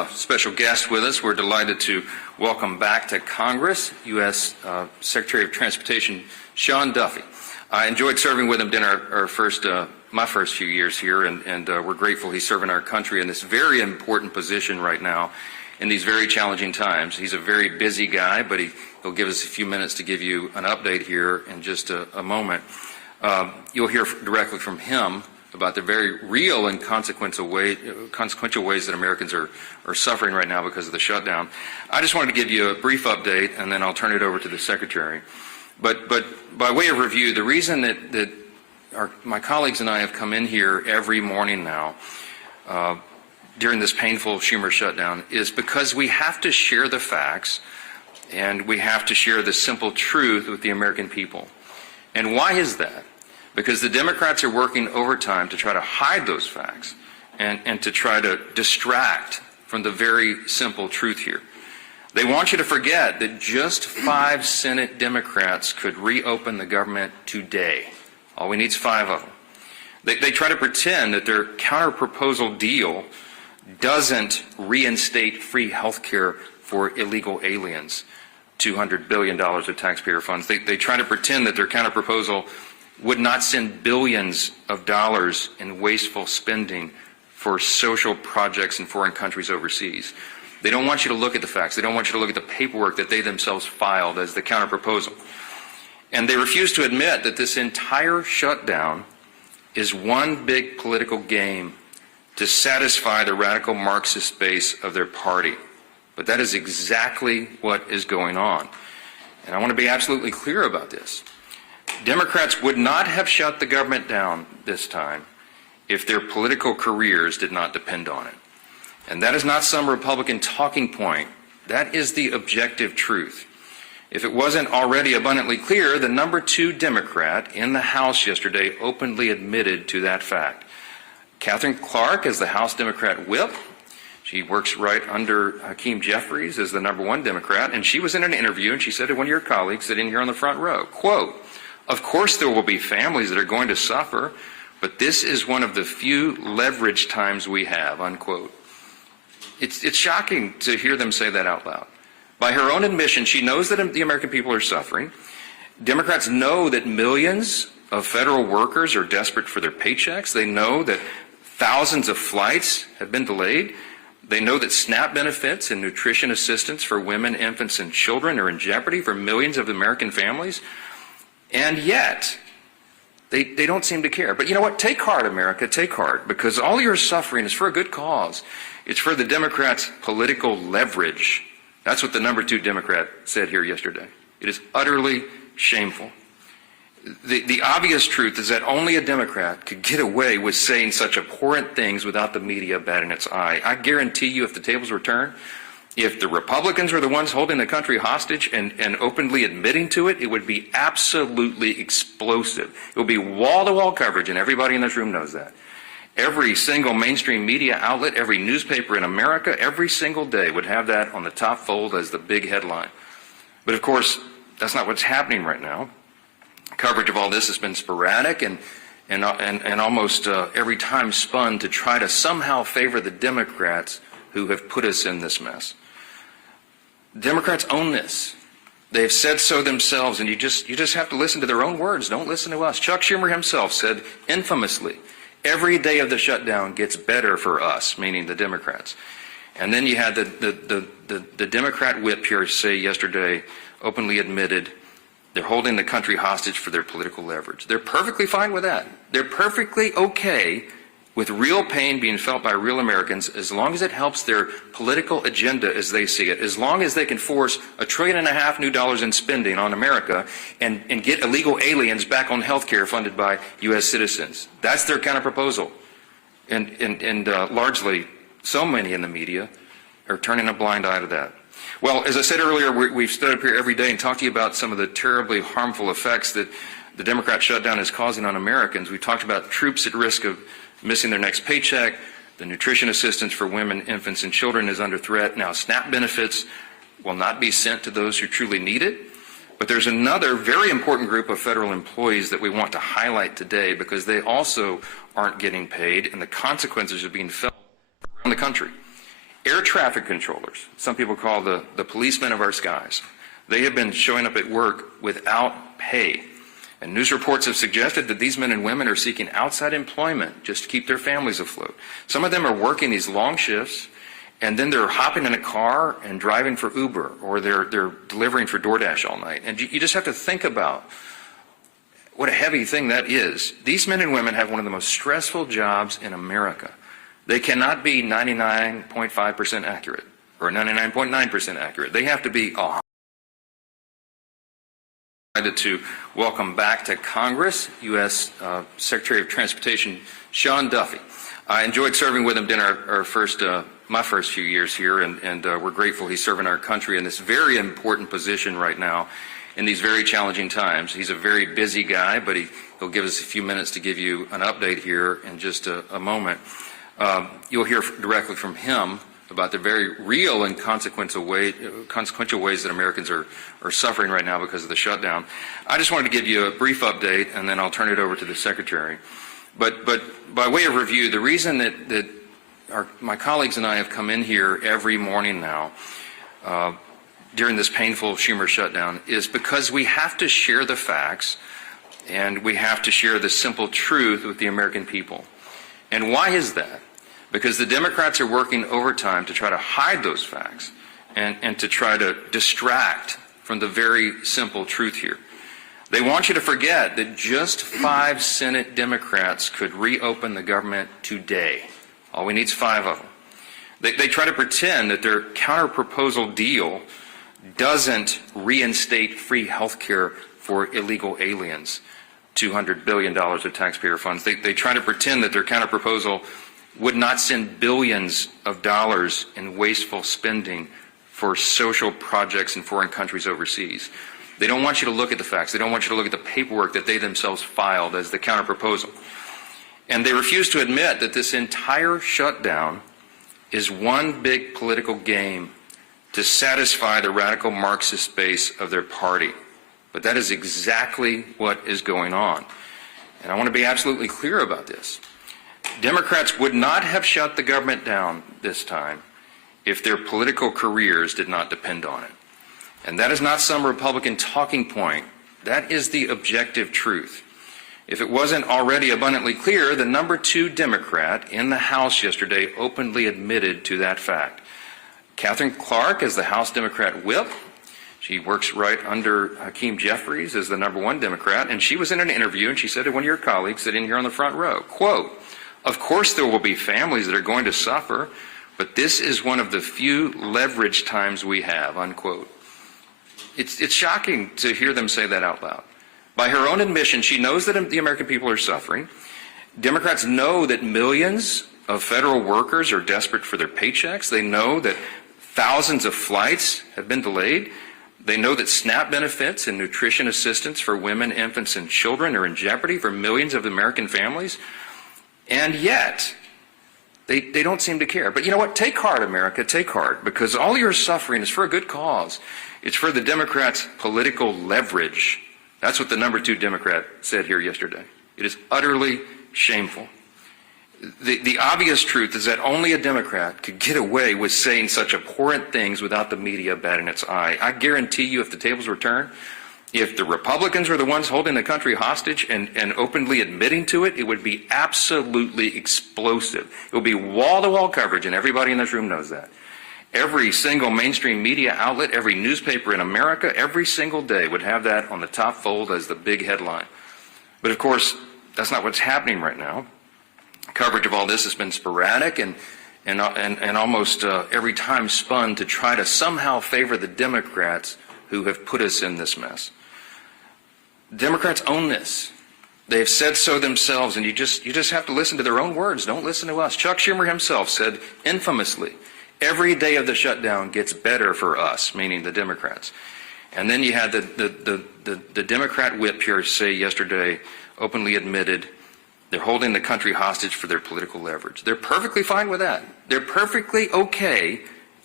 a special guest with us. We're delighted to welcome back to Congress U.S. Secretary of Transportation Sean Duffy. I enjoyed serving with him during my first few years here, and we're grateful he's serving our country in this very important position right now in these very challenging times. He's a very busy guy, but he'll give us a few minutes to give you an update here in just a moment. You'll hear directly from him about the very real and consequential ways that Americans are suffering right now because of the shutdown. I just wanted to give you a brief update, and then I'll turn it over to the Secretary. But by way of review, the reason that my colleagues and I have come in here every morning now during this painful Schumer shutdown is because we have to share the facts and we have to share the simple truth with the American people. And why is that? Because the Democrats are working overtime to try to hide those facts and to try to distract from the very simple truth here. They want you to forget that just 5 Senate Democrats could reopen the government today. All we need is 5 of them. They try to pretend that their counter-proposal deal doesn't reinstate free health care for illegal aliens, $200 billion of taxpayer funds. They try to pretend that their counter-proposal would not send billions of dollars in wasteful spending for social projects in foreign countries overseas. They don't want you to look at the facts. They don't want you to look at the paperwork that they themselves filed as the counterproposal. And they refuse to admit that this entire shutdown is one big political game to satisfy the radical Marxist base of their party. But that is exactly what is going on. And I want to be absolutely clear about this. Democrats would not have shut the government down this time if their political careers did not depend on it. And that is not some Republican talking point. That is the objective truth. If it wasn't already abundantly clear, the number 2 Democrat in the House yesterday openly admitted to that fact. Catherine Clark is the House Democrat whip. She works right under Hakeem Jeffries as the number 1 Democrat, and she was in an interview and she said to one of your colleagues sitting here on the front row, quote, "Of course there will be families that are going to suffer, but this is one of the few leverage times we have," unquote. It's shocking to hear them say that out loud. By her own admission, she knows that the American people are suffering. Democrats know that millions of federal workers are desperate for their paychecks. They know that thousands of flights have been delayed. They know that SNAP benefits and nutrition assistance for women, infants, and children are in jeopardy for millions of American families. And yet, they don't seem to care. But you know what? Take heart, America. Take heart. Because all your suffering is for a good cause. It's for the Democrats' political leverage. That's what the number 2 Democrat said here yesterday. It is utterly shameful. The obvious truth is that only a Democrat could get away with saying such abhorrent things without the media batting its eye. I guarantee you, if the tables were turned, if the Republicans were the ones holding the country hostage and openly admitting to it, it would be absolutely explosive. It would be wall-to-wall coverage, and everybody in this room knows that. Every single mainstream media outlet, every newspaper in America, every single day would have that on the top fold as the big headline. But of course, that's not what's happening right now. Coverage of all this has been sporadic and almost every time spun to try to somehow favor the Democrats who have put us in this mess. Democrats own this. They have said so themselves, and you just have to listen to their own words. Don't listen to us. Chuck Schumer himself said infamously, "Every day of the shutdown gets better for us," meaning the Democrats. And then you had the Democrat whip here say yesterday, openly admitted, they're holding the country hostage for their political leverage. They're perfectly fine with that. They're perfectly okay with real pain being felt by real Americans as long as it helps their political agenda as they see it, as long as they can force $1.5 trillion new dollars in spending on America and get illegal aliens back on health care funded by U.S. citizens. That's their counterproposal. And largely, so many in the media are turning a blind eye to that. Well, as I said earlier, we've stood up here every day and talked to you about some of the terribly harmful effects that the Democrat shutdown is causing on Americans. We've talked about troops at risk of missing their next paycheck. The nutrition assistance for women, infants, and children is under threat. Now, SNAP benefits will not be sent to those who truly need it. But there's another very important group of federal employees that we want to highlight today because they also aren't getting paid, and the consequences are being felt around the country. Air traffic controllers, some people call the policemen of our skies, they have been showing up at work without pay. And news reports have suggested that these men and women are seeking outside employment just to keep their families afloat. Some of them are working these long shifts, and then they're hopping in a car and driving for Uber, or they're delivering for DoorDash all night. And you just have to think about what a heavy thing that is. These men and women have one of the most stressful jobs in America. They cannot be 99.5% accurate or 99.9% accurate. They have to be to welcome back to Congress U.S. Secretary of Transportation Sean Duffy. I enjoyed serving with him during my first few years here, and we're grateful he's serving our country in this very important position right now in these very challenging times. He's a very busy guy, but he'll give us a few minutes to give you an update here in just a moment. You'll hear directly from him about the very real and consequential ways that Americans are suffering right now because of the shutdown. I just wanted to give you a brief update, and then I'll turn it over to the Secretary. But by way of review, the reason that my colleagues and I have come in here every morning now during this painful Schumer shutdown is because we have to share the facts, and we have to share the simple truth with the American people. And why is that? Because the Democrats are working overtime to try to hide those facts and to try to distract from the very simple truth here. They want you to forget that just 5 Senate Democrats could reopen the government today. All we need is 5 of them. They try to pretend that their counter-proposal deal doesn't reinstate free health care for illegal aliens, $200 billion of taxpayer funds. They try to pretend that their counter-proposal would not send billions of dollars in wasteful spending for social projects in foreign countries overseas. They don't want you to look at the facts. They don't want you to look at the paperwork that they themselves filed as the counter-proposal. And they refuse to admit that this entire shutdown is one big political game to satisfy the radical Marxist base of their party. But that is exactly what is going on. And I want to be absolutely clear about this. Democrats would not have shut the government down this time if their political careers did not depend on it. And that is not some Republican talking point. That is the objective truth. If it wasn't already abundantly clear, the number 2 Democrat in the House yesterday openly admitted to that fact. Catherine Clark is the House Democrat whip. She works right under Hakeem Jeffries as the number 1 Democrat, and she was in an interview and she said to one of your colleagues sitting here on the front row, quote, "Of course there will be families that are going to suffer, but this is one of the few leverage times we have," unquote. It's shocking to hear them say that out loud. By her own admission, she knows that the American people are suffering. Democrats know that millions of federal workers are desperate for their paychecks. They know that thousands of flights have been delayed. They know that SNAP benefits and nutrition assistance for women, infants, and children are in jeopardy for millions of American families. And yet, they don't seem to care. But you know what? Take heart, America. Take heart. Because all your suffering is for a good cause. It's for the Democrats' political leverage. That's what the number 2 Democrat said here yesterday. It is utterly shameful. The obvious truth is that only a Democrat could get away with saying such abhorrent things without the media batting its eye. I guarantee you, if the tables were turned, if the Republicans were the ones holding the country hostage and openly admitting to it, it would be absolutely explosive. It would be wall-to-wall coverage, and everybody in this room knows that. Every single mainstream media outlet, every newspaper in America, every single day would have that on the top fold as the big headline. But of course, that's not what's happening right now. Coverage of all this has been sporadic and almost every time spun to try to somehow favor the Democrats who have put us in this mess. Democrats own this. They have said so themselves, and you just have to listen to their own words. Don't listen to us. Chuck Schumer himself said infamously, "Every day of the shutdown gets better for us," meaning the Democrats. And then you had the Democrat whip here say yesterday, openly admitted, they're holding the country hostage for their political leverage. They're perfectly fine with that. They're perfectly okay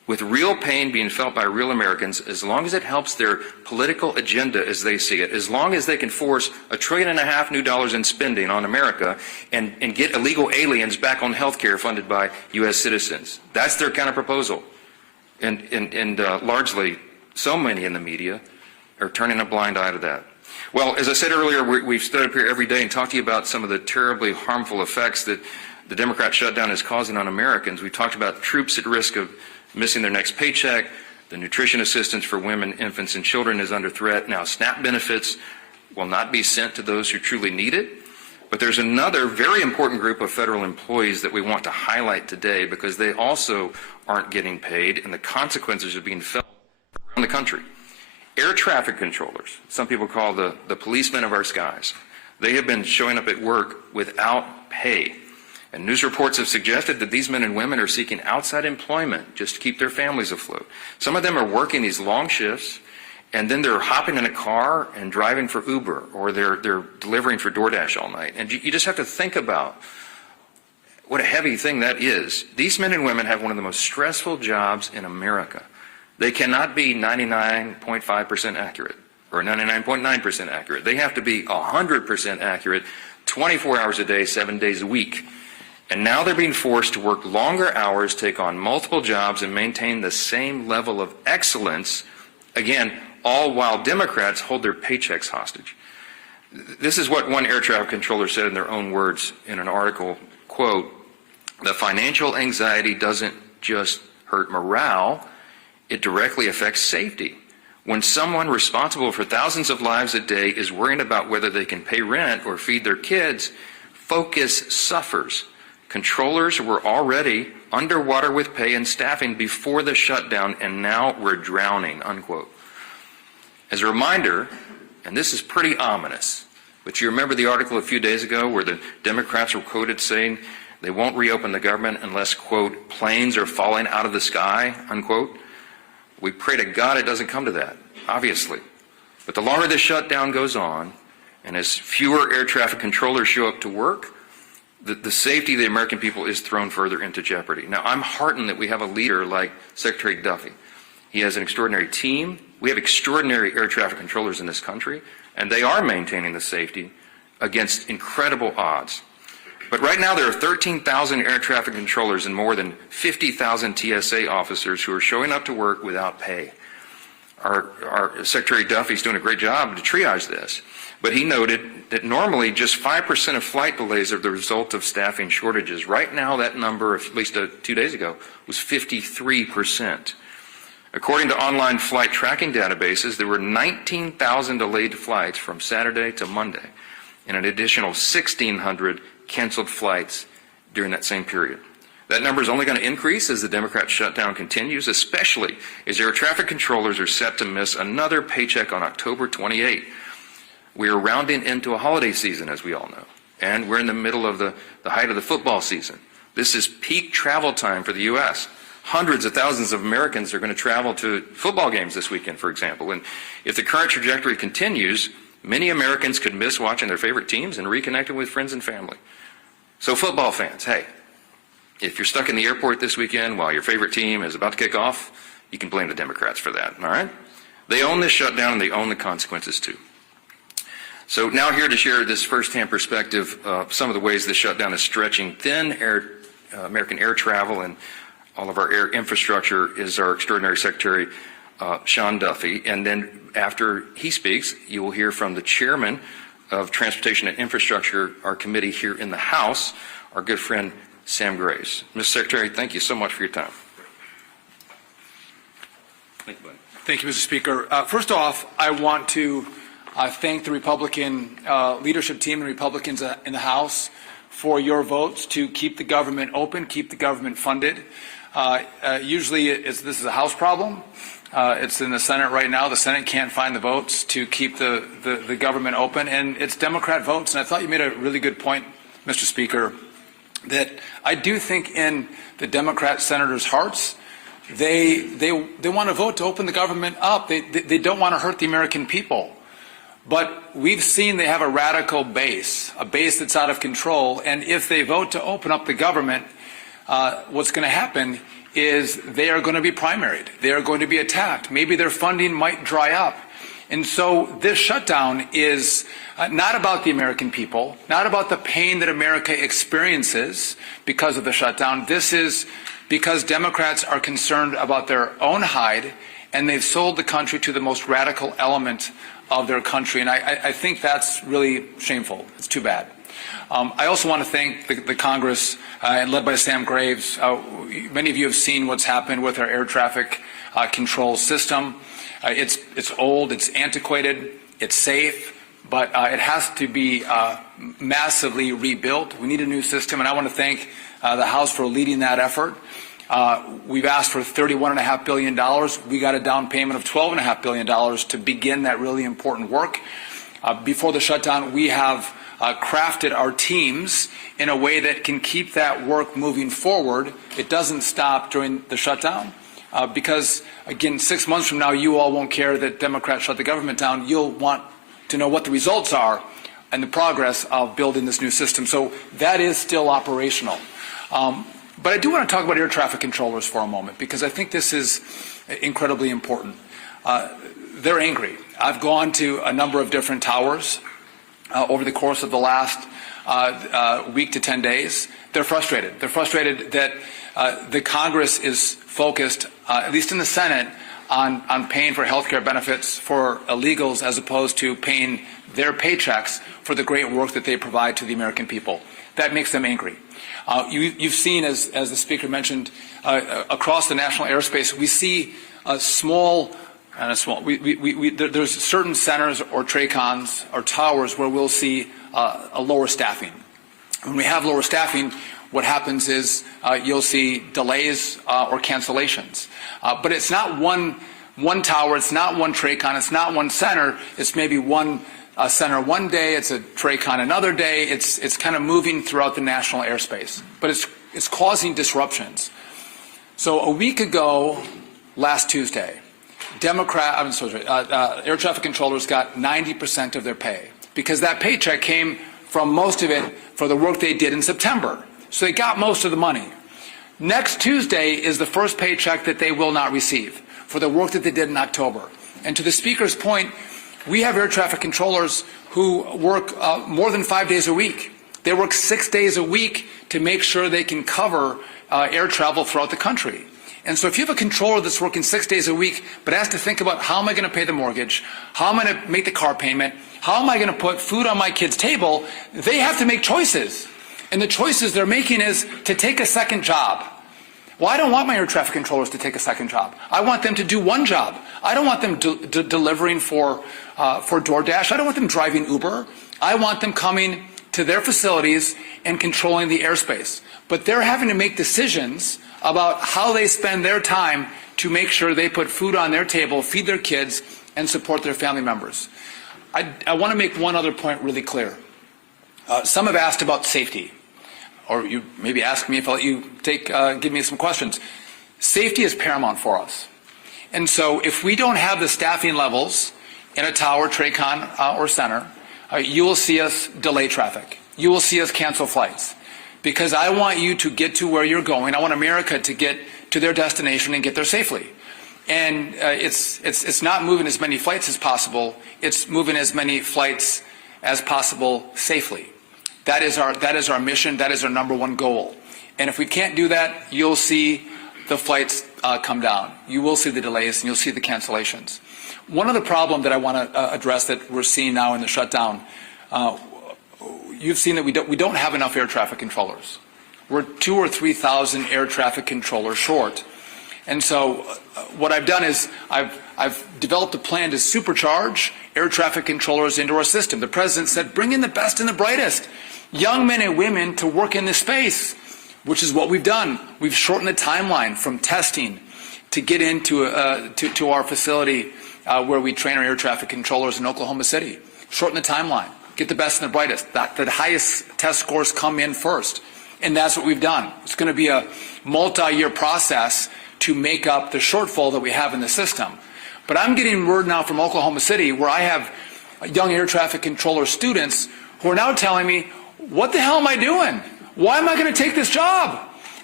with real pain being felt by real Americans, as long as it helps their political agenda as they see it, as long as they can force $1.5 trillion new dollars in spending on America and get illegal aliens back on health care funded by U.S. citizens. That's their kind of proposal. And largely, so many in the media are turning a blind eye to that. Well, as I said earlier, we've stood up here every day and talked to you about some of the terribly harmful effects that the Democrat shutdown is causing on Americans. We talked about troops at risk of missing their next paycheck. The nutrition assistance for women, infants, and children is under threat. Now, SNAP benefits will not be sent to those who truly need it. But there's another very important group of federal employees that we want to highlight today because they also aren't getting paid, and the consequences are being felt around the country. Air traffic controllers, some people call the policemen of our skies. They have been showing up at work without pay. And news reports have suggested that these men and women are seeking outside employment just to keep their families afloat. Some of them are working these long shifts, and then they're hopping in a car and driving for Uber, or they're delivering for DoorDash all night. And you just have to think about what a heavy thing that is. These men and women have one of the most stressful jobs in America. They cannot be 99.5% accurate or 99.9% accurate. They have to be 100% accurate 24 hours a day, 7 days a week. And now they're being forced to work longer hours, take on multiple jobs, and maintain the same level of excellence, again, all while Democrats hold their paychecks hostage. This is what one air traffic controller said in their own words in an article, quote, "The financial anxiety doesn't just hurt morale, it directly affects safety. When someone responsible for thousands of lives a day is worrying about whether they can pay rent or feed their kids, focus suffers. Controllers were already underwater with pay and staffing before the shutdown, and now we're drowning," unquote. As a reminder, and this is pretty ominous, but you remember the article a few days ago where the Democrats were quoted saying they won't reopen the government unless, quote, "planes are falling out of the sky," unquote. We pray to God it doesn't come to that, obviously. But the longer this shutdown goes on, and as fewer air traffic controllers show up to work, the safety of the American people is thrown further into jeopardy. Now, I'm heartened that we have a leader like Secretary Duffy. He has an extraordinary team. We have extraordinary air traffic controllers in this country, and they are maintaining the safety against incredible odds. But right now there are 13,000 air traffic controllers and more than 50,000 TSA officers who are showing up to work without pay. Our Secretary Duffy's doing a great job to triage this, but he noted that normally just 5% of flight delays are the result of staffing shortages. Right now that number, at least 2 days ago, was 53%. According to online flight tracking databases, there were 19,000 delayed flights from Saturday to Monday, and an additional 1,600 canceled flights during that same period. That number is only going to increase as the Democrat shutdown continues, especially as air traffic controllers are set to miss another paycheck on October 28. We are rounding into a holiday season, as we all know, and we're in the middle of the height of the football season. This is peak travel time for the U.S. Hundreds of thousands of Americans are going to travel to football games this weekend, for example, and if the current trajectory continues, many Americans could miss watching their favorite teams and reconnecting with friends and family. So football fans, hey, if you're stuck in the airport this weekend while your favorite team is about to kick off, you can blame the Democrats for that, all right? They own this shutdown and they own the consequences too. So now here to share this firsthand perspective of some of the ways this shutdown is stretching thin American air travel and all of our air infrastructure is our extraordinary Secretary, Sean Duffy. And then after he speaks, you will hear from the chairman of Transportation and Infrastructure, our committee here in the House, our good friend Sam Graves. Mr. Secretary, thank you so much for your time. Thank you, buddy. Thank you, Mr. Speaker. First off, I want to thank the Republican leadership team and Republicans in the House for your votes to keep the government open, keep the government funded. Usually this is a House problem. It's in the Senate right now. The Senate can't find the votes to keep the government open, and it's Democrat votes. And I thought you made a really good point, Mr. Speaker, that I do think in the Democrat senators' hearts, they want to vote to open the government up. They don't want to hurt the American people. But we've seen they have a radical base, a base that's out of control. And if they vote to open up the government, what's going to happen is they are going to be primaried. They are going to be attacked. Maybe their funding might dry up. And so this shutdown is not about the American people, not about the pain that America experiences because of the shutdown. This is because Democrats are concerned about their own hide, and they've sold the country to the most radical element of their country. And I think that's really shameful. It's too bad. I also want to thank the Congress, and led by Sam Graves. Many of you have seen what's happened with our air traffic control system. It's old, it's antiquated, it's safe, but it has to be massively rebuilt. We need a new system, and I want to thank the House for leading that effort. We've asked for $31.5 billion. We got a down payment of $12.5 billion to begin that really important work. Before the shutdown, we have crafted our teams in a way that can keep that work moving forward. It doesn't stop during the shutdown because, again, 6 months from now, you all won't care that Democrats shut the government down. You'll want to know what the results are and the progress of building this new system. So that is still operational. But I do want to talk about air traffic controllers for a moment because I think this is incredibly important. They're angry. I've gone to a number of different towers over the course of the last week to 10 days. They're frustrated. They're frustrated that the Congress is focused, at least in the Senate, on paying for health care benefits for illegals as opposed to paying their paychecks for the great work that they provide to the American people. That makes them angry. You've seen, as the Speaker mentioned, across the national airspace, we see there's certain centers or TRACONs or towers where we'll see a lower staffing. When we have lower staffing, what happens is you'll see delays or cancellations. But it's not one tower, it's not one TRACON, it's not one center, it's maybe one center one day, it's a TRACON another day, it's kind of moving throughout the national airspace. But it's causing disruptions. So a week ago, last Tuesday, air traffic controllers got 90% of their pay because that paycheck came from most of it for the work they did in September. So they got most of the money. Next Tuesday is the first paycheck that they will not receive for the work that they did in October. And to the Speaker's point, we have air traffic controllers who work more than 5 days a week. They work 6 days a week to make sure they can cover air travel throughout the country. And so if you have a controller that's working 6 days a week but has to think about how am I going to pay the mortgage, how am I going to make the car payment, how am I going to put food on my kid's table, they have to make choices. And the choices they're making is to take a second job. Well, I don't want my air traffic controllers to take a second job. I want them to do one job. I don't want them delivering for DoorDash. I don't want them driving Uber. I want them coming to their facilities and controlling the airspace. But they're having to make decisions about how they spend their time to make sure they put food on their table, feed their kids, and support their family members. I want to make one other point really clear. Some have asked about safety, or you maybe ask me if I'll let you give me some questions. Safety is paramount for us. And so if we don't have the staffing levels in a tower, TRACON, or center, you will see us delay traffic. You will see us cancel flights. Because I want you to get to where you're going. I want America to get to their destination and get there safely. And it's not moving as many flights as possible. It's moving as many flights as possible safely. That is our mission. That is our number one goal. And if we can't do that, you'll see the flights come down. You will see the delays and you'll see the cancellations. One other problem that I want to address that we're seeing now in the shutdown, you've seen that we don't have enough air traffic controllers. We're 2,000 or 3,000 air traffic controllers short. And so what I've done is I've developed a plan to supercharge air traffic controllers into our system. The President said, bring in the best and the brightest, young men and women to work in this space, which is what we've done. We've shortened the timeline from testing to get into to our facility where we train our air traffic controllers in Oklahoma City. Shorten the timeline. Get the best and the brightest. The highest test scores come in first. And that's what we've done. It's going to be a multi-year process to make up the shortfall that we have in the system. But I'm getting word now from Oklahoma City where I have young air traffic controller students who are now telling me, what the hell am I doing? Why am I going to take this job?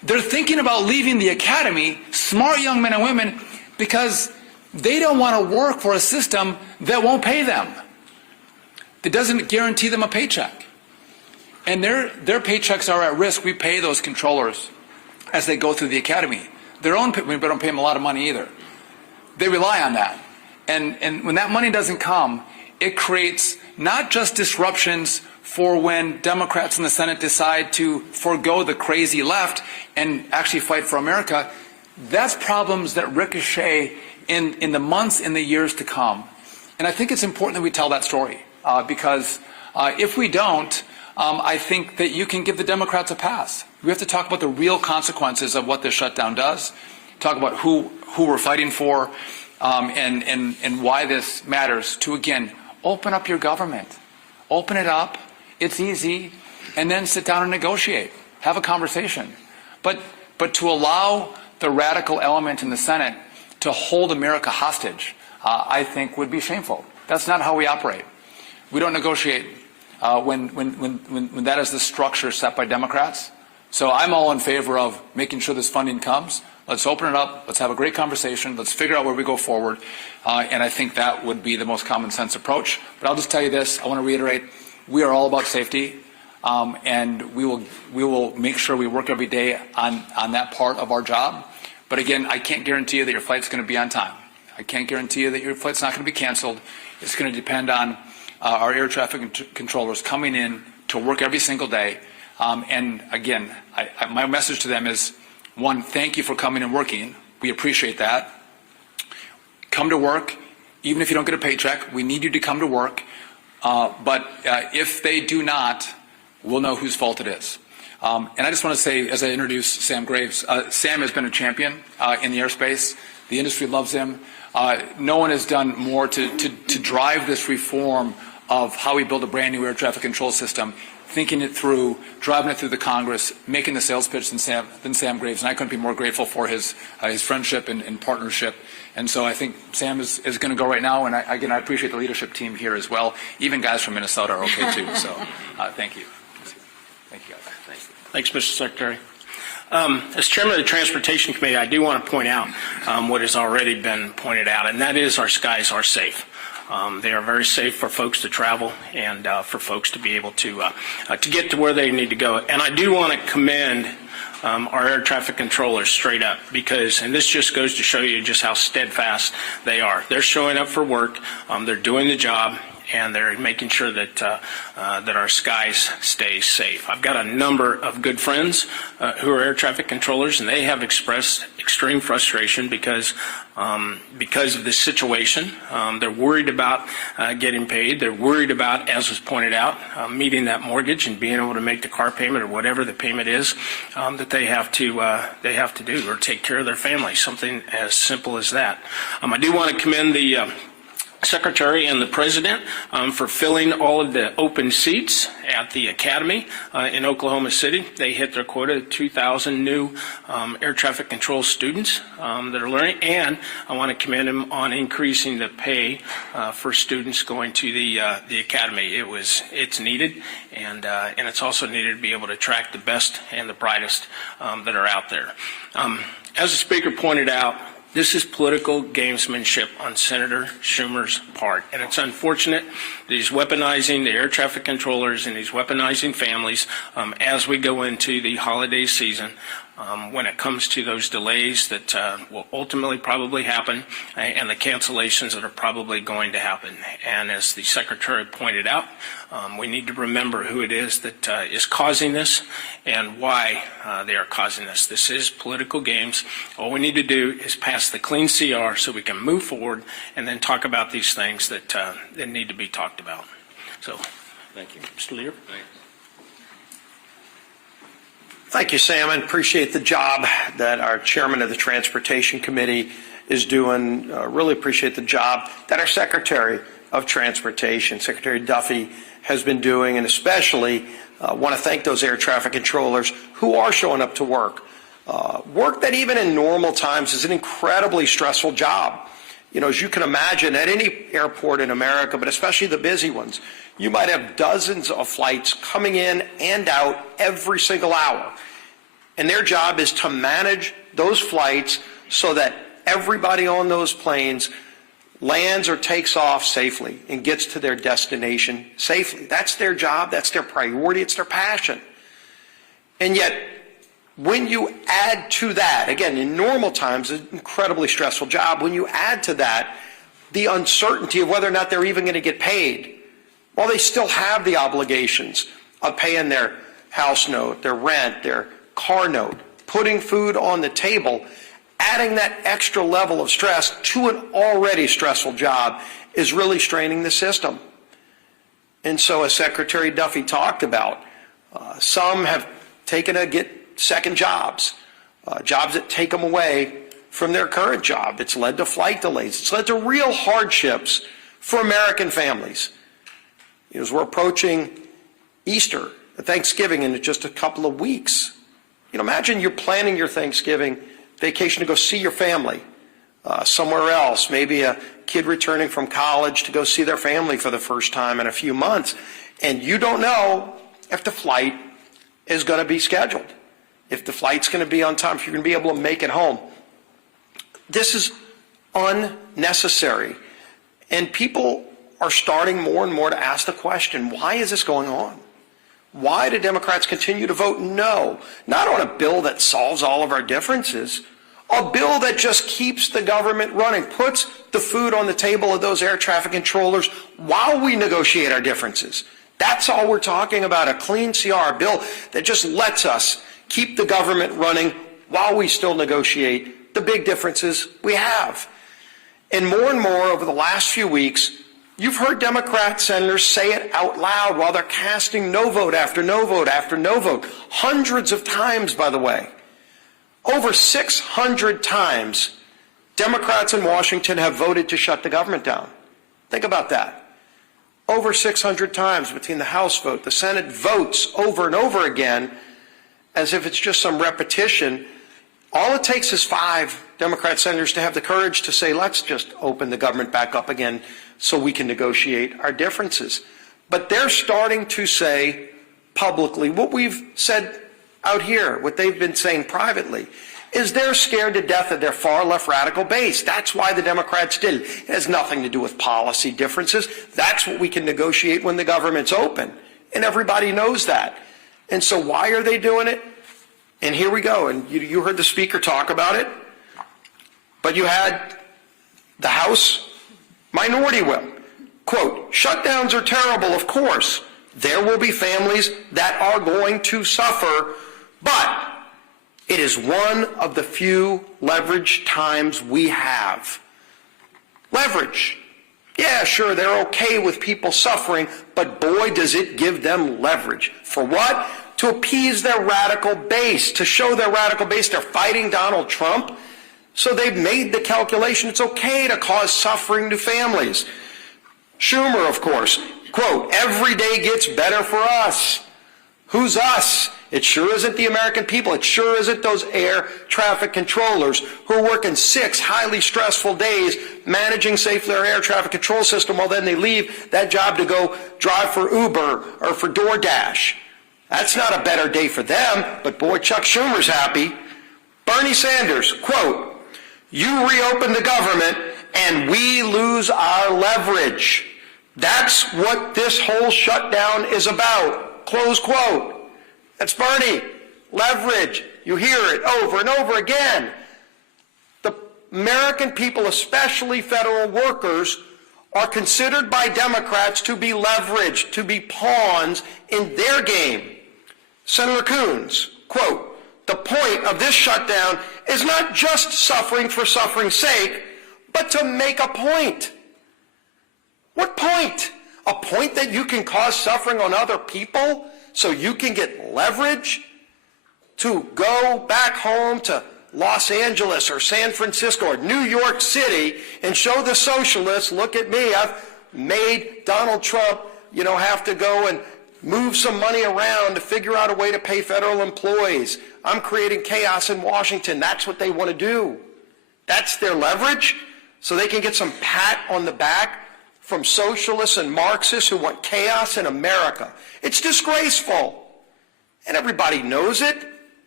They're thinking about leaving the academy, smart young men and women, because they don't want to work for a system that won't pay them, that doesn't guarantee them a paycheck. And their paychecks are at risk. We pay those controllers as they go through the academy. Their own, we don't pay them a lot of money either. They rely on that. And when that money doesn't come, it creates not just disruptions for when Democrats in the Senate decide to forego the crazy left and actually fight for America. That's problems that ricochet in the months, in the years to come. And I think it's important that we tell that story because if we don't, I think that you can give the Democrats a pass. We have to talk about the real consequences of what this shutdown does, talk about who we're fighting for, and why this matters to, again, open up your government. Open it up. It's easy. And then sit down and negotiate. Have a conversation. But to allow the radical element in the Senate to hold America hostage, I think would be shameful. That's not how we operate. We don't negotiate when that is the structure set by Democrats. So I'm all in favor of making sure this funding comes. Let's open it up. Let's have a great conversation. Let's figure out where we go forward. And I think that would be the most common sense approach. But I'll just tell you this. I want to reiterate. We are all about safety. And we will make sure we work every day on that part of our job. But again, I can't guarantee you that your flight's going to be on time. I can't guarantee you that your flight's not going to be canceled. It's going to depend on our air traffic controllers coming in to work every single day. And again, my message to them is, one, thank you for coming and working. We appreciate that. Come to work, even if you don't get a paycheck. We need you to come to work. But if they do not, we'll know whose fault it is. And I just want to say, as I introduce Sam Graves, Sam has been a champion in the airspace. The industry loves him. No one has done more to drive this reform of how we build a brand new air traffic control system, thinking it through, driving it through the Congress, making the sales pitch than Sam Graves. And I couldn't be more grateful for his friendship and partnership. And so I think Sam is going to go right now. And I appreciate the leadership team here as well. Even guys from Minnesota are okay too. So thank you. Thank you, guys. Thanks, Mr. Secretary. As Chairman of the Transportation Committee, I do want to point out what has already been pointed out, and that is our skies are safe. They are very safe for folks to travel and for folks to be able to get to where they need to go. And I do want to commend our air traffic controllers straight up because, and this just goes to show you just how steadfast they are. They're showing up for work. They're doing the job. And they're making sure that that our skies stay safe. I've got a number of good friends who are air traffic controllers, and they have expressed extreme frustration because of this situation. They're worried about getting paid. They're worried about, as was pointed out, meeting that mortgage and being able to make the car payment or whatever the payment is that they have to do or take care of their family. Something as simple as that. I do want to commend the Secretary and the President for filling all of the open seats at the Academy in Oklahoma City. They hit their quota of 2,000 new air traffic control students that are learning, and I want to commend them on increasing the pay for students going to the Academy. It's needed, and it's also needed to be able to attract the best and the brightest that are out there. As the Speaker pointed out, this is political gamesmanship on Senator Schumer's part, and it's unfortunate that he's weaponizing the air traffic controllers and he's weaponizing families as we go into the holiday season when it comes to those delays that will ultimately probably happen and the cancellations that are probably going to happen. And as the Secretary pointed out, we need to remember who it is that is causing this and why they are causing this. This is political games. All we need to do is pass the clean CR so we can move forward and then talk about these things that need to be talked about. So, thank you. Mr. Leader. Thank you, Sam, and appreciate the job that our chairman of the Transportation Committee is doing. Really appreciate the job that our Secretary of Transportation, Secretary Duffy, has been doing, and especially want to thank those air traffic controllers who are showing up to work. Work that even in normal times is an incredibly stressful job. You know, as you can imagine, at any airport in America, but especially the busy ones, you might have dozens of flights coming in and out every single hour. And their job is to manage those flights so that everybody on those planes lands or takes off safely and gets to their destination safely. That's their job. That's their priority. It's their passion. And yet, when you add to that, again, in normal times, an incredibly stressful job, when you add to that the uncertainty of whether or not they're even going to get paid, well, they still have the obligations of paying their house note, their rent, their car note, putting food on the table. Adding that extra level of stress to an already stressful job is really straining the system. And so, as Secretary Duffy talked about, some have taken to get second jobs, jobs that take them away from their current job. It's led to flight delays. It's led to real hardships for American families. As we're approaching Easter, Thanksgiving in just a couple of weeks, imagine you're planning your Thanksgiving vacation to go see your family somewhere else, maybe a kid returning from college to go see their family for the first time in a few months, and you don't know if the flight is going to be scheduled, if the flight's going to be on time, if you're going to be able to make it home. This is unnecessary, and people are starting more and more to ask the question, why is this going on? Why do Democrats continue to vote no? Not on a bill that solves all of our differences, a bill that just keeps the government running, puts the food on the table of those air traffic controllers while we negotiate our differences. That's all we're talking about, a clean CR, a bill that just lets us keep the government running while we still negotiate the big differences we have. And more over the last few weeks, you've heard Democrat senators say it out loud while they're casting no vote after no vote after no vote. Hundreds of times, by the way. Over 600 times, Democrats in Washington have voted to shut the government down. Think about that. Over 600 times between the House vote, the Senate votes over and over again, as if it's just some repetition. All it takes is 5 Democrat senators to have the courage to say, let's just open the government back up again so we can negotiate our differences. But they're starting to say publicly what we've said out here, what they've been saying privately, is they're scared to death of their far left radical base. That's why the Democrats did it. It has nothing to do with policy differences. That's what we can negotiate when the government's open. And everybody knows that. And so why are they doing it? And here we go. And you heard the speaker talk about it. But you had the House minority whip. Quote, shutdowns are terrible, of course. There will be families that are going to suffer, but it is one of the few leverage times we have. Leverage. Yeah, sure, they're okay with people suffering, but boy, does it give them leverage. For what? To appease their radical base, to show their radical base they're fighting Donald Trump. So they've made the calculation it's okay to cause suffering to families. Schumer, of course, quote, every day gets better for us. Who's us? It sure isn't the American people. It sure isn't those air traffic controllers who are working 6 highly stressful days managing safely our air traffic control system while then they leave that job to go drive for Uber or for DoorDash. That's not a better day for them, but boy, Chuck Schumer's happy. Bernie Sanders, quote, you reopen the government and we lose our leverage. That's what this whole shutdown is about. Close quote. That's Bernie. Leverage. You hear it over and over again. The American people, especially federal workers, are considered by Democrats to be leveraged, to be pawns in their game. Senator Coons, quote, the point of this shutdown is not just suffering for suffering's sake, but to make a point. What point? A point that you can cause suffering on other people so you can get leverage to go back home to Los Angeles or San Francisco or New York City and show the socialists, look at me, I've made Donald Trump, have to go and move some money around to figure out a way to pay federal employees. I'm creating chaos in Washington. That's what they want to do. That's their leverage, so they can get some pat on the back from socialists and Marxists who want chaos in America. It's disgraceful. And everybody knows it.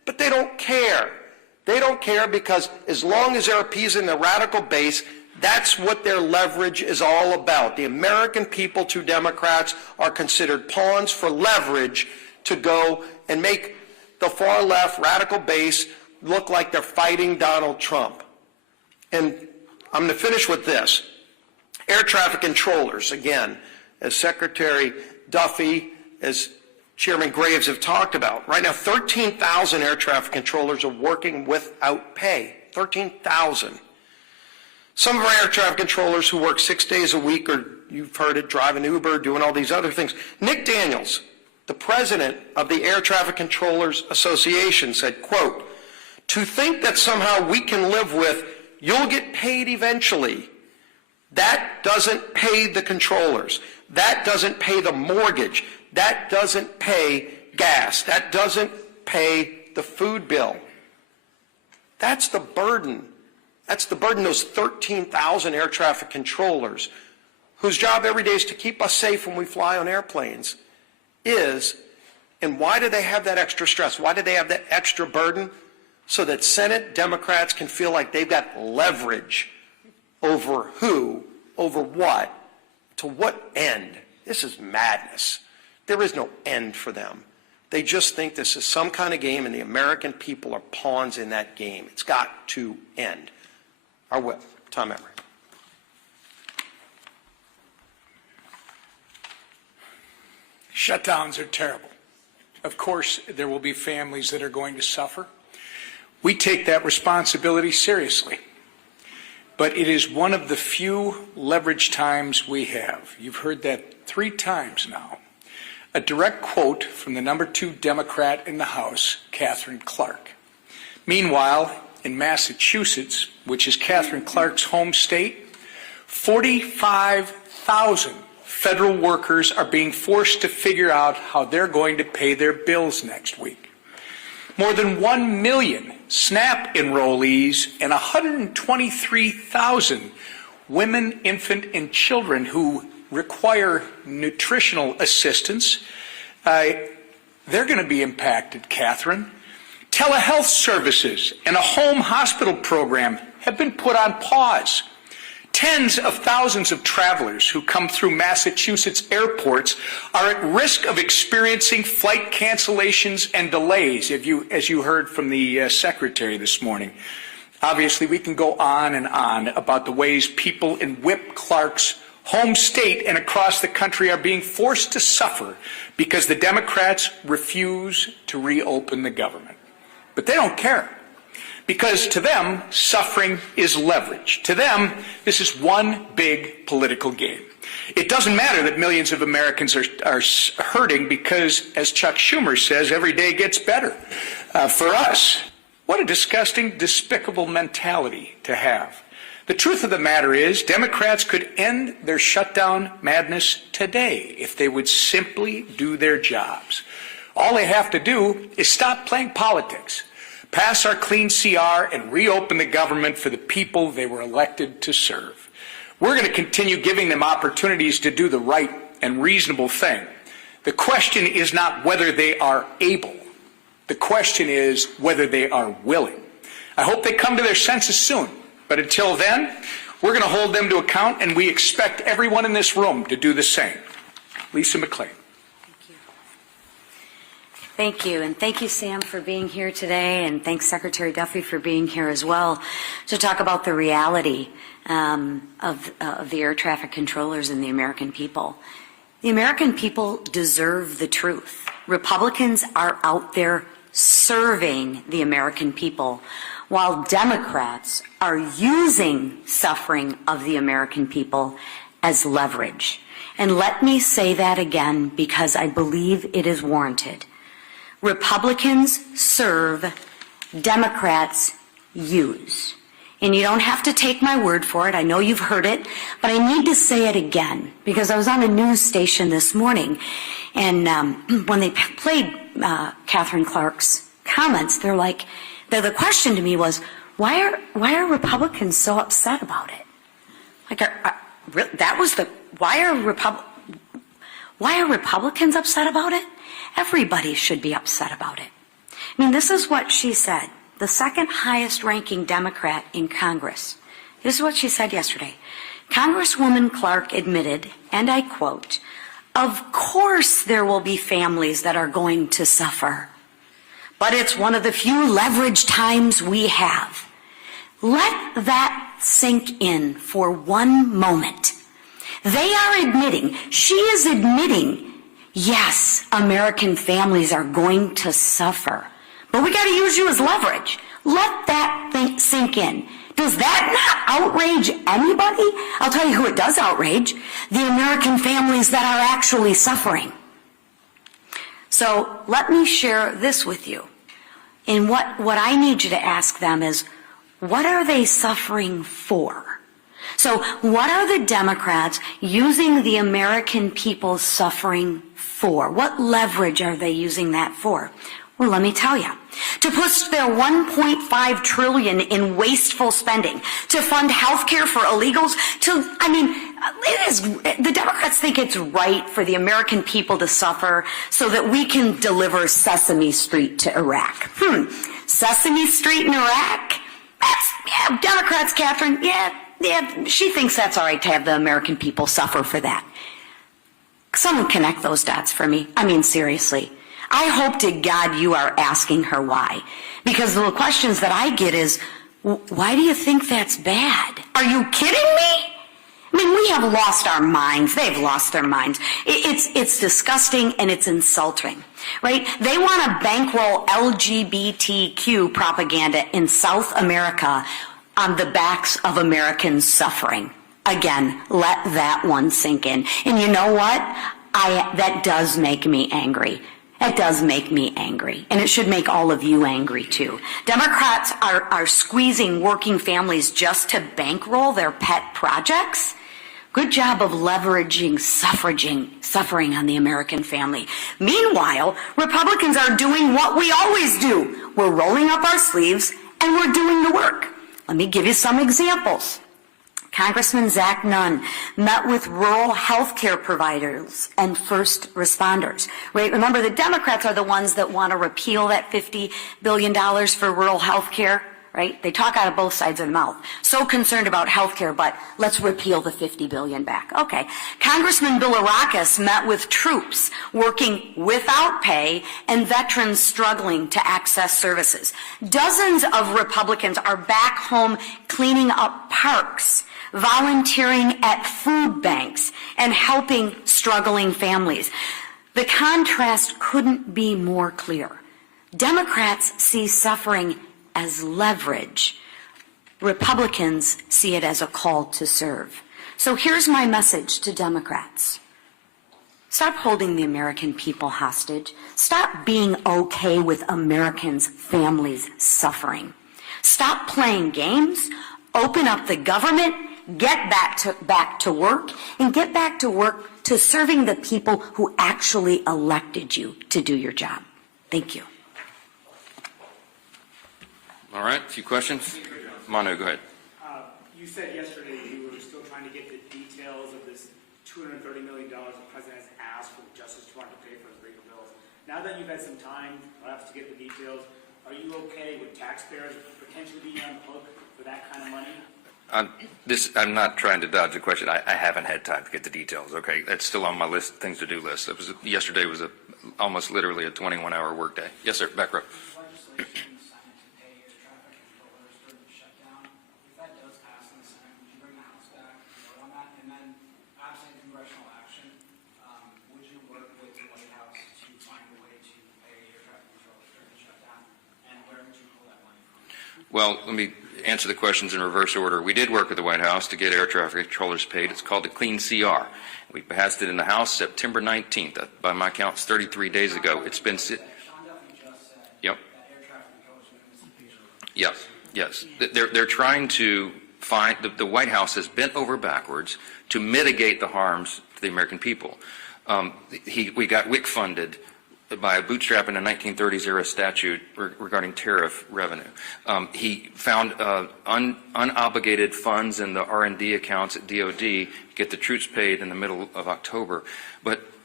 But they don't care. They don't care because as long as they're appeasing the radical base, that's what their leverage is all about. The American people to Democrats are considered pawns for leverage to go and make the far left radical base look like they're fighting Donald Trump. And I'm going to finish with this. Air traffic controllers, again, as Secretary Duffy, as Chairman Graves have talked about. Right now, 13,000 air traffic controllers are working without pay. 13,000. Some of our air traffic controllers who work 6 days a week, or you've heard it, driving Uber, doing all these other things. Nick Daniels, the president of the Air Traffic Controllers Association, said, quote, "To think that somehow we can live with, you'll get paid eventually, that doesn't pay the controllers. That doesn't pay the mortgage. That doesn't pay gas. That doesn't pay the food bill." That's the burden. That's the burden, those 13,000 air traffic controllers, whose job every day is to keep us safe when we fly on airplanes, is. And why do they have that extra stress? Why do they have that extra burden? So that Senate Democrats can feel like they've got leverage over who, over what, to what end. This is madness. There is no end for them. They just think this is some kind of game, and the American people are pawns in that game. It's got to end. Our whip, Tom Emery. Shutdowns are terrible. Of course, there will be families that are going to suffer. We take that responsibility seriously. But it is one of the few leverage times we have. You've heard that 3 times now. A direct quote from the number 2 Democrat in the House, Katherine Clark. Meanwhile, in Massachusetts, which is Katherine Clark's home state, 45,000 federal workers are being forced to figure out how they're going to pay their bills next week. More than 1 million SNAP enrollees and 123,000 women, infant, and children who require nutritional assistance, they're going to be impacted, Catherine. Telehealth services and a home hospital program have been put on pause. Tens of thousands of travelers who come through Massachusetts airports are at risk of experiencing flight cancellations and delays, as you heard from the Secretary this morning. Obviously, we can go on and on about the ways people in Whip Clark's home state and across the country are being forced to suffer because the Democrats refuse to reopen the government. But they don't care, because to them, suffering is leverage. To them, this is one big political game. It doesn't matter that millions of Americans are hurting because, as Chuck Schumer says, every day gets better. For us, what a disgusting, despicable mentality to have. The truth of the matter is, Democrats could end their shutdown madness today if they would simply do their jobs. All they have to do is stop playing politics, pass our clean CR, and reopen the government for the people they were elected to serve. We're going to continue giving them opportunities to do the right and reasonable thing. The question is not whether they are able. The question is whether they are willing. I hope they come to their senses soon. But until then, we're going to hold them to account, and we expect everyone in this room to do the same. Lisa McClain. Thank you, and thank you, Sam, for being here today, and thanks, Secretary Duffy, for being here as well to talk about the reality of the air traffic controllers and the American people. The American people deserve the truth. Republicans are out there serving the American people, while Democrats are using suffering of the American people as leverage. And let me say that again, because I believe it is warranted. Republicans serve, Democrats use. And you don't have to take my word for it. I know you've heard it, but I need to say it again because I was on a news station this morning, and when they played Katherine Clark's comments, the question to me was, why are Republicans so upset about it? Why are Republicans upset about it? Everybody should be upset about it. I mean, this is what she said, the second highest ranking Democrat in Congress. This is what she said yesterday. Congresswoman Clark admitted, and I quote, "Of course there will be families that are going to suffer, but it's one of the few leverage times we have." Let that sink in for one moment. They are admitting, she is admitting, yes, American families are going to suffer, but we got to use you as leverage. Let that thing sink in. Does that not outrage anybody? I'll tell you who it does outrage, the American families that are actually suffering. So let me share this with you. And what I need you to ask them is, what are they suffering for? So what are the Democrats using the American people suffering for? What leverage are they using that for? Well, let me tell you. To push their $1.5 trillion in wasteful spending, to fund health care for illegals, the Democrats think it's right for the American people to suffer so that we can deliver Sesame Street to Iraq. Sesame Street in Iraq? Democrats, Catherine, she thinks that's all right to have the American people suffer for that. Someone connect those dots for me. I mean, seriously. I hope to God you are asking her why. Because the questions that I get is, why do you think that's bad? Are you kidding me? I mean, we have lost our minds. They've lost their minds. It's disgusting and it's insulting, right? They want to bankroll LGBTQ propaganda in South America on the backs of Americans suffering. Again, let that one sink in. And you know what? That does make me angry. It does make me angry, and it should make all of you angry too. Democrats are squeezing working families just to bankroll their pet projects. Good job of leveraging suffering on the American family. Meanwhile, Republicans are doing what we always do. We're rolling up our sleeves and we're doing the work. Let me give you some examples. Congressman Zach Nunn met with rural health care providers and first responders. Right? Remember, the Democrats are the ones that want to repeal that $50 billion for rural health care. Right? They talk out of both sides of the mouth. So concerned about health care, but let's repeal the $50 billion back. Okay. Congressman Bilirakis met with troops working without pay and veterans struggling to access services. Dozens of Republicans are back home cleaning up parks, volunteering at food banks, and helping struggling families. The contrast couldn't be more clear. Democrats see suffering as leverage. Republicans see it as a call to serve. So here's my message to Democrats. Stop holding the American people hostage. Stop being okay with Americans' families suffering. Stop playing games. Open up the government. Get back to work, and get back to work to serving the people who actually elected you to do your job. Thank you. All right, a few questions. Manu, go ahead. You said yesterday you were still trying to get the details of this $230 million the president has asked for the Justice Department to pay for his legal bills. Now that you've had some time, perhaps, to get the details, are you okay with taxpayers potentially being on the hook for that kind of money? I'm not trying to dodge the question. I haven't had time to get the details. Okay, that's still on my things to do list. Yesterday was almost literally a 21-hour workday. Yes, sir. Back row. Legislation in the Senate to pay air traffic controllers during the shutdown. If that does pass in the Senate, would you bring the House back and vote on that? And then, absent congressional action, would you work with the White House to find a way to pay air traffic controllers during the shutdown? And where would you pull that money from? Well, let me answer the questions in reverse order. We did work with the White House to get air traffic controllers paid. It's called the Clean CR. We passed it in the House September 19th. By my count, it's 33 days ago. It's been... Sean Duffy just said Yep. that air traffic controllers are going to Yes, yes. They're trying to find... The White House has bent over backwards to mitigate the harms to the American people. We got WIC funded by a bootstrap in a 1930s era statute regarding tariff revenue. He found unobligated funds in the R&D accounts at DOD to get the troops paid in the middle of October. But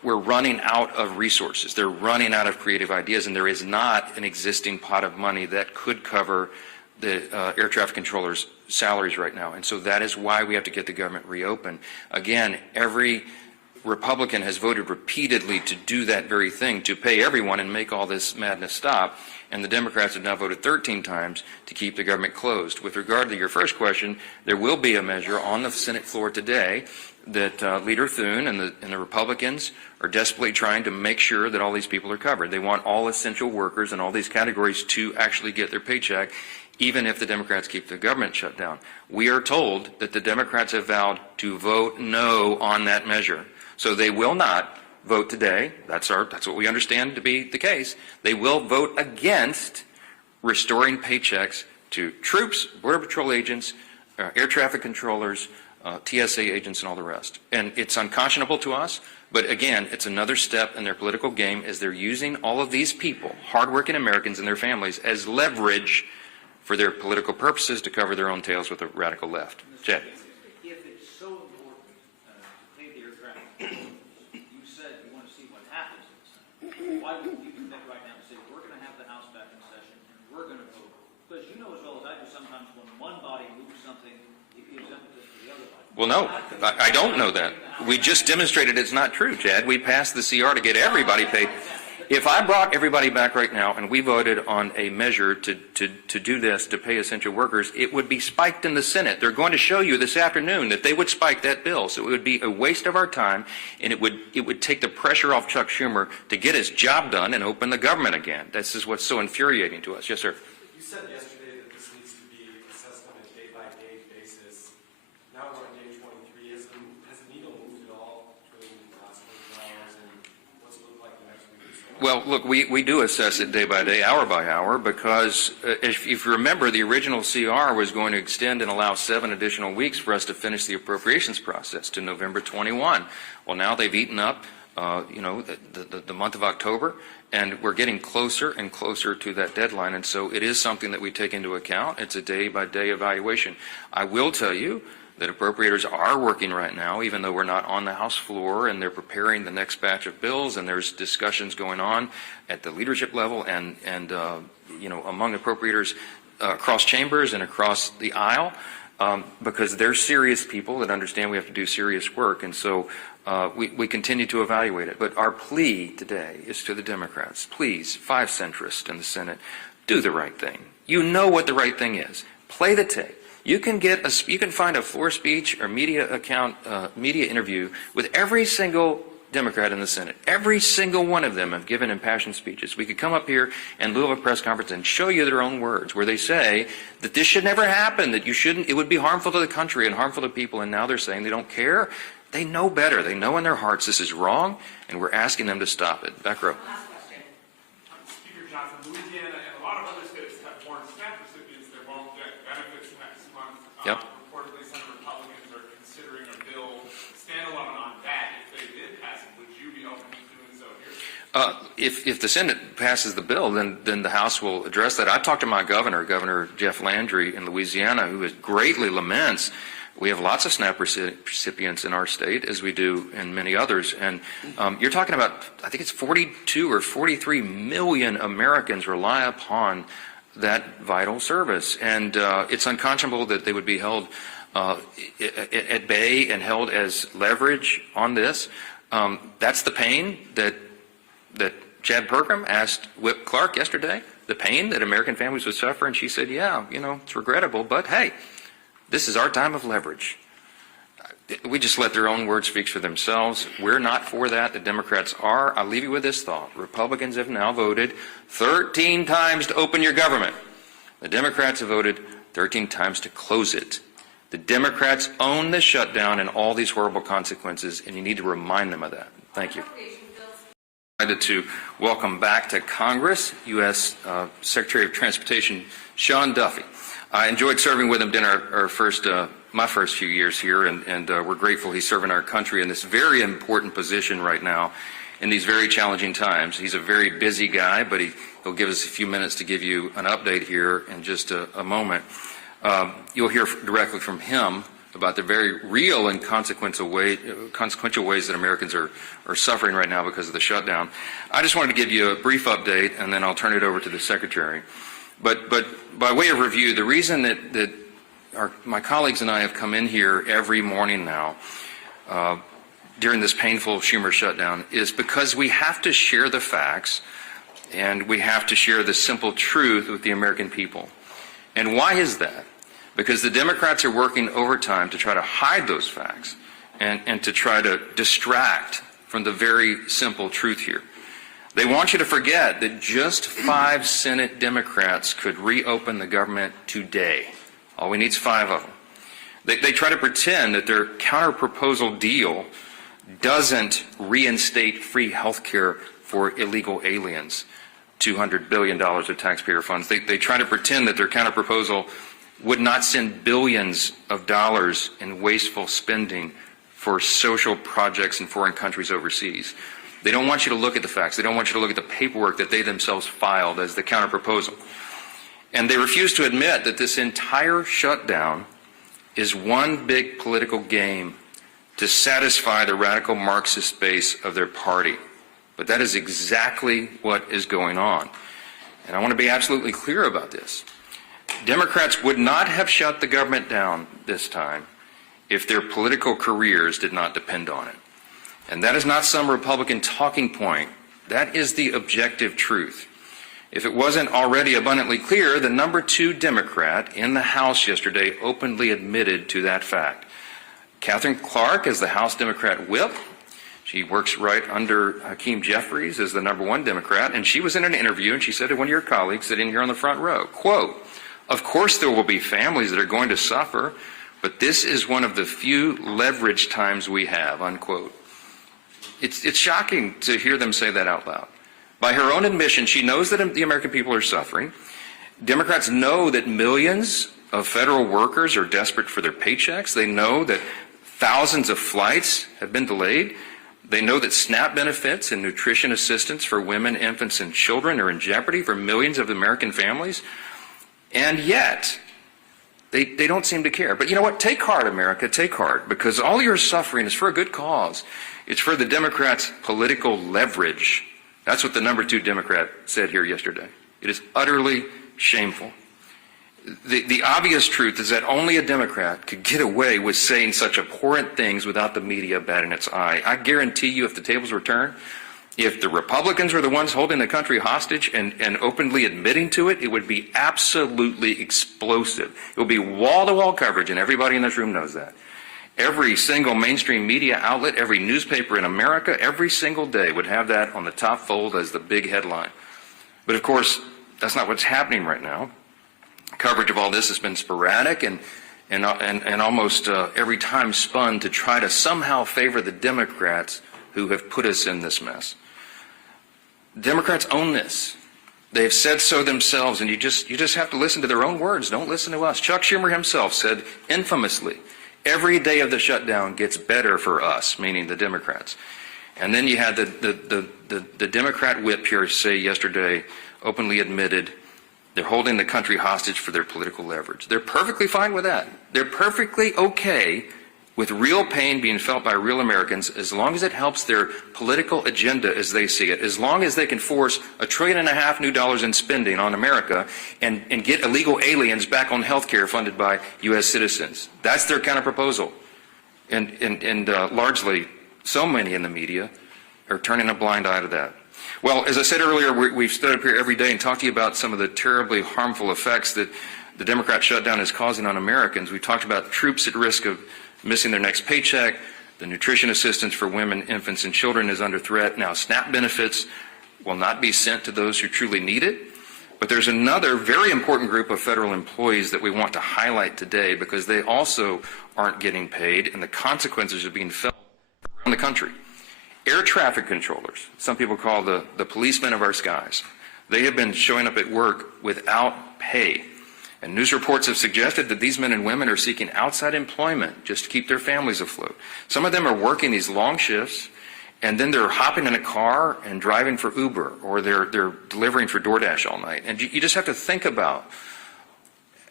we're running out of resources. They're running out of creative ideas, and there is not an existing pot of money that could cover the air traffic controllers' salaries right now. And so that is why we have to get the government reopened. Again, every Republican has voted repeatedly to do that very thing, to pay everyone and make all this madness stop. And the Democrats have now voted 13 times to keep the government closed. With regard to your first question, there will be a measure on the Senate floor today that Leader Thune and the Republicans are desperately trying to make sure that all these people are covered. They want all essential workers and all these categories to actually get their paycheck, even if the Democrats keep the government shut down. We are told that the Democrats have vowed to vote no on that measure. So they will not vote today. That's what we understand to be the case. They will vote against restoring paychecks to troops, Border Patrol agents, air traffic controllers, TSA agents, and all the rest. And it's unconscionable to us, but again, it's another step in their political game as they're using all of these people, hardworking Americans and their families, as leverage for their political purposes to cover their own tails with the radical left. Chad. If it's so important to pay the air traffic controllers, you said you want to see what happens in the Senate. Why wouldn't you commit right now and say, we're going to have the House back in session and we're going to vote? Because you know as well as I do, sometimes when one body moves something, it gives impetus to the other body. Well, no, I don't know that. We just demonstrated it's not true, Chad. We passed the CR to get everybody paid. If I brought everybody back right now and we voted on a measure to do this, to pay essential workers, it would be spiked in the Senate. They're going to show you this afternoon that they would spike that bill. So it would be a waste of our time, and it would take the pressure off Chuck Schumer to get his job done and open the government again. This is what's so infuriating to us. Yes, sir. You said yesterday that this needs to be assessed on a day-by-day basis. Now we're on day 23. Has the needle moved at all between the last 24 hours and what's it look like the next week or so? Well, look, we do assess it day by day, hour by hour, because if you remember, the original CR was going to extend and allow 7 additional weeks for us to finish the appropriations process to November 21. Well, now they've eaten up, the month of October, and we're getting closer and closer to that deadline, and so it is something that we take into account. It's a day-by-day evaluation. I will tell you that appropriators are working right now, even though we're not on the House floor, and they're preparing the next batch of bills, and there's discussions going on at the leadership level and among appropriators across chambers and across the aisle, because they're serious people that understand we have to do serious work, and so we continue to evaluate it. But our plea today is to the Democrats: please, 5 centrists in the Senate, do the right thing. You know what the right thing is. Play the tape. You can find a floor speech or media interview with every single Democrat in the Senate. Every single one of them have given impassioned speeches. We could come up here in lieu of a press conference and show you their own words, where they say that this should never happen, that it would be harmful to the country and harmful to people, and now they're saying they don't care. They know better. They know in their hearts this is wrong, and we're asking them to stop it. Back row. Speaker Johnson, Louisiana and a lot of other states have foreign SNAP recipients that won't get benefits next month. Yep. Reportedly, some Republicans are considering a bill standalone on that. If they did pass it, would you be open to doing so here? If the Senate passes the bill, then the House will address that. I talked to my governor, Governor Jeff Landry in Louisiana, who greatly laments. We have lots of SNAP recipients in our state, as we do in many others. And you're talking about, I think it's 42 or 43 million Americans rely upon that vital service. And it's unconscionable that they would be held at bay and held as leverage on this. That's the pain that Chad Pergram asked Whip Clark yesterday, the pain that American families would suffer. And she said, yeah, it's regrettable, but hey, this is our time of leverage. We just let their own words speak for themselves. We're not for that. The Democrats are. I'll leave you with this thought. Republicans have now voted 13 times to open your government. The Democrats have voted 13 times to close it. The Democrats own the shutdown and all these horrible consequences, and you need to remind them of that. Thank you. I'm delighted to welcome back to Congress U.S. Secretary of Transportation Sean Duffy. I enjoyed serving with him during my first few years here, and we're grateful he's serving our country in this very important position right now in these very challenging times. He's a very busy guy, but he'll give us a few minutes to give you an update here in just a moment. You'll hear directly from him about the very real and consequential ways that Americans are suffering right now because of the shutdown. I just wanted to give you a brief update, and then I'll turn it over to the Secretary. But by way of review, the reason that my colleagues and I have come in here every morning now during this painful Schumer shutdown is because we have to share the facts and we have to share the simple truth with the American people. And why is that? Because the Democrats are working overtime to try to hide those facts and to try to distract from the very simple truth here. They want you to forget that just 5 Senate Democrats could reopen the government today. All we need is 5 of them. They try to pretend that their counter-proposal deal doesn't reinstate free health care for illegal aliens, $200 billion of taxpayer funds. They try to pretend that their counter-proposal would not send billions of dollars in wasteful spending for social projects in foreign countries overseas. They don't want you to look at the facts. They don't want you to look at the paperwork that they themselves filed as the counter-proposal. And they refuse to admit that this entire shutdown is one big political game to satisfy the radical Marxist base of their party. But that is exactly what is going on. And I want to be absolutely clear about this. Democrats would not have shut the government down this time if their political careers did not depend on it. And that is not some Republican talking point. That is the objective truth. If it wasn't already abundantly clear, the number 2 Democrat in the House yesterday openly admitted to that fact. Catherine Clark is the House Democrat whip. She works right under Hakeem Jeffries as the number 1 Democrat, and she was in an interview and she said to one of your colleagues sitting here on the front row, quote, "Of course there will be families that are going to suffer, but this is one of the few leverage times we have," unquote. It's shocking to hear them say that out loud. By her own admission, she knows that the American people are suffering. Democrats know that millions of federal workers are desperate for their paychecks. They know that thousands of flights have been delayed. They know that SNAP benefits and nutrition assistance for women, infants, and children are in jeopardy for millions of American families. And yet, they don't seem to care. But you know what? Take heart, America. Take heart. Because all your suffering is for a good cause. It's for the Democrats' political leverage. That's what the number 2 Democrat said here yesterday. It is utterly shameful. The obvious truth is that only a Democrat could get away with saying such abhorrent things without the media batting its eye. I guarantee you, if the tables were turned, if the Republicans were the ones holding the country hostage and openly admitting to it, it would be absolutely explosive. It would be wall-to-wall coverage, and everybody in this room knows that. Every single mainstream media outlet, every newspaper in America, every single day would have that on the top fold as the big headline. But of course, that's not what's happening right now. Coverage of all this has been sporadic and almost every time spun to try to somehow favor the Democrats who have put us in this mess. Democrats own this. They've said so themselves, and you just have to listen to their own words. Don't listen to us. Chuck Schumer himself said infamously, "Every day of the shutdown gets better for us," meaning the Democrats. And then you had the Democrat whip here say yesterday, openly admitted, they're holding the country hostage for their political leverage. They're perfectly fine with that. They're perfectly okay with real pain being felt by real Americans as long as it helps their political agenda as they see it, as long as they can force $1.5 trillion new dollars in spending on America and get illegal aliens back on health care funded by U.S. citizens. That's their counterproposal. And largely, so many in the media are turning a blind eye to that. Well, as I said earlier, we've stood up here every day and talked to you about some of the terribly harmful effects that the Democrat shutdown is causing on Americans. We talked about troops at risk of missing their next paycheck. The nutrition assistance for women, infants, and children is under threat. Now, SNAP benefits will not be sent to those who truly need it. But there's another very important group of federal employees that we want to highlight today because they also aren't getting paid, and the consequences are being felt around the country. Air traffic controllers, some people call the policemen of our skies, they have been showing up at work without pay. And news reports have suggested that these men and women are seeking outside employment just to keep their families afloat. Some of them are working these long shifts, and then they're hopping in a car and driving for Uber, or they're delivering for DoorDash all night. And you just have to think about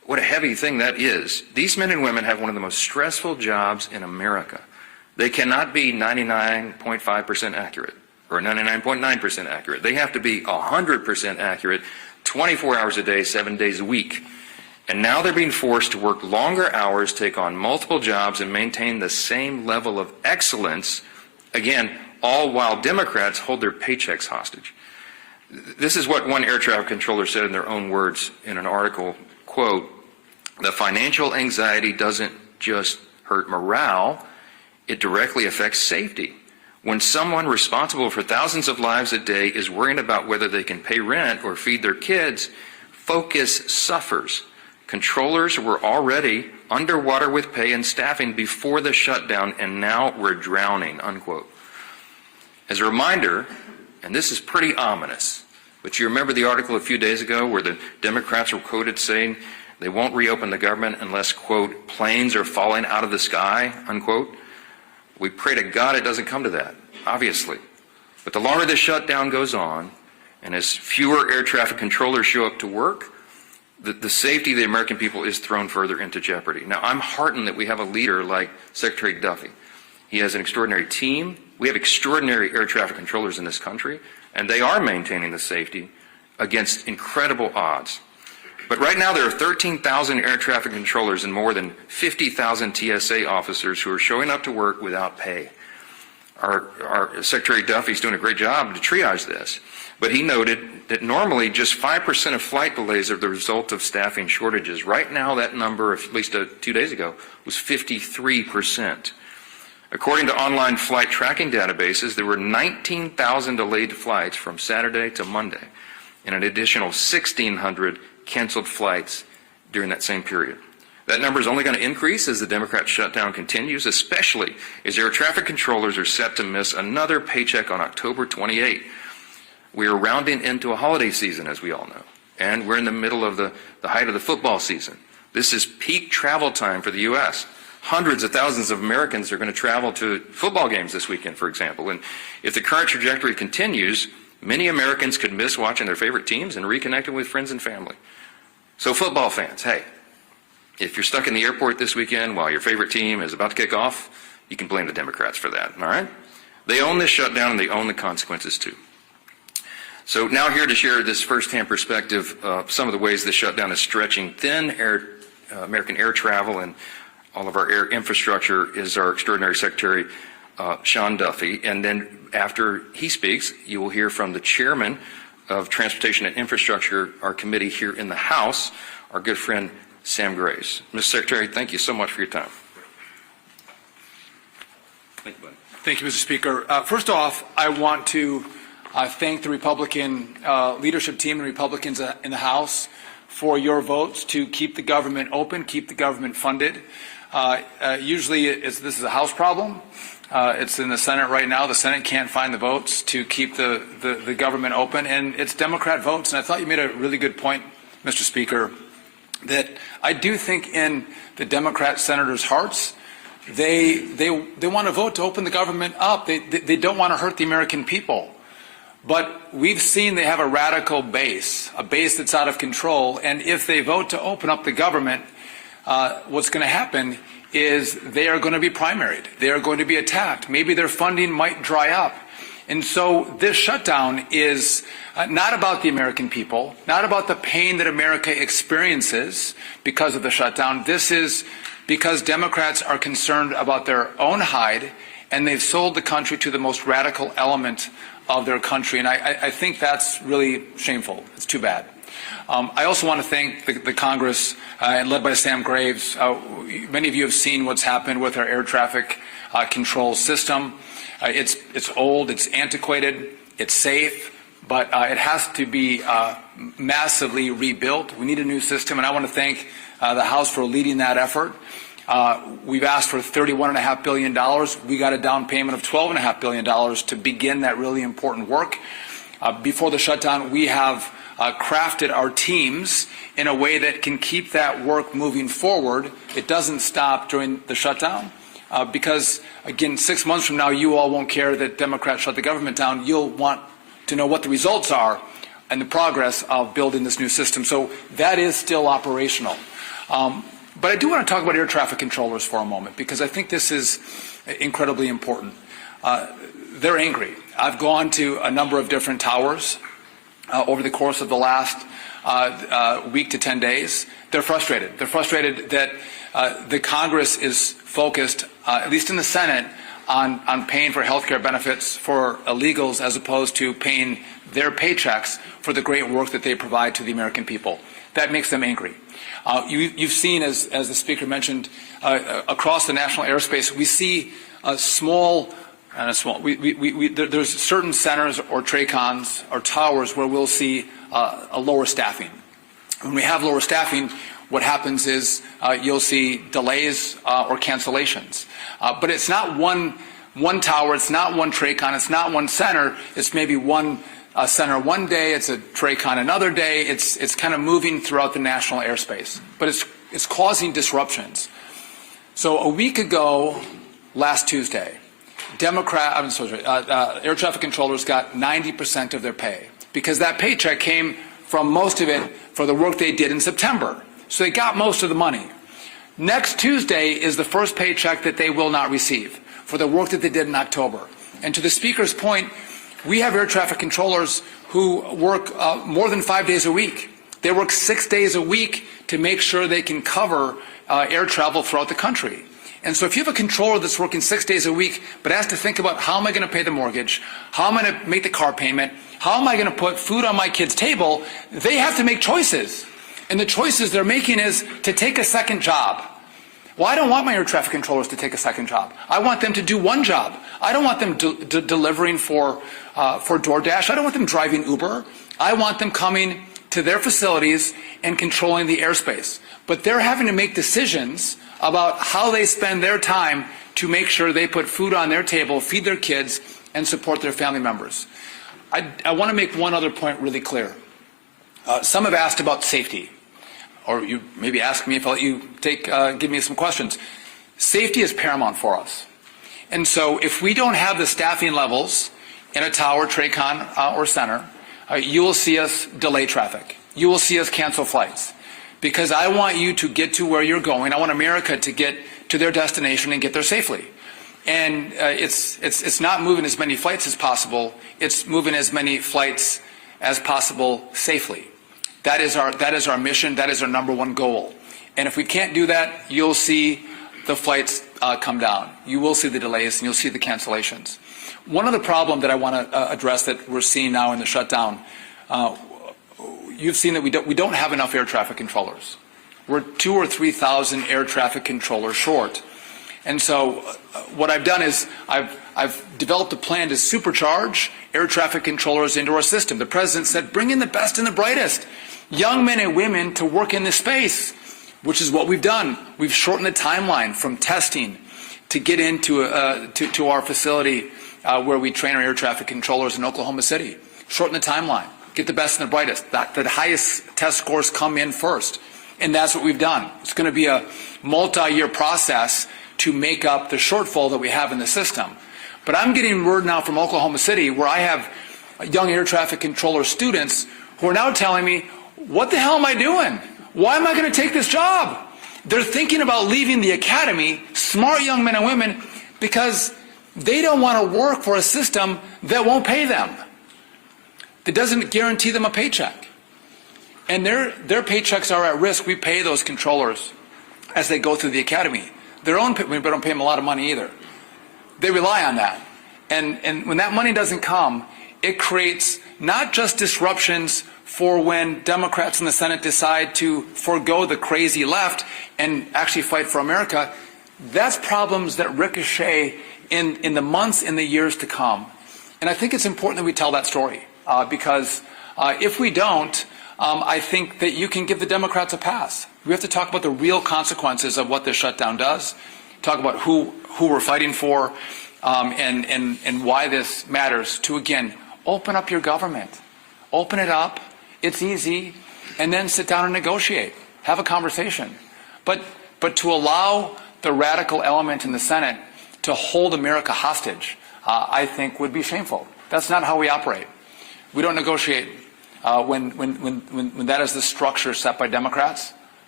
what a heavy thing that is. These men and women have one of the most stressful jobs in America. They cannot be 99.5% accurate or 99.9% accurate. They have to be 100% accurate 24 hours a day, 7 days a week. And now they're being forced to work longer hours, take on multiple jobs, and maintain the same level of excellence, again, all while Democrats hold their paychecks hostage. This is what one air traffic controller said in their own words in an article, quote, "The financial anxiety doesn't just hurt morale, it directly affects safety. When someone responsible for thousands of lives a day is worrying about whether they can pay rent or feed their kids, focus suffers. Controllers were already underwater with pay and staffing before the shutdown, and now we're drowning," unquote. As a reminder, and this is pretty ominous, but you remember the article a few days ago where the Democrats were quoted saying they won't reopen the government unless, quote, "planes are falling out of the sky," unquote. We pray to God it doesn't come to that, obviously. But the longer the shutdown goes on, and as fewer air traffic controllers show up to work, the safety of the American people is thrown further into jeopardy. Now, I'm heartened that we have a leader like Secretary Duffy. He has an extraordinary team. We have extraordinary air traffic controllers in this country, and they are maintaining the safety against incredible odds. But right now there are 13,000 air traffic controllers and more than 50,000 TSA officers who are showing up to work without pay. Our Secretary Duffy is doing a great job to triage this, but he noted that normally just 5% of flight delays are the result of staffing shortages. Right now that number, at least 2 days ago, was 53%. According to online flight tracking databases, there were 19,000 delayed flights from Saturday to Monday, and an additional 1,600 canceled flights during that same period. That number is only going to increase as the Democrat shutdown continues, especially as air traffic controllers are set to miss another paycheck on October 28. We are rounding into a holiday season, as we all know, and we're in the middle of the height of the football season. This is peak travel time for the U.S. Hundreds of thousands of Americans are going to travel to football games this weekend, for example, and if the current trajectory continues, many Americans could miss watching their favorite teams and reconnecting with friends and family. So football fans, hey, if you're stuck in the airport this weekend while your favorite team is about to kick off, you can blame the Democrats for that, all right? They own this shutdown and they own the consequences too. So now here to share this firsthand perspective of some of the ways this shutdown is stretching thin American air travel and all of our air infrastructure is our extraordinary Secretary, Sean Duffy. And then after he speaks, you will hear from the chairman of Transportation and Infrastructure, our committee here in the House, our good friend Sam Graves. Mr. Secretary, thank you so much for your time. Thank you, buddy. Thank you, Mr. Speaker. First off, I want to thank the Republican leadership team and Republicans in the House for your votes to keep the government open, keep the government funded. Usually this is a House problem. It's in the Senate right now. The Senate can't find the votes to keep the government open, and it's Democrat votes. And I thought you made a really good point, Mr. Speaker, that I do think in the Democrat senators' hearts, they want to vote to open the government up. They don't want to hurt the American people. But we've seen they have a radical base, a base that's out of control. And if they vote to open up the government, what's going to happen is they are going to be primaried. They are going to be attacked. Maybe their funding might dry up. And so this shutdown is not about the American people, not about the pain that America experiences because of the shutdown. This is because Democrats are concerned about their own hide, and they've sold the country to the most radical element of their country. And I think that's really shameful. It's too bad. I also want to thank the Congress, and led by Sam Graves. Many of you have seen what's happened with our air traffic control system. It's old, it's antiquated, it's safe, but it has to be massively rebuilt. We need a new system, and I want to thank the House for leading that effort. We've asked for $31.5 billion. We got a down payment of $12.5 billion to begin that really important work. Before the shutdown, we have crafted our teams in a way that can keep that work moving forward. It doesn't stop during the shutdown because, again, 6 months from now, you all won't care that Democrats shut the government down. You'll want to know what the results are and the progress of building this new system. So that is still operational. But I do want to talk about air traffic controllers for a moment, because I think this is incredibly important. They're angry. I've gone to a number of different towers over the course of the last week to 10 days. They're frustrated. They're frustrated that the Congress is focused, at least in the Senate, on paying for health care benefits for illegals as opposed to paying their paychecks for the great work that they provide to the American people. That makes them angry. You've seen, as the Speaker mentioned, across the national airspace, we see there's certain centers or TRACONs or towers where we'll see a lower staffing. When we have lower staffing, what happens is you'll see delays or cancellations. But it's not one tower, it's not one TRACON, it's not one center, it's maybe one center one day, it's a TRACON another day, it's kind of moving throughout the national airspace. But it's causing disruptions. So a week ago, last Tuesday, air traffic controllers got 90% of their pay, because that paycheck came from most of it for the work they did in September. So they got most of the money. Next Tuesday is the first paycheck that they will not receive for the work that they did in October. And to the Speaker's point, we have air traffic controllers who work more than 5 days a week. They work 6 days a week to make sure they can cover air travel throughout the country. And so if you have a controller that's working 6 days a week but has to think about, how am I going to pay the mortgage, how am I going to make the car payment, how am I going to put food on my kid's table, they have to make choices. And the choices they're making is to take a second job. Well, I don't want my air traffic controllers to take a second job. I want them to do one job. I don't want them delivering for DoorDash. I don't want them driving Uber. I want them coming to their facilities and controlling the airspace. But they're having to make decisions about how they spend their time to make sure they put food on their table, feed their kids, and support their family members. I want to make one other point really clear. Some have asked about safety, or you maybe ask me if I'll let you give me some questions. Safety is paramount for us. And so if we don't have the staffing levels in a tower, TRACON, or center, you will see us delay traffic. You will see us cancel flights. Because I want you to get to where you're going. I want America to get to their destination and get there safely. And it's not moving as many flights as possible. It's moving as many flights as possible safely. That is our mission. That is our number one goal. And if we can't do that, you'll see the flights come down. You will see the delays and you'll see the cancellations. One other problem that I want to address that we're seeing now in the shutdown, you've seen that we don't have enough air traffic controllers. We're 2,000 or 3,000 air traffic controllers short. And so what I've done is I've developed a plan to supercharge air traffic controllers into our system. The President said, bring in the best and the brightest, young men and women to work in this space, which is what we've done. We've shortened the timeline from testing to get into to our facility where we train our air traffic controllers in Oklahoma City. Shorten the timeline. Get the best and the brightest. The highest test scores come in first. And that's what we've done. It's going to be a multi-year process to make up the shortfall that we have in the system. But I'm getting word now from Oklahoma City, where I have young air traffic controller students who are now telling me, what the hell am I doing? Why am I going to take this job? They're thinking about leaving the academy, smart young men and women, because they don't want to work for a system that won't pay them, that doesn't guarantee them a paycheck. And their paychecks are at risk. We pay those controllers as they go through the academy. We don't pay them a lot of money either. They rely on that. And when that money doesn't come, it creates not just disruptions for when Democrats in the Senate decide to forego the crazy left and actually fight for America. That's problems that ricochet in the months and the years to come. And I think it's important that we tell that story because if we don't, I think that you can give the Democrats a pass. We have to talk about the real consequences of what this shutdown does, talk about who we're fighting for, and why this matters, to, again, open up your government. Open it up. It's easy. And then sit down and negotiate. Have a conversation. But to allow the radical element in the Senate to hold America hostage, I think would be shameful. That's not how we operate. We don't negotiate when that is the structure set by Democrats.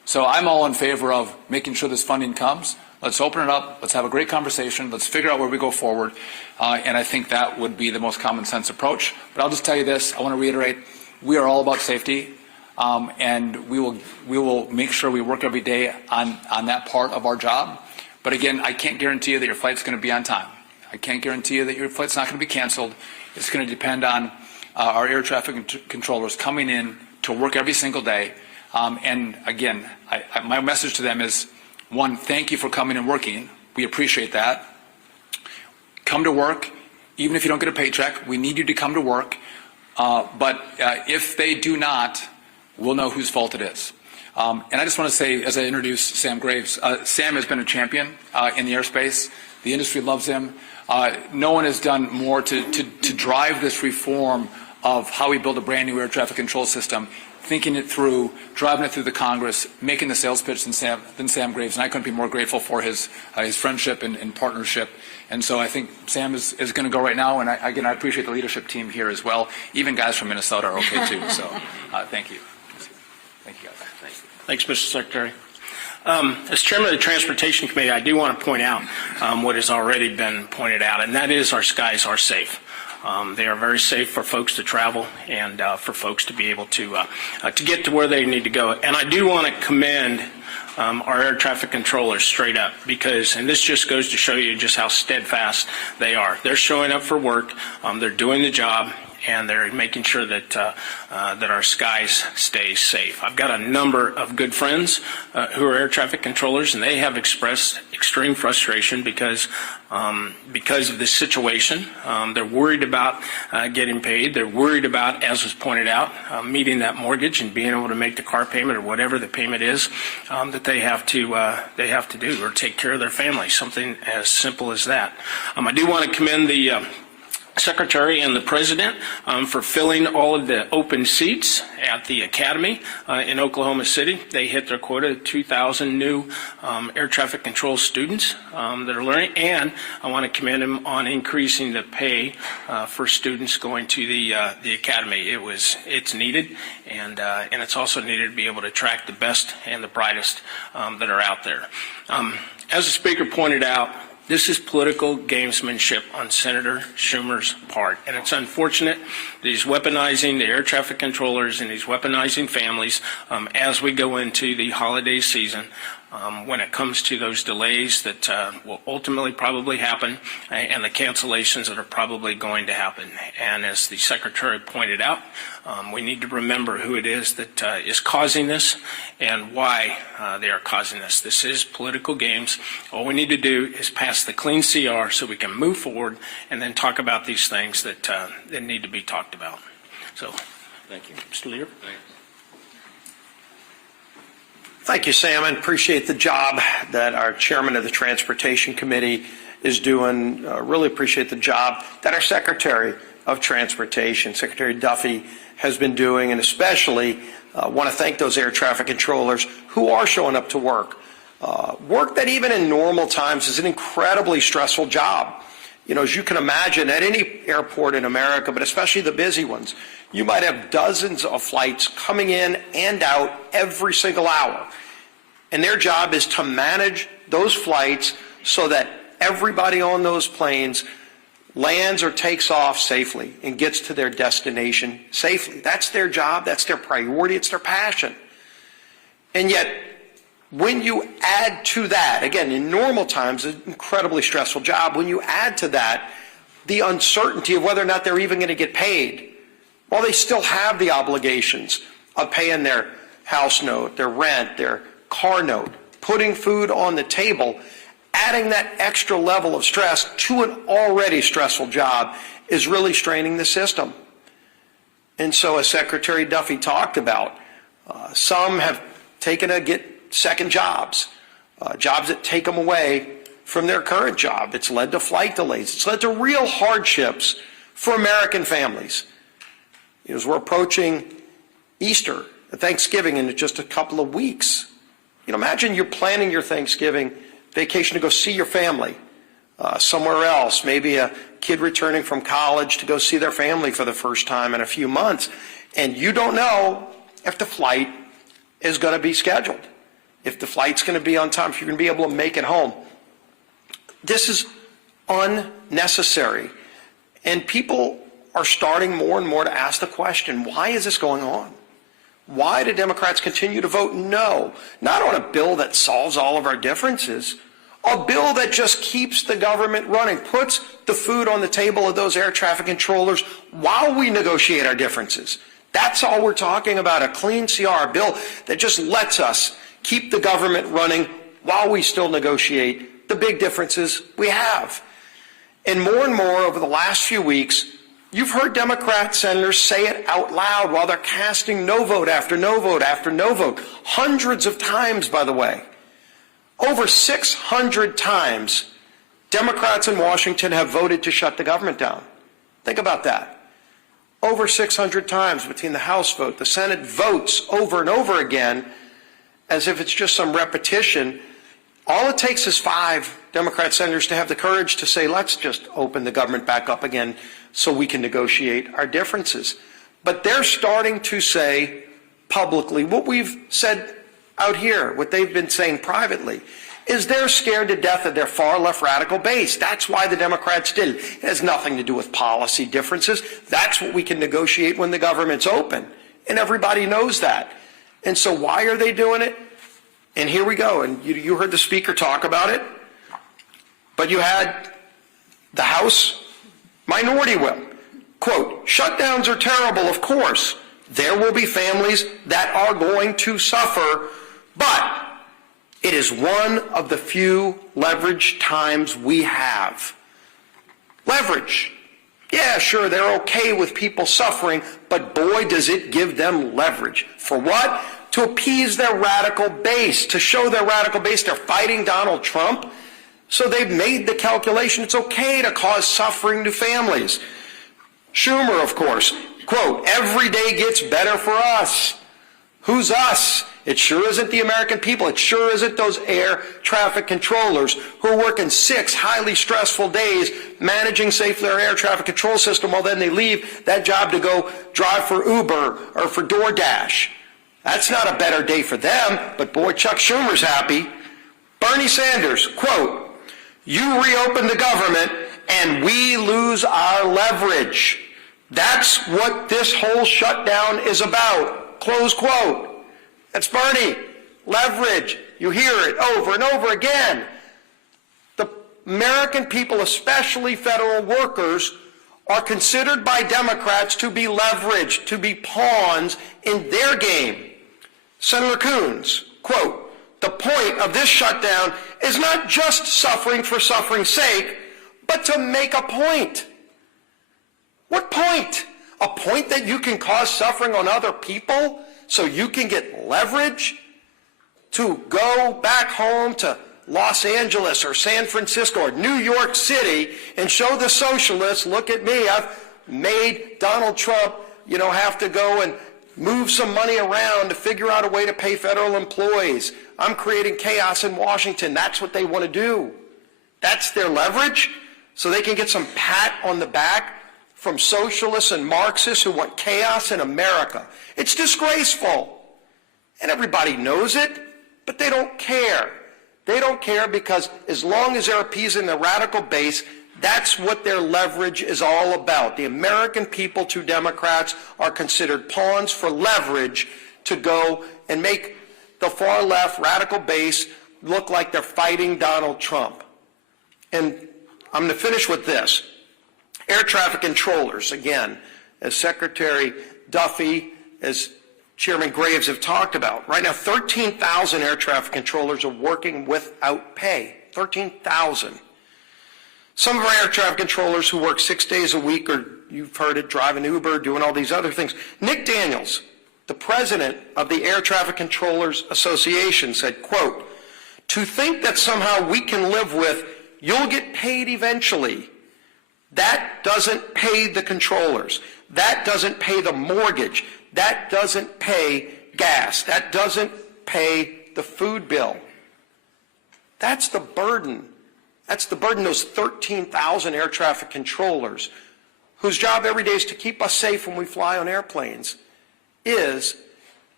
So I'm all in favor of making sure this funding comes. Let's open it up. Let's have a great conversation. Let's figure out where we go forward. And I think that would be the most common sense approach. But I'll just tell you this. I want to reiterate, we are all about safety. And we will make sure we work every day on that part of our job. But again, I can't guarantee you that your flight's going to be on time. I can't guarantee you that your flight's not going to be canceled. It's going to depend on our air traffic controllers coming in to work every single day. And again, my message to them is, one, thank you for coming and working. We appreciate that. Come to work. Even if you don't get a paycheck, we need you to come to work. But if they do not, we'll know whose fault it is. And I just want to say, as I introduce Sam Graves, Sam has been a champion in the airspace. The industry loves him. No one has done more to drive this reform of how we build a brand new air traffic control system, thinking it through, driving it through the Congress, making the sales pitch than Sam Graves. And I couldn't be more grateful for his friendship and partnership. And so I think Sam is going to go right now. And again, I appreciate the leadership team here as well. Even guys from Minnesota are okay too. So thank you. Thank you, guys. Thanks, Mr. Secretary. As chairman of the Transportation Committee, I do want to point out what has already been pointed out, and that is our skies are safe. They are very safe for folks to travel and for folks to be able to get to where they need to go. And I do want to commend our air traffic controllers straight up, because, and this just goes to show you just how steadfast they are. They're showing up for work, they're doing the job, and they're making sure that that our skies stay safe. I've got a number of good friends who are air traffic controllers, and they have expressed extreme frustration because of this situation. They're worried about getting paid. They're worried about, as was pointed out, meeting that mortgage and being able to make the car payment or whatever the payment is that they have to do, or take care of their family. Something as simple as that. I do want to commend the Secretary and the President for filling all of the open seats at the Academy in Oklahoma City. They hit their quota of 2,000 new air traffic control students that are learning, and I want to commend them on increasing the pay for students going to the Academy. It's needed, and it's also needed to be able to attract the best and the brightest that are out there. As the Speaker pointed out, this is political gamesmanship on Senator Schumer's part, and it's unfortunate that he's weaponizing the air traffic controllers and he's weaponizing families as we go into the holiday season. When it comes to those delays that will ultimately probably happen and the cancellations that are probably going to happen. And as the Secretary pointed out, we need to remember who it is that is causing this and why they are causing this. This is political games. All we need to do is pass the clean CR so we can move forward and then talk about these things that need to be talked about. So, thank you. Mr. Leader. Thanks. Thank you, Sam, and appreciate the job that our chairman of the Transportation Committee is doing. Really appreciate the job that our Secretary of Transportation, Secretary Duffy, has been doing, and especially want to thank those air traffic controllers who are showing up to work. Work that even in normal times is an incredibly stressful job. You know, as you can imagine, at any airport in America, but especially the busy ones, you might have dozens of flights coming in and out every single hour. And their job is to manage those flights so that everybody on those planes lands or takes off safely and gets to their destination safely. That's their job. That's their priority. It's their passion. And yet, when you add to that, again, in normal times, an incredibly stressful job, when you add to that the uncertainty of whether or not they're even going to get paid, well, they still have the obligations of paying their house note, their rent, their car note, putting food on the table. Adding that extra level of stress to an already stressful job is really straining the system. And so, as Secretary Duffy talked about, some have taken to get second jobs, jobs that take them away from their current job. It's led to flight delays. It's led to real hardships for American families. As we're approaching Easter, Thanksgiving in just a couple of weeks, imagine you're planning your Thanksgiving vacation to go see your family somewhere else, maybe a kid returning from college to go see their family for the first time in a few months, and you don't know if the flight is going to be scheduled. if the flight's going to be on time, if you're going to be able to make it home. This is unnecessary. And people are starting more and more to ask the question, why is this going on? Why do Democrats continue to vote no? Not on a bill that solves all of our differences, a bill that just keeps the government running, puts the food on the table of those air traffic controllers while we negotiate our differences. That's all we're talking about, a clean CR, a bill that just lets us keep the government running while we still negotiate the big differences we have. And more over the last few weeks, you've heard Democrat senators say it out loud while they're casting no vote after no vote after no vote. Hundreds of times, by the way. Over 600 times, Democrats in Washington have voted to shut the government down. Think about that. Over 600 times between the House vote, the Senate votes over and over again as if it's just some repetition. All it takes is 5 Democrat senators to have the courage to say, let's just open the government back up again so we can negotiate our differences. But they're starting to say publicly what we've said out here, what they've been saying privately, is they're scared to death of their far left radical base. That's why the Democrats did it. It has nothing to do with policy differences. That's what we can negotiate when the government's open. And everybody knows that. And so why are they doing it? And here we go. And you heard the speaker talk about it. But you had the House minority whip. Quote, shutdowns are terrible, of course. There will be families that are going to suffer, but it is one of the few leverage times we have. Leverage. Yeah, sure, they're okay with people suffering, but boy, does it give them leverage. For what? To appease their radical base, to show their radical base they're fighting Donald Trump. So they've made the calculation it's okay to cause suffering to families. Schumer, of course, quote, every day gets better for us. Who's us? It sure isn't the American people. It sure isn't those air traffic controllers who are working 6 highly stressful days managing safely our air traffic control system while then they leave that job to go drive for Uber or for DoorDash. That's not a better day for them, but boy, Chuck Schumer's happy. Bernie Sanders, quote, you reopen the government and we lose our leverage. That's what this whole shutdown is about. Close quote. That's Bernie. Leverage. You hear it over and over again. The American people, especially federal workers, are considered by Democrats to be leveraged, to be pawns in their game. Senator Coons, quote, the point of this shutdown is not just suffering for suffering's sake, but to make a point. What point? A point that you can cause suffering on other people so you can get leverage to go back home to Los Angeles or San Francisco or New York City and show the socialists, look at me, I've made Donald Trump, have to go and move some money around to figure out a way to pay federal employees. I'm creating chaos in Washington. That's what they want to do. That's their leverage, so they can get some pat on the back from socialists and Marxists who want chaos in America. It's disgraceful. And everybody knows it, but they don't care. They don't care because as long as they're appeasing the radical base, that's what their leverage is all about. The American people to Democrats are considered pawns for leverage to go and make the far left radical base look like they're fighting Donald Trump. And I'm going to finish with this. Air traffic controllers, again, as Secretary Duffy, as Chairman Graves have talked about. Right now, 13,000 air traffic controllers are working without pay. 13,000. Some of our air traffic controllers who work 6 days a week, or you've heard it, driving Uber, doing all these other things. Nick Daniels, the president of the Air Traffic Controllers Association, said, quote, to think that somehow we can live with, you'll get paid eventually. That doesn't pay the controllers. That doesn't pay the mortgage. That doesn't pay gas. That doesn't pay the food bill. That's the burden. That's the burden those 13,000 air traffic controllers, whose job every day is to keep us safe when we fly on airplanes, is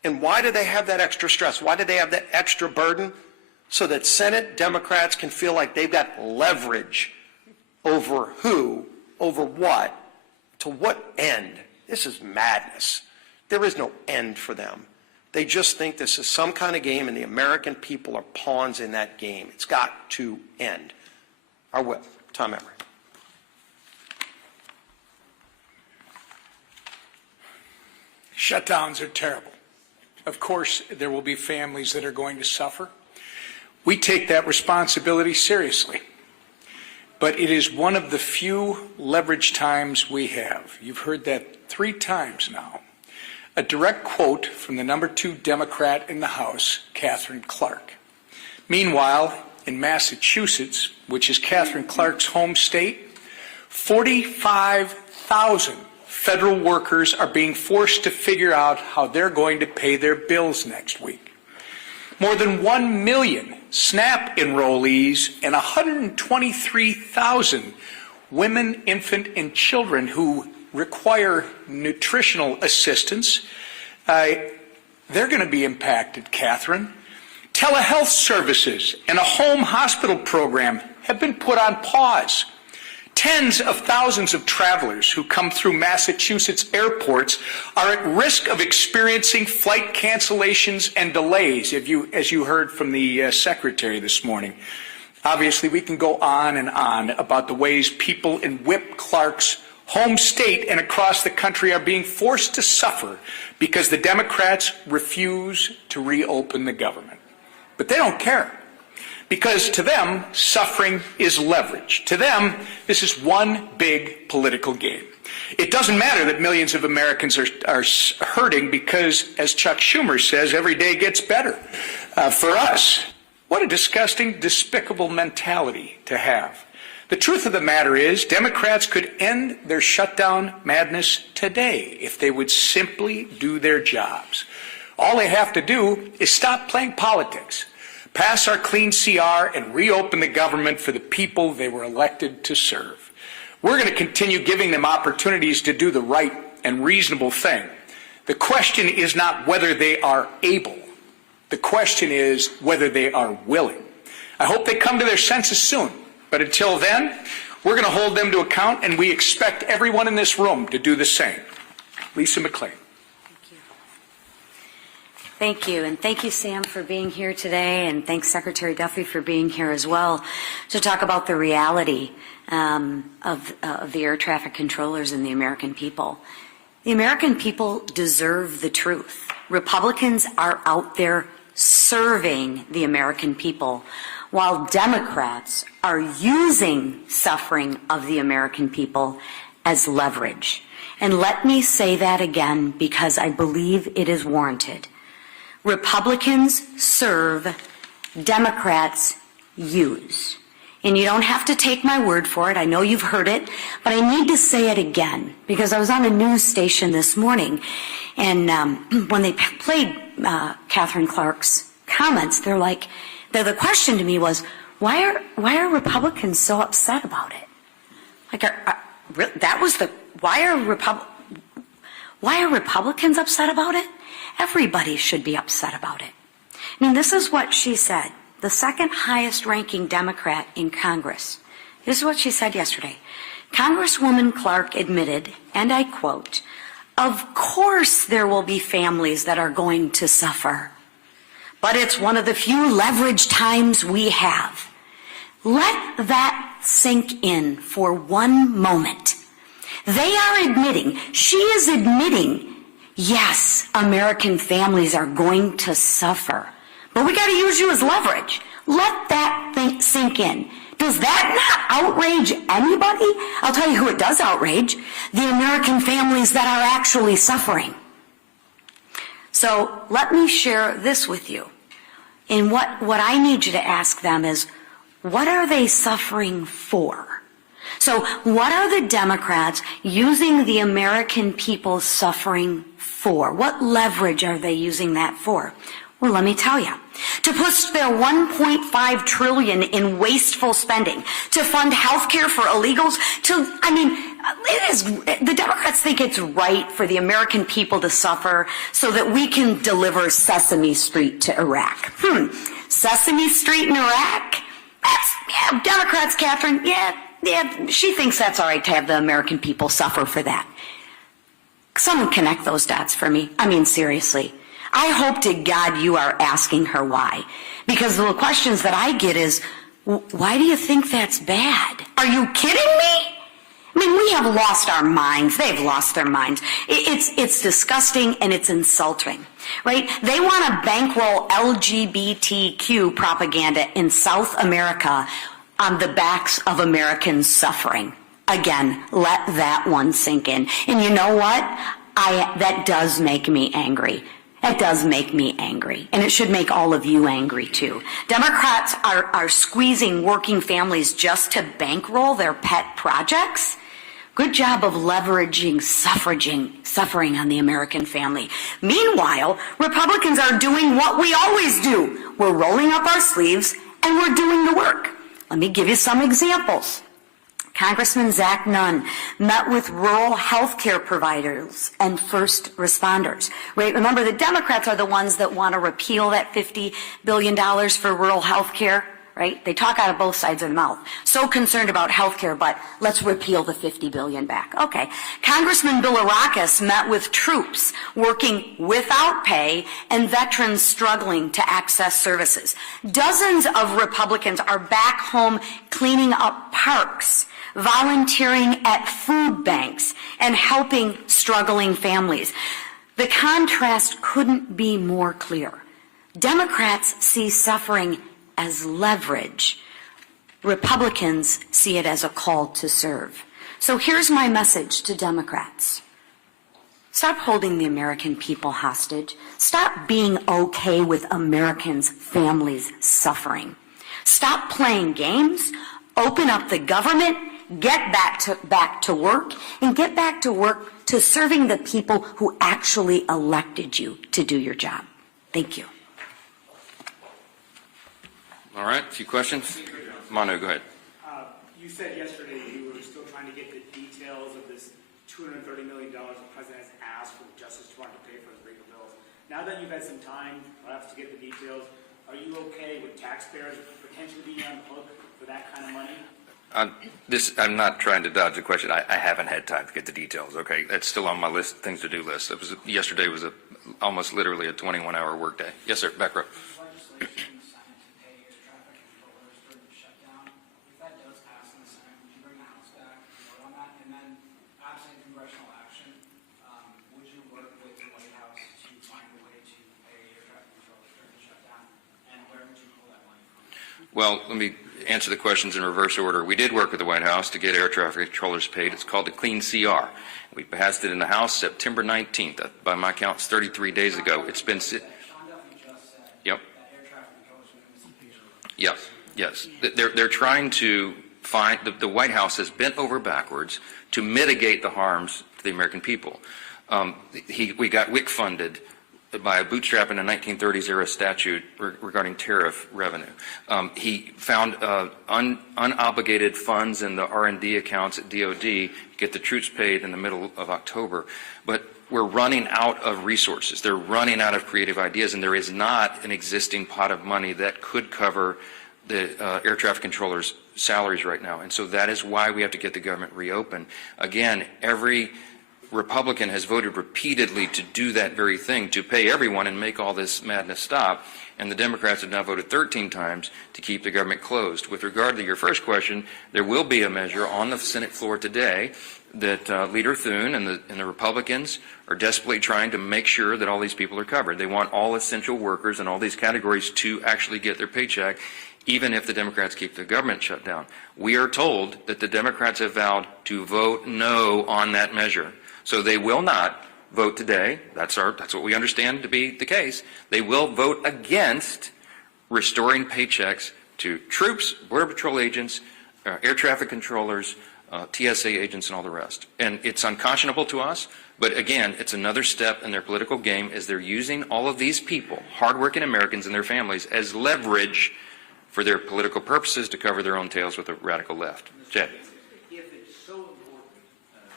And why do they have that extra stress? Why do they have that extra burden? So that Senate Democrats can feel like they've got leverage over who, over what, to what end. This is madness. There is no end for them. They just think this is some kind of game, and the American people are pawns in that game. It's got to end. Our whip, Tom Emery. Shutdowns are terrible. Of course, there will be families that are going to suffer. We take that responsibility seriously. But it is one of the few leverage times we have. You've heard that 3 times now. A direct quote from the number 2 Democrat in the House, Catherine Clark. Meanwhile, in Massachusetts, which is Catherine Clark's home state, 45,000 federal workers are being forced to figure out how they're going to pay their bills next week. More than 1 million SNAP enrollees and 123,000 women, infant, and children who require nutritional assistance, they're going to be impacted, Catherine. Telehealth services and a home hospital program have been put on pause. Tens of thousands of travelers who come through Massachusetts airports are at risk of experiencing flight cancellations and delays, as you heard from the Secretary this morning. Obviously, we can go on and on about the ways people in Whip Clark's home state and across the country are being forced to suffer because the Democrats refuse to reopen the government. But they don't care. Because to them, suffering is leverage. To them, this is one big political game. It doesn't matter that millions of Americans are hurting because, as Chuck Schumer says, every day gets better. For us, what a disgusting, despicable mentality to have. The truth of the matter is, Democrats could end their shutdown madness today if they would simply do their jobs. All they have to do is stop playing politics, pass our clean CR, and reopen the government for the people they were elected to serve. We're going to continue giving them opportunities to do the right and reasonable thing. The question is not whether they are able. The question is whether they are willing. I hope they come to their senses soon. But until then, we're going to hold them to account, and we expect everyone in this room to do the same. Lisa McClain. Thank you, and thank you, Sam, for being here today, and thanks, Secretary Duffy, for being here as well to talk about the reality of the air traffic controllers and the American people. The American people deserve the truth. Republicans are out there serving the American people, while Democrats are using suffering of the American people as leverage. And let me say that again because I believe it is warranted. Republicans serve, Democrats use. And you don't have to take my word for it. I know you've heard it, but I need to say it again because I was on a news station this morning, and when they played Catherine Clark's comments, the question to me was, why are Republicans so upset about it? Why are Republicans upset about it? Everybody should be upset about it. I mean, this is what she said, the second highest ranking Democrat in Congress. This is what she said yesterday. Congresswoman Clark admitted, and I quote, "Of course there will be families that are going to suffer, but it's one of the few leverage times we have." Let that sink in for one moment. They are admitting, she is admitting, yes, American families are going to suffer, but we got to use you as leverage. Let that thing sink in. Does that not outrage anybody? I'll tell you who it does outrage, the American families that are actually suffering. So let me share this with you. And what I need you to ask them is, what are they suffering for? So what are the Democrats using the American people suffering for? What leverage are they using that for? Well, let me tell you. To push their $1.5 trillion in wasteful spending, to fund health care for illegals, the Democrats think it's right for the American people to suffer so that we can deliver Sesame Street to Iraq. Sesame Street in Iraq? Yeah, Democrats, Catherine, yeah, she thinks that's all right to have the American people suffer for that. Someone connect those dots for me. I mean, seriously. I hope to God you are asking her why. Because the questions that I get is, why do you think that's bad? Are you kidding me? I mean, we have lost our minds. They've lost their minds. It's disgusting and it's insulting, right? They want to bankroll LGBTQ propaganda in South America on the backs of Americans suffering. Again, let that one sink in. And you know what? That does make me angry. That does make me angry. And it should make all of you angry too. Democrats are squeezing working families just to bankroll their pet projects. Good job of leveraging suffering on the American family. Meanwhile, Republicans are doing what we always do. We're rolling up our sleeves and we're doing the work. Let me give you some examples. Congressman Zach Nunn met with rural health care providers and first responders. Right? Remember, the Democrats are the ones that want to repeal that $50 billion for rural health care. Right? They talk out of both sides of the mouth. So concerned about health care, but let's repeal the $50 billion back. Okay. Congressman Bilirakis met with troops working without pay and veterans struggling to access services. Dozens of Republicans are back home cleaning up parks, volunteering at food banks, and helping struggling families. The contrast couldn't be more clear. Democrats see suffering as leverage. Republicans see it as a call to serve. So here's my message to Democrats. Stop holding the American people hostage. Stop being okay with Americans' families suffering. Stop playing games. Open up the government. Get back to work, and get back to work to serving the people who actually elected you to do your job. Thank you. All right, a few questions. Manu, go ahead. You said yesterday you were still trying to get the details of this $230 million the president has asked for the Justice Department to pay for his legal bills. Now that you've had some time, perhaps, to get the details, are you okay with taxpayers potentially being on the hook for that kind of money? I'm not trying to dodge the question. I haven't had time to get the details. Okay, that's still on my list, things to do list. Yesterday was almost literally a 21-hour workday. Yes, sir. Back row. Legislation in the Senate to pay air traffic controllers during the shutdown. If that does pass in the Senate, would you bring the House back and vote on that? And then, absent congressional action, would you work with the White House to find a way to pay air traffic controllers during the shutdown? And where would you pull that money from? Well, let me answer the questions in reverse order. We did work with the White House to get air traffic controllers paid. It's called the Clean CR. We passed it in the House September 19th. By my count, it's 33 days ago. It's been... Sean Duffy just said Yep. that air traffic controllers would miss the picture. Yes. They're trying to find... The White House has bent over backwards to mitigate the harms to the American people. We got WIC funded by a bootstrap in a 1930s era statute regarding tariff revenue. He found unobligated funds in the R&D accounts at DOD to get the troops paid in the middle of October. But we're running out of resources. They're running out of creative ideas, and there is not an existing pot of money that could cover the air traffic controllers' salaries right now. And so that is why we have to get the government reopened. Again, every Republican has voted repeatedly to do that very thing, to pay everyone and make all this madness stop, and the Democrats have now voted 13 times to keep the government closed. With regard to your first question, there will be a measure on the Senate floor today that Leader Thune and the Republicans are desperately trying to make sure that all these people are covered. They want all essential workers and all these categories to actually get their paycheck, even if the Democrats keep the government shut down. We are told that the Democrats have vowed to vote no on that measure. So they will not vote today. That's what we understand to be the case. They will vote against restoring paychecks to troops, Border Patrol agents, air traffic controllers, TSA agents, and all the rest. And it's unconscionable to us, but again, it's another step in their political game as they're using all of these people, hardworking Americans and their families, as leverage for their political purposes to cover their own tails with the radical left. Jed. If it's so important to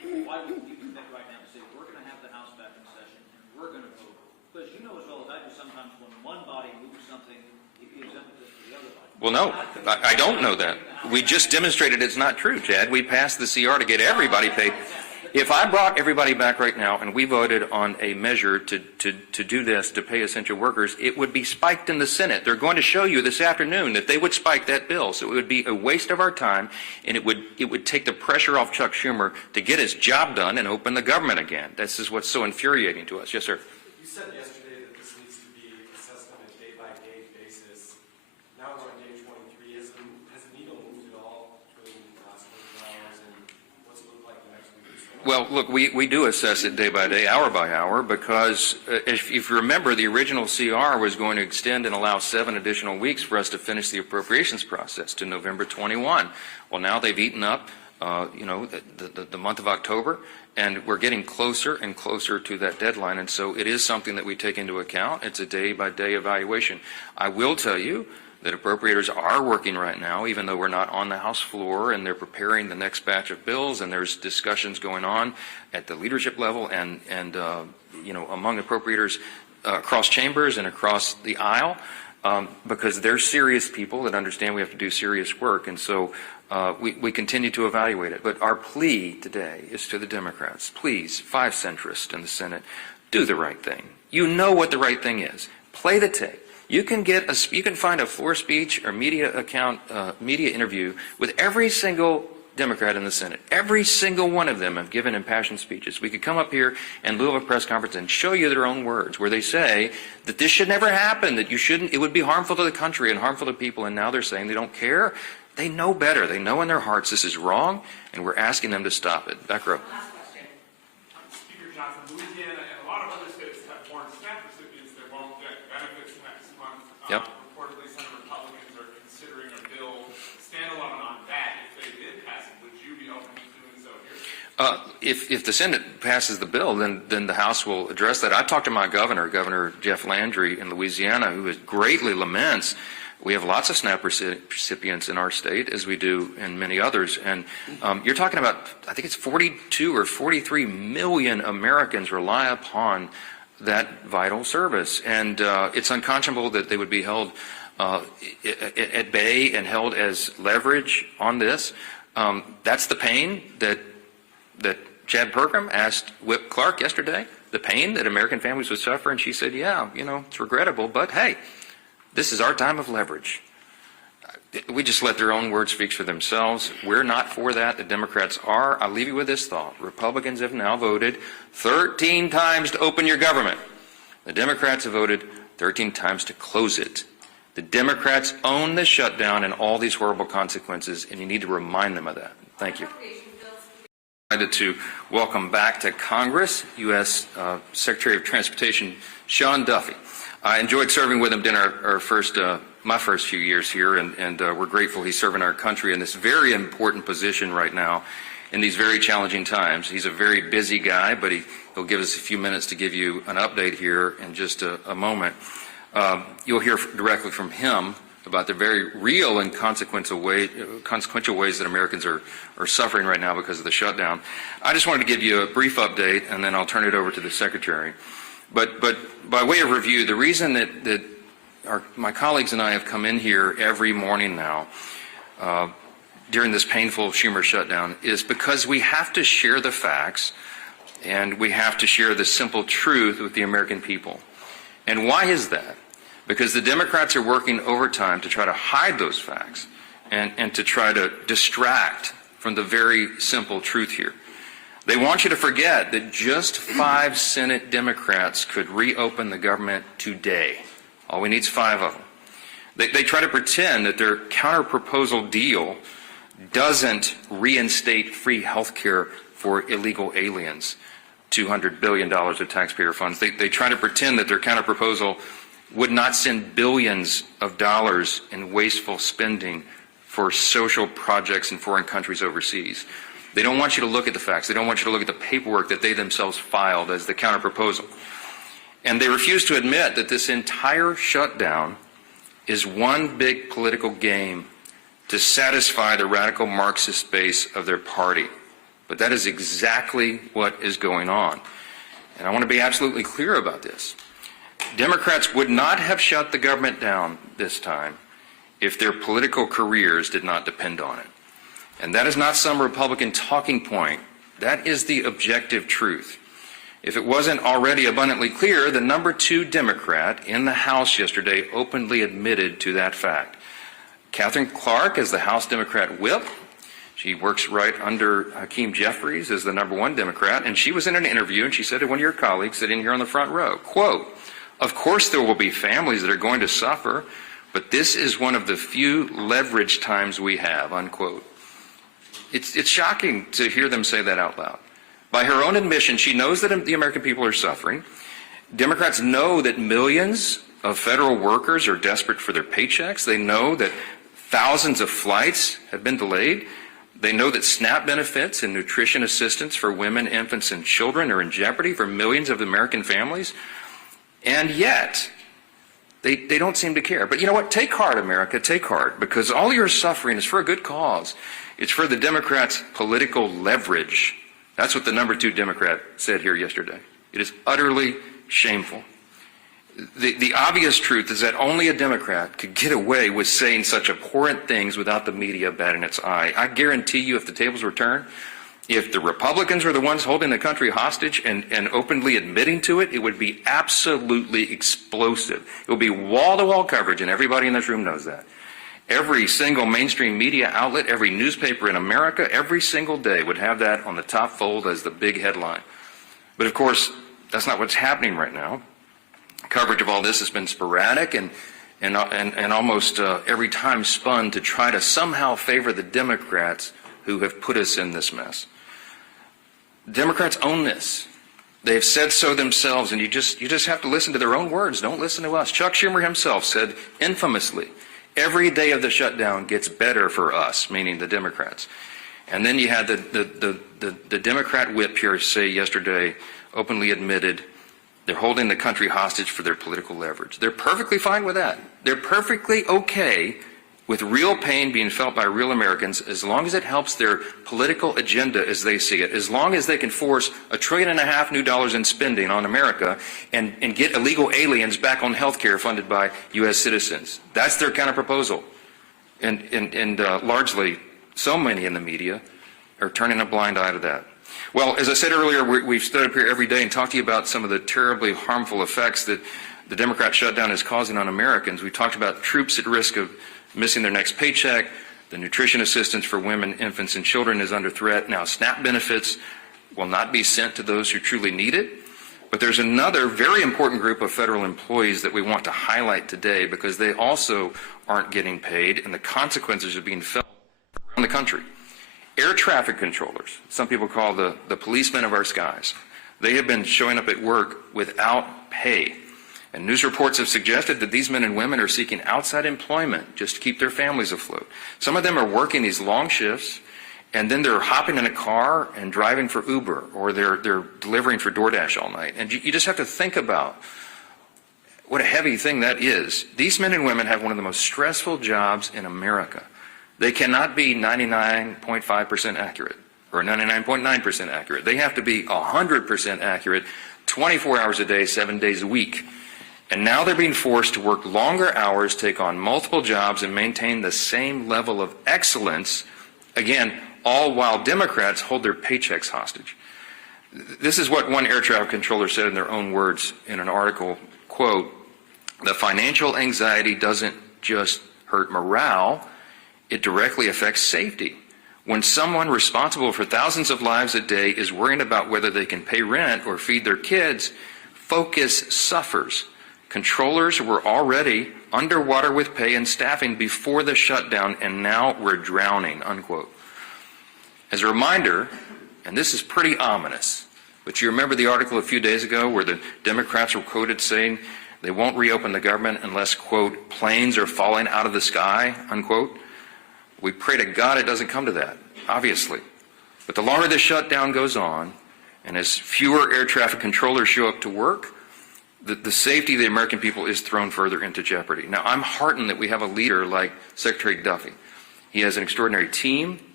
why wouldn't you commit right now and say, we're going to have the House back in session and we're going to vote? Because you know as well as I do, sometimes when one body moves something, it gives impetus to the other body. Well, no, I don't know that. We just demonstrated it's not true, Chad. We passed the CR to get everybody paid. If I brought everybody back right now and we voted on a measure to do this, to pay essential workers, it would be spiked in the Senate. They're going to show you this afternoon that they would spike that bill. So it would be a waste of our time, and it would take the pressure off Chuck Schumer to get his job done and open the government again. This is what's so infuriating to us. Yes, sir. You said yesterday that this needs to be assessed on a day-by-day basis. Now we're on day 23. Has the needle moved at all between the last 24 hours and what's it look like the next week or so? Well, look, we do assess it day by day, hour by hour, because if you remember, the original CR was going to extend and allow 7 additional weeks for us to finish the appropriations process to November 21. Well, now they've eaten up, the month of October, and we're getting closer and closer to that deadline, and so it is something that we take into account. It's a day-by-day evaluation. I will tell you that appropriators are working right now, even though we're not on the House floor, and they're preparing the next batch of bills, and there's discussions going on at the leadership level and among appropriators across chambers and across the aisle, because they're serious people that understand we have to do serious work, and so we continue to evaluate it. But our plea today is to the Democrats: please, 5 centrists in the Senate, do the right thing. You know what the right thing is. Play the tape. You can find a floor speech or media interview with every single Democrat in the Senate. Every single one of them have given impassioned speeches. We could come up here in lieu of a press conference and show you their own words, where they say that this should never happen, that it would be harmful to the country and harmful to people, and now they're saying they don't care. They know better. They know in their hearts this is wrong, and we're asking them to stop it. Back row. Last question. Speaker Johnson, Louisiana and a lot of other states have foreign SNAP recipients that won't get benefits next month. Yep. Reportedly, some Republicans are considering a bill standalone on that. If they did pass it, would you be open to doing so here? If the Senate passes the bill, then the House will address that. I talked to my governor, Governor Jeff Landry in Louisiana, who greatly laments. We have lots of SNAP recipients in our state, as we do in many others. And you're talking about, I think it's 42 or 43 million Americans rely upon that vital service. And it's unconscionable that they would be held at bay and held as leverage on this. That's the pain that Chad Pergram asked Whip Clark yesterday, the pain that American families would suffer. And she said, yeah, it's regrettable, but hey, this is our time of leverage. We just let their own words speak for themselves. We're not for that. The Democrats are. I'll leave you with this thought. Republicans have now voted 13 times to open your government. The Democrats have voted 13 times to close it. The Democrats own the shutdown and all these horrible consequences, and you need to remind them of that. Thank you. I'm delighted to welcome back to Congress U.S. Secretary of Transportation Sean Duffy. I enjoyed serving with him during my first few years here, and we're grateful he's serving our country in this very important position right now in these very challenging times. He's a very busy guy, but he'll give us a few minutes to give you an update here in just a moment. You'll hear directly from him about the very real and consequential ways that Americans are suffering right now because of the shutdown. I just wanted to give you a brief update, and then I'll turn it over to the Secretary. But by way of review, the reason that my colleagues and I have come in here every morning now during this painful Schumer shutdown is because we have to share the facts and we have to share the simple truth with the American people. And why is that? Because the Democrats are working overtime to try to hide those facts and to try to distract from the very simple truth here. They want you to forget that just 5 Senate Democrats could reopen the government today. All we need is 5 of them. They try to pretend that their counter-proposal deal doesn't reinstate free health care for illegal aliens, $200 billion of taxpayer funds. They try to pretend that their counter-proposal would not send billions of dollars in wasteful spending for social projects in foreign countries overseas. They don't want you to look at the facts. They don't want you to look at the paperwork that they themselves filed as the counterproposal. And they refuse to admit that this entire shutdown is one big political game to satisfy the radical Marxist base of their party. but that is exactly what is going on. And I want to be absolutely clear about this. Democrats would not have shut the government down this time if their political careers did not depend on it. And that is not some Republican talking point. That is the objective truth. If it wasn't already abundantly clear, the number 2 Democrat in the House yesterday openly admitted to that fact. Catherine Clark is the House Democrat whip. She works right under Hakeem Jeffries as the number 1 Democrat, and she was in an interview and she said to one of your colleagues sitting here on the front row, quote, "Of course there will be families that are going to suffer, but this is one of the few leverage times we have," unquote. It's shocking to hear them say that out loud. By her own admission, she knows that the American people are suffering. Democrats know that millions of federal workers are desperate for their paychecks. They know that thousands of flights have been delayed. They know that SNAP benefits and nutrition assistance for women, infants, and children are in jeopardy for millions of American families. And yet, they don't seem to care. But you know what? Take heart, America. Take heart. Because all your suffering is for a good cause. It's for the Democrats' political leverage. That's what the number 2 Democrat said here yesterday. It is utterly shameful. The obvious truth is that only a Democrat could get away with saying such abhorrent things without the media batting its eye. I guarantee you, if the tables were turned, if the Republicans were the ones holding the country hostage and openly admitting to it, it would be absolutely explosive. It would be wall-to-wall coverage, and everybody in this room knows that. Every single mainstream media outlet, every newspaper in America, every single day would have that on the top fold as the big headline. But of course, that's not what's happening right now. Coverage of all this has been sporadic and almost every time spun to try to somehow favor the Democrats who have put us in this mess. Democrats own this. They've said so themselves, and you just have to listen to their own words. Don't listen to us. Chuck Schumer himself said infamously, "Every day of the shutdown gets better for us," meaning the Democrats. And then you had the Democrat whip here say yesterday, openly admitted, they're holding the country hostage for their political leverage. They're perfectly fine with that. They're perfectly okay with real pain being felt by real Americans as long as it helps their political agenda as they see it, as long as they can force $1.5 trillion new dollars in spending on America and get illegal aliens back on health care funded by U.S. citizens. That's their kind of proposal. And largely, so many in the media are turning a blind eye to that. Well, as I said earlier, we've stood up here every day and talked to you about some of the terribly harmful effects that the Democrat shutdown is causing on Americans. We talked about troops at risk of missing their next paycheck. The nutrition assistance for women, infants, and children is under threat. Now, SNAP benefits will not be sent to those who truly need it. But there's another very important group of federal employees that we want to highlight today because they also aren't getting paid, and the consequences are being felt around the country. Air traffic controllers, some people call the policemen of our skies. They have been showing up at work without pay. And news reports have suggested that these men and women are seeking outside employment just to keep their families afloat. Some of them are working these long shifts, and then they're hopping in a car and driving for Uber, or they're delivering for DoorDash all night. And you just have to think about what a heavy thing that is. These men and women have one of the most stressful jobs in America. They cannot be 99.5% accurate or 99.9% accurate. They have to be 100% accurate 24 hours a day, 7 days a week. And now they're being forced to work longer hours, take on multiple jobs, and maintain the same level of excellence, again, all while Democrats hold their paychecks hostage. This is what one air traffic controller said in their own words in an article, quote, "The financial anxiety doesn't just hurt morale, it directly affects safety. When someone responsible for thousands of lives a day is worrying about whether they can pay rent or feed their kids, focus suffers. Controllers were already underwater with pay and staffing before the shutdown, and now we're drowning," unquote. As a reminder, and this is pretty ominous, but you remember the article a few days ago where the Democrats were quoted saying they won't reopen the government unless, quote, "planes are falling out of the sky," unquote. We pray to God it doesn't come to that, obviously. But the longer this shutdown goes on, and as fewer air traffic controllers show up to work, the safety of the American people is thrown further into jeopardy. Now, I'm heartened that we have a leader like Secretary Duffy. He has an extraordinary team.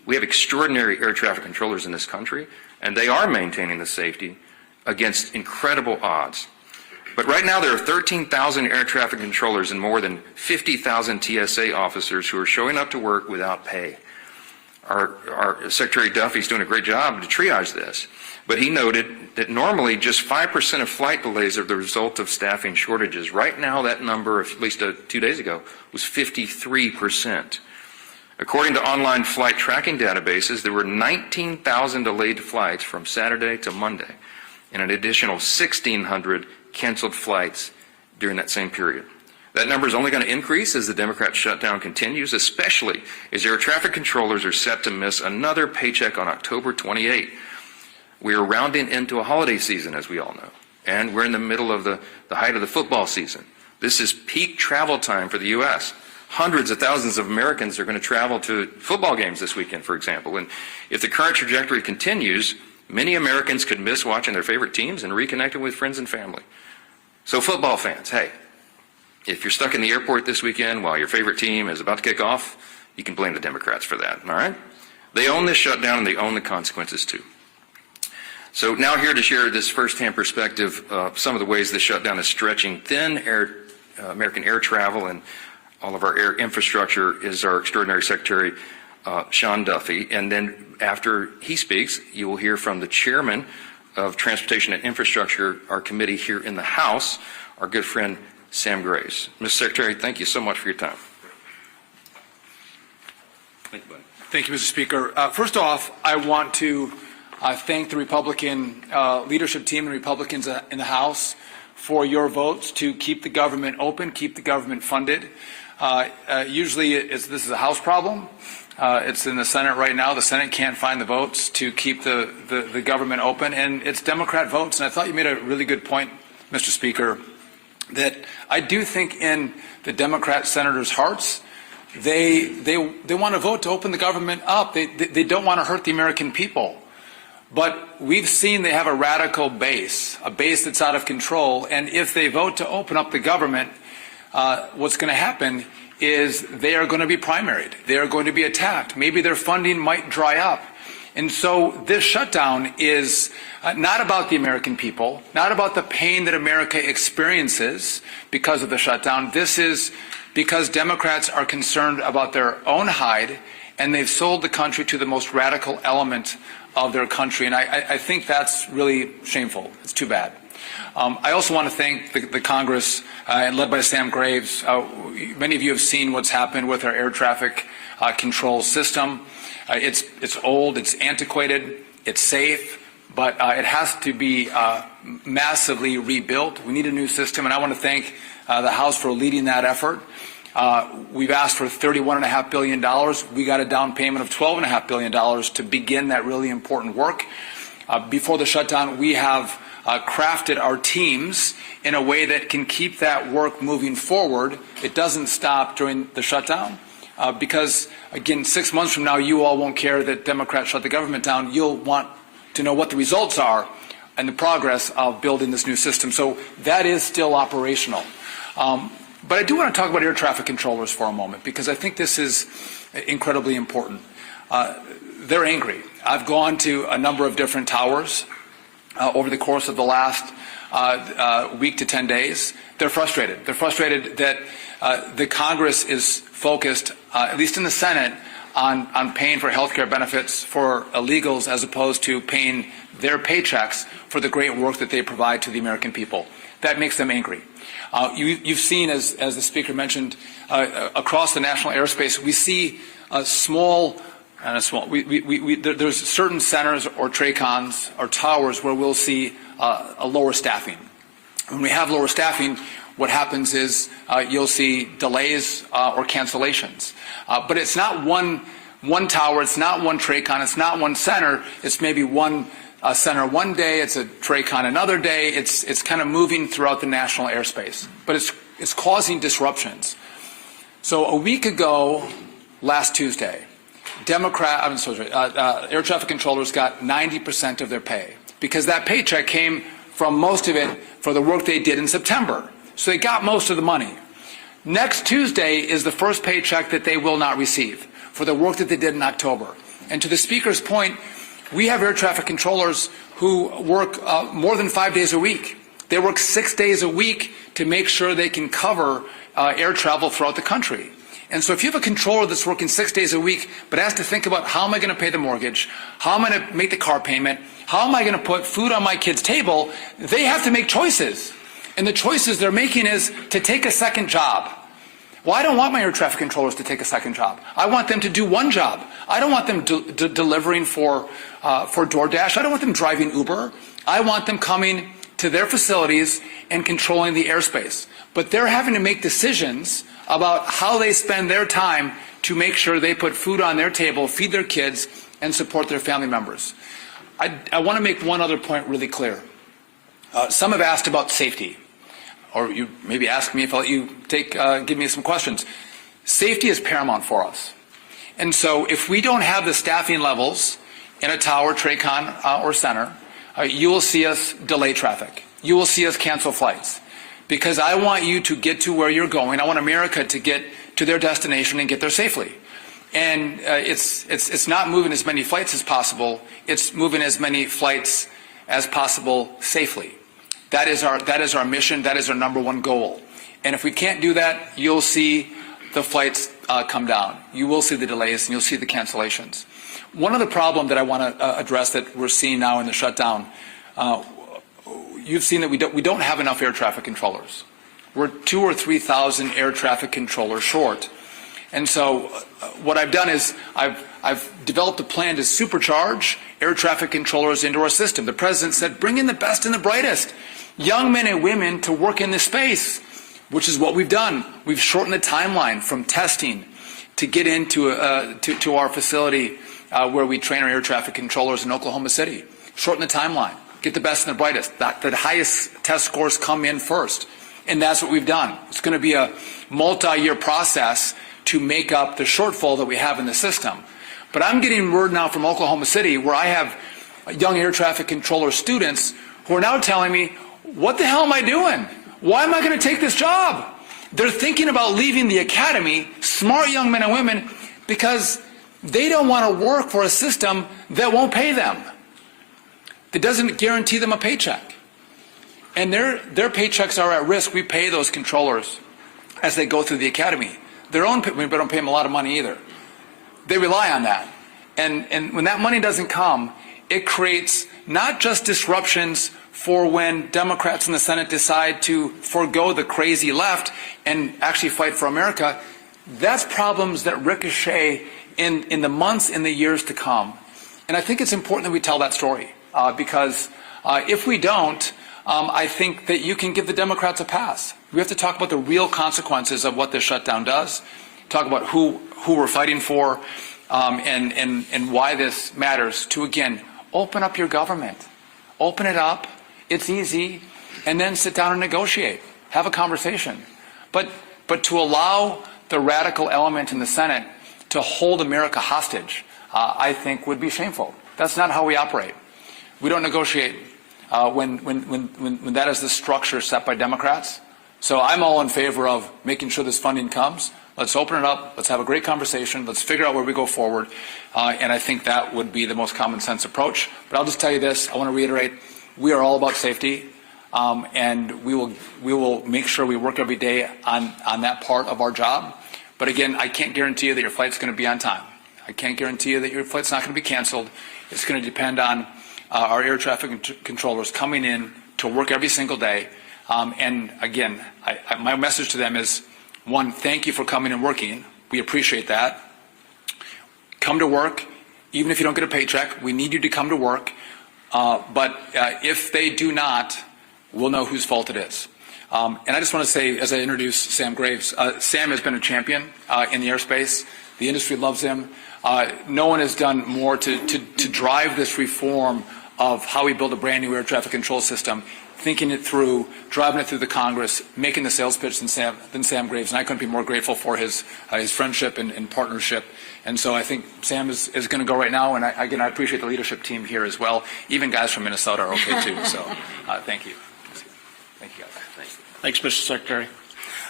We have extraordinary air traffic controllers in this country, and they are maintaining the safety against incredible odds. But right now there are 13,000 air traffic controllers and more than 50,000 TSA officers who are showing up to work without pay. Our Secretary Duffy is doing a great job to triage this, but he noted that normally just 5% of flight delays are the result of staffing shortages. Right now that number, at least 2 days ago, was 53%. According to online flight tracking databases, there were 19,000 delayed flights from Saturday to Monday, and an additional 1,600 canceled flights during that same period. That number is only going to increase as the Democrat shutdown continues, especially as air traffic controllers are set to miss another paycheck on October 28. We are rounding into a holiday season, as we all know, and we're in the middle of the height of the football season. This is peak travel time for the U.S. Hundreds of thousands of Americans are going to travel to football games this weekend, for example. And if the current trajectory continues, many Americans could miss watching their favorite teams and reconnecting with friends and family. So football fans, hey, if you're stuck in the airport this weekend while your favorite team is about to kick off, you can blame the Democrats for that, all right? They own this shutdown and they own the consequences too. So now here to share this firsthand perspective of some of the ways this shutdown is stretching thin American air travel and all of our air infrastructure is our extraordinary Secretary, Sean Duffy. And then after he speaks, you will hear from the chairman of Transportation and Infrastructure, our committee here in the House, our good friend Sam Graves. Mr. Secretary, thank you so much for your time. Thank you, buddy. Thank you, Mr. Speaker. First off, I want to thank the Republican leadership team and Republicans in the House for your votes to keep the government open, keep the government funded. Usually this is a House problem. It's in the Senate right now. The Senate can't find the votes to keep the government open, and it's Democrat votes. And I thought you made a really good point, Mr. Speaker, that I do think in the Democrat senators' hearts, they want to vote to open the government up. They don't want to hurt the American people. But we've seen they have a radical base, a base that's out of control. And if they vote to open up the government, what's going to happen is they are going to be primaried. They are going to be attacked. Maybe their funding might dry up. And so this shutdown is not about the American people, not about the pain that America experiences because of the shutdown. This is because Democrats are concerned about their own hide, and they've sold the country to the most radical element of their country. And I think that's really shameful. It's too bad. I also want to thank the Congress, led by Sam Graves. Many of you have seen what's happened with our air traffic control system. It's old, it's antiquated, it's safe, but it has to be massively rebuilt. We need a new system, and I want to thank the House for leading that effort. We've asked for $31.5 billion. We got a down payment of $12.5 billion to begin that really important work. Before the shutdown, we have crafted our teams in a way that can keep that work moving forward. It doesn't stop during the shutdown because, again, 6 months from now, you all won't care that Democrats shut the government down. You'll want to know what the results are and the progress of building this new system. So that is still operational. But I do want to talk about air traffic controllers for a moment because I think this is incredibly important. They're angry. I've gone to a number of different towers over the course of the last week to 10 days. They're frustrated. They're frustrated that the Congress is focused, at least in the Senate, on paying for health care benefits for illegals as opposed to paying their paychecks for the great work that they provide to the American people. That makes them angry. You've seen, as the Speaker mentioned, across the national airspace, we see there's certain centers or TRACONs or towers where we'll see a lower staffing. When we have lower staffing, what happens is you'll see delays or cancellations. But it's not one tower, it's not one TRACON, it's not one center, it's maybe one center one day, it's a TRACON another day, it's kind of moving throughout the national airspace. But it's causing disruptions. So a week ago, last Tuesday, air traffic controllers got 90% of their pay because that paycheck came from most of it for the work they did in September. So they got most of the money. Next Tuesday is the first paycheck that they will not receive for the work that they did in October. And to the Speaker's point, we have air traffic controllers who work more than 5 days a week. They work 6 days a week to make sure they can cover air travel throughout the country. And so if you have a controller that's working 6 days a week, but has to think about how am I going to pay the mortgage, how am I going to make the car payment, how am I going to put food on my kid's table, they have to make choices. And the choices they're making is to take a second job. Well, I don't want my air traffic controllers to take a second job. I want them to do one job. I don't want them delivering for DoorDash. I don't want them driving Uber. I want them coming to their facilities and controlling the airspace. But they're having to make decisions about how they spend their time to make sure they put food on their table, feed their kids, and support their family members. I want to make one other point really clear. Some have asked about safety, or you maybe ask me if I'll let you give me some questions. Safety is paramount for us. And so if we don't have the staffing levels in a tower, TRACON, or center, you will see us delay traffic. You will see us cancel flights. Because I want you to get to where you're going. I want America to get to their destination and get there safely. And it's not moving as many flights as possible. It's moving as many flights as possible safely. That is our mission. That is our number one goal. And if we can't do that, you'll see the flights come down. You will see the delays and you'll see the cancellations. One other problem that I want to address that we're seeing now in the shutdown, you've seen that we don't have enough air traffic controllers. We're 2,000 or 3,000 air traffic controllers short. And so what I've done is I've developed a plan to supercharge air traffic controllers into our system. The President said, bring in the best and the brightest, young men and women to work in this space, which is what we've done. We've shortened the timeline from testing to get into to our facility where we train our air traffic controllers in Oklahoma City. Shorten the timeline. Get the best and the brightest. The highest test scores come in first. And that's what we've done. It's going to be a multi-year process to make up the shortfall that we have in the system. But I'm getting word now from Oklahoma City where I have young air traffic controller students who are now telling me, what the hell am I doing? Why am I going to take this job? They're thinking about leaving the academy, smart young men and women, because they don't want to work for a system that won't pay them. It doesn't guarantee them a paycheck. And their paychecks are at risk. We pay those controllers as they go through the academy. We don't pay them a lot of money either. They rely on that. And when that money doesn't come, it creates not just disruptions for when Democrats in the Senate decide to forego the crazy left and actually fight for America. That's problems that ricochet in the months and the years to come. And I think it's important that we tell that story. Because if we don't, I think that you can give the Democrats a pass. We have to talk about the real consequences of what this shutdown does, talk about who we're fighting for, and why this matters to, again, open up your government. Open it up. It's easy. And then sit down and negotiate. Have a conversation. But to allow the radical element in the Senate to hold America hostage, I think would be shameful. That's not how we operate. We don't negotiate when that is the structure set by Democrats. So I'm all in favor of making sure this funding comes. Let's open it up. Let's have a great conversation. Let's figure out where we go forward. And I think that would be the most common sense approach. But I'll just tell you this. I want to reiterate, we are all about safety. And we will make sure we work every day on that part of our job. But again, I can't guarantee you that your flight's going to be on time. I can't guarantee you that your flight's not going to be canceled. It's going to depend on our air traffic controllers coming in to work every single day. And again, my message to them is, one, thank you for coming and working. We appreciate that. Come to work. Even if you don't get a paycheck, we need you to come to work. But if they do not, we'll know whose fault it is. And I just want to say, as I introduce Sam Graves, Sam has been a champion in the airspace. The industry loves him. No one has done more to drive this reform of how we build a brand new air traffic control system, thinking it through, driving it through the Congress, making the sales pitch than Sam Graves. And I couldn't be more grateful for his friendship and partnership. And so I think Sam is going to go right now. And again, I appreciate the leadership team here as well. Even guys from Minnesota are okay too. So thank you. Thank you, guys. Thanks, Mr. Secretary.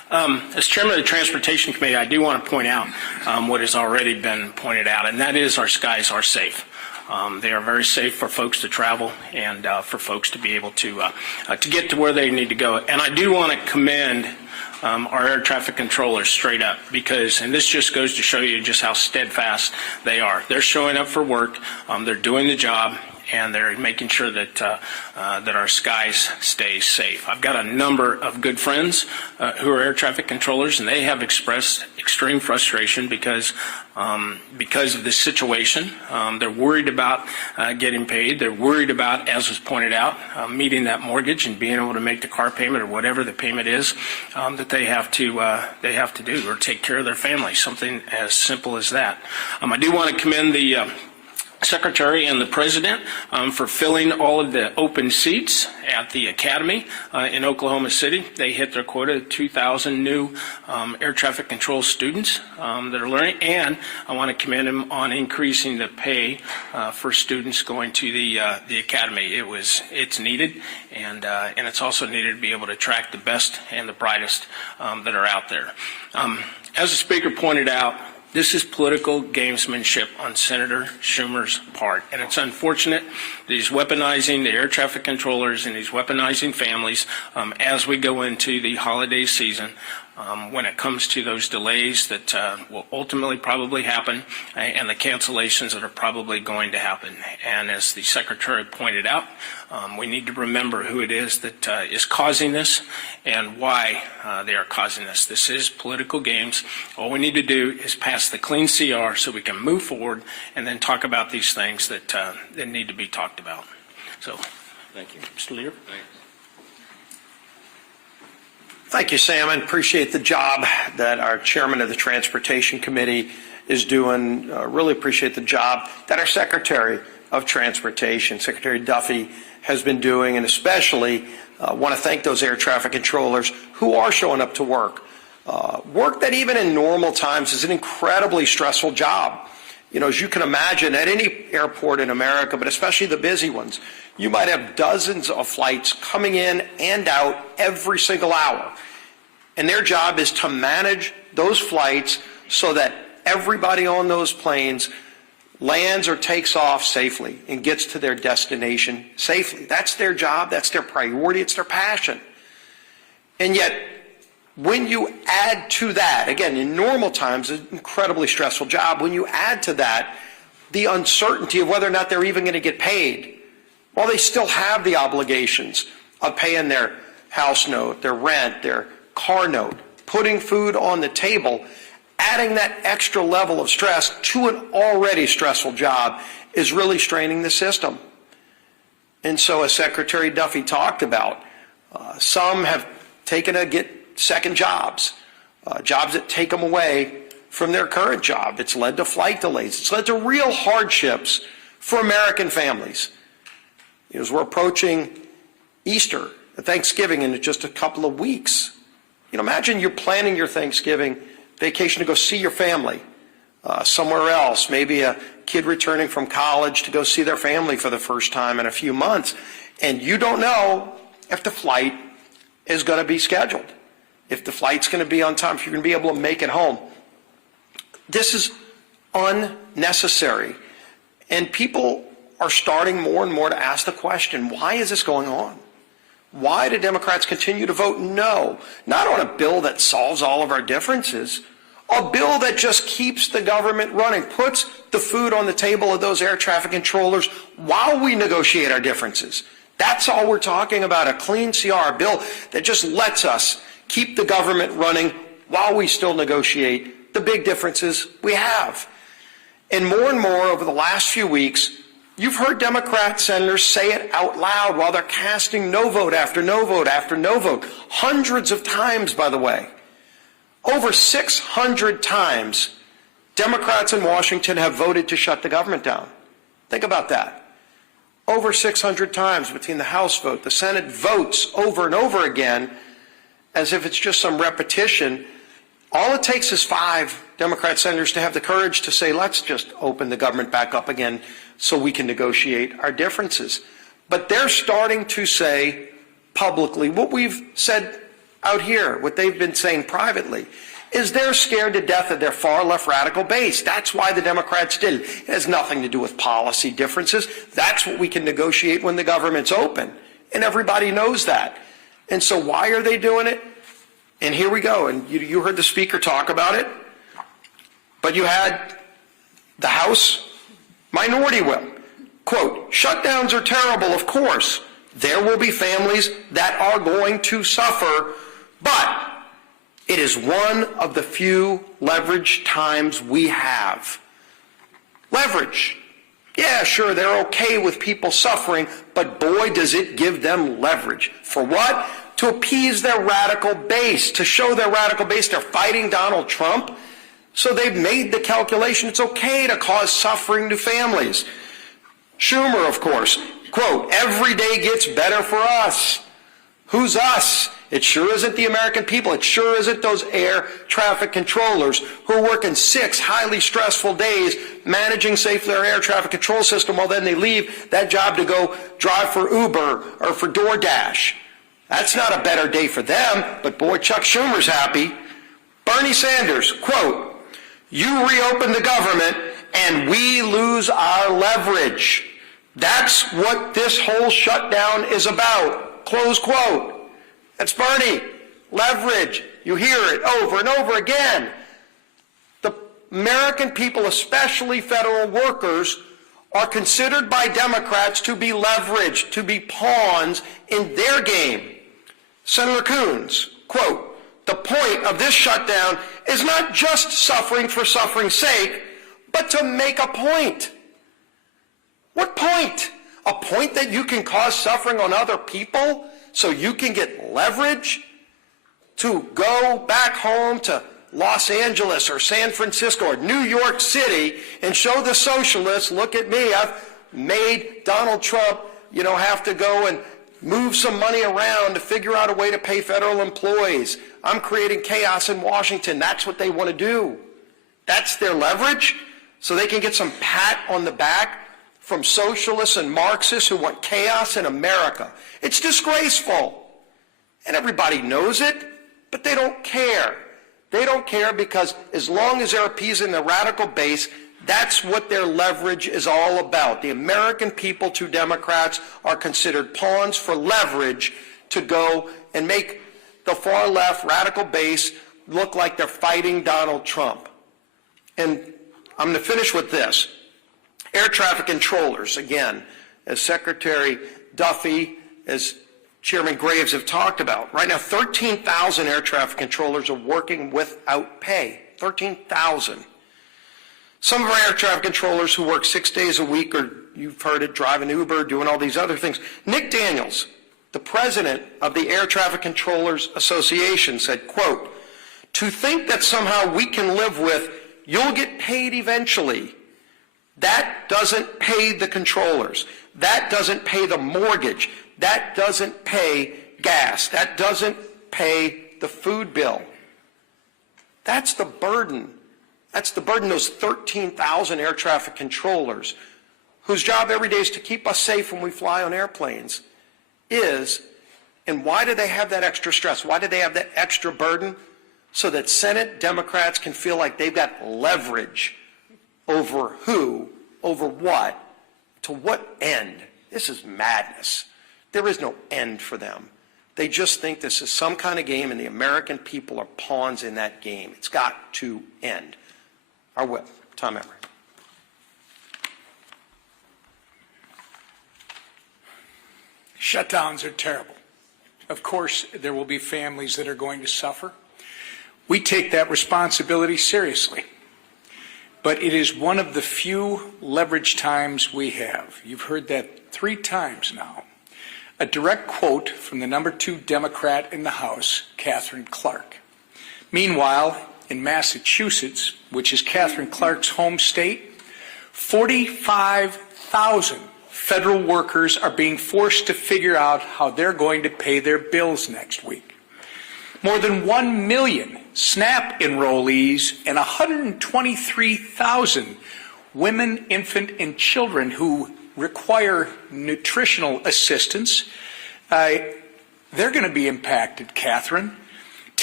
As chairman of the Transportation Committee, I do want to point out what has already been pointed out, and that is our skies are safe. They are very safe for folks to travel and for folks to be able to get to where they need to go. And I do want to commend our air traffic controllers straight up, because, and this just goes to show you just how steadfast they are. They're showing up for work, they're doing the job, and they're making sure that that our skies stay safe. I've got a number of good friends who are air traffic controllers, and they have expressed extreme frustration because of this situation. They're worried about getting paid. They're worried about, as was pointed out, meeting that mortgage and being able to make the car payment or whatever the payment is that they have to do, or take care of their family. Something as simple as that. I do want to commend the Secretary and the President for filling all of the open seats at the Academy in Oklahoma City. They hit their quota of 2,000 new air traffic control students that are learning, and I want to commend them on increasing the pay for students going to the Academy. It's needed, and it's also needed to be able to attract the best and the brightest that are out there. As the Speaker pointed out, this is political gamesmanship on Senator Schumer's part, and it's unfortunate that he's weaponizing the air traffic controllers and he's weaponizing families as we go into the holiday season when it comes to those delays that will ultimately probably happen and the cancellations that are probably going to happen. And as the Secretary pointed out, we need to remember who it is that is causing this and why they are causing this. This is political games. All we need to do is pass the clean CR so we can move forward and then talk about these things that need to be talked about. So, thank you. Mr. Leader. Thank you, Sam, and appreciate the job that our chairman of the Transportation Committee is doing. Really appreciate the job that our Secretary of Transportation, Secretary Duffy, has been doing, and especially want to thank those air traffic controllers who are showing up to work. Work that even in normal times is an incredibly stressful job. You know, as you can imagine, at any airport in America, but especially the busy ones, you might have dozens of flights coming in and out every single hour. And their job is to manage those flights so that everybody on those planes lands or takes off safely and gets to their destination safely. That's their job, that's their priority, it's their passion. And yet, when you add to that, again, in normal times, an incredibly stressful job, when you add to that the uncertainty of whether or not they're even going to get paid, while they still have the obligations of paying their house note, their rent, their car note, putting food on the table, adding that extra level of stress to an already stressful job is really straining the system. And so, as Secretary Duffy talked about, some have taken to get second jobs, jobs that take them away from their current job. It's led to flight delays. It's led to real hardships for American families. As we're approaching Easter, Thanksgiving in just a couple of weeks, imagine you're planning your Thanksgiving vacation to go see your family somewhere else, maybe a kid returning from college to go see their family for the first time in a few months, and you don't know if the flight is going to be scheduled, if the flight's going to be on time, if you're going to be able to make it home. This is unnecessary, and people are starting more and more to ask the question, why is this going on? Why do Democrats continue to vote no? Not on a bill that solves all of our differences, a bill that just keeps the government running, puts the food on the table of those air traffic controllers while we negotiate our differences. That's all we're talking about, a clean CR, a bill that just lets us keep the government running while we still negotiate the big differences we have. And more over the last few weeks, you've heard Democrat senators say it out loud while they're casting no vote after no vote after no vote. Hundreds of times, by the way. Over 600 times, Democrats in Washington have voted to shut the government down. Think about that. Over 600 times between the House vote, the Senate votes over and over again as if it's just some repetition. All it takes is 5 Democrat senators to have the courage to say, let's just open the government back up again so we can negotiate our differences. But they're starting to say publicly what we've said out here, what they've been saying privately, is they're scared to death of their far left radical base. That's why the Democrats did it. It has nothing to do with policy differences. That's what we can negotiate when the government's open. And everybody knows that. And so why are they doing it? And here we go. And you heard the speaker talk about it. But you had the House minority whip. Quote, shutdowns are terrible, of course. There will be families that are going to suffer, but it is one of the few leverage times we have. Leverage. Yeah, sure, they're okay with people suffering, but boy, does it give them leverage. For what? To appease their radical base, to show their radical base they're fighting Donald Trump. So they've made the calculation it's okay to cause suffering to families. Schumer, of course, quote, every day gets better for us. Who's us? It sure isn't the American people. It sure isn't those air traffic controllers who are working 6 highly stressful days managing safely our air traffic control system while then they leave that job to go drive for Uber or for DoorDash. That's not a better day for them, but boy, Chuck Schumer's happy. Bernie Sanders, quote, you reopen the government and we lose our leverage. That's what this whole shutdown is about, close quote. That's Bernie. Leverage. You hear it over and over again. The American people, especially federal workers, are considered by Democrats to be leveraged, to be pawns in their game. Senator Coons, quote, the point of this shutdown is not just suffering for suffering's sake, but to make a point. What point? A point that you can cause suffering on other people so you can get leverage to go back home to Los Angeles or San Francisco or New York City and show the socialists, look at me, I've made Donald Trump, have to go and move some money around to figure out a way to pay federal employees. I'm creating chaos in Washington. That's what they want to do. That's their leverage, so they can get some pat on the back from socialists and Marxists who want chaos in America. It's disgraceful. And everybody knows it, but they don't care. They don't care because as long as they're appeasing the radical base, that's what their leverage is all about. The American people to Democrats are considered pawns for leverage to go and make the far left radical base look like they're fighting Donald Trump. And I'm going to finish with this. Air traffic controllers, again, as Secretary Duffy, as Chairman Graves have talked about. Right now, 13,000 air traffic controllers are working without pay. 13,000. Some of our air traffic controllers who work 6 days a week, or you've heard it, driving Uber, doing all these other things. Nick Daniels, the president of the Air Traffic Controllers Association, said, quote, to think that somehow we can live with, you'll get paid eventually. That doesn't pay the controllers. That doesn't pay the mortgage. That doesn't pay gas. That doesn't pay the food bill. That's the burden. That's the burden, those 13,000 air traffic controllers, whose job every day is to keep us safe when we fly on airplanes, is, and why do they have that extra stress? Why do they have that extra burden? So that Senate Democrats can feel like they've got leverage over who, over what, to what end? This is madness. There is no end for them. They just think this is some kind of game and the American people are pawns in that game. It's got to end. Our whip, Tom Emory. Shutdowns are terrible. Of course, there will be families that are going to suffer. We take that responsibility seriously. But it is one of the few leverage times we have. You've heard that 3 times now. A direct quote from the number 2 Democrat in the House, Katherine Clark. Meanwhile, in Massachusetts, which is Katherine Clark's home state, 45,000 federal workers are being forced to figure out how they're going to pay their bills next week. More than 1 million SNAP enrollees and 123,000 women, infant, and children who require nutritional assistance, they're going to be impacted, Catherine.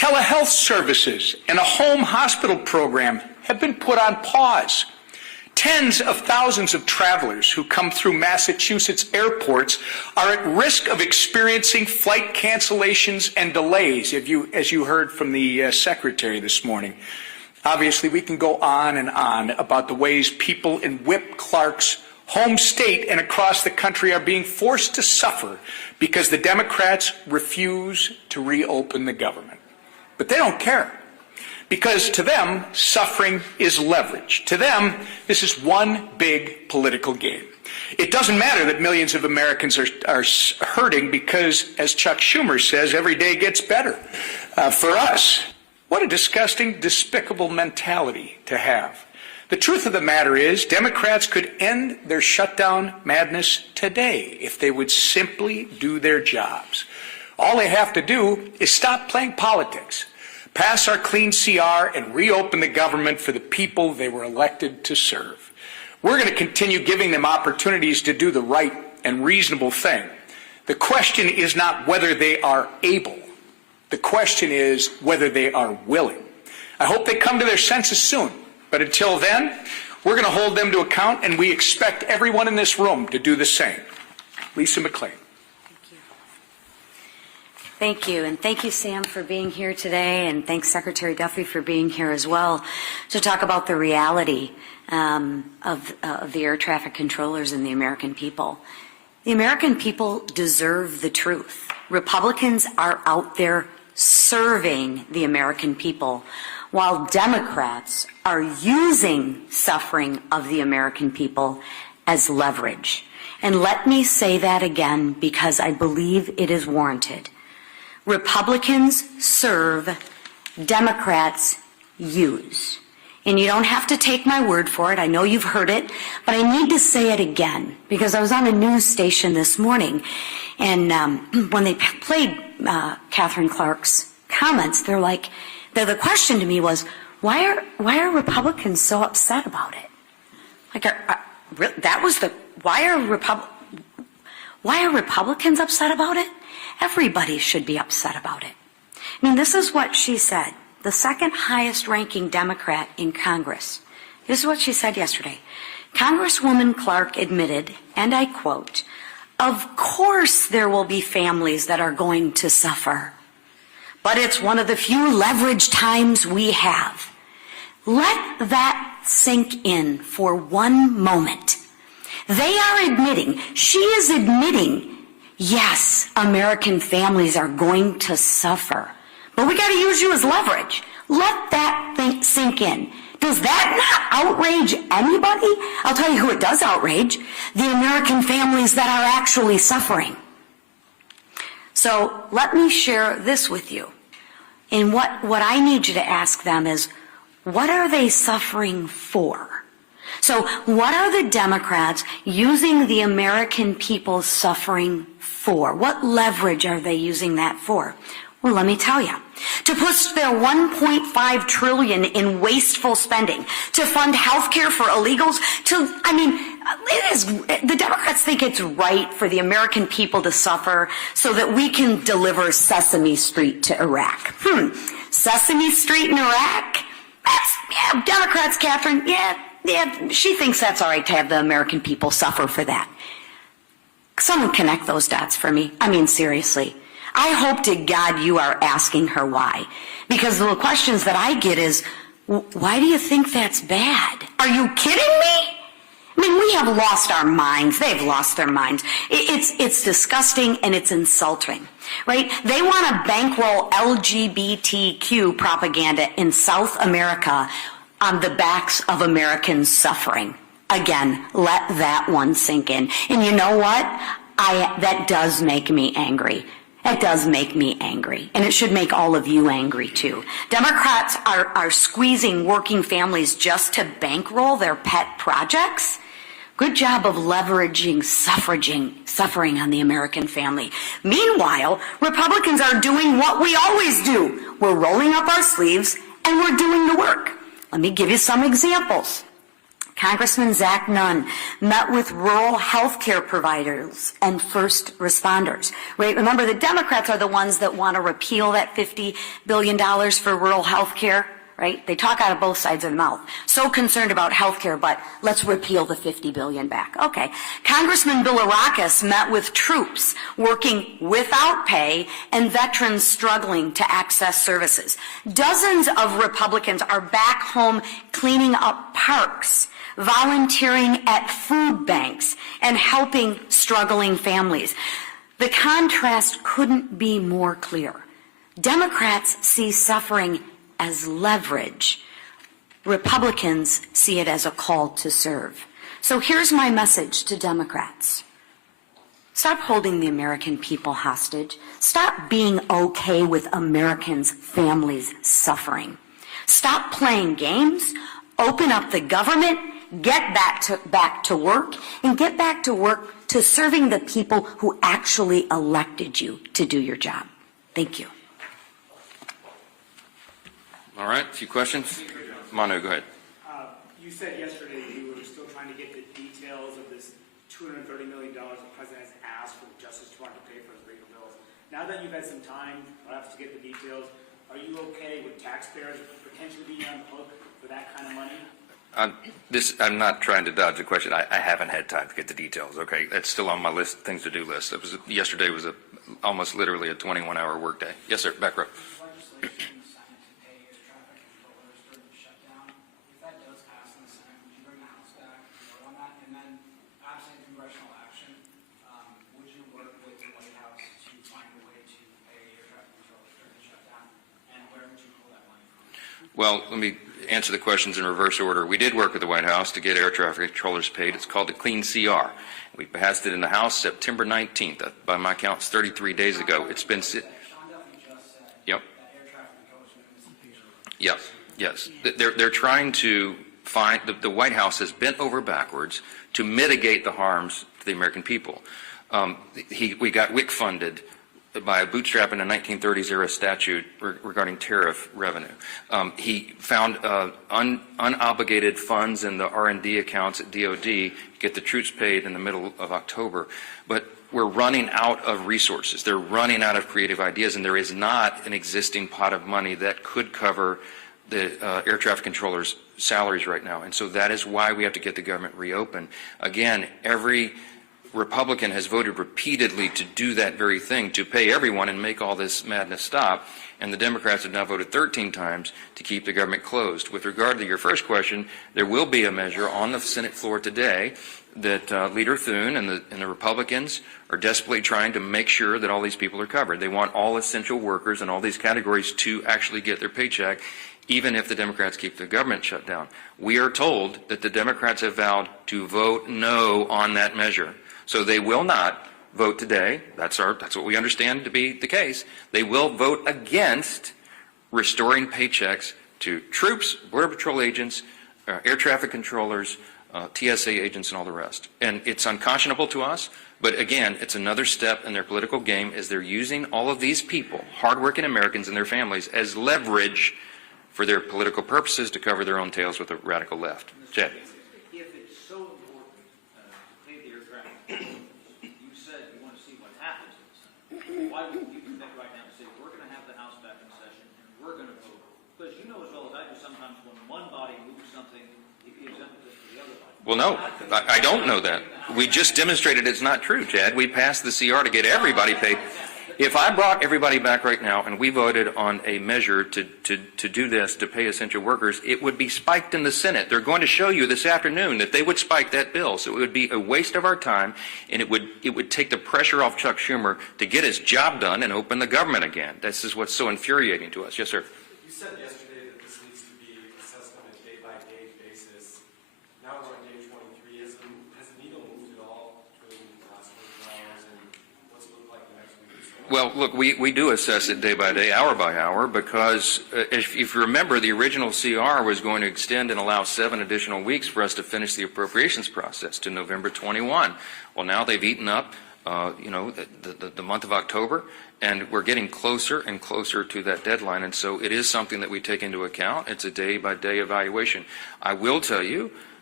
telehealth services and a home hospital program have been put on pause. Tens of thousands of travelers who come through Massachusetts airports are at risk of experiencing flight cancellations and delays, as you heard from the Secretary this morning. Obviously, we can go on and on about the ways people in Whip Clark's home state and across the country are being forced to suffer because the Democrats refuse to reopen the government. But they don't care, because to them, suffering is leverage. To them, this is one big political game. It doesn't matter that millions of Americans are hurting because, as Chuck Schumer says, every day gets better. For us, what a disgusting, despicable mentality to have. The truth of the matter is, Democrats could end their shutdown madness today if they would simply do their jobs. All they have to do is stop playing politics, pass our clean CR, and reopen the government for the people they were elected to serve. We're going to continue giving them opportunities to do the right and reasonable thing. The question is not whether they are able. The question is whether they are willing. I hope they come to their senses soon. But until then, we're going to hold them to account, and we expect everyone in this room to do the same. Lisa McClain. Thank you, and thank you, Sam, for being here today, and thanks, Secretary Duffy, for being here as well to talk about the reality of the air traffic controllers and the American people. The American people deserve the truth. Republicans are out there serving the American people, while Democrats are using suffering of the American people as leverage. And let me say that again because I believe it is warranted. Republicans serve, Democrats use. And you don't have to take my word for it. I know you've heard it, but I need to say it again because I was on a news station this morning, and when they played Catherine Clark's comments, the question to me was, why are Republicans so upset about it? Why are Republicans upset about it? Everybody should be upset about it. I mean, this is what she said, the second highest ranking Democrat in Congress. This is what she said yesterday. Congresswoman Clark admitted, and I quote, "Of course there will be families that are going to suffer, but it's one of the few leverage times we have." Let that sink in for one moment. They are admitting, she is admitting, yes, American families are going to suffer, but we got to use you as leverage. Let that sink in. Does that not outrage anybody? I'll tell you who it does outrage, the American families that are actually suffering. So let me share this with you. And what I need you to ask them is, what are they suffering for? So what are the Democrats using the American people's suffering for? What leverage are they using that for? Well, let me tell you. To push their $1.5 trillion in wasteful spending, to fund health care for illegals, the Democrats think it's right for the American people to suffer so that we can deliver Sesame Street to Iraq. Sesame Street in Iraq? Democrats, Catherine, she thinks that's all right to have the American people suffer for that. Someone connect those dots for me. I mean, seriously. I hope to God you are asking her why. Because the questions that I get is, why do you think that's bad? Are you kidding me? I mean, we have lost our minds. They've lost their minds. It's disgusting and it's insulting, right? They want to bankroll LGBTQ propaganda in South America on the backs of Americans suffering. Again, let that one sink in. And you know what? That does make me angry. It does make me angry, and it should make all of you angry too. Democrats are squeezing working families just to bankroll their pet projects. Good job of leveraging suffering on the American family. Meanwhile, Republicans are doing what we always do. We're rolling up our sleeves and we're doing the work. Let me give you some examples. Congressman Zach Nunn met with rural health care providers and first responders. Right? Remember, the Democrats are the ones that want to repeal that $50 billion for rural health care. Right? They talk out of both sides of the mouth. So concerned about health care, but let's repeal the $50 billion back. Okay. Congressman Bilirakis met with troops working without pay and veterans struggling to access services. Dozens of Republicans are back home cleaning up parks, volunteering at food banks, and helping struggling families. The contrast couldn't be more clear. Democrats see suffering as leverage. Republicans see it as a call to serve. So here's my message to Democrats. Stop holding the American people hostage. Stop being okay with Americans' families suffering. Stop playing games. Open up the government. Get back to work, and get back to work to serving the people who actually elected you to do your job. Thank you. All right, a few questions. Manu, go ahead. You said yesterday you were still trying to get the details of this $230 million the president has asked for the Justice Department to pay for his legal bills. Now that you've had some time, perhaps, to get the details, are you okay with taxpayers potentially being on the hook for that kind of money? I'm not trying to dodge the question. I haven't had time to get the details. Okay, that's still on my list, things to do list. Yesterday was almost literally a 21-hour workday. Yes, sir. Back row. Legislation in the Senate to pay air traffic controllers during the shutdown. If that does pass in the Senate, would you bring the House back and vote on that? And then, absent congressional action, would you work with the White House to find a way to pay air traffic controllers during the shutdown? And where would you pull that money from? Well, let me answer the questions in reverse order. We did work with the White House to get air traffic controllers paid. It's called the Clean CR. We passed it in the House September 19th. By my count, it's 33 days ago. It's been... Sean Duffy just said Yep. that air traffic controllers are Yes. They're trying to find... The White House has bent over backwards to mitigate the harms to the American people. We got WIC funded by a bootstrap in a 1930s era statute regarding tariff revenue. He found unobligated funds in the R&D accounts at DOD to get the troops paid in the middle of October. But we're running out of resources. They're running out of creative ideas, and there is not an existing pot of money that could cover the air traffic controllers' salaries right now. And so that is why we have to get the government reopened. Again, every Republican has voted repeatedly to do that very thing, to pay everyone and make all this madness stop, and the Democrats have now voted 13 times to keep the government closed. With regard to your first question, there will be a measure on the Senate floor today that Leader Thune and the Republicans are desperately trying to make sure that all these people are covered. They want all essential workers in all these categories to actually get their paycheck, even if the Democrats keep the government shut down. We are told that the Democrats have vowed to vote no on that measure. So they will not vote today. That's what we understand to be the case. They will vote against restoring paychecks to troops, Border Patrol agents, air traffic controllers, TSA agents, and all the rest. And it's unconscionable to us, but again, it's another step in their political game as they're using all of these people, hardworking Americans and their families, as leverage for their political purposes to cover their own tails with the radical left. Jed. If it's so important to pay the air traffic controllers, you said you want to see what happens in the Senate. Why wouldn't you commit right now and say, we're going to have the House back in session and we're going to vote? Because you know as well as I do, sometimes when one body moves something, it gives impetus to the other body. Well, no, I don't know that. We just demonstrated it's not true, Chad. We passed the CR to get everybody paid. If I brought everybody back right now and we voted on a measure to do this, to pay essential workers, it would be spiked in the Senate. They're going to show you this afternoon that they would spike that bill. So it would be a waste of our time, and it would take the pressure off Chuck Schumer to get his job done and open the government again. This is what's so infuriating to us. Yes, sir. You said yesterday that this needs to be assessed on a day-by-day basis. Now we're on day 23. Has the needle moved at all between the last 24 hours and what's it look like the next week or so? Well, look, we do assess it day by day, hour by hour, because if you remember, the original CR was going to extend and allow 7 additional weeks for us to finish the appropriations process to November 21. Well, now they've eaten up, the month of October, and we're getting closer and closer to that deadline, and so it is something that we take into account. It's a day-by-day evaluation. I will tell you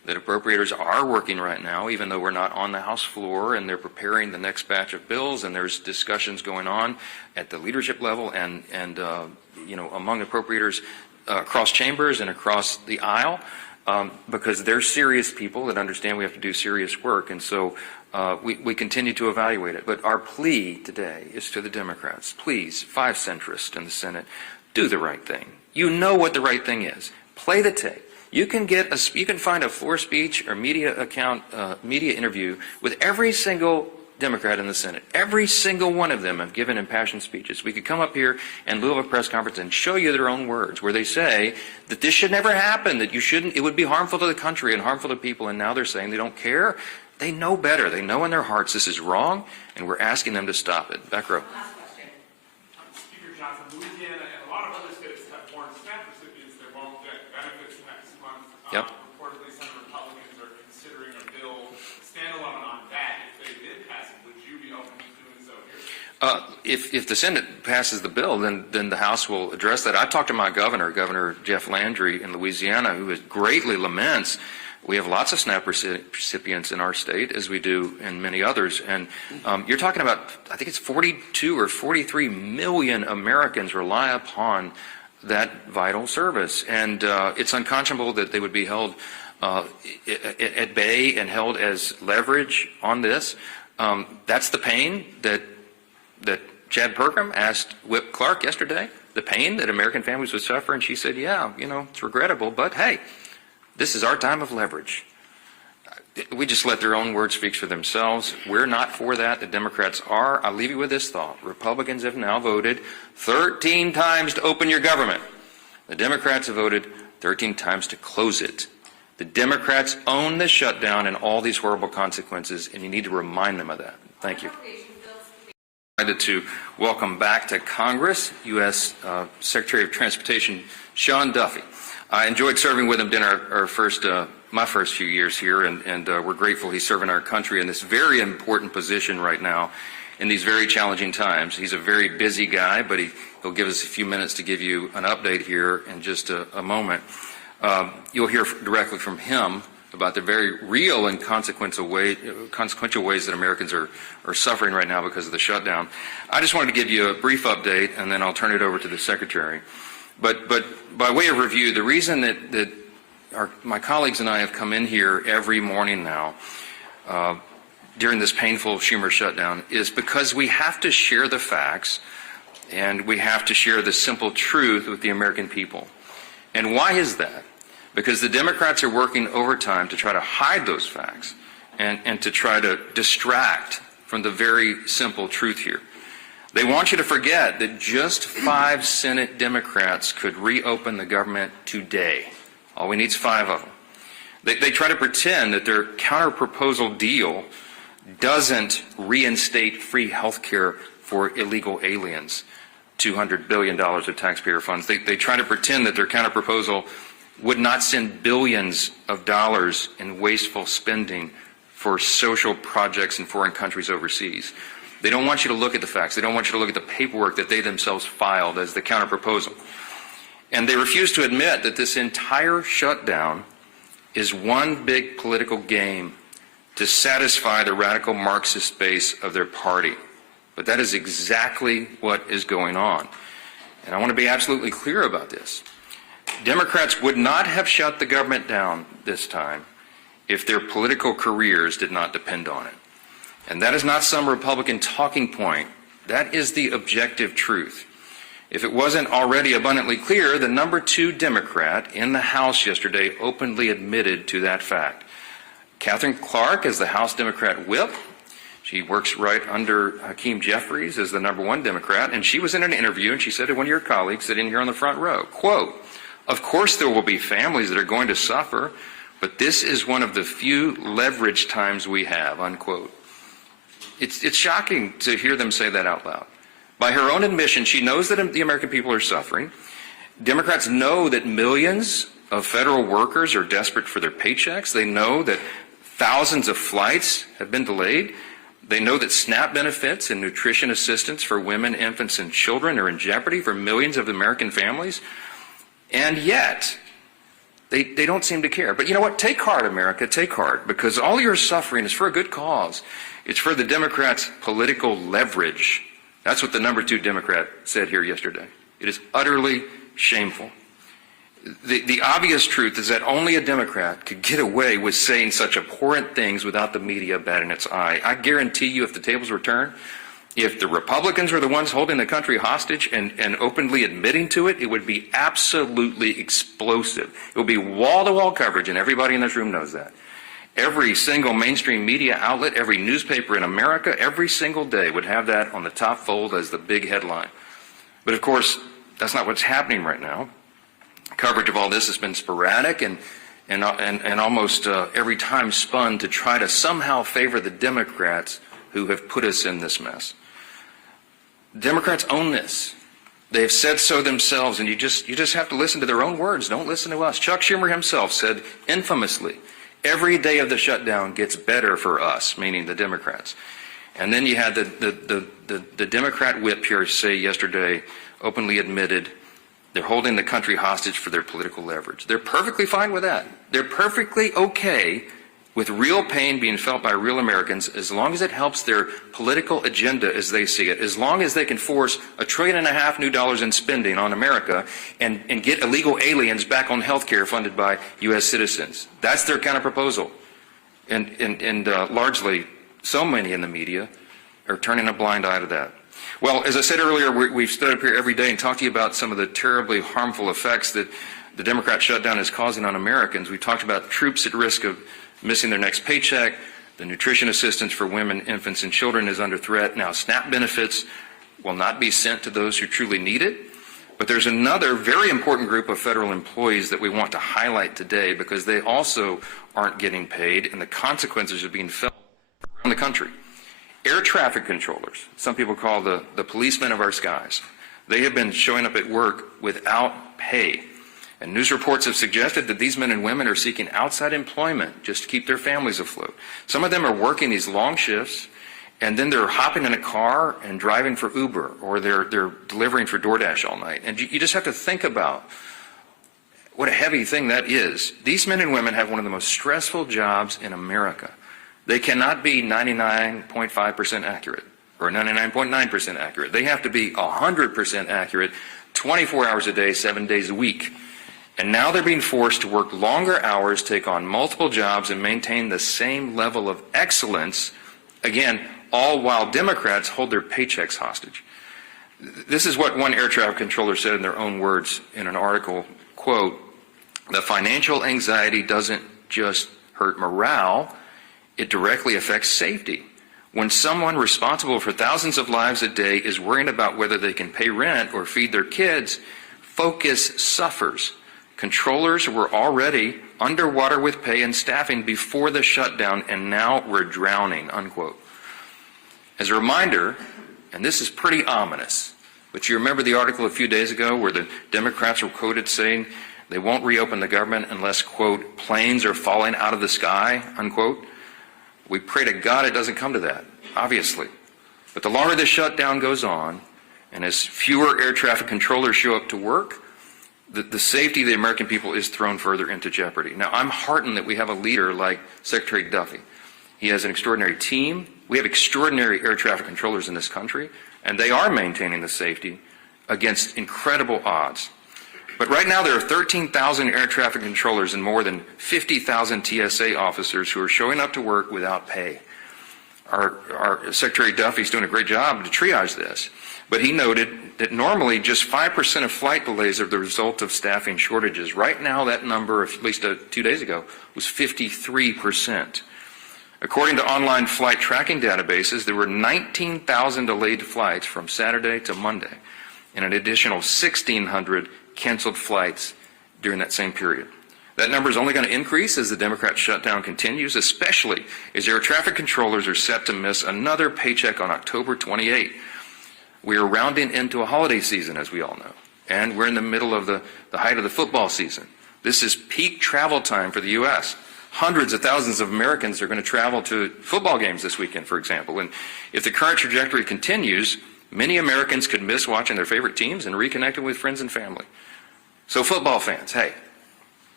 that appropriators are working right now, even though we're not on the House floor, and they're preparing the next batch of bills, and there's discussions going on at the leadership level and among appropriators across chambers and across the aisle, because they're serious people that understand we have to do serious work, and so we continue to evaluate it. But our plea today is to the Democrats: please, 5 centrists in the Senate, do the right thing. You know what the right thing is. Play the tape. You can find a floor speech or media interview with every single Democrat in the Senate. Every single one of them have given impassioned speeches. We could come up here in lieu of a press conference and show you their own words where they say that this should never happen, that it would be harmful to the country and harmful to people, and now they're saying they don't care. They know better. They know in their hearts this is wrong, and we're asking them to stop it. Back row. Speaker Johnson, Louisiana and a lot of other states have born SNAP recipients that won't get benefits next month. Yep. Reportedly, some Republicans are considering a bill standalone on that. If they did pass it, would you be open to doing so here? If the Senate passes the bill, then the House will address that. I talked to my Governor Jeff Landry in Louisiana, who greatly laments. We have lots of SNAP recipients in our state, as we do in many others. And you're talking about, I think it's 42 or 43 million Americans rely upon that vital service. And it's unconscionable that they would be held at bay and held as leverage on this. That's the pain that Chad Pergram asked Whip Clark yesterday, the pain that American families would suffer. And she said, yeah, it's regrettable, but hey, this is our time of leverage. We just let their own words speak for themselves. We're not for that. The Democrats are. I'll leave you with this thought. Republicans have now voted 13 times to open your government. The Democrats have voted 13 times to close it. The Democrats own the shutdown and all these horrible consequences, and you need to remind them of that. Thank you. I'm delighted to welcome back to Congress U.S. Secretary of Transportation Sean Duffy. I enjoyed serving with him during my first few years here, and we're grateful he's serving our country in this very important position right now in these very challenging times. He's a very busy guy, but he'll give us a few minutes to give you an update here in just a moment. You'll hear directly from him about the very real and consequential ways that Americans are suffering right now because of the shutdown. I just wanted to give you a brief update, and then I'll turn it over to the Secretary. But by way of review, the reason that my colleagues and I have come in here every morning now during this painful Schumer shutdown is because we have to share the facts and we have to share the simple truth with the American people. And why is that? Because the Democrats are working overtime to try to hide those facts and to try to distract from the very simple truth here. They want you to forget that just 5 Senate Democrats could reopen the government today. All we need is 5 of them. They try to pretend that their counter-proposal deal doesn't reinstate free health care for illegal aliens, $200 billion of taxpayer funds. They try to pretend that their counter-proposal would not send billions of dollars in wasteful spending for social projects in foreign countries overseas. They don't want you to look at the facts. They don't want you to look at the paperwork that they themselves filed as the counterproposal. And they refuse to admit that this entire shutdown is one big political game to satisfy the radical Marxist base of their party. But that is exactly what is going on. And I want to be absolutely clear about this. Democrats would not have shut the government down this time if their political careers did not depend on it. And that is not some Republican talking point. That is the objective truth. If it wasn't already abundantly clear, the number 2 Democrat in the House yesterday openly admitted to that fact. Katherine Clark is the House Democrat whip. She works right under Hakeem Jeffries as the number 1 Democrat, and she was in an interview and she said to one of your colleagues sitting here on the front row, quote, "Of course there will be families that are going to suffer, but this is one of the few leverage times we have," unquote. It's shocking to hear them say that out loud. By her own admission, she knows that the American people are suffering. Democrats know that millions of federal workers are desperate for their paychecks. They know that thousands of flights have been delayed. They know that SNAP benefits and nutrition assistance for women, infants, and children are in jeopardy for millions of American families. And yet, They don't seem to care. But you know what? Take heart, America. Take heart, because all your suffering is for a good cause. It's for the Democrats' political leverage. That's what the number 2 Democrat said here yesterday. It is utterly shameful. The obvious truth is that only a Democrat could get away with saying such abhorrent things without the media batting its eye. I guarantee you, if the tables were turned, if the Republicans were the ones holding the country hostage and openly admitting to it, it would be absolutely explosive. It would be wall-to-wall coverage, and everybody in this room knows that. Every single mainstream media outlet, every newspaper in America, every single day would have that on the top fold as the big headline. But of course, that's not what's happening right now. Coverage of all this has been sporadic and almost every time spun to try to somehow favor the Democrats who have put us in this mess. Democrats own this. They have said so themselves, and you just have to listen to their own words. Don't listen to us. Chuck Schumer himself said infamously, every day of the shutdown gets better for us, meaning the Democrats. And then you had the Democrat whip here say yesterday, openly admitted, they're holding the country hostage for their political leverage. They're perfectly fine with that. They're perfectly okay with real pain being felt by real Americans as long as it helps their political agenda as they see it, as long as they can force $1.5 trillion new dollars in spending on America and get illegal aliens back on health care funded by U.S. citizens. That's their kind of proposal. And largely, so many in the media are turning a blind eye to that. Well, as I said earlier, we've stood up here every day and talked to you about some of the terribly harmful effects that the Democrat shutdown is causing on Americans. We talked about troops at risk of missing their next paycheck. The nutrition assistance for women, infants, and children is under threat. Now, SNAP benefits will not be sent to those who truly need it. But there's another very important group of federal employees that we want to highlight today because they also aren't getting paid, and the consequences are being felt around the country. Air traffic controllers, some people call the policemen of our skies, they have been showing up at work without pay. And news reports have suggested that these men and women are seeking outside employment just to keep their families afloat. Some of them are working these long shifts, and then they're hopping in a car and driving for Uber, or they're delivering for DoorDash all night. And you just have to think about what a heavy thing that is. These men and women have one of the most stressful jobs in America. They cannot be 99.5% accurate or 99.9% accurate. They have to be 100% accurate 24 hours a day, 7 days a week. And now they're being forced to work longer hours, take on multiple jobs, and maintain the same level of excellence, again, all while Democrats hold their paychecks hostage. This is what one air traffic controller said in their own words in an article, quote, "The financial anxiety doesn't just hurt morale, it directly affects safety. When someone responsible for thousands of lives a day is worrying about whether they can pay rent or feed their kids, focus suffers. Controllers were already underwater with pay and staffing before the shutdown, and now we're drowning," unquote. As a reminder, and this is pretty ominous, but you remember the article a few days ago where the Democrats were quoted saying they won't reopen the government unless, quote, planes are falling out of the sky, unquote. We pray to God it doesn't come to that, obviously. But the longer this shutdown goes on, and as fewer air traffic controllers show up to work, the safety of the American people is thrown further into jeopardy. Now, I'm heartened that we have a leader like Secretary Duffy. He has an extraordinary team. We have extraordinary air traffic controllers in this country, and they are maintaining the safety against incredible odds. But right now there are 13,000 air traffic controllers and more than 50,000 TSA officers who are showing up to work without pay. Our Secretary Duffy's doing a great job to triage this, but he noted that normally just 5% of flight delays are the result of staffing shortages. Right now that number, at least 2 days ago, was 53%. According to online flight tracking databases, there were 19,000 delayed flights from Saturday to Monday, and an additional 1,600 canceled flights during that same period. That number is only going to increase as the Democrat shutdown continues, especially as air traffic controllers are set to miss another paycheck on October 28. We are rounding into a holiday season, as we all know, and we're in the middle of the height of the football season. This is peak travel time for the U.S. Hundreds of thousands of Americans are going to travel to football games this weekend, for example. And if the current trajectory continues, many Americans could miss watching their favorite teams and reconnecting with friends and family. So football fans, hey,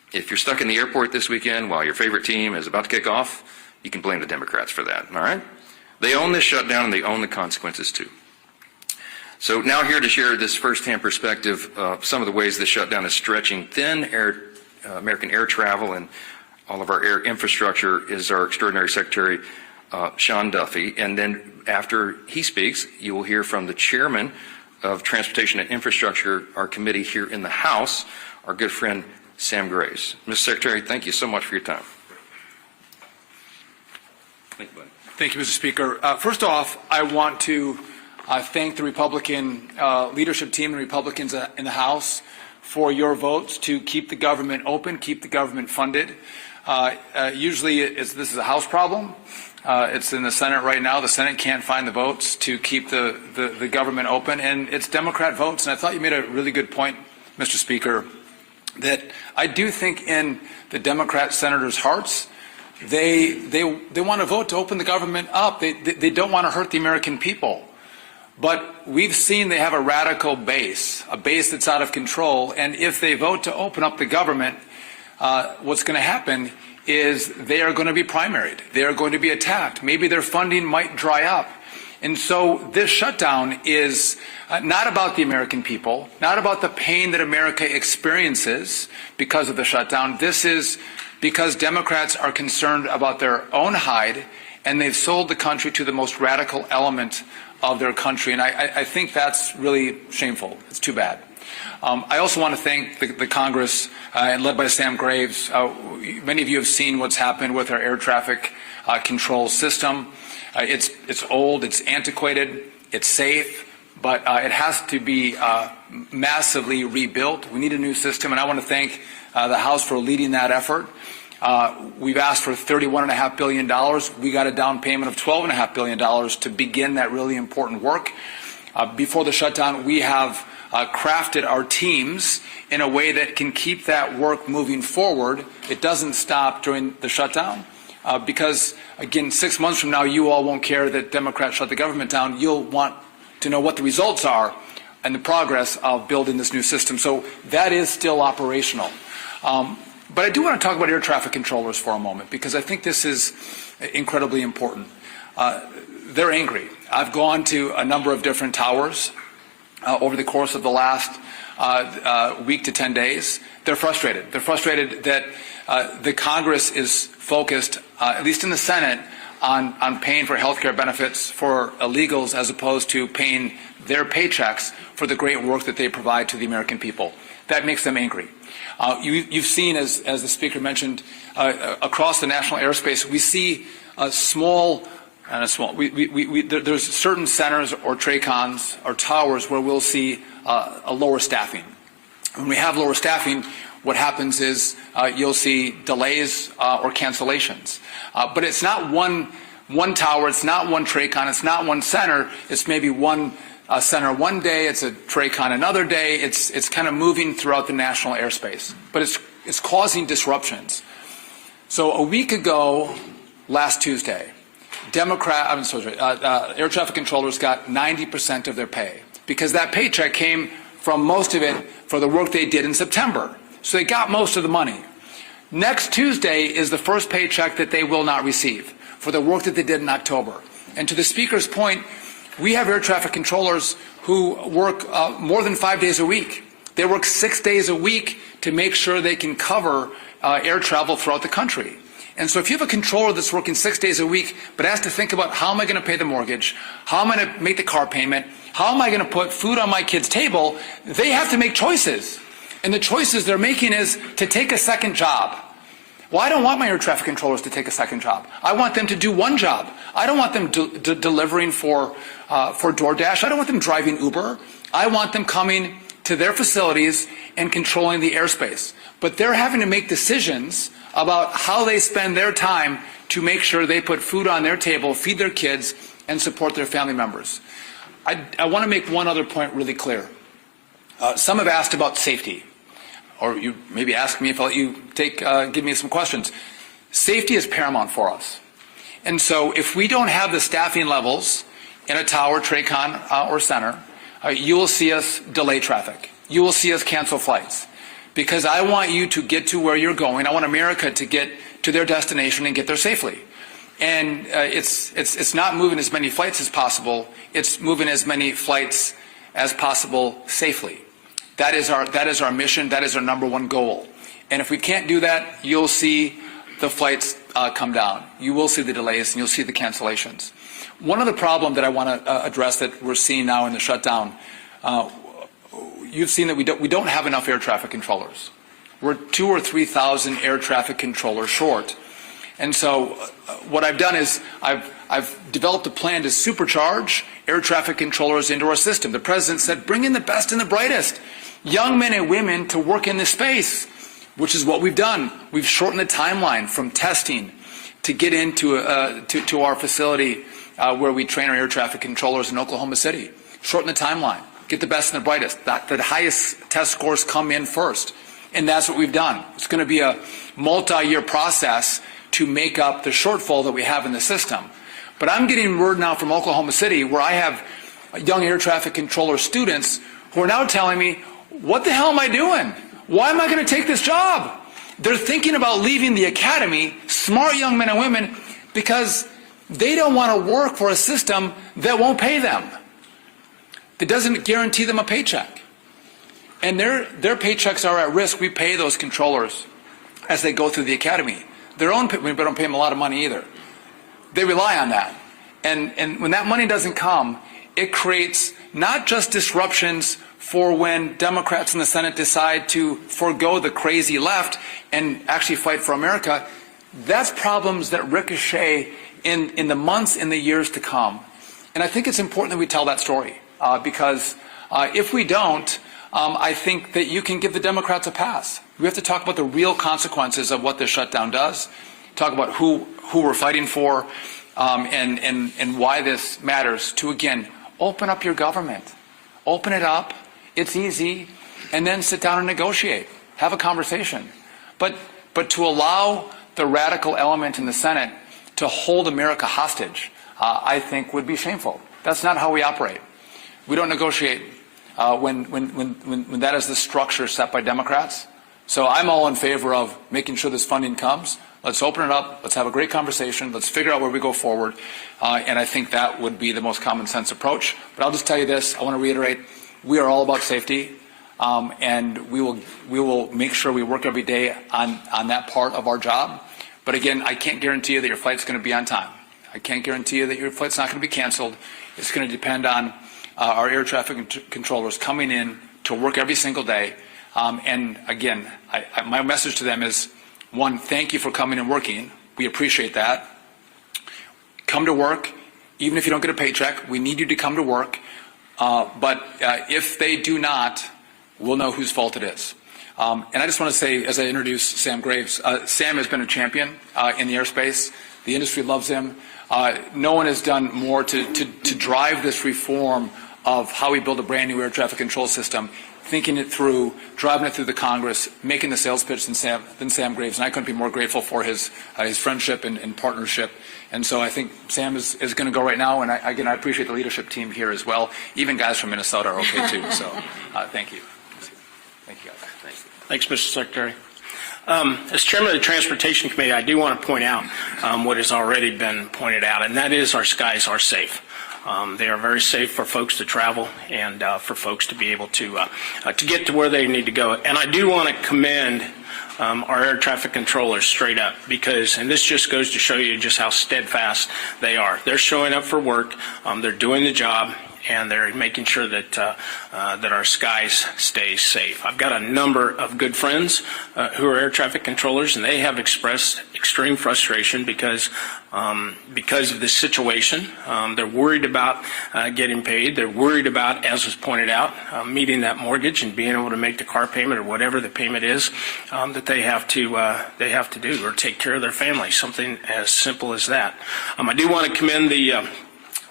If you're stuck in the airport this weekend while your favorite team is about to kick off, you can blame the Democrats for that, all right? They own this shutdown, and they own the consequences, too. So now here to share this firsthand perspective of some of the ways this shutdown is stretching thin American air travel and all of our air infrastructure is our extraordinary Secretary, Sean Duffy. And then after he speaks, you will hear from the chairman of Transportation and Infrastructure, our committee here in the House, our good friend Sam Graves. Mr. Secretary, thank you so much for your time. Thank you, buddy. Thank you, Mr. Speaker. First off, I want to thank the Republican leadership team and Republicans in the House for your votes to keep the government open, keep the government funded. Usually this is a House problem. It's in the Senate right now. The Senate can't find the votes to keep the government open, and it's Democrat votes. And I thought you made a really good point, Mr. Speaker, that I do think in the Democrat senators' hearts, they want to vote to open the government up. They don't want to hurt the American people. But we've seen they have a radical base, a base that's out of control. And if they vote to open up the government, what's going to happen is they are going to be primaried. They are going to be attacked. Maybe their funding might dry up. And so this shutdown is not about the American people, not about the pain that America experiences because of the shutdown. This is because Democrats are concerned about their own hide, and they've sold the country to the most radical element of their country. And I think that's really shameful. It's too bad. I also want to thank the Congress, and led by Sam Graves. Many of you have seen what's happened with our air traffic control system. It's old, it's antiquated, it's safe, but it has to be massively rebuilt. We need a new system, and I want to thank the House for leading that effort. We've asked for $31.5 billion. We got a down payment of $12.5 billion to begin that really important work. Before the shutdown, we have crafted our teams in a way that can keep that work moving forward. It doesn't stop during the shutdown because, again, 6 months from now, you all won't care that Democrats shut the government down. You'll want to know what the results are and the progress of building this new system. So that is still operational. But I do want to talk about air traffic controllers for a moment because I think this is incredibly important. They're angry. I've gone to a number of different towers over the course of the last week to 10 days. They're frustrated. They're frustrated that the Congress is focused, at least in the Senate, on paying for health care benefits for illegals as opposed to paying their paychecks for the great work that they provide to the American people. That makes them angry. You've seen, as the Speaker mentioned, across the national airspace, we see there's certain centers or TRACONs or towers where we'll see a lower staffing. When we have lower staffing, what happens is you'll see delays or cancellations. But it's not one tower, it's not one TRACON, it's not one center, it's maybe one center one day, it's a TRACON another day, it's kind of moving throughout the national airspace. But it's causing disruptions. So a week ago, last Tuesday, air traffic controllers got 90% of their pay because that paycheck came from most of it for the work they did in September. So they got most of the money. Next Tuesday is the first paycheck that they will not receive for the work that they did in October. And to the Speaker's point, we have air traffic controllers who work more than 5 days a week. They work 6 days a week to make sure they can cover air travel throughout the country. And so if you have a controller that's working 6 days a week but has to think about how am I going to pay the mortgage, how am I going to make the car payment, how am I going to put food on my kid's table, they have to make choices. And the choices they're making is to take a second job. Well, I don't want my air traffic controllers to take a second job. I want them to do one job. I don't want them delivering for DoorDash. I don't want them driving Uber. I want them coming to their facilities and controlling the airspace. But they're having to make decisions about how they spend their time to make sure they put food on their table, feed their kids, and support their family members. I want to make one other point really clear. Some have asked about safety, or you maybe ask me if I'll let you give me some questions. Safety is paramount for us. And so if we don't have the staffing levels in a tower, TRACON, or center, you will see us delay traffic. You will see us cancel flights. because I want you to get to where you're going. I want America to get to their destination and get there safely. And it's not moving as many flights as possible. It's moving as many flights as possible safely. That is our mission. That is our number one goal. And if we can't do that, you'll see the flights come down. You will see the delays and you'll see the cancellations. One other problem that I want to address that we're seeing now in the shutdown, you've seen that we don't have enough air traffic controllers. We're 2,000 or 3,000 air traffic controllers short. And so what I've done is I've developed a plan to supercharge air traffic controllers into our system. The President said, bring in the best and the brightest, young men and women to work in this space, which is what we've done. We've shortened the timeline from testing to get into to our facility where we train our air traffic controllers in Oklahoma City. Shorten the timeline. Get the best and the brightest. The highest test scores come in first. And that's what we've done. It's going to be a multi-year process to make up the shortfall that we have in the system. But I'm getting word now from Oklahoma City where I have young air traffic controller students who are now telling me, what the hell am I doing? Why am I going to take this job? They're thinking about leaving the academy, smart young men and women, because they don't want to work for a system that won't pay them, that doesn't guarantee them a paycheck. And their paychecks are at risk. We pay those controllers as they go through the academy. We don't pay them a lot of money either. They rely on that. And when that money doesn't come, it creates not just disruptions for when Democrats in the Senate decide to forego the crazy left and actually fight for America. That's problems that ricochet in the months and the years to come. And I think it's important that we tell that story because if we don't, I think that you can give the Democrats a pass. We have to talk about the real consequences of what this shutdown does, talk about who we're fighting for, and why this matters to, again, open up your government. Open it up. It's easy. And then sit down and negotiate. Have a conversation. But to allow the radical element in the Senate to hold America hostage, I think would be shameful. That's not how we operate. We don't negotiate when that is the structure set by Democrats. So I'm all in favor of making sure this funding comes. Let's open it up. Let's have a great conversation. Let's figure out where we go forward. And I think that would be the most common sense approach. But I'll just tell you this. I want to reiterate, we are all about safety. And we will make sure we work every day on that part of our job. But again, I can't guarantee you that your flight's going to be on time. I can't guarantee you that your flight's not going to be canceled. It's going to depend on our air traffic controllers coming in to work every single day. And again, my message to them is, one, thank you for coming and working. We appreciate that. Come to work, even if you don't get a paycheck. We need you to come to work. But if they do not, we'll know whose fault it is. And I just want to say, as I introduce Sam Graves, Sam has been a champion in the airspace. The industry loves him. No one has done more to drive this reform of how we build a brand new air traffic control system, thinking it through, driving it through the Congress, making the sales pitch than Sam Graves. And I couldn't be more grateful for his friendship and partnership. And so I think Sam is going to go right now. And I appreciate the leadership team here as well. Even guys from Minnesota are okay too. So thank you. Thank you, guys. Thanks. Thanks, Mr. Secretary. As Chairman of the Transportation Committee, I do want to point out what has already been pointed out, and that is our skies are safe. They are very safe for folks to travel and for folks to be able to get to where they need to go. And I do want to commend our air traffic controllers straight up because, and this just goes to show you just how steadfast they are. They're showing up for work. They're doing the job. And they're making sure that that our skies stay safe. I've got a number of good friends who are air traffic controllers, and they have expressed extreme frustration because of this situation. They're worried about getting paid. They're worried about, as was pointed out, meeting that mortgage and being able to make the car payment or whatever the payment is that they have to do or take care of their family. Something as simple as that. I do want to commend the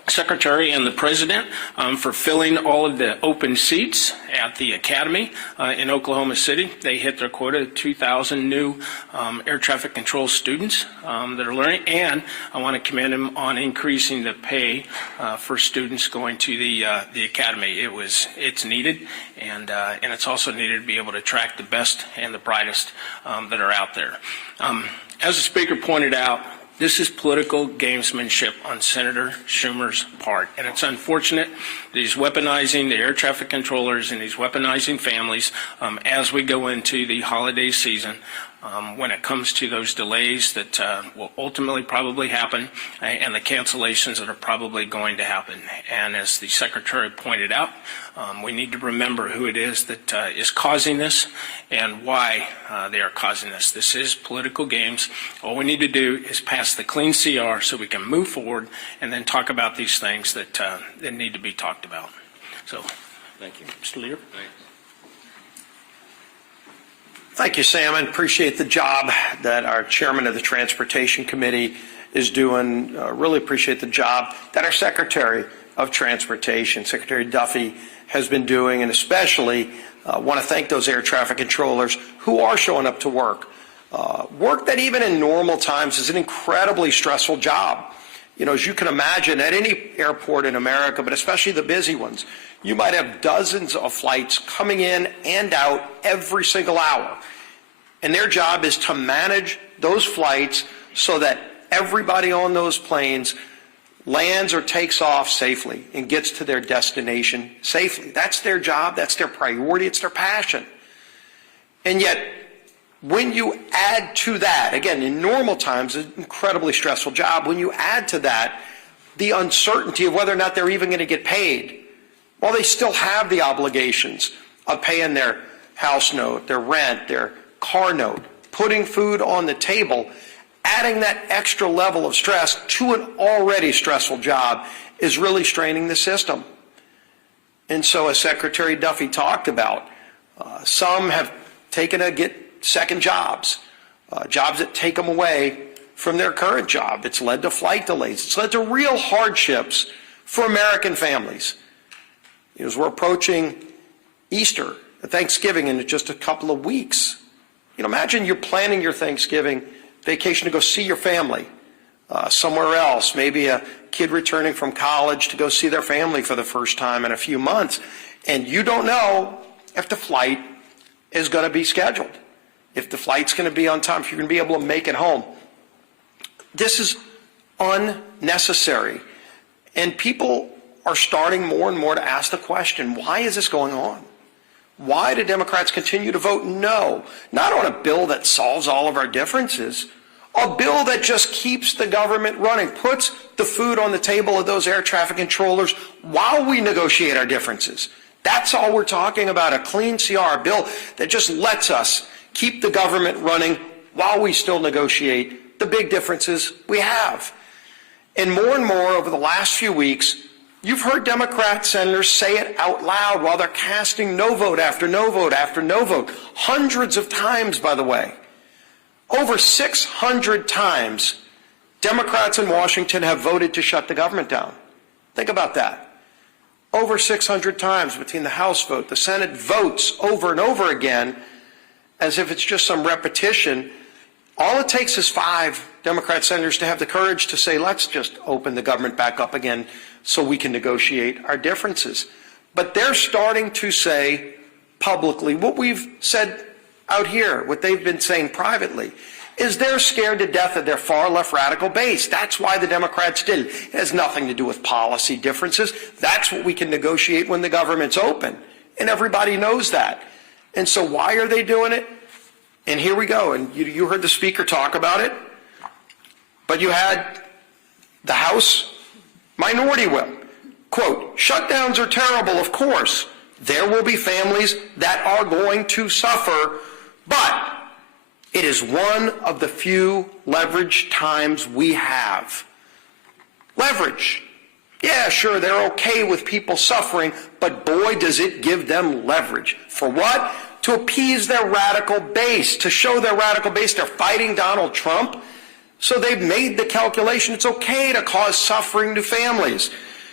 Secretary and the President for filling all of the open seats at the Academy in Oklahoma City. They hit their quota of 2,000 new air traffic control students that are learning, and I want to commend them on increasing the pay for students going to the Academy. It's needed, and it's also needed to be able to attract the best and the brightest that are out there. As the Speaker pointed out, this is political gamesmanship on Senator Schumer's part, and it's unfortunate that he's weaponizing the air traffic controllers and he's weaponizing families as we go into the holiday season when it comes to those delays that will ultimately probably happen and the cancellations that are probably going to happen. And as the Secretary pointed out, we need to remember who it is that is causing this and why they are causing this. This is political games. All we need to do is pass the clean CR so we can move forward and then talk about these things that need to be talked about. So, thank you. Mr. Leader. Thank you, Sam, and appreciate the job that our chairman of the Transportation Committee is doing. Really appreciate the job that our Secretary of Transportation, Secretary Duffy, has been doing, and especially want to thank those air traffic controllers who are showing up to work. Work that even in normal times is an incredibly stressful job. You know, as you can imagine, at any airport in America, but especially the busy ones, you might have dozens of flights coming in and out every single hour. And their job is to manage those flights so that everybody on those planes lands or takes off safely and gets to their destination safely. That's their job, that's their priority, it's their passion. And yet, when you add to that, again, in normal times, an incredibly stressful job, when you add to that the uncertainty of whether or not they're even going to get paid, while they still have the obligations of paying their house note, their rent, their car note, putting food on the table, adding that extra level of stress to an already stressful job is really straining the system. And so, as Secretary Duffy talked about, some have taken to get second jobs, jobs that take them away from their current job. It's led to flight delays. It's led to real hardships for American families. As we're approaching Easter, Thanksgiving in just a couple of weeks, imagine you're planning your Thanksgiving vacation to go see your family somewhere else, maybe a kid returning from college to go see their family for the first time in a few months, and you don't know if the flight is going to be scheduled, if the flight's going to be on time, if you're going to be able to make it home. This is unnecessary, and people are starting more and more to ask the question, why is this going on? Why do Democrats continue to vote no, not on a bill that solves all of our differences, a bill that just keeps the government running, puts the food on the table of those air traffic controllers while we negotiate our differences. That's all we're talking about, a clean CR, a bill that just lets us keep the government running while we still negotiate the big differences we have. And more over the last few weeks, you've heard Democrat senators say it out loud while they're casting no vote after no vote after no vote. Hundreds of times, by the way. Over 600 times, Democrats in Washington have voted to shut the government down. Think about that. Over 600 times between the House vote, the Senate votes over and over again as if it's just some repetition. All it takes is 5 Democrat senators to have the courage to say, let's just open the government back up again so we can negotiate our differences. But they're starting to say publicly what we've said out here, what they've been saying privately, is they're scared to death of their far left radical base. That's why the Democrats did it. It has nothing to do with policy differences. That's what we can negotiate when the government's open. And everybody knows that. And so why are they doing it? And here we go. And you heard the Speaker talk about it. But you had the House Minority Whip. Quote, shutdowns are terrible, of course. There will be families that are going to suffer, but it is one of the few leverage times we have. Leverage. Yeah, sure, they're okay with people suffering, but boy, does it give them leverage. For what? To appease their radical base, to show their radical base they're fighting Donald Trump. So they've made the calculation it's okay to cause suffering to families.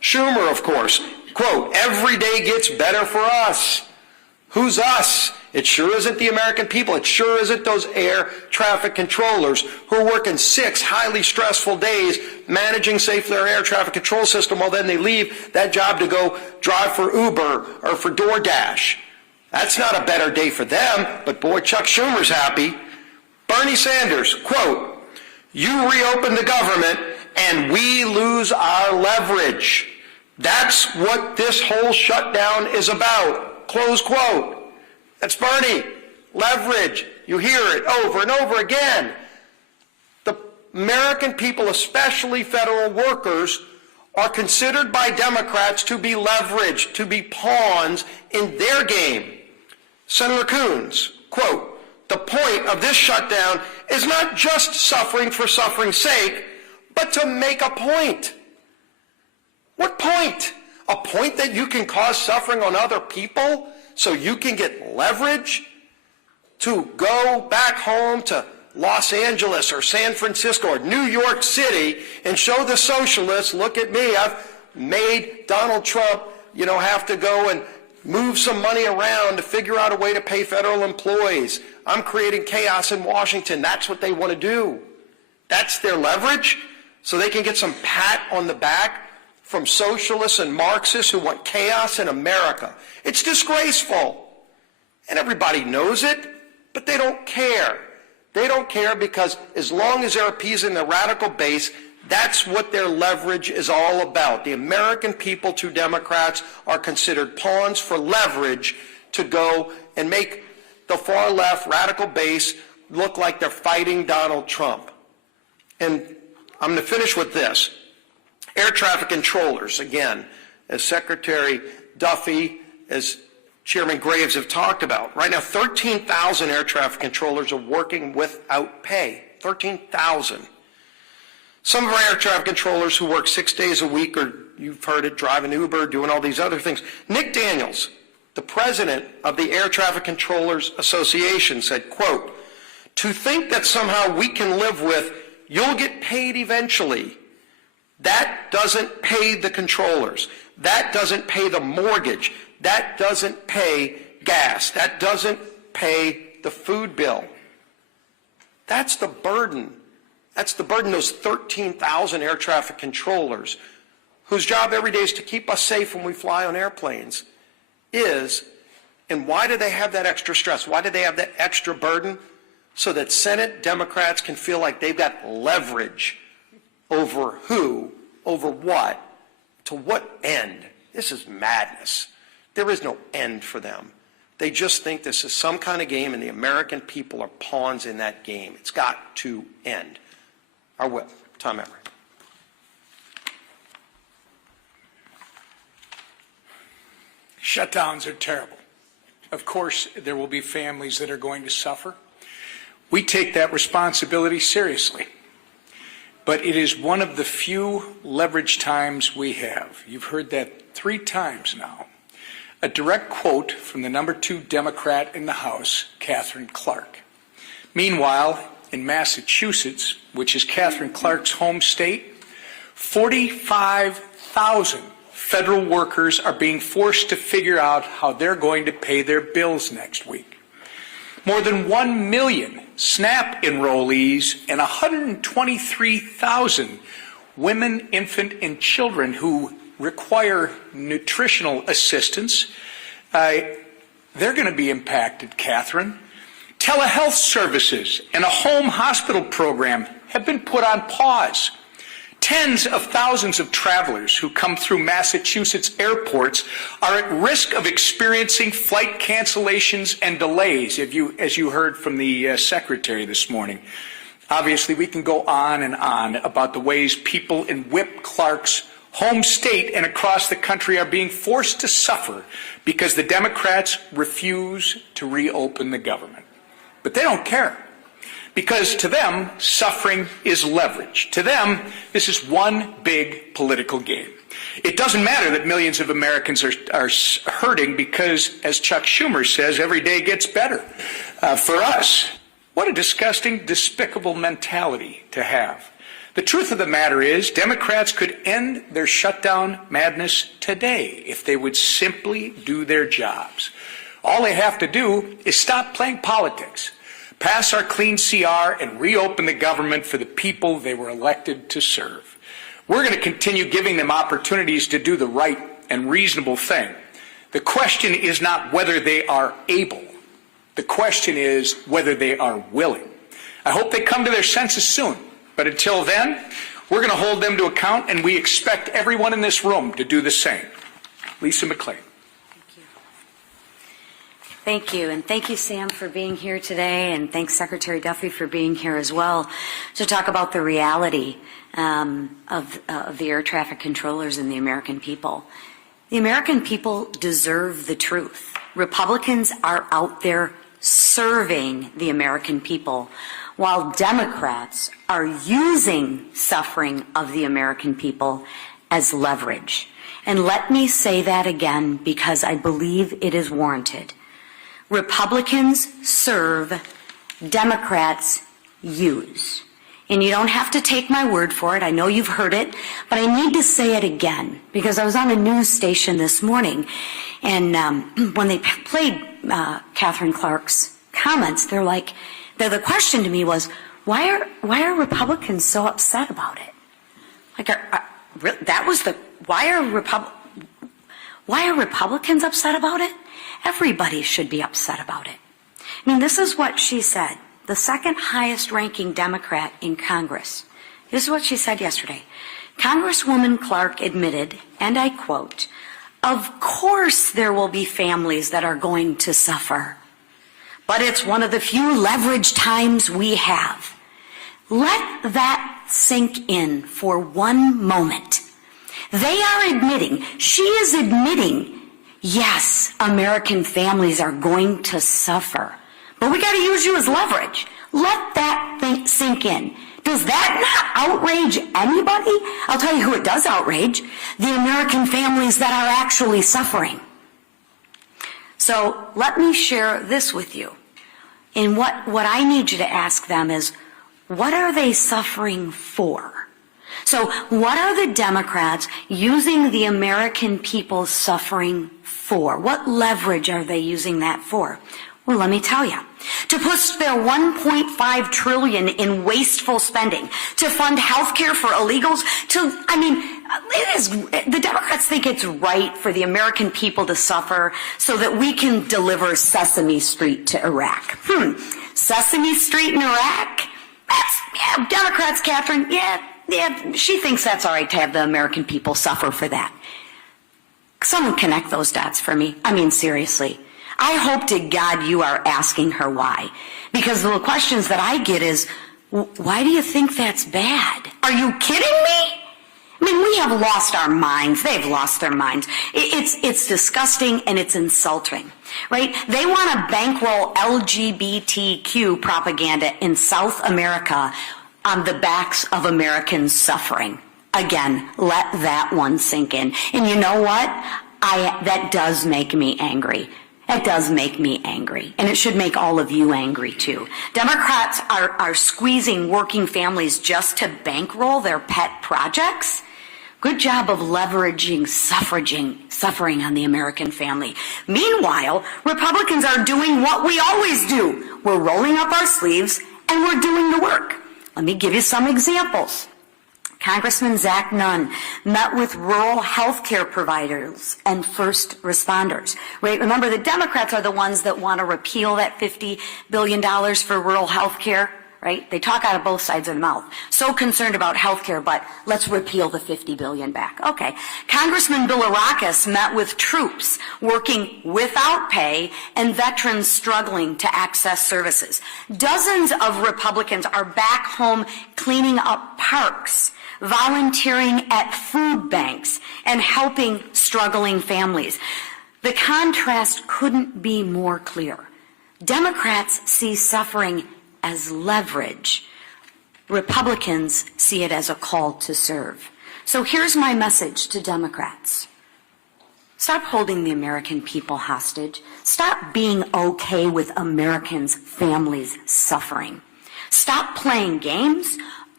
Schumer, of course, quote, every day gets better for us. Who's us? It sure isn't the American people. It sure isn't those air traffic controllers who are working 6 highly stressful days managing safely our air traffic control system while then they leave that job to go drive for Uber or for DoorDash. That's not a better day for them, but boy, Chuck Schumer's happy. Bernie Sanders, quote, you reopen the government and we lose our leverage. That's what this whole shutdown is about, close quote. That's Bernie. Leverage. You hear it over and over again. The American people, especially federal workers, are considered by Democrats to be leveraged, to be pawns in their game. Senator Coons, quote, the point of this shutdown is not just suffering for suffering's sake, but to make a point. What point? A point that you can cause suffering on other people so you can get leverage to go back home to Los Angeles or San Francisco or New York City and show the socialists, look at me, I've made Donald Trump, have to go and move some money around to figure out a way to pay federal employees. I'm creating chaos in Washington. That's what they want to do. That's their leverage, so they can get some pat on the back from socialists and Marxists who want chaos in America. It's disgraceful. And everybody knows it, but they don't care. They don't care because as long as they're appeasing the radical base, that's what their leverage is all about. The American people to Democrats are considered pawns for leverage to go and make the far left radical base look like they're fighting Donald Trump. And I'm going to finish with this. Air traffic controllers, again, as Secretary Duffy, as Chairman Graves have talked about. Right now, 13,000 air traffic controllers are working without pay. 13,000. Some of our air traffic controllers who work 6 days a week, or you've heard it, driving Uber, doing all these other things. Nick Daniels, the president of the Air Traffic Controllers Association, said, quote, to think that somehow we can live with, you'll get paid eventually. That doesn't pay the controllers. That doesn't pay the mortgage. That doesn't pay gas. That doesn't pay the food bill. That's the burden. That's the burden, those 13,000 air traffic controllers, whose job every day is to keep us safe when we fly on airplanes, is, and why do they have that extra stress? Why do they have that extra burden? So that Senate Democrats can feel like they've got leverage over who, over what, to what end? This is madness. There is no end for them. They just think this is some kind of game and the American people are pawns in that game. It's got to end. Our whip, Tom Emory. Shutdowns are terrible. Of course, there will be families that are going to suffer. We take that responsibility seriously. But it is one of the few leverage times we have. You've heard that 3 times now. A direct quote from the number 2 Democrat in the House, Catherine Clark. Meanwhile, in Massachusetts, which is Catherine Clark's home state, 45,000 federal workers are being forced to figure out how they're going to pay their bills next week. More than 1 million SNAP enrollees and 123,000 women, infant, and children who require nutritional assistance, they're going to be impacted, Catherine. Telehealth services and a home hospital program have been put on pause. Tens of thousands of travelers who come through Massachusetts airports are at risk of experiencing flight cancellations and delays, as you heard from the Secretary this morning. Obviously, we can go on and on about the ways people in Whip Clark's home state and across the country are being forced to suffer because the Democrats refuse to reopen the government. But they don't care. Because to them, suffering is leverage. To them, this is one big political game. It doesn't matter that millions of Americans are hurting because, as Chuck Schumer says, every day gets better. For us, what a disgusting, despicable mentality to have. The truth of the matter is, Democrats could end their shutdown madness today if they would simply do their jobs. All they have to do is stop playing politics, pass our clean CR, and reopen the government for the people they were elected to serve. We're going to continue giving them opportunities to do the right and reasonable thing. The question is not whether they are able. The question is whether they are willing. I hope they come to their senses soon. But until then, we're going to hold them to account, and we expect everyone in this room to do the same. Lisa McClain. Thank you, and thank you, Sam, for being here today, and thanks, Secretary Duffy, for being here as well to talk about the reality of the air traffic controllers and the American people. The American people deserve the truth. Republicans are out there serving the American people, while Democrats are using suffering of the American people as leverage. And let me say that again because I believe it is warranted. Republicans serve, Democrats use. And you don't have to take my word for it. I know you've heard it, but I need to say it again because I was on a news station this morning, and when they played Catherine Clark's comments, the question to me was, why are Republicans so upset about it? Why are Republicans upset about it? Everybody should be upset about it. I mean, this is what she said, the second highest ranking Democrat in Congress. This is what she said yesterday. Congresswoman Clark admitted, and I quote, "Of course there will be families that are going to suffer, but it's one of the few leverage times we have." Let that sink in for one moment. They are admitting, she is admitting, yes, American families are going to suffer, but we got to use you as leverage. Let that thing sink in. Does that not outrage anybody? I'll tell you who it does outrage, the American families that are actually suffering. So let me share this with you. And what I need you to ask them is, what are they suffering for? So what are the Democrats using the American people's suffering for? What leverage are they using that for? Well, let me tell you. To push their $1.5 trillion in wasteful spending, to fund health care for illegals, the Democrats think it's right for the American people to suffer so that we can deliver Sesame Street to Iraq. Sesame Street in Iraq? Democrats, Catherine, she thinks that's all right to have the American people suffer for that. Someone connect those dots for me. I mean, seriously. I hope to God you are asking her why. Because the questions that I get is, why do you think that's bad? Are you kidding me? I mean, we have lost our minds. They've lost their minds. It's disgusting and it's insulting, right? They want to bankroll LGBTQ propaganda in South America on the backs of Americans suffering. Again, let that one sink in. And you know what? That does make me angry. It does make me angry, and it should make all of you angry too. Democrats are squeezing working families just to bankroll their pet projects. Good job of leveraging suffering on the American family. Meanwhile, Republicans are doing what we always do. We're rolling up our sleeves and we're doing the work. Let me give you some examples. Congressman Zach Nunn met with rural health care providers and first responders. Right? Remember, the Democrats are the ones that want to repeal that $50 billion for rural health care. Right? They talk out of both sides of the mouth. So concerned about health care, but let's repeal the $50 billion back. Okay. Congressman Bilirakis met with troops working without pay and veterans struggling to access services. Dozens of Republicans are back home cleaning up parks, volunteering at food banks, and helping struggling families. The contrast couldn't be more clear. Democrats see suffering as leverage. Republicans see it as a call to serve. So here's my message to Democrats. Stop holding the American people hostage. Stop being okay with Americans' families suffering. Stop playing games.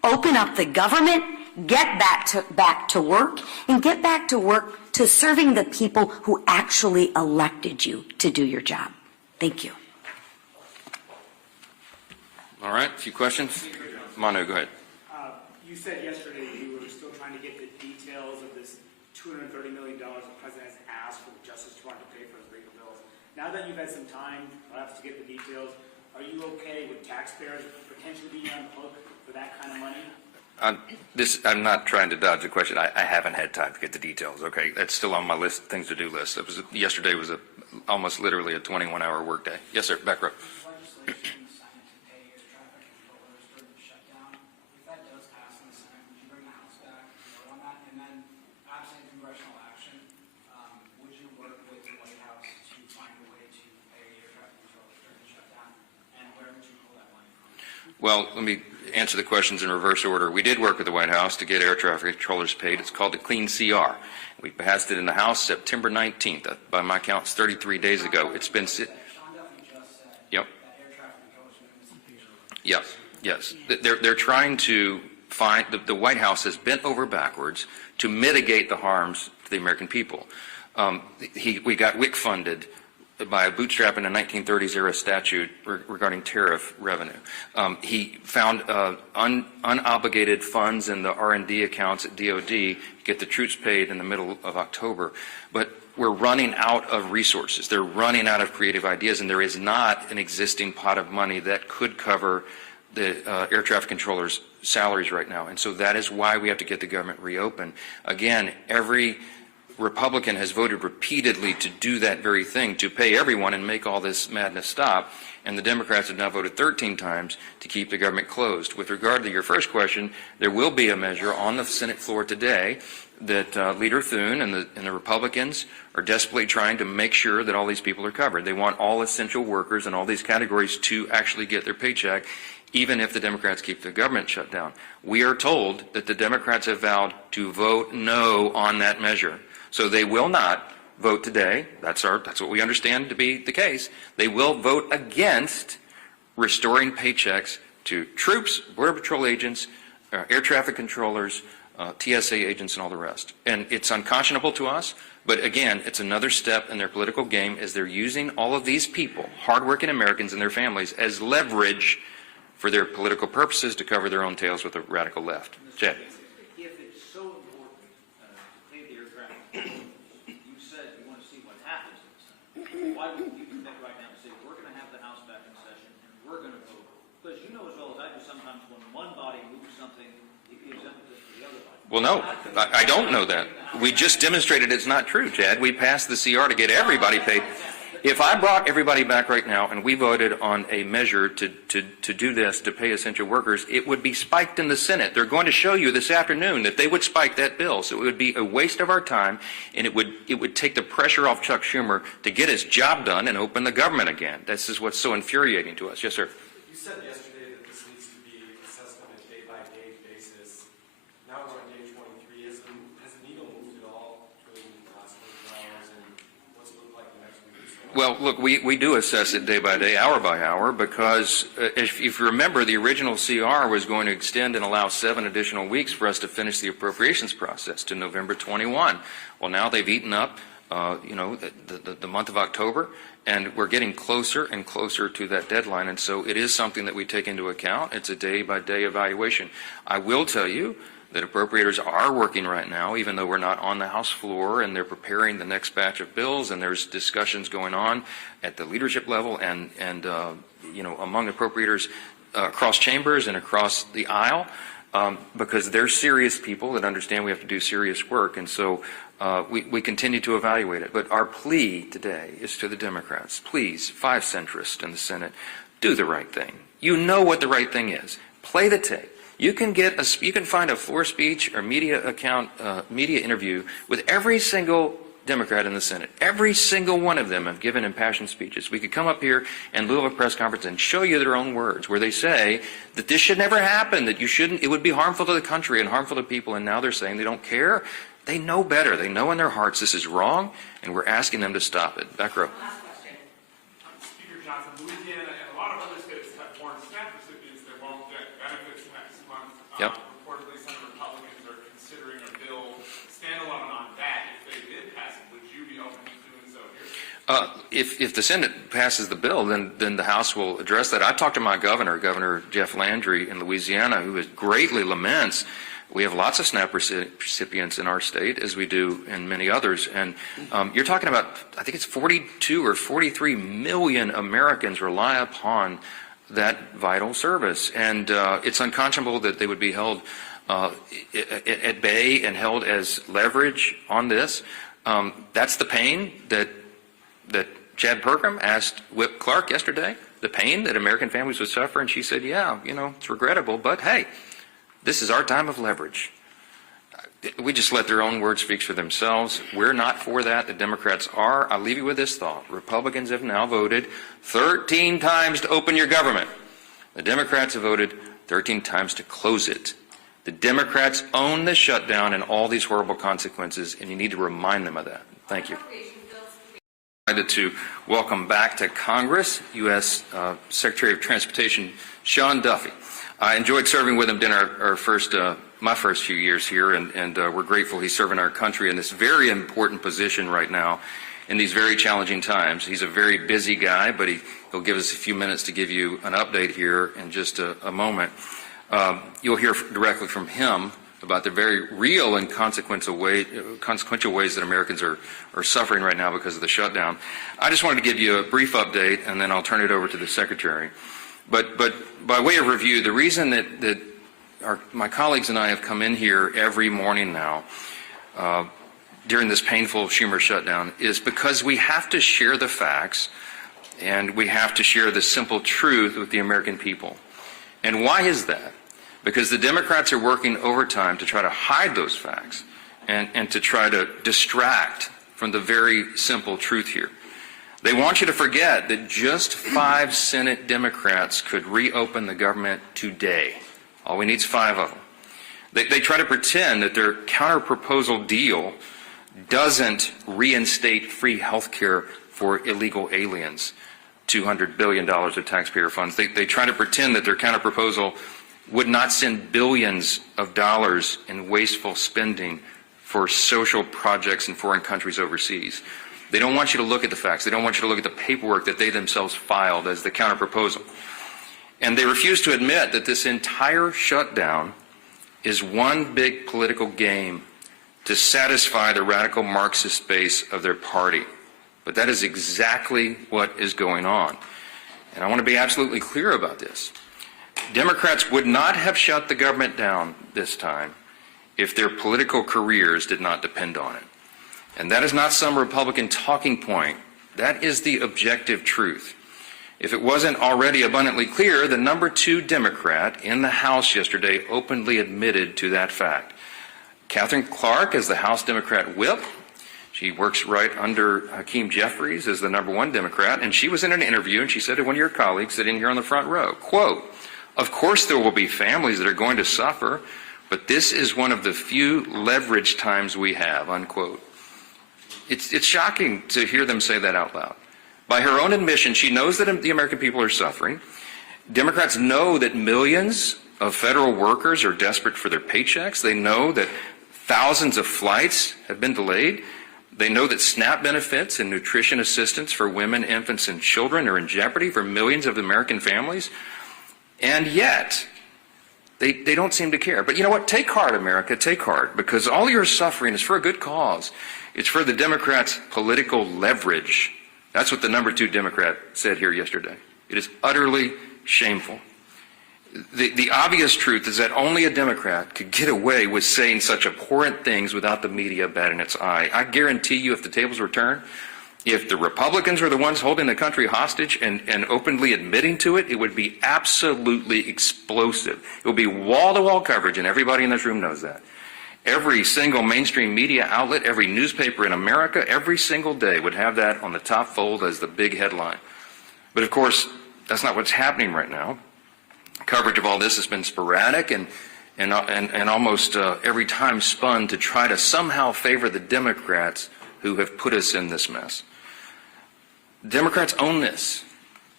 Open up the government, get back to work, and get back to work to serving the people who actually elected you to do your job. Thank you. All right, a few questions? Manu, go ahead. You said yesterday you were still trying to get the details of this $230 million the president has asked for the Justice Department to pay for his legal bills. Now that you've had some time, perhaps, to get the details, are you okay with taxpayers potentially being on the hook for that kind of money? I'm not trying to dodge the question. I haven't had time to get the details, okay? That's still on my list, things to do list. Yesterday was almost literally a 21-hour workday. Yes, sir, back row. Legislation in the Senate to pay air traffic controllers during the shutdown. If that does pass in the Senate, would you bring the House back and vote on that? And then, absent congressional action, would you work with the White House to find a way to pay air traffic controllers during the shutdown? And where would you pull that money from? Well, let me answer the questions in reverse order. We did work with the White House to get air traffic controllers paid. It's called the Clean CR. We passed it in the House September 19th. By my count, it's 33 days ago. It's been... Sean Duffy just said Yep. that air traffic controllers are going to miss Yes, yes. They're trying to find, the White House has bent over backwards to mitigate the harms to the American people. We got WIC funded by a bootstrapping a 1930s era statute regarding tariff revenue. He found unobligated funds in the R&D accounts at DOD to get the troops paid in the middle of October. But we're running out of resources. They're running out of creative ideas, and there is not an existing pot of money that could cover the air traffic controllers' salaries right now. And so that is why we have to get the government reopened. Again, every Republican has voted repeatedly to do that very thing, to pay everyone and make all this madness stop. And the Democrats have now voted 13 times to keep the government closed. With regard to your first question, there will be a measure on the Senate floor today that Leader Thune and the Republicans are desperately trying to make sure that all these people are covered. They want all essential workers and all these categories to actually get their paycheck, even if the Democrats keep the government shut down. We are told that the Democrats have vowed to vote no on that measure. So they will not vote today. That's what we understand to be the case. They will vote against restoring paychecks to troops, Border Patrol agents, air traffic controllers, TSA agents, and all the rest. And it's unconscionable to us, but again, it's another step in their political game as they're using all of these people, hardworking Americans and their families, as leverage for their political purposes to cover their own tails with the radical left. Chad. If it's so important to pay the air traffic controllers, you said you want to see what happens in the Senate. Why wouldn't you commit right now and say, we're going to have the House back in session and we're going to vote? Because you know as well as I do, sometimes when one body moves something, it gives impetus to the other body. Well, no, I don't know that. We just demonstrated it's not true, Chad. We passed the CR to get everybody paid. If I brought everybody back right now and we voted on a measure to do this, to pay essential workers, it would be spiked in the Senate. They're going to show you this afternoon that they would spike that bill. So it would be a waste of our time, and it would take the pressure off Chuck Schumer to get his job done and open the government again. This is what's so infuriating to us. Yes, sir. You said yesterday that this needs to be assessed on a day-by-day basis. Now we're on day 23. Has the needle moved at all between the last 24 hours and what's it look like the next week or so? Well, look, we do assess it day by day, hour by hour, because if you remember, the original CR was going to extend and allow 7 additional weeks for us to finish the appropriations process to November 21. Well, now they've eaten up, the month of October, and we're getting closer and closer to that deadline, and so it is something that we take into account. It's a day-by-day evaluation. I will tell you that appropriators are working right now, even though we're not on the House floor, and they're preparing the next batch of bills, and there's discussions going on at the leadership level and among appropriators across chambers and across the aisle, because they're serious people that understand we have to do serious work, and so we continue to evaluate it. But our plea today is to the Democrats: please, 5 centrists in the Senate, do the right thing. You know what the right thing is. Play the tape. You can find a floor speech or media interview with every single Democrat in the Senate. Every single one of them have given impassioned speeches. We could come up here in lieu of a press conference and show you their own words, where they say that this should never happen, that it would be harmful to the country and harmful to people, and now they're saying they don't care. They know better. They know in their hearts this is wrong, and we're asking them to stop it. Back row. Speaker Johnson, Louisiana and a lot of other states have foreign staff recipients that won't get benefits next month Yep. Reportedly, some Republicans are considering a bill standalone on that. If they did pass it, would you be open to doing so here? If the Senate passes the bill, then the House will address that. I talked to my Governor Jeff Landry in Louisiana, who greatly laments we have lots of SNAP recipients in our state, as we do in many others. And you're talking about, I think it's 42 or 43 million Americans rely upon that vital service. And it's unconscionable that they would be held at bay and held as leverage on this. That's the pain that Chad Pergram asked Whip Clark yesterday, the pain that American families would suffer. And she said, yeah, it's regrettable, but hey, this is our time of leverage. We just let their own words speak for themselves. We're not for that. The Democrats are. I'll leave you with this thought. Republicans have now voted 13 times to open your government. The Democrats have voted 13 times to close it. The Democrats own the shutdown and all these horrible consequences, and you need to remind them of that. Thank you. I'm delighted to welcome back to Congress U.S. Secretary of Transportation Sean Duffy. I enjoyed serving with him during my first few years here, and we're grateful he's serving our country in this very important position right now in these very challenging times. He's a very busy guy, but he'll give us a few minutes to give you an update here in just a moment. You'll hear directly from him about the very real and consequential ways that Americans are suffering right now because of the shutdown. I just wanted to give you a brief update, and then I'll turn it over to the Secretary. But by way of review, the reason that my colleagues and I have come in here every morning now during this painful Schumer shutdown is because we have to share the facts and we have to share the simple truth with the American people. And why is that? Because the Democrats are working overtime to try to hide those facts and to try to distract from the very simple truth here. They want you to forget that just 5 Senate Democrats could reopen the government today. All we need is 5 of them. They try to pretend that their counter-proposal deal doesn't reinstate free health care for illegal aliens, $200 billion of taxpayer funds. They try to pretend that their counter-proposal would not send billions of dollars in wasteful spending for social projects in foreign countries overseas. They don't want you to look at the facts. They don't want you to look at the paperwork that they themselves filed as the counterproposal. And they refuse to admit that this entire shutdown is one big political game to satisfy the radical Marxist base of their party. But that is exactly what is going on. And I want to be absolutely clear about this. Democrats would not have shut the government down this time if their political careers did not depend on it. And that is not some Republican talking point. That is the objective truth. If it wasn't already abundantly clear, the number 2 Democrat in the House yesterday openly admitted to that fact. Katherine Clark is the House Democrat whip. She works right under Hakeem Jeffries as the number 1 Democrat, and she was in an interview and she said to one of your colleagues sitting here on the front row, quote, "Of course there will be families that are going to suffer, but this is one of the few leverage times we have," unquote. It's shocking to hear them say that out loud. By her own admission, she knows that the American people are suffering. Democrats know that millions of federal workers are desperate for their paychecks. They know that thousands of flights have been delayed. They know that SNAP benefits and nutrition assistance for women, infants, and children are in jeopardy for millions of American families. And yet, they don't seem to care. But you know what? Take heart, America. Take heart. Because all your suffering is for a good cause. It's for the Democrats' political leverage. That's what the number 2 Democrat said here yesterday. It is utterly shameful. The obvious truth is that only a Democrat could get away with saying such abhorrent things without the media batting its eye. I guarantee you, if the tables were turned, if the Republicans were the ones holding the country hostage and openly admitting to it, it would be absolutely explosive. It would be wall-to-wall coverage, and everybody in this room knows that. Every single mainstream media outlet, every newspaper in America, every single day would have that on the top fold as the big headline. But of course, that's not what's happening right now. Coverage of all this has been sporadic and almost every time spun to try to somehow favor the Democrats who have put us in this mess. Democrats own this.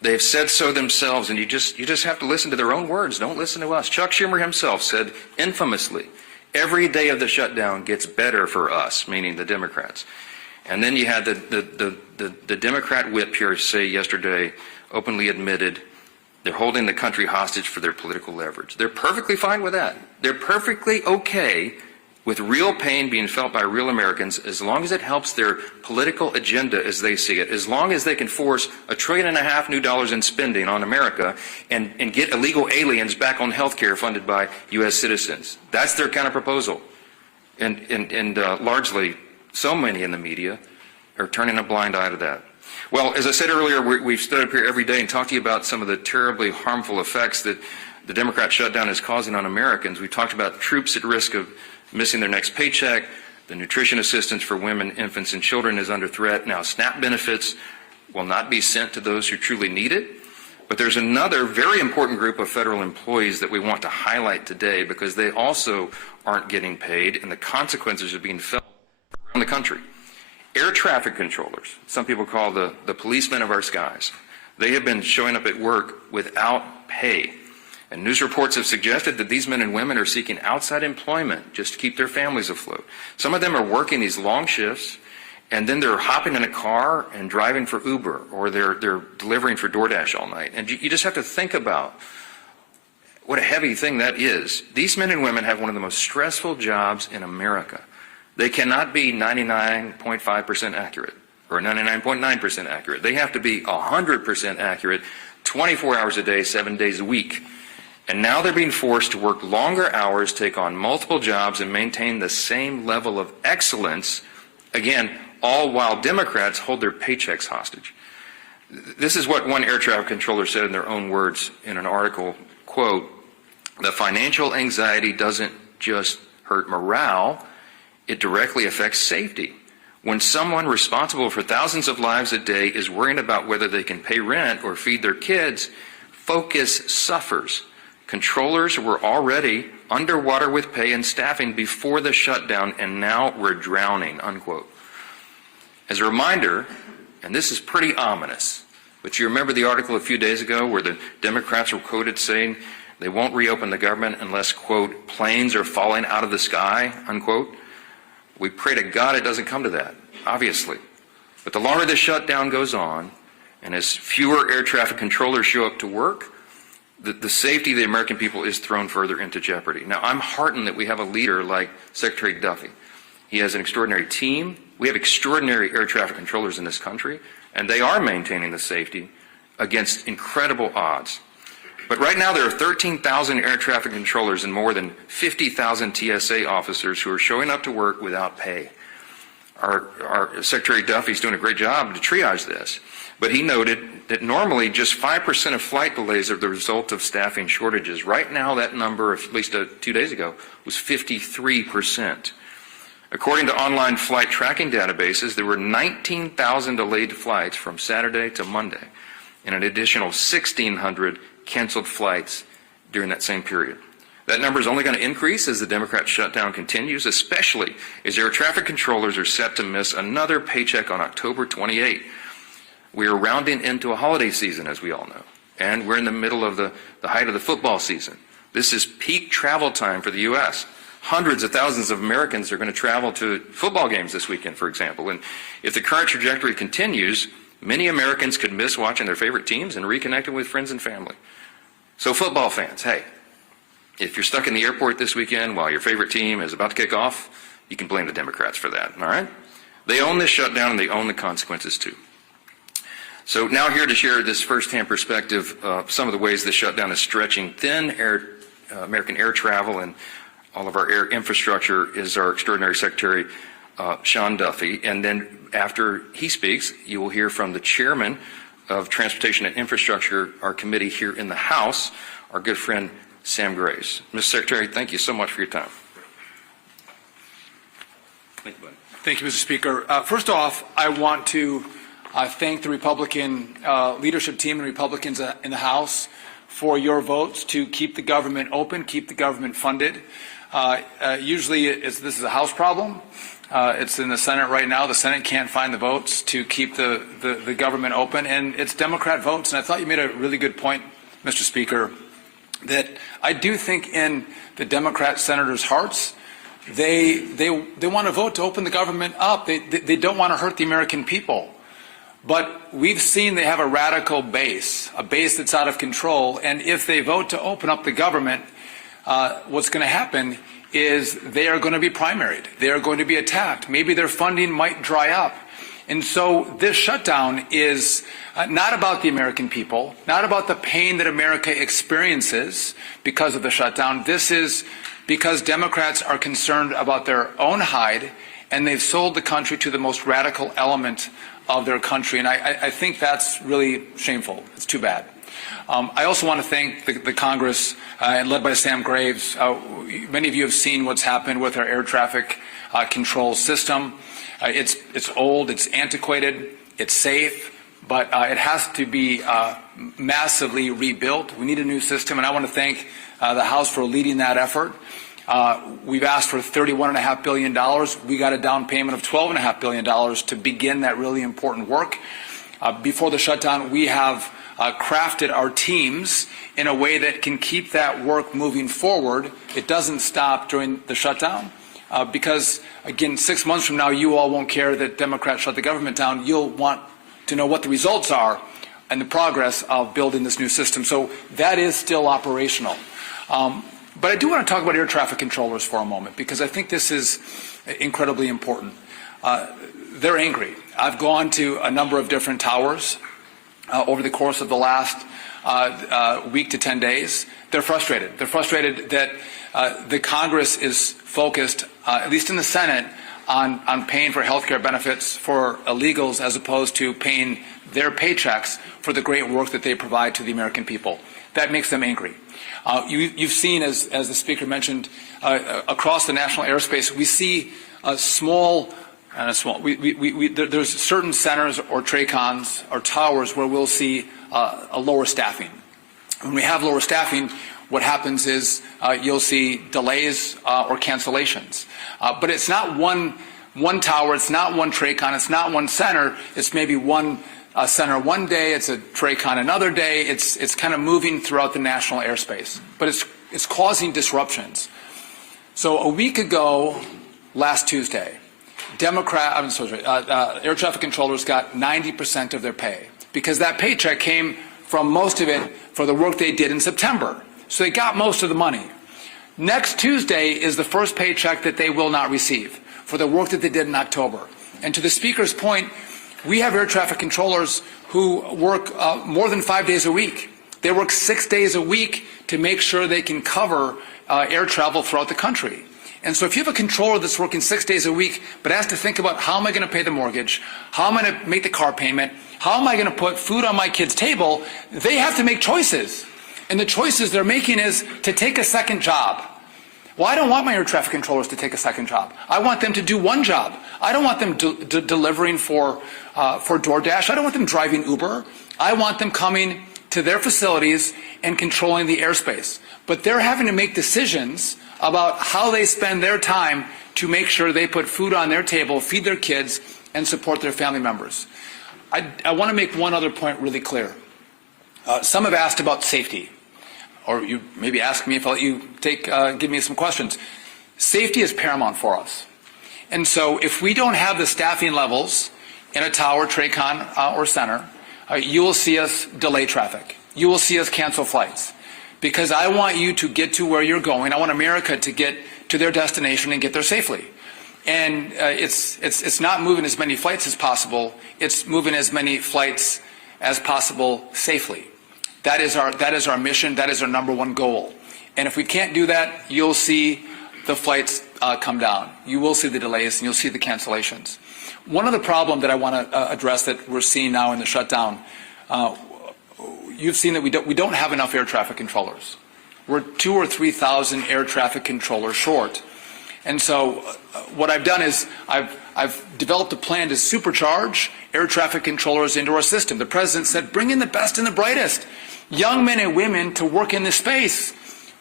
They've said so themselves, and you just have to listen to their own words. Don't listen to us. Chuck Schumer himself said infamously, every day of the shutdown gets better for us, meaning the Democrats. And then you had the Democrat whip here say yesterday, openly admitted, they're holding the country hostage for their political leverage. They're perfectly fine with that. They're perfectly okay with real pain being felt by real Americans as long as it helps their political agenda as they see it, as long as they can force $1.5 trillion new dollars in spending on America and get illegal aliens back on health care funded by U.S. citizens. That's their kind of proposal. And largely, so many in the media are turning a blind eye to that. Well, as I said earlier, we've stood up here every day and talked to you about some of the terribly harmful effects that the Democrat shutdown is causing on Americans. We talked about troops at risk of missing their next paycheck. The nutrition assistance for women, infants, and children is under threat. Now, SNAP benefits will not be sent to those who truly need it. But there's another very important group of federal employees that we want to highlight today because they also aren't getting paid, and the consequences are being felt around the country. Air traffic controllers, some people call the policemen of our skies, they have been showing up at work without pay. And news reports have suggested that these men and women are seeking outside employment just to keep their families afloat. Some of them are working these long shifts, and then they're hopping in a car and driving for Uber, or they're delivering for DoorDash all night. And you just have to think about what a heavy thing that is. These men and women have one of the most stressful jobs in America. They cannot be 99.5% accurate or 99.9% accurate. They have to be 100% accurate 24 hours a day, 7 days a week. And now they're being forced to work longer hours, take on multiple jobs, and maintain the same level of excellence, again, all while Democrats hold their paychecks hostage. This is what one air traffic controller said in their own words in an article, quote, "The financial anxiety doesn't just hurt morale, it directly affects safety. When someone responsible for thousands of lives a day is worrying about whether they can pay rent or feed their kids, focus suffers. Controllers were already underwater with pay and staffing before the shutdown, and now we're drowning," unquote. As a reminder, and this is pretty ominous, but you remember the article a few days ago where the Democrats were quoted saying they won't reopen the government unless, quote, planes are falling out of the sky, unquote. We pray to God it doesn't come to that, obviously. But the longer the shutdown goes on, and as fewer air traffic controllers show up to work, the safety of the American people is thrown further into jeopardy. Now, I'm heartened that we have a leader like Secretary Duffy. He has an extraordinary team. We have extraordinary air traffic controllers in this country, and they are maintaining the safety against incredible odds. But right now there are 13,000 air traffic controllers and more than 50,000 TSA officers who are showing up to work without pay. Our Secretary Duffy's doing a great job to triage this, but he noted that normally just 5% of flight delays are the result of staffing shortages. Right now that number, at least 2 days ago, was 53%. According to online flight tracking databases, there were 19,000 delayed flights from Saturday to Monday, and an additional 1,600 canceled flights during that same period. That number is only going to increase as the Democrat shutdown continues, especially as air traffic controllers are set to miss another paycheck on October 28. We are rounding into a holiday season, as we all know, and we're in the middle of the height of the football season. This is peak travel time for the U.S. Hundreds of thousands of Americans are going to travel to football games this weekend, for example, and if the current trajectory continues, many Americans could miss watching their favorite teams and reconnecting with friends and family. So football fans, hey, if you're stuck in the airport this weekend while your favorite team is about to kick off, you can blame the Democrats for that, all right? They own this shutdown and they own the consequences too. So now here to share this firsthand perspective of some of the ways this shutdown is stretching thin American air travel and all of our air infrastructure is our extraordinary Secretary, Sean Duffy. And then after he speaks, you will hear from the chairman of Transportation and Infrastructure, our committee here in the House, our good friend Sam Grace. Mr. Secretary, thank you so much for your time. Thank you, buddy. Thank you, Mr. Speaker. First off, I want to thank the Republican leadership team and Republicans in the House for your votes to keep the government open, keep the government funded. Usually this is a House problem. It's in the Senate right now. The Senate can't find the votes to keep the government open, and it's Democrat votes. And I thought you made a really good point, Mr. Speaker, that I do think in the Democrat senators' hearts, they want to vote to open the government up. They don't want to hurt the American people. But we've seen they have a radical base, a base that's out of control. And if they vote to open up the government, what's going to happen is they are going to be primaried. They are going to be attacked. Maybe their funding might dry up. And so this shutdown is not about the American people, not about the pain that America experiences because of the shutdown. This is because Democrats are concerned about their own hide, and they've sold the country to the most radical element of their country. And I think that's really shameful. It's too bad. I also want to thank the Congress, led by Sam Graves. Many of you have seen what's happened with our air traffic control system. It's old, it's antiquated, it's safe, but it has to be massively rebuilt. We need a new system, and I want to thank the House for leading that effort. We've asked for $31.5 billion. We got a down payment of $12.5 billion to begin that really important work. Before the shutdown, we have crafted our teams in a way that can keep that work moving forward. It doesn't stop during the shutdown because, again, 6 months from now, you all won't care that Democrats shut the government down. You'll want to know what the results are and the progress of building this new system. So that is still operational. But I do want to talk about air traffic controllers for a moment because I think this is incredibly important. They're angry. I've gone to a number of different towers over the course of the last week to 10 days. They're frustrated. They're frustrated that the Congress is focused, at least in the Senate, on paying for health care benefits for illegals as opposed to paying their paychecks for the great work that they provide to the American people. That makes them angry. You've seen, as the Speaker mentioned, across the national airspace, we see there's certain centers or TRACONs or towers where we'll see a lower staffing. When we have lower staffing, what happens is you'll see delays or cancellations. But it's not one tower, it's not one TRACON, it's not one center, it's maybe one center one day, it's a TRACON another day, it's kind of moving throughout the national airspace. But it's causing disruptions. So a week ago, last Tuesday, air traffic controllers got 90% of their pay because that paycheck came from most of it for the work they did in September. So they got most of the money. Next Tuesday is the first paycheck that they will not receive for the work that they did in October. And to the Speaker's point, we have air traffic controllers who work more than 5 days a week. They work 6 days a week to make sure they can cover air travel throughout the country. And so if you have a controller that's working 6 days a week but has to think about how am I going to pay the mortgage, how am I going to make the car payment, how am I going to put food on my kid's table, they have to make choices. And the choices they're making is to take a second job. Well, I don't want my air traffic controllers to take a second job. I want them to do one job. I don't want them delivering for DoorDash. I don't want them driving Uber. I want them coming to their facilities and controlling the airspace. But they're having to make decisions about how they spend their time to make sure they put food on their table, feed their kids, and support their family members. I want to make one other point really clear. Some have asked about safety, or you maybe ask me if I'll let you give me some questions. Safety is paramount for us. And so if we don't have the staffing levels in a tower, TRACON, or center, you will see us delay traffic. You will see us cancel flights. Because I want you to get to where you're going. I want America to get to their destination and get there safely. And it's not moving as many flights as possible. It's moving as many flights as possible safely. That is our mission. That is our number one goal. And if we can't do that, you'll see the flights come down. You will see the delays and you'll see the cancellations. One other problem that I want to address that we're seeing now in the shutdown, you've seen that we don't have enough air traffic controllers. We're 2,000 or 3,000 air traffic controllers short. And so what I've done is I've developed a plan to supercharge air traffic controllers into our system. The President said, bring in the best and the brightest, young men and women to work in this space.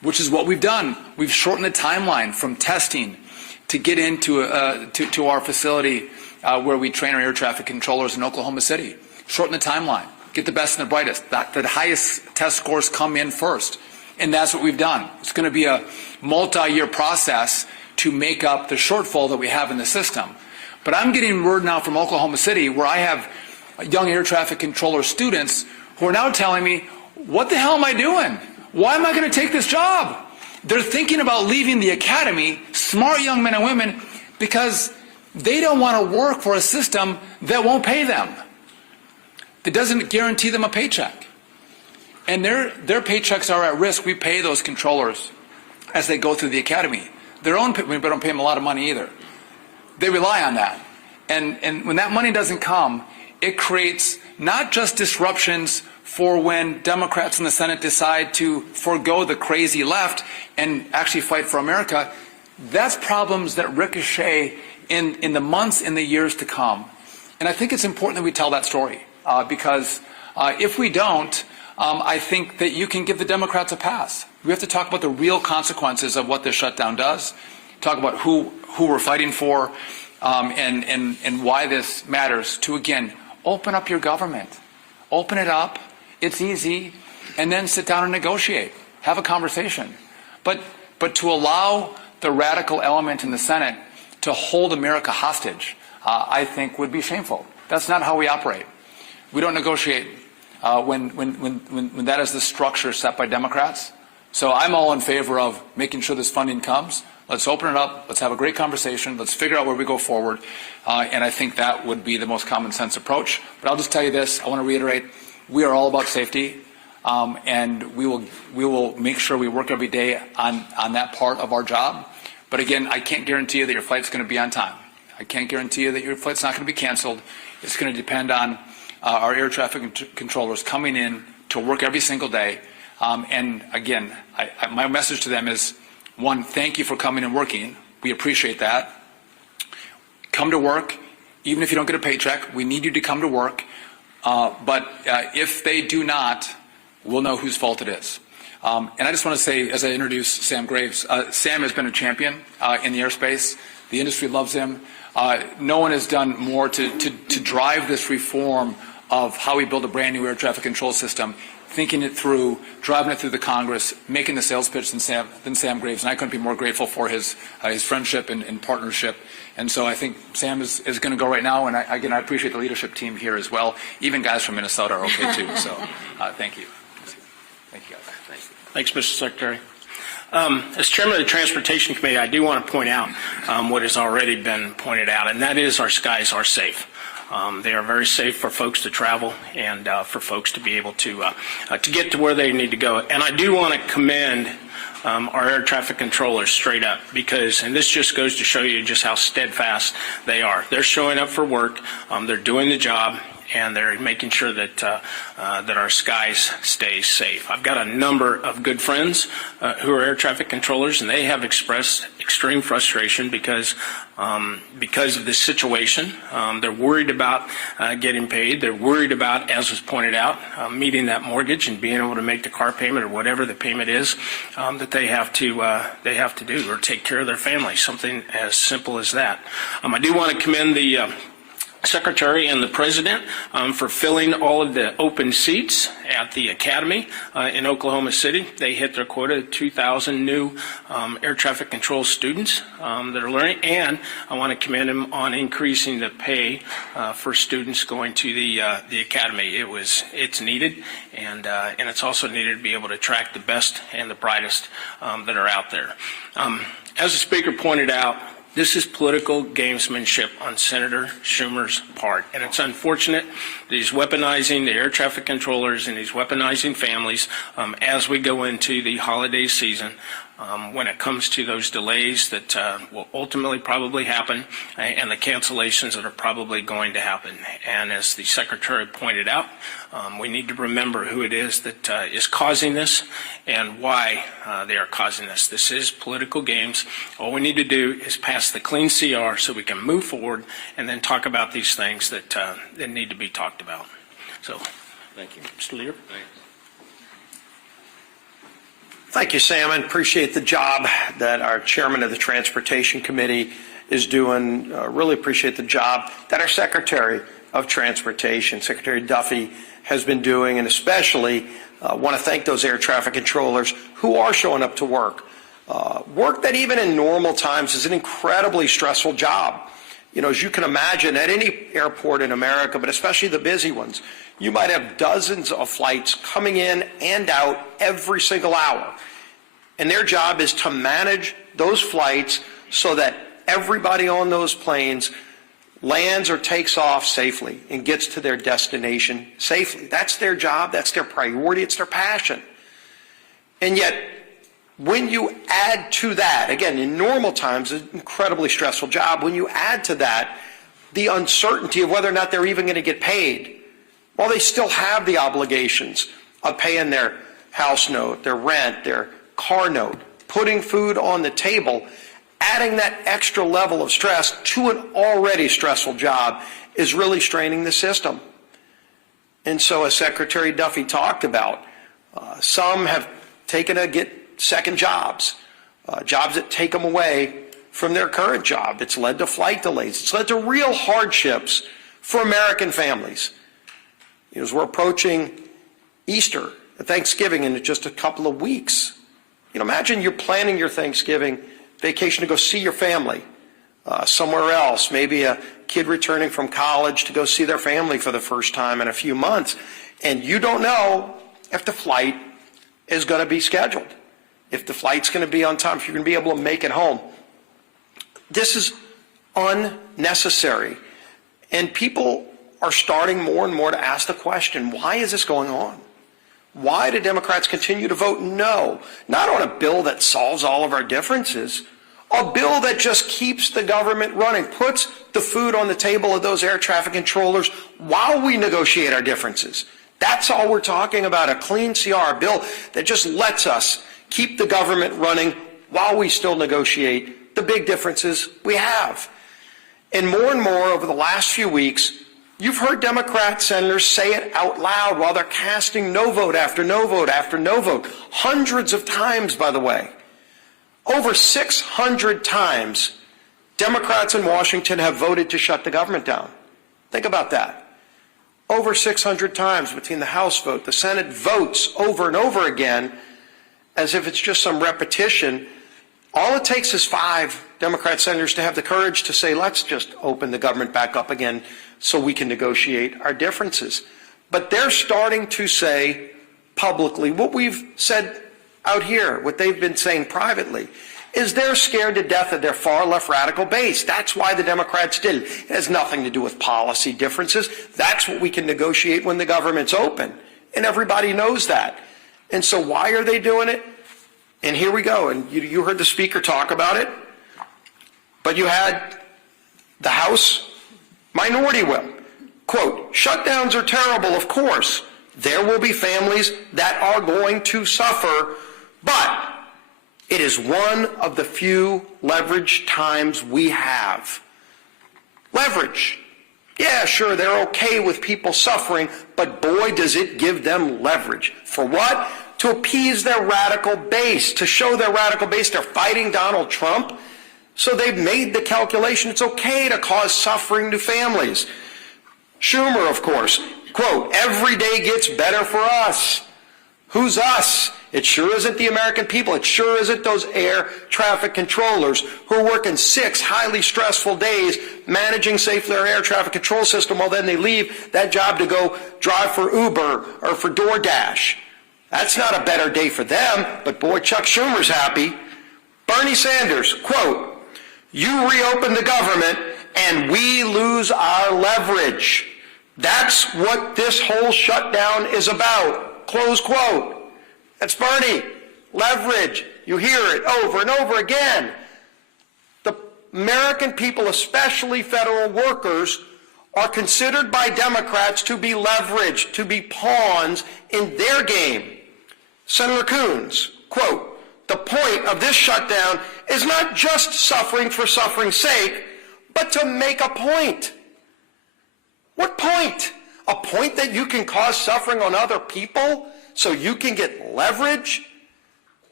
which is what we've done. We've shortened the timeline from testing to get into to our facility where we train our air traffic controllers in Oklahoma City. Shorten the timeline. Get the best and the brightest. The highest test scores come in first. And that's what we've done. It's going to be a multi-year process to make up the shortfall that we have in the system. But I'm getting word now from Oklahoma City where I have young air traffic controller students who are now telling me, what the hell am I doing? Why am I going to take this job? They're thinking about leaving the academy, smart young men and women, because they don't want to work for a system that won't pay them, that doesn't guarantee them a paycheck. And their paychecks are at risk. We pay those controllers as they go through the academy. We don't pay them a lot of money either. They rely on that. And when that money doesn't come, it creates not just disruptions for when Democrats in the Senate decide to forego the crazy left and actually fight for America. That's problems that ricochet in the months and the years to come. And I think it's important that we tell that story because if we don't, I think that you can give the Democrats a pass. We have to talk about the real consequences of what this shutdown does, talk about who we're fighting for, and why this matters to, again, open up your government. Open it up. It's easy. And then sit down and negotiate. Have a conversation. But to allow the radical element in the Senate to hold America hostage, I think would be shameful. That's not how we operate. We don't negotiate when that is the structure set by Democrats. So I'm all in favor of making sure this funding comes. Let's open it up. Let's have a great conversation. Let's figure out where we go forward. And I think that would be the most common sense approach. But I'll just tell you this. I want to reiterate, we are all about safety. And we will make sure we work every day on that part of our job. But again, I can't guarantee you that your flight's going to be on time. I can't guarantee you that your flight's not going to be canceled. It's going to depend on our air traffic controllers coming in to work every single day. And again, my message to them is, one, thank you for coming and working. We appreciate that. Come to work, even if you don't get a paycheck. We need you to come to work. But if they do not, we'll know whose fault it is. And I just want to say, as I introduce Sam Graves, Sam has been a champion in the airspace. The industry loves him. No one has done more to drive this reform of how we build a brand new air traffic control system, thinking it through, driving it through the Congress, making the sales pitch than Sam Graves. And I couldn't be more grateful for his friendship and partnership. And so I think Sam is going to go right now. And I appreciate the leadership team here as well. Even guys from Minnesota are okay too. So thank you. Thank you, guys. Thanks, Mr. Secretary. As chairman of the Transportation Committee, I do want to point out what has already been pointed out, and that is our skies are safe. They are very safe for folks to travel and for folks to be able to get to where they need to go. And I do want to commend our air traffic controllers straight up because, and this just goes to show you just how steadfast they are. They're showing up for work. They're doing the job. And they're making sure that that our skies stay safe. I've got a number of good friends who are air traffic controllers, and they have expressed extreme frustration because of this situation. They're worried about getting paid. They're worried about, as was pointed out, meeting that mortgage and being able to make the car payment or whatever the payment is that they have to do or take care of their family. Something as simple as that. I do want to commend the Secretary and the President for filling all of the open seats at the Academy in Oklahoma City. They hit their quota of 2,000 new air traffic control students that are learning, and I want to commend them on increasing the pay for students going to the Academy. It's needed, and it's also needed to be able to attract the best and the brightest that are out there. As the Speaker pointed out, this is political gamesmanship on Senator Schumer's part, and it's unfortunate that he's weaponizing the air traffic controllers and he's weaponizing families as we go into the holiday season when it comes to those delays that will ultimately probably happen and the cancellations that are probably going to happen. And as the Secretary pointed out, we need to remember who it is that is causing this and why they are causing this. This is political games. All we need to do is pass the clean CR so we can move forward and then talk about these things that need to be talked about. So, thank you. Mr. Leader. Thank you, Sam, and appreciate the job that our chairman of the Transportation Committee is doing. Really appreciate the job that our Secretary of Transportation, Secretary Duffy, has been doing, and especially want to thank those air traffic controllers who are showing up to work. Work that even in normal times is an incredibly stressful job. You know, as you can imagine, at any airport in America, but especially the busy ones, you might have dozens of flights coming in and out every single hour. And their job is to manage those flights so that everybody on those planes lands or takes off safely and gets to their destination safely. That's their job, that's their priority, it's their passion. And yet, when you add to that, again, in normal times, an incredibly stressful job, when you add to that the uncertainty of whether or not they're even going to get paid, while they still have the obligations of paying their house note, their rent, their car note, putting food on the table, adding that extra level of stress to an already stressful job is really straining the system. And so, as Secretary Duffy talked about, some have taken to get second jobs, jobs that take them away from their current job. It's led to flight delays. It's led to real hardships for American families. As we're approaching Easter, Thanksgiving in just a couple of weeks, imagine you're planning your Thanksgiving vacation to go see your family somewhere else, maybe a kid returning from college to go see their family for the first time in a few months, and you don't know if the flight is going to be scheduled, if the flight's going to be on time, if you're going to be able to make it home. This is unnecessary, and people are starting more and more to ask the question, why is this going on? Why do Democrats continue to vote no? Not on a bill that solves all of our differences, a bill that just keeps the government running, puts the food on the table of those air traffic controllers while we negotiate our differences. That's all we're talking about, a clean CR, a bill that just lets us keep the government running while we still negotiate the big differences we have. And more over the last few weeks, you've heard Democrat senators say it out loud while they're casting no vote after no vote after no vote. Hundreds of times, by the way. Over 600 times, Democrats in Washington have voted to shut the government down. Think about that. Over 600 times between the House vote, the Senate votes over and over again, as if it's just some repetition. All it takes is 5 Democrat senators to have the courage to say, let's just open the government back up again so we can negotiate our differences. But they're starting to say publicly what we've said out here, what they've been saying privately, is they're scared to death of their far left radical base. That's why the Democrats did it. It has nothing to do with policy differences. That's what we can negotiate when the government's open. And everybody knows that. And so why are they doing it? And here we go. And you heard the speaker talk about it. But you had the House minority whip. Quote, shutdowns are terrible, of course. There will be families that are going to suffer, but it is one of the few leverage times we have. Leverage. Yeah, sure, they're okay with people suffering, but boy, does it give them leverage. For what? To appease their radical base, to show their radical base they're fighting Donald Trump. So they've made the calculation it's okay to cause suffering to families. Schumer, of course, quote, every day gets better for us. Who's us? It sure isn't the American people. It sure isn't those air traffic controllers who are working 6 highly stressful days managing safely our air traffic control system while then they leave that job to go drive for Uber or for DoorDash. That's not a better day for them, but boy, Chuck Schumer's happy. Bernie Sanders, quote, you reopen the government and we lose our leverage. That's what this whole shutdown is about. Close quote. That's Bernie. Leverage. You hear it over and over again. The American people, especially federal workers, are considered by Democrats to be leveraged, to be pawns in their game. Senator Coons, quote, the point of this shutdown is not just suffering for suffering's sake, but to make a point. What point? A point that you can cause suffering on other people so you can get leverage?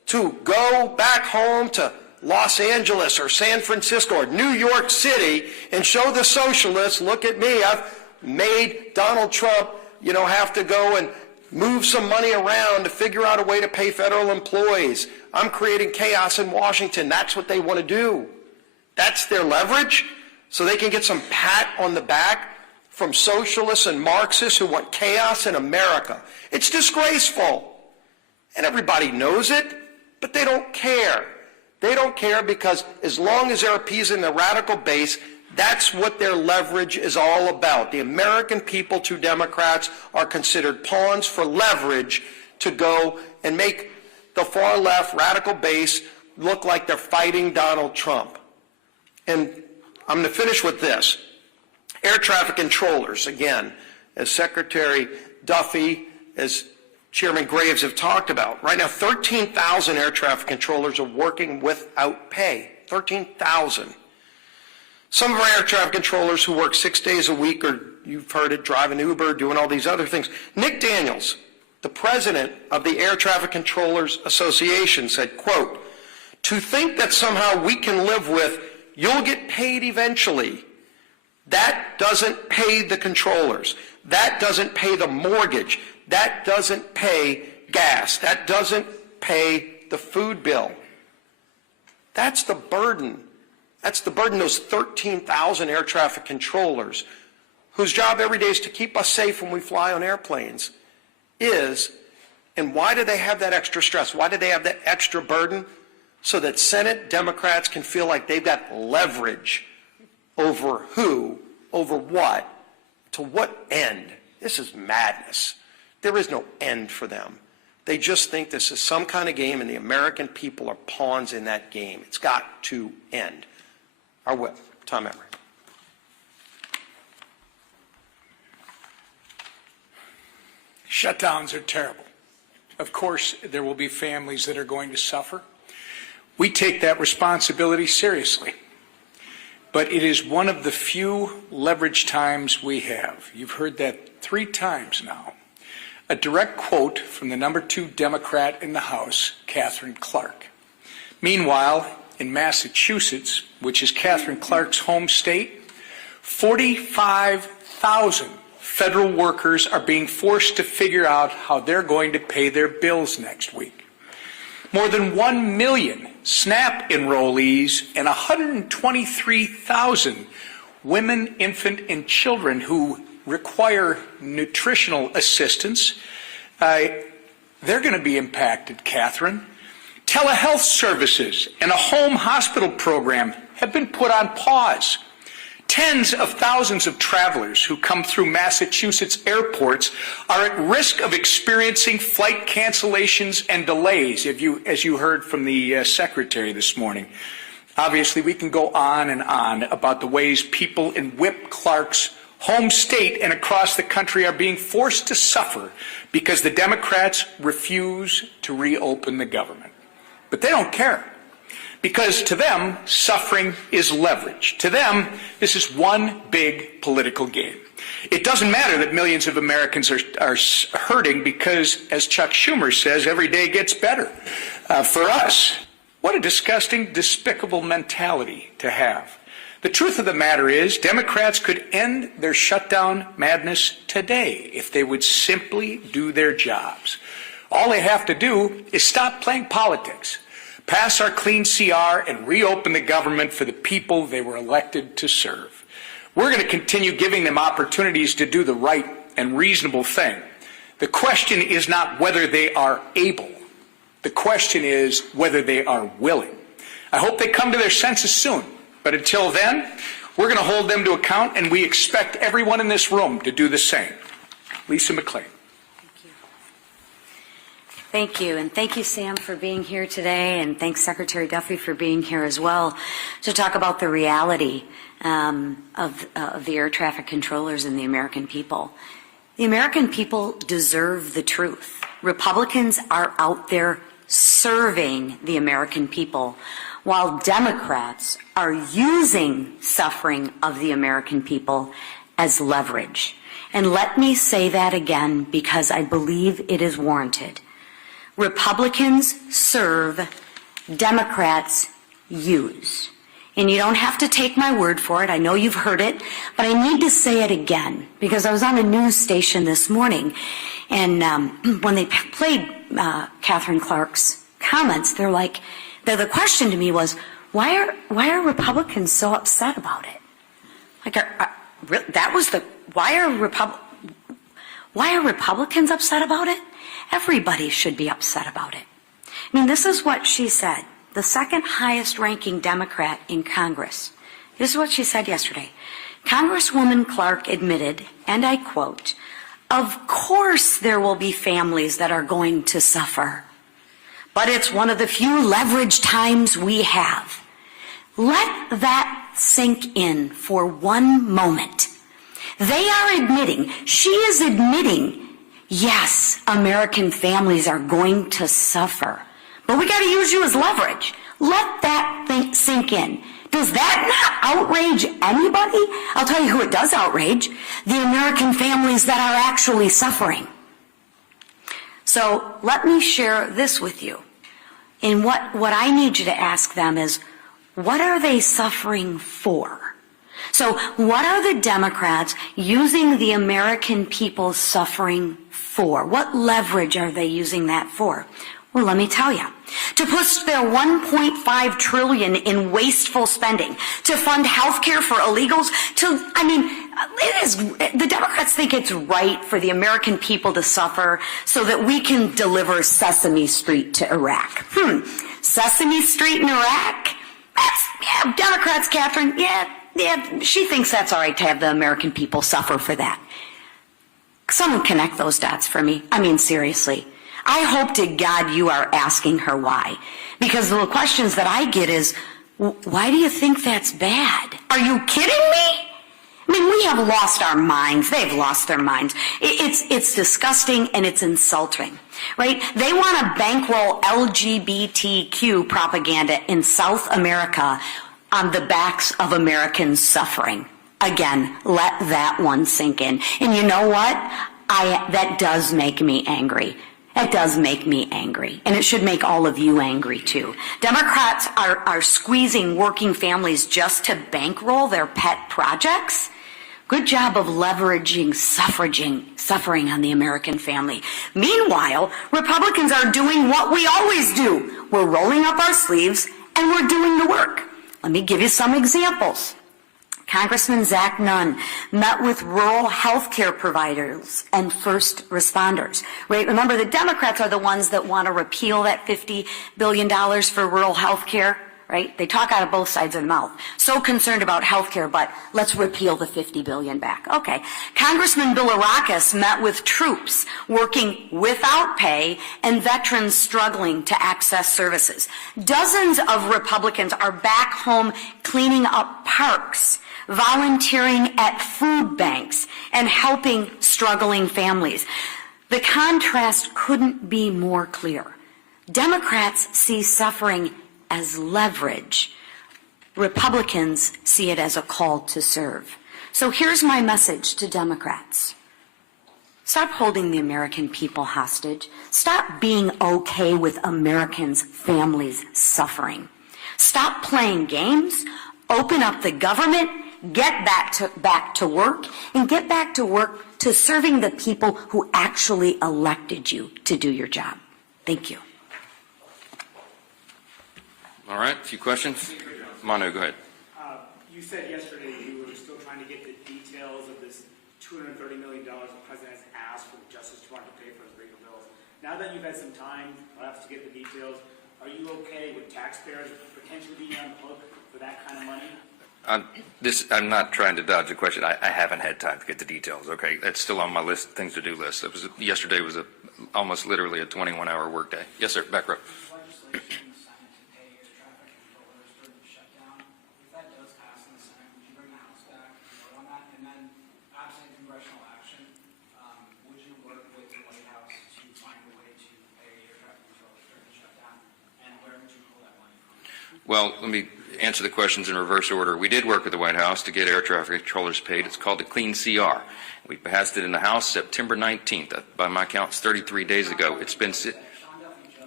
to go back home to Los Angeles or San Francisco or New York City and show the socialists, look at me, I've made Donald Trump, have to go and move some money around to figure out a way to pay federal employees. I'm creating chaos in Washington. That's what they want to do. That's their leverage, so they can get some pat on the back from socialists and Marxists who want chaos in America. It's disgraceful. And everybody knows it, but they don't care. They don't care because as long as they're appeasing the radical base, that's what their leverage is all about. The American people, to Democrats, are considered pawns for leverage to go and make the far left radical base look like they're fighting Donald Trump. And I'm going to finish with this. Air traffic controllers, again, as Secretary Duffy, as Chairman Graves have talked about. Right now, 13,000 air traffic controllers are working without pay. 13,000. Some of our air traffic controllers who work 6 days a week, or you've heard it, driving Uber, doing all these other things. Nick Daniels, the president of the Air Traffic Controllers Association, said, quote, "To think that somehow we can live with, you'll get paid eventually, that doesn't pay the controllers. That doesn't pay the mortgage. That doesn't pay gas. That doesn't pay the food bill." That's the burden. That's the burden those 13,000 air traffic controllers, whose job every day is to keep us safe when we fly on airplanes, is. And why do they have that extra stress? Why do they have that extra burden? So that Senate Democrats can feel like they've got leverage over who, over what, to what end. This is madness. There is no end for them. They just think this is some kind of game, and the American people are pawns in that game. It's got to end. Our whip, Tom Emery. Shutdowns are terrible. Of course, there will be families that are going to suffer. We take that responsibility seriously. But it is one of the few leverage times we have. You've heard that 3 times now. A direct quote from the number 2 Democrat in the House, Catherine Clark. Meanwhile, in Massachusetts, which is Catherine Clark's home state, 45,000 federal workers are being forced to figure out how they're going to pay their bills next week. More than 1 million SNAP enrollees and 123,000 women, infant, and children who require nutritional assistance, they're going to be impacted, Catherine. Telehealth services and a home hospital program have been put on pause. Tens of thousands of travelers who come through Massachusetts airports are at risk of experiencing flight cancellations and delays, as you heard from the Secretary this morning. Obviously, we can go on and on about the ways people in Whip Clark's home state and across the country are being forced to suffer because the Democrats refuse to reopen the government. But they don't care, because to them, suffering is leverage. To them, this is one big political game. It doesn't matter that millions of Americans are hurting because, as Chuck Schumer says, every day gets better. For us, what a disgusting, despicable mentality to have. The truth of the matter is, Democrats could end their shutdown madness today if they would simply do their jobs. All they have to do is stop playing politics, pass our clean CR, and reopen the government for the people they were elected to serve. We're going to continue giving them opportunities to do the right and reasonable thing. The question is not whether they are able. The question is whether they are willing. I hope they come to their senses soon. But until then, we're going to hold them to account, and we expect everyone in this room to do the same. Lisa McClain. Thank you, and thank you, Sam, for being here today, and thanks, Secretary Duffy, for being here as well to talk about the reality of the air traffic controllers and the American people. The American people deserve the truth. Republicans are out there serving the American people, while Democrats are using suffering of the American people as leverage. And let me say that again, because I believe it is warranted. Republicans serve, Democrats use. And you don't have to take my word for it. I know you've heard it, but I need to say it again because I was on a news station this morning, and when they played Catherine Clark's comments, the question to me was, why are Republicans so upset about it? Why are Republicans upset about it? Everybody should be upset about it. I mean, this is what she said, the second highest ranking Democrat in Congress. This is what she said yesterday. Congresswoman Clark admitted, and I quote, "Of course there will be families that are going to suffer, but it's one of the few leverage times we have." Let that sink in for one moment. They are admitting, she is admitting, yes, American families are going to suffer, but we got to use you as leverage. Let that thing sink in. Does that not outrage anybody? I'll tell you who it does outrage, the American families that are actually suffering. So let me share this with you. And what I need you to ask them is, what are they suffering for? So what are the Democrats using the American people suffering for? What leverage are they using that for? Well, let me tell you. To push their $1.5 trillion in wasteful spending, to fund health care for illegals, the Democrats think it's right for the American people to suffer so that we can deliver Sesame Street to Iraq. Sesame Street in Iraq? Democrats, Catherine, she thinks that's all right to have the American people suffer for that. Someone connect those dots for me. I mean, seriously. I hope to God you are asking her why. Because the questions that I get is, why do you think that's bad? Are you kidding me? I mean, we have lost our minds. They've lost their minds. It's disgusting and it's insulting, right? They want to bankroll LGBTQ propaganda in South America on the backs of Americans suffering. Again, let that one sink in. And you know what? That does make me angry. It does make me angry, and it should make all of you angry too. Democrats are squeezing working families just to bankroll their pet projects. Good job of leveraging suffering on the American family. Meanwhile, Republicans are doing what we always do. We're rolling up our sleeves and we're doing the work. Let me give you some examples. Congressman Zach Nunn met with rural health care providers and first responders. Right? Remember, the Democrats are the ones that want to repeal that $50 billion for rural health care. Right? They talk out of both sides of the mouth. So concerned about health care, but let's repeal the $50 billion back. Okay. Congressman Bilirakis met with troops working without pay and veterans struggling to access services. Dozens of Republicans are back home cleaning up parks, volunteering at food banks, and helping struggling families. The contrast couldn't be more clear. Democrats see suffering as leverage. Republicans see it as a call to serve. So here's my message to Democrats. Stop holding the American people hostage. Stop being okay with Americans' families suffering. Stop playing games. Open up the government. Get back to work, and get back to work to serving the people who actually elected you to do your job. Thank you. All right, a few questions. Manu, go ahead. You said yesterday you were still trying to get the details of this $230 million the president has asked for the Justice Department to pay for his legal bills. Now that you've had some time, perhaps, to get the details, are you okay with taxpayers potentially being on the hook for that kind of money? I'm not trying to dodge the question. I haven't had time to get the details. Okay, that's still on my things to do list. Yesterday was almost literally a 21-hour workday. Yes, sir. Back row. Legislation in the Senate to pay air traffic controllers during the shutdown. If that does pass in the Senate, would you bring the House back and vote on that? And then, absent congressional action, would you work with the White House to find a way to pay air traffic controllers during the shutdown? And where would you pull that money from? Well, let me answer the questions in reverse order. We did work with the White House to get air traffic controllers paid. It's called the Clean CR. We passed it in the House September 19th. By my count, it's 33 days ago. It's been...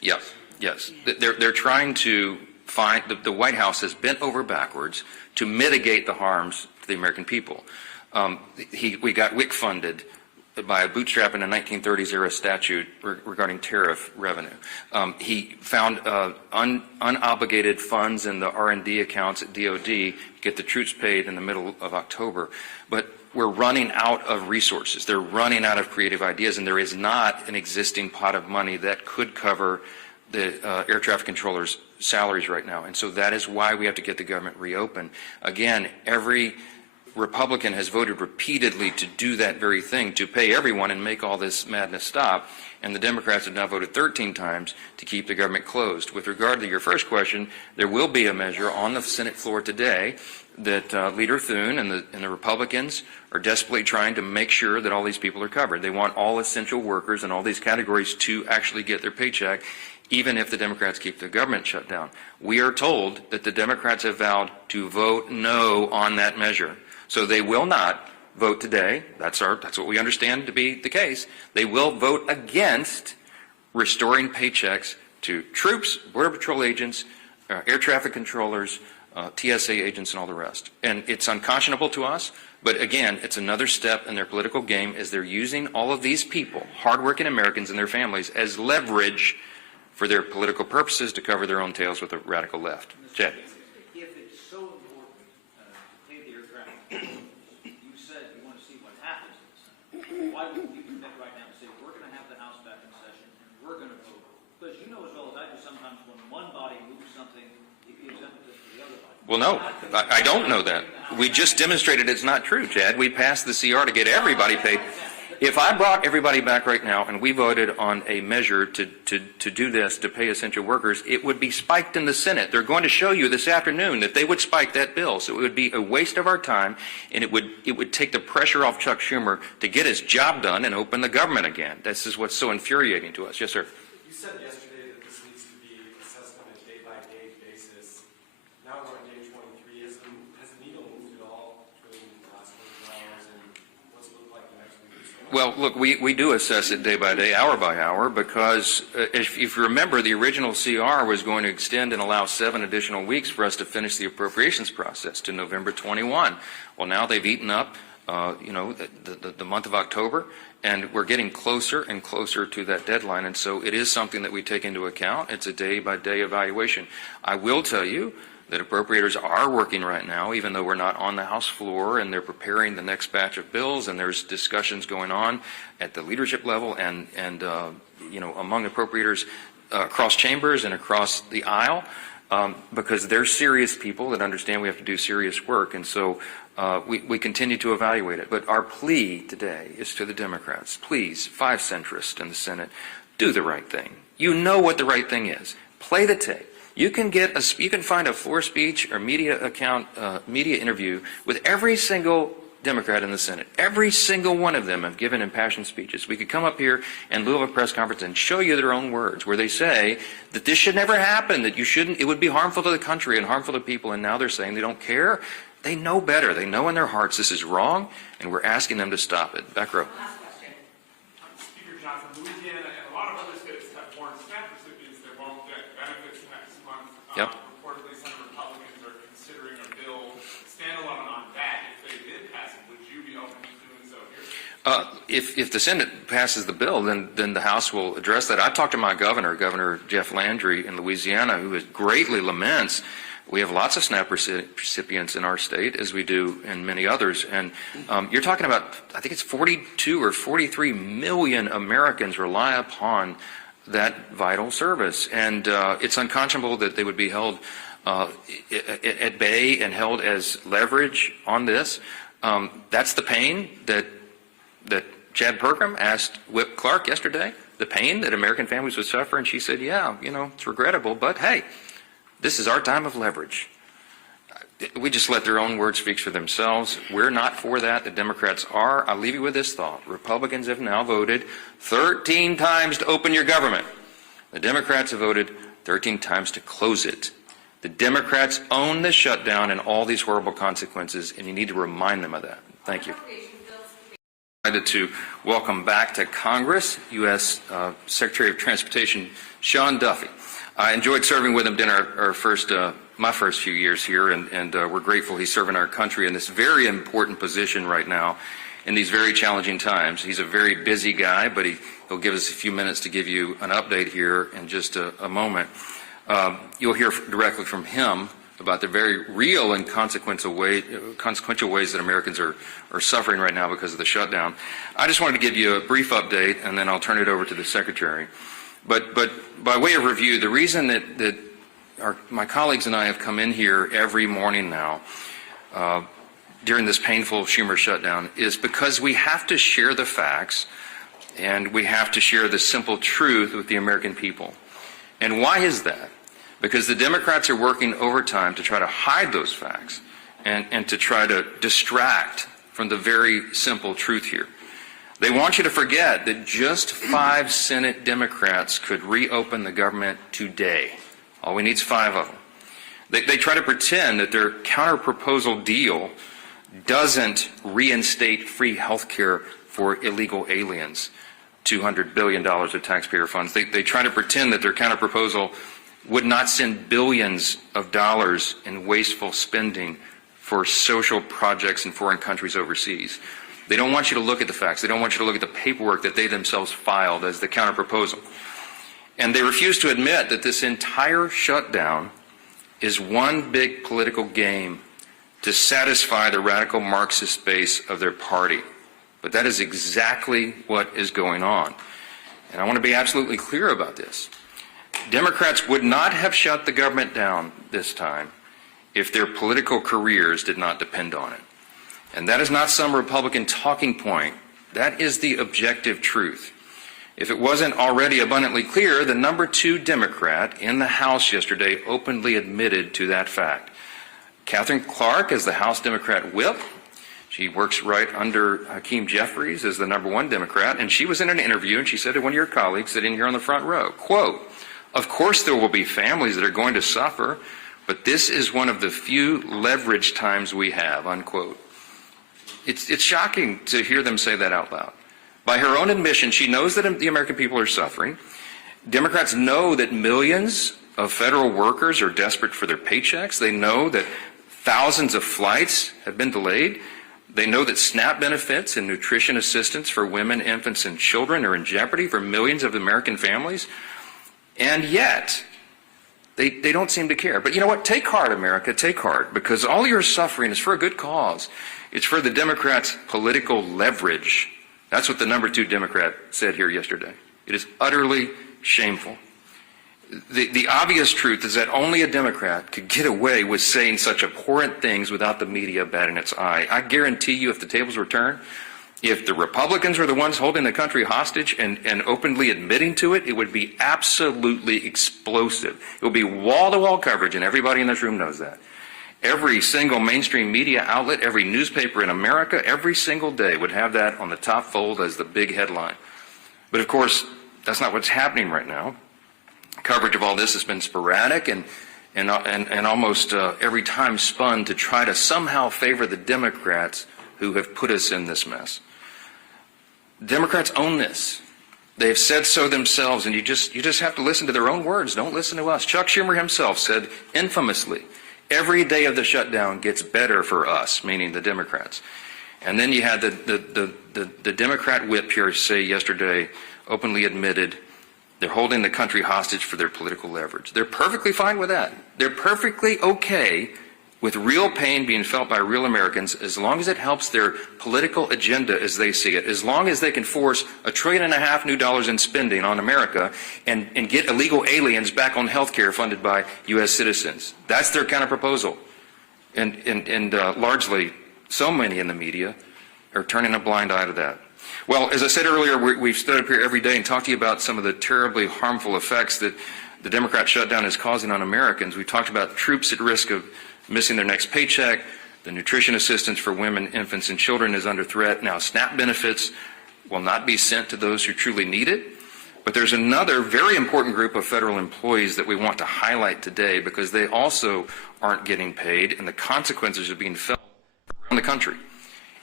Yeah, yes. They're trying to find, the White House has bent over backwards to mitigate the harms to the American people. We got WIC funded by a bootstrap in a 1930s era statute regarding tariff revenue. He found unobligated funds in the R&D accounts at DOD to get the troops paid in the middle of October. But we're running out of resources. They're running out of creative ideas, and there is not an existing pot of money that could cover the air traffic controllers' salaries right now. And so that is why we have to get the government reopened. Again, every Republican has voted repeatedly to do that very thing, to pay everyone and make all this madness stop. And the Democrats have now voted 13 times to keep the government closed. With regard to your first question, there will be a measure on the Senate floor today that Leader Thune and the Republicans are desperately trying to make sure that all these people are covered. They want all essential workers in all these categories to actually get their paycheck, even if the Democrats keep the government shut down. We are told that the Democrats have vowed to vote no on that measure. So they will not vote today. That's what we understand to be the case. They will vote against restoring paychecks to troops, Border Patrol agents, air traffic controllers, TSA agents, and all the rest. And it's unconscionable to us, but again, it's another step in their political game as they're using all of these people, hardworking Americans and their families, as leverage for their political purposes to cover their own tails with the radical left. Chad. If it's so important to pay the air traffic controllers, you said you want to see what happens in the Senate. Why wouldn't you commit right now and say, we're going to have the House back in session and we're going to vote? Because you know as well as I do, sometimes when one body moves something, it gives impetus to the other body. Well, no, I don't know that. We just demonstrated it's not true, Chad. We passed the CR to get everybody paid. If I brought everybody back right now and we voted on a measure to do this, to pay essential workers, it would be spiked in the Senate. They're going to show you this afternoon that they would spike that bill. So it would be a waste of our time, and it would take the pressure off Chuck Schumer to get his job done and open the government again. This is what's so infuriating to us. Yes, sir. You said yesterday that this needs to be assessed on a day-by-day basis. Now we're on day 23. Has the needle moved at all between the last 24 hours and what's it look like the next week or so? Well, look, we do assess it day by day, hour by hour, because if you remember, the original CR was going to extend and allow 7 additional weeks for us to finish the appropriations process to November 21. Well, now they've eaten up, the month of October, and we're getting closer and closer to that deadline, and so it is something that we take into account. It's a day-by-day evaluation. I will tell you that appropriators are working right now, even though we're not on the House floor, and they're preparing the next batch of bills, and there's discussions going on at the leadership level and among appropriators across chambers and across the aisle, because they're serious people that understand we have to do serious work, and so we continue to evaluate it. But our plea today is to the Democrats: please, 5 centrists in the Senate, do the right thing. You know what the right thing is. Play the tape. You can find a floor speech or media interview with every single Democrat in the Senate. Every single one of them have given impassioned speeches. We could come up here in lieu of a press conference and show you their own words, where they say that this should never happen, that it would be harmful to the country and harmful to people, and now they're saying they don't care. They know better. They know in their hearts this is wrong, and we're asking them to stop it. Back row. Last question. Speaker Johnson, Louisiana and a lot of other states have foreign SNAP recipients that won't get benefits next month. Yep. Reportedly, some Republicans are considering a bill standalone on that. If they did pass it, would you be open to doing so here? If the Senate passes the bill, then the House will address that. I talked to my governor, Governor Jeff Landry in Louisiana, who greatly laments. We have lots of SNAP recipients in our state, as we do in many others. And you're talking about, I think it's 42 or 43 million Americans rely upon that vital service. And it's unconscionable that they would be held at bay and held as leverage on this. That's the pain that Chad Pergram asked Whip Clark yesterday, the pain that American families would suffer. And she said, yeah, it's regrettable, but hey, this is our time of leverage. We just let their own words speak for themselves. We're not for that. The Democrats are. I'll leave you with this thought. Republicans have now voted 13 times to open your government. The Democrats have voted 13 times to close it. The Democrats own the shutdown and all these horrible consequences, and you need to remind them of that. Thank you. Delighted to welcome back to Congress U.S. Secretary of Transportation Sean Duffy. I enjoyed serving with him during my first few years here, and we're grateful he's serving our country in this very important position right now in these very challenging times. He's a very busy guy, but he'll give us a few minutes to give you an update here in just a moment. You'll hear directly from him about the very real and consequential ways that Americans are suffering right now because of the shutdown. I just wanted to give you a brief update, and then I'll turn it over to the Secretary. But by way of review, the reason that my colleagues and I have come in here every morning now during this painful Schumer shutdown is because we have to share the facts, and we have to share the simple truth with the American people. And why is that? Because the Democrats are working overtime to try to hide those facts and to try to distract from the very simple truth here. They want you to forget that just 5 Senate Democrats could reopen the government today. All we need is 5 of them. They try to pretend that their counter-proposal deal doesn't reinstate free health care for illegal aliens, $200 billion of taxpayer funds. They try to pretend that their counter-proposal would not send billions of dollars in wasteful spending for social projects in foreign countries overseas. They don't want you to look at the facts. They don't want you to look at the paperwork that they themselves filed as the counterproposal. And they refuse to admit that this entire shutdown is one big political game to satisfy the radical Marxist base of their party. But that is exactly what is going on. And I want to be absolutely clear about this. Democrats would not have shut the government down this time if their political careers did not depend on it. And that is not some Republican talking point. That is the objective truth. If it wasn't already abundantly clear, the number 2 Democrat in the House yesterday openly admitted to that fact. Katherine Clark is the House Democrat whip. She works right under Hakeem Jeffries as the number 1 Democrat, and she was in an interview and she said to one of your colleagues sitting here on the front row, quote, "Of course there will be families that are going to suffer, but this is one of the few leverage times we have," unquote. It's shocking to hear them say that out loud. By her own admission, she knows that the American people are suffering. Democrats know that millions of federal workers are desperate for their paychecks. They know that thousands of flights have been delayed. They know that SNAP benefits and nutrition assistance for women, infants, and children are in jeopardy for millions of American families. And yet, they don't seem to care. But you know what? Take heart, America. Take heart. Because all your suffering is for a good cause. It's for the Democrats' political leverage. That's what the number 2 Democrat said here yesterday. It is utterly shameful. The obvious truth is that only a Democrat could get away with saying such abhorrent things without the media batting its eye. I guarantee you, if the tables were turned, if the Republicans were the ones holding the country hostage and openly admitting to it, it would be absolutely explosive. It would be wall-to-wall coverage, and everybody in this room knows that. Every single mainstream media outlet, every newspaper in America, every single day would have that on the top fold as the big headline. But of course, that's not what's happening right now. Coverage of all this has been sporadic and almost every time spun to try to somehow favor the Democrats who have put us in this mess. Democrats own this. They have said so themselves, and you just have to listen to their own words. Don't listen to us. Chuck Schumer himself said infamously, "Every day of the shutdown gets better for us," meaning the Democrats. And then you had the Democrat whip here say yesterday, openly admitted, they're holding the country hostage for their political leverage. They're perfectly fine with that. They're perfectly okay with real pain being felt by real Americans as long as it helps their political agenda as they see it, as long as they can force $1.5 trillion new dollars in spending on America and get illegal aliens back on health care funded by U.S. citizens. That's their counterproposal. And largely, so many in the media are turning a blind eye to that. Well, as I said earlier, we've stood up here every day and talked to you about some of the terribly harmful effects that the Democrat shutdown is causing on Americans. We talked about troops at risk of missing their next paycheck. The nutrition assistance for women, infants, and children is under threat. Now, SNAP benefits will not be sent to those who truly need it. But there's another very important group of federal employees that we want to highlight today because they also aren't getting paid, and the consequences are being felt around the country.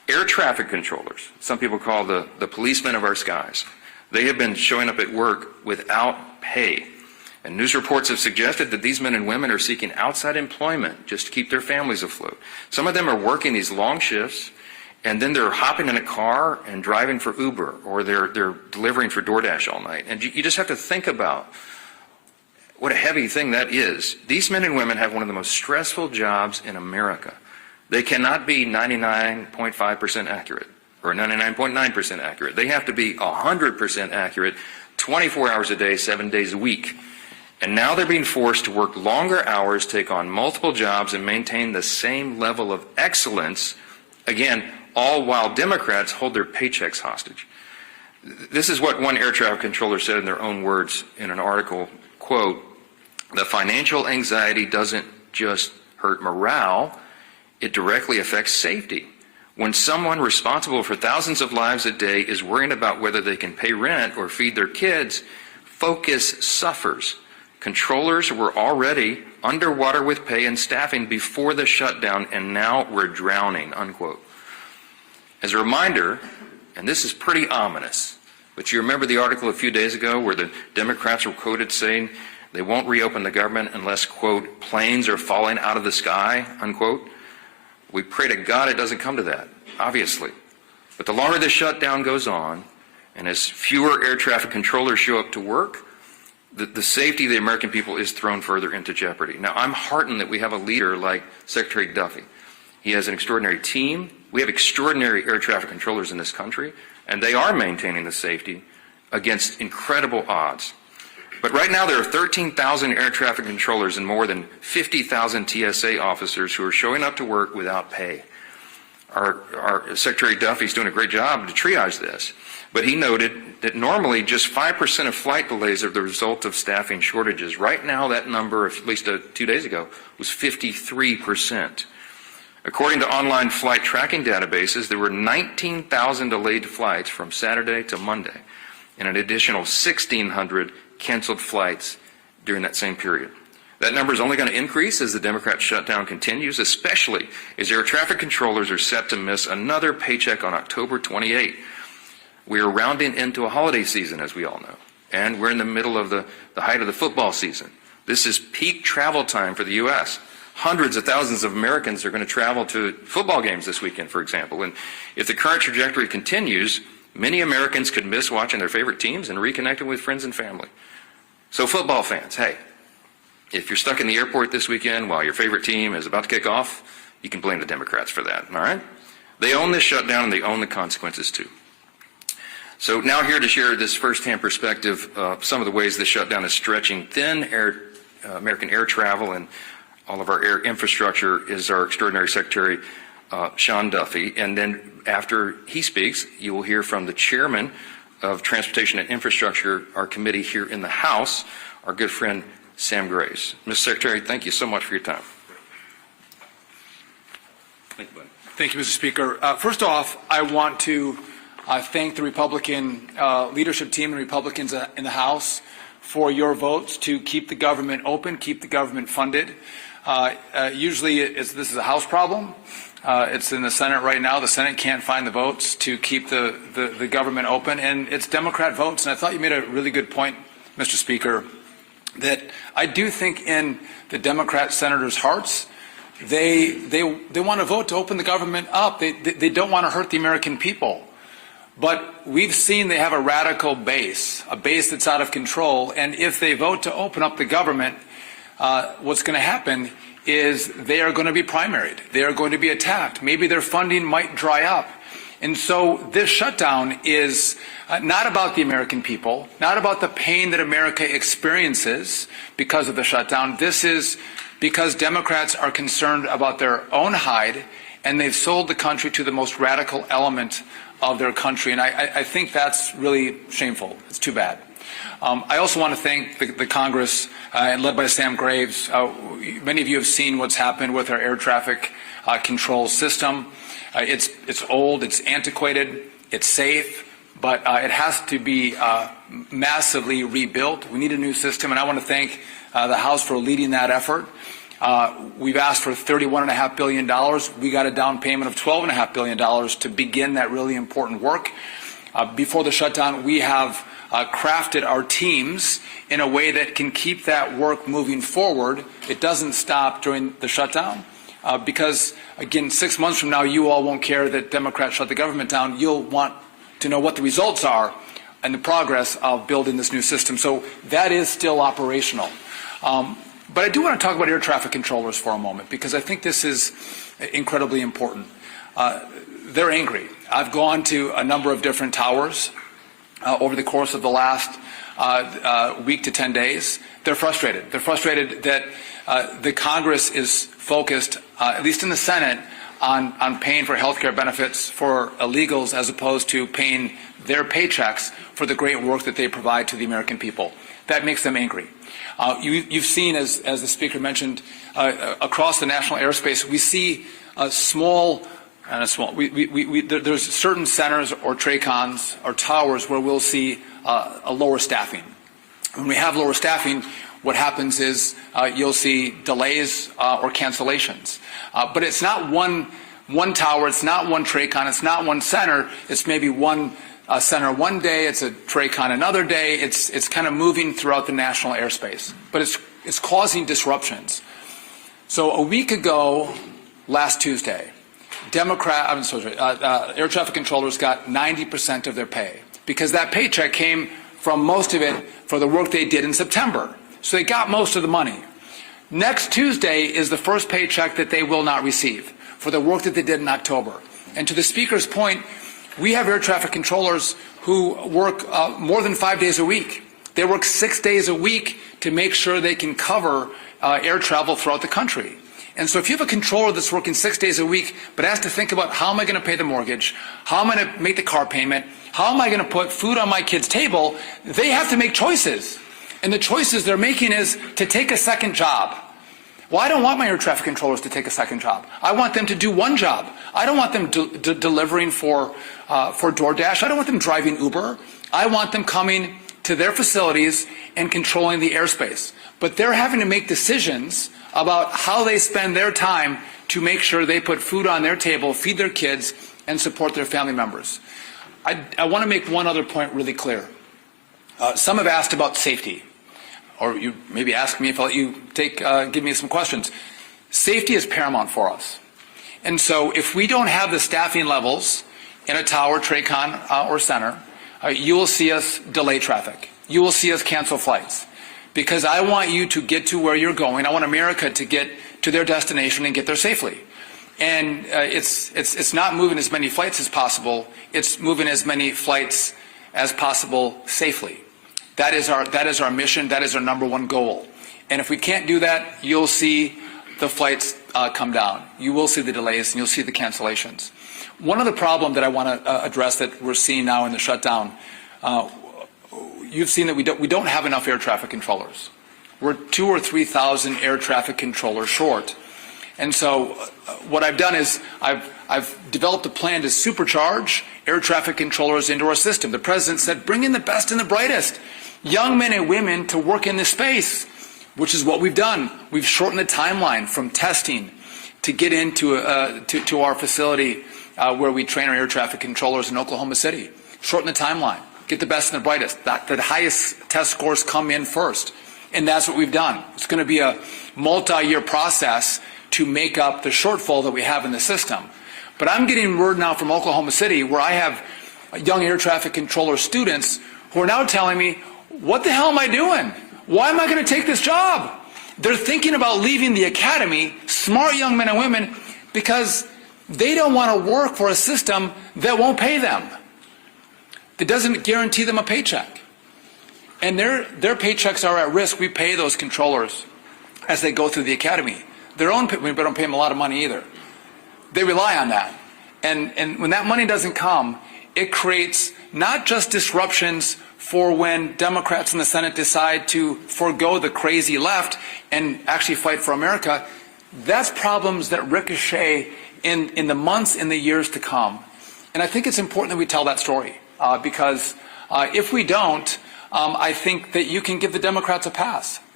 Air traffic controllers, some people call the policemen of our skies, they have been showing up at work without pay. And news reports have suggested that these men and women are seeking outside employment just to keep their families afloat. Some of them are working these long shifts, and then they're hopping in a car and driving for Uber, or they're delivering for DoorDash all night. And you just have to think about what a heavy thing that is. These men and women have one of the most stressful jobs in America. They cannot be 99.5% accurate or 99.9% accurate. They have to be 100% accurate 24 hours a day, 7 days a week. And now they're being forced to work longer hours, take on multiple jobs, and maintain the same level of excellence, again, all while Democrats hold their paychecks hostage. This is what one air traffic controller said in their own words in an article, quote, "The financial anxiety doesn't just hurt morale, it directly affects safety. When someone responsible for thousands of lives a day is worrying about whether they can pay rent or feed their kids, focus suffers. Controllers were already underwater with pay and staffing before the shutdown, and now we're drowning," unquote. As a reminder, and this is pretty ominous, but you remember the article a few days ago where the Democrats were quoted saying they won't reopen the government unless, quote, "planes are falling out of the sky," unquote. We pray to God it doesn't come to that, obviously. But the longer this shutdown goes on, and as fewer air traffic controllers show up to work, the safety of the American people is thrown further into jeopardy. Now, I'm heartened that we have a leader like Secretary Duffy. He has an extraordinary team. We have extraordinary air traffic controllers in this country, and they are maintaining the safety against incredible odds. But right now there are 13,000 air traffic controllers and more than 50,000 TSA officers who are showing up to work without pay. Our Secretary Duffy's doing a great job to triage this, but he noted that normally just 5% of flight delays are the result of staffing shortages. Right now that number, at least 2 days ago, was 53%. According to online flight tracking databases, there were 19,000 delayed flights from Saturday to Monday, and an additional 1,600 canceled flights during that same period. That number is only going to increase as the Democrat shutdown continues, especially as air traffic controllers are set to miss another paycheck on October 28. We are rounding into a holiday season, as we all know, and we're in the middle of the height of the football season. This is peak travel time for the U.S. Hundreds of thousands of Americans are going to travel to football games this weekend, for example. And if the current trajectory continues, many Americans could miss watching their favorite teams and reconnecting with friends and family. So football fans, hey, if you're stuck in the airport this weekend while your favorite team is about to kick off, you can blame the Democrats for that, all right? They own this shutdown and they own the consequences too. So now here to share this firsthand perspective of some of the ways this shutdown is stretching thin American air travel and all of our air infrastructure is our extraordinary Secretary, Sean Duffy. And then after he speaks, you will hear from the chairman of Transportation and Infrastructure, our committee here in the House, our good friend Sam Graves. Mr. Secretary, thank you so much for your time. Thank you, buddy. Thank you, Mr. Speaker. First off, I want to thank the Republican leadership team and Republicans in the House for your votes to keep the government open, keep the government funded. Usually this is a House problem. It's in the Senate right now. The Senate can't find the votes to keep the government open, and it's Democrat votes. And I thought you made a really good point, Mr. Speaker, that I do think in the Democrat senators' hearts, they want to vote to open the government up. They don't want to hurt the American people. But we've seen they have a radical base, a base that's out of control. And if they vote to open up the government, what's going to happen is they are going to be primaried. They are going to be attacked. Maybe their funding might dry up. And so this shutdown is not about the American people, not about the pain that America experiences because of the shutdown. This is because Democrats are concerned about their own hide, and they've sold the country to the most radical element of their country. And I think that's really shameful. It's too bad. I also want to thank the Congress, led by Sam Graves. Many of you have seen what's happened with our air traffic control system. It's old, it's antiquated, it's safe, but it has to be massively rebuilt. We need a new system, and I want to thank the House for leading that effort. We've asked for $31.5 billion. We got a down payment of $12.5 billion to begin that really important work. Before the shutdown, we have crafted our teams in a way that can keep that work moving forward. It doesn't stop during the shutdown because, again, 6 months from now, you all won't care that Democrats shut the government down. You'll want to know what the results are and the progress of building this new system. So that is still operational. But I do want to talk about air traffic controllers for a moment because I think this is incredibly important. They're angry. I've gone to a number of different towers over the course of the last week to 10 days. They're frustrated. They're frustrated that the Congress is focused, at least in the Senate, on paying for health care benefits for illegals as opposed to paying their paychecks for the great work that they provide to the American people. That makes them angry. You've seen, as the Speaker mentioned, across the national airspace, we see there's certain centers or TRACONs or towers where we'll see a lower staffing. When we have lower staffing, what happens is you'll see delays or cancellations. But it's not one tower, it's not one TRACON, it's not one center, it's maybe one center one day, it's a TRACON another day, it's kind of moving throughout the national airspace. But it's causing disruptions. So a week ago, last Tuesday, air traffic controllers got 90% of their pay because that paycheck came from most of it for the work they did in September. So they got most of the money. Next Tuesday is the first paycheck that they will not receive for the work that they did in October. And to the Speaker's point, we have air traffic controllers who work more than 5 days a week. They work 6 days a week to make sure they can cover air travel throughout the country. And so if you have a controller that's working 6 days a week but has to think about how am I going to pay the mortgage, how am I going to make the car payment, how am I going to put food on my kid's table, they have to make choices. And the choices they're making is to take a second job. Well, I don't want my air traffic controllers to take a second job. I want them to do one job. I don't want them delivering for DoorDash. I don't want them driving Uber. I want them coming to their facilities and controlling the airspace. But they're having to make decisions about how they spend their time to make sure they put food on their table, feed their kids, and support their family members. I want to make one other point really clear. Some have asked about safety, or you maybe ask me if I'll let you give me some questions. Safety is paramount for us. And so if we don't have the staffing levels in a tower, TRACON, or center, you will see us delay traffic. You will see us cancel flights. Because I want you to get to where you're going. I want America to get to their destination and get there safely. And it's not moving as many flights as possible. It's moving as many flights as possible safely. That is our mission. That is our number one goal. And if we can't do that, you'll see the flights come down. You will see the delays and you'll see the cancellations. One other problem that I want to address that we're seeing now in the shutdown, you've seen that we don't have enough air traffic controllers. We're 2,000 or 3,000 air traffic controllers short. And so what I've done is I've developed a plan to supercharge air traffic controllers into our system. The President said, bring in the best and the brightest, young men and women to work in this space, which is what we've done. We've shortened the timeline from testing to get into to our facility where we train our air traffic controllers in Oklahoma City. Shorten the timeline. Get the best and the brightest. The highest test scores come in first. And that's what we've done. It's going to be a multi-year process to make up the shortfall that we have in the system. But I'm getting word now from Oklahoma City where I have young air traffic controller students who are now telling me, what the hell am I doing? Why am I going to take this job? They're thinking about leaving the academy, smart young men and women, because they don't want to work for a system that won't pay them. That doesn't guarantee them a paycheck. And their paychecks are at risk. We pay those controllers as they go through the academy. We don't pay them a lot of money either. They rely on that. And when that money doesn't come, it creates not just disruptions for when Democrats in the Senate decide to forego the crazy left and actually fight for America. That's problems that ricochet in the months and the years to come. And I think it's important that we tell that story because if we don't, I think that you can give the Democrats a pass.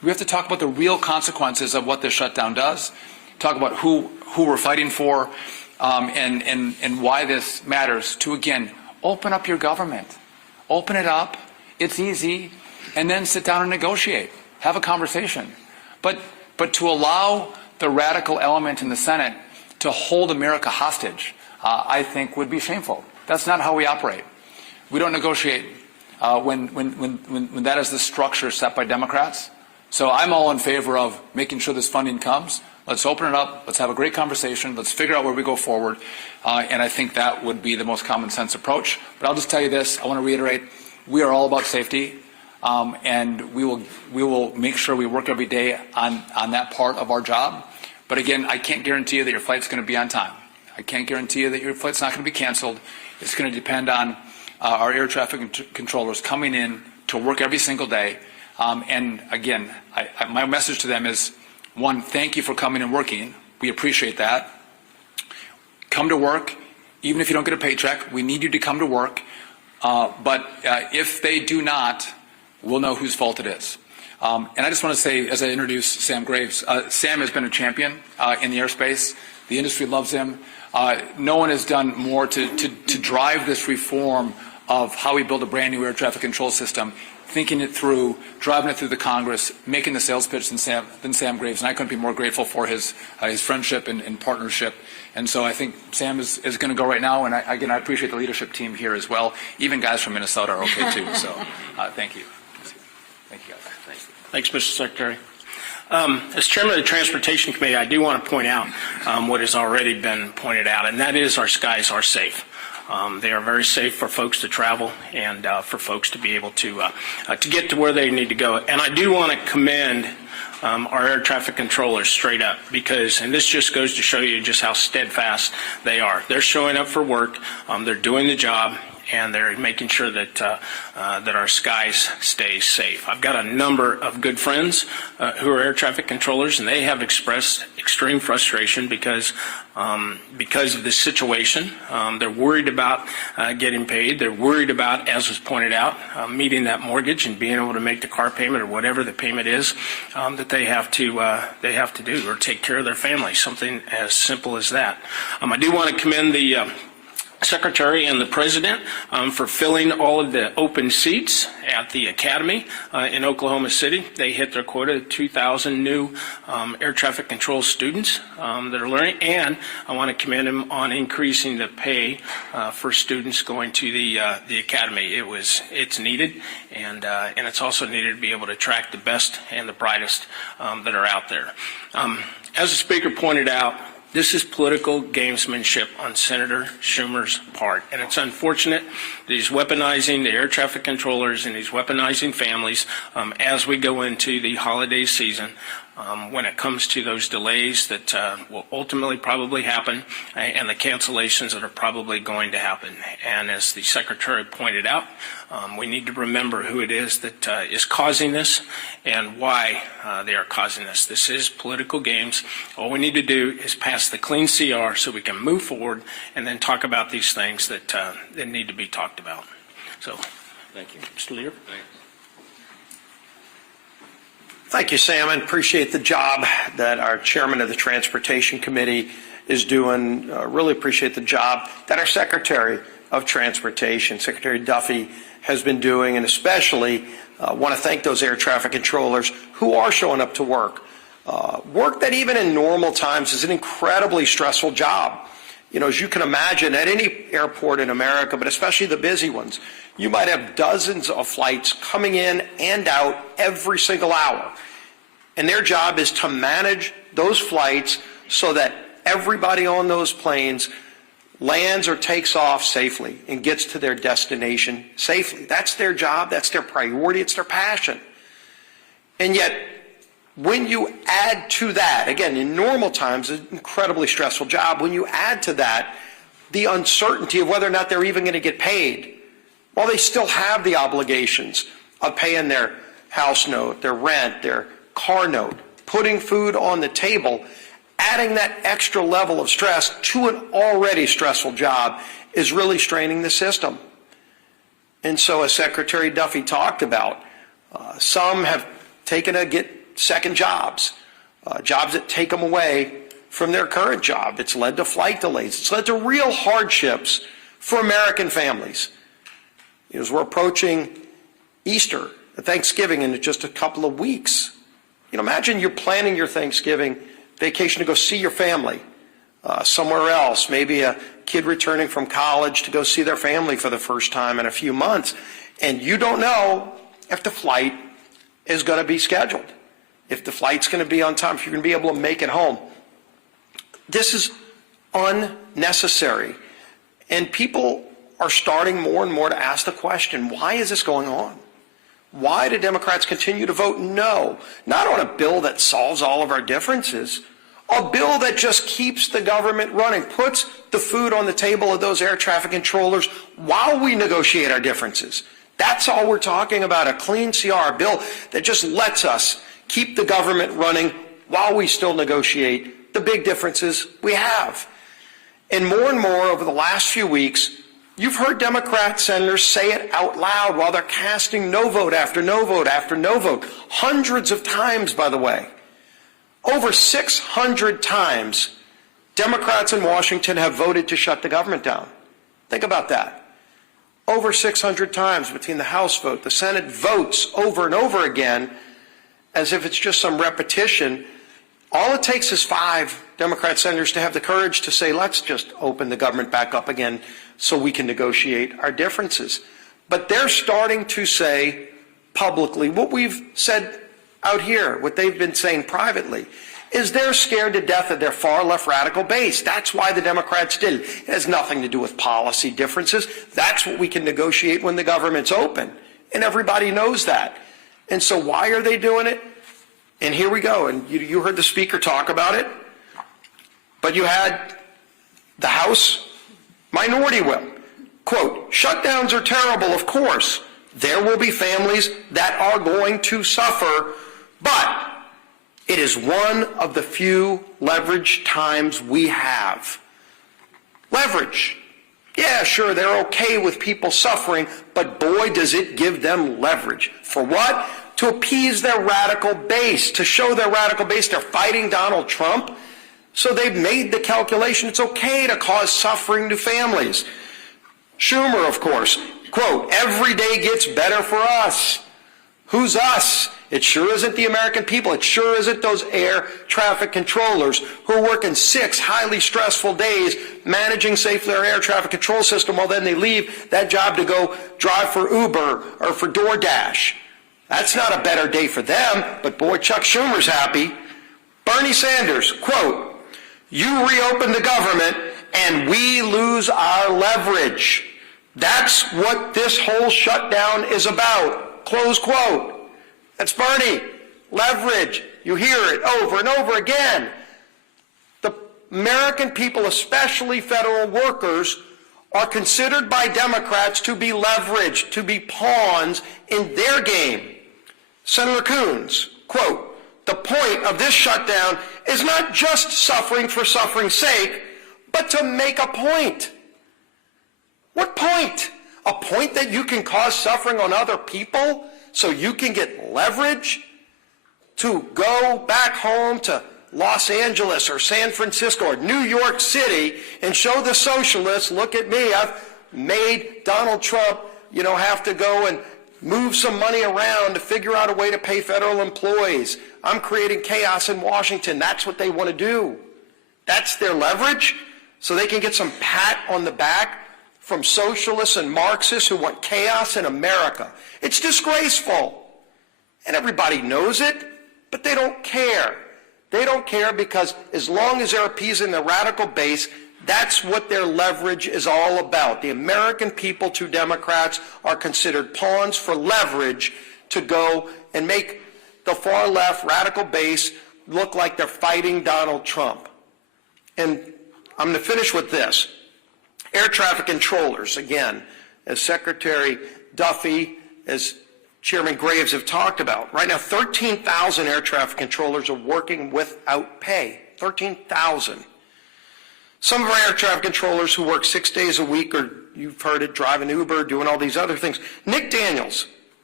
We have to talk about the real consequences of what this shutdown does, talk about who we're fighting for, and why this matters, to, again, open up your government. Open it up. It's easy. And then sit down and negotiate. Have a conversation. But to allow the radical element in the Senate to hold America hostage, I think would be shameful. That's not how we operate. We don't negotiate when that is the structure set by Democrats. So I'm all in favor of making sure this funding comes. Let's open it up. Let's have a great conversation. Let's figure out where we go forward. And I think that would be the most common sense approach. But I'll just tell you this. I want to reiterate, we are all about safety. And we will make sure we work every day on that part of our job. But again, I can't guarantee you that your flight's going to be on time. I can't guarantee you that your flight's not going to be canceled. It's going to depend on our air traffic controllers coming in to work every single day. And again, my message to them is, one, thank you for coming and working. We appreciate that. Come to work. Even if you don't get a paycheck, we need you to come to work. But if they do not, we'll know whose fault it is. And I just want to say, as I introduce Sam Graves, Sam has been a champion in the airspace. The industry loves him. No one has done more to drive this reform of how we build a brand new air traffic control system, thinking it through, driving it through the Congress, making the sales pitch than Sam Graves. And I couldn't be more grateful for his friendship and partnership. And so I think Sam is going to go right now. And again, I appreciate the leadership team here as well. Even guys from Minnesota are okay too. So thank you. Thank you, guys. Thanks, Mr. Secretary. As chairman of the Transportation Committee, I do want to point out what has already been pointed out, and that is our skies are safe. They are very safe for folks to travel and for folks to be able to get to where they need to go. And I do want to commend our air traffic controllers straight up, because, and this just goes to show you just how steadfast they are. They're showing up for work. They're doing the job. And they're making sure that that our skies stay safe. I've got a number of good friends who are air traffic controllers, and they have expressed extreme frustration because of this situation. They're worried about getting paid. They're worried about, as was pointed out, meeting that mortgage and being able to make the car payment or whatever the payment is that they have to do, or take care of their family. Something as simple as that. I do want to commend the Secretary and the President for filling all of the open seats at the Academy in Oklahoma City. They hit their quota of 2,000 new air traffic control students that are learning, and I want to commend them on increasing the pay for students going to the Academy. It's needed, and it's also needed to be able to attract the best and the brightest that are out there. As the Speaker pointed out, this is political gamesmanship on Senator Schumer's part, and it's unfortunate that he's weaponizing the air traffic controllers and he's weaponizing families as we go into the holiday season when it comes to those delays that will ultimately probably happen and the cancellations that are probably going to happen. And as the Secretary pointed out, we need to remember who it is that is causing this and why they are causing this. This is political games. All we need to do is pass the clean CR so we can move forward and then talk about these things that need to be talked about. So, thank you. Mr. Leader. Thank you, Sam, and appreciate the job that our chairman of the Transportation Committee is doing. Really appreciate the job that our Secretary of Transportation, Secretary Duffy, has been doing, and especially want to thank those air traffic controllers who are showing up to work. Work that even in normal times is an incredibly stressful job. You know, as you can imagine, at any airport in America, but especially the busy ones, you might have dozens of flights coming in and out every single hour. And their job is to manage those flights so that everybody on those planes lands or takes off safely and gets to their destination safely. That's their job. That's their priority. It's their passion. And yet, when you add to that, again, in normal times, an incredibly stressful job, when you add to that the uncertainty of whether or not they're even going to get paid, while they still have the obligations of paying their house note, their rent, their car note, putting food on the table, adding that extra level of stress to an already stressful job is really straining the system. And so, as Secretary Duffy talked about, some have taken a second jobs, jobs that take them away from their current job. It's led to flight delays. It's led to real hardships for American families. As we're approaching Easter, Thanksgiving in just a couple of weeks, imagine you're planning your Thanksgiving vacation to go see your family somewhere else, maybe a kid returning from college to go see their family for the first time in a few months, and you don't know if the flight is going to be scheduled, if the flight's going to be on time, if you're going to be able to make it home. This is unnecessary, and people are starting more and more to ask the question, why is this going on? Why do Democrats continue to vote no? Not on a bill that solves all of our differences, a bill that just keeps the government running, puts the food on the table of those air traffic controllers while we negotiate our differences. That's all we're talking about, a clean CR, a bill that just lets us keep the government running while we still negotiate the big differences we have. And more over the last few weeks, you've heard Democrat senators say it out loud while they're casting no vote after no vote after no vote. Hundreds of times, by the way. Over 600 times, Democrats in Washington have voted to shut the government down. Think about that. Over 600 times between the House vote, the Senate votes over and over again as if it's just some repetition. All it takes is 5 Democrat senators to have the courage to say, let's just open the government back up again so we can negotiate our differences. But they're starting to say publicly what we've said out here, what they've been saying privately, is they're scared to death of their far-left radical base. That's why the Democrats did it. It has nothing to do with policy differences. That's what we can negotiate when the government's open. And everybody knows that. And so why are they doing it? And here we go. And you heard the speaker talk about it. But you had the House Minority Whip. Quote, shutdowns are terrible, of course. There will be families that are going to suffer, but it is one of the few leverage times we have. Leverage. Yeah, sure, they're okay with people suffering, but boy, does it give them leverage. For what? To appease their radical base, to show their radical base they're fighting Donald Trump. So they've made the calculation it's okay to cause suffering to families. Schumer, of course, quote, every day gets better for us. Who's us? It sure isn't the American people. It sure isn't those air traffic controllers who are working 6 highly stressful days managing safely our air traffic control system while then they leave that job to go drive for Uber or for DoorDash. That's not a better day for them, but boy, Chuck Schumer's happy. Bernie Sanders, quote, you reopen the government and we lose our leverage. That's what this whole shutdown is about. Close quote. That's Bernie. Leverage. You hear it over and over again. The American people, especially federal workers, are considered by Democrats to be leveraged, to be pawns in their game. Senator Coons, quote, the point of this shutdown is not just suffering for suffering's sake, but to make a point. What point? A point that you can cause suffering on other people so you can get leverage to go back home to Los Angeles or San Francisco or New York City and show the socialists, look at me, I've made Donald Trump, have to go and move some money around to figure out a way to pay federal employees. I'm creating chaos in Washington. That's what they want to do. That's their leverage, so they can get some pat on the back from socialists and Marxists who want chaos in America. It's disgraceful. And everybody knows it, but they don't care. They don't care because as long as they're appeasing the radical base, that's what their leverage is all about. The American people, to Democrats, are considered pawns for leverage to go and make the far left radical base look like they're fighting Donald Trump. And I'm going to finish with this. Air traffic controllers, again, as Secretary Duffy, as Chairman Graves have talked about. Right now, 13,000 air traffic controllers are working without pay. 13,000. Some of our air traffic controllers who work 6 days a week, or you've heard it, driving Uber, doing all these other things. Nick Daniels,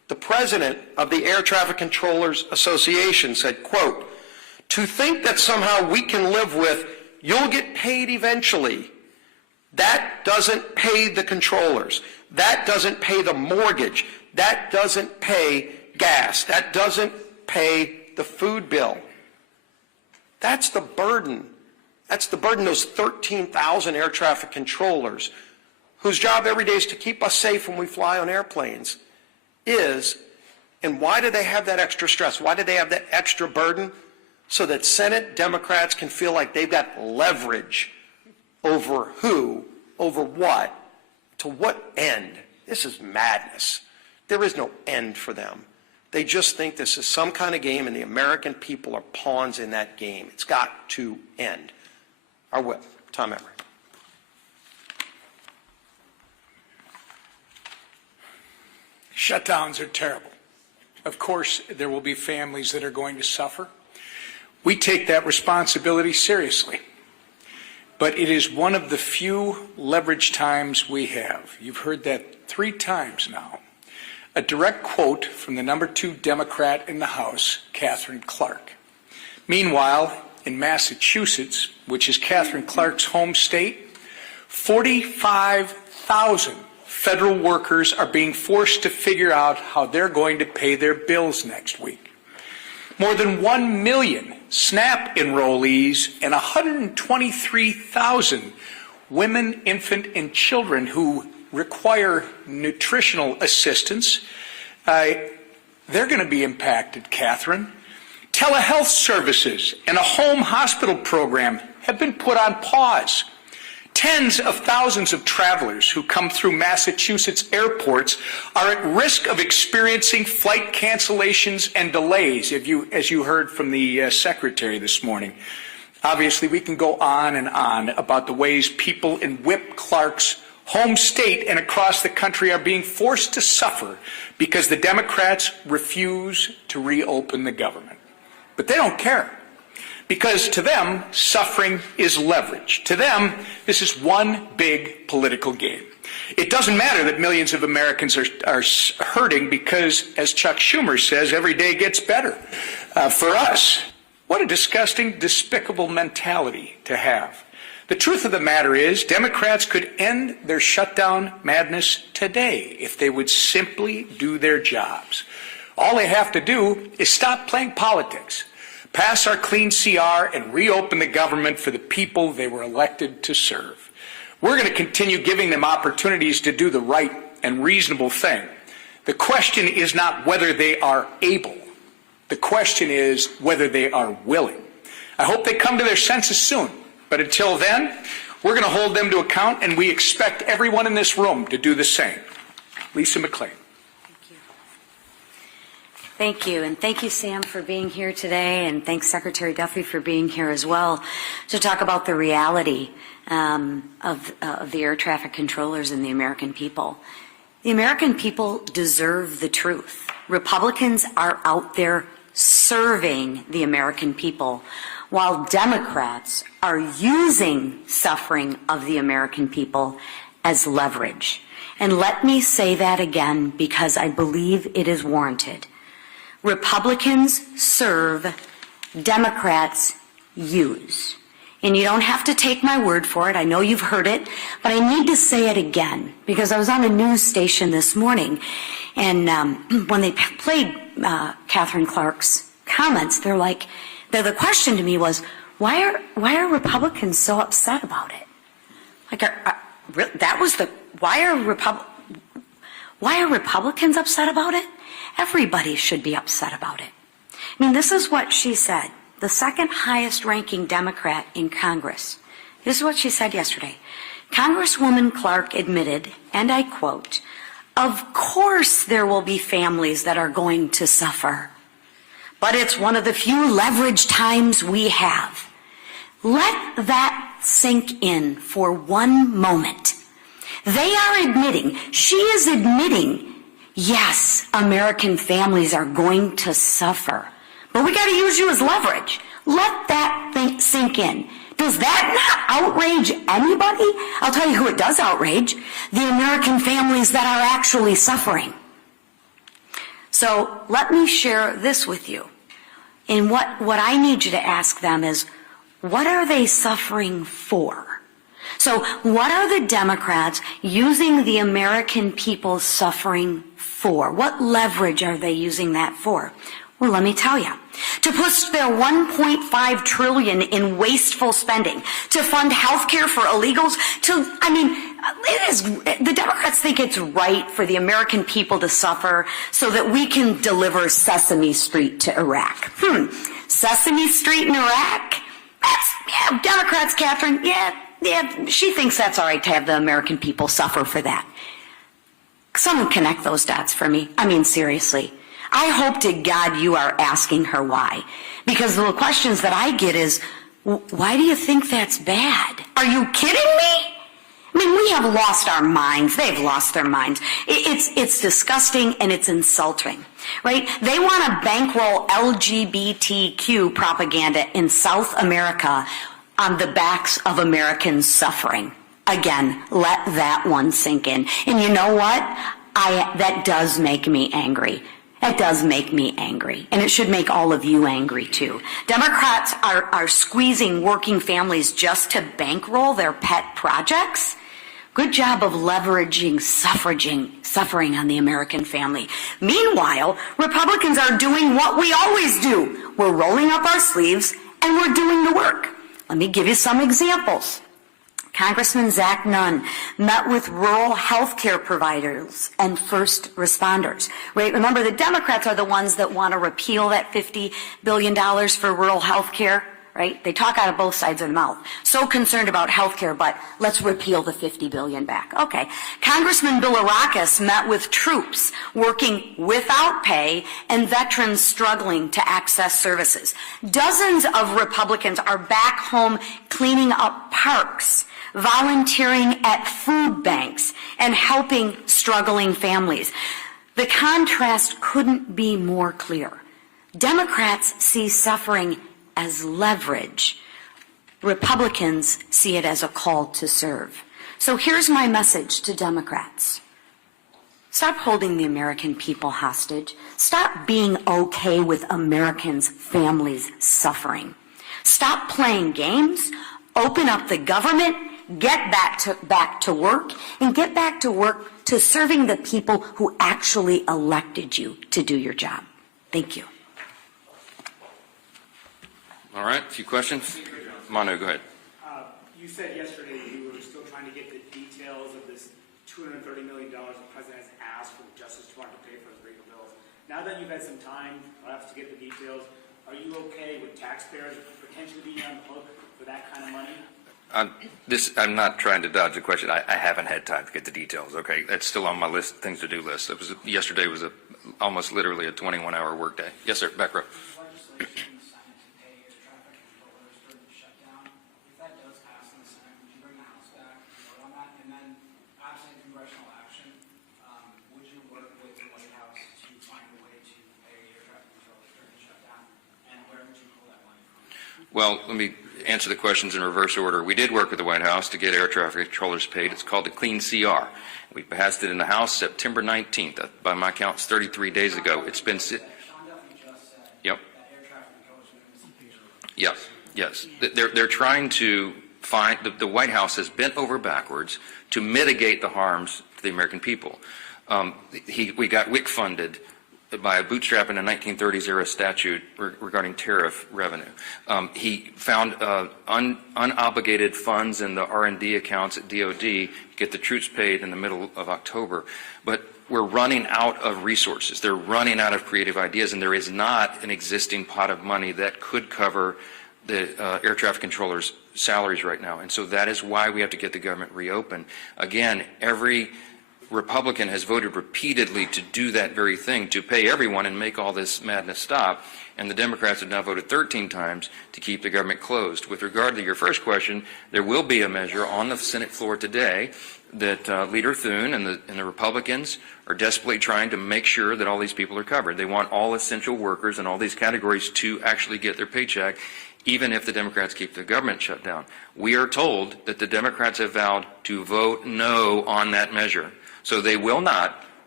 The president of the Air Traffic Controllers Association said, quote, "To think that somehow we can live with, you'll get paid eventually, that doesn't pay the controllers. That doesn't pay the mortgage. That doesn't pay gas. That doesn't pay the food bill." That's the burden. That's the burden those 13,000 air traffic controllers, whose job every day is to keep us safe when we fly on airplanes, is. And why do they have that extra stress? Why do they have that extra burden? So that Senate Democrats can feel like they've got leverage over who, over what, to what end. This is madness. There is no end for them. They just think this is some kind of game, and the American people are pawns in that game. It's got to end. Our whip, Tom Emery. Shutdowns are terrible. Of course, there will be families that are going to suffer. We take that responsibility seriously. But it is one of the few leverage times we have. You've heard that 3 times now. A direct quote from the number 2 Democrat in the House, Katherine Clark. Meanwhile, in Massachusetts, which is Katherine Clark's home state, 45,000 federal workers are being forced to figure out how they're going to pay their bills next week. More than 1 million SNAP enrollees and 123,000 women, infant, and children who require nutritional assistance, they're going to be impacted, Catherine. Telehealth services and a home hospital program have been put on pause. Tens of thousands of travelers who come through Massachusetts airports are at risk of experiencing flight cancellations and delays, as you heard from the Secretary this morning. Obviously, we can go on and on about the ways people in Whip Clark's home state and across the country are being forced to suffer because the Democrats refuse to reopen the government. But they don't care. Because to them, suffering is leverage. To them, this is one big political game. It doesn't matter that millions of Americans are hurting because, as Chuck Schumer says, every day gets better. For us, what a disgusting, despicable mentality to have. The truth of the matter is, Democrats could end their shutdown madness today if they would simply do their jobs. All they have to do is stop playing politics, pass our clean CR, and reopen the government for the people they were elected to serve. We're going to continue giving them opportunities to do the right and reasonable thing. The question is not whether they are able. The question is whether they are willing. I hope they come to their senses soon. But until then, we're going to hold them to account, and we expect everyone in this room to do the same. Lisa McClain. Thank you, and thank you, Sam, for being here today, and thanks, Secretary Duffy, for being here as well to talk about the reality of the air traffic controllers and the American people. The American people deserve the truth. Republicans are out there serving the American people, while Democrats are using suffering of the American people as leverage. And let me say that again because I believe it is warranted. Republicans serve, Democrats use. And you don't have to take my word for it. I know you've heard it, but I need to say it again because I was on a news station this morning, and when they played Katherine Clark's comments, the question to me was, why are Republicans so upset about it? Why are Republicans upset about it? Everybody should be upset about it. I mean, this is what she said, the second highest ranking Democrat in Congress. This is what she said yesterday. Congresswoman Clark admitted, and I quote, "Of course there will be families that are going to suffer, but it's one of the few leverage times we have." Let that sink in for one moment. They are admitting, she is admitting, yes, American families are going to suffer, but we got to use you as leverage. Let that thing sink in. Does that not outrage anybody? I'll tell you who it does outrage, the American families that are actually suffering. So let me share this with you. And what I need you to ask them is, what are they suffering for? So what are the Democrats using the American people suffering for? What leverage are they using that for? Well, let me tell you. To push their $1.5 trillion in wasteful spending, to fund health care for illegals, the Democrats think it's right for the American people to suffer so that we can deliver Sesame Street to Iraq. Sesame Street in Iraq? Democrats, Catherine, she thinks that's all right to have the American people suffer for that. Someone connect those dots for me. I mean, seriously. I hope to God you are asking her why. Because the questions that I get is, why do you think that's bad? Are you kidding me? I mean, we have lost our minds. They've lost their minds. It's disgusting and it's insulting, right? They want to bankroll LGBTQ propaganda in South America on the backs of Americans suffering. Again, let that one sink in. And you know what? That does make me angry. It does make me angry, and it should make all of you angry too. Democrats are squeezing working families just to bankroll their pet projects. Good job of leveraging suffering on the American family. Meanwhile, Republicans are doing what we always do. We're rolling up our sleeves and we're doing the work. Let me give you some examples. Congressman Zach Nunn met with rural health care providers and first responders. Right? Remember, the Democrats are the ones that want to repeal that $50 billion for rural health care. Right? They talk out of both sides of the mouth. So concerned about health care, but let's repeal the $50 billion back. Okay. Congressman Bilirakis met with troops working without pay and veterans struggling to access services. Dozens of Republicans are back home cleaning up parks, volunteering at food banks, and helping struggling families. The contrast couldn't be more clear. Democrats see suffering as leverage. Republicans see it as a call to serve. So here's my message to Democrats. Stop holding the American people hostage. Stop being okay with Americans' families suffering. Stop playing games. Open up the government. Get back to work, and get back to work to serving the people who actually elected you to do your job. Thank you. All right, a few questions. Manu, go ahead. You said yesterday you were still trying to get the details of this $230 million the president has asked for the Justice Department to pay for his legal bills. Now that you've had some time, perhaps to get the details, are you okay with taxpayers potentially being on the hook for that kind of money? I'm not trying to dodge the question. I haven't had time to get the details. Okay, that's still on my list, things to do list. Yesterday was almost literally a 21-hour workday. Yes, sir. Back row. Legislation in the Senate to pay air traffic controllers during the shutdown. If that does pass in the Senate, would you bring the House back and vote on that? And then, absent congressional action, would you work with the White House to find a way to pay air traffic controllers during the shutdown? And where would you pull that money from? Well, let me answer the questions in reverse order. We did work with the White House to get air traffic controllers paid. It's called the Clean CR. We passed it in the House September 19th. By my count, it's 33 days ago. It's been... Sean Duffy just said Yep. that air traffic controllers are going to Yes. They're trying to find... The White House has bent over backwards to mitigate the harms to the American people. We got WIC funded by a bootstrap in a 1930s era statute regarding tariff revenue. He found unobligated funds in the R&D accounts at DOD to get the troops paid in the middle of October. But we're running out of resources. They're running out of creative ideas, and there is not an existing pot of money that could cover the air traffic controllers' salaries right now. And so that is why we have to get the government reopened. Again, every Republican has voted repeatedly to do that very thing, to pay everyone and make all this madness stop, and the Democrats have now voted 13 times to keep the government closed. With regard to your first question, there will be a measure on the Senate floor today that Leader Thune and the Republicans are desperately trying to make sure that all these people are covered. They want all essential workers and all these categories to actually get their paycheck, even if the Democrats keep the government shut down. We are told that the Democrats have vowed to vote no on that measure. So they will not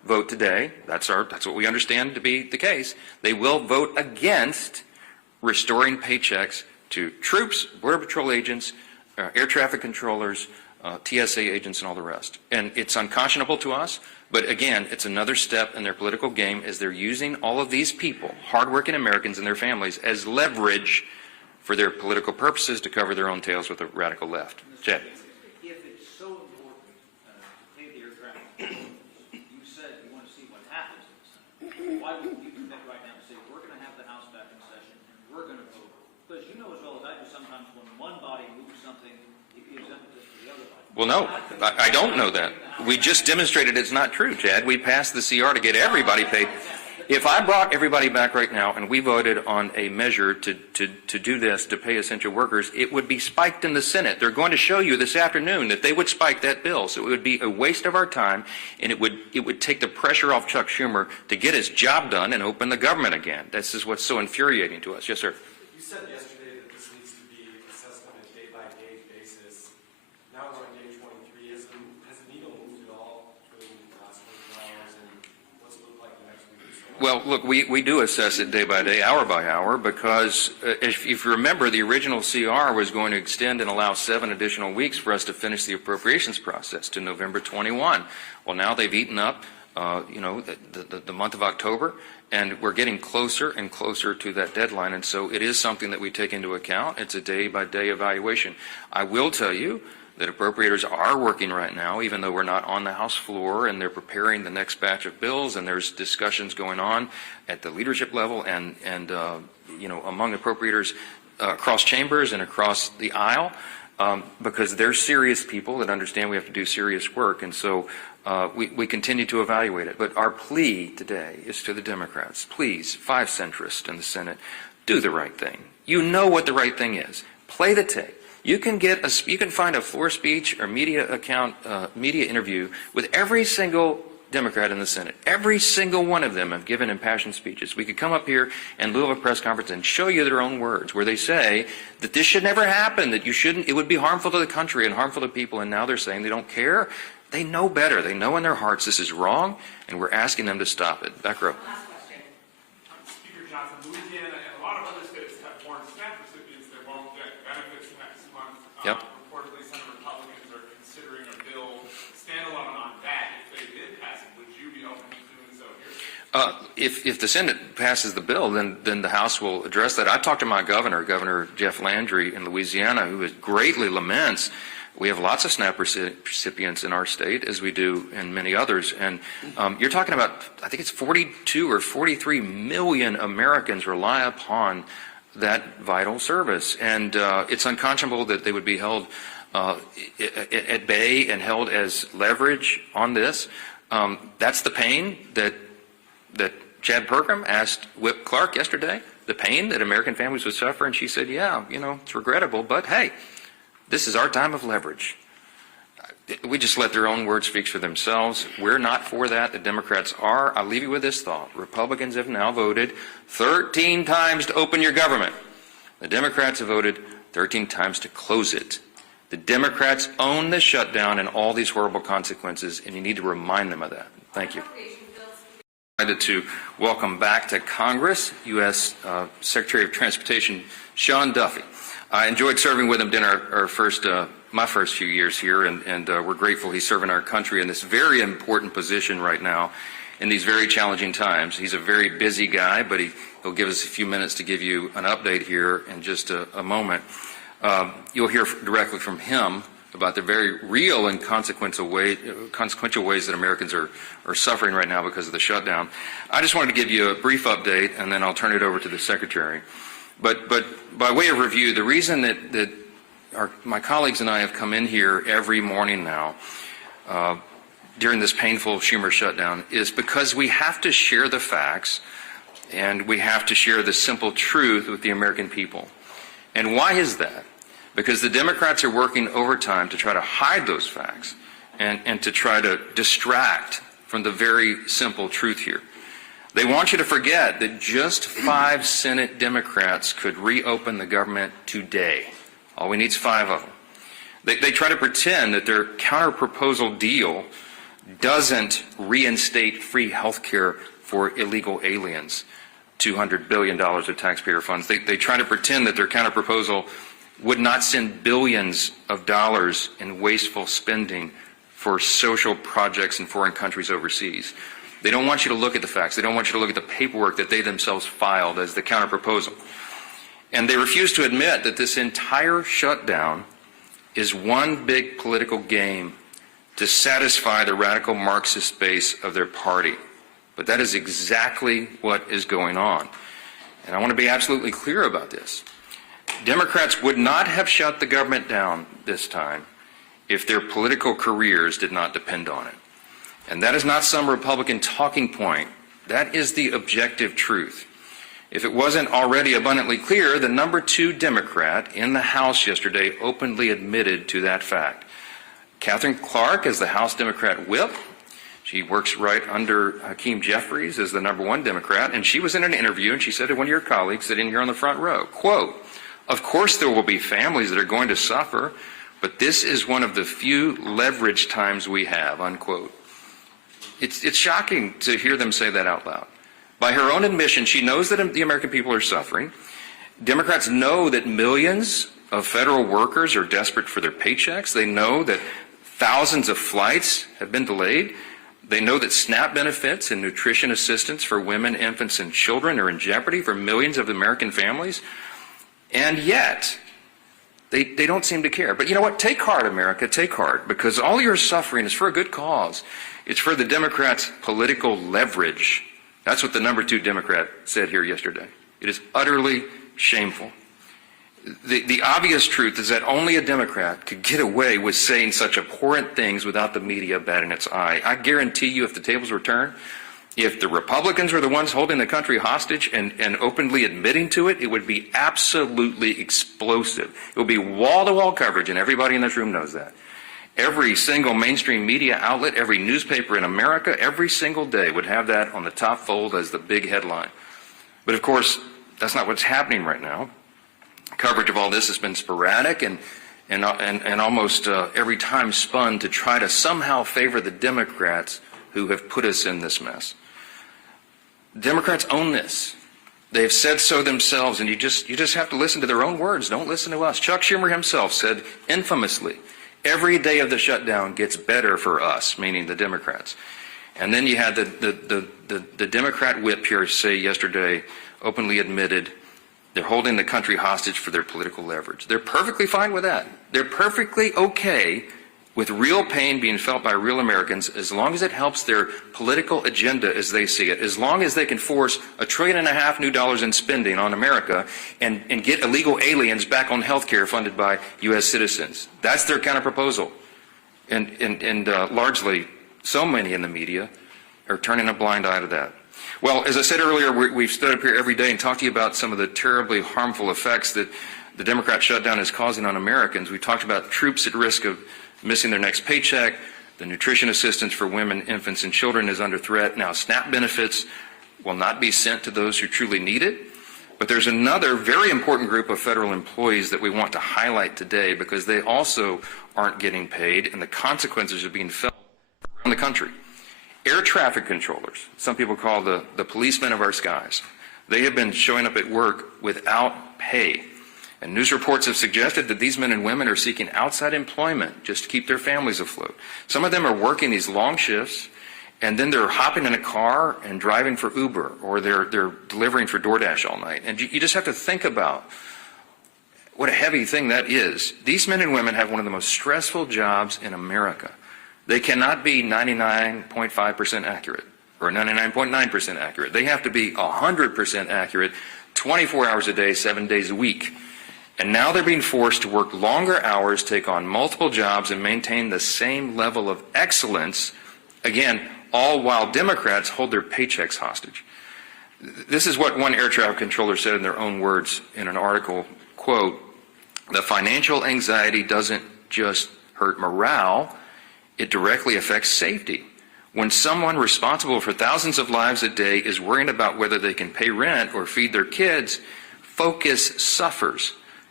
vote today, that's what we understand to be the case, they will vote against restoring paychecks to troops, Border Patrol agents, air traffic controllers, TSA agents, and all the rest. And it's unconscionable to us, but again, it's another step in their political game as they're using all of these people, hardworking Americans and their families, as leverage for their political purposes to cover their own tails with the radical left. Chad. If it's so important to pay the air traffic controllers, you said you want to see what happens in the Senate. Why wouldn't you commit right now and say, we're going to have the House back in session and we're going to vote? Because you know as well as I do, sometimes when one body moves something, it gives impetus to the other body. Well, no, I don't know that. We just demonstrated it's not true, Chad. We passed the CR to get everybody paid. If I brought everybody back right now and we voted on a measure to do this, to pay essential workers, it would be spiked in the Senate. They're going to show you this afternoon that they would spike that bill. So it would be a waste of our time, and it would take the pressure off Chuck Schumer to get his job done and open the government again. This is what's so infuriating to us. Yes, sir. You said yesterday that this needs to be assessed on a day-by-day basis. Now we're on day 23. Has the needle moved at all between the last 24 hours and what's it look like the next week or so? Well, look, we do assess it day by day, hour by hour, because if you remember, the original CR was going to extend and allow 7 additional weeks for us to finish the appropriations process to November 21. Well, now they've eaten up, the month of October, and we're getting closer and closer to that deadline, and so it is something that we take into account. It's a day-by-day evaluation. I will tell you that appropriators are working right now, even though we're not on the House floor, and they're preparing the next batch of bills, and there's discussions going on at the leadership level and among appropriators across chambers and across the aisle, because they're serious people that understand we have to do serious work, and so we continue to evaluate it. But our plea today is to the Democrats: please, 5 centrists in the Senate, do the right thing. You know what the right thing is. Play the tape. You can find a floor speech or media interview with every single Democrat in the Senate. Every single one of them have given impassioned speeches. We could come up here in lieu of a press conference and show you their own words, where they say that this should never happen, that it would be harmful to the country and harmful to people, and now they're saying they don't care. They know better. They know in their hearts this is wrong, and we're asking them to stop it. Back row. Speaker Johnson, Louisiana and a lot of other states have warned SNAP recipients they won't get benefits next month. Yep. Reportedly, some Republicans are considering a bill standalone on that. If they did pass it, would you be open to doing so here? If the Senate passes the bill, then the House will address that. I talked to my Governor Jeff Landry in Louisiana, who greatly laments. We have lots of SNAP recipients in our state, as we do in many others. And you're talking about, I think it's 42 or 43 million Americans rely upon that vital service. And it's unconscionable that they would be held at bay and held as leverage on this. That's the pain that Chad Pergram asked Whip Clark yesterday, the pain that American families would suffer. And she said, yeah, it's regrettable, but hey, this is our time of leverage. We just let their own words speak for themselves. We're not for that. The Democrats are. I'll leave you with this thought. Republicans have now voted 13 times to open your government. The Democrats have voted 13 times to close it. The Democrats own the shutdown and all these horrible consequences, and you need to remind them of that. Thank you. I'm delighted to welcome back to Congress U.S. Secretary of Transportation Sean Duffy. I enjoyed serving with him during my first few years here, and we're grateful he's serving our country in this very important position right now in these very challenging times. He's a very busy guy, but he'll give us a few minutes to give you an update here in just a moment. You'll hear directly from him about the very real and consequential ways that Americans are suffering right now because of the shutdown. I just wanted to give you a brief update, and then I'll turn it over to the Secretary. But by way of review, the reason that my colleagues and I have come in here every morning now during this painful Schumer shutdown is because we have to share the facts and we have to share the simple truth with the American people. And why is that? Because the Democrats are working overtime to try to hide those facts and to try to distract from the very simple truth here. They want you to forget that just 5 Senate Democrats could reopen the government today. All we need is 5 of them. They try to pretend that their counter-proposal deal doesn't reinstate free health care for illegal aliens, $200 billion of taxpayer funds. They try to pretend that their counterproposal would not send billions of dollars in wasteful spending for social projects in foreign countries overseas. They don't want you to look at the facts. They don't want you to look at the paperwork that they themselves filed as the counterproposal. And they refuse to admit that this entire shutdown is one big political game to satisfy the radical Marxist base of their party. But that is exactly what is going on. And I want to be absolutely clear about this. Democrats would not have shut the government down this time if their political careers did not depend on it. And that is not some Republican talking point. That is the objective truth. If it wasn't already abundantly clear, the number 2 Democrat in the House yesterday openly admitted to that fact. Catherine Clark is the House Democrat whip. She works right under Hakeem Jeffries as the number 1 Democrat, and she was in an interview and she said to one of your colleagues sitting here on the front row, quote, "Of course there will be families that are going to suffer, but this is one of the few leverage times we have," unquote. It's shocking to hear them say that out loud. By her own admission, she knows that the American people are suffering. Democrats know that millions of federal workers are desperate for their paychecks. They know that thousands of flights have been delayed. They know that SNAP benefits and nutrition assistance for women, infants, and children are in jeopardy for millions of American families. And yet, they don't seem to care. But you know what? Take heart, America. Take heart. Because all your suffering is for a good cause. It's for the Democrats' political leverage. That's what the number 2 Democrat said here yesterday. It is utterly shameful. The obvious truth is that only a Democrat could get away with saying such abhorrent things without the media batting its eye. I guarantee you, if the tables were turned, if the Republicans were the ones holding the country hostage and openly admitting to it, it would be absolutely explosive. It would be wall-to-wall coverage, and everybody in this room knows that. Every single mainstream media outlet, every newspaper in America, every single day would have that on the top fold as the big headline. But of course, that's not what's happening right now. Coverage of all this has been sporadic and almost every time spun to try to somehow favor the Democrats who have put us in this mess. Democrats own this. They have said so themselves, and you just have to listen to their own words. Don't listen to us. Chuck Schumer himself said infamously, "Every day of the shutdown gets better for us," meaning the Democrats. And then you had the Democrat whip here say yesterday, openly admitted, they're holding the country hostage for their political leverage. They're perfectly fine with that. They're perfectly okay with real pain being felt by real Americans as long as it helps their political agenda as they see it, as long as they can force $1.5 trillion new dollars in spending on America and get illegal aliens back on health care funded by U.S. citizens. That's their counterproposal. And largely, so many in the media are turning a blind eye to that. Well, as I said earlier, we've stood up here every day and talked to you about some of the terribly harmful effects that the Democrat shutdown is causing on Americans. We talked about troops at risk of missing their next paycheck. The nutrition assistance for women, infants, and children is under threat. Now, SNAP benefits will not be sent to those who truly need it. But there's another very important group of federal employees that we want to highlight today because they also aren't getting paid, and the consequences are being felt around the country. Air traffic controllers, some people call the policemen of our skies, they have been showing up at work without pay. And news reports have suggested that these men and women are seeking outside employment just to keep their families afloat. Some of them are working these long shifts, and then they're hopping in a car and driving for Uber, or they're delivering for DoorDash all night. And you just have to think about what a heavy thing that is. These men and women have one of the most stressful jobs in America. They cannot be 99.5% accurate or 99.9% accurate. They have to be 100% accurate 24 hours a day, 7 days a week. And now they're being forced to work longer hours, take on multiple jobs, and maintain the same level of excellence, again, all while Democrats hold their paychecks hostage. This is what one air traffic controller said in their own words in an article, quote, "The financial anxiety doesn't just hurt morale, it directly affects safety. When someone responsible for thousands of lives a day is worrying about whether they can pay rent or feed their kids, focus suffers.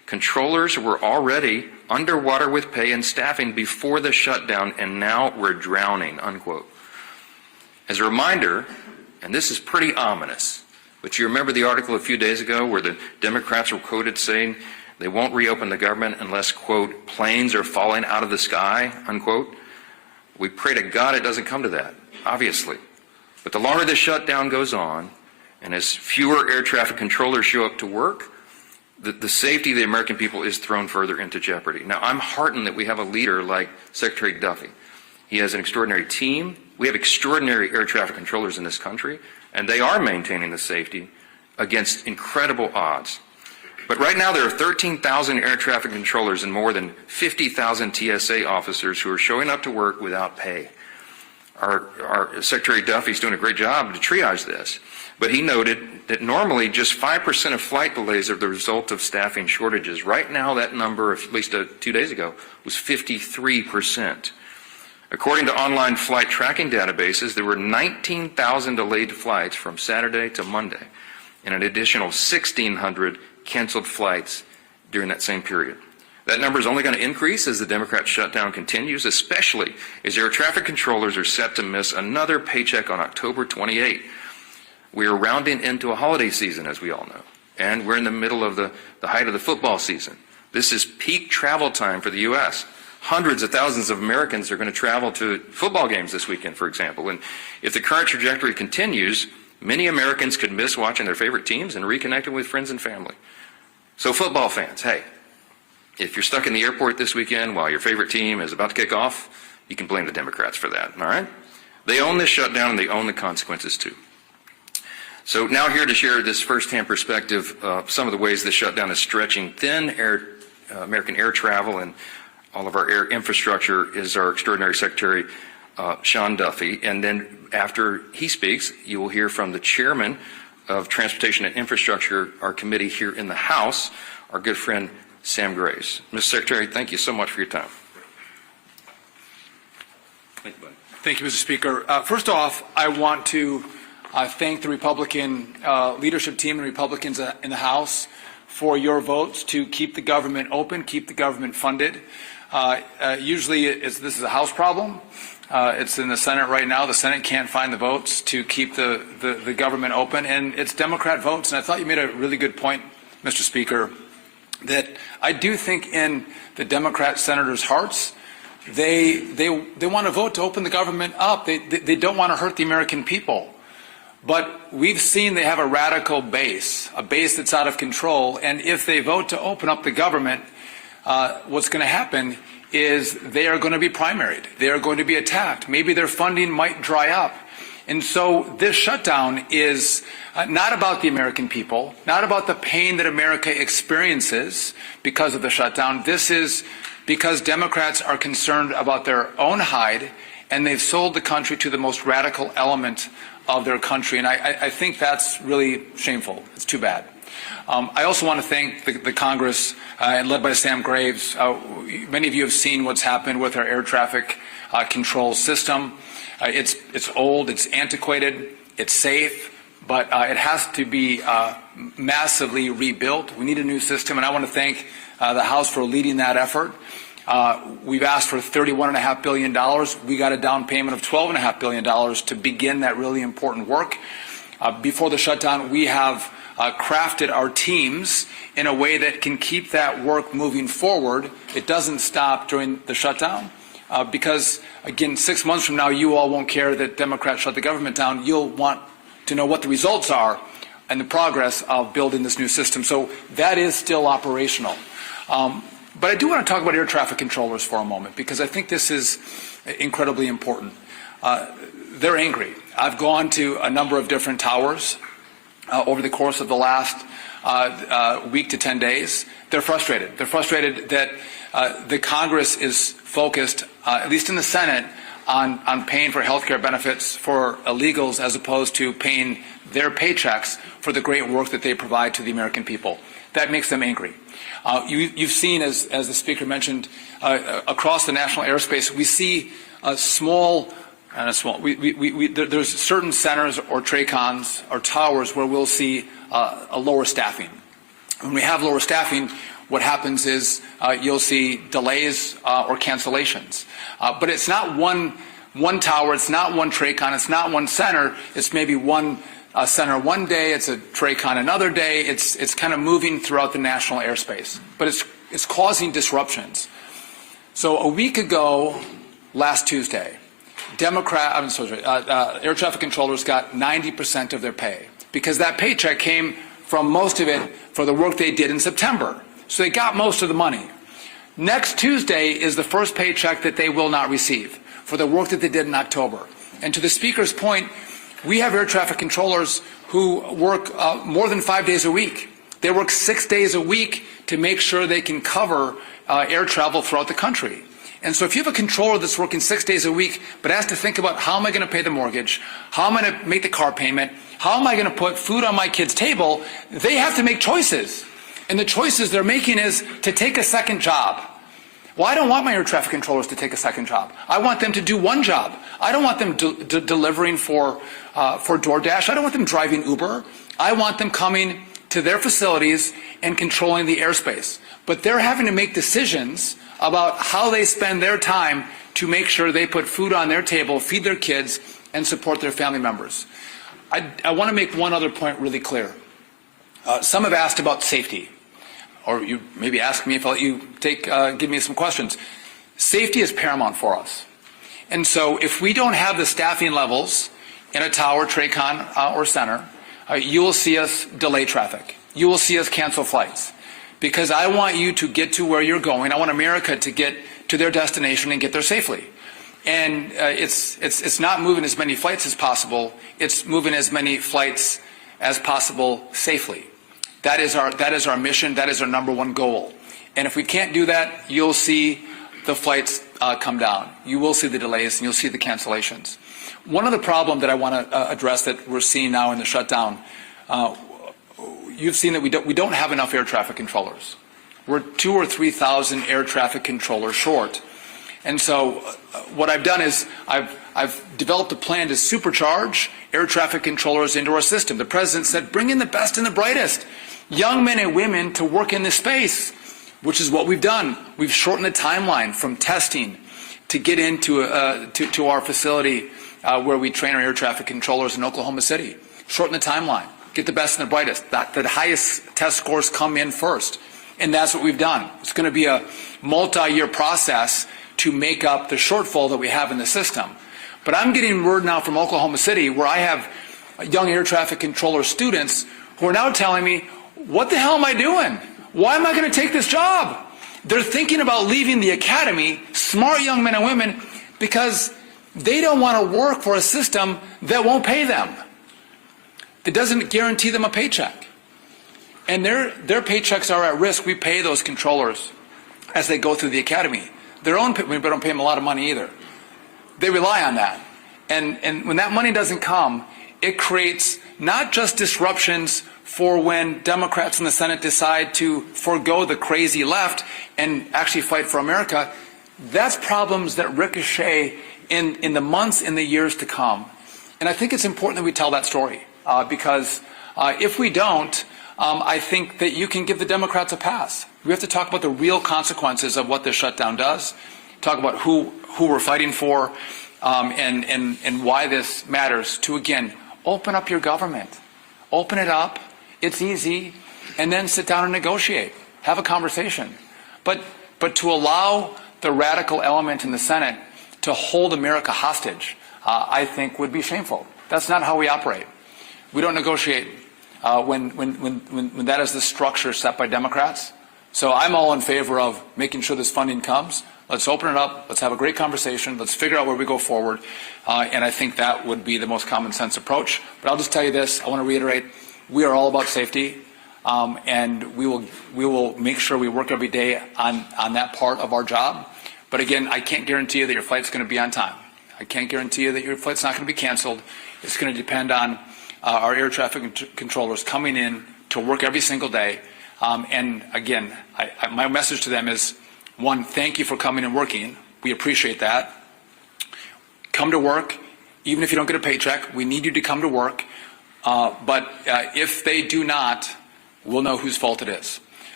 Controllers were already underwater with pay and staffing before the shutdown, and now we're drowning, unquote. As a reminder, and this is pretty ominous, but you remember the article a few days ago where the Democrats were quoted saying they won't reopen the government unless, quote, planes are falling out of the sky, unquote? We pray to God it doesn't come to that, obviously. But the longer the shutdown goes on, and as fewer air traffic controllers show up to work, the safety of the American people is thrown further into jeopardy. Now, I'm heartened that we have a leader like Secretary Duffy. He has an extraordinary team. We have extraordinary air traffic controllers in this country, and they are maintaining the safety against incredible odds. But right now there are 13,000 air traffic controllers and more than 50,000 TSA officers who are showing up to work without pay. Our Secretary Duffy is doing a great job to triage this, but he noted that normally just 5% of flight delays are the result of staffing shortages. Right now that number, at least 2 days ago, was 53%. According to online flight tracking databases, there were 19,000 delayed flights from Saturday to Monday, and an additional 1,600 canceled flights during that same period. That number is only going to increase as the Democrat shutdown continues, especially as air traffic controllers are set to miss another paycheck on October 28. We are rounding into a holiday season, as we all know, and we're in the middle of the height of the football season. This is peak travel time for the U.S. Hundreds of thousands of Americans are going to travel to football games this weekend, for example. And if the current trajectory continues, many Americans could miss watching their favorite teams and reconnecting with friends and family. So football fans, hey, if you're stuck in the airport this weekend while your favorite team is about to kick off, you can blame the Democrats for that, all right? They own this shutdown and they own the consequences too. So now here to share this firsthand perspective of some of the ways this shutdown is stretching thin American air travel and all of our air infrastructure is our extraordinary Secretary, Sean Duffy. And then after he speaks, you will hear from the chairman of Transportation and Infrastructure, our committee here in the House, our good friend Sam Graves. Mr. Secretary, thank you so much for your time. Thank you, buddy. Thank you, Mr. Speaker. First off, I want to thank the Republican leadership team and Republicans in the House for your votes to keep the government open, keep the government funded. Usually this is a House problem. It's in the Senate right now. The Senate can't find the votes to keep the government open, and it's Democrat votes. And I thought you made a really good point, Mr. Speaker, that I do think in the Democrat senators' hearts, they want to vote to open the government up. They don't want to hurt the American people. But we've seen they have a radical base, a base that's out of control. And if they vote to open up the government, what's going to happen is they are going to be primaried. They are going to be attacked. Maybe their funding might dry up. And so this shutdown is not about the American people, not about the pain that America experiences because of the shutdown. This is because Democrats are concerned about their own hide, and they've sold the country to the most radical element of their country. And I think that's really shameful. It's too bad. I also want to thank the Congress, led by Sam Graves. Many of you have seen what's happened with our air traffic control system. It's old, it's antiquated, it's safe, but it has to be massively rebuilt. We need a new system, and I want to thank the House for leading that effort. We've asked for $31.5 billion. We got a down payment of $12.5 billion to begin that really important work. Before the shutdown, we have crafted our teams in a way that can keep that work moving forward. It doesn't stop during the shutdown because, again, 6 months from now, you all won't care that Democrats shut the government down. You'll want to know what the results are and the progress of building this new system. So that is still operational. But I do want to talk about air traffic controllers for a moment because I think this is incredibly important. They're angry. I've gone to a number of different towers over the course of the last week to 10 days. They're frustrated. They're frustrated that the Congress is focused, at least in the Senate, on paying for health care benefits for illegals as opposed to paying their paychecks for the great work that they provide to the American people. That makes them angry. You've seen, as the Speaker mentioned, across the national airspace, we see there's certain centers or TRACONs or towers where we'll see a lower staffing. When we have lower staffing, what happens is you'll see delays or cancellations. But it's not one tower, it's not one TRACON, it's not one center, it's maybe one center one day, it's a TRACON another day, it's kind of moving throughout the national airspace. But it's causing disruptions. So a week ago, last Tuesday, air traffic controllers got 90% of their pay because that paycheck came from most of it for the work they did in September. So they got most of the money. Next Tuesday is the first paycheck that they will not receive for the work that they did in October. And to the Speaker's point, we have air traffic controllers who work more than 5 days a week. They work 6 days a week to make sure they can cover air travel throughout the country. And so if you have a controller that's working 6 days a week but has to think about how am I going to pay the mortgage, how am I going to make the car payment, how am I going to put food on my kid's table, they have to make choices. And the choices they're making is to take a second job. Well, I don't want my air traffic controllers to take a second job. I want them to do one job. I don't want them delivering for DoorDash. I don't want them driving Uber. I want them coming to their facilities and controlling the airspace. But they're having to make decisions about how they spend their time to make sure they put food on their table, feed their kids, and support their family members. I want to make one other point really clear. Some have asked about safety, or you maybe ask me if I'll let you give me some questions. Safety is paramount for us. And so if we don't have the staffing levels in a tower, TRACON, or center, you will see us delay traffic. You will see us cancel flights. Because I want you to get to where you're going. I want America to get to their destination and get there safely. And it's not moving as many flights as possible. It's moving as many flights as possible safely. That is our mission. That is our number one goal. And if we can't do that, you'll see the flights come down. You will see the delays and you'll see the cancellations. One other problem that I want to address that we're seeing now in the shutdown, you've seen that we don't have enough air traffic controllers. We're 2,000 or 3,000 air traffic controllers short. And so what I've done is I've developed a plan to supercharge air traffic controllers into our system. The President said, bring in the best and the brightest, young men and women to work in this space, which is what we've done. We've shortened the timeline from testing to get into to our facility where we train our air traffic controllers in Oklahoma City. Shorten the timeline. Get the best and the brightest. The highest test scores come in first. And that's what we've done. It's going to be a multi-year process to make up the shortfall that we have in the system. But I'm getting word now from Oklahoma City where I have young air traffic controller students who are now telling me, what the hell am I doing? Why am I going to take this job? They're thinking about leaving the academy, smart young men and women, because they don't want to work for a system that won't pay them. That doesn't guarantee them a paycheck. And their paychecks are at risk. We pay those controllers as they go through the academy. We don't pay them a lot of money either. They rely on that. And when that money doesn't come, it creates not just disruptions for when Democrats in the Senate decide to forego the crazy left and actually fight for America. That's problems that ricochet in the months and the years to come. And I think it's important that we tell that story. Because if we don't, I think that you can give the Democrats a pass. We have to talk about the real consequences of what this shutdown does, talk about who we're fighting for, and why this matters to, again, open up your government. Open it up. It's easy. And then sit down and negotiate. Have a conversation. But to allow the radical element in the Senate to hold America hostage, I think would be shameful. That's not how we operate. We don't negotiate when that is the structure set by Democrats. So I'm all in favor of making sure this funding comes. Let's open it up. Let's have a great conversation. Let's figure out where we go forward. And I think that would be the most common sense approach. But I'll just tell you this. I want to reiterate, we are all about safety. And we will make sure we work every day on that part of our job. But again, I can't guarantee you that your flight's going to be on time. I can't guarantee you that your flight's not going to be canceled. It's going to depend on our air traffic controllers coming in to work every single day. And again, my message to them is, one, thank you for coming and working. We appreciate that. Come to work. Even if you don't get a paycheck, we need you to come to work. But if they do not, we'll know whose fault it is.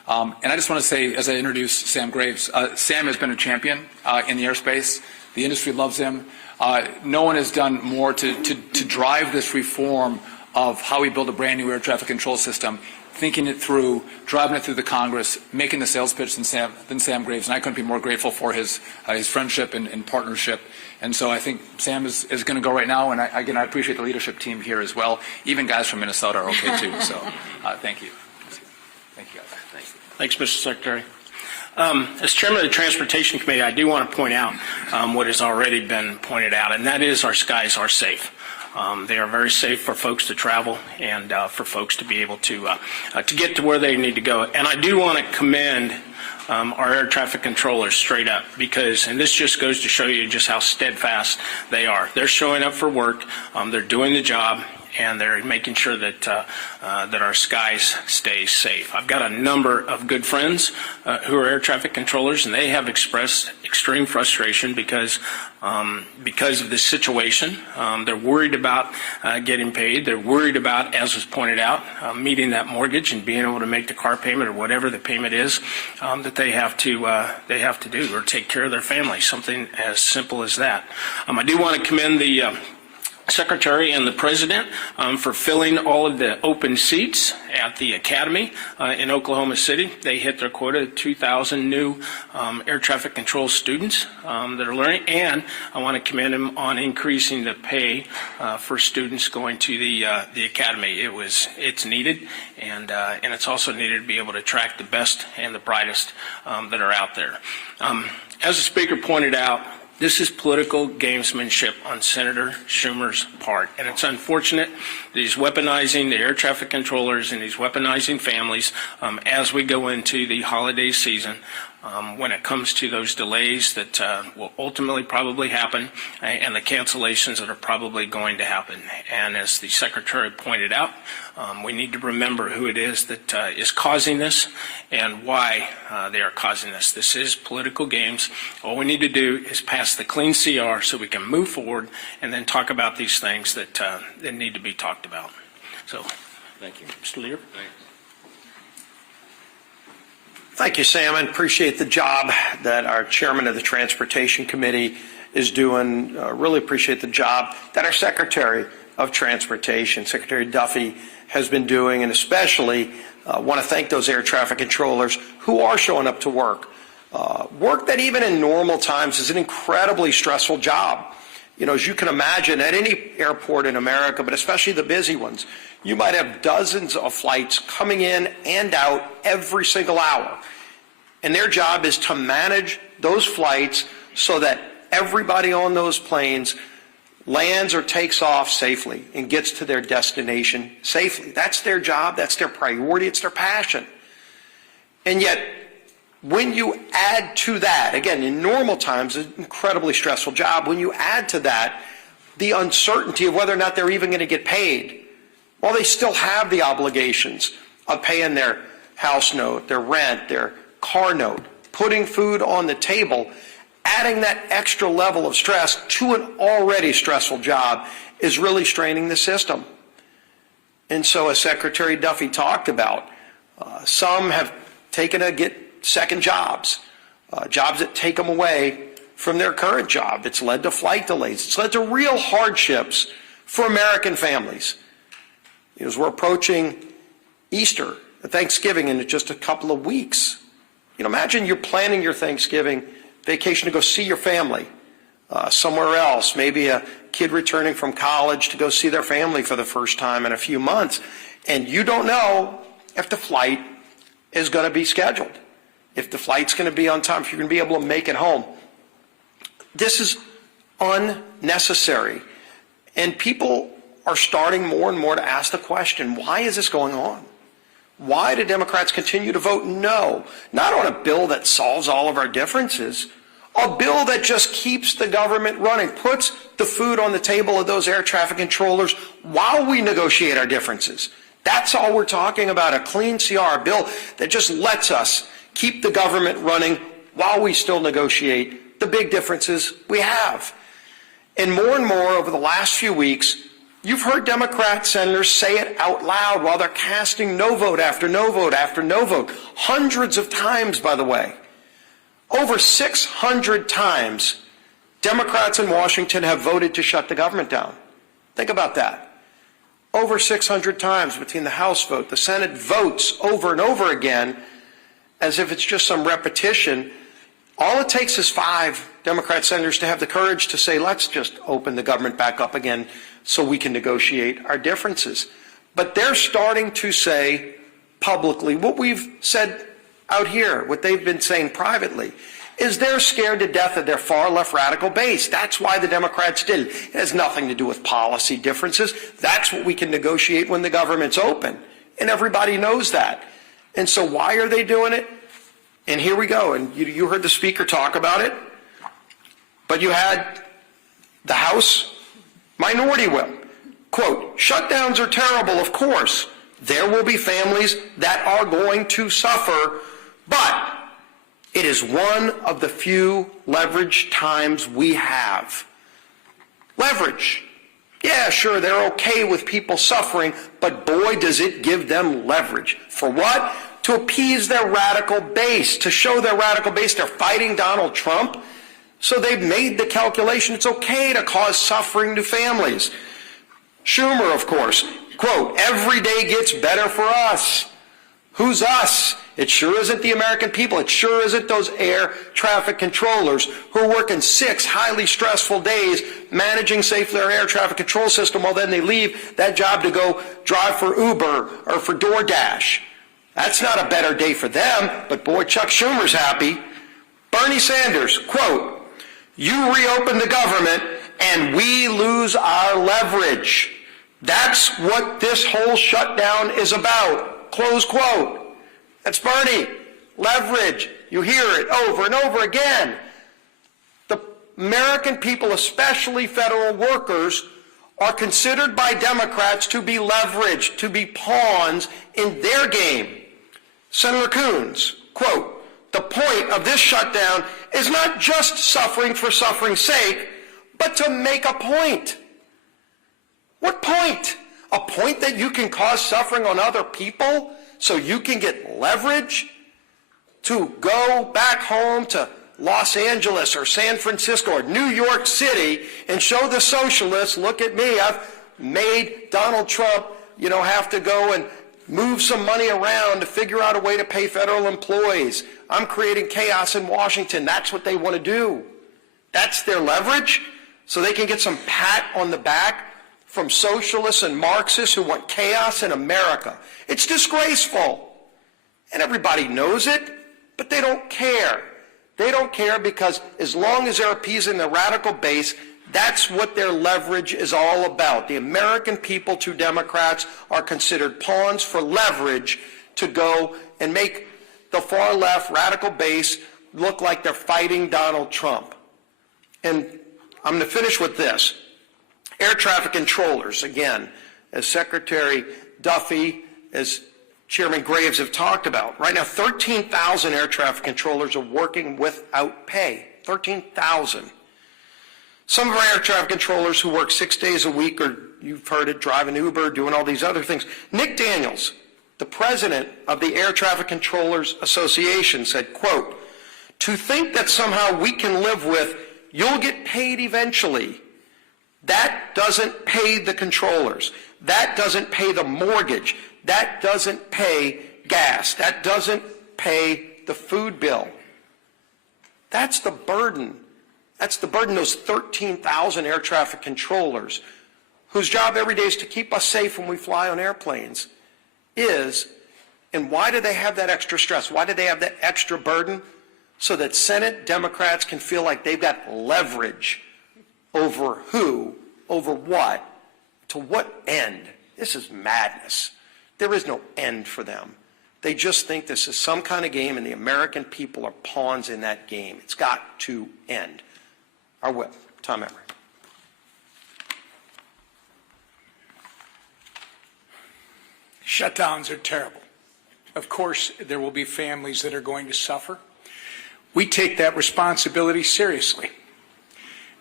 And I just want to say, as I introduce Sam Graves, Sam has been a champion in the airspace. The industry loves him. No one has done more to drive this reform of how we build a brand new air traffic control system, thinking it through, driving it through the Congress, making the sales pitch than Sam Graves. And I couldn't be more grateful for his friendship and partnership. And so I think Sam is going to go right now. And again, I appreciate the leadership team here as well. Even guys from Minnesota are okay too. So thank you. Thank you, guys. Thanks. Thanks, Mr. Secretary. As chairman of the Transportation Committee, I do want to point out what has already been pointed out, and that is our skies are safe. They are very safe for folks to travel and for folks to be able to get to where they need to go. And I do want to commend our air traffic controllers straight up, because, and this just goes to show you just how steadfast they are. They're showing up for work, they're doing the job, and they're making sure that that our skies stay safe. I've got a number of good friends who are air traffic controllers, and they have expressed extreme frustration because of this situation. They're worried about getting paid. They're worried about, as was pointed out, meeting that mortgage and being able to make the car payment or whatever the payment is that they have to do, or take care of their family. Something as simple as that. I do want to commend the Secretary and the President for filling all of the open seats at the Academy in Oklahoma City. They hit their quota of 2,000 new air traffic control students that are learning, and I want to commend them on increasing the pay for students going to the Academy. It's needed, and it's also needed to be able to attract the best and the brightest that are out there. As the Speaker pointed out, this is political gamesmanship on Senator Schumer's part, and it's unfortunate that he's weaponizing the air traffic controllers and he's weaponizing families as we go into the holiday season. When it comes to those delays that will ultimately probably happen and the cancellations that are probably going to happen. And as the Secretary pointed out, we need to remember who it is that is causing this and why they are causing this. This is political games. All we need to do is pass the clean CR so we can move forward and then talk about these things that need to be talked about. So, thank you. Mr. Lear. Thanks. Thank you, Sam, and appreciate the job that our chairman of the Transportation Committee is doing. Really appreciate the job that our Secretary of Transportation, Secretary Duffy, has been doing, and especially want to thank those air traffic controllers who are showing up to work. Work that even in normal times is an incredibly stressful job. You know, as you can imagine, at any airport in America, but especially the busy ones, you might have dozens of flights coming in and out every single hour. And their job is to manage those flights so that everybody on those planes lands or takes off safely and gets to their destination safely. That's their job, that's their priority, it's their passion. And yet, when you add to that, again, in normal times, an incredibly stressful job, when you add to that the uncertainty of whether or not they're even going to get paid, well, they still have the obligations of paying their house note, their rent, their car note, putting food on the table, adding that extra level of stress to an already stressful job is really straining the system. And so, as Secretary Duffy talked about, some have taken to get second jobs, jobs that take them away from their current job. It's led to flight delays. It's led to real hardships for American families. As we're approaching Easter, Thanksgiving in just a couple of weeks, imagine you're planning your Thanksgiving vacation to go see your family somewhere else, maybe a kid returning from college to go see their family for the first time in a few months, and you don't know if the flight is going to be scheduled, if the flight's going to be on time, if you're going to be able to make it home. This is unnecessary. And people are starting more and more to ask the question, why is this going on? Why do Democrats continue to vote no? Not on a bill that solves all of our differences, a bill that just keeps the government running, puts the food on the table of those air traffic controllers while we negotiate our differences. That's all we're talking about, a clean CR, a bill that just lets us keep the government running while we still negotiate the big differences we have. And more over the last few weeks, You've heard Democrat senators say it out loud while they're casting no vote after no vote after no vote. Hundreds of times, by the way. Over 600 times, Democrats in Washington have voted to shut the government down. Think about that. Over 600 times between the House vote, the Senate votes over and over again as if it's just some repetition. All it takes is 5 Democrat senators to have the courage to say, let's just open the government back up again so we can negotiate our differences. But they're starting to say publicly what we've said out here, what they've been saying privately, is they're scared to death of their far left radical base. That's why the Democrats did it. It has nothing to do with policy differences. That's what we can negotiate when the government's open. And everybody knows that. And so why are they doing it? And here we go. And you heard the speaker talk about it. But you had the House minority whip. Quote, shutdowns are terrible, of course. There will be families that are going to suffer, but it is one of the few leverage times we have. Leverage. Yeah, sure, they're okay with people suffering, but boy, does it give them leverage. For what? To appease their radical base, to show their radical base they're fighting Donald Trump. So they've made the calculation it's okay to cause suffering to families. Schumer, of course, quote, every day gets better for us. Who's us? It sure isn't the American people. It sure isn't those air traffic controllers who are working 6 highly stressful days managing safely our air traffic control system while then they leave that job to go drive for Uber or for DoorDash. That's not a better day for them, but boy, Chuck Schumer's happy. Bernie Sanders, quote, you reopen the government and we lose our leverage. That's what this whole shutdown is about. Close quote. That's Bernie. Leverage. You hear it over and over again. The American people, especially federal workers, are considered by Democrats to be leveraged, to be pawns in their game. Senator Coons, quote, the point of this shutdown is not just suffering for suffering's sake, but to make a point. What point? A point that you can cause suffering on other people so you can get leverage to go back home to Los Angeles or San Francisco or New York City and show the socialists, look at me, I've made Donald Trump, have to go and move some money around to figure out a way to pay federal employees. I'm creating chaos in Washington. That's what they want to do. That's their leverage, so they can get some pat on the back from socialists and Marxists who want chaos in America. It's disgraceful. And everybody knows it, but they don't care. They don't care because as long as they're appeasing the radical base, that's what their leverage is all about. The American people to Democrats are considered pawns for leverage to go and make the far left radical base look like they're fighting Donald Trump. And I'm going to finish with this. Air traffic controllers, again, as Secretary Duffy, as Chairman Graves have talked about. Right now, 13,000 air traffic controllers are working without pay. 13,000. Some of our air traffic controllers who work 6 days a week, or you've heard it, driving Uber, doing all these other things. Nick Daniels, the president of the Air Traffic Controllers Association, said, quote, to think that somehow we can live with, you'll get paid eventually. That doesn't pay the controllers. That doesn't pay the mortgage. That doesn't pay gas. That doesn't pay the food bill. That's the burden. That's the burden, those 13,000 air traffic controllers, whose job every day is to keep us safe when we fly on airplanes, is, and why do they have that extra stress? Why do they have that extra burden? So that Senate Democrats can feel like they've got leverage over who, over what, to what end? This is madness. There is no end for them. They just think this is some kind of game and the American people are pawns in that game. It's got to end. Our whip, Tom Emory. Shutdowns are terrible. Of course, there will be families that are going to suffer. We take that responsibility seriously.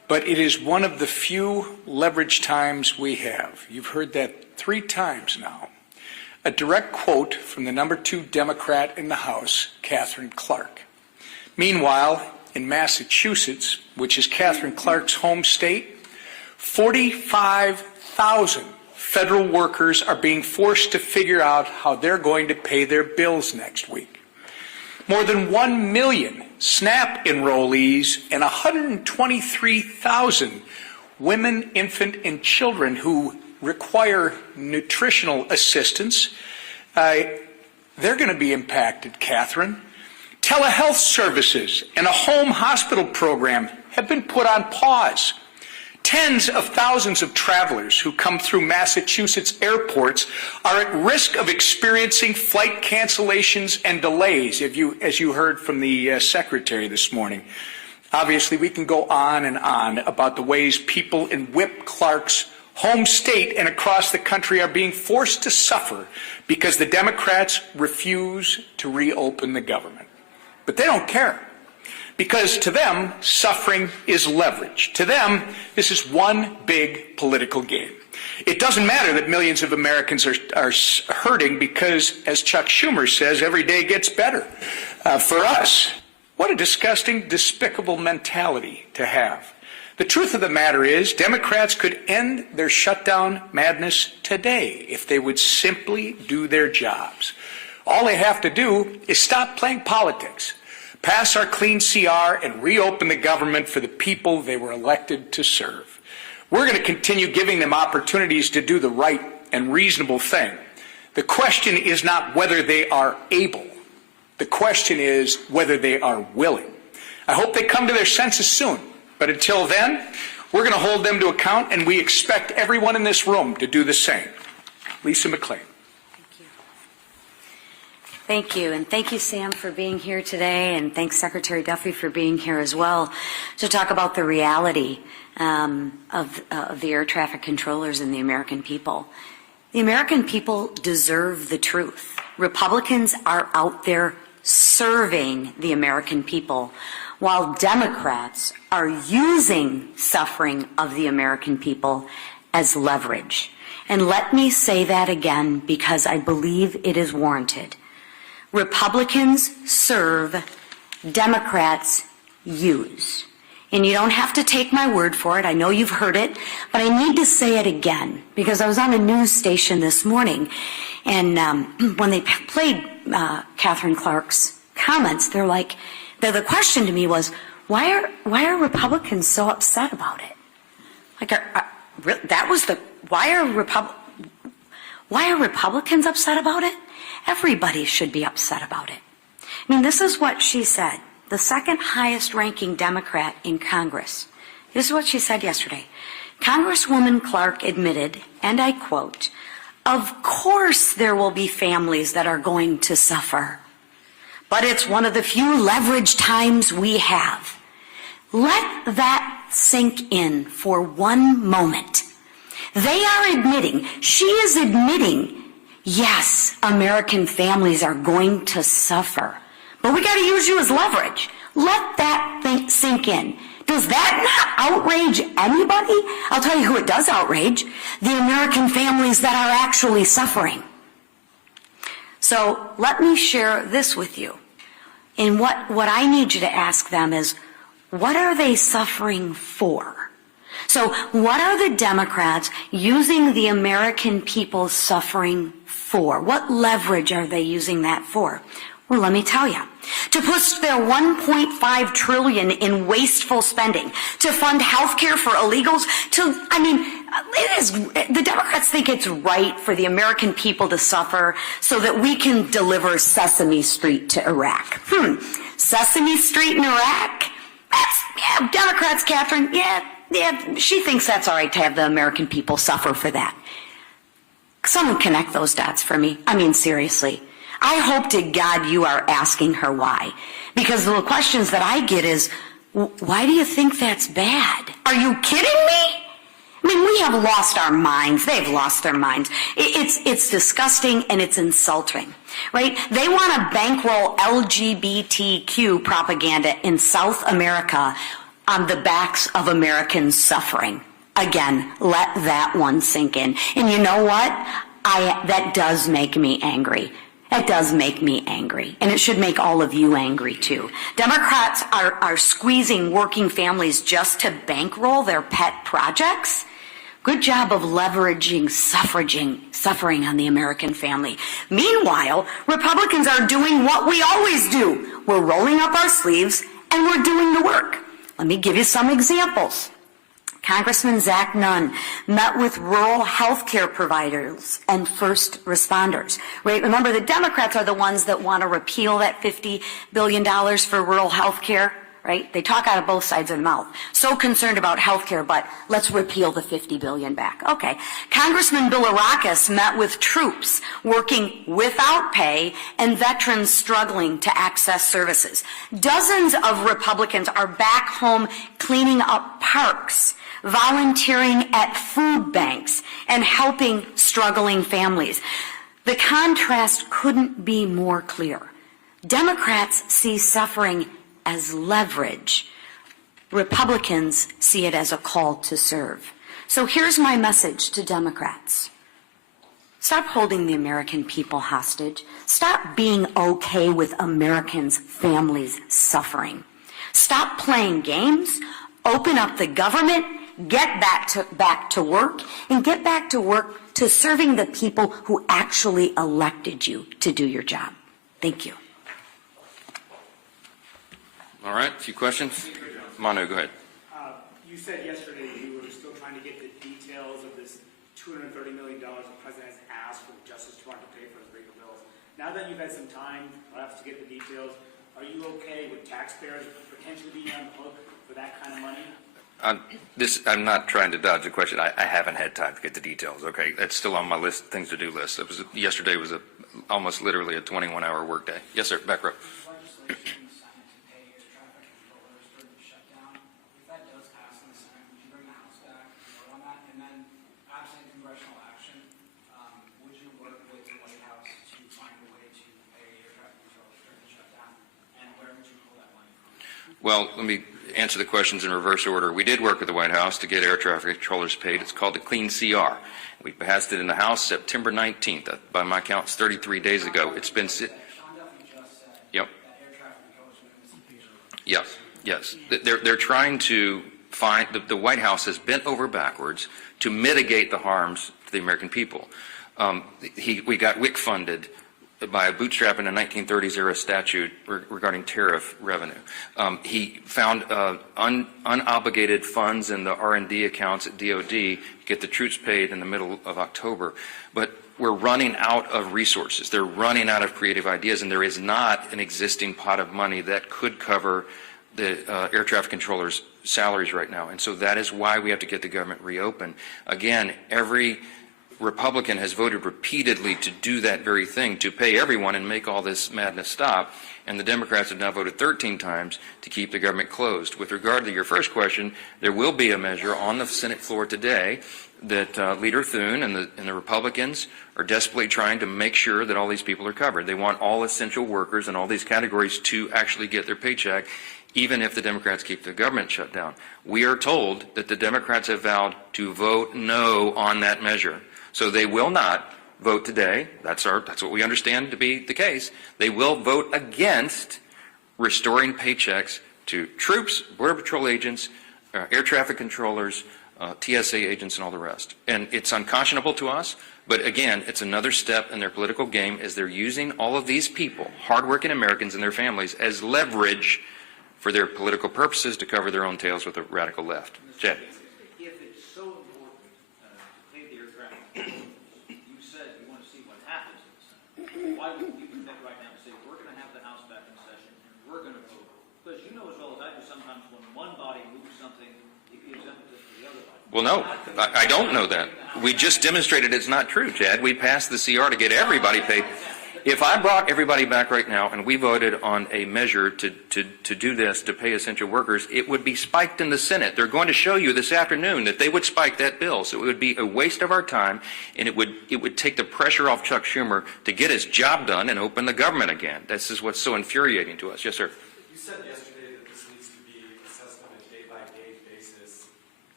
but it is one of the few leverage times we have. You've heard that 3 times now. A direct quote from the number 2 Democrat in the House, Catherine Clark. Meanwhile, in Massachusetts, which is Catherine Clark's home state, 45,000 federal workers are being forced to figure out how they're going to pay their bills next week. More than 1 million SNAP enrollees and 123,000 women, infant, and children who require nutritional assistance, they're going to be impacted, Catherine. Telehealth services and a home hospital program have been put on pause. Tens of thousands of travelers who come through Massachusetts airports are at risk of experiencing flight cancellations and delays, as you heard from the Secretary this morning. Obviously, we can go on and on about the ways people in Whip Clark's home state and across the country are being forced to suffer because the Democrats refuse to reopen the government. But they don't care. Because to them, suffering is leverage. To them, this is one big political game. It doesn't matter that millions of Americans are hurting because, as Chuck Schumer says, every day gets better. For us, what a disgusting, despicable mentality to have. The truth of the matter is, Democrats could end their shutdown madness today if they would simply do their jobs. All they have to do is stop playing politics, pass our clean CR, and reopen the government for the people they were elected to serve. We're going to continue giving them opportunities to do the right and reasonable thing. The question is not whether they are able. The question is whether they are willing. I hope they come to their senses soon. But until then, we're going to hold them to account, and we expect everyone in this room to do the same. Lisa McClain. Thank you, and thank you, Sam, for being here today, and thanks, Secretary Duffy, for being here as well to talk about the reality of the air traffic controllers and the American people. The American people deserve the truth. Republicans are out there serving the American people, while Democrats are using suffering of the American people as leverage. And let me say that again because I believe it is warranted. Republicans serve, Democrats use. And you don't have to take my word for it. I know you've heard it, but I need to say it again because I was on a news station this morning, and when they played Catherine Clark's comments, the question to me was, why are Republicans so upset about it? Why are Republicans upset about it? Everybody should be upset about it. I mean, this is what she said, the second highest ranking Democrat in Congress. This is what she said yesterday. Congresswoman Clark admitted, and I quote, "Of course there will be families that are going to suffer, but it's one of the few leverage times we have." Let that sink in for one moment. They are admitting, she is admitting, yes, American families are going to suffer, but we got to use you as leverage. Let that thing sink in. Does that not outrage anybody? I'll tell you who it does outrage, the American families that are actually suffering. So let me share this with you. And what I need you to ask them is, what are they suffering for? So what are the Democrats using the American people suffering for? What leverage are they using that for? Well, let me tell you. To push their $1.5 trillion in wasteful spending, to fund health care for illegals, the Democrats think it's right for the American people to suffer so that we can deliver Sesame Street to Iraq. Sesame Street in Iraq? Democrats, Catherine, yeah, she thinks that's all right to have the American people suffer for that. Someone connect those dots for me. I mean, seriously. I hope to God you are asking her why. Because the questions that I get is, why do you think that's bad? Are you kidding me? I mean, we have lost our minds. They've lost their minds. It's disgusting and it's insulting, right? They want to bankroll LGBTQ propaganda in South America on the backs of Americans suffering. Again, let that one sink in. And you know what? That does make me angry. It does make me angry. And it should make all of you angry too. Democrats are squeezing working families just to bankroll their pet projects. Good job of leveraging suffering on the American family. Meanwhile, Republicans are doing what we always do. We're rolling up our sleeves and we're doing the work. Let me give you some examples. Congressman Zach Nunn met with rural health care providers and first responders. Right? Remember, the Democrats are the ones that want to repeal that $50 billion for rural health care. Right? They talk out of both sides of the mouth. So concerned about health care, but let's repeal the $50 billion back. Okay. Congressman Bilirakis met with troops working without pay and veterans struggling to access services. Dozens of Republicans are back home cleaning up parks, volunteering at food banks, and helping struggling families. The contrast couldn't be more clear. Democrats see suffering as leverage. Republicans see it as a call to serve. So here's my message to Democrats. Stop holding the American people hostage. Stop being okay with Americans' families suffering. Stop playing games. Open up the government. Get back to work. And get back to work to serving the people who actually elected you to do your job. Thank you. All right, a few questions. Manu, go ahead. You said yesterday you were still trying to get the details of this $230 million the president has asked for the Justice Department to pay for his legal bills. Now that you've had some time, perhaps, to get the details, are you okay with taxpayers potentially being on the hook for that kind of money? I'm not trying to dodge the question. I haven't had time to get the details. Okay, that's still on my things to do list. Yesterday was almost literally a 21-hour workday. Yes, sir. Back row. Legislation in the Senate to pay air traffic controllers during the shutdown. If that does pass in the Senate, would you bring the House back and vote on that? And then, absent congressional action, would you work with the White House to find a way to pay air traffic controllers during the shutdown? And where would you pull that money from? Well, let me answer the questions in reverse order. We did work with the White House to get air traffic controllers paid. It's called the Clean CR. We passed it in the House September 19th. By my count, it's 33 days ago. It's been... Sean Duffy just said Yep. that air traffic controllers would miss the picture. Yes. They're trying to find, the White House has bent over backwards to mitigate the harms to the American people. We got WIC funded by a bootstrap in a 1930s era statute regarding tariff revenue. He found unobligated funds in the R&D accounts at DOD to get the troops paid in the middle of October. But we're running out of resources. They're running out of creative ideas, and there is not an existing pot of money that could cover the air traffic controllers' salaries right now. And so that is why we have to get the government reopened. Again, every Republican has voted repeatedly to do that very thing, to pay everyone and make all this madness stop. And the Democrats have now voted 13 times to keep the government closed. With regard to your first question, there will be a measure on the Senate floor today that Leader Thune and the Republicans are desperately trying to make sure that all these people are covered. They want all essential workers and all these categories to actually get their paycheck, even if the Democrats keep the government shut down. We are told that the Democrats have vowed to vote no on that measure. So they will not vote today. That's what we understand to be the case. They will vote against restoring paychecks to troops, Border Patrol agents, air traffic controllers, TSA agents, and all the rest. And it's unconscionable to us, but again, it's another step in their political game as they're using all of these people, hardworking Americans and their families, as leverage for their political purposes to cover their own tails with the radical left. Jed. If it's so important to pay the air traffic controllers, you said you want to see what happens in the Senate. Why wouldn't you commit right now and say, we're going to have the House back in session and we're going to vote? Because you know as well as I do, sometimes when one body moves something, it gives impetus to the other body. Well, no, I don't know that. We just demonstrated it's not true, Chad. We passed the CR to get everybody paid. If I brought everybody back right now and we voted on a measure to do this, to pay essential workers, it would be spiked in the Senate. They're going to show you this afternoon that they would spike that bill. So it would be a waste of our time, and it would take the pressure off Chuck Schumer to get his job done and open the government again. This is what's so infuriating to us. Yes, sir. You said yesterday that this needs to be assessed on a day-by-day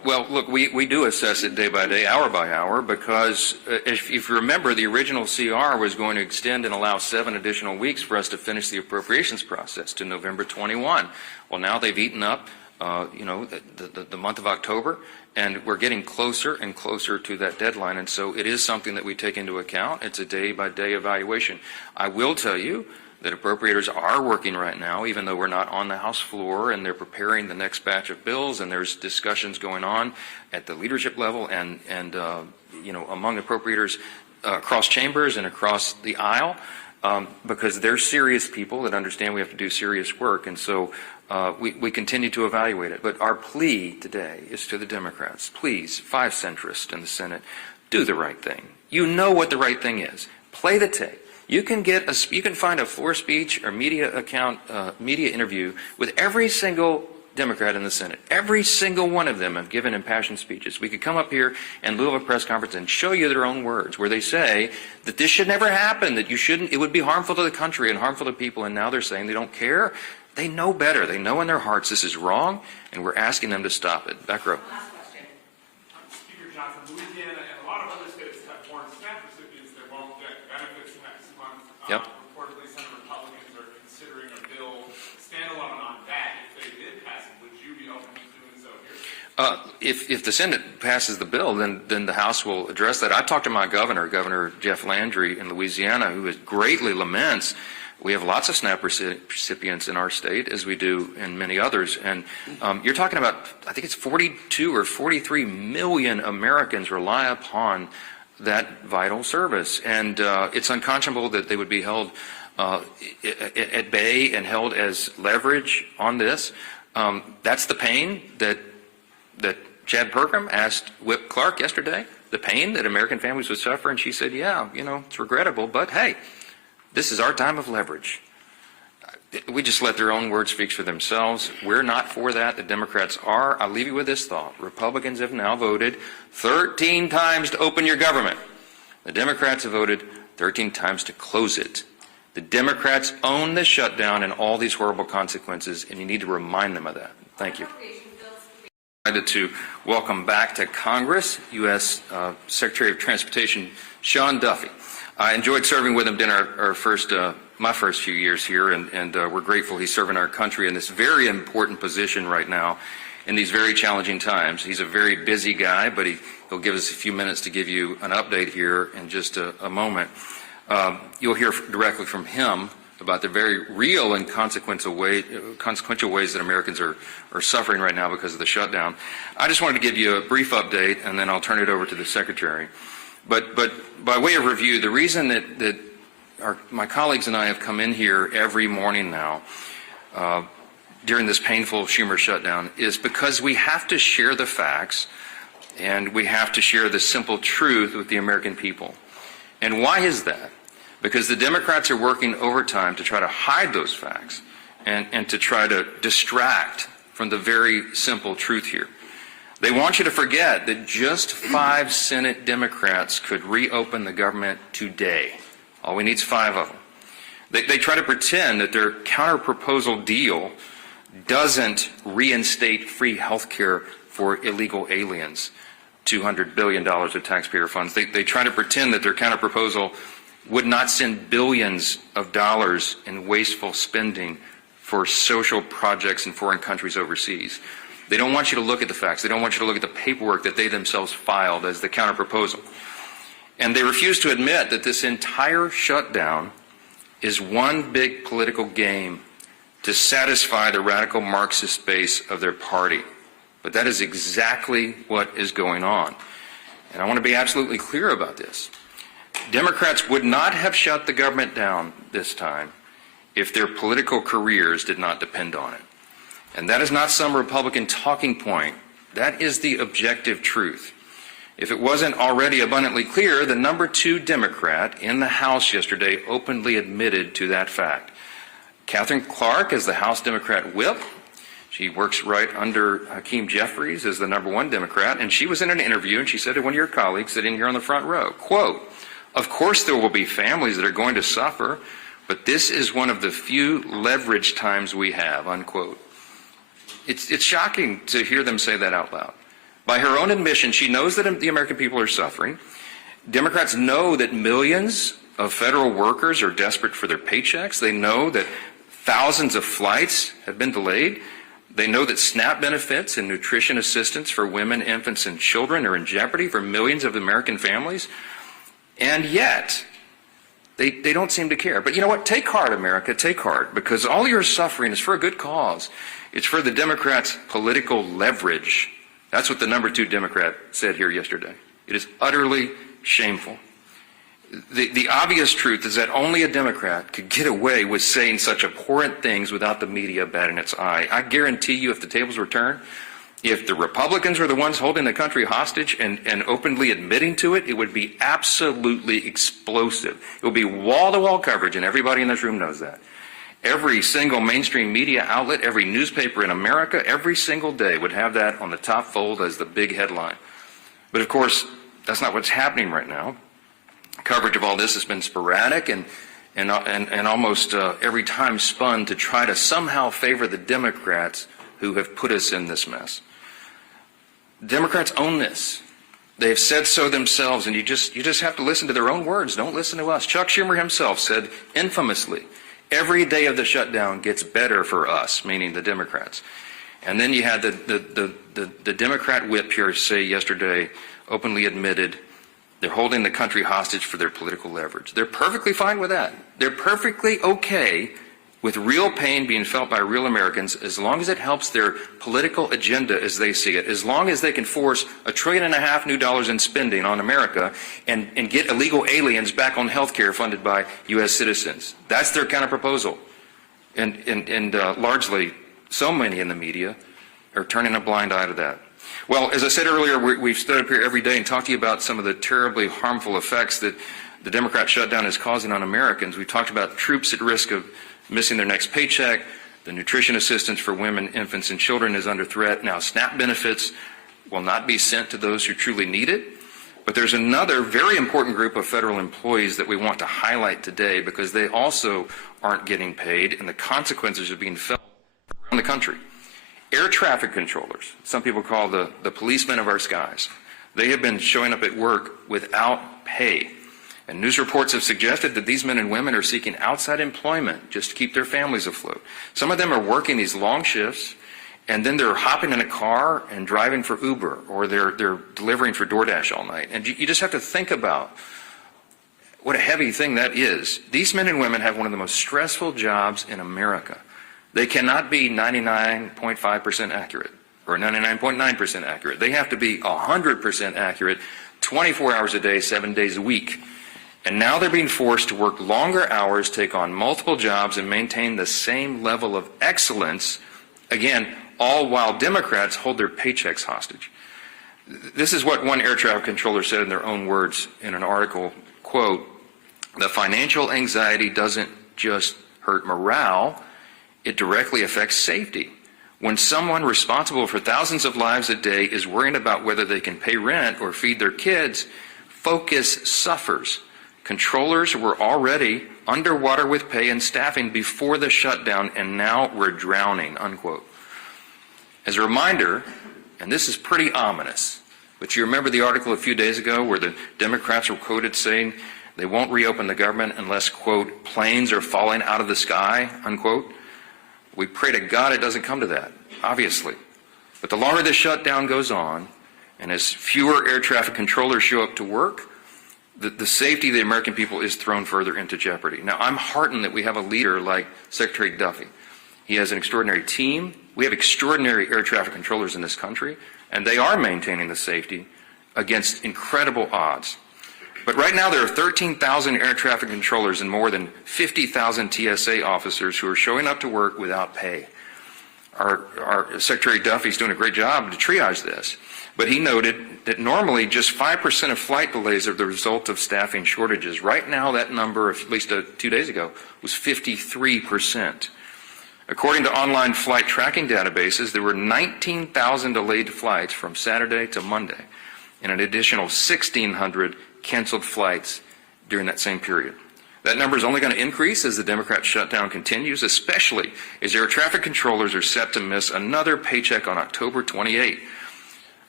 Well, look, we do assess it day by day, hour by hour, because if you remember, the original CR was going to extend and allow 7 additional weeks for us to finish the appropriations process to November 21. Well, now they've eaten up, the month of October, and we're getting closer and closer to that deadline, and so it is something that we take into account. It's a day-by-day evaluation. I will tell you that appropriators are working right now, even though we're not on the House floor, and they're preparing the next batch of bills, and there's discussions going on at the leadership level and among appropriators across chambers and across the aisle, because they're serious people that understand we have to do serious work, and so we continue to evaluate it. But our plea today is to the Democrats: please, 5 centrists in the Senate, do the right thing. You know what the right thing is. Play the tape. You can find a floor speech or media interview with every single Democrat in the Senate. Every single one of them have given impassioned speeches. We could come up here in lieu of a press conference and show you their own words, where they say that this should never happen, that it would be harmful to the country and harmful to people, and now they're saying they don't care. They know better. They know in their hearts this is wrong, and we're asking them to stop it. Back row. Last question. Speaker Johnson, Louisiana and a lot of other states have foreign SNAP recipients that won't get benefits next month. Yep. Reportedly, some Republicans are considering a bill standalone on that. If they did pass it, would you be open to doing so here? If the Senate passes the bill, then the House will address that. I talked to my governor, Governor Jeff Landry in Louisiana, who greatly laments. We have lots of SNAP recipients in our state, as we do in many others. And you're talking about, I think it's 42 or 43 million Americans rely upon that vital service. And it's unconscionable that they would be held at bay and held as leverage on this. That's the pain that Chad Pergram asked Whip Clark yesterday, the pain that American families would suffer. And she said, yeah, it's regrettable, but hey, this is our time of leverage. We just let their own words speak for themselves. We're not for that. The Democrats are. I'll leave you with this thought. Republicans have now voted 13 times to open your government. The Democrats have voted 13 times to close it. The Democrats own the shutdown and all these horrible consequences, and you need to remind them of that. Thank you. I'm delighted to welcome back to Congress U.S. Secretary of Transportation Sean Duffy. I enjoyed serving with him during my first few years here, and we're grateful he's serving our country in this very important position right now in these very challenging times. He's a very busy guy, but he'll give us a few minutes to give you an update here in just a moment. You'll hear directly from him about the very real and consequential ways that Americans are suffering right now because of the shutdown. I just wanted to give you a brief update, and then I'll turn it over to the Secretary. But by way of review, the reason that my colleagues and I have come in here every morning now during this painful Schumer shutdown is because we have to share the facts and we have to share the simple truth with the American people. And why is that? Because the Democrats are working overtime to try to hide those facts and to try to distract from the very simple truth here. They want you to forget that just 5 Senate Democrats could reopen the government today. All we need is 5 of them. They try to pretend that their counter-proposal deal doesn't reinstate free health care for illegal aliens, $200 billion of taxpayer funds. They try to pretend that their counter-proposal would not send billions of dollars in wasteful spending for social projects in foreign countries overseas. They don't want you to look at the facts. They don't want you to look at the paperwork that they themselves filed as the counterproposal. And they refuse to admit that this entire shutdown is one big political game to satisfy the radical Marxist base of their party. But that is exactly what is going on. And I want to be absolutely clear about this. Democrats would not have shut the government down this time if their political careers did not depend on it. And that is not some Republican talking point. That is the objective truth. If it wasn't already abundantly clear, the number 2 Democrat in the House yesterday openly admitted to that fact. Katherine Clark is the House Democrat whip. She works right under Hakeem Jeffries as the number 1 Democrat, and she was in an interview and she said to one of your colleagues sitting here on the front row, quote, "Of course there will be families that are going to suffer, but this is one of the few leverage times we have," unquote. It's shocking to hear them say that out loud. By her own admission, she knows that the American people are suffering. Democrats know that millions of federal workers are desperate for their paychecks. They know that thousands of flights have been delayed. They know that SNAP benefits and nutrition assistance for women, infants, and children are in jeopardy for millions of American families. And yet, they don't seem to care. But you know what? Take heart, America. Take heart. Because all your suffering is for a good cause. It's for the Democrats' political leverage. That's what the number 2 Democrat said here yesterday. It is utterly shameful. The obvious truth is that only a Democrat could get away with saying such abhorrent things without the media batting its eye. I guarantee you, if the tables were turned, if the Republicans were the ones holding the country hostage and openly admitting to it, it would be absolutely explosive. It would be wall-to-wall coverage, and everybody in this room knows that. Every single mainstream media outlet, every newspaper in America, every single day would have that on the top fold as the big headline. But of course, that's not what's happening right now. Coverage of all this has been sporadic and almost every time spun to try to somehow favor the Democrats who have put us in this mess. Democrats own this. They have said so themselves, and you just have to listen to their own words. Don't listen to us. Chuck Schumer himself said infamously, every day of the shutdown gets better for us, meaning the Democrats. And then you had the Democrat whip here say yesterday, openly admitted, they're holding the country hostage for their political leverage. They're perfectly fine with that. They're perfectly okay with real pain being felt by real Americans as long as it helps their political agenda as they see it, as long as they can force $1.5 trillion new dollars in spending on America and get illegal aliens back on health care funded by U.S. citizens. That's their kind of proposal. And largely, so many in the media are turning a blind eye to that. Well, as I said earlier, we've stood up here every day and talked to you about some of the terribly harmful effects that the Democrat shutdown is causing on Americans. We've talked about troops at risk of missing their next paycheck. The nutrition assistance for women, infants, and children is under threat. Now, SNAP benefits will not be sent to those who truly need it. But there's another very important group of federal employees that we want to highlight today because they also aren't getting paid, and the consequences are being felt around the country. Air traffic controllers, some people call the policemen of our skies, they have been showing up at work without pay. And news reports have suggested that these men and women are seeking outside employment just to keep their families afloat. Some of them are working these long shifts, and then they're hopping in a car and driving for Uber, or they're delivering for DoorDash all night. And you just have to think about what a heavy thing that is. These men and women have one of the most stressful jobs in America. They cannot be 99.5% accurate or 99.9% accurate. They have to be 100% accurate 24 hours a day, 7 days a week. And now they're being forced to work longer hours, take on multiple jobs, and maintain the same level of excellence, again, all while Democrats hold their paychecks hostage. This is what one air traffic controller said in their own words in an article, quote, "The financial anxiety doesn't just hurt morale, it directly affects safety. When someone responsible for thousands of lives a day is worrying about whether they can pay rent or feed their kids, focus suffers. Controllers were already underwater with pay and staffing before the shutdown, and now we're drowning," unquote. As a reminder, and this is pretty ominous, but you remember the article a few days ago where the Democrats were quoted saying they won't reopen the government unless, quote, planes are falling out of the sky, unquote. We pray to God it doesn't come to that, obviously. But the longer this shutdown goes on, and as fewer air traffic controllers show up to work, the safety of the American people is thrown further into jeopardy. Now, I'm heartened that we have a leader like Secretary Duffy. He has an extraordinary team. We have extraordinary air traffic controllers in this country, and they are maintaining the safety against incredible odds. But right now there are 13,000 air traffic controllers and more than 50,000 TSA officers who are showing up to work without pay. Our Secretary Duffy's doing a great job to triage this, but he noted that normally just 5% of flight delays are the result of staffing shortages. Right now that number, at least 2 days ago, was 53%. According to online flight tracking databases, there were 19,000 delayed flights from Saturday to Monday, and an additional 1,600 canceled flights during that same period. That number is only going to increase as the Democrat shutdown continues, especially as air traffic controllers are set to miss another paycheck on October 28.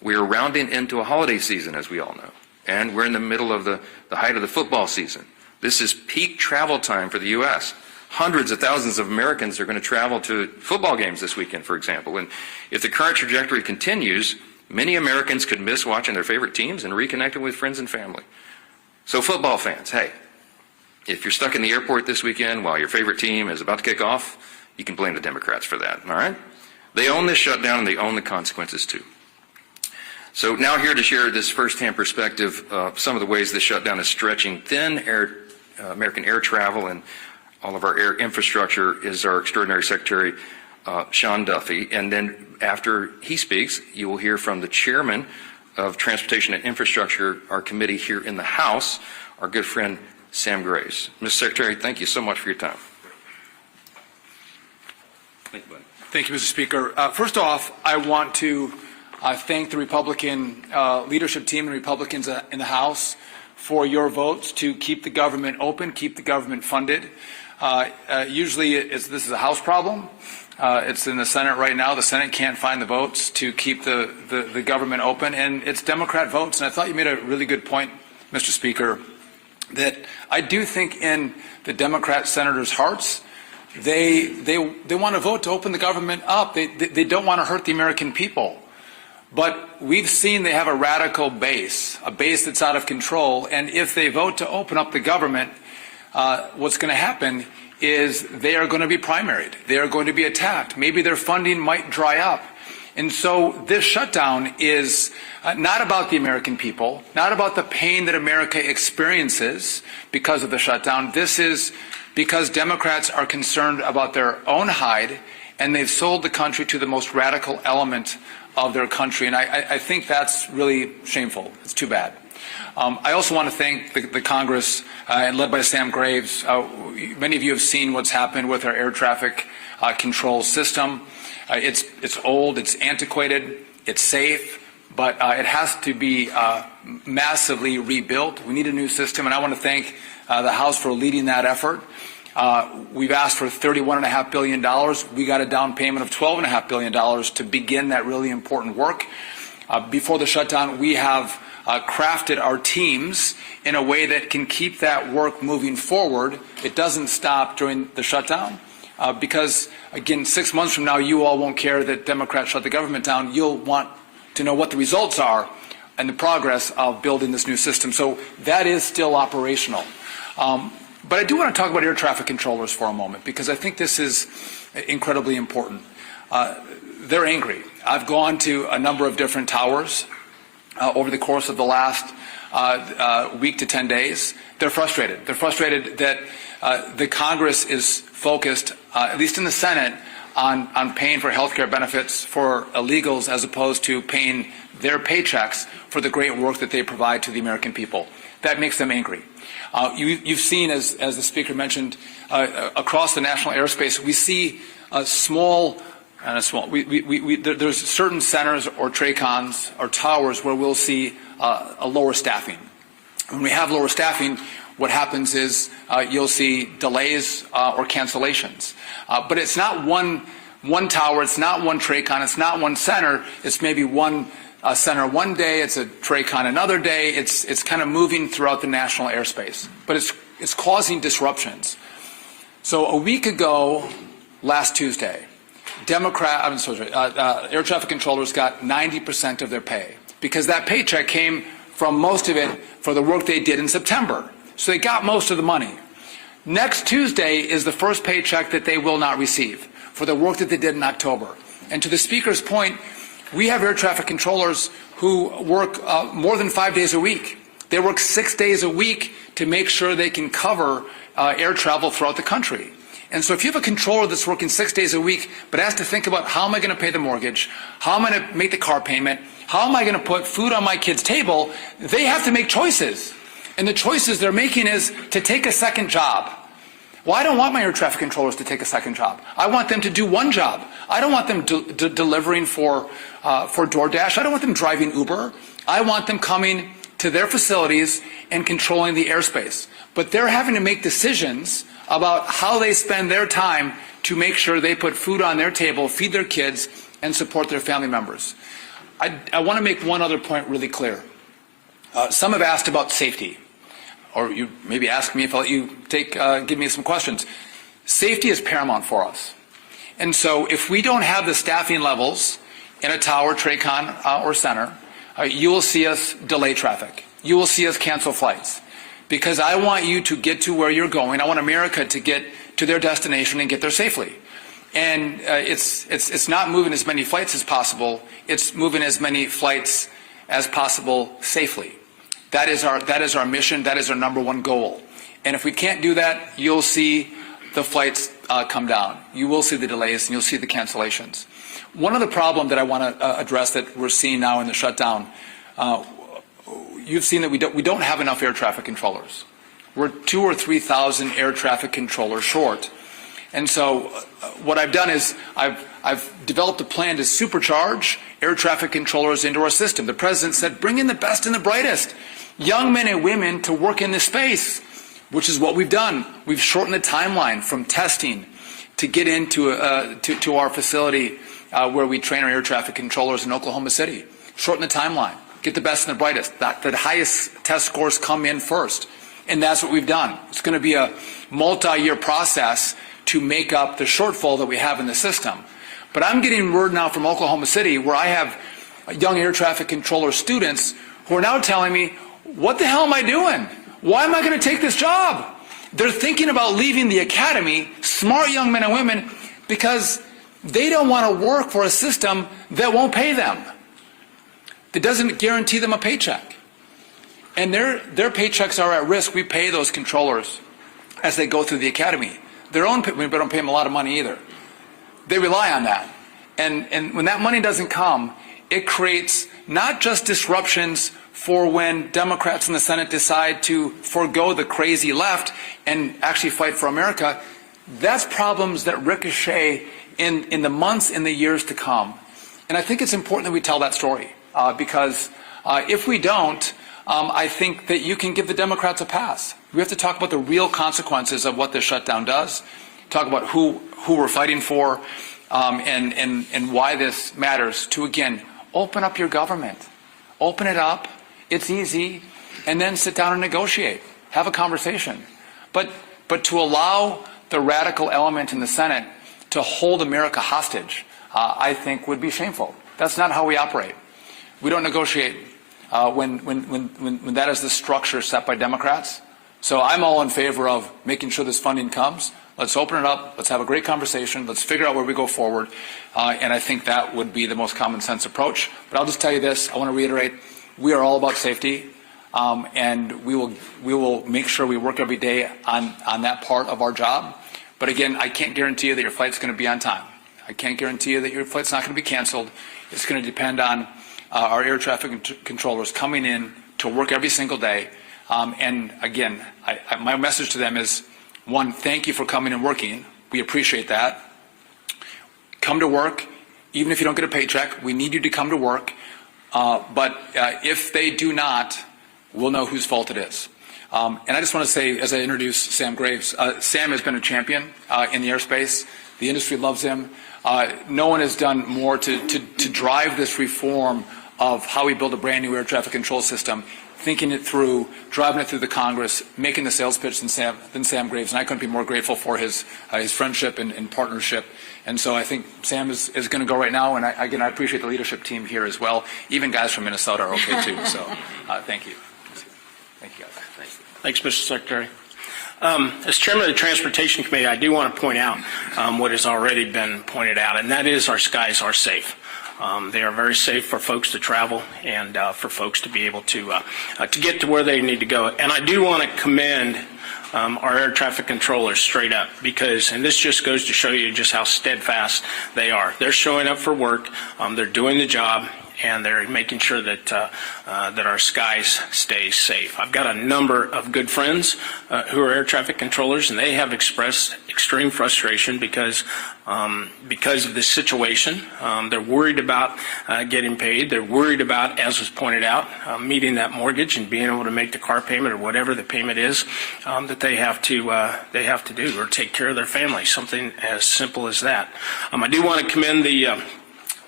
We are rounding into a holiday season, as we all know, and we're in the middle of the height of the football season. This is peak travel time for the U.S. Hundreds of thousands of Americans are going to travel to football games this weekend, for example. And if the current trajectory continues, many Americans could miss watching their favorite teams and reconnecting with friends and family. So football fans, hey, if you're stuck in the airport this weekend while your favorite team is about to kick off, you can blame the Democrats for that, all right? They own this shutdown, and they own the consequences, too. So now here to share this firsthand perspective of some of the ways this shutdown is stretching thin American air travel and all of our air infrastructure is our extraordinary Secretary, Sean Duffy. And then after he speaks, you will hear from the Chairman of Transportation and Infrastructure, our committee here in the House, our good friend Sam Graves. Mr. Secretary, thank you so much for your time. Thank you, buddy. Thank you, Mr. Speaker. First off, I want to thank the Republican leadership team and Republicans in the House for your votes to keep the government open, keep the government funded. Usually this is a House problem. It's in the Senate right now. The Senate can't find the votes to keep the government open, and it's Democrat votes. And I thought you made a really good point, Mr. Speaker, that I do think in the Democrat senators' hearts, they want to vote to open the government up. They don't want to hurt the American people. But we've seen they have a radical base, a base that's out of control. And if they vote to open up the government, what's going to happen is they are going to be primaried. They are going to be attacked. Maybe their funding might dry up. And so this shutdown is not about the American people, not about the pain that America experiences because of the shutdown. This is because Democrats are concerned about their own hide, and they've sold the country to the most radical element of their country. And I think that's really shameful. It's too bad. I also want to thank the Congress, and led by Sam Graves. Many of you have seen what's happened with our air traffic control system. It's old, it's antiquated, it's safe, but it has to be massively rebuilt. We need a new system, and I want to thank the House for leading that effort. We've asked for $31.5 billion. We got a down payment of $12.5 billion to begin that really important work. Before the shutdown, we have crafted our teams in a way that can keep that work moving forward. It doesn't stop during the shutdown because, again, 6 months from now, you all won't care that Democrats shut the government down. You'll want to know what the results are and the progress of building this new system. So that is still operational. But I do want to talk about air traffic controllers for a moment because I think this is incredibly important. They're angry. I've gone to a number of different towers over the course of the last week to 10 days. They're frustrated. They're frustrated that the Congress is focused, at least in the Senate, on paying for health care benefits for illegals as opposed to paying their paychecks for the great work that they provide to the American people. That makes them angry. You've seen, as the Speaker mentioned, across the national airspace, we see there's certain centers or TRACONs or towers where we'll see a lower staffing. When we have lower staffing, what happens is you'll see delays or cancellations. But it's not one tower, it's not one TRACON, it's not one center, it's maybe one center one day, it's a TRACON another day, it's kind of moving throughout the national airspace. But it's causing disruptions. So a week ago, last Tuesday, air traffic controllers got 90% of their pay because that paycheck came from most of it for the work they did in September. So they got most of the money. Next Tuesday is the first paycheck that they will not receive for the work that they did in October. And to the Speaker's point, we have air traffic controllers who work more than 5 days a week. They work 6 days a week to make sure they can cover air travel throughout the country. And so if you have a controller that's working 6 days a week but has to think about how am I going to pay the mortgage, how am I going to make the car payment, how am I going to put food on my kid's table, they have to make choices. And the choices they're making is to take a second job. Well, I don't want my air traffic controllers to take a second job. I want them to do one job. I don't want them delivering for DoorDash. I don't want them driving Uber. I want them coming to their facilities and controlling the airspace. But they're having to make decisions about how they spend their time to make sure they put food on their table, feed their kids, and support their family members. I want to make one other point really clear. Some have asked about safety, or you maybe ask me if I'll let you give me some questions. Safety is paramount for us. And so if we don't have the staffing levels in a tower, TRACON, or center, you will see us delay traffic. You will see us cancel flights. Because I want you to get to where you're going. I want America to get to their destination and get there safely. And it's not moving as many flights as possible. It's moving as many flights as possible safely. That is our mission. That is our number one goal. And if we can't do that, you'll see the flights come down. You will see the delays and you'll see the cancellations. One other problem that I want to address that we're seeing now in the shutdown, you've seen that we don't have enough air traffic controllers. We're 2,000 or 3,000 air traffic controllers short. And so what I've done is I've developed a plan to supercharge air traffic controllers into our system. The President said, bring in the best and the brightest, young men and women to work in this space, which is what we've done. We've shortened the timeline from testing to get into to our facility where we train our air traffic controllers in Oklahoma City. Shorten the timeline. Get the best and the brightest. The highest test scores come in first. And that's what we've done. It's going to be a multi-year process to make up the shortfall that we have in the system. But I'm getting word now from Oklahoma City where I have young air traffic controller students who are now telling me, what the hell am I doing? Why am I going to take this job? They're thinking about leaving the academy, smart young men and women, because they don't want to work for a system that won't pay them. That doesn't guarantee them a paycheck. And their paychecks are at risk. We pay those controllers as they go through the academy. We don't pay them a lot of money either. They rely on that. And when that money doesn't come, it creates not just disruptions for when Democrats in the Senate decide to forego the crazy left and actually fight for America. That's problems that ricochet in the months, in the years to come. And I think it's important that we tell that story because if we don't, I think that you can give the Democrats a pass. We have to talk about the real consequences of what this shutdown does, talk about who we're fighting for, and why this matters to, again, open up your government. Open it up. It's easy. And then sit down and negotiate. Have a conversation. But to allow the radical element in the Senate to hold America hostage, I think would be shameful. That's not how we operate. We don't negotiate when that is the structure set by Democrats. So I'm all in favor of making sure this funding comes. Let's open it up. Let's have a great conversation. Let's figure out where we go forward. And I think that would be the most common sense approach. But I'll just tell you this. I want to reiterate. We are all about safety. And we will make sure we work every day on that part of our job. But again, I can't guarantee you that your flight's going to be on time. I can't guarantee you that your flight's not going to be canceled. It's going to depend on our air traffic controllers coming in to work every single day. And again, my message to them is, one, thank you for coming and working. We appreciate that. Come to work, even if you don't get a paycheck. We need you to come to work. But if they do not, we'll know whose fault it is. And I just want to say, as I introduce Sam Graves, Sam has been a champion in the airspace. The industry loves him. No one has done more to drive this reform of how we build a brand new air traffic control system, thinking it through, driving it through the Congress, making the sales pitch than Sam Graves. And I couldn't be more grateful for his friendship and partnership. And so I think Sam is going to go right now. And I appreciate the leadership team here as well. Even guys from Minnesota are okay too. So thank you. Thank you, guys. Thanks, Mr. Secretary. As chairman of the Transportation Committee, I do want to point out what has already been pointed out, and that is our skies are safe. They are very safe for folks to travel and for folks to be able to get to where they need to go. And I do want to commend our air traffic controllers straight up because, and this just goes to show you just how steadfast they are. They're showing up for work. They're doing the job. And they're making sure that that our skies stay safe. I've got a number of good friends who are air traffic controllers, and they have expressed extreme frustration because of this situation. They're worried about getting paid. They're worried about, as was pointed out, meeting that mortgage and being able to make the car payment or whatever the payment is that they have to do or take care of their family. Something as simple as that. I do want to commend the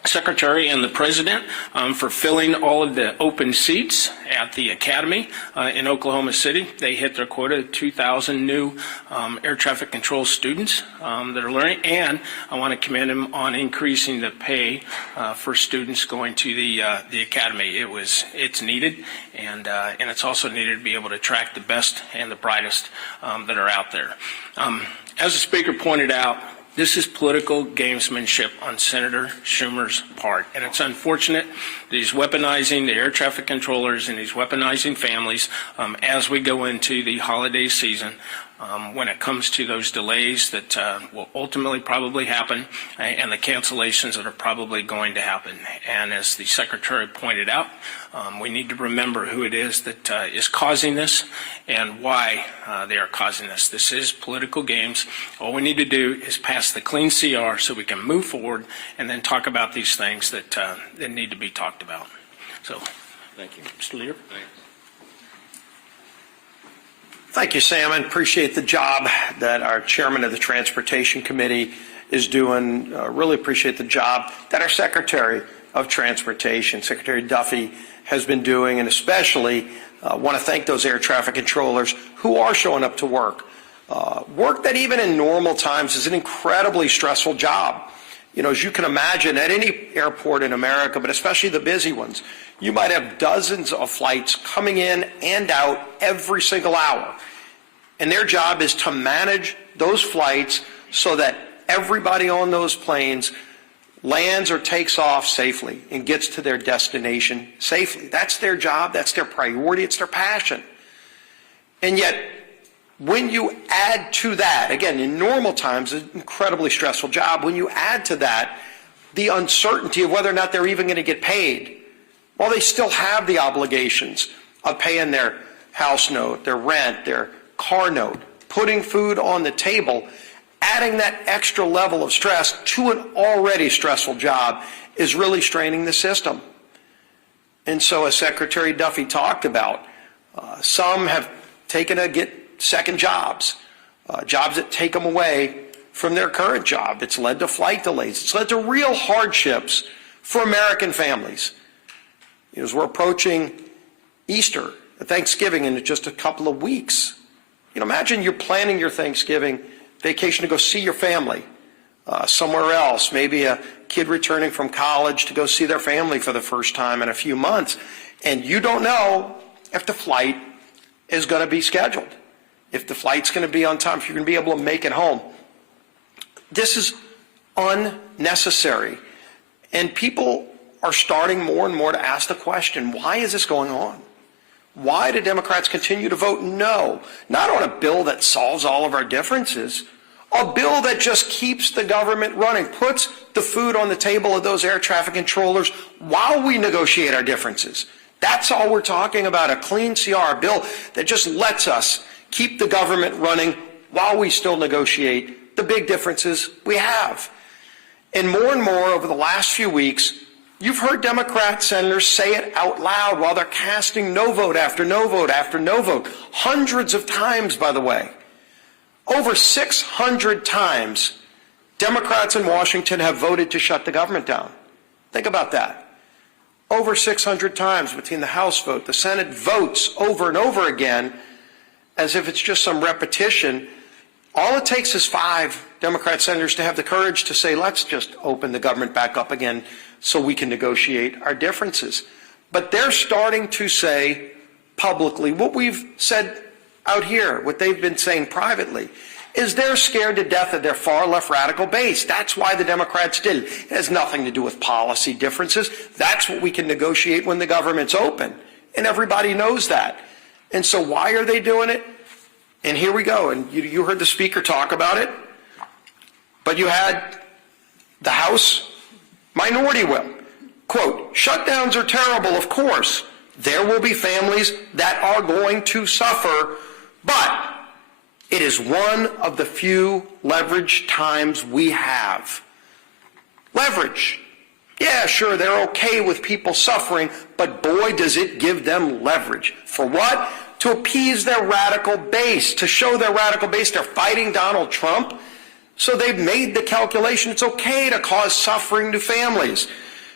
Secretary and the President for filling all of the open seats at the Academy in Oklahoma City. They hit their quota of 2,000 new air traffic control students that are learning, and I want to commend them on increasing the pay for students going to the Academy. It's needed, and it's also needed to be able to attract the best and the brightest that are out there. As the Speaker pointed out, this is political gamesmanship on Senator Schumer's part, and it's unfortunate that he's weaponizing the air traffic controllers and he's weaponizing families as we go into the holiday season when it comes to those delays that will ultimately probably happen and the cancellations that are probably going to happen. And as the Secretary pointed out, we need to remember who it is that is causing this and why they are causing this. This is political games. All we need to do is pass the clean CR so we can move forward and then talk about these things that need to be talked about. So, thank you. Mr. Leader. Thank you, Sam, and appreciate the job that our chairman of the Transportation Committee is doing. Really appreciate the job that our Secretary of Transportation, Secretary Duffy, has been doing, and especially want to thank those air traffic controllers who are showing up to work. Work that even in normal times is an incredibly stressful job. You know, as you can imagine, at any airport in America, but especially the busy ones, you might have dozens of flights coming in and out every single hour. And their job is to manage those flights so that everybody on those planes lands or takes off safely and gets to their destination safely. That's their job. That's their priority. It's their passion. And yet, when you add to that, again, in normal times, an incredibly stressful job, when you add to that the uncertainty of whether or not they're even going to get paid, well, they still have the obligations of paying their house note, their rent, their car note, putting food on the table. Adding that extra level of stress to an already stressful job is really straining the system. And so, as Secretary Duffy talked about, some have taken to get second jobs, jobs that take them away from their current job. It's led to flight delays. It's led to real hardships for American families. As we're approaching Easter, Thanksgiving in just a couple of weeks, imagine you're planning your Thanksgiving vacation to go see your family somewhere else, maybe a kid returning from college to go see their family for the first time in a few months, and you don't know if the flight is going to be scheduled, if the flight's going to be on time, if you're going to be able to make it home. This is unnecessary, and people are starting more and more to ask the question, why is this going on? Why do Democrats continue to vote no? Not on a bill that solves all of our differences, a bill that just keeps the government running, puts the food on the table of those air traffic controllers while we negotiate our differences. That's all we're talking about, a clean CR, a bill that just lets us keep the government running while we still negotiate the big differences we have. And more over the last few weeks, you've heard Democrat senators say it out loud while they're casting no vote after no vote after no vote. Hundreds of times, by the way. Over 600 times, Democrats in Washington have voted to shut the government down. Think about that. Over 600 times between the House vote, the Senate votes over and over again, as if it's just some repetition. All it takes is 5 Democrat senators to have the courage to say, let's just open the government back up again so we can negotiate our differences. But they're starting to say publicly what we've said out here, what they've been saying privately, is they're scared to death of their far left radical base. That's why the Democrats did it. It has nothing to do with policy differences. That's what we can negotiate when the government's open. And everybody knows that. And so why are they doing it? And here we go. And you heard the Speaker talk about it. But you had the House minority whip. Quote, shutdowns are terrible, of course. There will be families that are going to suffer, but it is one of the few leverage times we have. Leverage. Yeah, sure, they're okay with people suffering, but boy, does it give them leverage. For what? To appease their radical base, to show their radical base they're fighting Donald Trump. So they've made the calculation it's okay to cause suffering to families.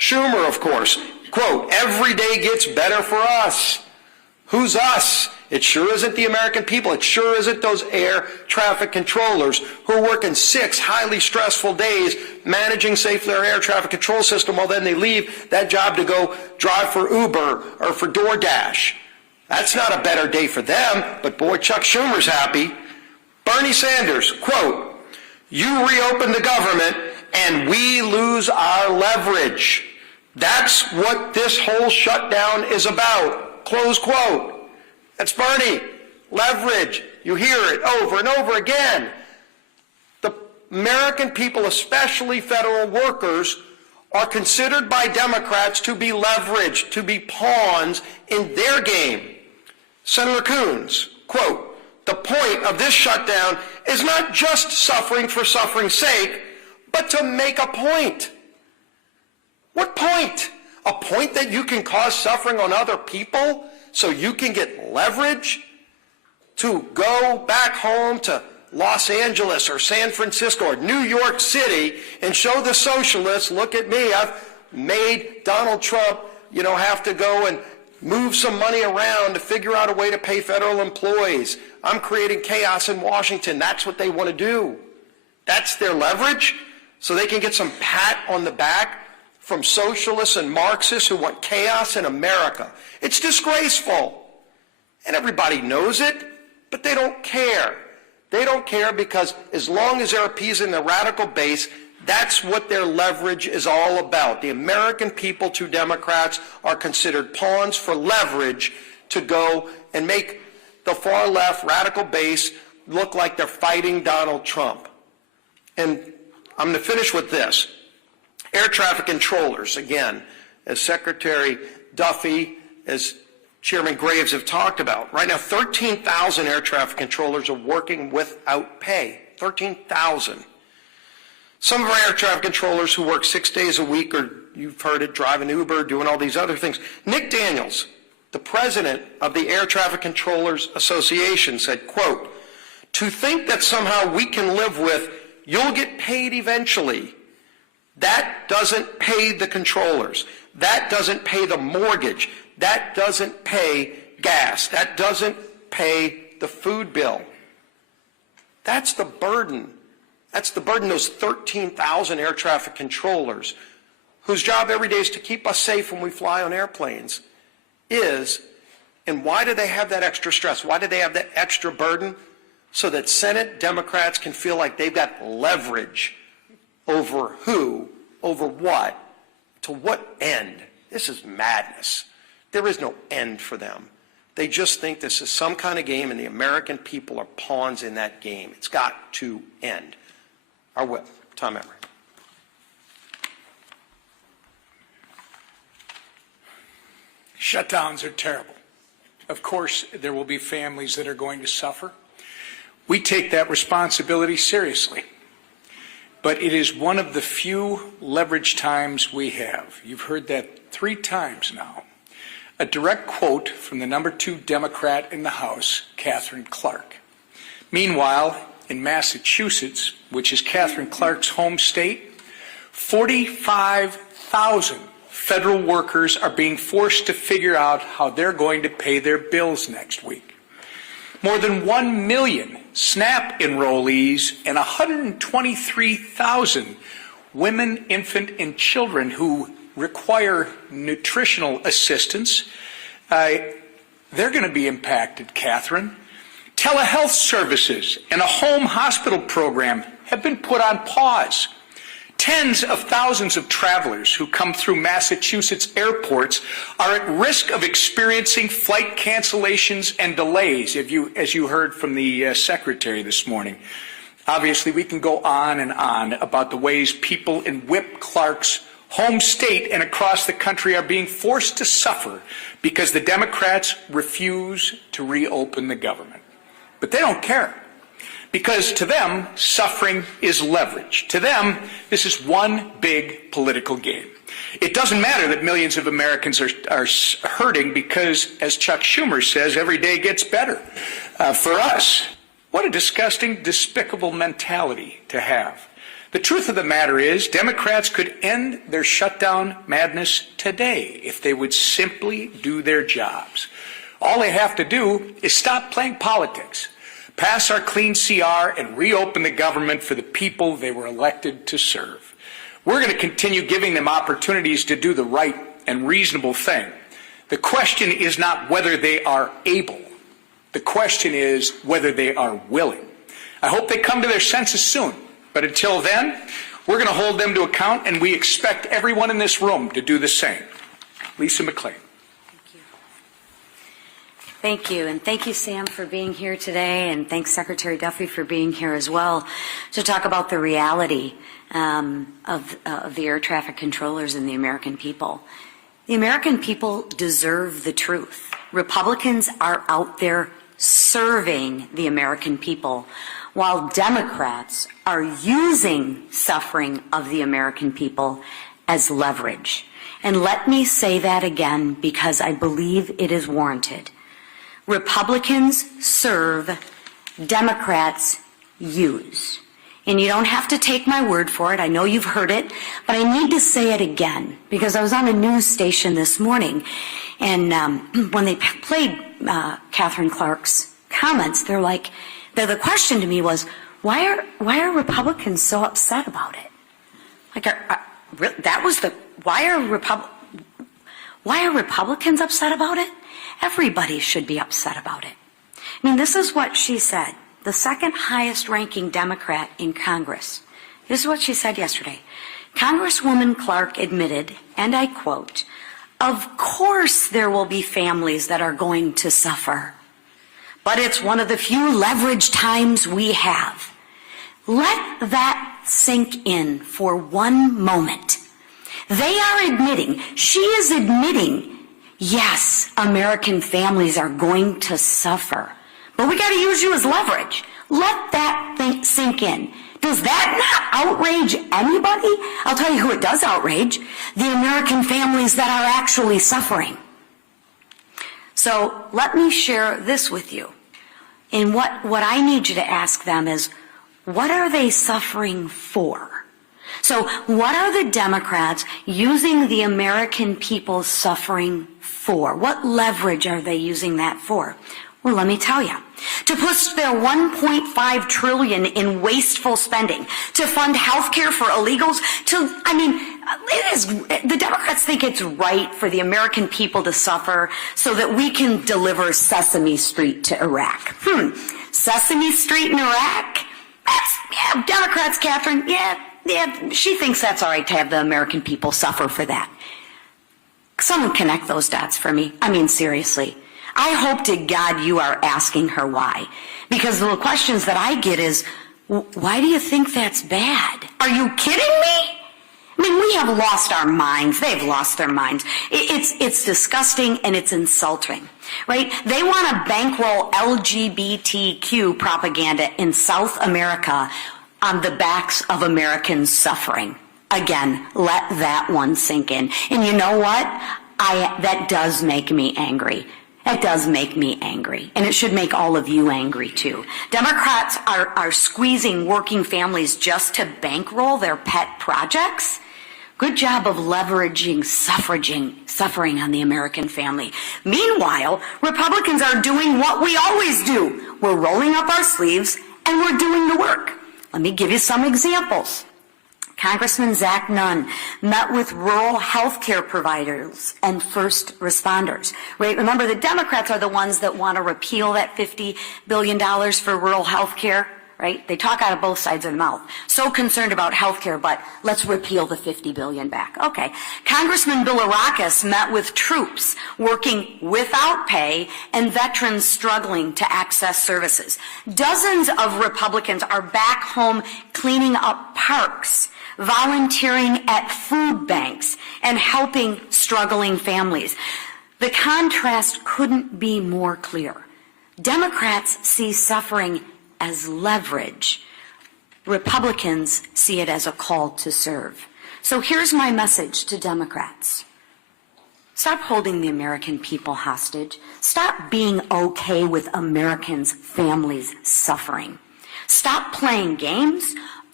Schumer, of course, quote, every day gets better for us. Who's us? It sure isn't the American people. It sure isn't those air traffic controllers who are working 6 highly stressful days managing safely our air traffic control system while then they leave that job to go drive for Uber or for DoorDash. That's not a better day for them, but boy, Chuck Schumer's happy. Bernie Sanders, quote, you reopen the government and we lose our leverage. That's what this whole shutdown is about, close quote. That's Bernie. Leverage. You hear it over and over again. The American people, especially federal workers, are considered by Democrats to be leveraged, to be pawns in their game. Senator Coons, quote, the point of this shutdown is not just suffering for suffering's sake, but to make a point. What point? A point that you can cause suffering on other people so you can get leverage to go back home to Los Angeles or San Francisco or New York City and show the socialists, look at me, I've made Donald Trump, have to go and move some money around to figure out a way to pay federal employees. I'm creating chaos in Washington. That's what they want to do. That's their leverage, so they can get some pat on the back from socialists and Marxists who want chaos in America. It's disgraceful. And everybody knows it, but they don't care. They don't care because as long as they're appeasing the radical base, that's what their leverage is all about. The American people to Democrats are considered pawns for leverage to go and make the far left radical base look like they're fighting Donald Trump. And I'm going to finish with this. Air traffic controllers, again, as Secretary Duffy, as Chairman Graves have talked about. Right now, 13,000 air traffic controllers are working without pay. 13,000. Some of our air traffic controllers who work 6 days a week, or you've heard it, driving Uber, doing all these other things. Nick Daniels, the president of the Air Traffic Controllers Association, said, quote, to think that somehow we can live with, you'll get paid eventually. That doesn't pay the controllers. That doesn't pay the mortgage. That doesn't pay gas. That doesn't pay the food bill. That's the burden. That's the burden those 13,000 air traffic controllers, whose job every day is to keep us safe when we fly on airplanes, is. And why do they have that extra stress? Why do they have that extra burden? So that Senate Democrats can feel like they've got leverage over who, over what, to what end? This is madness. There is no end for them. They just think this is some kind of game and the American people are pawns in that game. It's got to end. Our whip, Tom Emery. Shutdowns are terrible. Of course, there will be families that are going to suffer. We take that responsibility seriously. But it is one of the few leverage times we have. You've heard that 3 times now. A direct quote from the number 2 Democrat in the House, Catherine Clark. Meanwhile, in Massachusetts, which is Catherine Clark's home state, 45,000 federal workers are being forced to figure out how they're going to pay their bills next week. More than 1 million SNAP enrollees and 123,000 women, infant, and children who require nutritional assistance. They're going to be impacted, Catherine. Telehealth services and a home hospital program have been put on pause. Tens of thousands of travelers who come through Massachusetts airports are at risk of experiencing flight cancellations and delays, as you heard from the Secretary this morning. Obviously, we can go on and on about the ways people in Whip Clark's home state and across the country are being forced to suffer because the Democrats refuse to reopen the government. But they don't care. Because to them, suffering is leverage. To them, this is one big political game. It doesn't matter that millions of Americans are hurting because, as Chuck Schumer says, every day gets better. For us, what a disgusting, despicable mentality to have. The truth of the matter is, Democrats could end their shutdown madness today if they would simply do their jobs. All they have to do is stop playing politics, pass our clean CR, and reopen the government for the people they were elected to serve. We're going to continue giving them opportunities to do the right and reasonable thing. The question is not whether they are able. The question is whether they are willing. I hope they come to their senses soon. But until then, we're going to hold them to account, and we expect everyone in this room to do the same. Lisa McClain. Thank you, and thank you, Sam, for being here today, and thanks, Secretary Duffy, for being here as well to talk about the reality of the air traffic controllers and the American people. The American people deserve the truth. Republicans are out there serving the American people, while Democrats are using suffering of the American people as leverage. And let me say that again because I believe it is warranted. Republicans serve, Democrats use. And you don't have to take my word for it. I know you've heard it, but I need to say it again because I was on a news station this morning, and when they played Catherine Clark's comments, the question to me was, why are Republicans so upset about it? Why are Republicans upset about it? Everybody should be upset about it. I mean, this is what she said, the second highest ranking Democrat in Congress. This is what she said yesterday. Congresswoman Clark admitted, and I quote, "Of course there will be families that are going to suffer. But it's one of the few leverage times we have." Let that sink in for one moment. They are admitting, she is admitting, yes, American families are going to suffer. But we got to use you as leverage. Let that thing sink in. Does that not outrage anybody? I'll tell you who it does outrage. The American families that are actually suffering. So let me share this with you. And what I need you to ask them is, what are they suffering for? So what are the Democrats using the American people suffering for? What leverage are they using that for? Well, let me tell you. To push their $1.5 trillion in wasteful spending, to fund health care for illegals, the Democrats think it's right for the American people to suffer so that we can deliver Sesame Street to Iraq. Sesame Street in Iraq? Democrats, Catherine, she thinks that's all right to have the American people suffer for that. Someone connect those dots for me. I mean, seriously. I hope to God you are asking her why. Because the questions that I get is, why do you think that's bad? Are you kidding me? I mean, we have lost our minds. They've lost their minds. It's disgusting and it's insulting, right? They want to bankroll LGBTQ propaganda in South America on the backs of Americans suffering. Again, let that one sink in. And you know what? That does make me angry. It does make me angry, and it should make all of you angry too. Democrats are squeezing working families just to bankroll their pet projects. Good job of leveraging suffering on the American family. Meanwhile, Republicans are doing what we always do. We're rolling up our sleeves and we're doing the work. Let me give you some examples. Congressman Zach Nunn met with rural health care providers and first responders. Right? Remember, the Democrats are the ones that want to repeal that $50 billion for rural health care. Right? They talk out of both sides of the mouth. So concerned about health care, but let's repeal the $50 billion back. Okay. Congressman Bilirakis met with troops working without pay and veterans struggling to access services. Dozens of Republicans are back home cleaning up parks, volunteering at food banks, and helping struggling families. The contrast couldn't be more clear. Democrats see suffering as leverage. Republicans see it as a call to serve. So here's my message to Democrats. Stop holding the American people hostage. Stop being okay with Americans' families suffering. Stop playing games.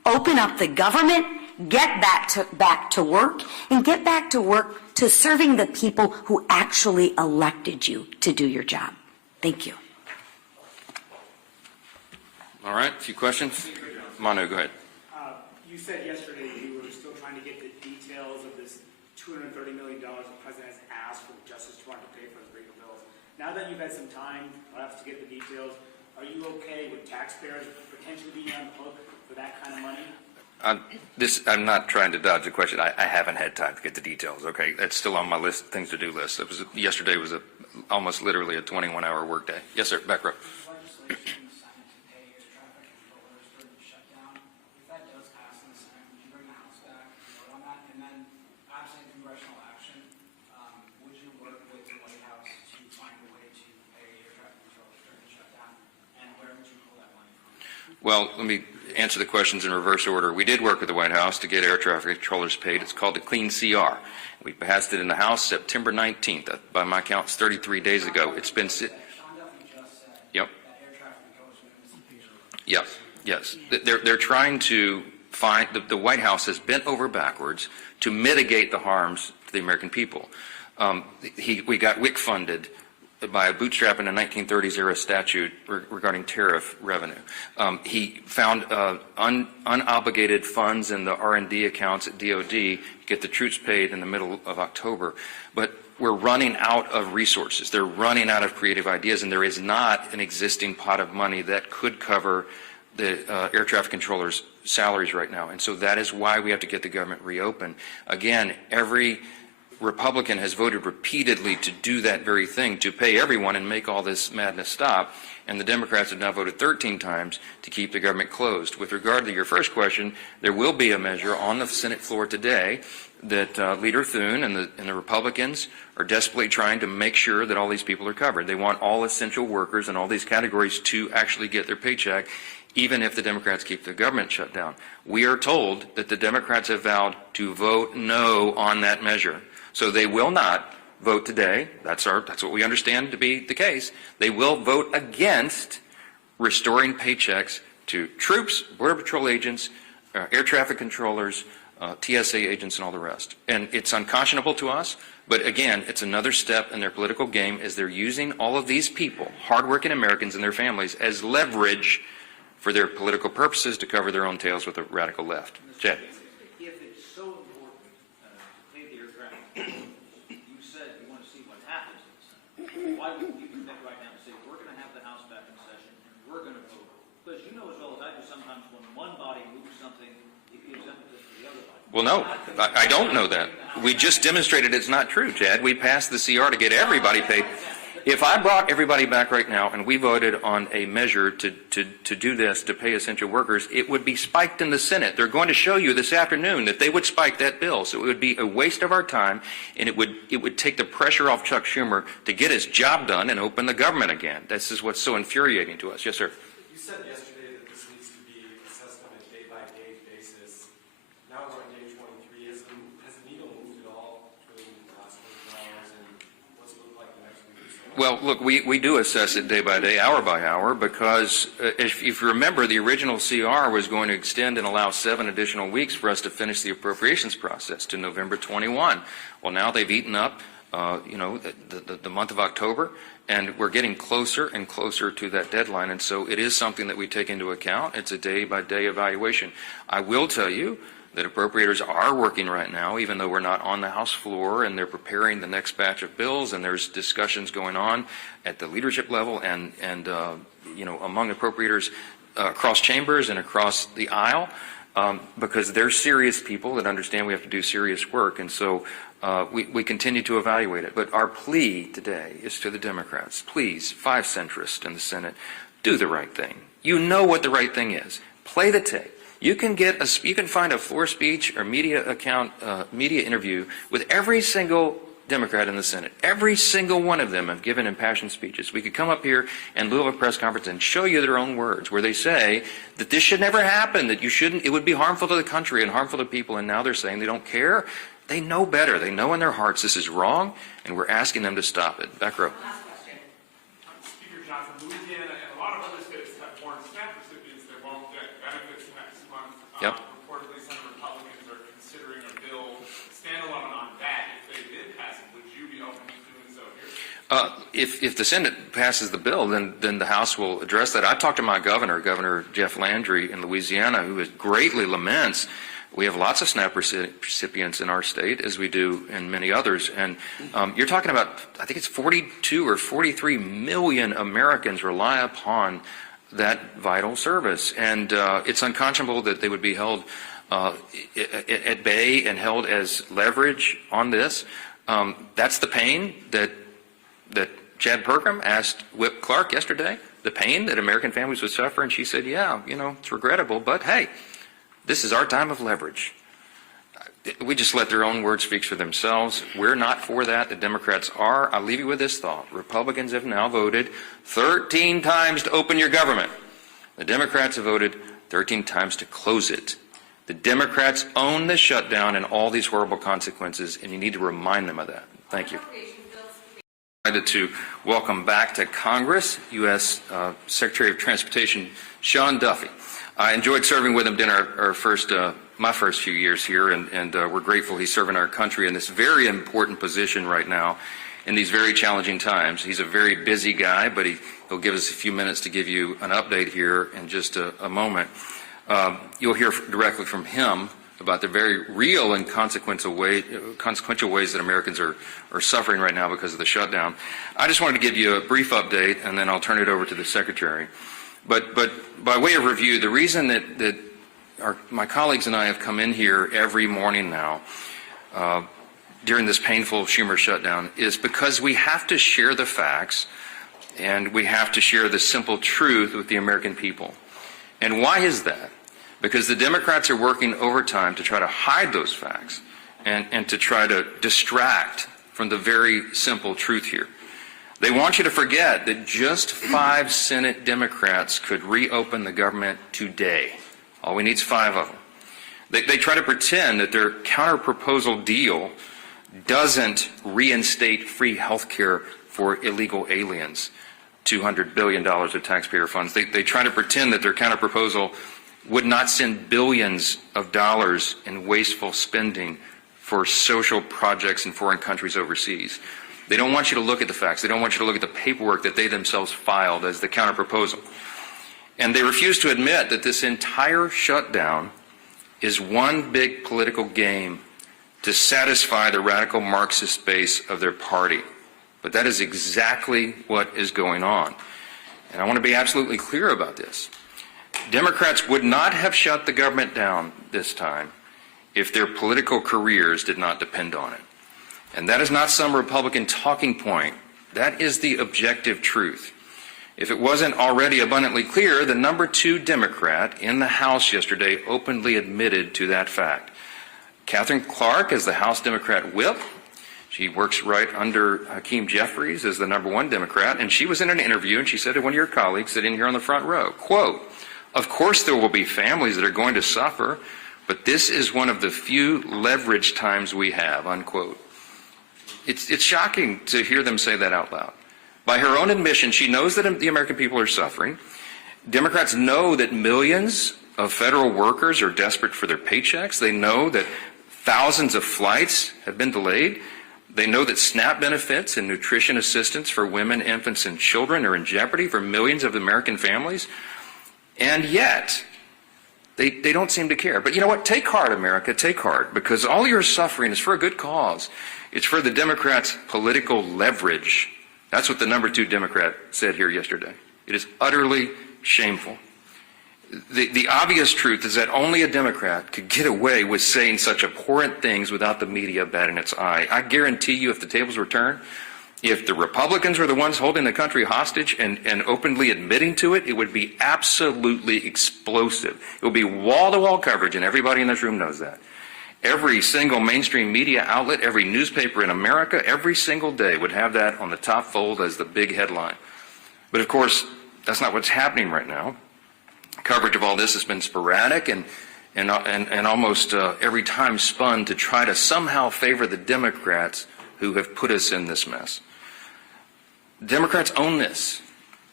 open up the government, get back to work, and get back to work to serving the people who actually elected you to do your job. Thank you. All right, a few questions? Manu, go ahead. You said yesterday you were still trying to get the details of this $230 million the president has asked for the Justice Department to pay for his legal bills. Now that you've had some time, perhaps, to get the details, are you okay with taxpayers potentially being on the hook for that kind of money? I'm not trying to dodge the question. I haven't had time to get the details, okay? That's still on my list, things to do list. Yesterday was almost literally a 21-hour workday. Yes, sir, back row. Legislation in the Senate to pay air traffic controllers during the shutdown. If that does pass in the Senate, would you bring the House back and vote on that? And then, absent congressional action, would you work with the White House to find a way to pay air traffic controllers during the shutdown? And where would you pull that money from? Well, let me answer the questions in reverse order. We did work with the White House to get air traffic controllers paid. It's called the Clean CR. We passed it in the House September 19th. By my count, it's 33 days ago. It's been... Sean Duffy just said Yep. that air traffic controllers are going to Yes, yes. They're trying to find, the White House has bent over backwards to mitigate the harms to the American people. We got WIC funded by a bootstrap in a 1930s era statute regarding tariff revenue. He found unobligated funds in the R&D accounts at DOD to get the troops paid in the middle of October. But we're running out of resources. They're running out of creative ideas, and there is not an existing pot of money that could cover the air traffic controllers' salaries right now. And so that is why we have to get the government reopened. Again, every Republican has voted repeatedly to do that very thing, to pay everyone and make all this madness stop. And the Democrats have now voted 13 times to keep the government closed. With regard to your first question, there will be a measure on the Senate floor today that Leader Thune and the Republicans are desperately trying to make sure that all these people are covered. They want all essential workers and all these categories to actually get their paycheck, even if the Democrats keep the government shut down. We are told that the Democrats have vowed to vote no on that measure. So they will not vote today. That's what we understand to be the case. They will vote against restoring paychecks to troops, Border Patrol agents, air traffic controllers, TSA agents, and all the rest. And it's unconscionable to us, but again, it's another step in their political game as they're using all of these people, hardworking Americans and their families, as leverage for their political purposes to cover their own tails with the radical left. Chad. If it's so important to pay the air traffic controllers, you said you want to see what happens in the Senate. Why wouldn't you commit right now and say, we're going to have the House back in session and we're going to vote? Because you know as well as I do, sometimes when one body moves something, it gives impetus to the other body. Well, no, I don't know that. We just demonstrated it's not true, Chad. We passed the CR to get everybody paid. If I brought everybody back right now and we voted on a measure to do this, to pay essential workers, it would be spiked in the Senate. They're going to show you this afternoon that they would spike that bill. So it would be a waste of our time, and it would take the pressure off Chuck Schumer to get his job done and open the government again. This is what's so infuriating to us. Yes, sir. You said yesterday that this needs to be assessed on a day-by-day basis. Now we're on day 23. Has the needle moved at all between the last 24 hours and what's it look like the next week or so? Well, look, we do assess it day by day, hour by hour, because if you remember, the original CR was going to extend and allow 7 additional weeks for us to finish the appropriations process to November 21. Well, now they've eaten up, the month of October, and we're getting closer and closer to that deadline, and so it is something that we take into account. It's a day-by-day evaluation. I will tell you that appropriators are working right now, even though we're not on the House floor, and they're preparing the next batch of bills, and there's discussions going on at the leadership level and among appropriators across chambers and across the aisle, because they're serious people that understand we have to do serious work, and so we continue to evaluate it. But our plea today is to the Democrats: please, 5 centrists in the Senate, do the right thing. You know what the right thing is. Play the tape. You can find a floor speech or media interview with every single Democrat in the Senate. Every single one of them have given impassioned speeches. We could come up here in lieu of a press conference and show you their own words, where they say that this should never happen, that it would be harmful to the country and harmful to people, and now they're saying they don't care. They know better. They know in their hearts this is wrong, and we're asking them to stop it. Back row. Speaker Johnson, Louisiana and a lot of other states have foreign SNAP recipients that won't get benefits next month Yep. Reportedly, some Republicans are considering a bill standalone on that. If they did pass it, would you be open to doing so here? If the Senate passes the bill, then the House will address that. I talked to my Governor Jeff Landry in Louisiana, who greatly laments. We have lots of SNAP recipients in our state, as we do in many others. And you're talking about, I think it's 42 or 43 million Americans rely upon that vital service. And it's unconscionable that they would be held at bay and held as leverage on this. That's the pain that Chad Perkins asked Whip Clark yesterday, the pain that American families would suffer. And she said, yeah, it's regrettable, but hey, this is our time of leverage. We just let their own words speak for themselves. We're not for that. The Democrats are. I'll leave you with this thought. Republicans have now voted 13 times to open your government. The Democrats have voted 13 times to close it. The Democrats own the shutdown and all these horrible consequences, and you need to remind them of that. Thank you. I'm delighted to welcome back to Congress U.S. Secretary of Transportation Sean Duffy. I enjoyed serving with him during my first few years here, and we're grateful he's serving our country in this very important position right now in these very challenging times. He's a very busy guy, but he'll give us a few minutes to give you an update here in just a moment. You'll hear directly from him about the very real and consequential ways that Americans are suffering right now because of the shutdown. I just wanted to give you a brief update, and then I'll turn it over to the Secretary. But by way of review, the reason that my colleagues and I have come in here every morning now during this painful Schumer shutdown is because we have to share the facts and we have to share the simple truth with the American people. And why is that? Because the Democrats are working overtime to try to hide those facts and to try to distract from the very simple truth here. They want you to forget that just 5 Senate Democrats could reopen the government today. All we need is 5 of them. They try to pretend that their counter-proposal deal doesn't reinstate free health care for illegal aliens, $200 billion of taxpayer funds. They try to pretend that their counter-proposal would not send billions of dollars in wasteful spending for social projects in foreign countries overseas. They don't want you to look at the facts. They don't want you to look at the paperwork that they themselves filed as the counterproposal. And they refuse to admit that this entire shutdown is one big political game to satisfy the radical Marxist base of their party. But that is exactly what is going on. And I want to be absolutely clear about this. Democrats would not have shut the government down this time if their political careers did not depend on it. And that is not some Republican talking point. That is the objective truth. If it wasn't already abundantly clear, the number 2 Democrat in the House yesterday openly admitted to that fact. Katherine Clark is the House Democrat whip. She works right under Hakeem Jeffries as the number 1 Democrat, and she was in an interview and she said to one of your colleagues sitting here on the front row, quote, "Of course there will be families that are going to suffer, but this is one of the few leverage times we have," unquote. It's shocking to hear them say that out loud. By her own admission, she knows that the American people are suffering. Democrats know that millions of federal workers are desperate for their paychecks. They know that thousands of flights have been delayed. They know that SNAP benefits and nutrition assistance for women, infants, and children are in jeopardy for millions of American families. And yet, they don't seem to care. But you know what? Take heart, America. Take heart. Because all your suffering is for a good cause. It's for the Democrats' political leverage. That's what the number 2 Democrat said here yesterday. It is utterly shameful. The obvious truth is that only a Democrat could get away with saying such abhorrent things without the media batting its eye. I guarantee you, if the tables were turned, if the Republicans were the ones holding the country hostage and openly admitting to it, it would be absolutely explosive. It would be wall-to-wall coverage, and everybody in this room knows that. Every single mainstream media outlet, every newspaper in America, every single day would have that on the top fold as the big headline. But of course, that's not what's happening right now. Coverage of all this has been sporadic and almost every time spun to try to somehow favor the Democrats who have put us in this mess. Democrats own this.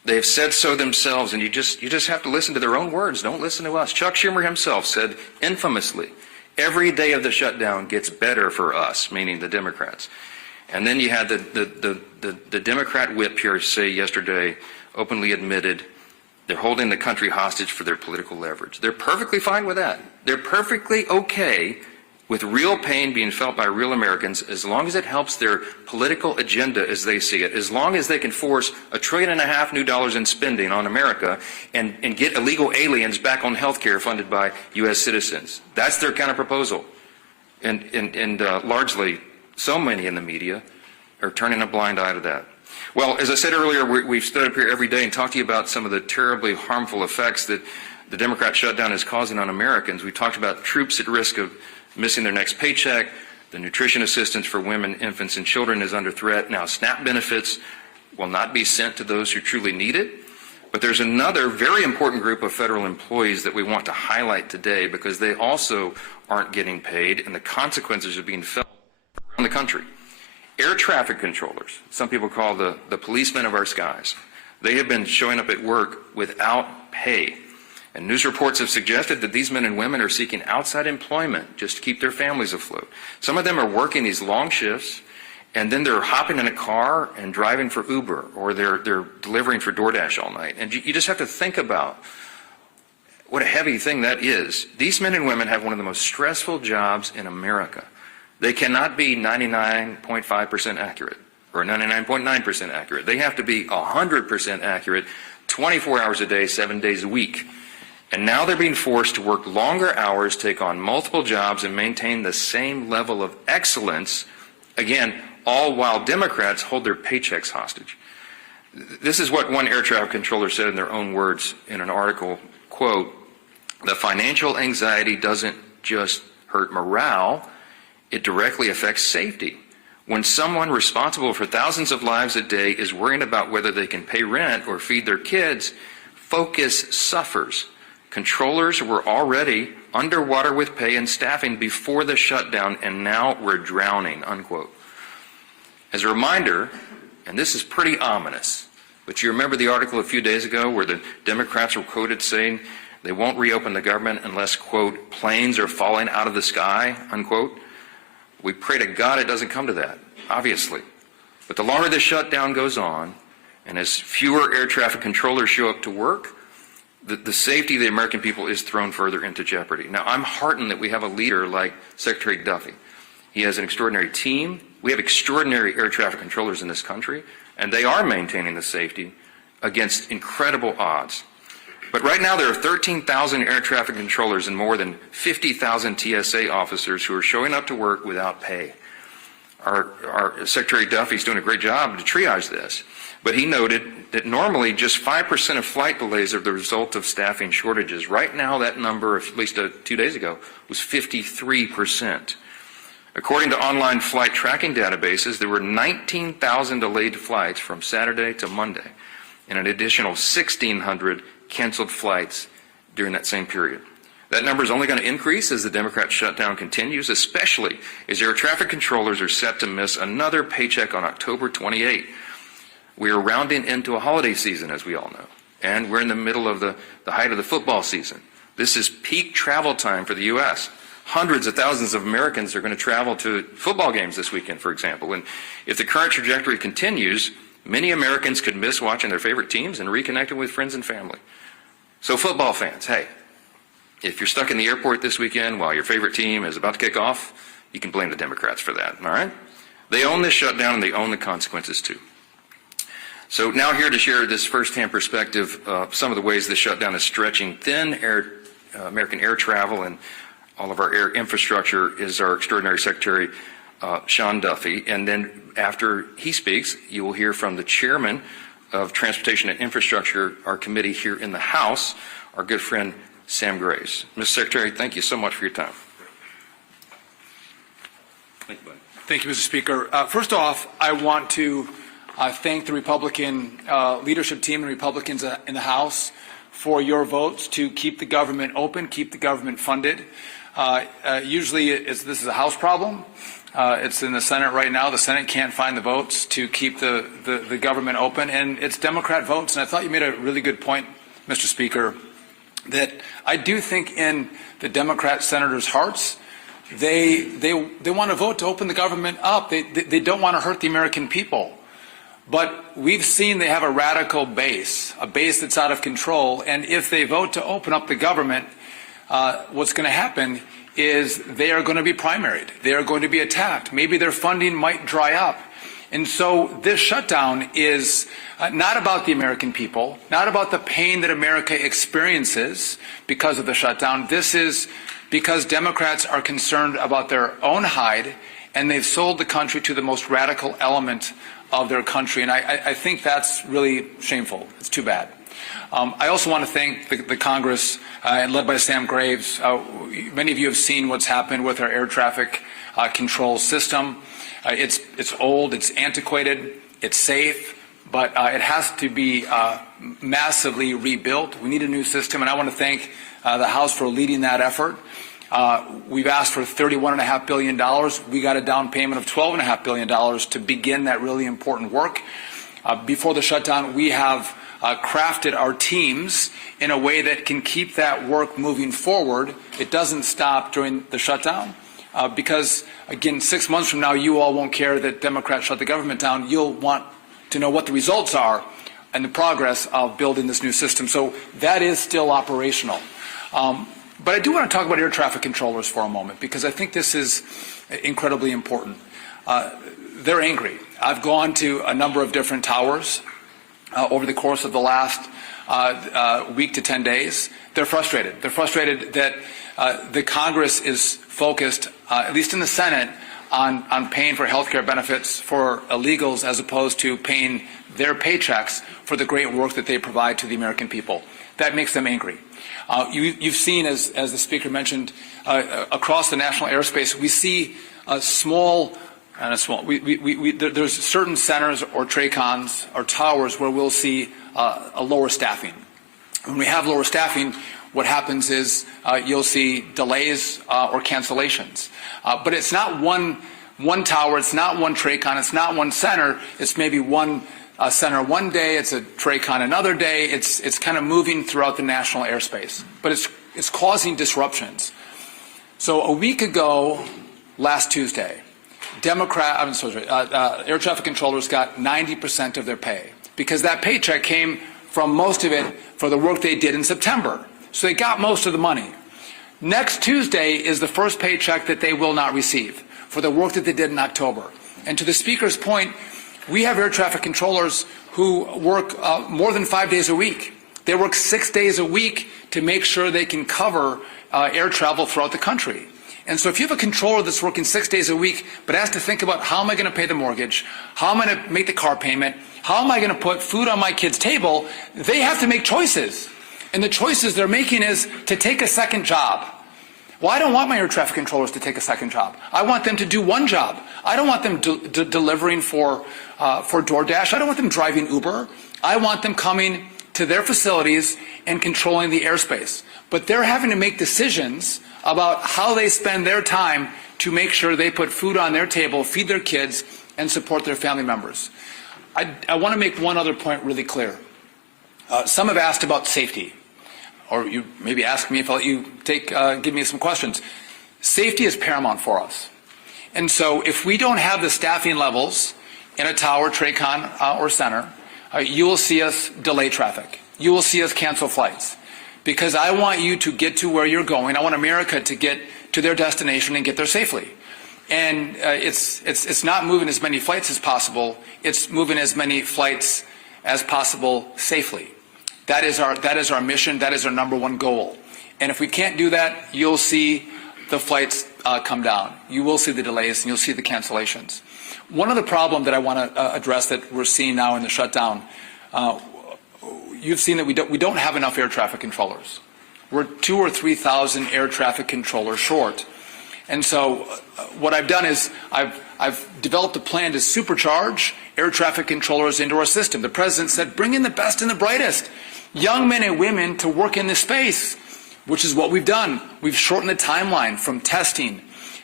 They've said so themselves, and you just have to listen to their own words. Don't listen to us. Chuck Schumer himself said infamously, every day of the shutdown gets better for us, meaning the Democrats. And then you had the Democrat whip here say yesterday, openly admitted, they're holding the country hostage for their political leverage. They're perfectly fine with that. They're perfectly okay with real pain being felt by real Americans as long as it helps their political agenda as they see it, as long as they can force $1.5 trillion new dollars in spending on America and get illegal aliens back on health care funded by U.S. citizens. That's their kind of proposal. And largely, so many in the media are turning a blind eye to that. Well, as I said earlier, we've stood up here every day and talked to you about some of the terribly harmful effects that the Democrat shutdown is causing on Americans. We talked about troops at risk of missing their next paycheck. The nutrition assistance for women, infants, and children is under threat. Now, SNAP benefits will not be sent to those who truly need it. But there's another very important group of federal employees that we want to highlight today because they also aren't getting paid, and the consequences are being felt around the country. Air traffic controllers, some people call the policemen of our skies, they have been showing up at work without pay. And news reports have suggested that these men and women are seeking outside employment just to keep their families afloat. Some of them are working these long shifts, and then they're hopping in a car and driving for Uber, or they're delivering for DoorDash all night. And you just have to think about what a heavy thing that is. These men and women have one of the most stressful jobs in America. They cannot be 99.5% accurate or 99.9% accurate. They have to be 100% accurate 24 hours a day, 7 days a week. And now they're being forced to work longer hours, take on multiple jobs, and maintain the same level of excellence, again, all while Democrats hold their paychecks hostage. This is what one air traffic controller said in their own words in an article, quote, "The financial anxiety doesn't just hurt morale, it directly affects safety. When someone responsible for thousands of lives a day is worrying about whether they can pay rent or feed their kids, focus suffers. Controllers were already underwater with pay and staffing before the shutdown, and now we're drowning," unquote. As a reminder, and this is pretty ominous, but you remember the article a few days ago where the Democrats were quoted saying they won't reopen the government unless, quote, planes are falling out of the sky, unquote. We pray to God it doesn't come to that, obviously. But the longer the shutdown goes on, and as fewer air traffic controllers show up to work, the safety of the American people is thrown further into jeopardy. Now, I'm heartened that we have a leader like Secretary Duffy. He has an extraordinary team. We have extraordinary air traffic controllers in this country, and they are maintaining the safety against incredible odds. But right now there are 13,000 air traffic controllers and more than 50,000 TSA officers who are showing up to work without pay. Our Secretary Duffy is doing a great job to triage this, but he noted that normally just 5% of flight delays are the result of staffing shortages. Right now that number, at least 2 days ago, was 53%. According to online flight tracking databases, there were 19,000 delayed flights from Saturday to Monday, and an additional 1,600 canceled flights during that same period. That number is only going to increase as the Democrat shutdown continues, especially as air traffic controllers are set to miss another paycheck on October 28. We are rounding into a holiday season, as we all know, and we're in the middle of the height of the football season. This is peak travel time for the U.S. Hundreds of thousands of Americans are going to travel to football games this weekend, for example. And if the current trajectory continues, many Americans could miss watching their favorite teams and reconnecting with friends and family. So football fans, hey, if you're stuck in the airport this weekend while your favorite team is about to kick off, you can blame the Democrats for that, all right? They own this shutdown and they own the consequences too. So now here to share this firsthand perspective of some of the ways this shutdown is stretching thin American air travel and all of our air infrastructure is our extraordinary Secretary, Sean Duffy. And then after he speaks, you will hear from the chairman of Transportation and Infrastructure, our committee here in the House, our good friend Sam Graves. Mr. Secretary, thank you so much for your time. Thank you, buddy. Thank you, Mr. Speaker. First off, I want to thank the Republican leadership team and Republicans in the House for your votes to keep the government open, keep the government funded. Usually this is a House problem, It's in the Senate right now. The Senate can't find the votes to keep the government open, and it's Democrat votes. And I thought you made a really good point, Mr. Speaker, that I do think in the Democrat senators' hearts, they want to vote to open the government up. They don't want to hurt the American people. But we've seen they have a radical base, a base that's out of control. And if they vote to open up the government, what's going to happen is they are going to be primaried. They are going to be attacked. Maybe their funding might dry up. And so this shutdown is not about the American people, not about the pain that America experiences because of the shutdown. This is because Democrats are concerned about their own hide, and they've sold the country to the most radical element of their country. And I think that's really shameful. It's too bad. I also want to thank the Congress, led by Sam Graves. Many of you have seen what's happened with our air traffic control system. It's old, it's antiquated, it's safe, but it has to be massively rebuilt. We need a new system, and I want to thank the House for leading that effort. We've asked for $31.5 billion. We got a down payment of $12.5 billion to begin that really important work. Before the shutdown, we have crafted our teams in a way that can keep that work moving forward. It doesn't stop during the shutdown because, again, 6 months from now, you all won't care that Democrats shut the government down. You'll want to know what the results are and the progress of building this new system. So that is still operational. But I do want to talk about air traffic controllers for a moment because I think this is incredibly important. They're angry. I've gone to a number of different towers over the course of the last week to 10 days. They're frustrated. They're frustrated that the Congress is focused, at least in the Senate, on paying for health care benefits for illegals as opposed to paying their paychecks for the great work that they provide to the American people. That makes them angry. You've seen, as the Speaker mentioned, across the national airspace, we see there's certain centers or TRACONs or towers where we'll see a lower staffing. When we have lower staffing, what happens is you'll see delays or cancellations. But it's not one tower, it's not one TRACON, it's not one center, it's maybe one center one day, it's a TRACON another day, it's kind of moving throughout the national airspace. But it's causing disruptions. So a week ago, last Tuesday, air traffic controllers got 90% of their pay because that paycheck came from most of it for the work they did in September. So they got most of the money. Next Tuesday is the first paycheck that they will not receive for the work that they did in October. And to the Speaker's point, we have air traffic controllers who work more than 5 days a week. They work 6 days a week to make sure they can cover air travel throughout the country. And so if you have a controller that's working 6 days a week but has to think about how am I going to pay the mortgage, how am I going to make the car payment, how am I going to put food on my kid's table, they have to make choices. And the choices they're making is to take a second job. Well, I don't want my air traffic controllers to take a second job. I want them to do one job. I don't want them delivering for DoorDash. I don't want them driving Uber. I want them coming to their facilities and controlling the airspace. But they're having to make decisions about how they spend their time to make sure they put food on their table, feed their kids, and support their family members. I want to make one other point really clear. Some have asked about safety, or you maybe ask me if I'll let you give me some questions. Safety is paramount for us. And so if we don't have the staffing levels in a tower, TRACON, or center, you will see us delay traffic. You will see us cancel flights. Because I want you to get to where you're going. I want America to get to their destination and get there safely. And it's not moving as many flights as possible. It's moving as many flights as possible safely. That is our mission. That is our number one goal. And if we can't do that, you'll see the flights come down. You will see the delays and you'll see the cancellations. One other problem that I want to address that we're seeing now in the shutdown, you've seen that we don't have enough air traffic controllers. We're 2,000 or 3,000 air traffic controllers short. And so what I've done is I've developed a plan to supercharge air traffic controllers into our system. The President said, bring in the best and the brightest, young men and women to work in this space, which is what we've done. We've shortened the timeline from testing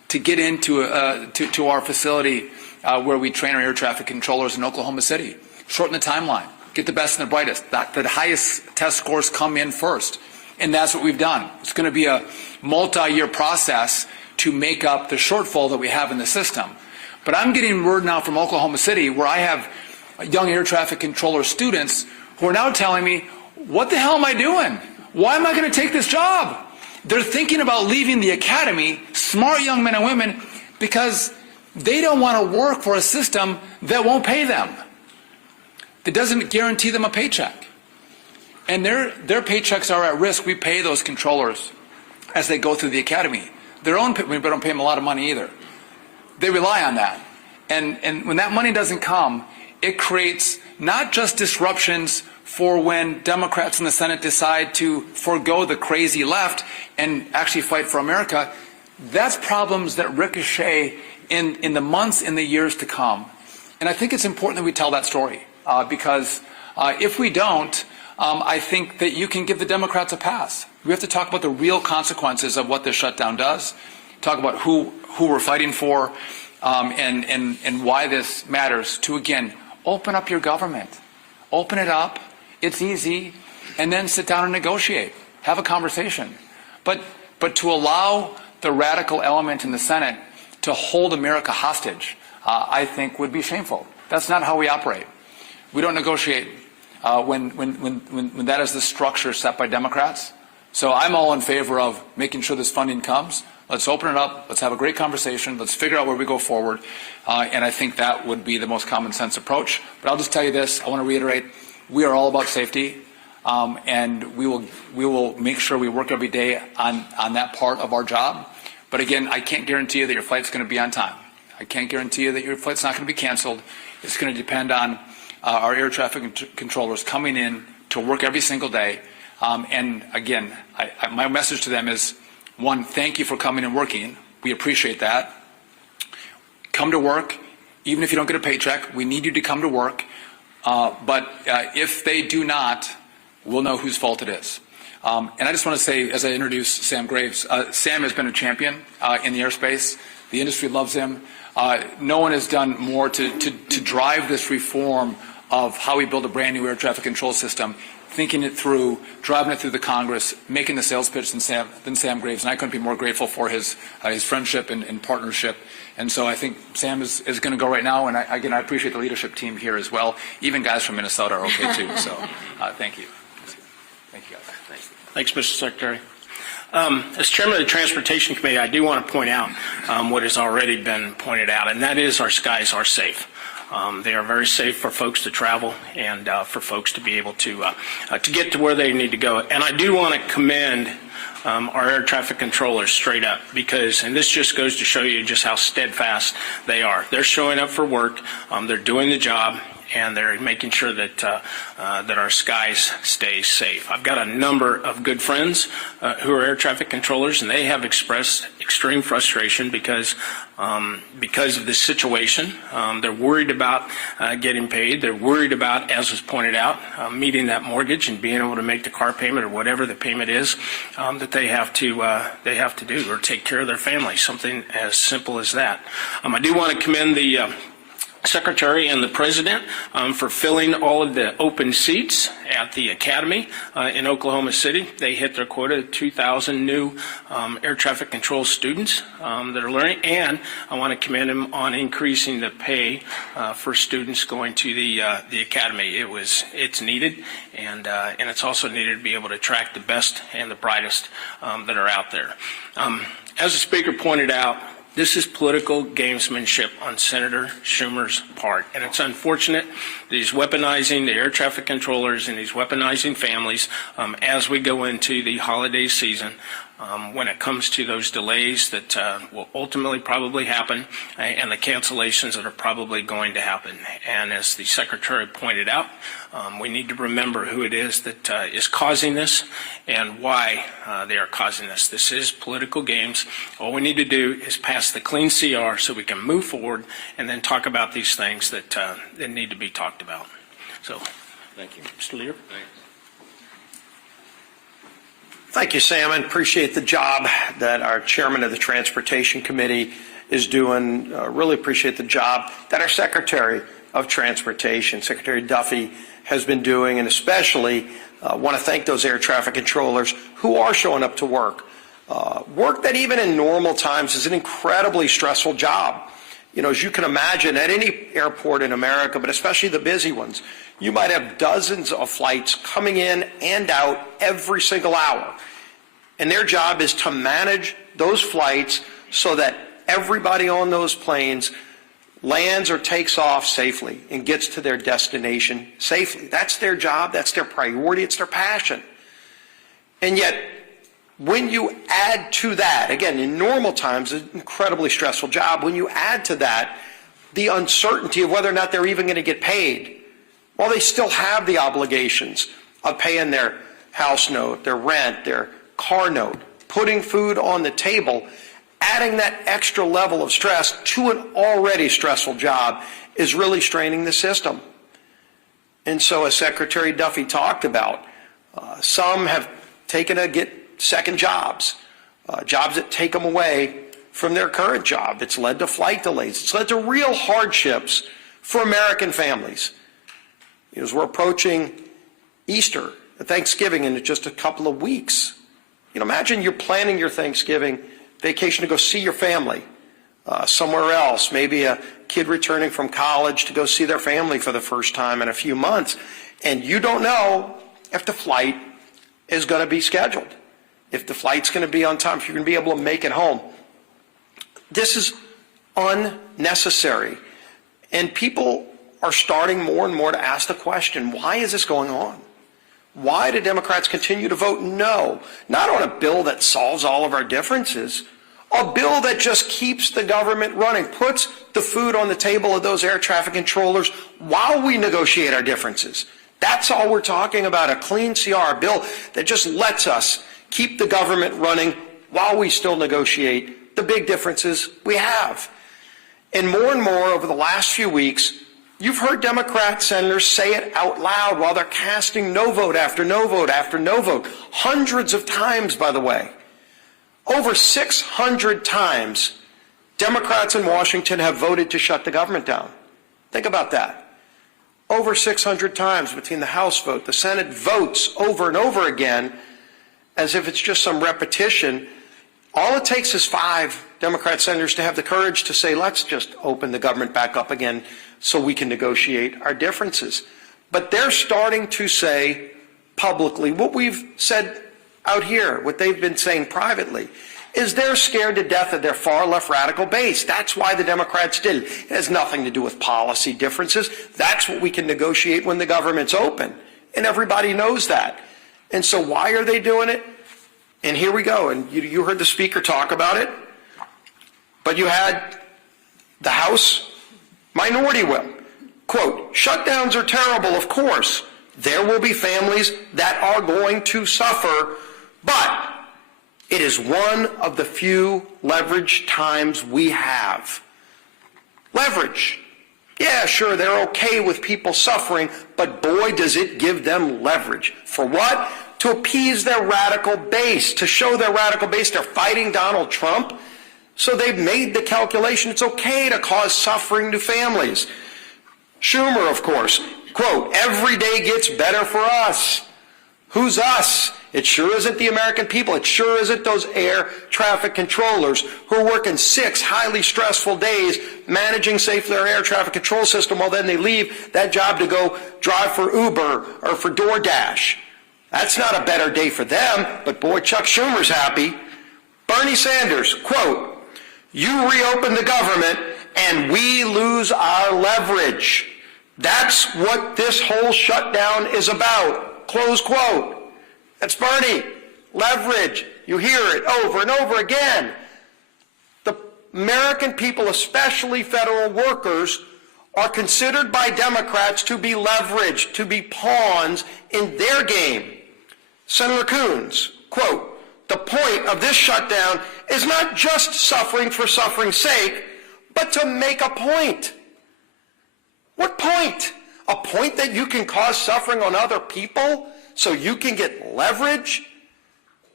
to get into to our facility where we train our air traffic controllers in Oklahoma City. Shorten the timeline. Get the best and the brightest. The highest test scores come in first. And that's what we've done. It's going to be a multi-year process to make up the shortfall that we have in the system. But I'm getting word now from Oklahoma City where I have young air traffic controller students who are now telling me, what the hell am I doing? Why am I going to take this job? They're thinking about leaving the academy, smart young men and women, because they don't want to work for a system that won't pay them, that doesn't guarantee them a paycheck. And their paychecks are at risk. We pay those controllers as they go through the academy. We don't pay them a lot of money either. They rely on that. And when that money doesn't come, it creates not just disruptions for when Democrats in the Senate decide to forego the crazy left and actually fight for America. That's problems that ricochet in the months and the years to come. And I think it's important that we tell that story because if we don't, I think that you can give the Democrats a pass. We have to talk about the real consequences of what this shutdown does, talk about who we're fighting for, and why this matters to, again, open up your government. Open it up. It's easy. And then sit down and negotiate. Have a conversation. But to allow the radical element in the Senate to hold America hostage, I think would be shameful. That's not how we operate. We don't negotiate when that is the structure set by Democrats. So I'm all in favor of making sure this funding comes. Let's open it up. Let's have a great conversation. Let's figure out where we go forward. And I think that would be the most common sense approach. But I'll just tell you this. I want to reiterate, we are all about safety. And we will make sure we work every day on that part of our job. But again, I can't guarantee you that your flight's going to be on time. I can't guarantee you that your flight's not going to be canceled. It's going to depend on our air traffic controllers coming in to work every single day. And again, my message to them is, one, thank you for coming and working. We appreciate that. Come to work. Even if you don't get a paycheck, we need you to come to work. But if they do not, we'll know whose fault it is. And I just want to say, as I introduce Sam Graves, Sam has been a champion in the airspace. The industry loves him. No one has done more to drive this reform of how we build a brand new air traffic control system, thinking it through, driving it through the Congress, making the sales pitch than Sam Graves. And I couldn't be more grateful for his friendship and partnership. And so I think Sam is going to go right now. And again, I appreciate the leadership team here as well. Even guys from Minnesota are okay too. So thank you. Thank you, guys. Thanks, Mr. Secretary. As chairman of the Transportation Committee, I do want to point out what has already been pointed out, and that is our skies are safe. They are very safe for folks to travel and for folks to be able to get to where they need to go. And I do want to commend our air traffic controllers straight up because, and this just goes to show you just how steadfast they are. They're showing up for work. They're doing the job. And they're making sure that that our skies stay safe. I've got a number of good friends who are air traffic controllers, and they have expressed extreme frustration because of this situation. They're worried about getting paid. They're worried about, as was pointed out, meeting that mortgage and being able to make the car payment or whatever the payment is that they have to do or take care of their family. Something as simple as that. I do want to commend the Secretary and the President for filling all of the open seats at the Academy in Oklahoma City. They hit their quota of 2,000 new air traffic control students that are learning, and I want to commend them on increasing the pay for students going to the Academy. It's needed, and it's also needed to be able to attract the best and the brightest that are out there. As the Speaker pointed out, this is political gamesmanship on Senator Schumer's part, and it's unfortunate that he's weaponizing the air traffic controllers and he's weaponizing families as we go into the holiday season when it comes to those delays that will ultimately probably happen and the cancellations that are probably going to happen. And as the Secretary pointed out, we need to remember who it is that is causing this and why they are causing this. This is political games. All we need to do is pass the clean CR so we can move forward and then talk about these things that need to be talked about. So, thank you. Mr. Lear. Thank you, Sam, and appreciate the job that our chairman of the Transportation Committee is doing. Really appreciate the job that our Secretary of Transportation, Secretary Duffy, has been doing, and especially want to thank those air traffic controllers who are showing up to work. Work that even in normal times is an incredibly stressful job. You know, as you can imagine, at any airport in America, but especially the busy ones, you might have dozens of flights coming in and out every single hour. And their job is to manage those flights so that everybody on those planes lands or takes off safely and gets to their destination safely. That's their job, that's their priority, it's their passion. And yet, when you add to that, again, in normal times, an incredibly stressful job, when you add to that the uncertainty of whether or not they're even going to get paid, well, they still have the obligations of paying their house note, their rent, their car note, putting food on the table. Adding that extra level of stress to an already stressful job is really straining the system. And so, as Secretary Duffy talked about, some have taken to get second jobs, jobs that take them away from their current job. It's led to flight delays. It's led to real hardships for American families. As we're approaching Easter, Thanksgiving in just a couple of weeks, imagine you're planning your Thanksgiving vacation to go see your family somewhere else, maybe a kid returning from college to go see their family for the first time in a few months, and you don't know if the flight is going to be scheduled, if the flight's going to be on time, if you're going to be able to make it home. This is unnecessary, and people are starting more and more to ask the question, why is this going on? Why do Democrats continue to vote no? Not on a bill that solves all of our differences, a bill that just keeps the government running, puts the food on the table of those air traffic controllers while we negotiate our differences. That's all we're talking about, a clean CR, a bill that just lets us keep the government running while we still negotiate the big differences we have. And more over the last few weeks, you've heard Democrat senators say it out loud while they're casting no vote after no vote after no vote. Hundreds of times, by the way. Over 600 times, Democrats in Washington have voted to shut the government down. Think about that. Over 600 times between the House vote, the Senate votes over and over again, as if it's just some repetition. All it takes is 5 Democrat senators to have the courage to say, let's just open the government back up again so we can negotiate our differences. But they're starting to say publicly what we've said out here, what they've been saying privately, is they're scared to death of their far left radical base. That's why the Democrats did it. It has nothing to do with policy differences. That's what we can negotiate when the government's open. And everybody knows that. And so why are they doing it? And here we go. And you heard the speaker talk about it. But you had the House minority whip. Quote, shutdowns are terrible, of course. There will be families that are going to suffer, but it is one of the few leverage times we have. Leverage. Yeah, sure, they're okay with people suffering, but boy, does it give them leverage. For what? To appease their radical base, to show their radical base they're fighting Donald Trump. So they've made the calculation it's okay to cause suffering to families. Schumer, of course, quote, every day gets better for us. Who's us? It sure isn't the American people. It sure isn't those air traffic controllers who are working 6 highly stressful days managing safely our air traffic control system while then they leave that job to go drive for Uber or for DoorDash. That's not a better day for them, but boy, Chuck Schumer's happy. Bernie Sanders, quote, you reopen the government and we lose our leverage. That's what this whole shutdown is about. Close quote. That's Bernie. Leverage. You hear it over and over again. The American people, especially federal workers, are considered by Democrats to be leveraged, to be pawns in their game. Senator Coons, quote, the point of this shutdown is not just suffering for suffering's sake, but to make a point. What point? A point that you can cause suffering on other people so you can get leverage?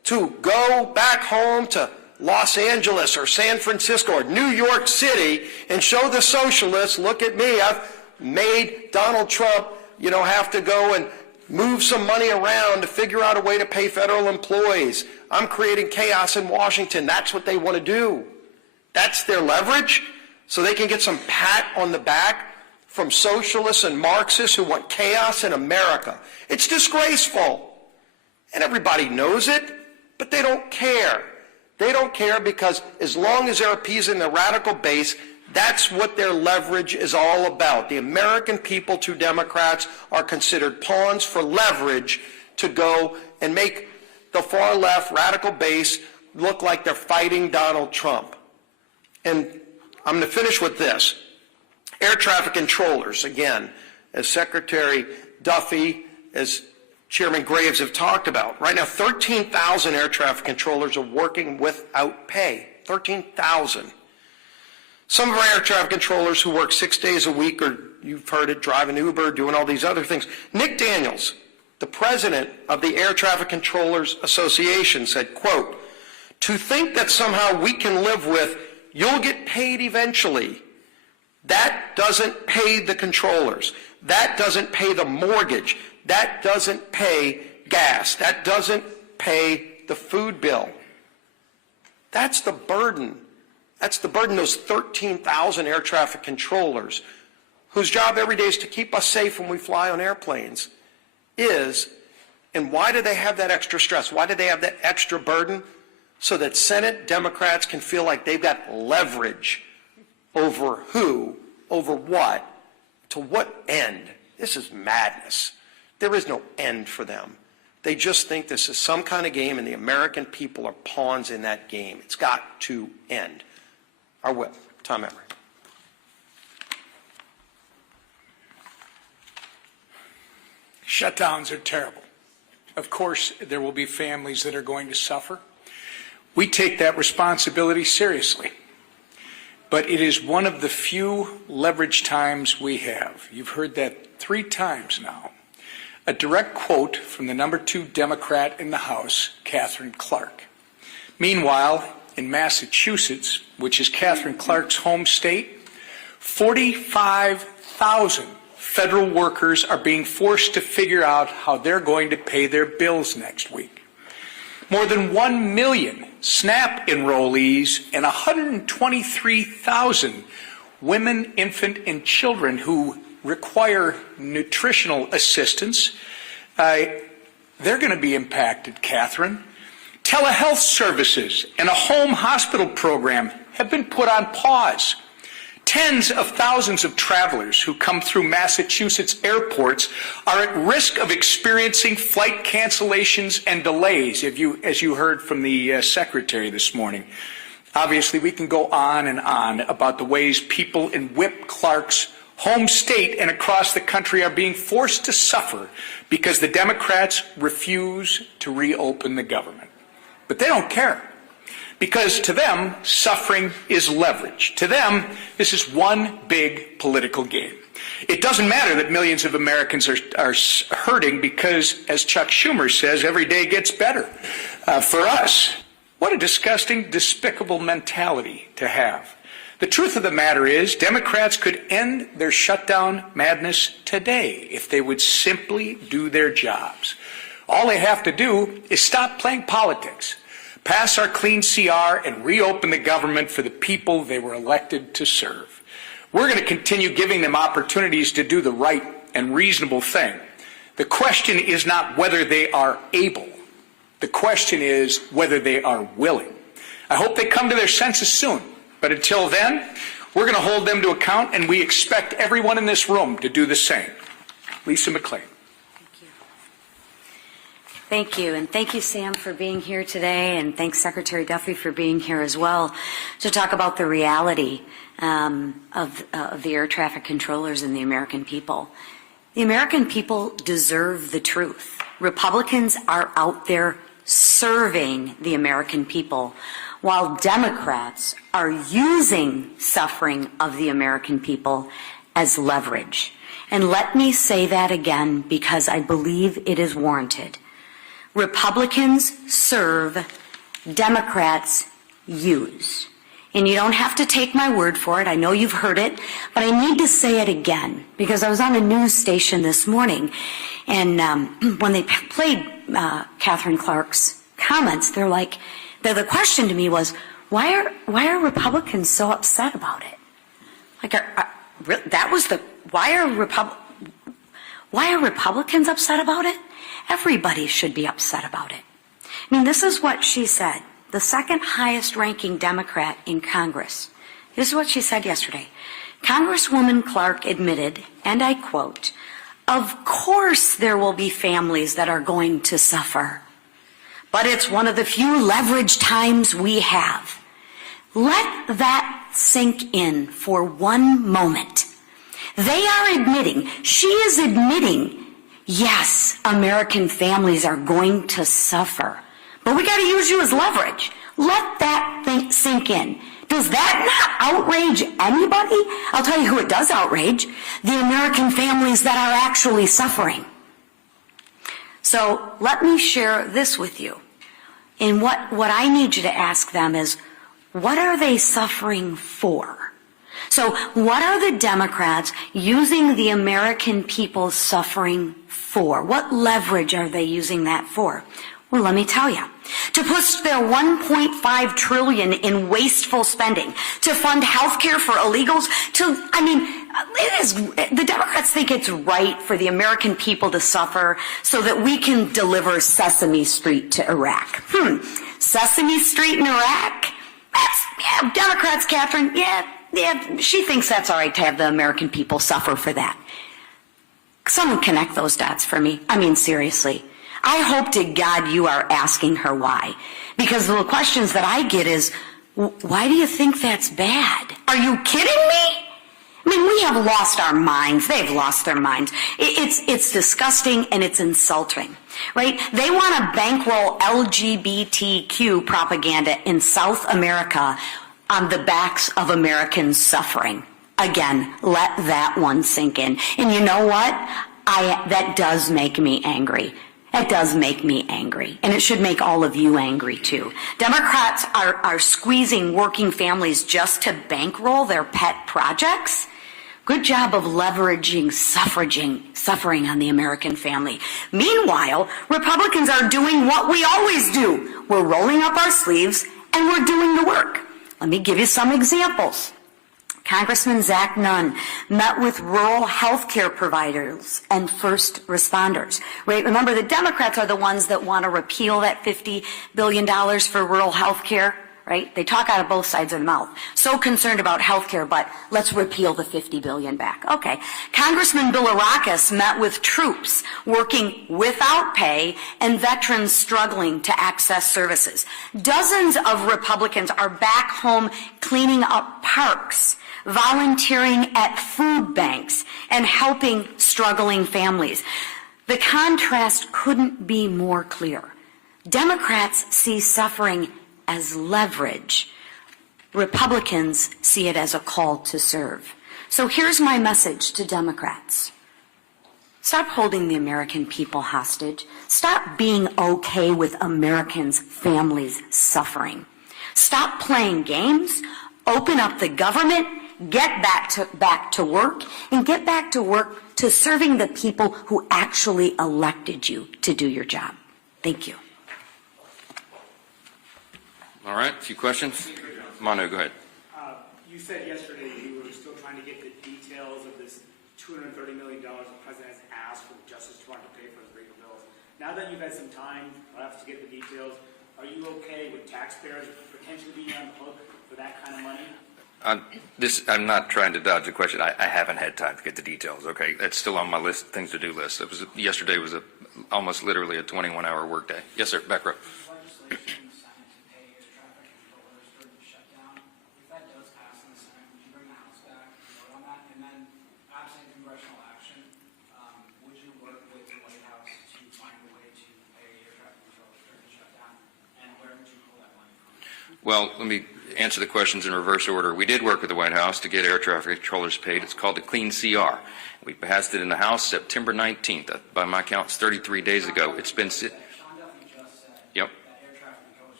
to go back home to Los Angeles or San Francisco or New York City and show the socialists, look at me, I've made Donald Trump, have to go and move some money around to figure out a way to pay federal employees. I'm creating chaos in Washington. That's what they want to do. That's their leverage, so they can get some pat on the back from socialists and Marxists who want chaos in America. It's disgraceful. And everybody knows it, but they don't care. They don't care because as long as they're appeasing the radical base, that's what their leverage is all about. The American people to Democrats are considered pawns for leverage to go and make the far left radical base look like they're fighting Donald Trump. And I'm going to finish with this. Air traffic controllers, again, as Secretary Duffy, as Chairman Graves have talked about. Right now, 13,000 air traffic controllers are working without pay. 13,000. Some of our air traffic controllers who work 6 days a week, or you've heard it, driving Uber, doing all these other things. Nick Daniels, the president of the Air Traffic Controllers Association, said, quote, "To think that somehow we can live with, you'll get paid eventually. That doesn't pay the controllers. That doesn't pay the mortgage. That doesn't pay gas. That doesn't pay the food bill." That's the burden. That's the burden, those 13,000 air traffic controllers, whose job every day is to keep us safe when we fly on airplanes, is. And why do they have that extra stress? Why do they have that extra burden? So that Senate Democrats can feel like they've got leverage over who, over what, to what end. This is madness. There is no end for them. They just think this is some kind of game, and the American people are pawns in that game. It's got to end. Our whip, Tom Emory. Shutdowns are terrible. Of course, there will be families that are going to suffer. We take that responsibility seriously. But it is one of the few leverage times we have. You've heard that 3 times now. A direct quote from the number 2 Democrat in the House, Catherine Clark. Meanwhile, in Massachusetts, which is Catherine Clark's home state, 45,000 federal workers are being forced to figure out how they're going to pay their bills next week. More than 1 million SNAP enrollees and 123,000 women, infant, and children who require nutritional assistance, they're going to be impacted, Catherine. Telehealth services and a home hospital program have been put on pause. Tens of thousands of travelers who come through Massachusetts airports are at risk of experiencing flight cancellations and delays, as you heard from the Secretary this morning. Obviously, we can go on and on about the ways people in Whip Clark's home state and across the country are being forced to suffer because the Democrats refuse to reopen the government. But they don't care, because to them, suffering is leverage. To them, this is one big political game. It doesn't matter that millions of Americans are hurting because, as Chuck Schumer says, every day gets better. For us, what a disgusting, despicable mentality to have. The truth of the matter is, Democrats could end their shutdown madness today if they would simply do their jobs. All they have to do is stop playing politics, pass our clean CR, and reopen the government for the people they were elected to serve. We're going to continue giving them opportunities to do the right and reasonable thing. The question is not whether they are able. The question is whether they are willing. I hope they come to their senses soon. But until then, we're going to hold them to account, and we expect everyone in this room to do the same. Lisa McClain. Thank you, and thank you, Sam, for being here today, and thanks, Secretary Duffy, for being here as well to talk about the reality of the air traffic controllers and the American people. The American people deserve the truth. Republicans are out there serving the American people, while Democrats are using suffering of the American people as leverage. And let me say that again, because I believe it is warranted. Republicans serve, Democrats use. And you don't have to take my word for it. I know you've heard it, but I need to say it again because I was on a news station this morning, and when they played Catherine Clark's comments, the question to me was, why are Republicans so upset about it? Why are Republicans upset about it? Everybody should be upset about it. I mean, this is what she said. The second highest ranking Democrat in Congress. This is what she said yesterday. Congresswoman Clark admitted, and I quote, "Of course there will be families that are going to suffer, but it's one of the few leverage times we have." Let that sink in for one moment. They are admitting, she is admitting, yes, American families are going to suffer. But we got to use you as leverage. Let that thing sink in. Does that not outrage anybody? I'll tell you who it does outrage. The American families that are actually suffering. So let me share this with you. And what I need you to ask them is, what are they suffering for? So what are the Democrats using the American people's suffering for? What leverage are they using that for? Well, let me tell you. To push their $1.5 trillion in wasteful spending, to fund health care for illegals, the Democrats think it's right for the American people to suffer so that we can deliver Sesame Street to Iraq. Sesame Street in Iraq? Democrats, Catherine, she thinks that's all right to have the American people suffer for that. Someone connect those dots for me. I mean, seriously. I hope to God you are asking her why. Because the questions that I get is, why do you think that's bad? Are you kidding me? I mean, we have lost our minds. They've lost their minds. It's disgusting and it's insulting, right? They want to bankroll LGBTQ propaganda in South America on the backs of Americans suffering. Again, let that one sink in. And you know what? That does make me angry. It does make me angry, and it should make all of you angry too. Democrats are squeezing working families just to bankroll their pet projects. Good job of leveraging suffering on the American family. Meanwhile, Republicans are doing what we always do. We're rolling up our sleeves and we're doing the work. Let me give you some examples. Congressman Zach Nunn met with rural health care providers and first responders. Right? Remember, the Democrats are the ones that want to repeal that $50 billion for rural health care. Right? They talk out of both sides of the mouth. So concerned about health care, but let's repeal the $50 billion back. Okay. Congressman Bilirakis met with troops working without pay and veterans struggling to access services. Dozens of Republicans are back home cleaning up parks, volunteering at food banks, and helping struggling families. The contrast couldn't be more clear. Democrats see suffering as leverage. Republicans see it as a call to serve. So here's my message to Democrats. Stop holding the American people hostage. Stop being okay with Americans' families suffering. Stop playing games. Open up the government. Get back to work, and get back to work to serving the people who actually elected you to do your job. Thank you. All right, a few questions. Manu, go ahead. You said yesterday you were still trying to get the details of this $230 million the president has asked for the Justice Department to pay for his legal bills. Now that you've had some time, perhaps, to get the details, are you okay with taxpayers potentially being on the hook for that kind of money? I'm not trying to dodge the question. I haven't had time to get the details. Okay, that's still on my list, things to do list. Yesterday was almost literally a 21-hour workday. Yes, sir. Back row. Legislation in the Senate to pay air traffic controllers during the shutdown. If that does pass in the Senate, would you bring the House back and vote on that? And then, absent congressional action, would you work with the White House to find a way to pay air traffic controllers during the shutdown? And where would you pull that money from? Well, let me answer the questions in reverse order. We did work with the White House to get air traffic controllers paid. It's called the Clean CR. We passed it in the House September 19th. By my count, it's 33 days ago. It's been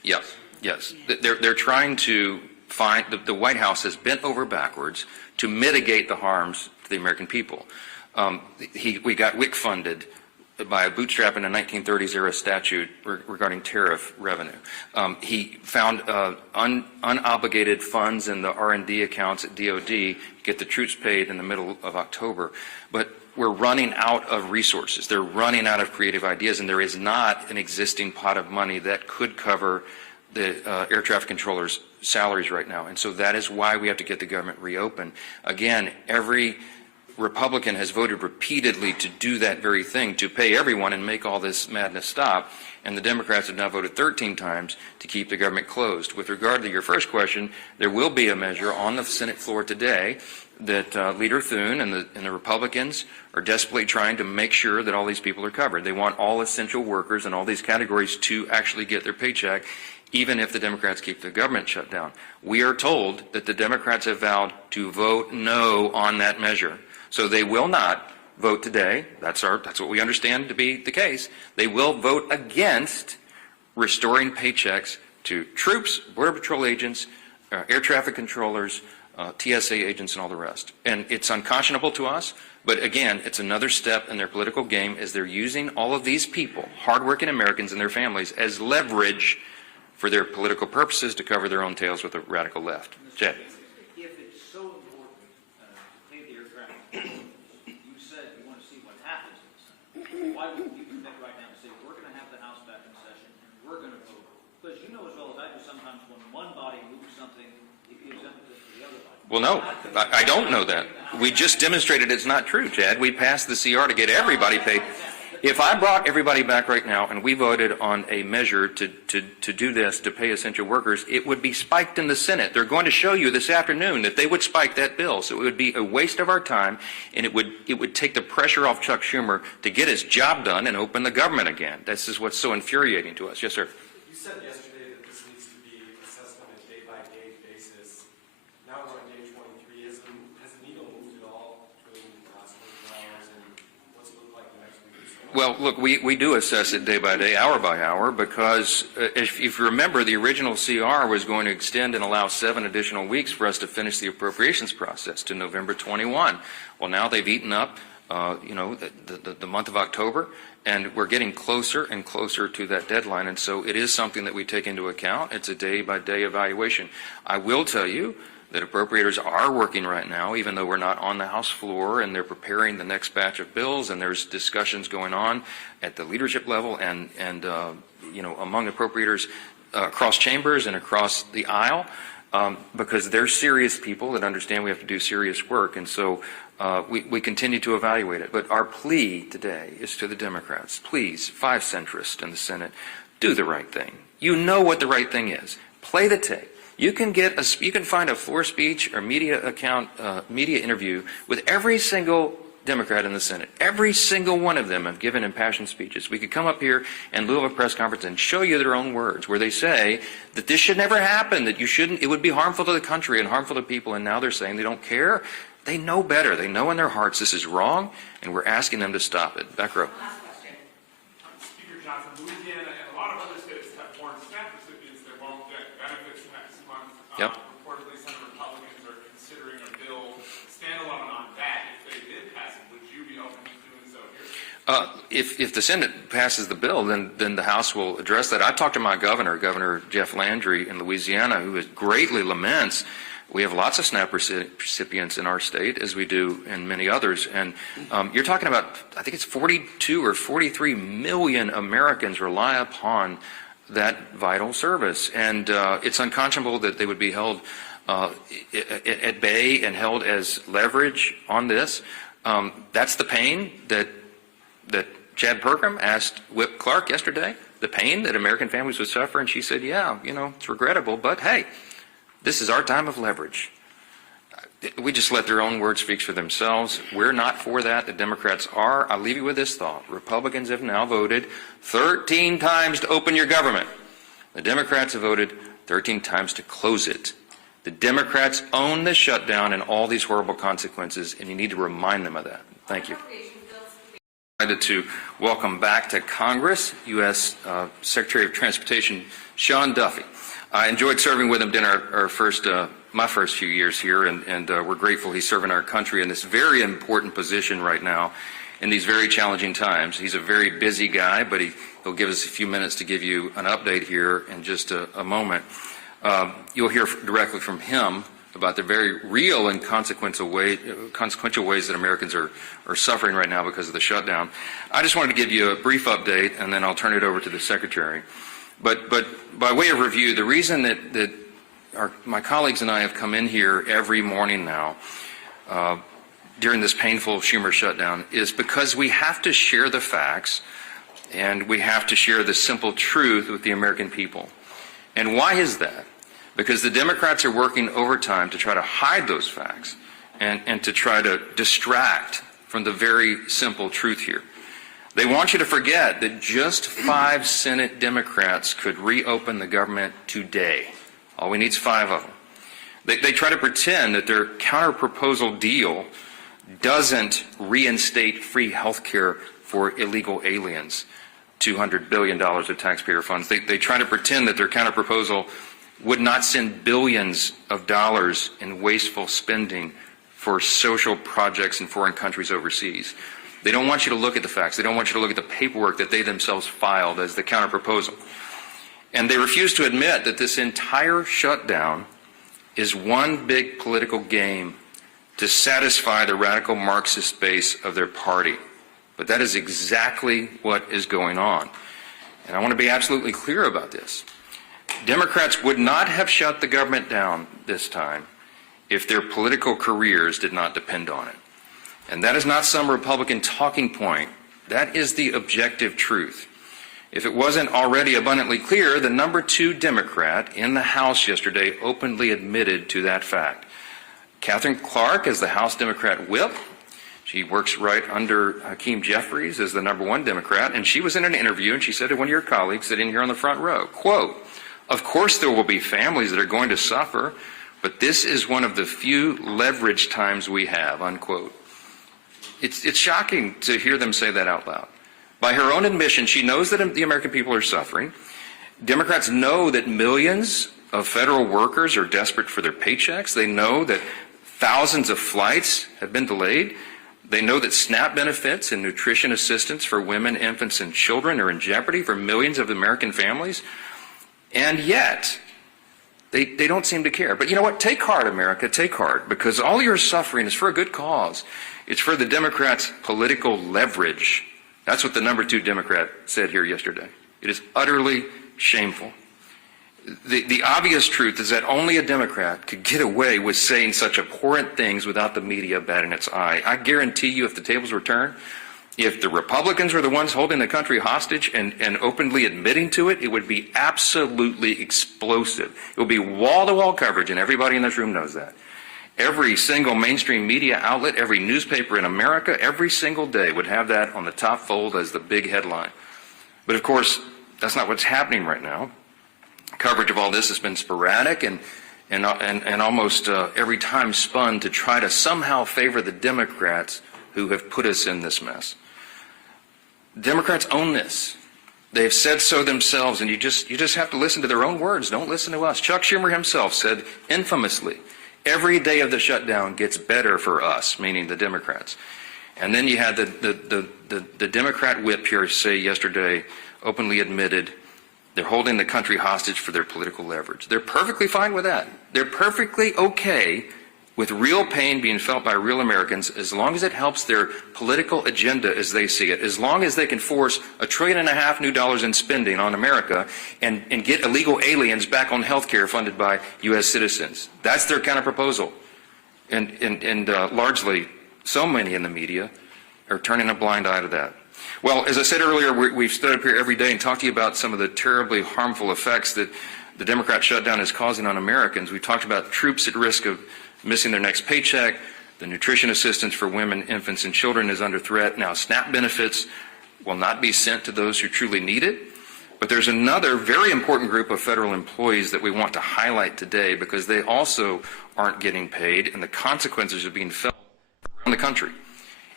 Yes, yes. They're trying to find, the White House has bent over backwards to mitigate the harms to the American people. We got WIC funded by a bootstrap in a 1930s era statute regarding tariff revenue. He found unobligated funds in the R&D accounts at DOD to get the troops paid in the middle of October. But we're running out of resources. They're running out of creative ideas, and there is not an existing pot of money that could cover the air traffic controllers' salaries right now. And so that is why we have to get the government reopened. Again, every Republican has voted repeatedly to do that very thing, to pay everyone and make all this madness stop, and the Democrats have now voted 13 times to keep the government closed. With regard to your first question, there will be a measure on the Senate floor today that Leader Thune and the Republicans are desperately trying to make sure that all these people are covered. They want all essential workers and all these categories to actually get their paycheck, even if the Democrats keep the government shut down. We are told that the Democrats have vowed to vote no on that measure. So they will not vote today. That's what we understand to be the case. They will vote against restoring paychecks to troops, Border Patrol agents, air traffic controllers, TSA agents, and all the rest. And it's unconscionable to us, but again, it's another step in their political game as they're using all of these people, hardworking Americans and their families, as leverage for their political purposes to cover their own tails with the radical left. Chad. If it's so important to pay the air traffic controllers, you said you want to see what happens in the Senate. Why wouldn't you commit right now and say, we're going to have the House back in session and we're going to vote? Because you know as well as I do, sometimes when one body moves something, it gives impetus to the other body. Well, no, I don't know that. We just demonstrated it's not true, Chad. We passed the CR to get everybody paid. If I brought everybody back right now and we voted on a measure to do this, to pay essential workers, it would be spiked in the Senate. They're going to show you this afternoon that they would spike that bill. So it would be a waste of our time, and it would take the pressure off Chuck Schumer to get his job done and open the government again. This is what's so infuriating to us. Yes, sir. You said yesterday that this needs to be assessed on a day-by-day basis. Now we're on day 23. Has the needle moved at all between the last 24 hours and what's it look like the next week or so? Well, look, we do assess it day by day, hour by hour, because if you remember, the original CR was going to extend and allow 7 additional weeks for us to finish the appropriations process to November 21. Well, now they've eaten up, the month of October, and we're getting closer and closer to that deadline, and so it is something that we take into account. It's a day-by-day evaluation. I will tell you that appropriators are working right now, even though we're not on the House floor, and they're preparing the next batch of bills, and there's discussions going on at the leadership level and among appropriators across chambers and across the aisle, because they're serious people that understand we have to do serious work, and so we continue to evaluate it. But our plea today is to the Democrats: please, 5 centrists in the Senate, do the right thing. You know what the right thing is. Play the tape. You can find a floor speech or media interview with every single Democrat in the Senate. Every single one of them have given impassioned speeches. We could come up here in lieu of a press conference and show you their own words, where they say that this should never happen, that it would be harmful to the country and harmful to people, and now they're saying they don't care. They know better. They know in their hearts this is wrong, and we're asking them to stop it. Back row. Last question. Speaker Johnson, Louisiana and a lot of other states have warned SNAP recipients they won't get benefits next month. Yep. Reportedly, some Republicans are considering a bill standalone on that. If they did pass it, would you be open to doing so here? If the Senate passes the bill, then the House will address that. I talked to my governor, Governor Jeff Landry in Louisiana, who greatly laments. We have lots of SNAP recipients in our state, as we do in many others. And you're talking about, I think it's 42 or 43 million Americans rely upon that vital service. And it's unconscionable that they would be held at bay and held as leverage on this. That's the pain that Chad Pergram asked Whip Clark yesterday, the pain that American families would suffer. And she said, yeah, it's regrettable, but hey, this is our time of leverage. We just let their own words speak for themselves. We're not for that. The Democrats are. I'll leave you with this thought. Republicans have now voted 13 times to open your government. The Democrats have voted 13 times to close it. The Democrats own the shutdown and all these horrible consequences, and you need to remind them of that. Thank you. Delighted to welcome back to Congress U.S. Secretary of Transportation Sean Duffy. I enjoyed serving with him during my first few years here, and we're grateful he's serving our country in this very important position right now in these very challenging times. He's a very busy guy, but he'll give us a few minutes to give you an update here in just a moment. You'll hear directly from him about the very real and consequential ways that Americans are suffering right now because of the shutdown. I just wanted to give you a brief update, and then I'll turn it over to the Secretary. But by way of review, the reason that my colleagues and I have come in here every morning now during this painful Schumer shutdown is because we have to share the facts and we have to share the simple truth with the American people. And why is that? Because the Democrats are working overtime to try to hide those facts and to try to distract from the very simple truth here. They want you to forget that just 5 Senate Democrats could reopen the government today. All we need is 5 of them. They try to pretend that their counter-proposal deal doesn't reinstate free health care for illegal aliens, $200 billion of taxpayer funds. They try to pretend that their counter-proposal would not send billions of dollars in wasteful spending for social projects in foreign countries overseas. They don't want you to look at the facts. They don't want you to look at the paperwork that they themselves filed as the counter-proposal. And they refuse to admit that this entire shutdown is one big political game to satisfy the radical Marxist base of their party. But that is exactly what is going on. And I want to be absolutely clear about this. Democrats would not have shut the government down this time if their political careers did not depend on it. And that is not some Republican talking point. That is the objective truth. If it wasn't already abundantly clear, the number 2 Democrat in the House yesterday openly admitted to that fact. Catherine Clark is the House Democrat whip. She works right under Hakeem Jeffries as the number 1 Democrat, and she was in an interview and she said to one of your colleagues sitting here on the front row, quote, "Of course there will be families that are going to suffer, but this is one of the few leverage times we have," unquote. It's shocking to hear them say that out loud. By her own admission, she knows that the American people are suffering. Democrats know that millions of federal workers are desperate for their paychecks. They know that thousands of flights have been delayed. They know that SNAP benefits and nutrition assistance for women, infants, and children are in jeopardy for millions of American families. And yet, they don't seem to care. But you know what? Take heart, America. Take heart. Because all your suffering is for a good cause. It's for the Democrats' political leverage. That's what the number 2 Democrat said here yesterday. It is utterly shameful. The obvious truth is that only a Democrat could get away with saying such abhorrent things without the media batting its eye. I guarantee you, if the tables were turned, if the Republicans were the ones holding the country hostage and openly admitting to it, it would be absolutely explosive. It would be wall-to-wall coverage, and everybody in this room knows that. Every single mainstream media outlet, every newspaper in America, every single day would have that on the top fold as the big headline. But of course, that's not what's happening right now. Coverage of all this has been sporadic and almost every time spun to try to somehow favor the Democrats who have put us in this mess. Democrats own this. They've said so themselves, and you just have to listen to their own words. Don't listen to us. Chuck Schumer himself said infamously, "Every day of the shutdown gets better for us," meaning the Democrats. And then you had the Democrat whip here say yesterday, openly admitted, they're holding the country hostage for their political leverage. They're perfectly fine with that. They're perfectly okay with real pain being felt by real Americans as long as it helps their political agenda as they see it, as long as they can force $1.5 trillion new dollars in spending on America and get illegal aliens back on health care funded by U.S. citizens. That's their counter-proposal. And largely, so many in the media are turning a blind eye to that. Well, as I said earlier, we've stood up here every day and talked to you about some of the terribly harmful effects that the Democrat shutdown is causing on Americans. We talked about troops at risk of missing their next paycheck. The nutrition assistance for women, infants, and children is under threat. Now, SNAP benefits will not be sent to those who truly need it. But there's another very important group of federal employees that we want to highlight today because they also aren't getting paid, and the consequences are being felt around the country.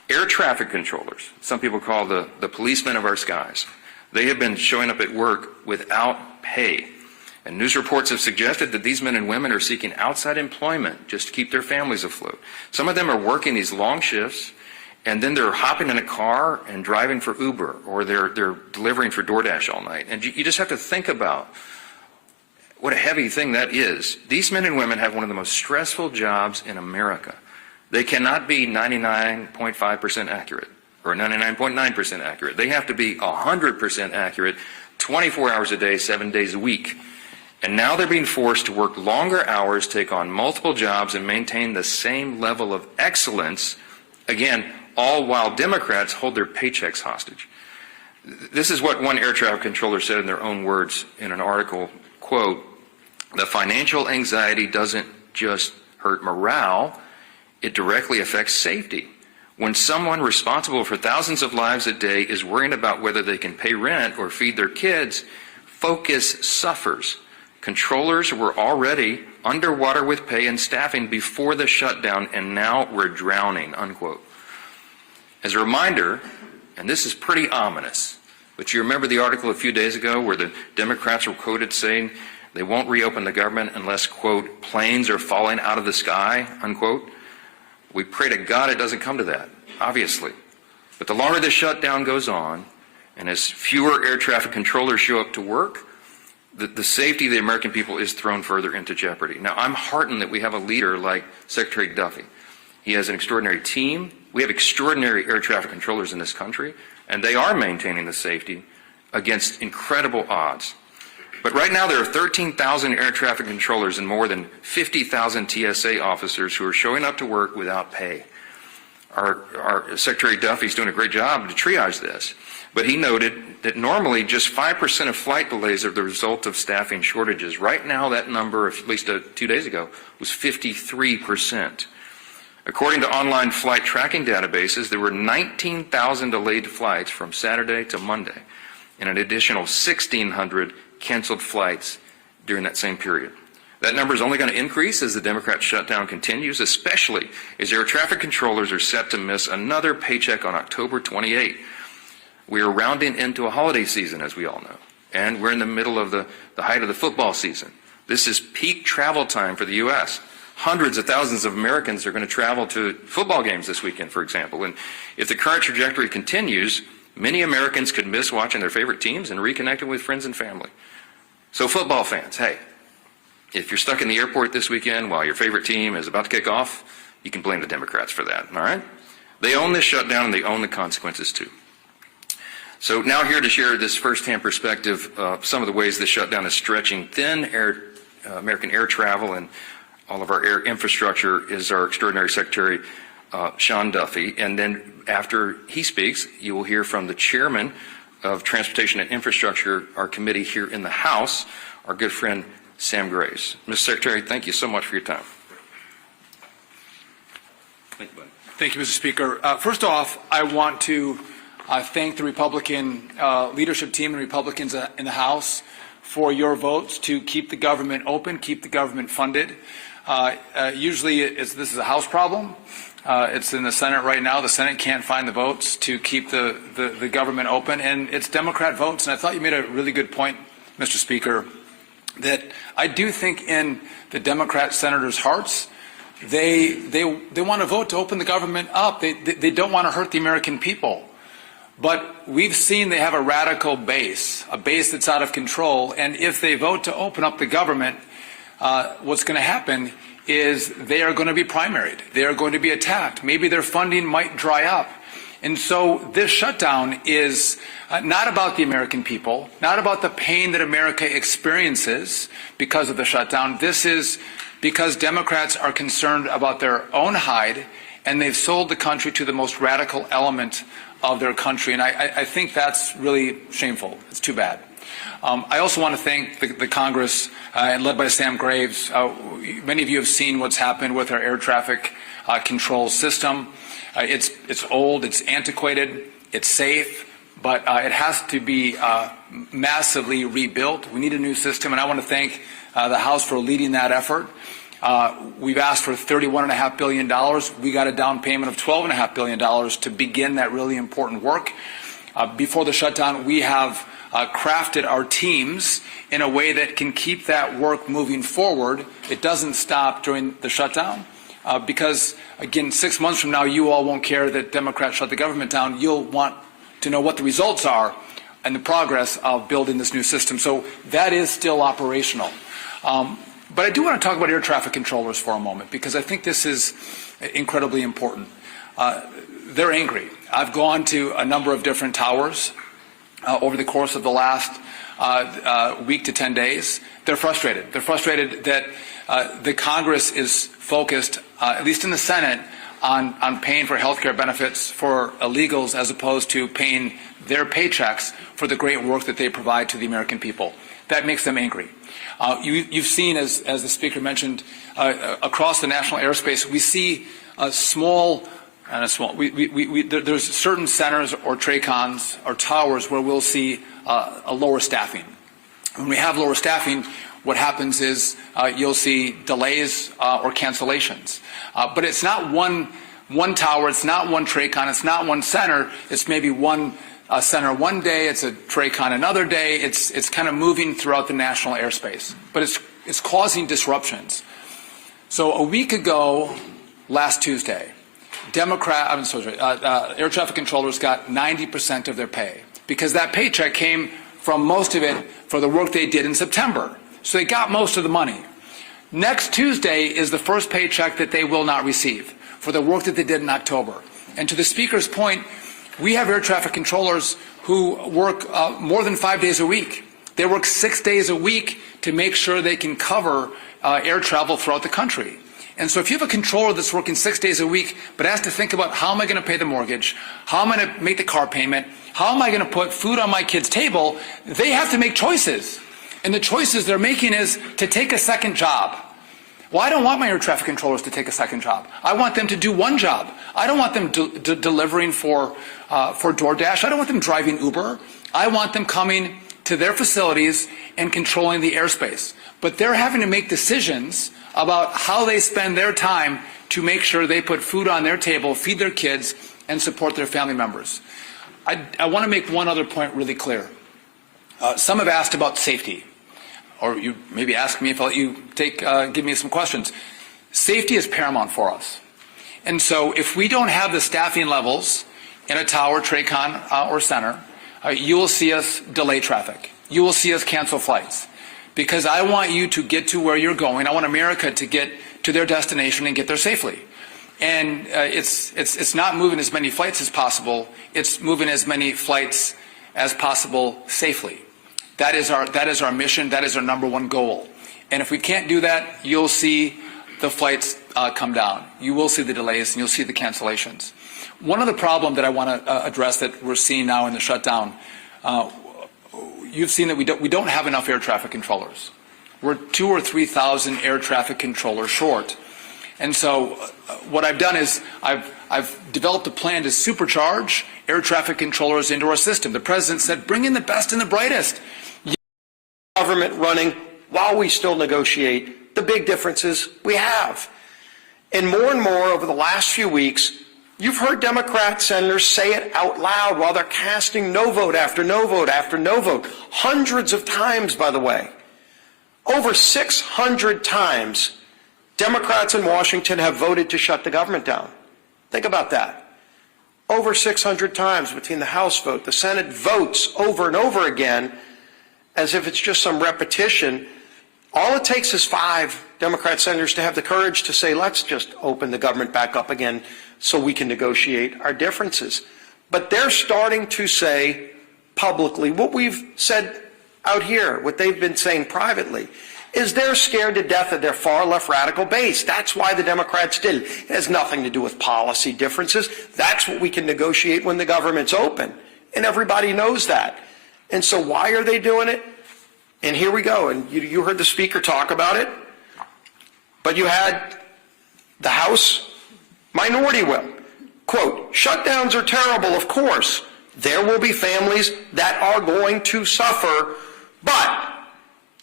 Air traffic controllers, some people call the policemen of our skies, they have been showing up at work without pay. And news reports have suggested that these men and women are seeking outside employment just to keep their families afloat. Some of them are working these long shifts, and then they're hopping in a car and driving for Uber, or they're delivering for DoorDash all night. And you just have to think about what a heavy thing that is. These men and women have one of the most stressful jobs in America. They cannot be 99.5% accurate or 99.9% accurate. They have to be 100% accurate 24 hours a day, 7 days a week. And now they're being forced to work longer hours, take on multiple jobs, and maintain the same level of excellence, again, all while Democrats hold their paychecks hostage. This is what one air traffic controller said in their own words in an article, quote, "The financial anxiety doesn't just hurt morale, it directly affects safety. When someone responsible for thousands of lives a day is worrying about whether they can pay rent or feed their kids, focus suffers. Controllers were already underwater with pay and staffing before the shutdown, and now we're drowning," unquote. As a reminder, and this is pretty ominous, but you remember the article a few days ago where the Democrats were quoted saying they won't reopen the government unless, quote, "planes are falling out of the sky," unquote. We pray to God it doesn't come to that, obviously. But the longer the shutdown goes on, and as fewer air traffic controllers show up to work, the safety of the American people is thrown further into jeopardy. Now, I'm heartened that we have a leader like Secretary Duffy. He has an extraordinary team. We have extraordinary air traffic controllers in this country, and they are maintaining the safety against incredible odds. But right now there are 13,000 air traffic controllers and more than 50,000 TSA officers who are showing up to work without pay. Our Secretary Duffy is doing a great job to triage this, but he noted that normally just 5% of flight delays are the result of staffing shortages. Right now that number, at least 2 days ago, was 53%. According to online flight tracking databases, there were 19,000 delayed flights from Saturday to Monday, and an additional 1,600 canceled flights during that same period. That number is only going to increase as the Democrat shutdown continues, especially as air traffic controllers are set to miss another paycheck on October 28. We are rounding into a holiday season, as we all know, and we're in the middle of the height of the football season. This is peak travel time for the U.S. Hundreds of thousands of Americans are going to travel to football games this weekend, for example. And if the current trajectory continues, many Americans could miss watching their favorite teams and reconnecting with friends and family. So football fans, hey, if you're stuck in the airport this weekend while your favorite team is about to kick off, you can blame the Democrats for that, all right? They own this shutdown and they own the consequences too. So now here to share this firsthand perspective of some of the ways this shutdown is stretching thin American air travel and all of our air infrastructure is our extraordinary Secretary, Sean Duffy. And then after he speaks, you will hear from the chairman of Transportation and Infrastructure, our committee here in the House, our good friend Sam Graves. Mr. Secretary, thank you so much for your time. Thank you, buddy. Thank you, Mr. Speaker. First off, I want to thank the Republican leadership team and Republicans in the House for your votes to keep the government open, keep the government funded. Usually this is a House problem. It's in the Senate right now. The Senate can't find the votes to keep the government open, and it's Democrat votes. And I thought you made a really good point, Mr. Speaker, that I do think in the Democrat senators' hearts, they want to vote to open the government up. They don't want to hurt the American people. But we've seen they have a radical base, a base that's out of control. And if they vote to open up the government, what's going to happen is they are going to be primaried. They are going to be attacked. Maybe their funding might dry up. And so this shutdown is not about the American people, not about the pain that America experiences because of the shutdown. This is because Democrats are concerned about their own hide, and they've sold the country to the most radical element of their country. And I think that's really shameful. It's too bad. I also want to thank the Congress, led by Sam Graves. Many of you have seen what's happened with our air traffic control system. It's old, it's antiquated, it's safe, but it has to be massively rebuilt. We need a new system, and I want to thank the House for leading that effort. We've asked for $31.5 billion. We got a down payment of $12.5 billion to begin that really important work. Before the shutdown, we have crafted our teams in a way that can keep that work moving forward. It doesn't stop during the shutdown because, again, 6 months from now, you all won't care that Democrats shut the government down. You'll want to know what the results are and the progress of building this new system. So that is still operational. But I do want to talk about air traffic controllers for a moment because I think this is incredibly important. They're angry. I've gone to a number of different towers over the course of the last week to 10 days. They're frustrated. They're frustrated that the Congress is focused, at least in the Senate, on paying for health care benefits for illegals as opposed to paying their paychecks for the great work that they provide to the American people. That makes them angry. You've seen, as the Speaker mentioned, across the national airspace, we see there's certain centers or TRACONs or towers where we'll see a lower staffing. When we have lower staffing, what happens is you'll see delays or cancellations. But it's not one tower, it's not one TRACON, it's not one center, it's maybe one center one day, it's a TRACON another day, it's kind of moving throughout the national airspace. But it's causing disruptions. So a week ago, last Tuesday, air traffic controllers got 90% of their pay because that paycheck came from most of it for the work they did in September. So they got most of the money. Next Tuesday is the first paycheck that they will not receive for the work that they did in October. And to the Speaker's point, we have air traffic controllers who work more than 5 days a week. They work 6 days a week to make sure they can cover air travel throughout the country. And so if you have a controller that's working 6 days a week but has to think about how am I going to pay the mortgage, how am I going to make the car payment, how am I going to put food on my kid's table, they have to make choices. And the choices they're making is to take a second job. Well, I don't want my air traffic controllers to take a second job. I want them to do one job. I don't want them delivering for DoorDash. I don't want them driving Uber. I want them coming to their facilities and controlling the airspace. But they're having to make decisions about how they spend their time to make sure they put food on their table, feed their kids, and support their family members. I want to make one other point really clear. Some have asked about safety, or you maybe ask me if I'll let you give me some questions. Safety is paramount for us. And so if we don't have the staffing levels in a tower, TRACON, or center, you will see us delay traffic. You will see us cancel flights. Because I want you to get to where you're going. I want America to get to their destination and get there safely. And it's not moving as many flights as possible. It's moving as many flights as possible safely. That is our mission. That is our number one goal. And if we can't do that, you'll see the flights come down. You will see the delays and you'll see the cancellations. One other problem that I want to address that we're seeing now in the shutdown, you've seen that we don't have enough air traffic controllers. We're 2,000 or 3,000 air traffic controllers short. And so what I've done is I've developed a plan to supercharge air traffic controllers into our system. The President said, bring in the best and the brightest. Government running while we still negotiate the big differences we have. And more over the last few weeks, you've heard Democrat senators say it out loud while they're casting no vote after no vote after no vote. Hundreds of times, by the way. Over 600 times, Democrats in Washington have voted to shut the government down. Think about that. Over 600 times between the House vote, the Senate votes over and over again as if it's just some repetition. All it takes is 5 Democrat senators to have the courage to say, let's just open the government back up again so we can negotiate our differences. But they're starting to say publicly what we've said out here, what they've been saying privately, is they're scared to death of their far left radical base. That's why the Democrats did it. It has nothing to do with policy differences. That's what we can negotiate when the government's open. And everybody knows that. And so why are they doing it? And here we go. And you heard the Speaker talk about it. But you had the House minority whip. Quote, shutdowns are terrible, of course. There will be families that are going to suffer, but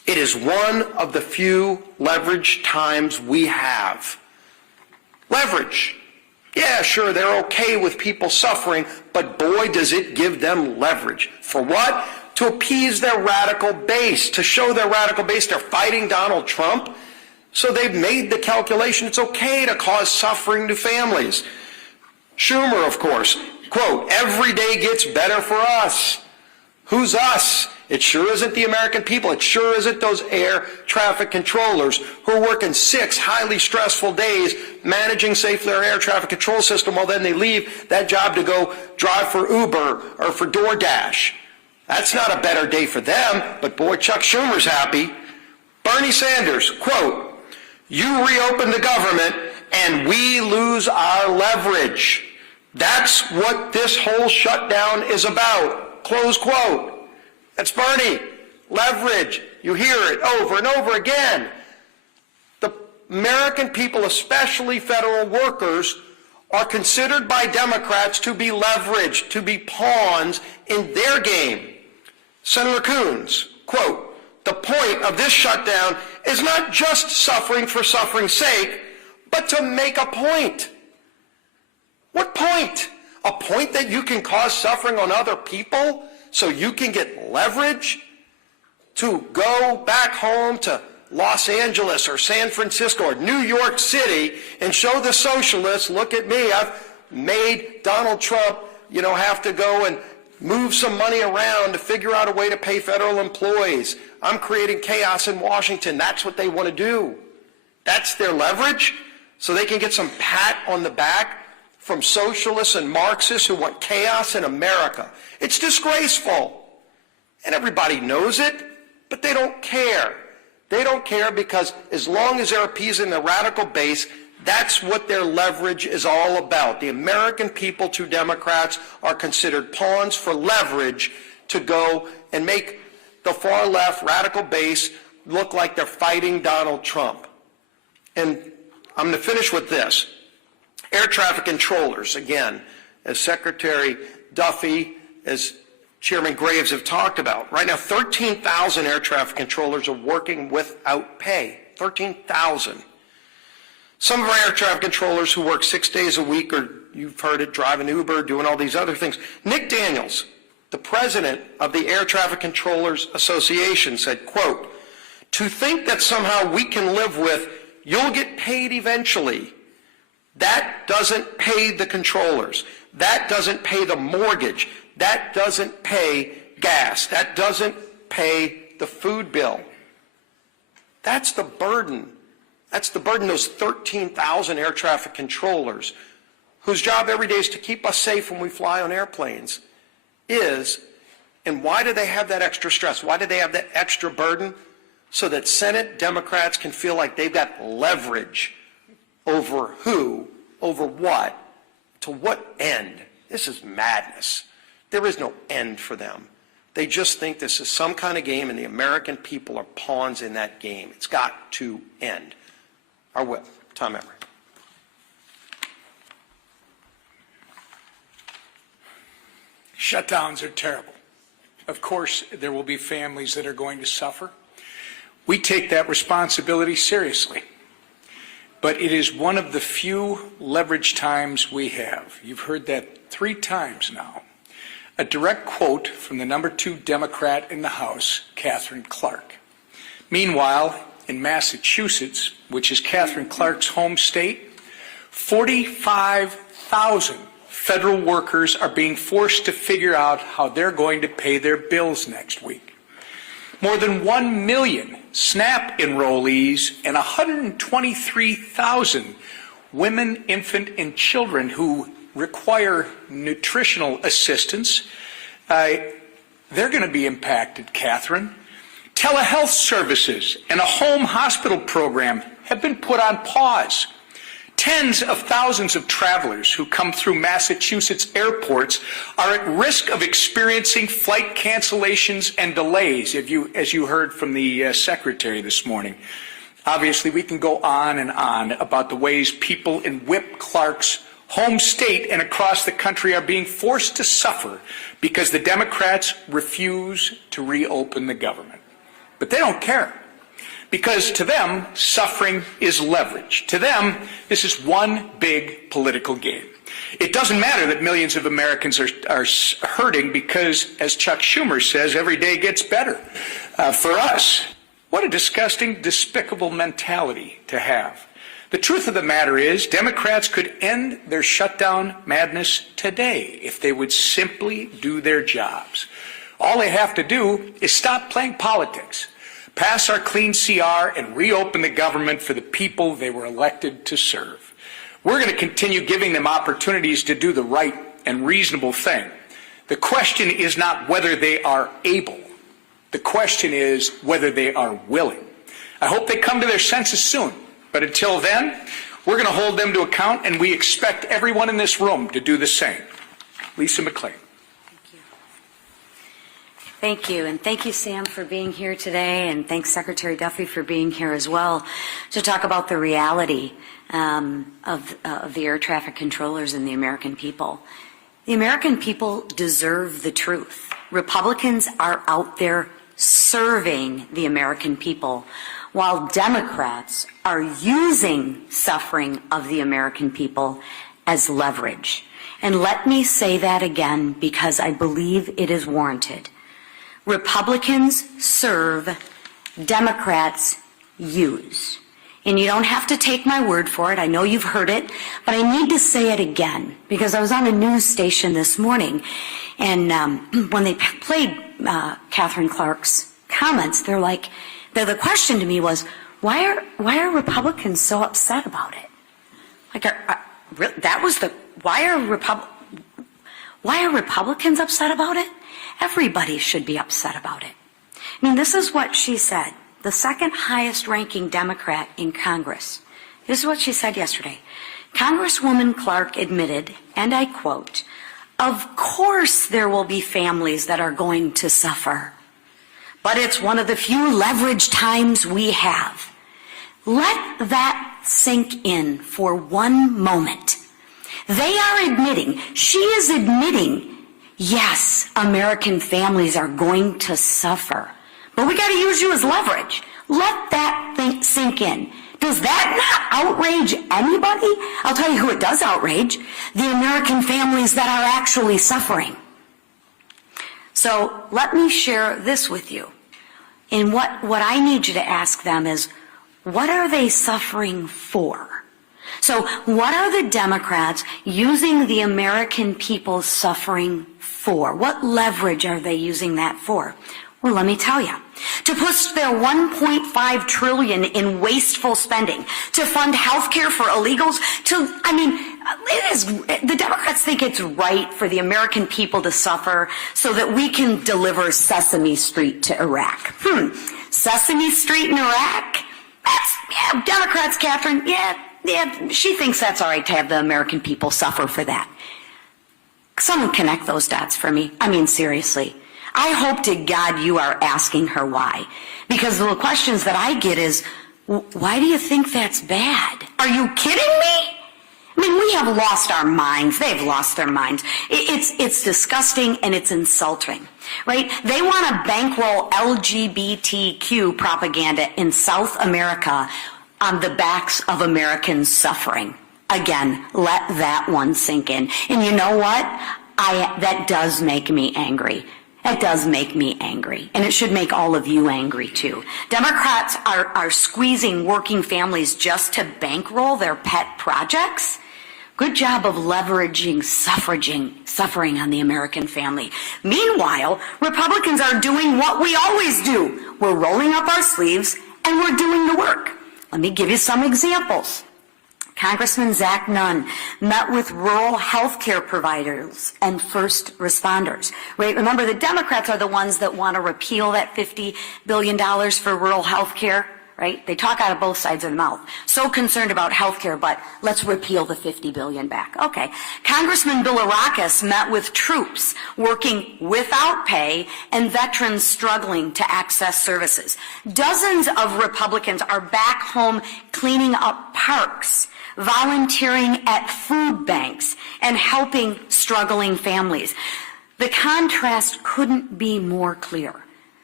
It is one of the few leverage times we have. Leverage. Yeah, sure, they're okay with people suffering, but boy, does it give them leverage. For what? To appease their radical base, to show their radical base they're fighting Donald Trump. So they've made the calculation it's okay to cause suffering to families. Schumer, of course, quote, every day gets better for us. Who's us? It sure isn't the American people. It sure isn't those air traffic controllers who are working 6 highly stressful days managing safely our air traffic control system while then they leave that job to go drive for Uber or for DoorDash. That's not a better day for them, but boy, Chuck Schumer's happy. Bernie Sanders, quote, you reopen the government and we lose our leverage. That's what this whole shutdown is about, close quote. That's Bernie. Leverage. You hear it over and over again. The American people, especially federal workers, are considered by Democrats to be leveraged, to be pawns in their game. Senator Coons, quote, the point of this shutdown is not just suffering for suffering's sake, but to make a point. What point? A point that you can cause suffering on other people so you can get leverage to go back home to Los Angeles or San Francisco or New York City and show the socialists, look at me, I've made Donald Trump, have to go and move some money around to figure out a way to pay federal employees. I'm creating chaos in Washington. That's what they want to do. That's their leverage, so they can get some pat on the back from socialists and Marxists who want chaos in America. It's disgraceful. And everybody knows it, but they don't care. They don't care because as long as they're appeasing the radical base, that's what their leverage is all about. The American people, to Democrats, are considered pawns for leverage to go and make the far left radical base look like they're fighting Donald Trump. And I'm going to finish with this. Air traffic controllers, again, as Secretary Duffy, as Chairman Graves have talked about. Right now, 13,000 air traffic controllers are working without pay. 13,000. Some of our air traffic controllers who work 6 days a week, or you've heard it, driving Uber, doing all these other things. Nick Daniels, the president of the Air Traffic Controllers Association, said, quote, to think that somehow we can live with, you'll get paid eventually. That doesn't pay the controllers. That doesn't pay the mortgage. That doesn't pay gas. That doesn't pay the food bill. That's the burden. That's the burden, those 13,000 air traffic controllers, whose job every day is to keep us safe when we fly on airplanes, is, and why do they have that extra stress? Why do they have that extra burden? So that Senate Democrats can feel like they've got leverage over who, over what, to what end? This is madness. There is no end for them. They just think this is some kind of game and the American people are pawns in that game. It's got to end. Our whip, Tom Emory. Shutdowns are terrible. Of course, there will be families that are going to suffer. We take that responsibility seriously. But it is one of the few leverage times we have. You've heard that 3 times now. A direct quote from the number 2 Democrat in the House, Katherine Clark. Meanwhile, in Massachusetts, which is Katherine Clark's home state, 45,000 federal workers are being forced to figure out how they're going to pay their bills next week. More than 1 million SNAP enrollees and 123,000 women, infant, and children who require nutritional assistance, they're going to be impacted, Catherine. Telehealth services and a home hospital program have been put on pause. Tens of thousands of travelers who come through Massachusetts airports are at risk of experiencing flight cancellations and delays, as you heard from the Secretary this morning. Obviously, we can go on and on about the ways people in Whip Clark's home state and across the country are being forced to suffer because the Democrats refuse to reopen the government. but they don't care. Because to them, suffering is leverage. To them, this is one big political game. It doesn't matter that millions of Americans are hurting because, as Chuck Schumer says, every day gets better. For us, what a disgusting, despicable mentality to have. The truth of the matter is, Democrats could end their shutdown madness today if they would simply do their jobs. All they have to do is stop playing politics, pass our clean CR, and reopen the government for the people they were elected to serve. We're going to continue giving them opportunities to do the right and reasonable thing. The question is not whether they are able. The question is whether they are willing. I hope they come to their senses soon. But until then, we're going to hold them to account, and we expect everyone in this room to do the same. Lisa McClain. Thank you, and thank you, Sam, for being here today, and thanks, Secretary Duffy, for being here as well to talk about the reality of the air traffic controllers and the American people. The American people deserve the truth. Republicans are out there serving the American people, while Democrats are using suffering of the American people as leverage. And let me say that again because I believe it is warranted. Republicans serve, Democrats use. And you don't have to take my word for it. I know you've heard it, but I need to say it again because I was on a news station this morning, and when they played Catherine Clark's comments, the question to me was, why are Republicans so upset about it? Why are Republicans upset about it? Everybody should be upset about it. I mean, this is what she said, the second highest ranking Democrat in Congress. This is what she said yesterday. Congresswoman Clark admitted, and I quote, "Of course there will be families that are going to suffer, but it's one of the few leverage times we have." Let that sink in for one moment. They are admitting, she is admitting, yes, American families are going to suffer, but we got to use you as leverage. Let that thing sink in. Does that not outrage anybody? I'll tell you who it does outrage, the American families that are actually suffering. So let me share this with you. And what I need you to ask them is, what are they suffering for? So what are the Democrats using the American people suffering for? What leverage are they using that for? Well, let me tell you. To push their $1.5 trillion in wasteful spending, to fund health care for illegals, the Democrats think it's right for the American people to suffer so that we can deliver Sesame Street to Iraq. Sesame Street in Iraq? Democrats, Catherine, she thinks that's all right to have the American people suffer for that. Someone connect those dots for me. I mean, seriously. I hope to God you are asking her why. Because the questions that I get is, why do you think that's bad? Are you kidding me? I mean, we have lost our minds. They've lost their minds. It's disgusting and it's insulting, right? They want to bankroll LGBTQ propaganda in South America on the backs of Americans suffering. Again, let that one sink in. And you know what? That does make me angry. It does make me angry, and it should make all of you angry too. Democrats are squeezing working families just to bankroll their pet projects. Good job of leveraging suffering on the American family. Meanwhile, Republicans are doing what we always do. We're rolling up our sleeves and we're doing the work. Let me give you some examples. Congressman Zach Nunn met with rural health care providers and first responders. Right? Remember, the Democrats are the ones that want to repeal that $50 billion for rural health care. Right? They talk out of both sides of the mouth. So concerned about health care, but let's repeal the $50 billion back. Okay. Congressman Bilirakis met with troops working without pay and veterans struggling to access services. Dozens of Republicans are back home cleaning up parks, volunteering at food banks, and helping struggling families. The contrast couldn't be more clear.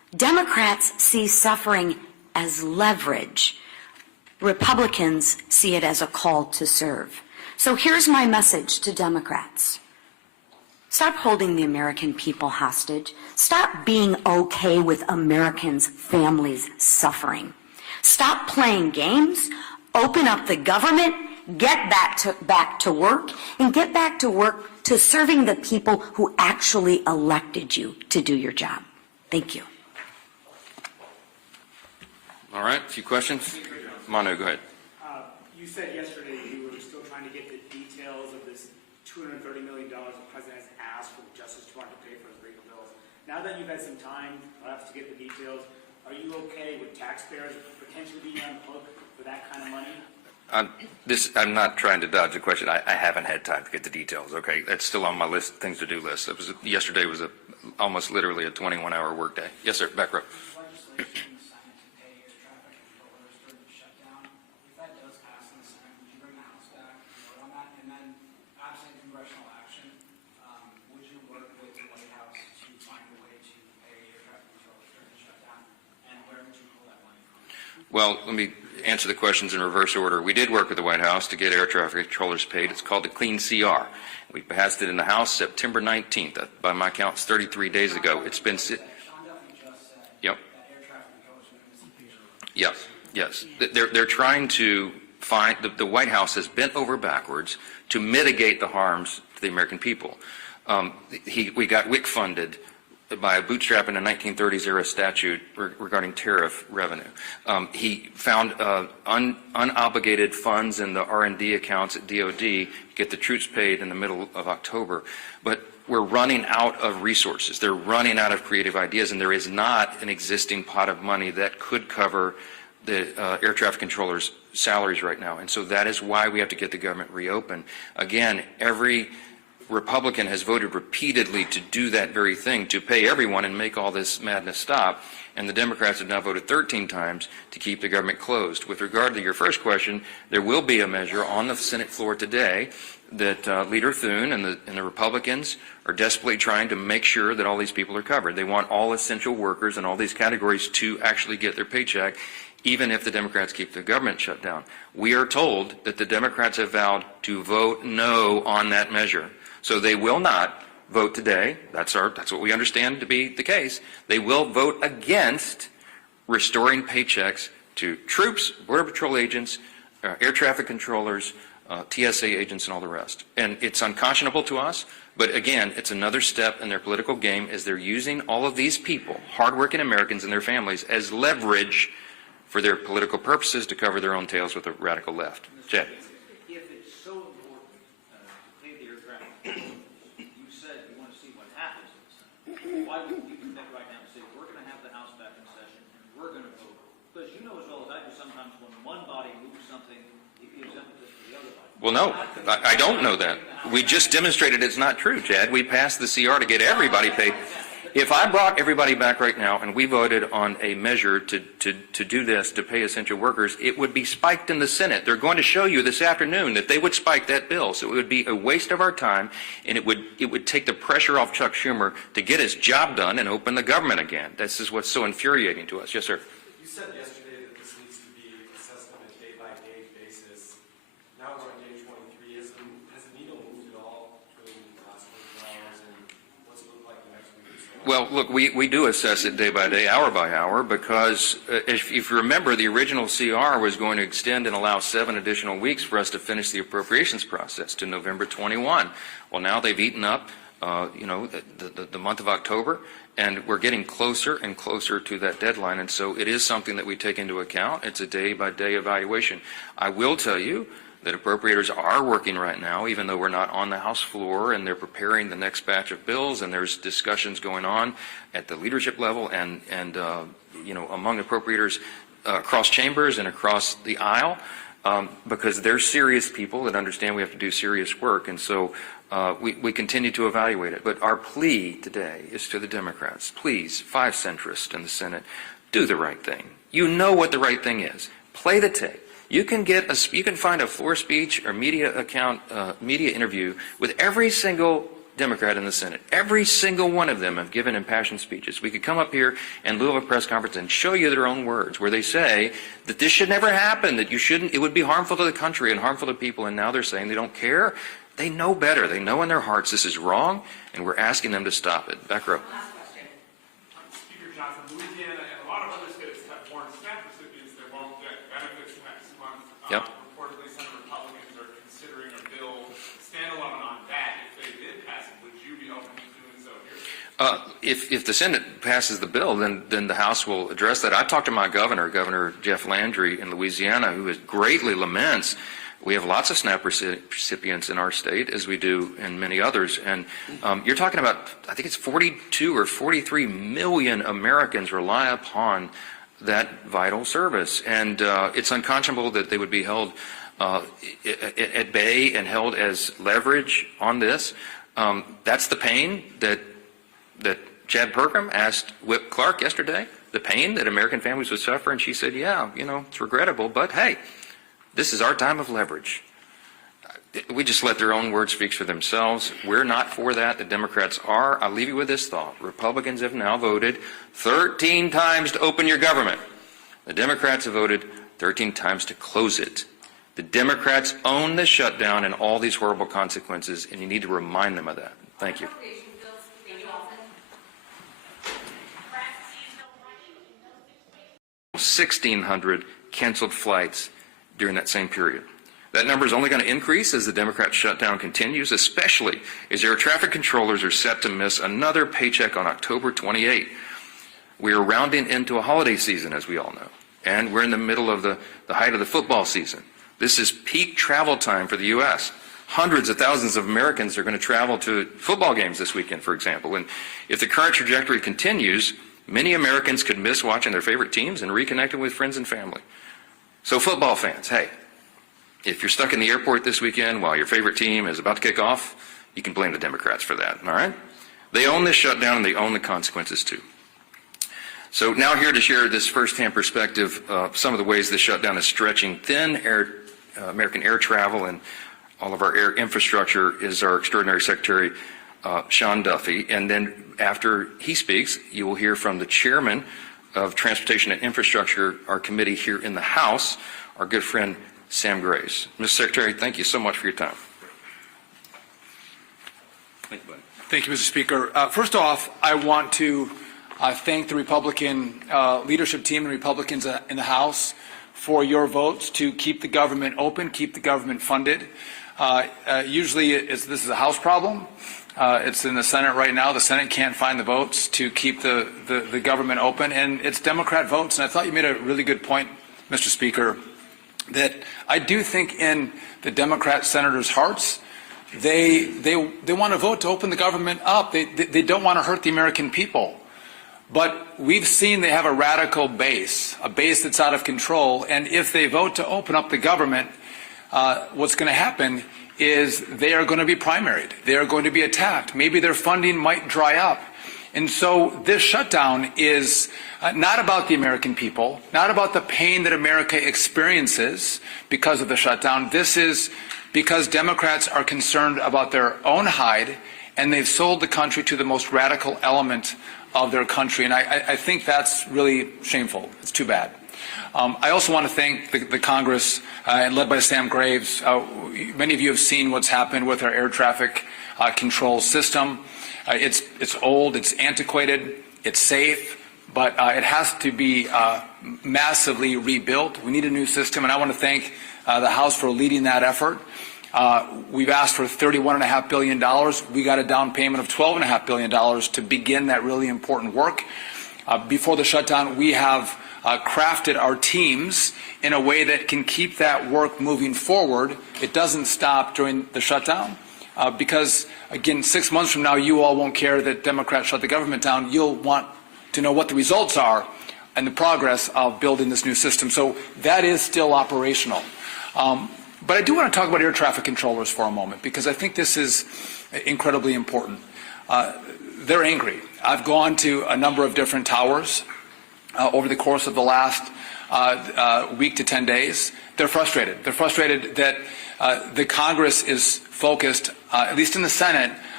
Democrats see suffering as leverage. Republicans see it as a call to serve. So here's my message to Democrats. Stop holding the American people hostage. Stop being okay with Americans' families suffering. Stop playing games. Open up the government. Get back to work, and get back to work to serving the people who actually elected you to do your job. Thank you. All right, a few questions. Manu, go ahead. You said yesterday you were still trying to get the details of this $230 million the president has asked for the Justice Department to pay for his legal bills. Now that you've had some time, perhaps, to get the details, are you okay with taxpayers potentially being on the hook for that kind of money? I'm not trying to dodge the question. I haven't had time to get the details. Okay, that's still on my list, things to do list. Yesterday was almost literally a 21-hour workday. Yes, sir. Back row. Legislation in the Senate to pay air traffic controllers during the shutdown. If that does pass in the Senate, would you bring the House back and vote on that? And then, absent congressional action, would you work with the White House to find a way to pay air traffic controllers during the shutdown? And where would you pull that money from? Well, let me answer the questions in reverse order. We did work with the White House to get air traffic controllers paid. It's called the Clean CR. We passed it in the House September 19th. By my count, it's 33 days ago. It's been... Sean Duffy just said Yep. that air traffic controllers are going to miss Yes, yes. They're trying to find... The White House has bent over backwards to mitigate the harms to the American people. We got WIC funded by a bootstrap in a 1930s era statute regarding tariff revenue. He found unobligated funds in the R&D accounts at DOD to get the troops paid in the middle of October. But we're running out of resources. They're running out of creative ideas, and there is not an existing pot of money that could cover the air traffic controllers' salaries right now. And so that is why we have to get the government reopened. Again, every Republican has voted repeatedly to do that very thing, to pay everyone and make all this madness stop, and the Democrats have now voted 13 times to keep the government closed. With regard to your first question, there will be a measure on the Senate floor today that Leader Thune and the Republicans are desperately trying to make sure that all these people are covered. They want all essential workers and all these categories to actually get their paycheck, even if the Democrats keep the government shut down. We are told that the Democrats have vowed to vote no on that measure. So they will not vote today. That's what we understand to be the case. They will vote against restoring paychecks to troops, Border Patrol agents, air traffic controllers, TSA agents, and all the rest. And it's unconscionable to us, but again, it's another step in their political game as they're using all of these people, hardworking Americans and their families, as leverage for their political purposes to cover their own tails with the radical left. Chad. If it's so important to pay the air traffic controllers, you said you want to see what happens in the Senate. Why wouldn't you commit right now and say, we're going to have the House back in session and we're going to vote? Because you know as well as I do, sometimes when one body moves something, it gives impetus to the other body. Well, no, I don't know that. We just demonstrated it's not true, Chad. We passed the CR to get everybody paid. If I brought everybody back right now and we voted on a measure to do this, to pay essential workers, it would be spiked in the Senate. They're going to show you this afternoon that they would spike that bill. So it would be a waste of our time, and it would take the pressure off Chuck Schumer to get his job done and open the government again. This is what's so infuriating to us. Yes, sir. You said yesterday that this needs to be assessed on a day-by-day basis. Now we're on day 23. Has the needle moved at all between the last 24 hours and what's it look like the next week or so? Well, look, we do assess it day by day, hour by hour, because if you remember, the original CR was going to extend and allow 7 additional weeks for us to finish the appropriations process to November 21. Well, now they've eaten up, the month of October, and we're getting closer and closer to that deadline, and so it is something that we take into account. It's a day-by-day evaluation. I will tell you that appropriators are working right now, even though we're not on the House floor, and they're preparing the next batch of bills, and there's discussions going on at the leadership level and among appropriators across chambers and across the aisle, because they're serious people that understand we have to do serious work, and so we continue to evaluate it. But our plea today is to the Democrats. Please, 5 centrists in the Senate, do the right thing. You know what the right thing is. Play the tape. You can find a floor speech or media interview with every single Democrat in the Senate, every single one of them have given impassioned speeches. We could come up here in lieu of a press conference and show you their own words where they say that this should never happen, that you shouldn't, it would be harmful to the country and harmful to people, and now they're saying they don't care. They know better. They know in their hearts this is wrong, and we're asking them to stop it. Back row. Speaker Johnson, Louisiana and a lot of other states have foreign SNAP recipients that won't get benefits next month. Yep. Reportedly, some Republicans are considering a bill standalone on that. If they did pass it, would you be open to doing so here? If the Senate passes the bill, then the House will address that. I talked to my governor, Governor Jeff Landry in Louisiana, who greatly laments. We have lots of SNAP recipients in our state, as we do in many others. And you're talking about, I think it's 42 or 43 million Americans rely upon that vital service. And it's unconscionable that they would be held at bay and held as leverage on this. That's the pain that Chad Pergram asked Whip Clark yesterday, the pain that American families would suffer. And she said, yeah, it's regrettable, but hey, this is our time of leverage. We just let their own words speak for themselves. We're not for that. The Democrats are. I'll leave you with this thought. Republicans have now voted 13 times to open your government. The Democrats have voted 13 times to close it. The Democrats own the shutdown and all these horrible consequences, and you need to remind them of that. Thank you. 1,600 canceled flights during that same period. That number is only going to increase as the Democrat shutdown continues, especially as air traffic controllers are set to miss another paycheck on October 28. We are rounding into a holiday season, as we all know, and we're in the middle of the height of the football season. This is peak travel time for the U.S. Hundreds of thousands of Americans are going to travel to football games this weekend, for example. And if the current trajectory continues, many Americans could miss watching their favorite teams and reconnecting with friends and family. So football fans, hey, if you're stuck in the airport this weekend while your favorite team is about to kick off, you can blame the Democrats for that, all right? They own this shutdown and they own the consequences too. So now here to share this firsthand perspective of some of the ways this shutdown is stretching thin American air travel and all of our air infrastructure is our extraordinary Secretary, Sean Duffy. And then after he speaks, you will hear from the chairman of Transportation and Infrastructure, our committee here in the House, our good friend Sam Graves. Mr. Secretary, thank you so much for your time. Thank you, buddy. Thank you, Mr. Speaker. First off, I want to thank the Republican leadership team and Republicans in the House for your votes to keep the government open, keep the government funded. Usually this is a House problem. It's in the Senate right now. The Senate can't find the votes to keep the government open, and it's Democrat votes. And I thought you made a really good point, Mr. Speaker, that I do think in the Democrat senators' hearts, they want to vote to open the government up. They don't want to hurt the American people. But we've seen they have a radical base, a base that's out of control. And if they vote to open up the government, what's going to happen is they are going to be primaried. They are going to be attacked. Maybe their funding might dry up. And so this shutdown is not about the American people, not about the pain that America experiences because of the shutdown. This is because Democrats are concerned about their own hide, and they've sold the country to the most radical element of their country. And I think that's really shameful. It's too bad. I also want to thank the Congress, and led by Sam Graves. Many of you have seen what's happened with our air traffic control system. It's old, it's antiquated, it's safe, but it has to be massively rebuilt. We need a new system, and I want to thank the House for leading that effort. We've asked for $31.5 billion. We got a down payment of $12.5 billion to begin that really important work. Before the shutdown, we have crafted our teams in a way that can keep that work moving forward. It doesn't stop during the shutdown because, again, 6 months from now, you all won't care that Democrats shut the government down. You'll want to know what the results are and the progress of building this new system. So that is still operational. But I do want to talk about air traffic controllers for a moment because I think this is incredibly important. They're angry. I've gone to a number of different towers over the course of the last week to 10 days. They're frustrated. They're frustrated that the Congress is focused, at least in the Senate,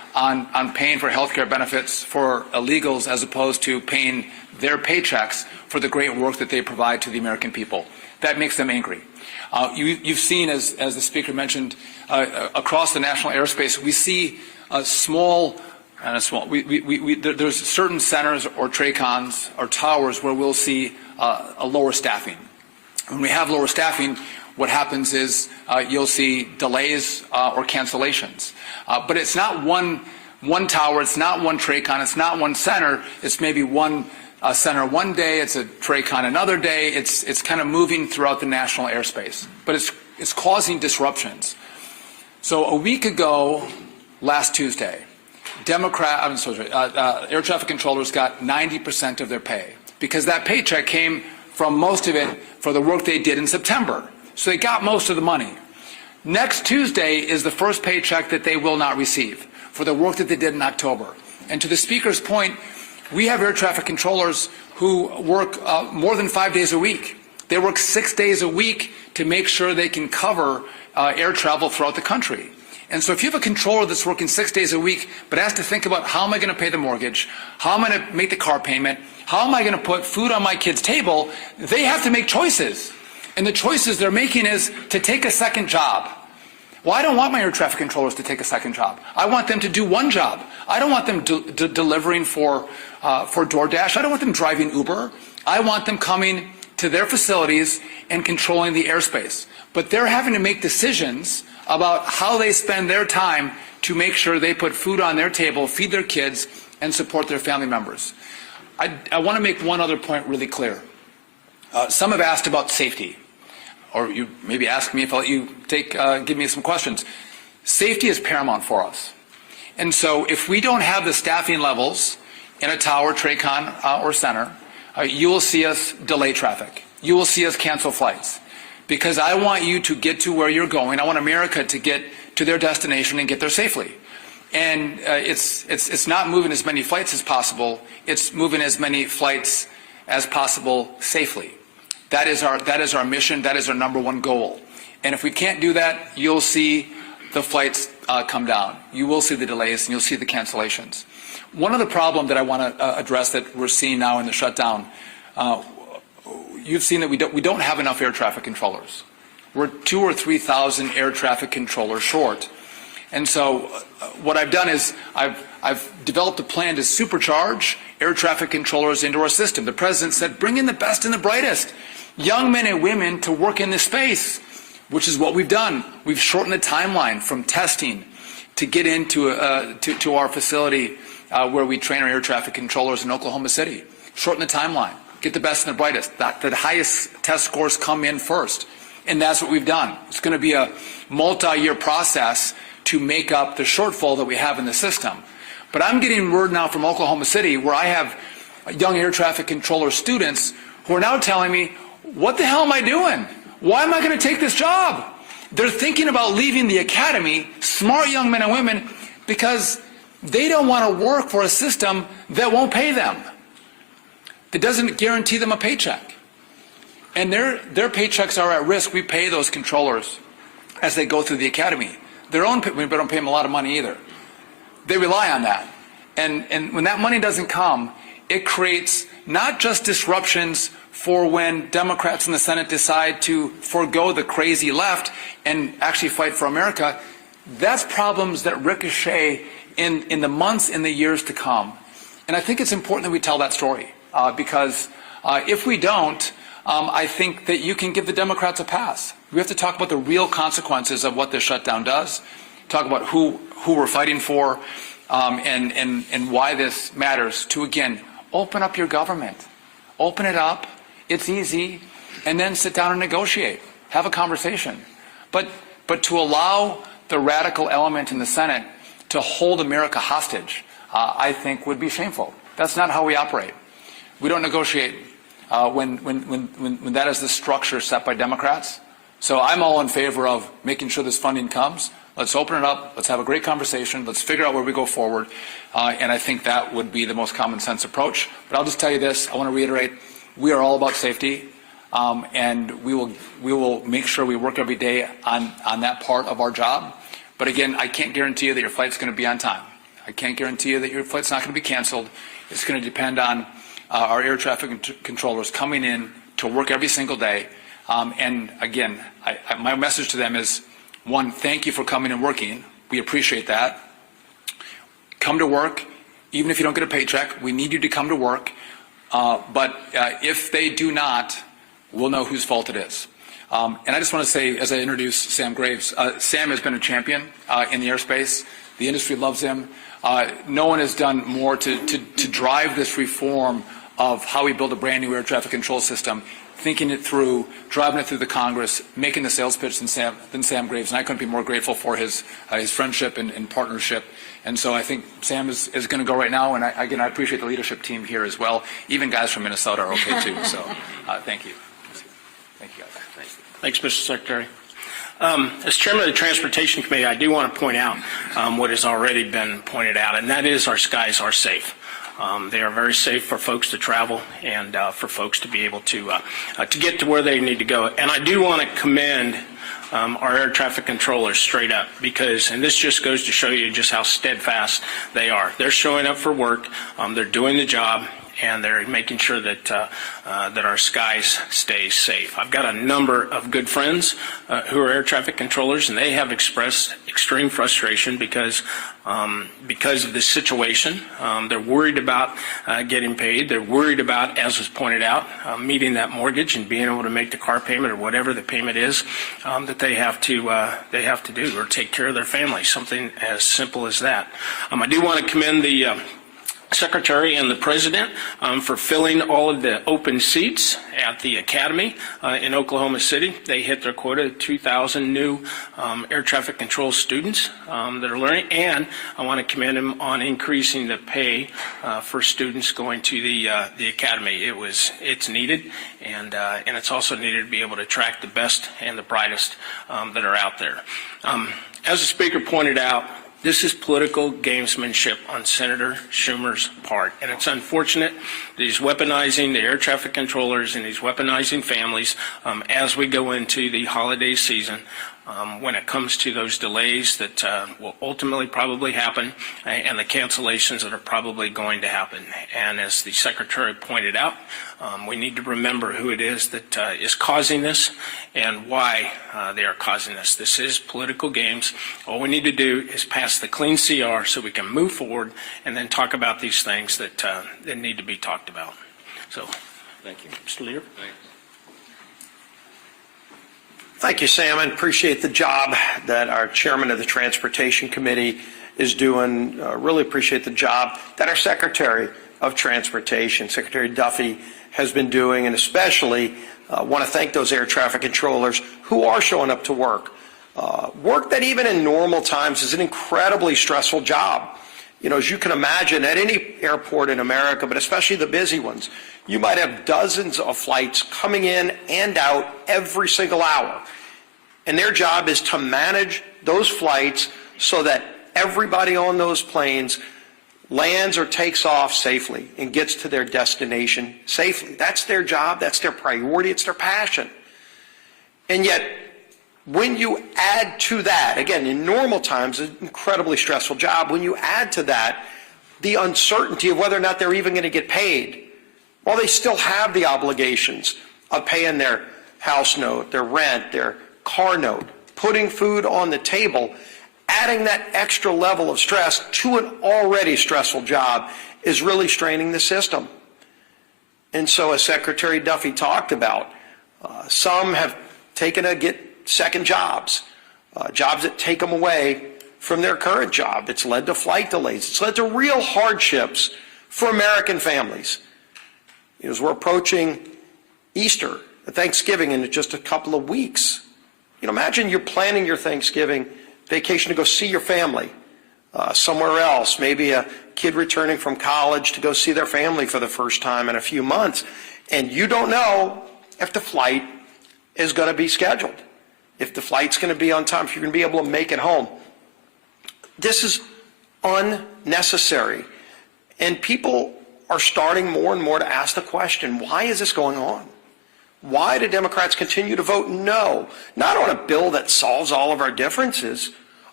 on paying for health care benefits for illegals as opposed to paying their paychecks for the great work that they provide to the American people. That makes them angry. You've seen, as the Speaker mentioned, across the national airspace, we see there's certain centers or TRACONs or towers where we'll see a lower staffing. When we have lower staffing, what happens is you'll see delays or cancellations. But it's not one tower, it's not one TRACON, it's not one center, it's maybe one center one day, it's a TRACON another day, it's kind of moving throughout the national airspace. But it's causing disruptions. So a week ago, last Tuesday, air traffic controllers got 90% of their pay because that paycheck came from most of it for the work they did in September. So they got most of the money. Next Tuesday is the first paycheck that they will not receive for the work that they did in October. And to the Speaker's point, we have air traffic controllers who work more than 5 days a week. They work 6 days a week to make sure they can cover air travel throughout the country. And so if you have a controller that's working 6 days a week but has to think about how am I going to pay the mortgage, how am I going to make the car payment, how am I going to put food on my kid's table, they have to make choices. And the choices they're making is to take a second job. Well, I don't want my air traffic controllers to take a second job. I want them to do one job. I don't want them delivering for DoorDash. I don't want them driving Uber. I want them coming to their facilities and controlling the airspace. But they're having to make decisions about how they spend their time to make sure they put food on their table, feed their kids, and support their family members. I want to make one other point really clear. Some have asked about safety, or you maybe ask me if I'll let you give me some questions. Safety is paramount for us. And so if we don't have the staffing levels in a tower, TRACON, or center, you will see us delay traffic. You will see us cancel flights. Because I want you to get to where you're going. I want America to get to their destination and get there safely. And it's not moving as many flights as possible. It's moving as many flights as possible safely. That is our mission. That is our number one goal. And if we can't do that, you'll see the flights come down. You will see the delays and you'll see the cancellations. One other problem that I want to address that we're seeing now in the shutdown, you've seen that we don't have enough air traffic controllers. We're 2,000 or 3,000 air traffic controllers short. And so what I've done is I've developed a plan to supercharge air traffic controllers into our system. The President said, bring in the best and the brightest, young men and women to work in this space, which is what we've done. We've shortened the timeline from testing to get into to our facility where we train our air traffic controllers in Oklahoma City. Shorten the timeline. Get the best and the brightest. The highest test scores come in first. And that's what we've done. It's going to be a multi-year process to make up the shortfall that we have in the system. But I'm getting word now from Oklahoma City where I have young air traffic controller students who are now telling me, what the hell am I doing? Why am I going to take this job? They're thinking about leaving the academy, smart young men and women, because they don't want to work for a system that won't pay them. That doesn't guarantee them a paycheck. And their paychecks are at risk. We pay those controllers as they go through the academy. We don't pay them a lot of money either. They rely on that. And when that money doesn't come, it creates not just disruptions for when Democrats in the Senate decide to forego the crazy left and actually fight for America. That's problems that ricochet in the months and the years to come. And I think it's important that we tell that story. Because if we don't, I think that you can give the Democrats a pass. We have to talk about the real consequences of what this shutdown does, talk about who we're fighting for, and why this matters to, again, open up your government. Open it up. It's easy. And then sit down and negotiate. Have a conversation. But to allow the radical element in the Senate to hold America hostage, I think would be shameful. That's not how we operate. We don't negotiate when that is the structure set by Democrats. So I'm all in favor of making sure this funding comes. Let's open it up. Let's have a great conversation. Let's figure out where we go forward. And I think that would be the most common sense approach. But I'll just tell you this. I want to reiterate, we are all about safety. And we will make sure we work every day on that part of our job. But again, I can't guarantee you that your flight's going to be on time. I can't guarantee you that your flight's not going to be canceled. It's going to depend on our air traffic controllers coming in to work every single day. And again, my message to them is, one, thank you for coming and working. We appreciate that. Come to work. Even if you don't get a paycheck, we need you to come to work. But if they do not, we'll know whose fault it is. And I just want to say, as I introduce Sam Graves, Sam has been a champion in the airspace. The industry loves him. No one has done more to drive this reform of how we build a brand new air traffic control system, thinking it through, driving it through the Congress, making the sales pitch than Sam Graves. And I couldn't be more grateful for his friendship and partnership. And so I think Sam is going to go right now. And again, I appreciate the leadership team here as well. Even guys from Minnesota are okay too. So thank you. Thank you, guys. Thanks, Mr. Secretary. As chairman of the Transportation Committee, I do want to point out what has already been pointed out, and that is our skies are safe. They are very safe for folks to travel and for folks to be able to get to where they need to go. And I do want to commend our air traffic controllers straight up, because, and this just goes to show you just how steadfast they are. They're showing up for work, they're doing the job, and they're making sure that that our skies stay safe. I've got a number of good friends who are air traffic controllers, and they have expressed extreme frustration because of this situation. They're worried about getting paid. They're worried about, as was pointed out, meeting that mortgage and being able to make the car payment or whatever the payment is that they have to do, or take care of their family. Something as simple as that. I do want to commend the Secretary and the President for filling all of the open seats at the Academy in Oklahoma City. They hit their quota of 2,000 new air traffic control students that are learning, and I want to commend them on increasing the pay for students going to the Academy. It's needed, and it's also needed to be able to attract the best and the brightest that are out there. As the Speaker pointed out, this is political gamesmanship on Senator Schumer's part, and it's unfortunate that he's weaponizing the air traffic controllers and he's weaponizing families as we go into the holiday season when it comes to those delays that will ultimately probably happen and the cancellations that are probably going to happen. And as the Secretary pointed out, we need to remember who it is that is causing this and why they are causing this. This is political games. All we need to do is pass the clean CR so we can move forward and then talk about these things that need to be talked about. So, thank you. Mr. Leader. Thank you, Sam, and appreciate the job that our chairman of the Transportation Committee is doing. Really appreciate the job that our Secretary of Transportation, Secretary Duffy, has been doing, and especially want to thank those air traffic controllers who are showing up to work. Work that even in normal times is an incredibly stressful job. You know, as you can imagine, at any airport in America, but especially the busy ones, you might have dozens of flights coming in and out every single hour. And their job is to manage those flights so that everybody on those planes lands or takes off safely and gets to their destination safely. That's their job, that's their priority, it's their passion. And yet, when you add to that, again, in normal times, an incredibly stressful job, when you add to that the uncertainty of whether or not they're even going to get paid, well, they still have the obligations of paying their house note, their rent, their car note, putting food on the table. Adding that extra level of stress to an already stressful job is really straining the system. And so, as Secretary Duffy talked about, some have taken to get second jobs, jobs that take them away from their current job. It's led to flight delays. It's led to real hardships for American families. As we're approaching Easter, Thanksgiving in just a couple of weeks, imagine you're planning your Thanksgiving vacation to go see your family somewhere else, maybe a kid returning from college to go see their family for the first time in a few months, and you don't know if the flight is going to be scheduled, if the flight's going to be on time, if you're going to be able to make it home. This is unnecessary, and people are starting more and more to ask the question, why is this going on? Why do Democrats continue to vote no, not on a bill that solves all of our differences,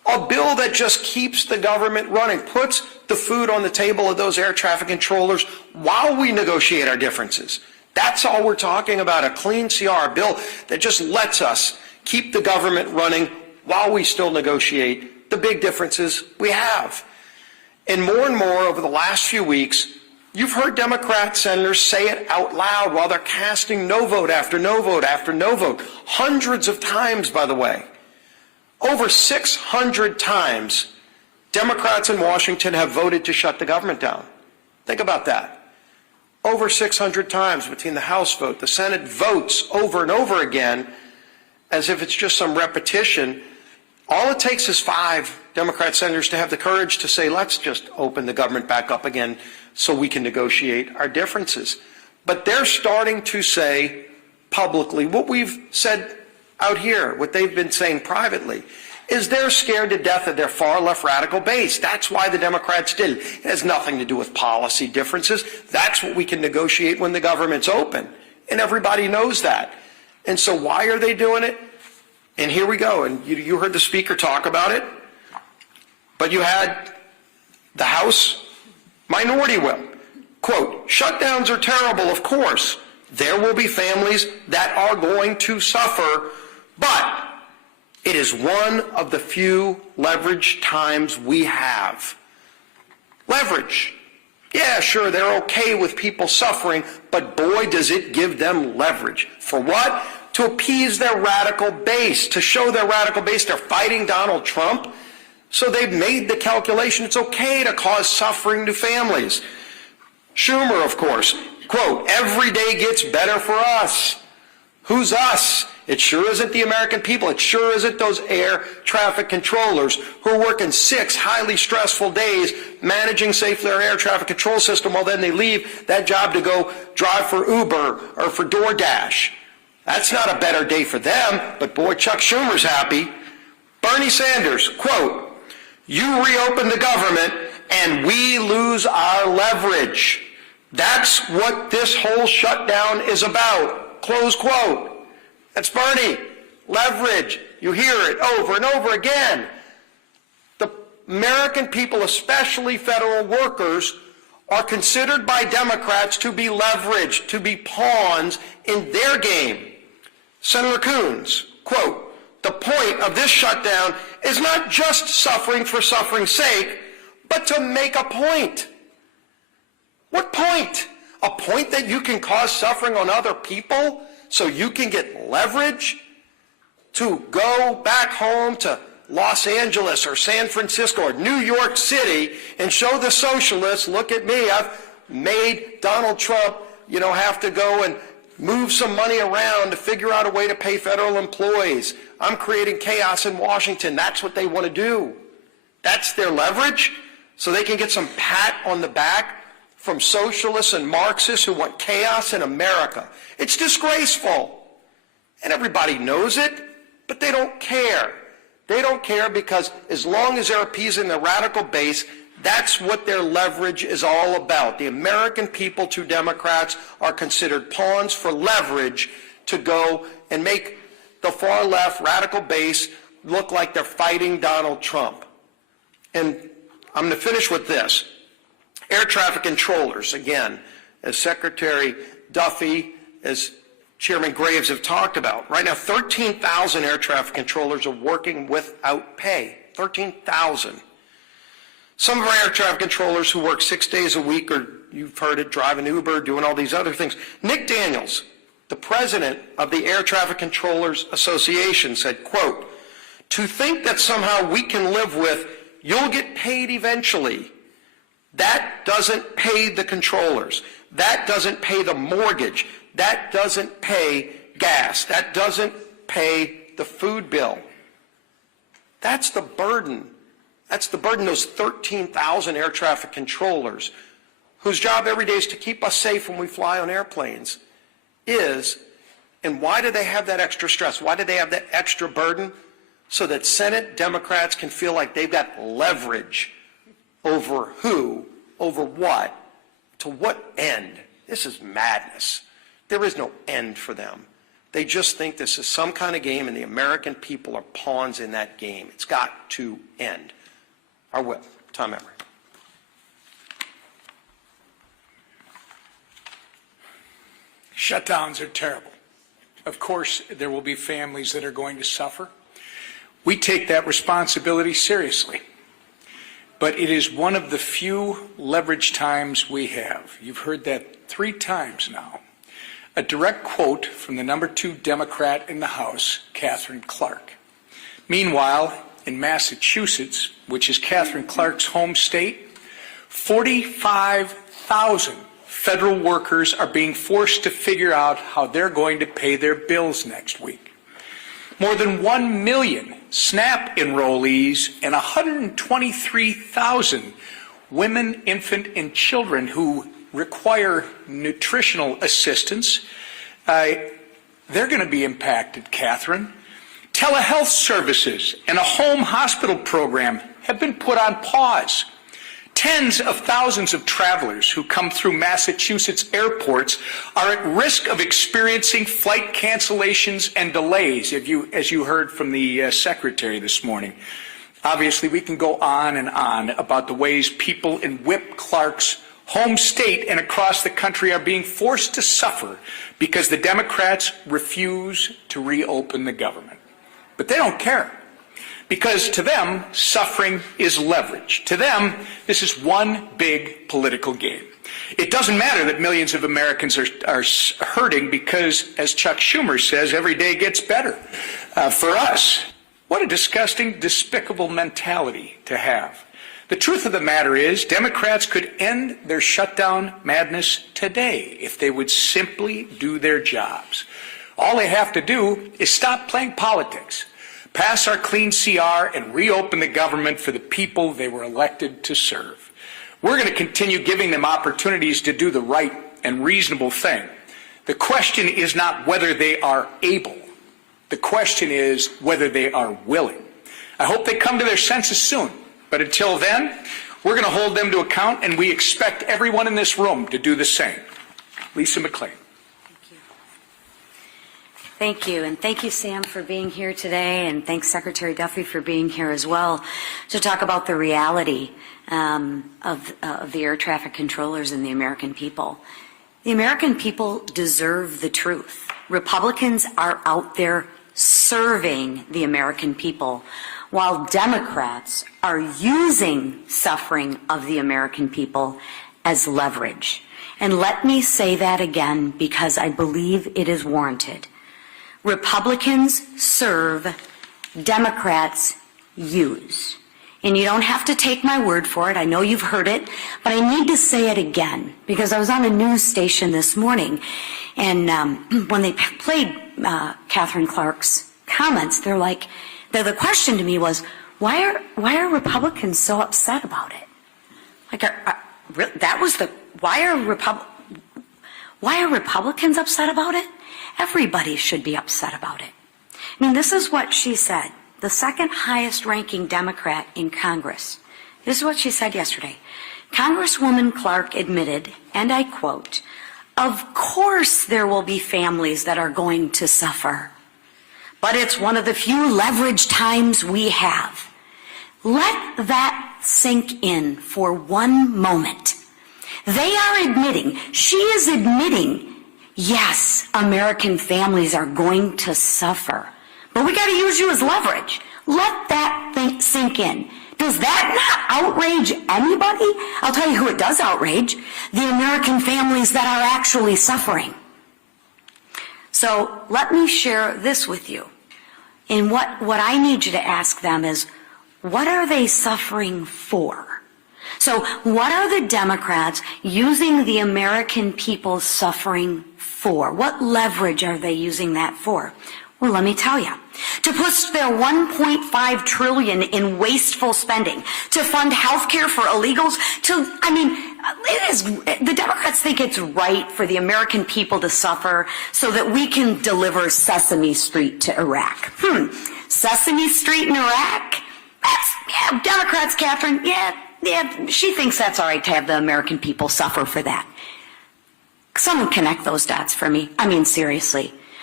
A bill that just keeps the government running, puts the food on the table of those air traffic controllers while we negotiate our differences. That's all we're talking about, a clean CR, a bill that just lets us keep the government running while we still negotiate the big differences we have. And more over the last few weeks, you've heard Democrat senators say it out loud while they're casting no vote after no vote after no vote. Hundreds of times, by the way. Over 600 times, Democrats in Washington have voted to shut the government down. Think about that. Over 600 times between the House vote, the Senate votes over and over again, as if it's just some repetition. All it takes is 5 Democrat senators to have the courage to say, let's just open the government back up again so we can negotiate our differences. But they're starting to say publicly what we've said out here, what they've been saying privately, is they're scared to death of their far left radical base. That's why the Democrats did it. It has nothing to do with policy differences. That's what we can negotiate when the government's open. And everybody knows that. And so why are they doing it? And here we go. And you heard the speaker talk about it. But you had the House Minority Whip. Quote, shutdowns are terrible, of course. There will be families that are going to suffer, but it is one of the few leverage times we have. Leverage. Yeah, sure, they're okay with people suffering, but boy, does it give them leverage. For what? To appease their radical base, to show their radical base they're fighting Donald Trump. So they've made the calculation it's okay to cause suffering to families. Schumer, of course, quote, every day gets better for us. Who's us? It sure isn't the American people. It sure isn't those air traffic controllers who are working 6 highly stressful days managing safely our air traffic control system while then they leave that job to go drive for Uber or for DoorDash. That's not a better day for them, but boy, Chuck Schumer's happy. Bernie Sanders, quote, you reopen the government and we lose our leverage. That's what this whole shutdown is about. Close quote. That's Bernie. Leverage. You hear it over and over again. The American people, especially federal workers, are considered by Democrats to be leveraged, to be pawns in their game. Senator Coons, quote, the point of this shutdown is not just suffering for suffering's sake, but to make a point. What point? A point that you can cause suffering on other people so you can get leverage to go back home to Los Angeles or San Francisco or New York City and show the socialists, look at me, I've made Donald Trump, have to go and move some money around to figure out a way to pay federal employees. I'm creating chaos in Washington. That's what they want to do. That's their leverage, so they can get some pat on the back from socialists and Marxists who want chaos in America. It's disgraceful. And everybody knows it, but they don't care. They don't care because as long as they're appeasing the radical base, that's what their leverage is all about. The American people to Democrats are considered pawns for leverage to go and make the far left radical base look like they're fighting Donald Trump. And I'm going to finish with this. Air traffic controllers, again, as Secretary Duffy, as Chairman Graves have talked about. Right now, 13,000 air traffic controllers are working without pay. 13,000. Some of our air traffic controllers who work 6 days a week, or you've heard it, driving Uber, doing all these other things. Nick Daniels, the president of the Air Traffic Controllers Association, said, quote, to think that somehow we can live with, you'll get paid eventually. That doesn't pay the controllers. That doesn't pay the mortgage. That doesn't pay gas. That doesn't pay the food bill. That's the burden. That's the burden, those 13,000 air traffic controllers, whose job every day is to keep us safe when we fly on airplanes, is, and why do they have that extra stress? Why do they have that extra burden? So that Senate Democrats can feel like they've got leverage over who, over what, to what end? This is madness. There is no end for them. They just think this is some kind of game, and the American people are pawns in that game. It's got to end. Our whip, Tom Emory. Shutdowns are terrible. Of course, there will be families that are going to suffer. We take that responsibility seriously. But it is one of the few leverage times we have. You've heard that 3 times now. A direct quote from the number 2 Democrat in the House, Catherine Clark. Meanwhile, in Massachusetts, which is Catherine Clark's home state, 45,000 federal workers are being forced to figure out how they're going to pay their bills next week. More than 1 million SNAP enrollees and 123,000 women, infant, and children who require nutritional assistance, they're going to be impacted, Catherine. Telehealth services and a home hospital program have been put on pause. Tens of thousands of travelers who come through Massachusetts airports are at risk of experiencing flight cancellations and delays, as you heard from the Secretary this morning. Obviously, we can go on and on about the ways people in Whip Clark's home state and across the country are being forced to suffer because the Democrats refuse to reopen the government. But they don't care. Because to them, suffering is leverage. To them, this is one big political game. It doesn't matter that millions of Americans are hurting because, as Chuck Schumer says, every day gets better. For us, what a disgusting, despicable mentality to have. The truth of the matter is, Democrats could end their shutdown madness today if they would simply do their jobs. All they have to do is stop playing politics, pass our clean CR, and reopen the government for the people they were elected to serve. We're going to continue giving them opportunities to do the right and reasonable thing. The question is not whether they are able. The question is whether they are willing. I hope they come to their senses soon. But until then, we're going to hold them to account, and we expect everyone in this room to do the same. Lisa McClain. Thank you, and thank you, Sam, for being here today, and thanks, Secretary Duffy, for being here as well to talk about the reality of the air traffic controllers and the American people. The American people deserve the truth. Republicans are out there serving the American people, while Democrats are using suffering of the American people as leverage. And let me say that again because I believe it is warranted. Republicans serve, Democrats use. And you don't have to take my word for it. I know you've heard it, but I need to say it again because I was on a news station this morning, and when they played Catherine Clark's comments, the question to me was, why are Republicans so upset about it? Why are Republicans upset about it? Everybody should be upset about it. I mean, this is what she said, the second highest ranking Democrat in Congress. This is what she said yesterday. Congresswoman Clark admitted, and I quote, "Of course there will be families that are going to suffer, but it's one of the few leverage times we have." Let that sink in for one moment. They are admitting, she is admitting, yes, American families are going to suffer, but we got to use you as leverage. Let that thing sink in. Does that not outrage anybody? I'll tell you who it does outrage, the American families that are actually suffering. So let me share this with you. And what I need you to ask them is, what are they suffering for? So what are the Democrats using the American people suffering for? What leverage are they using that for? Well, let me tell you. To push their $1.5 trillion in wasteful spending, to fund health care for illegals, the Democrats think it's right for the American people to suffer so that we can deliver Sesame Street to Iraq. Sesame Street in Iraq? Democrats, Catherine, yeah, she thinks that's all right to have the American people suffer for that. Someone connect those dots for me. I mean, seriously.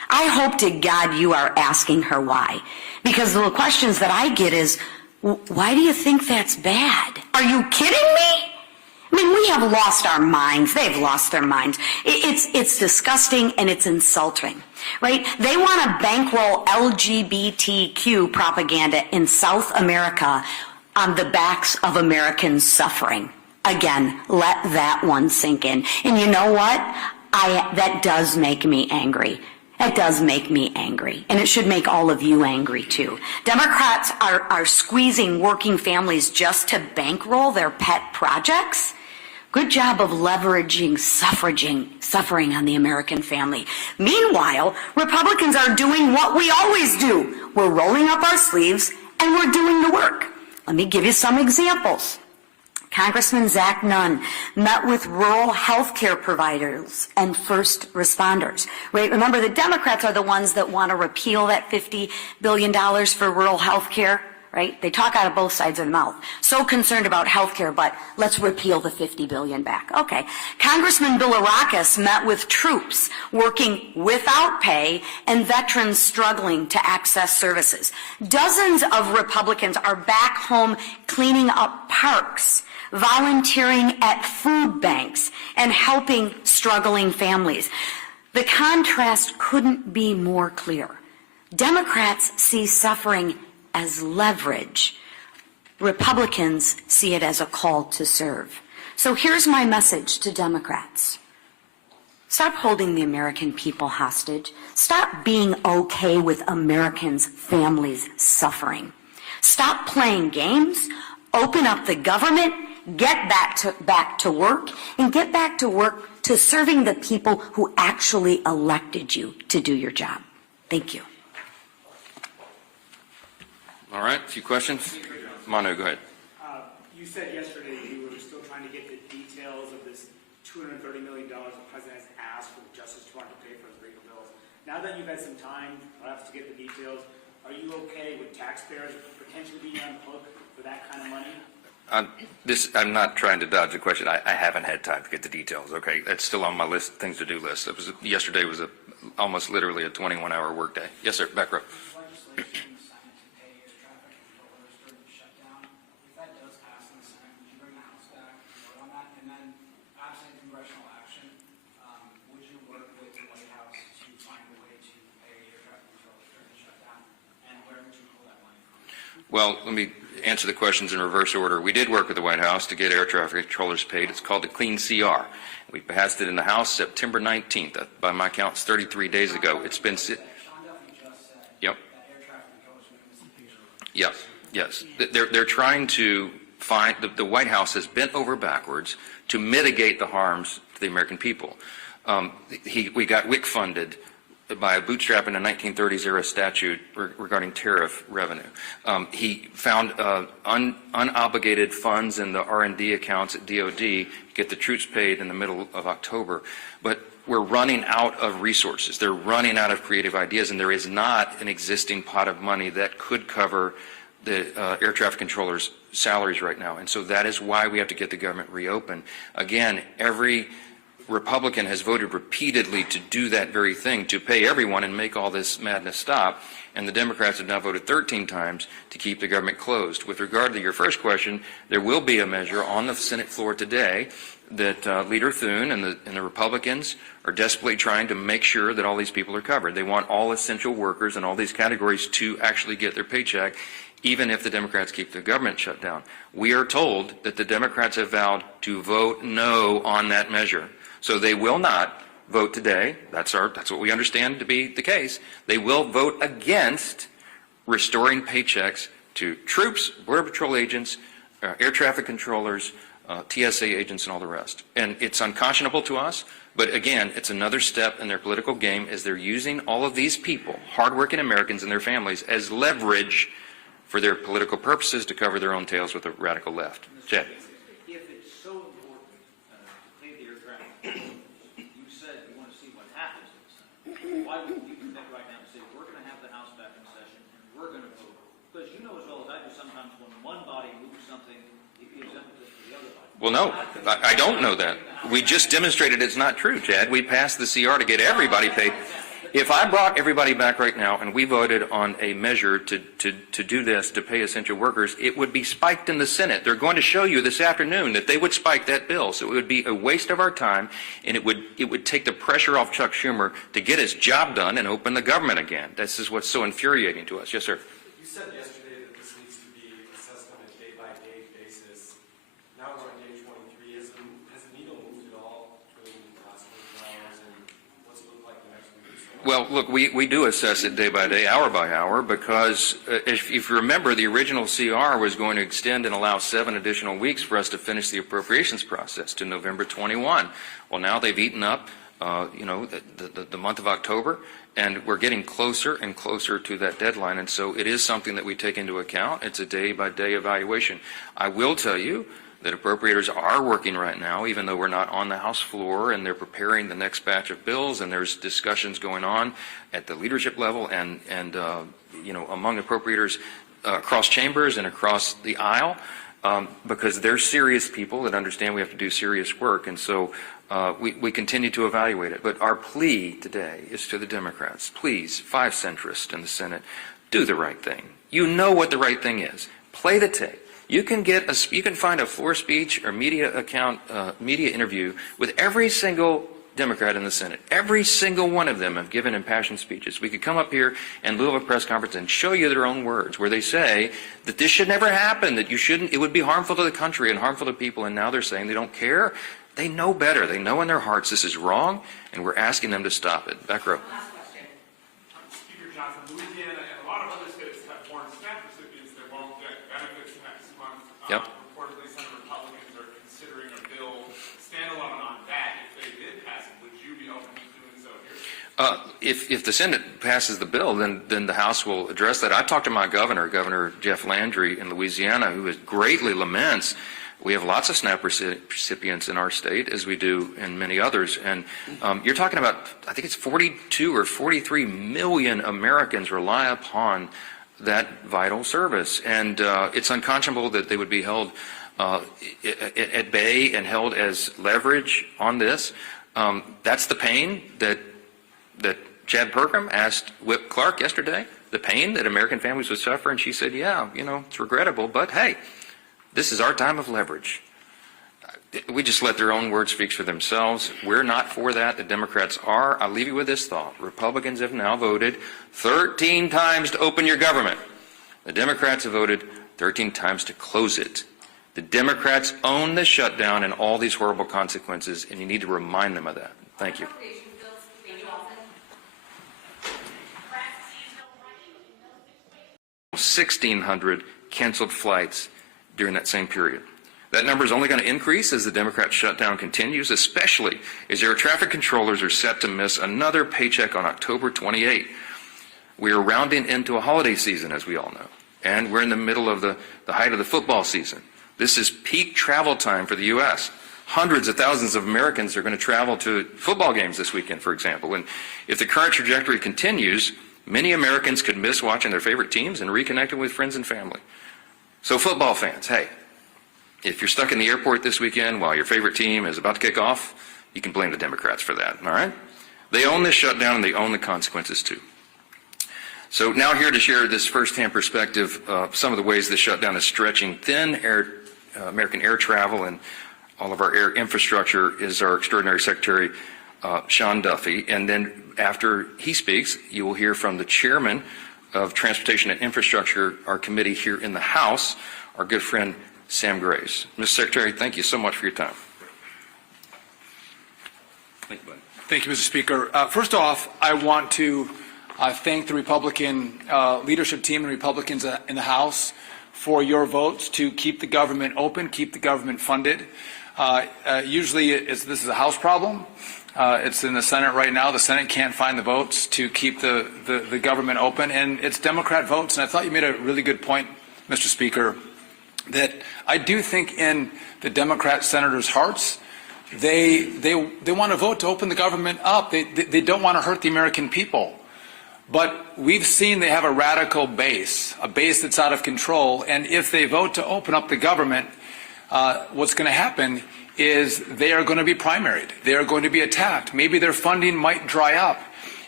I hope to God you are asking her why. Because the questions that I get is, why do you think that's bad? Are you kidding me? I mean, we have lost our minds. They've lost their minds. It's disgusting and it's insulting, right? They want to bankroll LGBTQ propaganda in South America on the backs of Americans suffering. Again, let that one sink in. And you know what? That does make me angry. That does make me angry. And it should make all of you angry too. Democrats are squeezing working families just to bankroll their pet projects. Good job of leveraging suffering on the American family. Meanwhile, Republicans are doing what we always do. We're rolling up our sleeves and we're doing the work. Let me give you some examples. Congressman Zach Nunn met with rural health care providers and first responders. Right? Remember, the Democrats are the ones that want to repeal that $50 billion for rural health care. Right? They talk out of both sides of the mouth. So concerned about health care, but let's repeal the $50 billion back. Okay. Congressman Bilirakis met with troops working without pay and veterans struggling to access services. Dozens of Republicans are back home cleaning up parks, volunteering at food banks, and helping struggling families. The contrast couldn't be more clear. Democrats see suffering as leverage. Republicans see it as a call to serve. So here's my message to Democrats. Stop holding the American people hostage. Stop being okay with Americans' families suffering. Stop playing games. Open up the government. Get back to work. And get back to work to serving the people who actually elected you to do your job. Thank you. All right, a few questions. Manu, go ahead. You said yesterday you were still trying to get the details of this $230 million the president has asked for the Justice Department to pay for his legal bills. Now that you've had some time, perhaps, to get the details, are you okay with taxpayers potentially being on the hook for that kind of money? I'm not trying to dodge the question. I haven't had time to get the details. Okay, that's still on my to-do list. Yesterday was almost literally a 21-hour workday. Yes, sir. Back row. Legislation in the Senate to pay air traffic controllers during the shutdown. If that does pass in the Senate, would you bring the House back and vote on that? And then, absent congressional action, would you work with the White House to find a way to pay air traffic controllers during the shutdown? And where would you pull that money from? Well, let me answer the questions in reverse order. We did work with the White House to get air traffic controllers paid. It's called the Clean CR. We passed it in the House September 19th. By my count, it's 33 days ago. It's been... Sean Duffy just said Yep. that air traffic controllers would miss the picture. Yes. They're trying to find, the White House has bent over backwards to mitigate the harms to the American people. We got WIC funded by bootstrapping a 1930s era statute regarding tariff revenue. He found unobligated funds in the R&D accounts at DOD to get the troops paid in the middle of October. But we're running out of resources. They're running out of creative ideas, and there is not an existing pot of money that could cover the air traffic controllers' salaries right now. And so that is why we have to get the government reopened. Again, every Republican has voted repeatedly to do that very thing, to pay everyone and make all this madness stop. And the Democrats have now voted 13 times to keep the government closed. With regard to your first question, there will be a measure on the Senate floor today that Leader Thune and the Republicans are desperately trying to make sure that all these people are covered. They want all essential workers and all these categories to actually get their paycheck, even if the Democrats keep the government shut down. We are told that the Democrats have vowed to vote no on that measure. So they will not vote today. That's what we understand to be the case. They will vote against restoring paychecks to troops, Border Patrol agents, air traffic controllers, TSA agents, and all the rest. And it's unconscionable to us, but again, it's another step in their political game as they're using all of these people, hardworking Americans and their families, as leverage for their political purposes to cover their own tails with the radical left. Chad. If it's so important to pay the air traffic controllers, you said you want to see what happens in the Senate. Why wouldn't you commit right now and say, we're going to have the House back in session and we're going to vote? Because you know as well as I do sometimes when one body moves something, it gives impetus to the other body. Well, no, I don't know that. We just demonstrated it's not true, Chad. We passed the CR to get everybody paid. But if I brought everybody back right now and we voted on a measure to do this, to pay essential workers, it would be spiked in the Senate. They're going to show you this afternoon that they would spike that bill. So it would be a waste of our time, and it would take the pressure off Chuck Schumer to get his job done and open the government again. This is what's so infuriating to us. Yes, sir. You said yesterday that this needs to be assessed on a day-by-day basis. Now we're on day 23. Has the needle moved at all between the last 24 hours and what's it look like the next week or so? Well, look, we do assess it day by day, hour by hour, because if you remember, the original CR was going to extend and allow 7 additional weeks for us to finish the appropriations process to November 21. Well, now they've eaten up, the month of October, and we're getting closer and closer to that deadline, and so it is something that we take into account. It's a day-by-day evaluation. I will tell you that appropriators are working right now, even though we're not on the House floor, and they're preparing the next batch of bills, and there's discussions going on at the leadership level and among appropriators across chambers and across the aisle, because they're serious people that understand we have to do serious work, and so we continue to evaluate it. But our plea today is to the Democrats: please, 5 centrists in the Senate, do the right thing. You know what the right thing is. Play the tape. You can find a floor speech or media interview with every single Democrat in the Senate. Every single one of them have given impassioned speeches. We could come up here in lieu of a press conference and show you their own words, where they say that this should never happen, that it would be harmful to the country and harmful to people, and now they're saying they don't care. They know better. They know in their hearts this is wrong, and we're asking them to stop it. Back row. Last question. Speaker Johnson, Louisiana and a lot of other states have foreign SNAP recipients that won't get benefits next month. Yep. Reportedly, some Republicans are considering a bill standalone on that. If they did pass it, would you be open to doing so here? If the Senate passes the bill, then the House will address that. I talked to my governor, Governor Jeff Landry in Louisiana, who greatly laments. We have lots of SNAP recipients in our state, as we do in many others. And you're talking about, I think it's 42 or 43 million Americans rely upon that vital service. And it's unconscionable that they would be held at bay and held as leverage on this. That's the pain that Chad Pergram asked Whip Clark yesterday, the pain that American families would suffer. And she said, yeah, it's regrettable, but hey, this is our time of leverage. We just let their own words speak for themselves. We're not for that. The Democrats are. I'll leave you with this thought. Republicans have now voted 13 times to open your government. The Democrats have voted 13 times to close it. The Democrats own the shutdown and all these horrible consequences, and you need to remind them of that. Thank you. 1,600 canceled flights during that same period. That number is only going to increase as the Democrat shutdown continues, especially as air traffic controllers are set to miss another paycheck on October 28. We are rounding into a holiday season, as we all know, and we're in the middle of the height of the football season. This is peak travel time for the U.S. Hundreds of thousands of Americans are going to travel to football games this weekend, for example. And if the current trajectory continues, many Americans could miss watching their favorite teams and reconnecting with friends and family. So football fans, hey, if you're stuck in the airport this weekend while your favorite team is about to kick off, you can blame the Democrats for that, all right? They own this shutdown, and they own the consequences, too. So now here to share this firsthand perspective of some of the ways the shutdown is stretching thin American air travel and all of our air infrastructure is our extraordinary Secretary, Sean Duffy. And then after he speaks, you will hear from the chairman of Transportation and Infrastructure, our committee here in the House, our good friend Sam Grace. Mr. Secretary, thank you so much for your time. Thank you, buddy. Thank you, Mr. Speaker. First off, I want to thank the Republican leadership team and Republicans in the House for your votes to keep the government open, keep the government funded. Usually this is a House problem. It's in the Senate right now. The Senate can't find the votes to keep the government open, and it's Democrat votes. And I thought you made a really good point, Mr. Speaker, that I do think in the Democrat senators' hearts, they want to vote to open the government up. They don't want to hurt the American people. But we've seen they have a radical base, a base that's out of control. And if they vote to open up the government, what's going to happen is they are going to be primaried. They are going to be attacked. Maybe their funding might dry up.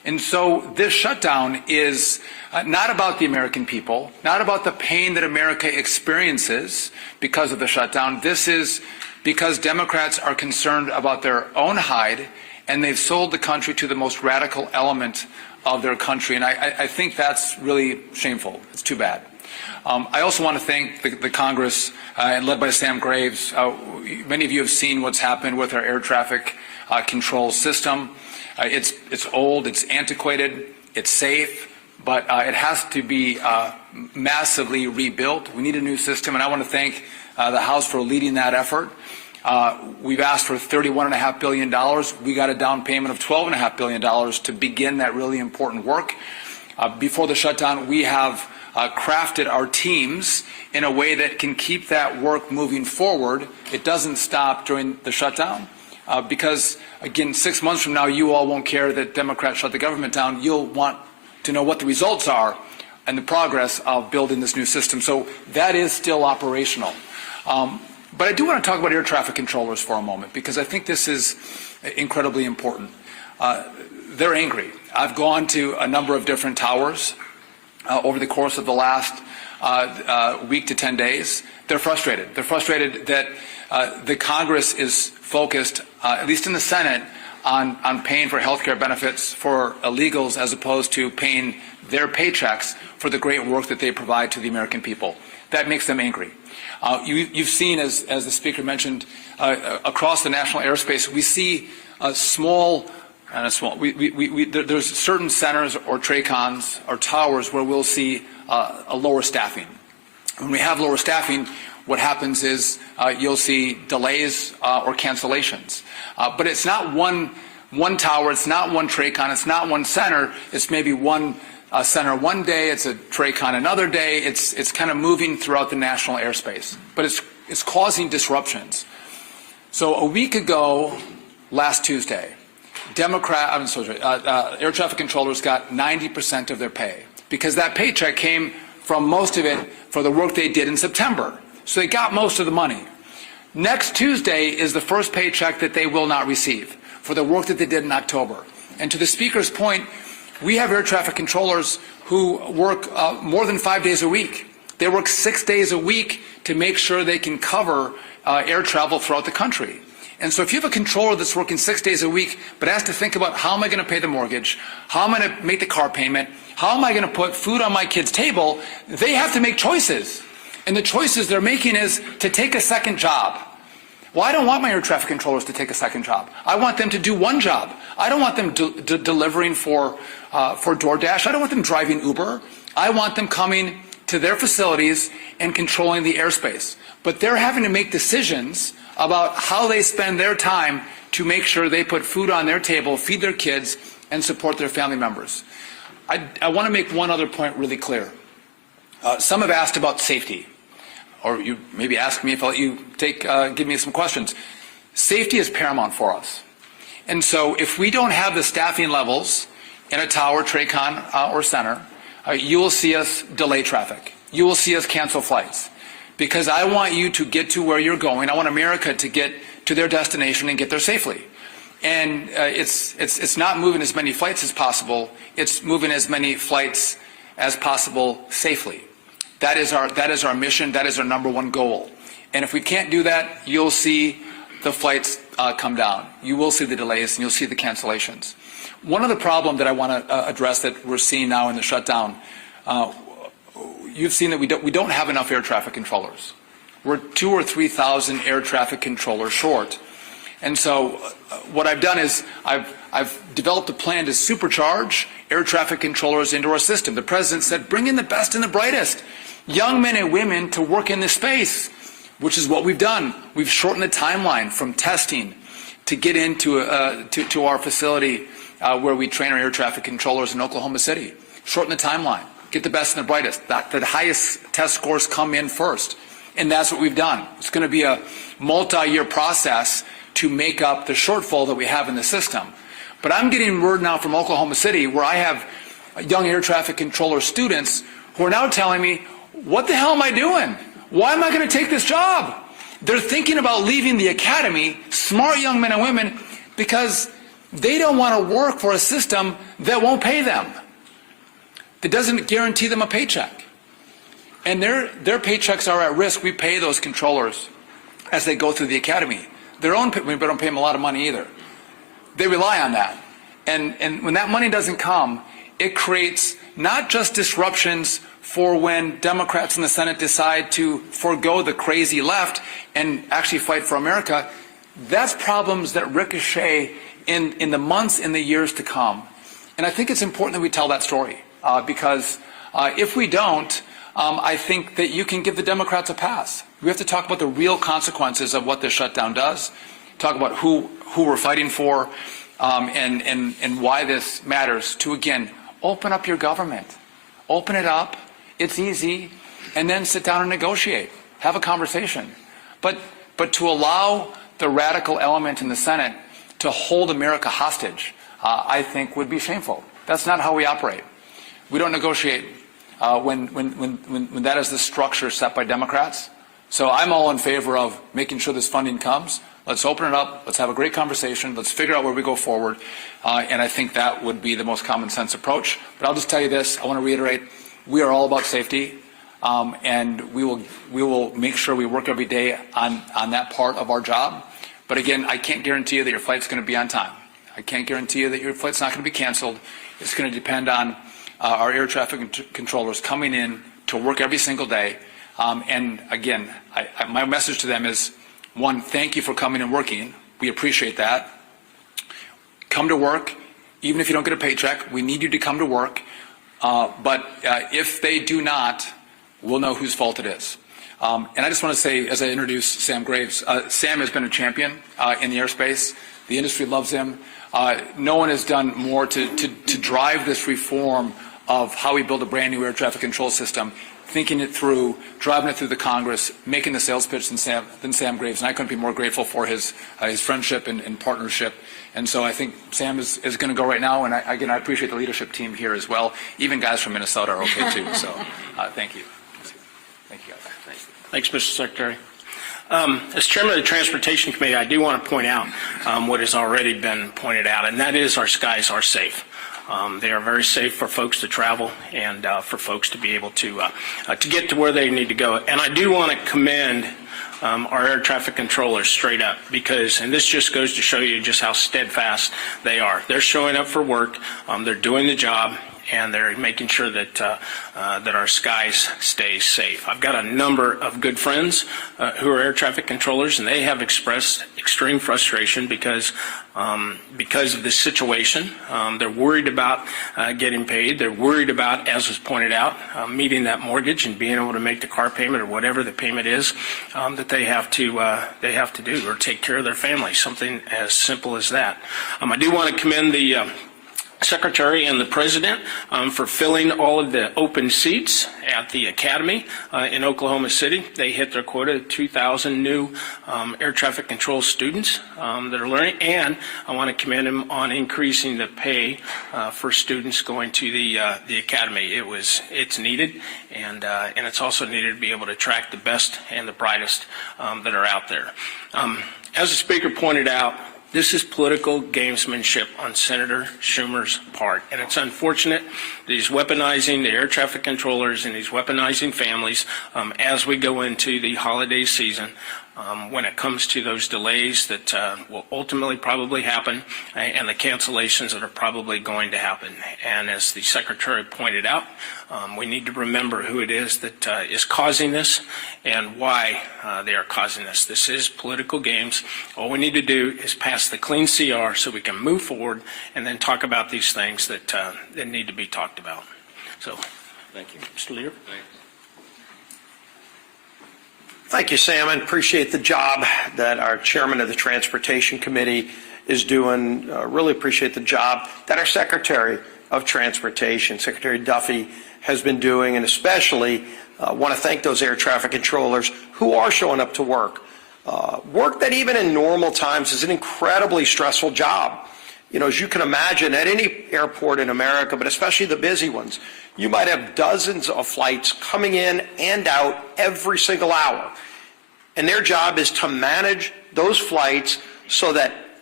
And so this shutdown is not about the American people, not about the pain that America experiences because of the shutdown. This is because Democrats are concerned about their own hide, and they've sold the country to the most radical element of their country. And I think that's really shameful. It's too bad. I also want to thank the Congress, led by Sam Graves. Many of you have seen what's happened with our air traffic control system. It's old, it's antiquated, it's safe, but it has to be massively rebuilt. We need a new system, and I want to thank the House for leading that effort. We've asked for $31.5 billion. We got a down payment of $12.5 billion to begin that really important work. Before the shutdown, we have crafted our teams in a way that can keep that work moving forward. It doesn't stop during the shutdown because, again, 6 months from now, you all won't care that Democrats shut the government down. You'll want to know what the results are and the progress of building this new system. So that is still operational. But I do want to talk about air traffic controllers for a moment because I think this is incredibly important. They're angry. I've gone to a number of different towers over the course of the last week to 10 days. They're frustrated. They're frustrated that the Congress is focused, at least in the Senate, on paying for health care benefits for illegals as opposed to paying their paychecks for the great work that they provide to the American people. That makes them angry. You've seen, as the Speaker mentioned, across the national airspace, we see there's certain centers or TRACONs or towers where we'll see a lower staffing. When we have lower staffing, what happens is you'll see delays or cancellations. But it's not one tower, it's not one TRACON, it's not one center, it's maybe one center one day, it's a TRACON another day, it's kind of moving throughout the national airspace. But it's causing disruptions. So a week ago, last Tuesday, air traffic controllers got 90% of their pay because that paycheck came from most of it for the work they did in September. So they got most of the money. Next Tuesday is the first paycheck that they will not receive for the work that they did in October. And to the Speaker's point, we have air traffic controllers who work more than 5 days a week. They work 6 days a week to make sure they can cover air travel throughout the country. And so if you have a controller that's working 6 days a week but has to think about how am I going to pay the mortgage, how am I going to make the car payment, how am I going to put food on my kid's table, they have to make choices. And the choices they're making is to take a second job. Well, I don't want my air traffic controllers to take a second job. I want them to do one job. I don't want them delivering for DoorDash. I don't want them driving Uber. I want them coming to their facilities and controlling the airspace. But they're having to make decisions about how they spend their time to make sure they put food on their table, feed their kids, and support their family members. I want to make one other point really clear. Some have asked about safety, or you maybe ask me if I'll let you give me some questions. Safety is paramount for us. And so if we don't have the staffing levels in a tower, TRACON, or center, you will see us delay traffic. You will see us cancel flights. Because I want you to get to where you're going. I want America to get to their destination and get there safely. And it's not moving as many flights as possible. It's moving as many flights as possible safely. That is our mission. That is our number one goal. And if we can't do that, you'll see the flights come down. You will see the delays and you'll see the cancellations. One other problem that I want to address that we're seeing now in the shutdown, you've seen that we don't have enough air traffic controllers. We're 2,000 or 3,000 air traffic controllers short. And so what I've done is I've developed a plan to supercharge air traffic controllers into our system. The President said, bring in the best and the brightest, young men and women to work in this space, which is what we've done. We've shortened the timeline from testing to get into to our facility where we train our air traffic controllers in Oklahoma City. Shorten the timeline. Get the best and the brightest. The highest test scores come in first. And that's what we've done. It's going to be a multi-year process to make up the shortfall that we have in the system. But I'm getting word now from Oklahoma City where I have young air traffic controller students who are now telling me, what the hell am I doing? Why am I going to take this job? They're thinking about leaving the academy, smart young men and women, because They don't want to work for a system that won't pay them, that doesn't guarantee them a paycheck. And their paychecks are at risk. We pay those controllers as they go through the academy. We don't pay them a lot of money either. They rely on that. And when that money doesn't come, it creates not just disruptions for when Democrats in the Senate decide to forego the crazy left and actually fight for America. That's problems that ricochet in the months, in the years to come. And I think it's important that we tell that story because if we don't, I think that you can give the Democrats a pass. We have to talk about the real consequences of what this shutdown does, talk about who we're fighting for, and why this matters to, again, open up your government. Open it up. It's easy. And then sit down and negotiate. Have a conversation. But to allow the radical element in the Senate to hold America hostage, I think would be shameful. That's not how we operate. We don't negotiate when that is the structure set by Democrats. So I'm all in favor of making sure this funding comes. Let's open it up. Let's have a great conversation. Let's figure out where we go forward. And I think that would be the most common sense approach. But I'll just tell you this. I want to reiterate, we are all about safety. And we will make sure we work every day on that part of our job. But again, I can't guarantee you that your flight's going to be on time. I can't guarantee you that your flight's not going to be canceled. It's going to depend on our air traffic controllers coming in to work every single day. And again, my message to them is, one, thank you for coming and working. We appreciate that. Come to work, even if you don't get a paycheck. We need you to come to work. But if they do not, we'll know whose fault it is. And I just want to say, as I introduce Sam Graves, Sam has been a champion in the airspace. The industry loves him. No one has done more to drive this reform of how we build a brand new air traffic control system, thinking it through, driving it through the Congress, making the sales pitch than Sam Graves. And I couldn't be more grateful for his friendship and partnership. And so I think Sam is going to go right now. And again, I appreciate the leadership team here as well. Even guys from Minnesota are okay too. So thank you. Thank you, guys. Thanks, Mr. Secretary. As Chairman of the Transportation Committee, I do want to point out what has already been pointed out, and that is our skies are safe. They are very safe for folks to travel and for folks to be able to get to where they need to go. And I do want to commend our air traffic controllers straight up because, and this just goes to show you just how steadfast they are. They're showing up for work. They're doing the job. And they're making sure that that our skies stay safe. I've got a number of good friends who are air traffic controllers, and they have expressed extreme frustration because of this situation. They're worried about getting paid. They're worried about, as was pointed out, meeting that mortgage and being able to make the car payment or whatever the payment is that they have to do or take care of their family. Something as simple as that. I do want to commend the Secretary and the President for filling all of the open seats at the Academy in Oklahoma City. They hit their quota of 2,000 new air traffic control students that are learning, and I want to commend them on increasing the pay for students going to the Academy. It's needed, and it's also needed to be able to attract the best and the brightest that are out there. As the Speaker pointed out, this is political gamesmanship on Senator Schumer's part, and it's unfortunate that he's weaponizing the air traffic controllers and he's weaponizing families as we go into the holiday season when it comes to those delays that will ultimately probably happen and the cancellations that are probably going to happen. And as the Secretary pointed out, we need to remember who it is that is causing this and why they are causing this. This is political games. All we need to do is pass the clean CR so we can move forward and then talk about these things that need to be talked about. So, thank you. Mr. Leader. Thank you, Sam. I appreciate the job that our chairman of the Transportation Committee is doing. Really appreciate the job that our Secretary of Transportation, Secretary Duffy, has been doing, and especially want to thank those air traffic controllers who are showing up to work. Work that even in normal times is an incredibly stressful job. You know, as you can imagine, at any airport in America, but especially the busy ones, you might have dozens of flights coming in and out every single hour. And their job is to manage those flights so that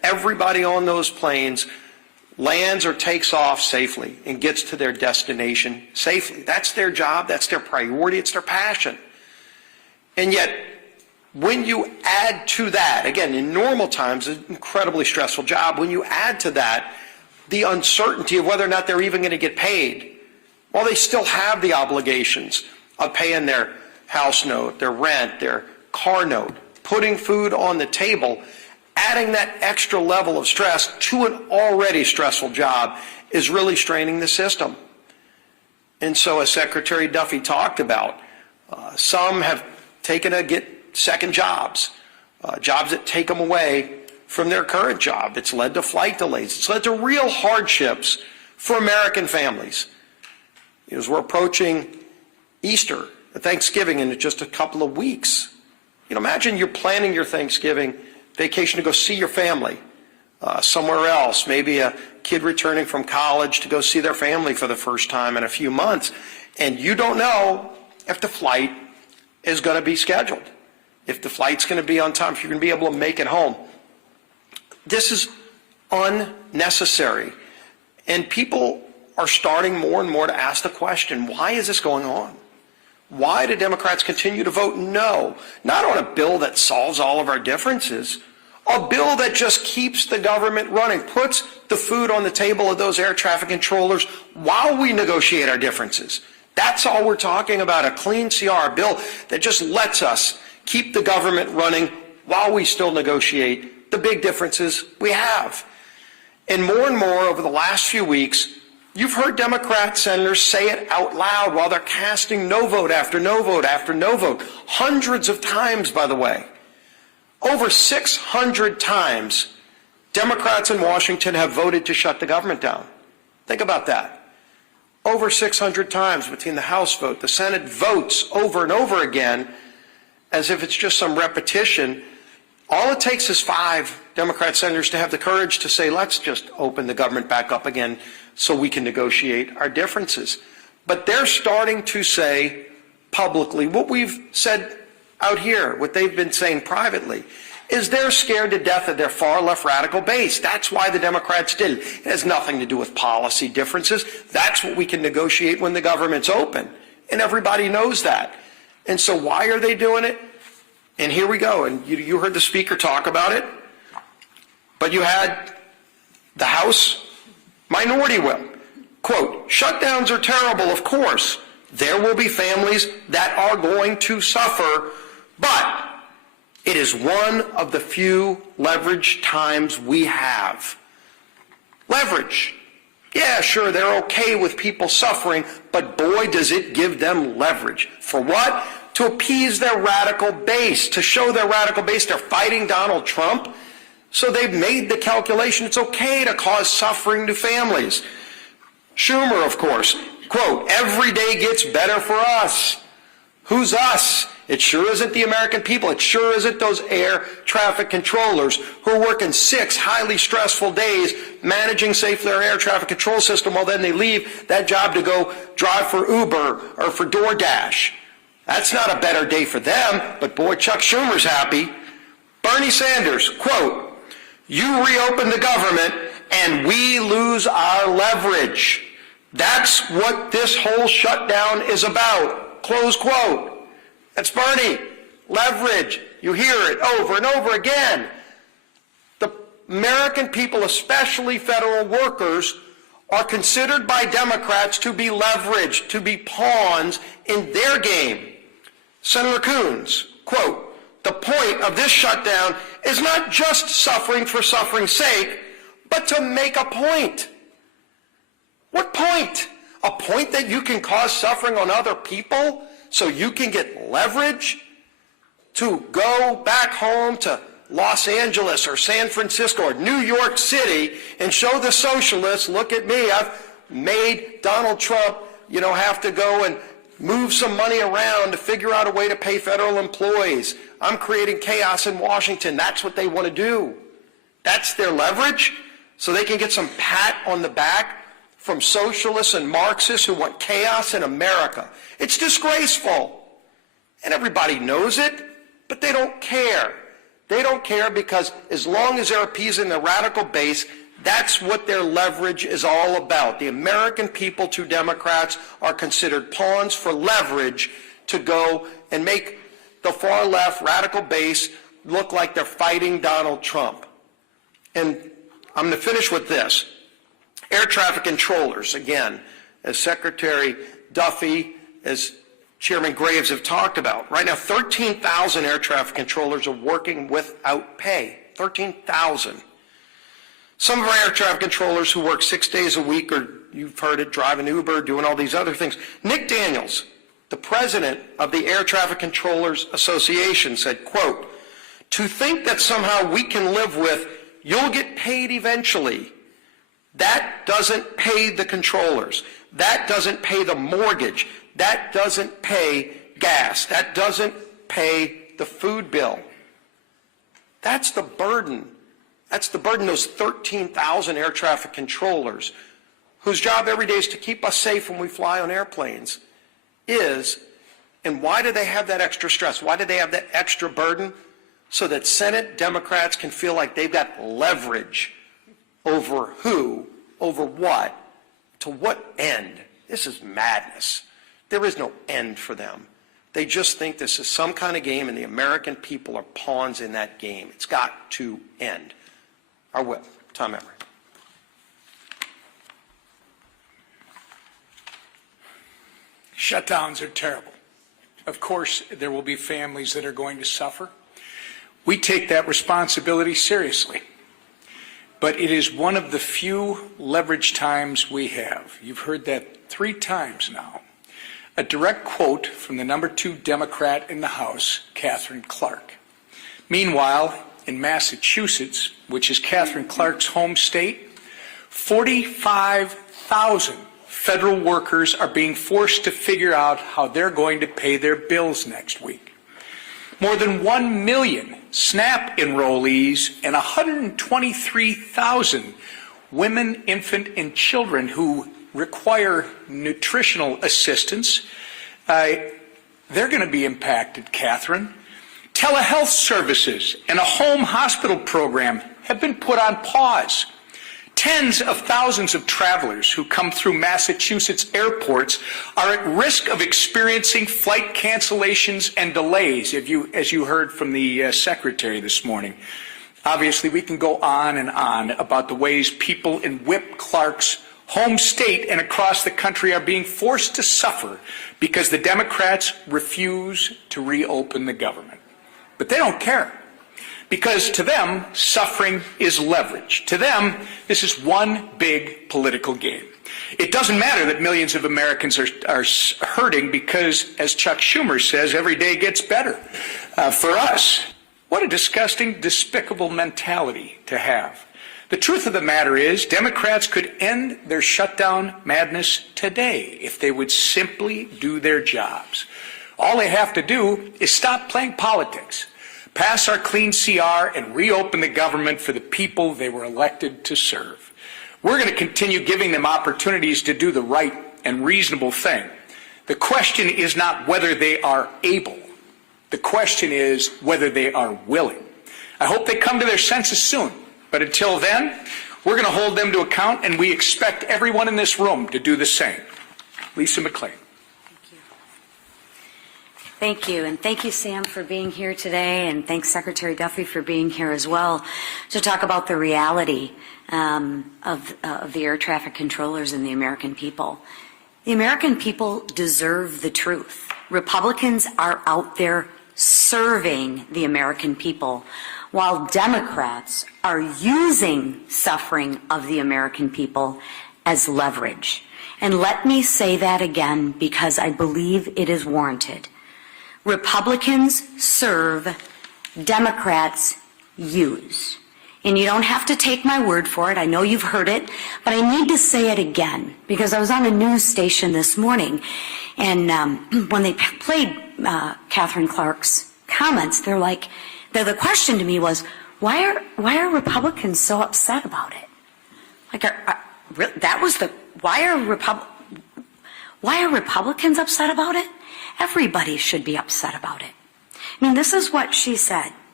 everybody on those planes lands or takes off safely and gets to their destination safely. That's their job, that's their priority, it's their passion. And yet, when you add to that, again, in normal times, an incredibly stressful job, when you add to that the uncertainty of whether or not they're even going to get paid, well, they still have the obligations of paying their house note, their rent, their car note, putting food on the table. Adding that extra level of stress to an already stressful job is really straining the system. And so, as Secretary Duffy talked about, some have taken to get second jobs, jobs that take them away from their current job. It's led to flight delays. It's led to real hardships for American families. As we're approaching Easter, Thanksgiving in just a couple of weeks, imagine you're planning your Thanksgiving vacation to go see your family somewhere else, maybe a kid returning from college to go see their family for the first time in a few months, and you don't know if the flight is going to be scheduled, if the flight's going to be on time, if you're going to be able to make it home. This is unnecessary, and people are starting more and more to ask the question, why is this going on? Why do Democrats continue to vote no? Not on a bill that solves all of our differences, a bill that just keeps the government running, puts the food on the table of those air traffic controllers while we negotiate our differences. That's all we're talking about, a clean CR, a bill that just lets us keep the government running while we still negotiate the big differences we have. And more over the last few weeks, you've heard Democrat senators say it out loud while they're casting no vote after no vote after no vote. Hundreds of times, by the way. Over 600 times, Democrats in Washington have voted to shut the government down. Think about that. Over 600 times between the House vote, the Senate votes over and over again as if it's just some repetition. All it takes is 5 Democrat senators to have the courage to say, let's just open the government back up again so we can negotiate our differences. But they're starting to say publicly what we've said out here, what they've been saying privately, is they're scared to death of their far left radical base. That's why the Democrats did it. It has nothing to do with policy differences. That's what we can negotiate when the government's open. And everybody knows that. And so why are they doing it? And here we go. And you heard the speaker talk about it. But you had the House minority whip. Quote, shutdowns are terrible, of course. There will be families that are going to suffer, but it is one of the few leverage times we have. Leverage. Yeah, sure, they're okay with people suffering, but boy, does it give them leverage. For what? To appease their radical base, to show their radical base they're fighting Donald Trump. So they've made the calculation it's okay to cause suffering to families. Schumer, of course, quote, every day gets better for us. Who's us? It sure isn't the American people. It sure isn't those air traffic controllers who are working 6 highly stressful days managing safely our air traffic control system while then they leave that job to go drive for Uber or for DoorDash. That's not a better day for them, but boy, Chuck Schumer's happy. Bernie Sanders, quote, you reopen the government and we lose our leverage. That's what this whole shutdown is about, close quote. That's Bernie. Leverage. You hear it over and over again. The American people, especially federal workers, are considered by Democrats to be leveraged, to be pawns in their game. Senator Coons, quote, the point of this shutdown is not just suffering for suffering's sake, but to make a point. What point? A point that you can cause suffering on other people so you can get leverage to go back home to Los Angeles or San Francisco or New York City and show the socialists, look at me, I've made Donald Trump, have to go and move some money around to figure out a way to pay federal employees. I'm creating chaos in Washington. That's what they want to do. That's their leverage, so they can get some pat on the back from socialists and Marxists who want chaos in America. It's disgraceful. And everybody knows it, but they don't care. They don't care because as long as they're appeasing the radical base, that's what their leverage is all about. The American people to Democrats are considered pawns for leverage to go and make the far left radical base look like they're fighting Donald Trump. And I'm going to finish with this. Air traffic controllers, again, as Secretary Duffy, as Chairman Graves have talked about. Right now, 13,000 air traffic controllers are working without pay. 13,000. Some of our air traffic controllers who work 6 days a week, or you've heard it, driving Uber, doing all these other things. Nick Daniels, the president of the Air Traffic Controllers Association, said, quote, "To think that somehow we can live with, you'll get paid eventually, that doesn't pay the controllers. That doesn't pay the mortgage. That doesn't pay gas. That doesn't pay the food bill." That's the burden. That's the burden, those 13,000 air traffic controllers, whose job every day is to keep us safe when we fly on airplanes, is. And why do they have that extra stress? Why do they have that extra burden? So that Senate Democrats can feel like they've got leverage over who, over what, to what end. This is madness. There is no end for them. They just think this is some kind of game, and the American people are pawns in that game. It's got to end. Our whip, Tom Emory. Shutdowns are terrible. Of course, there will be families that are going to suffer. We take that responsibility seriously. But it is one of the few leverage times we have. You've heard that 3 times now. A direct quote from the number 2 Democrat in the House, Katherine Clark. Meanwhile, in Massachusetts, which is Katherine Clark's home state, 45,000 federal workers are being forced to figure out how they're going to pay their bills next week. More than 1 million SNAP enrollees and 123,000 women, infant, and children who require nutritional assistance, they're going to be impacted, Catherine. Telehealth services and a home hospital program have been put on pause. Tens of thousands of travelers who come through Massachusetts airports are at risk of experiencing flight cancellations and delays, as you heard from the Secretary this morning. Obviously, we can go on and on about the ways people in Whip Clark's home state and across the country are being forced to suffer because the Democrats refuse to reopen the government. But they don't care, because to them, suffering is leverage. To them, this is one big political game. It doesn't matter that millions of Americans are hurting because, as Chuck Schumer says, every day gets better. For us, what a disgusting, despicable mentality to have. The truth of the matter is, Democrats could end their shutdown madness today if they would simply do their jobs. All they have to do is stop playing politics, pass our clean CR, and reopen the government for the people they were elected to serve. We're going to continue giving them opportunities to do the right and reasonable thing. The question is not whether they are able. The question is whether they are willing. I hope they come to their senses soon. But until then, we're going to hold them to account, and we expect everyone in this room to do the same. Lisa McClain. Thank you, and thank you, Sam, for being here today, and thanks, Secretary Duffy, for being here as well to talk about the reality of the air traffic controllers and the American people. The American people deserve the truth. Republicans are out there serving the American people, while Democrats are using suffering of the American people as leverage. And let me say that again because I believe it is warranted. Republicans serve, Democrats use. And you don't have to take my word for it. I know you've heard it, but I need to say it again because I was on a news station this morning, and when they played Katherine Clark's comments, the question to me was, why are Republicans so upset about it? Why are Republicans upset about it? Everybody should be upset about it. I mean, this is what she said.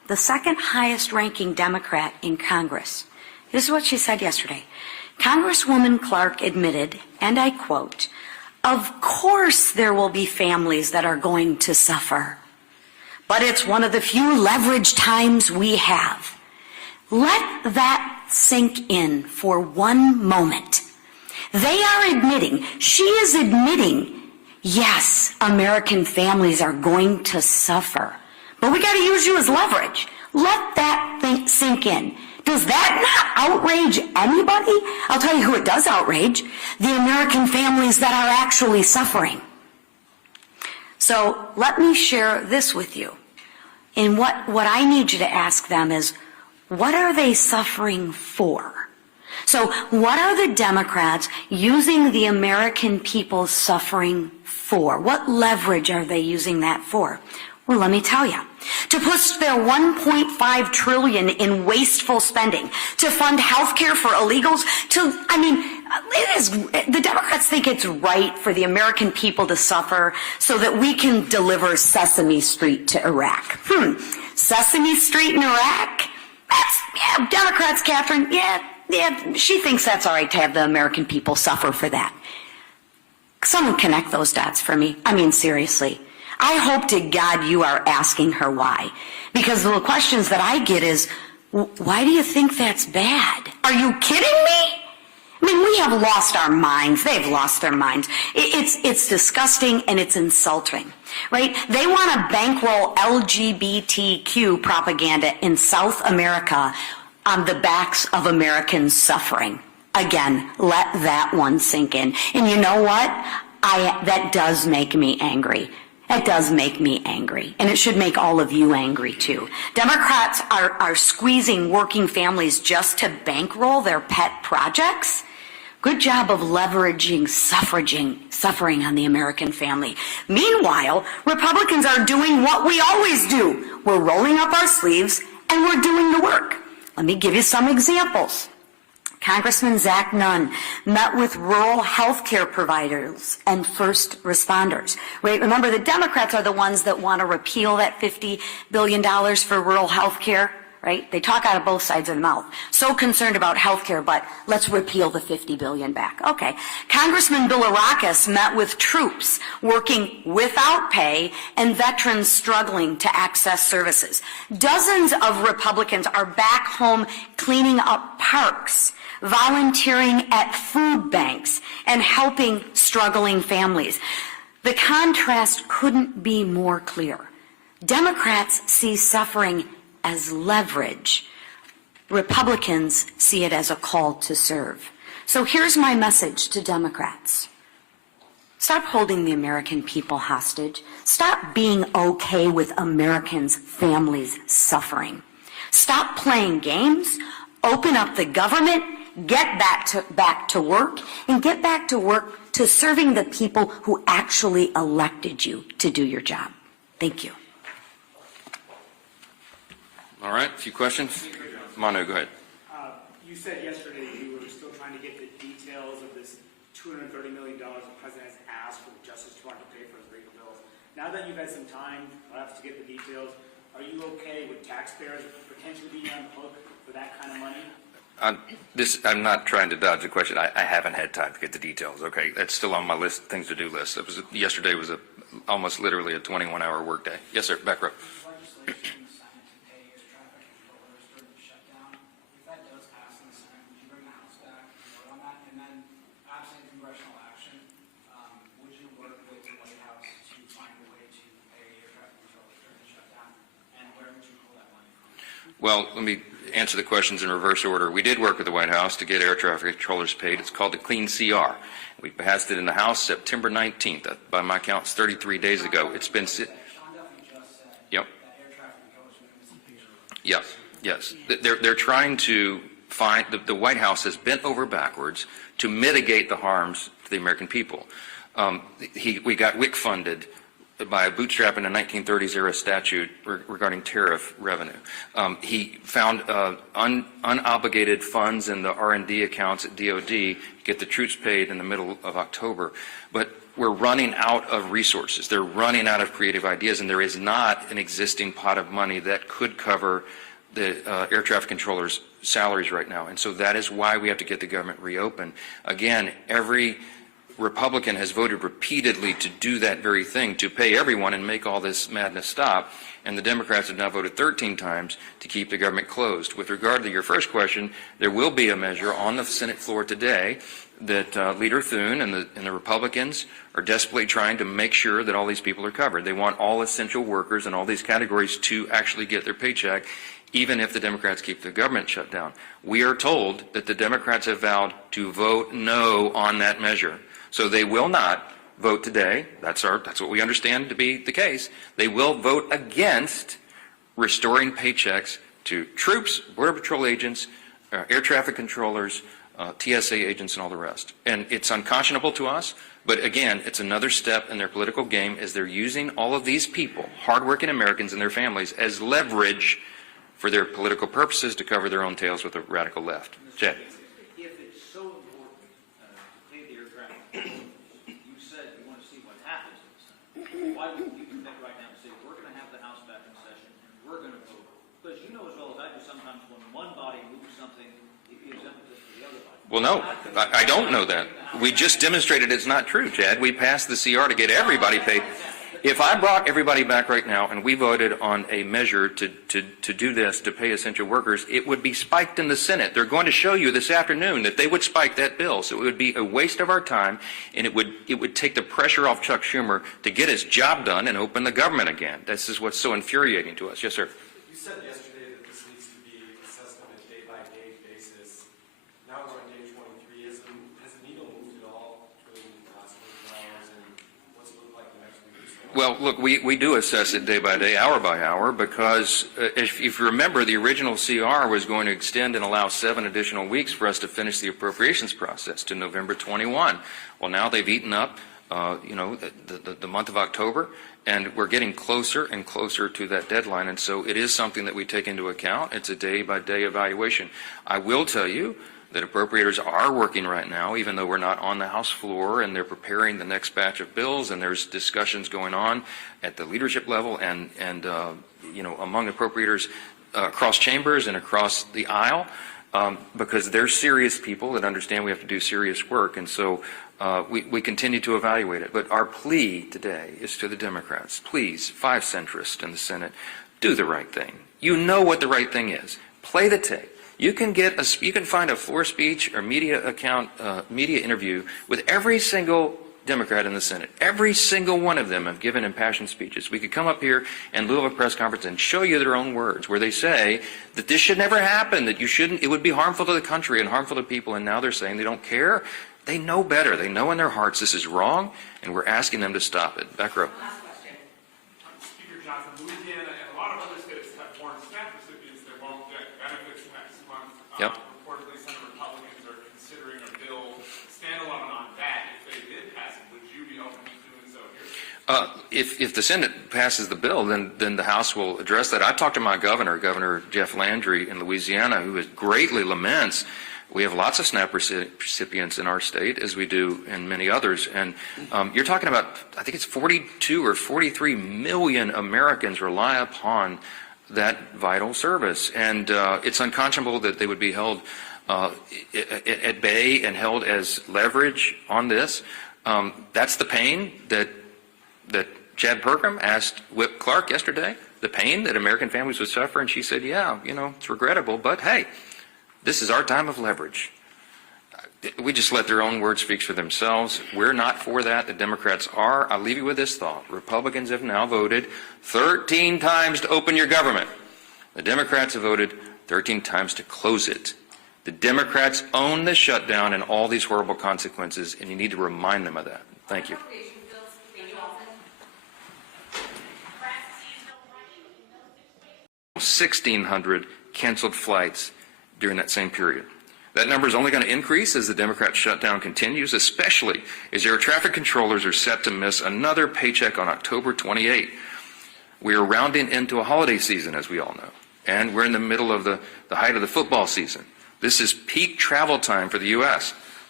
the second highest ranking Democrat in Congress. This is what she said yesterday. Congresswoman Clark admitted, and I quote, "Of course there will be families that are going to suffer, but it's one of the few leverage times we have." Let that sink in for one moment. They are admitting, she is admitting, yes, American families are going to suffer, but we got to use you as leverage. Let that thing sink in. Does that not outrage anybody? I'll tell you who it does outrage: the American families that are actually suffering. So let me share this with you. And what I need you to ask them is, what are they suffering for? So what are the Democrats using the American people's suffering for? What leverage are they using that for? Well, let me tell you. To push their $1.5 trillion in wasteful spending, to fund health care for illegals, the Democrats think it's right for the American people to suffer so that we can deliver Sesame Street to Iraq. Sesame Street in Iraq? Democrats, Catherine, she thinks that's all right to have the American people suffer for that. Someone connect those dots for me. I mean, seriously. I hope to God you are asking her why. Because the questions that I get is, why do you think that's bad? Are you kidding me? I mean, we have lost our minds. They've lost their minds. It's disgusting and it's insulting, right? They want to bankroll LGBTQ propaganda in South America on the backs of Americans suffering. Again, let that one sink in. And you know what? That does make me angry. It does make me angry, and it should make all of you angry too. Democrats are squeezing working families just to bankroll their pet projects. Good job of leveraging suffering on the American family. Meanwhile, Republicans are doing what we always do. We're rolling up our sleeves and we're doing the work. Let me give you some examples. Congressman Zach Nunn met with rural health care providers and first responders. Right? Remember, the Democrats are the ones that want to repeal that $50 billion for rural health care. Right? They talk out of both sides of the mouth. So concerned about health care, but let's repeal the $50 billion back. Okay. Congressman Bilirakis met with troops working without pay and veterans struggling to access services. Dozens of Republicans are back home cleaning up parks, volunteering at food banks, and helping struggling families. The contrast couldn't be more clear. Democrats see suffering as leverage. Republicans see it as a call to serve. So here's my message to Democrats. Stop holding the American people hostage. Stop being okay with Americans' families suffering. Stop playing games. Open up the government. Get back to work, and get back to work to serving the people who actually elected you to do your job. Thank you. All right, a few questions. Manu, go ahead. You said yesterday you were still trying to get the details of this $230 million the president has asked for the Justice Department to pay for his legal bills. Now that you've had some time, perhaps, to get the details, are you okay with taxpayers potentially being on the hook for that kind of money? I'm not trying to dodge the question. I haven't had time to get the details. Okay, that's still on my things to do list. Yesterday was almost literally a 21-hour workday. Yes, sir. Back row. Legislation in the Senate to pay air traffic controllers during the shutdown. If that does pass in the Senate, would you bring the House back and vote on that? And then, absent congressional action, would you work with the White House to find a way to pay air traffic controllers during the shutdown? And where would you pull that money from? Well, let me answer the questions in reverse order. We did work with the White House to get air traffic controllers paid. It's called the Clean CR. We passed it in the House September 19th. By my count, it's 33 days ago. It's been... Sean Duffy just said Yep. that air traffic controllers are going to Yes. They're trying to find... The White House has bent over backwards to mitigate the harms to the American people. We got WIC funded by bootstrapping a 1930s era statute regarding tariff revenue. He found unobligated funds in the R&D accounts at DOD, get the troops paid in the middle of October. But we're running out of resources. They're running out of creative ideas, and there is not an existing pot of money that could cover the air traffic controllers' salaries right now. And so that is why we have to get the government reopened. Again, every Republican has voted repeatedly to do that very thing, to pay everyone and make all this madness stop. And the Democrats have now voted 13 times to keep the government closed. With regard to your first question, there will be a measure on the Senate floor today that Leader Thune and the Republicans are desperately trying to make sure that all these people are covered. They want all essential workers in all these categories to actually get their paycheck, even if the Democrats keep the government shut down. We are told that the Democrats have vowed to vote no on that measure. So they will not vote today. That's what we understand to be the case. They will vote against restoring paychecks to troops, Border Patrol agents, air traffic controllers, TSA agents, and all the rest. And it's unconscionable to us, but again, it's another step in their political game as they're using all of these people, hardworking Americans and their families, as leverage for their political purposes to cover their own tails with the radical left. Jed. If it's so important to pay the air traffic controllers, you said you want to see what happens in the Senate. Why wouldn't you commit right now and say, we're going to have the House back in session and we're going to vote? Because you know as well as I do sometimes when one body moves something, it gives impetus to the other body. Well, no, I don't know that. We just demonstrated it's not true, Chad. We passed the CR to get everybody paid. If I brought everybody back right now and we voted on a measure to do this, to pay essential workers, it would be spiked in the Senate. They're going to show you this afternoon that they would spike that bill. So it would be a waste of our time, and it would take the pressure off Chuck Schumer to get his job done and open the government again. This is what's so infuriating to us. Yes, sir. You said yesterday that this needs to be assessed on a day-by-day basis. Now we're on day 23. Has the needle moved at all between the last 24 hours and what's it look like the next week or so? Well, look, we do assess it day by day, hour by hour, because if you remember, the original CR was going to extend and allow 7 additional weeks for us to finish the appropriations process to November 21. Well, now they've eaten up, the month of October, and we're getting closer and closer to that deadline, and so it is something that we take into account. It's a day-by-day evaluation. I will tell you that appropriators are working right now, even though we're not on the House floor, and they're preparing the next batch of bills, and there's discussions going on at the leadership level and among appropriators across chambers and across the aisle, because they're serious people that understand we have to do serious work, and so we continue to evaluate it. But our plea today is to the Democrats: please, 5 centrists in the Senate, do the right thing. You know what the right thing is. Play the tape. You can find a floor speech or media interview with every single Democrat in the Senate. Every single one of them have given impassioned speeches. We could come up here in lieu of a press conference and show you their own words where they say that this should never happen, that it would be harmful to the country and harmful to people, and now they're saying they don't care. They know better. They know in their hearts this is wrong, and we're asking them to stop it. Back row. Speaker Johnson, Louisiana and a lot of other states have warned SNAP recipients that won't get benefits next month. Yep. Reportedly, some Republicans are considering a bill standalone on that. If they did pass it, would you be open to doing so here? If the Senate passes the bill, then the House will address that. I talked to my governor, Governor Jeff Landry in Louisiana, who greatly laments. We have lots of SNAP recipients in our state, as we do in many others. And you're talking about, I think it's 42 or 43 million Americans rely upon that vital service. And it's unconscionable that they would be held at bay and held as leverage on this. That's the pain that Chad Pergram asked Whip Clark yesterday, the pain that American families would suffer. And she said, yeah, it's regrettable, but hey, this is our time of leverage. We just let their own words speak for themselves. We're not for that. The Democrats are. I'll leave you with this thought. Republicans have now voted 13 times to open your government. The Democrats have voted 13 times to close it. The Democrats own the shutdown and all these horrible consequences, and you need to remind them of that. Thank you. 1,600 canceled flights during that same period. That number is only going to increase as the Democrat shutdown continues, especially as air traffic controllers are set to miss another paycheck on October 28. We are rounding into a holiday season, as we all know, and we're in the middle of the height of the football season. This is peak travel time for the U.S.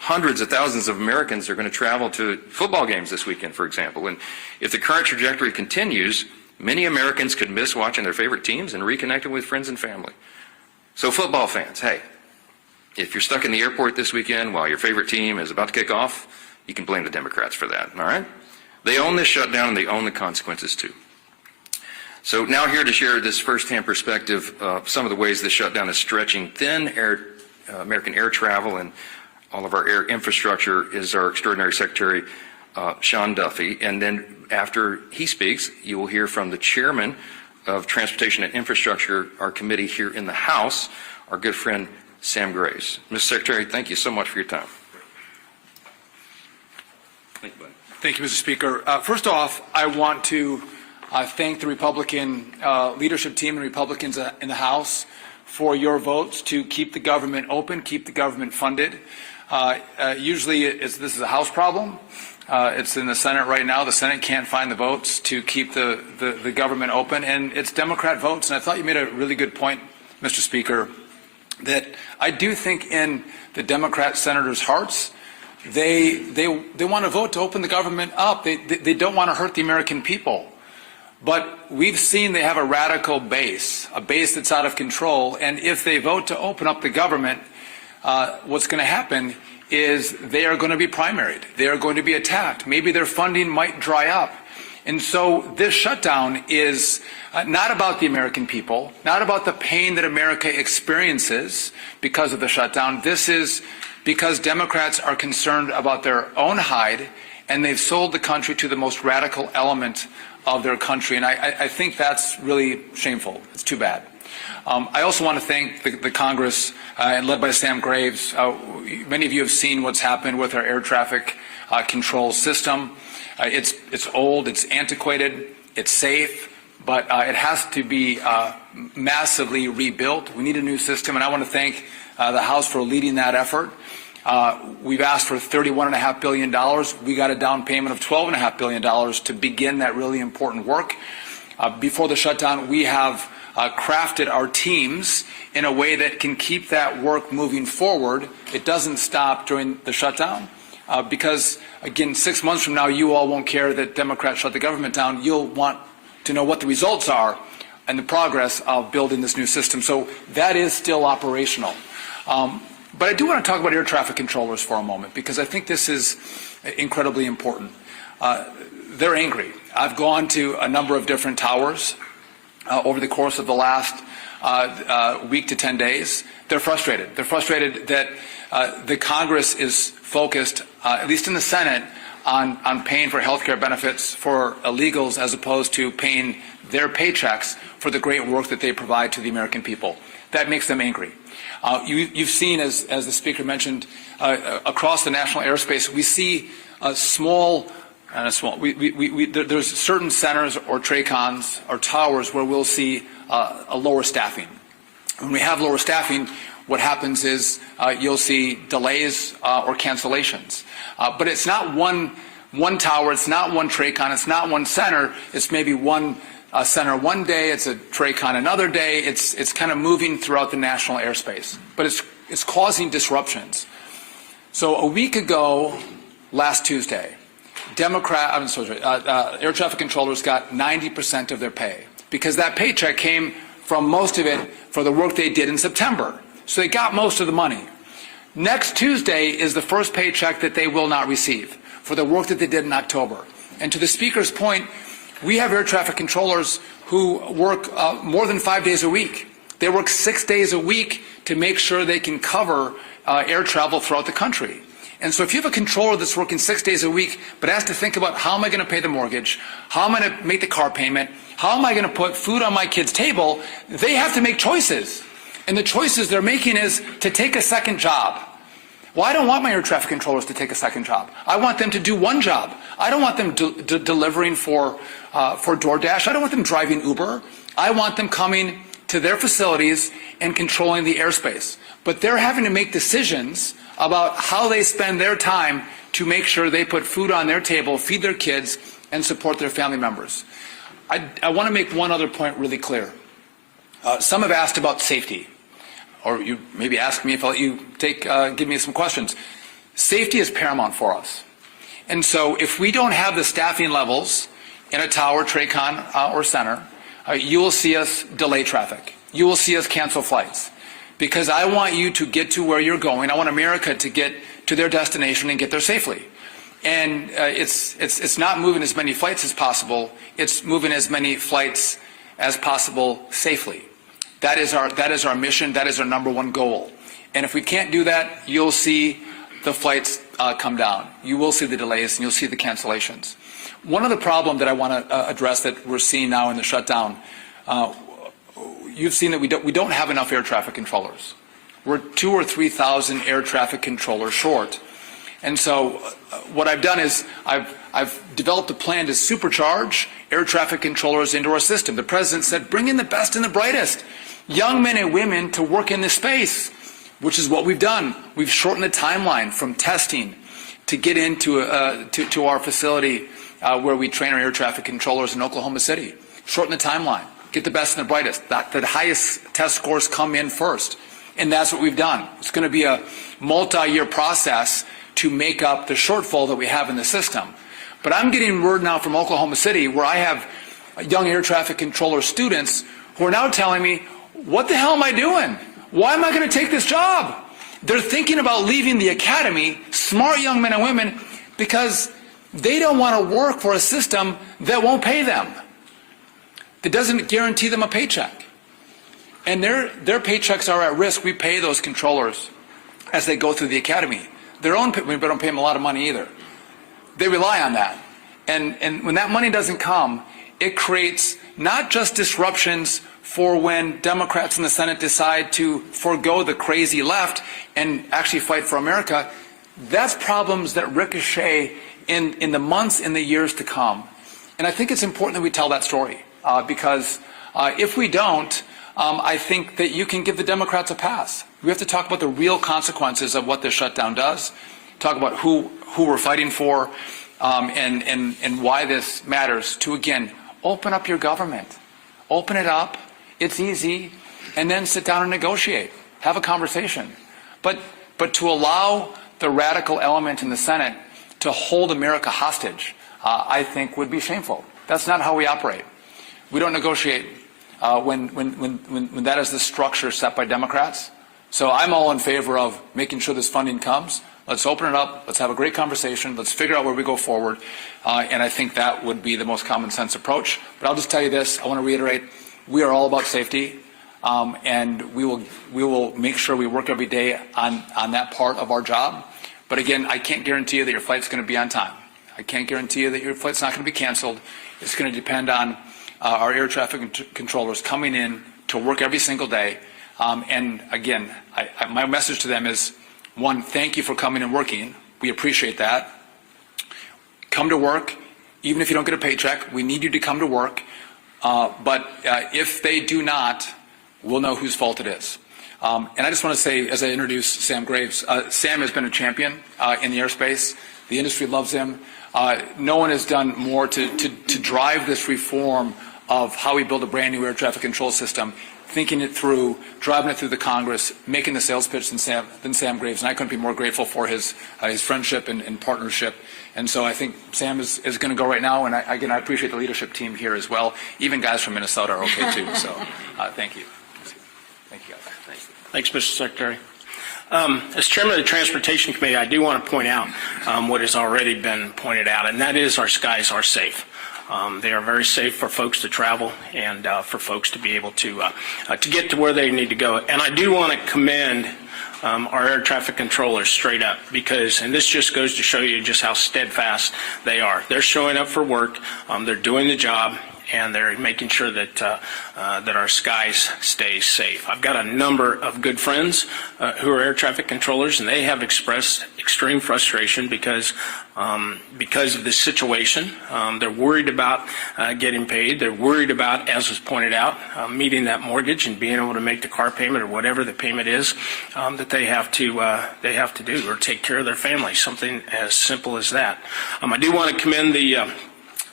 hundreds of thousands of Americans are going to travel to football games this weekend, for example. And if the current trajectory continues, many Americans could miss watching their favorite teams and reconnecting with friends and family. So football fans, hey, if you're stuck in the airport this weekend while your favorite team is about to kick off, you can blame the Democrats for that, all right? They own this shutdown and they own the consequences too. So now here to share this firsthand perspective of some of the ways this shutdown is stretching thin American air travel and all of our air infrastructure is our extraordinary Secretary, Sean Duffy. And then after he speaks, you will hear from the chairman of Transportation and Infrastructure, our committee here in the House, our good friend Sam Graves. Mr. Secretary, thank you so much for your time. Thank you, buddy. Thank you, Mr. Speaker. First off, I want to thank the Republican leadership team and Republicans in the House for your votes to keep the government open, keep the government funded. Usually this is a House problem. It's in the Senate right now. The Senate can't find the votes to keep the government open, and it's Democrat votes. And I thought you made a really good point, Mr. Speaker, that I do think in the Democrat senators' hearts, they want to vote to open the government up. They don't want to hurt the American people. But we've seen they have a radical base, a base that's out of control. And if they vote to open up the government, what's going to happen is they are going to be primaried. They are going to be attacked. Maybe their funding might dry up. And so this shutdown is not about the American people, not about the pain that America experiences because of the shutdown. This is because Democrats are concerned about their own hide, and they've sold the country to the most radical element of their country. And I think that's really shameful. It's too bad. I also want to thank the Congress, led by Sam Graves. Many of you have seen what's happened with our air traffic control system. It's old, it's antiquated, it's safe, but it has to be massively rebuilt. We need a new system, and I want to thank the House for leading that effort. We've asked for $31.5 billion. We got a down payment of $12.5 billion to begin that really important work. Before the shutdown, we have crafted our teams in a way that can keep that work moving forward. It doesn't stop during the shutdown because, again, 6 months from now, you all won't care that Democrats shut the government down. You'll want to know what the results are and the progress of building this new system. So that is still operational. But I do want to talk about air traffic controllers for a moment because I think this is incredibly important. They're angry. I've gone to a number of different towers over the course of the last week to 10 days. They're frustrated. They're frustrated that the Congress is focused, at least in the Senate, on paying for health care benefits for illegals as opposed to paying their paychecks for the great work that they provide to the American people. That makes them angry. You've seen, as the Speaker mentioned, across the national airspace, we see there's certain centers or TRACONs or towers where we'll see a lower staffing. When we have lower staffing, what happens is you'll see delays or cancellations. But it's not one tower, it's not one TRACON, it's not one center, it's maybe one center one day, it's a TRACON another day, it's kind of moving throughout the national airspace. But it's causing disruptions. So a week ago, last Tuesday, air traffic controllers got 90% of their pay because that paycheck came from most of it for the work they did in September. So they got most of the money. Next Tuesday is the first paycheck that they will not receive for the work that they did in October. And to the Speaker's point, we have air traffic controllers who work more than 5 days a week. They work 6 days a week to make sure they can cover air travel throughout the country. And so if you have a controller that's working 6 days a week but has to think about how am I going to pay the mortgage, how am I going to make the car payment, how am I going to put food on my kid's table, they have to make choices. And the choices they're making is to take a second job. Well, I don't want my air traffic controllers to take a second job. I want them to do one job. I don't want them delivering for DoorDash. I don't want them driving Uber. I want them coming to their facilities and controlling the airspace. But they're having to make decisions about how they spend their time to make sure they put food on their table, feed their kids, and support their family members. I want to make one other point really clear. Some have asked about safety, or you maybe ask me if I'll let you give me some questions. Safety is paramount for us. And so if we don't have the staffing levels in a tower, TRACON, or center, you will see us delay traffic. You will see us cancel flights. Because I want you to get to where you're going. I want America to get to their destination and get there safely. And it's not moving as many flights as possible. It's moving as many flights as possible safely. That is our mission. That is our number one goal. And if we can't do that, you'll see the flights come down. You will see the delays and you'll see the cancellations. One other problem that I want to address that we're seeing now in the shutdown, you've seen that we don't have enough air traffic controllers. We're 2,000 or 3,000 air traffic controllers short. And so what I've done is I've developed a plan to supercharge air traffic controllers into our system. The President said, bring in the best and the brightest, young men and women to work in this space, which is what we've done. We've shortened the timeline from testing to get into to our facility where we train our air traffic controllers in Oklahoma City. Shorten the timeline. Get the best and the brightest. The highest test scores come in first. And that's what we've done. It's going to be a multi-year process to make up the shortfall that we have in the system. But I'm getting word now from Oklahoma City where I have young air traffic controller students who are now telling me, what the hell am I doing? Why am I going to take this job? They're thinking about leaving the academy, smart young men and women, because they don't want to work for a system that won't pay them. That doesn't guarantee them a paycheck. And their paychecks are at risk. We pay those controllers as they go through the academy. We don't pay them a lot of money either. They rely on that. And when that money doesn't come, it creates not just disruptions for when Democrats in the Senate decide to forego the crazy left and actually fight for America. That's problems that ricochet in the months and the years to come. And I think it's important that we tell that story because if we don't, I think that you can give the Democrats a pass. We have to talk about the real consequences of what this shutdown does, talk about who we're fighting for, and why this matters to, again, open up your government. Open it up. It's easy. And then sit down and negotiate. Have a conversation. But to allow the radical element in the Senate to hold America hostage, I think would be shameful. That's not how we operate. We don't negotiate when that is the structure set by Democrats. So I'm all in favor of making sure this funding comes. Let's open it up. Let's have a great conversation. Let's figure out where we go forward. And I think that would be the most common sense approach. But I'll just tell you this. I want to reiterate, we are all about safety. And we will make sure we work every day on that part of our job. But again, I can't guarantee you that your flight's going to be on time. I can't guarantee you that your flight's not going to be canceled. It's going to depend on our air traffic controllers coming in to work every single day. And again, my message to them is, one, thank you for coming and working. We appreciate that. Come to work. Even if you don't get a paycheck, we need you to come to work. But if they do not, we'll know whose fault it is. And I just want to say, as I introduce Sam Graves, Sam has been a champion in the airspace. The industry loves him. No one has done more to drive this reform of how we build a brand new air traffic control system, thinking it through, driving it through the Congress, making the sales pitch than Sam Graves. And I couldn't be more grateful for his friendship and partnership. And so I think Sam is going to go right now. And again, I appreciate the leadership team here as well. Even guys from Minnesota are okay too. So thank you. Thank you, guys. Thank you. Thanks, Mr. Secretary. As chairman of the Transportation Committee, I do want to point out what has already been pointed out, and that is our skies are safe. They are very safe for folks to travel and for folks to be able to get to where they need to go. And I do want to commend our air traffic controllers straight up because, and this just goes to show you just how steadfast they are. They're showing up for work. They're doing the job. And they're making sure that that our skies stay safe. I've got a number of good friends who are air traffic controllers, and they have expressed extreme frustration because of this situation. They're worried about getting paid. They're worried about, as was pointed out, meeting that mortgage and being able to make the car payment or whatever the payment is that they have to do or take care of their family. Something as simple as that. I do want to commend the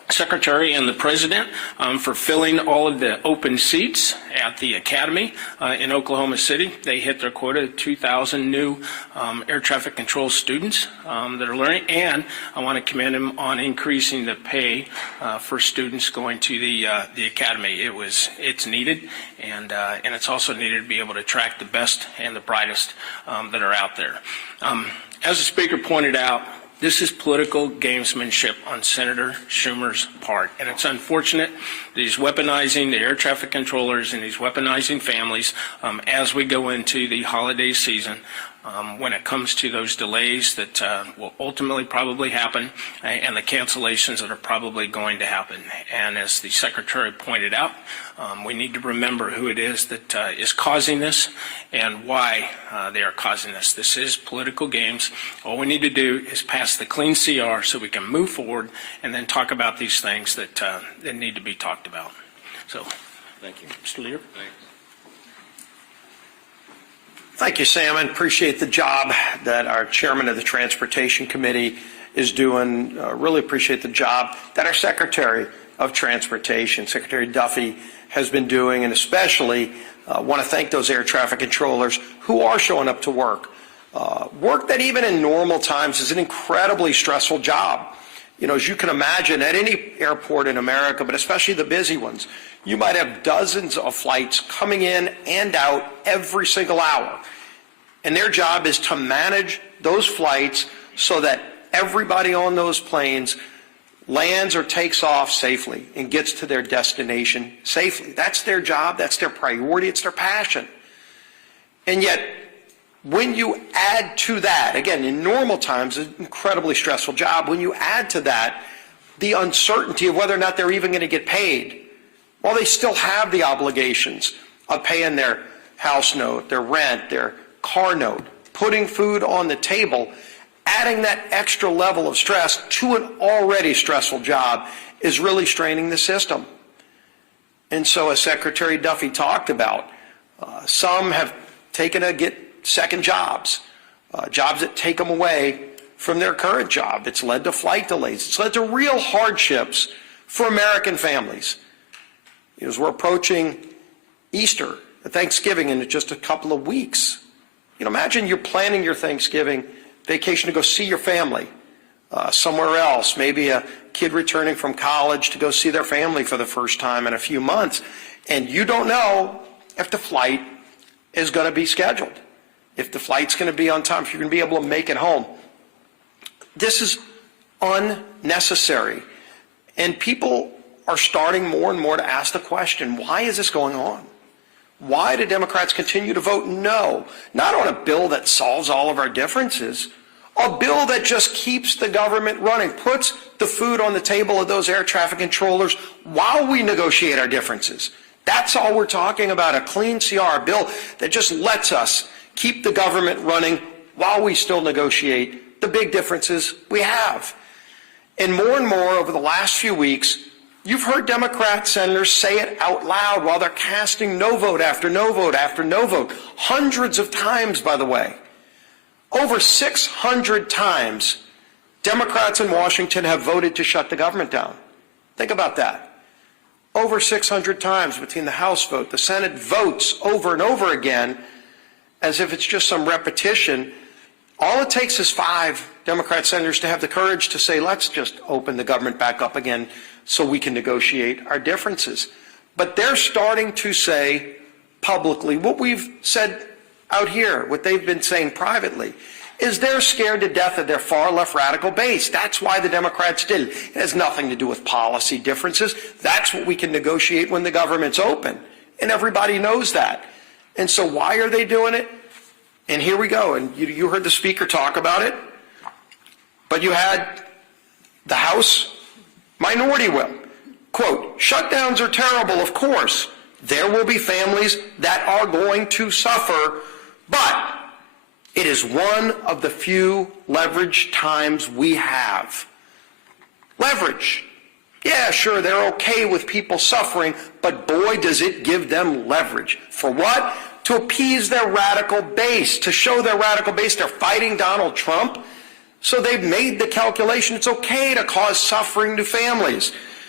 Secretary and the President for filling all of the open seats at the Academy in Oklahoma City. They hit their quota of 2,000 new air traffic control students that are learning, and I want to commend them on increasing the pay for students going to the Academy. It's needed, and it's also needed to be able to attract the best and the brightest that are out there. As the Speaker pointed out, this is political gamesmanship on Senator Schumer's part, and it's unfortunate that he's weaponizing the air traffic controllers and he's weaponizing families as we go into the holiday season when it comes to those delays that will ultimately probably happen and the cancellations that are probably going to happen. And as the Secretary pointed out, we need to remember who it is that is causing this and why they are causing this. This is political games. All we need to do is pass the clean CR so we can move forward and then talk about these things that need to be talked about. So, thank you. Mr. Leader. Thank you, Sam, and appreciate the job that our chairman of the Transportation Committee is doing. Really appreciate the job that our Secretary of Transportation, Secretary Duffy, has been doing, and especially want to thank those air traffic controllers who are showing up to work. Work that even in normal times is an incredibly stressful job. You know, as you can imagine, at any airport in America, but especially the busy ones, you might have dozens of flights coming in and out every single hour. And their job is to manage those flights so that everybody on those planes lands or takes off safely and gets to their destination safely. That's their job, that's their priority, it's their passion. And yet, when you add to that, again, in normal times, an incredibly stressful job, when you add to that the uncertainty of whether or not they're even going to get paid, while they still have the obligations of paying their house note, their rent, their car note, putting food on the table, adding that extra level of stress to an already stressful job is really straining the system. And so, as Secretary Duffy talked about, some have taken to get second jobs, jobs that take them away from their current job. It's led to flight delays. It's led to real hardships for American families. As we're approaching Easter, Thanksgiving in just a couple of weeks, imagine you're planning your Thanksgiving vacation to go see your family somewhere else, maybe a kid returning from college to go see their family for the first time in a few months, and you don't know if the flight is going to be scheduled, if the flight's going to be on time, if you're going to be able to make it home. This is unnecessary, and people are starting more and more to ask the question, why is this going on? Why do Democrats continue to vote no? Not on a bill that solves all of our differences, a bill that just keeps the government running, puts the food on the table of those air traffic controllers while we negotiate our differences. That's all we're talking about, a clean CR, a bill that just lets us keep the government running while we still negotiate the big differences we have. And more over the last few weeks, you've heard Democrat senators say it out loud while they're casting no vote after no vote after no vote. Hundreds of times, by the way. Over 600 times, Democrats in Washington have voted to shut the government down. Think about that. Over 600 times between the House vote, the Senate votes over and over again as if it's just some repetition. All it takes is 5 Democrat senators to have the courage to say, let's just open the government back up again so we can negotiate our differences. But they're starting to say publicly what we've said out here, what they've been saying privately, is they're scared to death of their far left radical base. That's why the Democrats did it. It has nothing to do with policy differences. That's what we can negotiate when the government's open. And everybody knows that. And so why are they doing it? And here we go. And you heard the Speaker talk about it. But you had the House Minority Whip. Quote, shutdowns are terrible, of course. There will be families that are going to suffer, but it is one of the few leverage times we have. Leverage. Yeah, sure, they're okay with people suffering, but boy, does it give them leverage. For what? To appease their radical base, to show their radical base they're fighting Donald Trump. So they've made the calculation it's okay to cause suffering to families.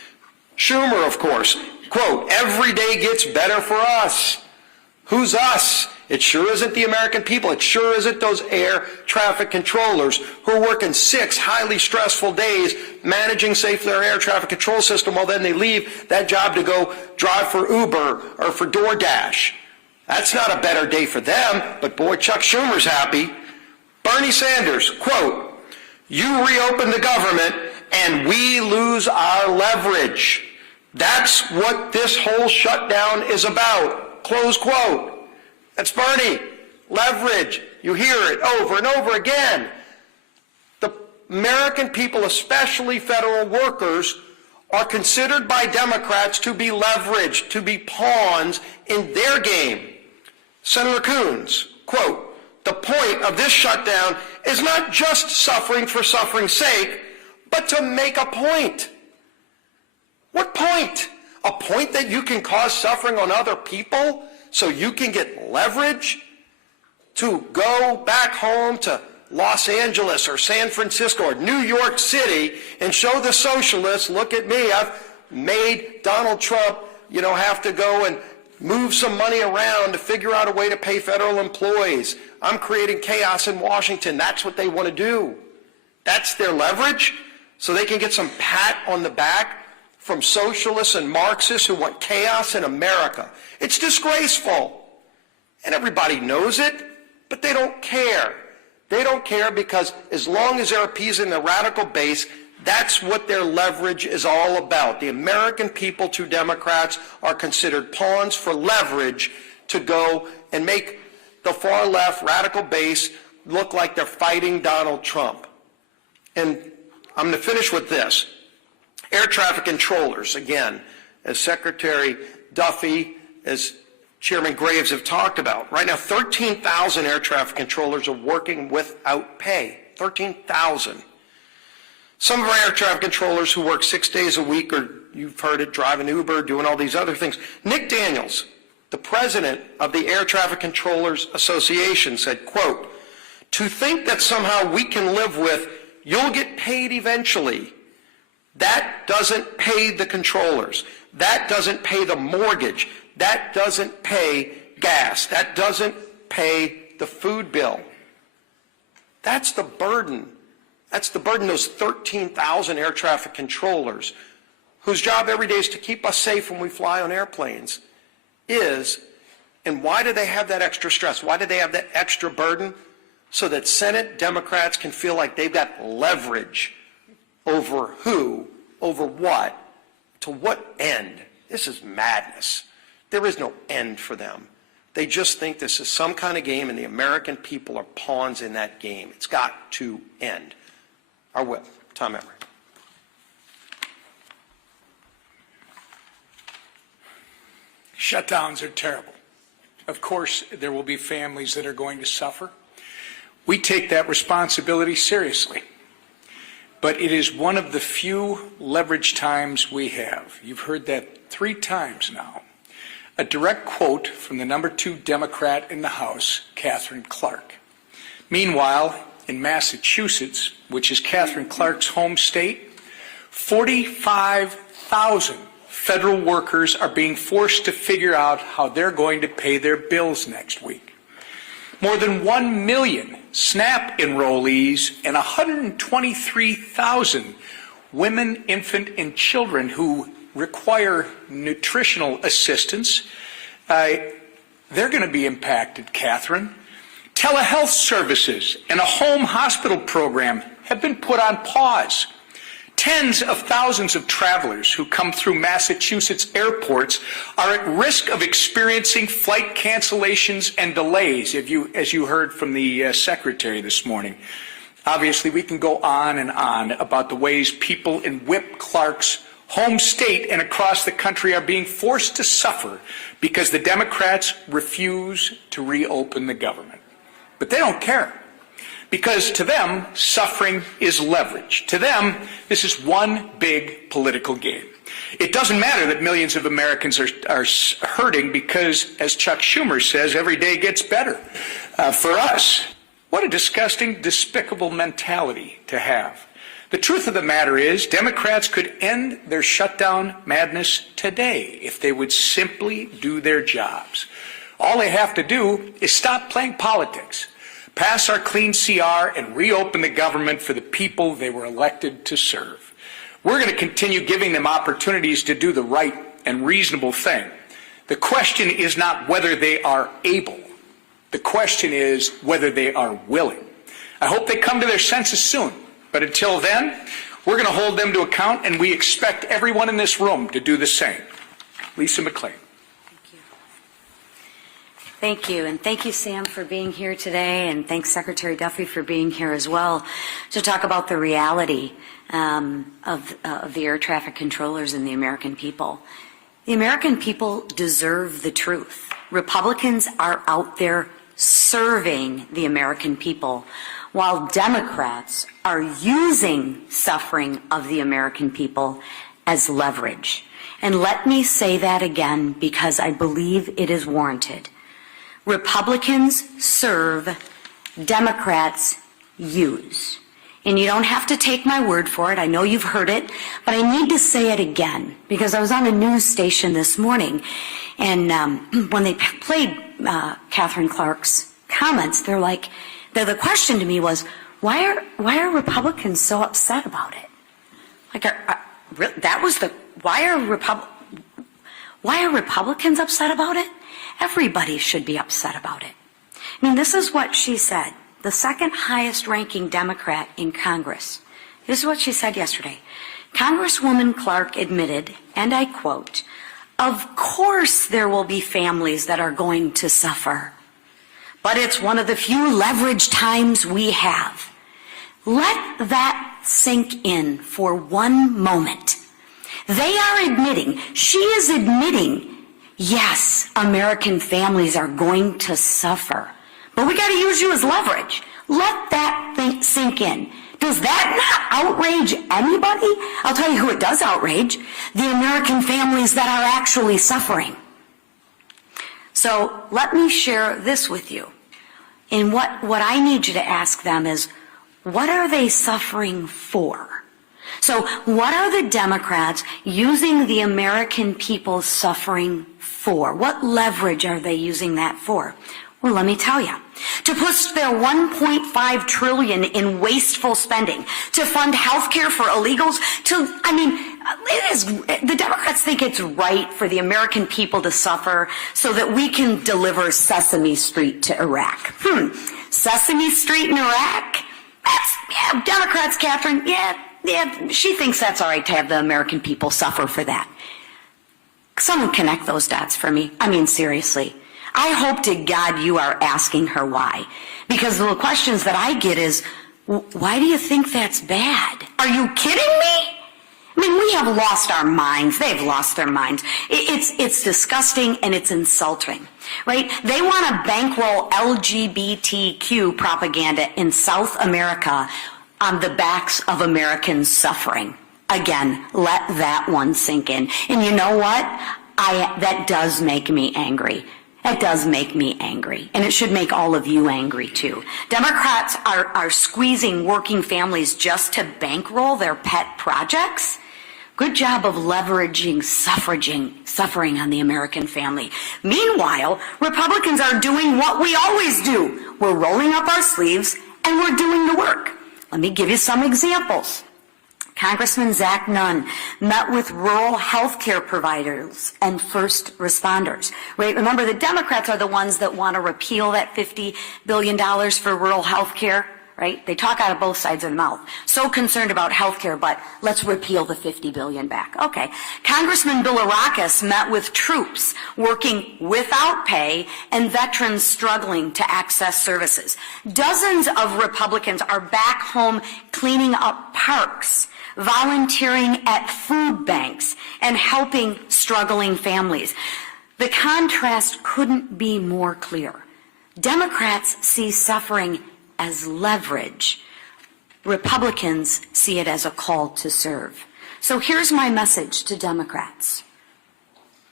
Schumer, of course, quote, every day gets better for us. Who's us? It sure isn't the American people. It sure isn't those air traffic controllers who are working 6 highly stressful days managing safely our air traffic control system while then they leave that job to go drive for Uber or for DoorDash. That's not a better day for them, but boy, Chuck Schumer's happy. Bernie Sanders, quote, you reopen the government and we lose our leverage. That's what this whole shutdown is about, close quote. That's Bernie. Leverage. You hear it over and over again. The American people, especially federal workers, are considered by Democrats to be leveraged, to be pawns in their game. Senator Coons, quote, the point of this shutdown is not just suffering for suffering's sake, but to make a point. What point? A point that you can cause suffering on other people so you can get leverage to go back home to Los Angeles or San Francisco or New York City and show the socialists, look at me, I've made Donald Trump, have to go and move some money around to figure out a way to pay federal employees. I'm creating chaos in Washington. That's what they want to do. That's their leverage, so they can get some pat on the back from socialists and Marxists who want chaos in America. It's disgraceful. And everybody knows it, but they don't care. They don't care because as long as they're appeasing the radical base, that's what their leverage is all about. The American people to Democrats are considered pawns for leverage to go and make the far left radical base look like they're fighting Donald Trump. And I'm going to finish with this. Air traffic controllers, again, as Secretary Duffy, as Chairman Graves have talked about. Right now, 13,000 air traffic controllers are working without pay. 13,000. Some of our air traffic controllers who work 6 days a week, or you've heard it, driving Uber, doing all these other things. Nick Daniels, the president of the Air Traffic Controllers Association, said, quote, to think that somehow we can live with, you'll get paid eventually. That doesn't pay the controllers. That doesn't pay the mortgage. That doesn't pay gas. That doesn't pay the food bill. That's the burden. That's the burden, those 13,000 air traffic controllers, whose job every day is to keep us safe when we fly on airplanes, is, and why do they have that extra stress? Why do they have that extra burden? So that Senate Democrats can feel like they've got leverage over who, over what, to what end? This is madness. There is no end for them. They just think this is some kind of game and the American people are pawns in that game. It's got to end. Our whip, Tom Emory. Shutdowns are terrible. Of course, there will be families that are going to suffer. We take that responsibility seriously. But it is one of the few leverage times we have. You've heard that 3 times now. A direct quote from the number 2 Democrat in the House, Katherine Clark. Meanwhile, in Massachusetts, which is Katherine Clark's home state, 45,000 federal workers are being forced to figure out how they're going to pay their bills next week. More than 1 million SNAP enrollees and 123,000 women, infant, and children who require nutritional assistance, they're going to be impacted, Catherine. Telehealth services and a home hospital program have been put on pause. Tens of thousands of travelers who come through Massachusetts airports are at risk of experiencing flight cancellations and delays, as you heard from the Secretary this morning. Obviously, we can go on and on about the ways people in Whip Clark's home state and across the country are being forced to suffer because the Democrats refuse to reopen the government. But they don't care. Because to them, suffering is leverage. To them, this is one big political game. It doesn't matter that millions of Americans are hurting because, as Chuck Schumer says, every day gets better. For us, What a disgusting, despicable mentality to have. The truth of the matter is, Democrats could end their shutdown madness today if they would simply do their jobs. All they have to do is stop playing politics, pass our clean CR, and reopen the government for the people they were elected to serve. We're going to continue giving them opportunities to do the right and reasonable thing. The question is not whether they are able. The question is whether they are willing. I hope they come to their senses soon. But until then, we're going to hold them to account, and we expect everyone in this room to do the same. Lisa McClain. Thank you, and thank you, Sam, for being here today, and thanks, Secretary Duffy, for being here as well to talk about the reality of the air traffic controllers and the American people. The American people deserve the truth. Republicans are out there serving the American people, while Democrats are using suffering of the American people as leverage. And let me say that again because I believe it is warranted. Republicans serve, Democrats use. And you don't have to take my word for it. I know you've heard it, but I need to say it again because I was on a news station this morning, and when they played Catherine Clark's comments, the question to me was, why are Republicans so upset about it? Why are Republicans upset about it? Everybody should be upset about it. I mean, this is what she said, the second highest ranking Democrat in Congress. This is what she said yesterday. Congresswoman Clark admitted, and I quote, "Of course there will be families that are going to suffer, but it's one of the few leverage times we have." Let that sink in for one moment. They are admitting, she is admitting, yes, American families are going to suffer, but we got to use you as leverage. Let that thing sink in. Does that not outrage anybody? I'll tell you who it does outrage, the American families that are actually suffering. So let me share this with you. And what I need you to ask them is, what are they suffering for? So what are the Democrats using the American people suffering for? What leverage are they using that for? Well, let me tell you. To push their $1.5 trillion in wasteful spending, to fund health care for illegals, the Democrats think it's right for the American people to suffer so that we can deliver Sesame Street to Iraq. Sesame Street in Iraq? Democrats, Catherine, she thinks that's all right to have the American people suffer for that. Someone connect those dots for me. I mean, seriously. I hope to God you are asking her why. Because the questions that I get is, why do you think that's bad? Are you kidding me? I mean, we have lost our minds. They've lost their minds. It's disgusting and it's insulting, right? They want to bankroll LGBTQ propaganda in South America on the backs of Americans suffering. Again, let that one sink in. And you know what? That does make me angry. That does make me angry. And it should make all of you angry too. Democrats are squeezing working families just to bankroll their pet projects. Good job of leveraging suffering on the American family. Meanwhile, Republicans are doing what we always do. We're rolling up our sleeves and we're doing the work. Let me give you some examples. Congressman Zach Nunn met with rural health care providers and first responders. Right? Remember, the Democrats are the ones that want to repeal that $50 billion for rural health care. Right? They talk out of both sides of the mouth. So concerned about health care, but let's repeal the $50 billion back. Okay. Congressman Bilirakis met with troops working without pay and veterans struggling to access services. Dozens of Republicans are back home cleaning up parks, volunteering at food banks, and helping struggling families. The contrast couldn't be more clear. Democrats see suffering as leverage. Republicans see it as a call to serve. So here's my message to Democrats.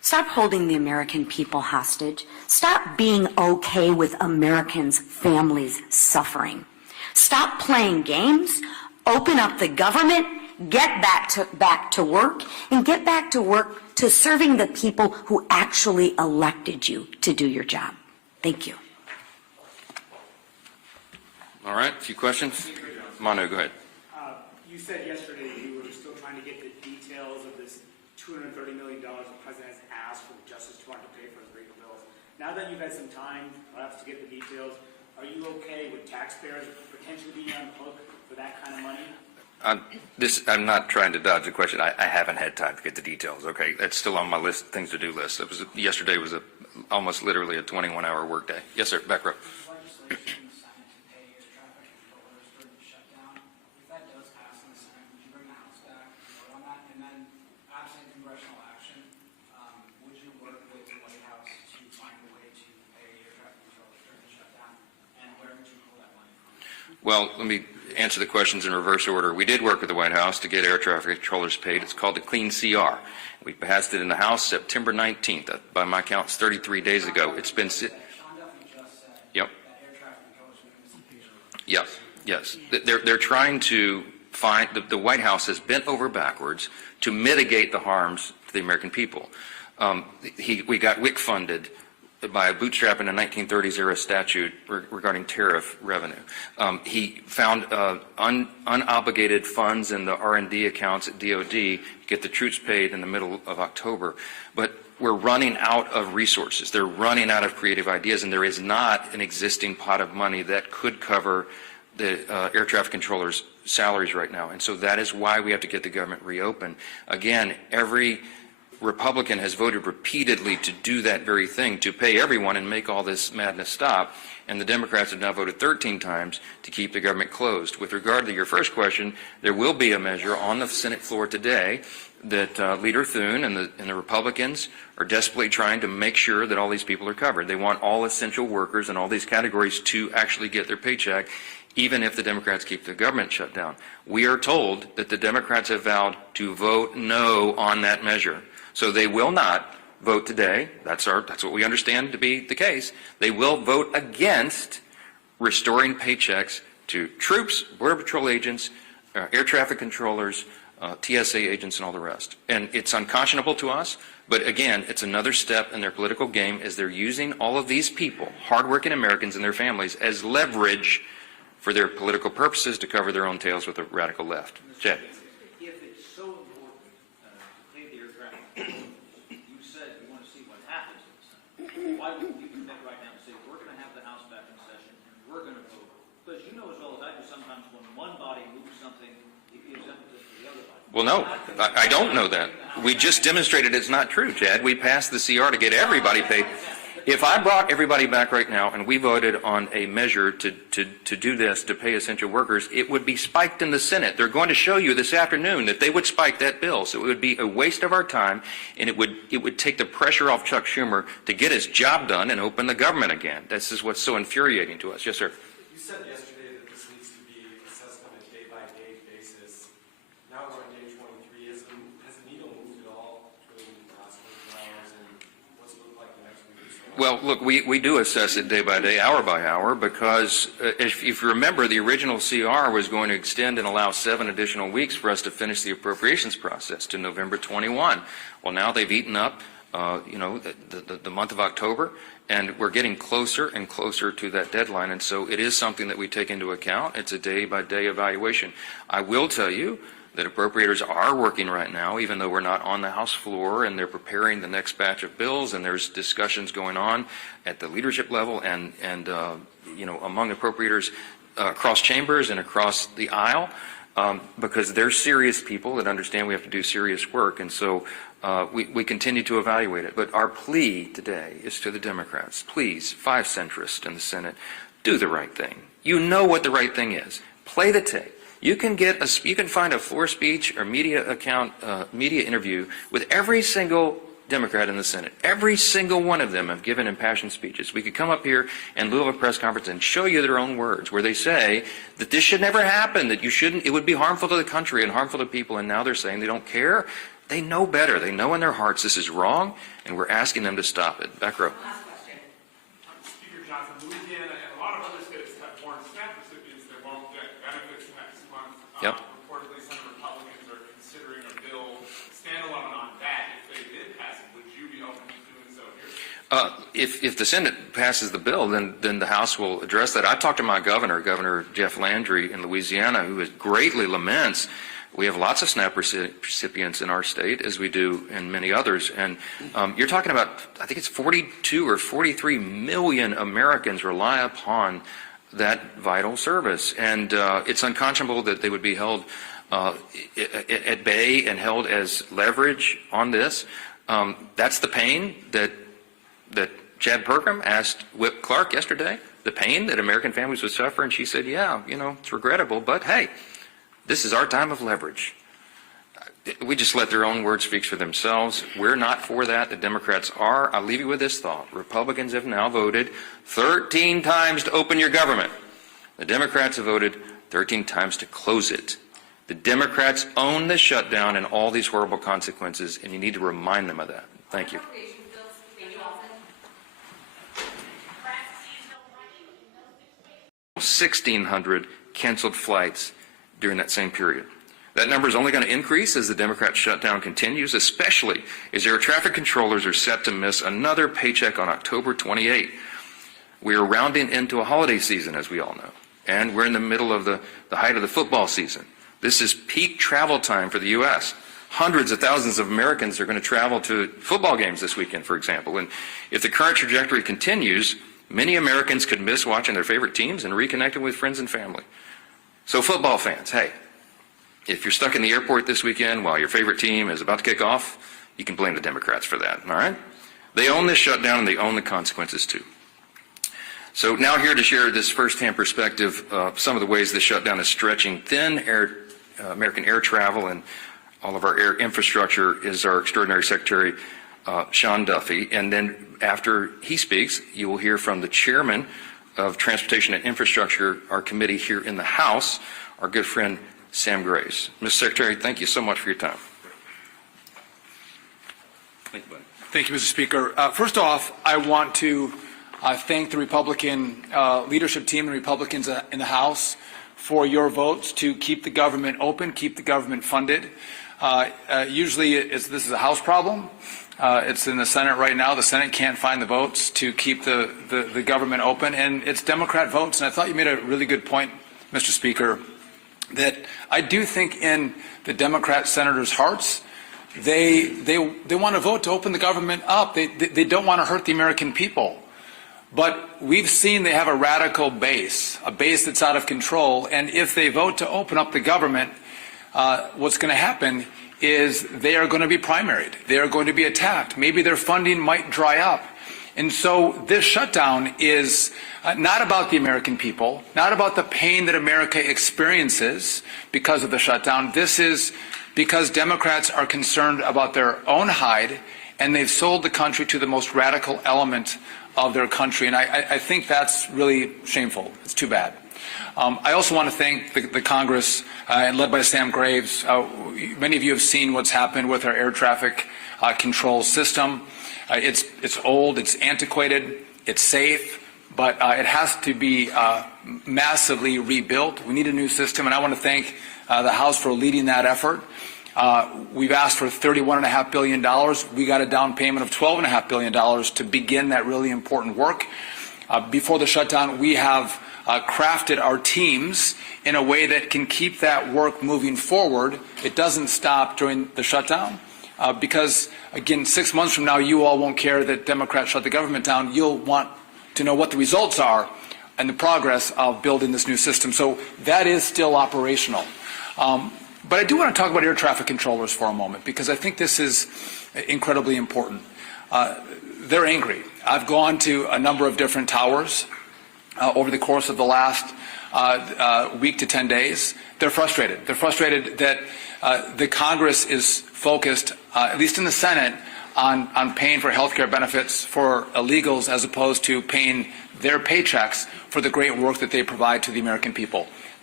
Stop holding the American people hostage. Stop being okay with Americans' families suffering. Stop playing games. Open up the government. Get back to work, and get back to work to serving the people who actually elected you to do your job. Thank you. All right, a few questions? Manu, go ahead. You said yesterday you were still trying to get the details of this $230 million the president has asked for the Justice Department to pay for his legal bills. Now that you've had some time, perhaps, to get the details, are you okay with taxpayers potentially being on the hook for that kind of money? I'm not trying to dodge the question. I haven't had time to get the details. Okay, that's still on my list, things to do list. Yesterday was almost literally a 21-hour workday. Yes, sir. Back row. Legislation in the Senate to pay air traffic controllers during the shutdown. If that does pass in the Senate, would you bring the House back and vote on that? And then, absent congressional action, would you work with the White House to find a way to pay air traffic controllers during the shutdown? And where would you pull that money from? Well, let me answer the questions in reverse order. We did work with the White House to get air traffic controllers paid. It's called the Clean CR. We passed it in the House September 19th. By my count, it's 33 days ago. It's been... Sean Duffy just said Yep. that air traffic controllers would disappear. Yes. They're trying to find... The White House has bent over backwards to mitigate the harms to the American people. We got WIC funded by bootstrapping a 1930s era statute regarding tariff revenue. He found unobligated funds in the R&D accounts at DOD to get the troops paid in the middle of October. But we're running out of resources. They're running out of creative ideas, and there is not an existing pot of money that could cover the air traffic controllers' salaries right now. And so that is why we have to get the government reopened. Again, every Republican has voted repeatedly to do that very thing, to pay everyone and make all this madness stop, and the Democrats have now voted 13 times to keep the government closed. With regard to your first question, there will be a measure on the Senate floor today that Leader Thune and the Republicans are desperately trying to make sure that all these people are covered. They want all essential workers and all these categories to actually get their paycheck, even if the Democrats keep the government shut down. We are told that the Democrats have vowed to vote no on that measure. So they will not vote today. That's what we understand to be the case. They will vote against restoring paychecks to troops, Border Patrol agents, air traffic controllers, TSA agents, and all the rest. And it's unconscionable to us, but again, it's another step in their political game as they're using all of these people, hardworking Americans and their families, as leverage for their political purposes to cover their own tails with the radical left. Jed. If it's so important to pay the air traffic controllers, you said you want to see what happens in the Senate. Why wouldn't you commit right now and say, we're going to have the House back in session and we're going to vote? Because you know as well as I do, sometimes when one body moves something, it gives impetus to the other body. Well, no, I don't know that. We just demonstrated it's not true, Chad. We passed the CR to get everybody paid. If I brought everybody back right now and we voted on a measure to do this, to pay essential workers, it would be spiked in the Senate. They're going to show you this afternoon that they would spike that bill. So it would be a waste of our time, and it would take the pressure off Chuck Schumer to get his job done and open the government again. This is what's so infuriating to us. Yes, sir. You said yesterday that this needs to be assessed on a day-by-day basis. Now we're on day 23. Has the needle moved at all between the last 24 hours and what's it look like the next week or so? Well, look, we do assess it day by day, hour by hour, because if you remember, the original CR was going to extend and allow 7 additional weeks for us to finish the appropriations process to November 21. Well, now they've eaten up, the month of October, and we're getting closer and closer to that deadline, and so it is something that we take into account. It's a day-by-day evaluation. I will tell you that appropriators are working right now, even though we're not on the House floor, and they're preparing the next batch of bills, and there's discussions going on at the leadership level and among appropriators across chambers and across the aisle, because they're serious people that understand we have to do serious work, and so we continue to evaluate it. But our plea today is to the Democrats: please, 5 centrists in the Senate, do the right thing. You know what the right thing is. Play the tape. You can find a floor speech or media interview with every single Democrat in the Senate. Every single one of them have given impassioned speeches. We could come up here in lieu of a press conference and show you their own words, where they say that this should never happen, that it would be harmful to the country and harmful to people, and now they're saying they don't care They know better. They know in their hearts this is wrong, and we're asking them to stop it. Back row. Speaker Johnson, Louisiana and a lot of other states have born SNAP recipients that won't get benefits next month. Yep. Reportedly, some Republicans are considering a bill standalone on that. If they did pass it, would you be open to doing so here? If the Senate passes the bill, then the House will address that. I talked to my governor, Governor Jeff Landry in Louisiana, who greatly laments we have lots of SNAP recipients in our state, as we do in many others. And you're talking about, I think it's 42 or 43 million Americans rely upon that vital service. And it's unconscionable that they would be held at bay and held as leverage on this. That's the pain that Chad Pergram asked Whip Clark yesterday, the pain that American families would suffer. And she said, yeah, it's regrettable, but hey, this is our time of leverage. We just let their own words speak for themselves. We're not for that. The Democrats are. I'll leave you with this thought. Republicans have now voted 13 times to open your government. The Democrats have voted 13 times to close it. The Democrats own the shutdown and all these horrible consequences, and you need to remind them of that. Thank you. 1,600 canceled flights during that same period. That number is only going to increase as the Democrat shutdown continues, especially as air traffic controllers are set to miss another paycheck on October 28. We are rounding into a holiday season, as we all know, and we're in the middle of the height of the football season. This is peak travel time for the U.S. Hundreds of thousands of Americans are going to travel to football games this weekend, for example. And if the current trajectory continues, many Americans could miss watching their favorite teams and reconnecting with friends and family. So football fans, hey, if you're stuck in the airport this weekend while your favorite team is about to kick off, you can blame the Democrats for that, all right? They own this shutdown and they own the consequences too. So now here to share this firsthand perspective of some of the ways the shutdown is stretching thin American air travel and all of our air infrastructure is our extraordinary Secretary, Sean Duffy. And then after he speaks, you will hear from the chairman of Transportation and Infrastructure, our committee here in the House, our good friend Sam Graves. Mr. Secretary, thank you so much for your time. Thank you, buddy. Thank you, Mr. Speaker. First off, I want to thank the Republican leadership team and Republicans in the House for your votes to keep the government open, keep the government funded. Usually this is a House problem. It's in the Senate right now. The Senate can't find the votes to keep the government open, and it's Democrat votes. And I thought you made a really good point, Mr. Speaker, that I do think in the Democrat senators' hearts, they want to vote to open the government up. They don't want to hurt the American people. But we've seen they have a radical base, a base that's out of control. And if they vote to open up the government, what's going to happen is they are going to be primaried. They are going to be attacked. Maybe their funding might dry up. And so this shutdown is not about the American people, not about the pain that America experiences because of the shutdown. This is because Democrats are concerned about their own hide, and they've sold the country to the most radical element of their country. And I think that's really shameful. It's too bad. I also want to thank the Congress, led by Sam Graves. Many of you have seen what's happened with our air traffic control system. It's old, it's antiquated, it's safe, but it has to be massively rebuilt. We need a new system, and I want to thank the House for leading that effort. We've asked for $31.5 billion. We got a down payment of $12.5 billion to begin that really important work. Before the shutdown, we have crafted our teams in a way that can keep that work moving forward. It doesn't stop during the shutdown because, again, 6 months from now, you all won't care that Democrats shut the government down. You'll want to know what the results are and the progress of building this new system. So that is still operational. But I do want to talk about air traffic controllers for a moment because I think this is incredibly important. They're angry. I've gone to a number of different towers over the course of the last week to 10 days. They're frustrated. They're frustrated that the Congress is focused, at least in the Senate, on paying for health care benefits for illegals as opposed to paying their paychecks for the great work that they provide to the American people.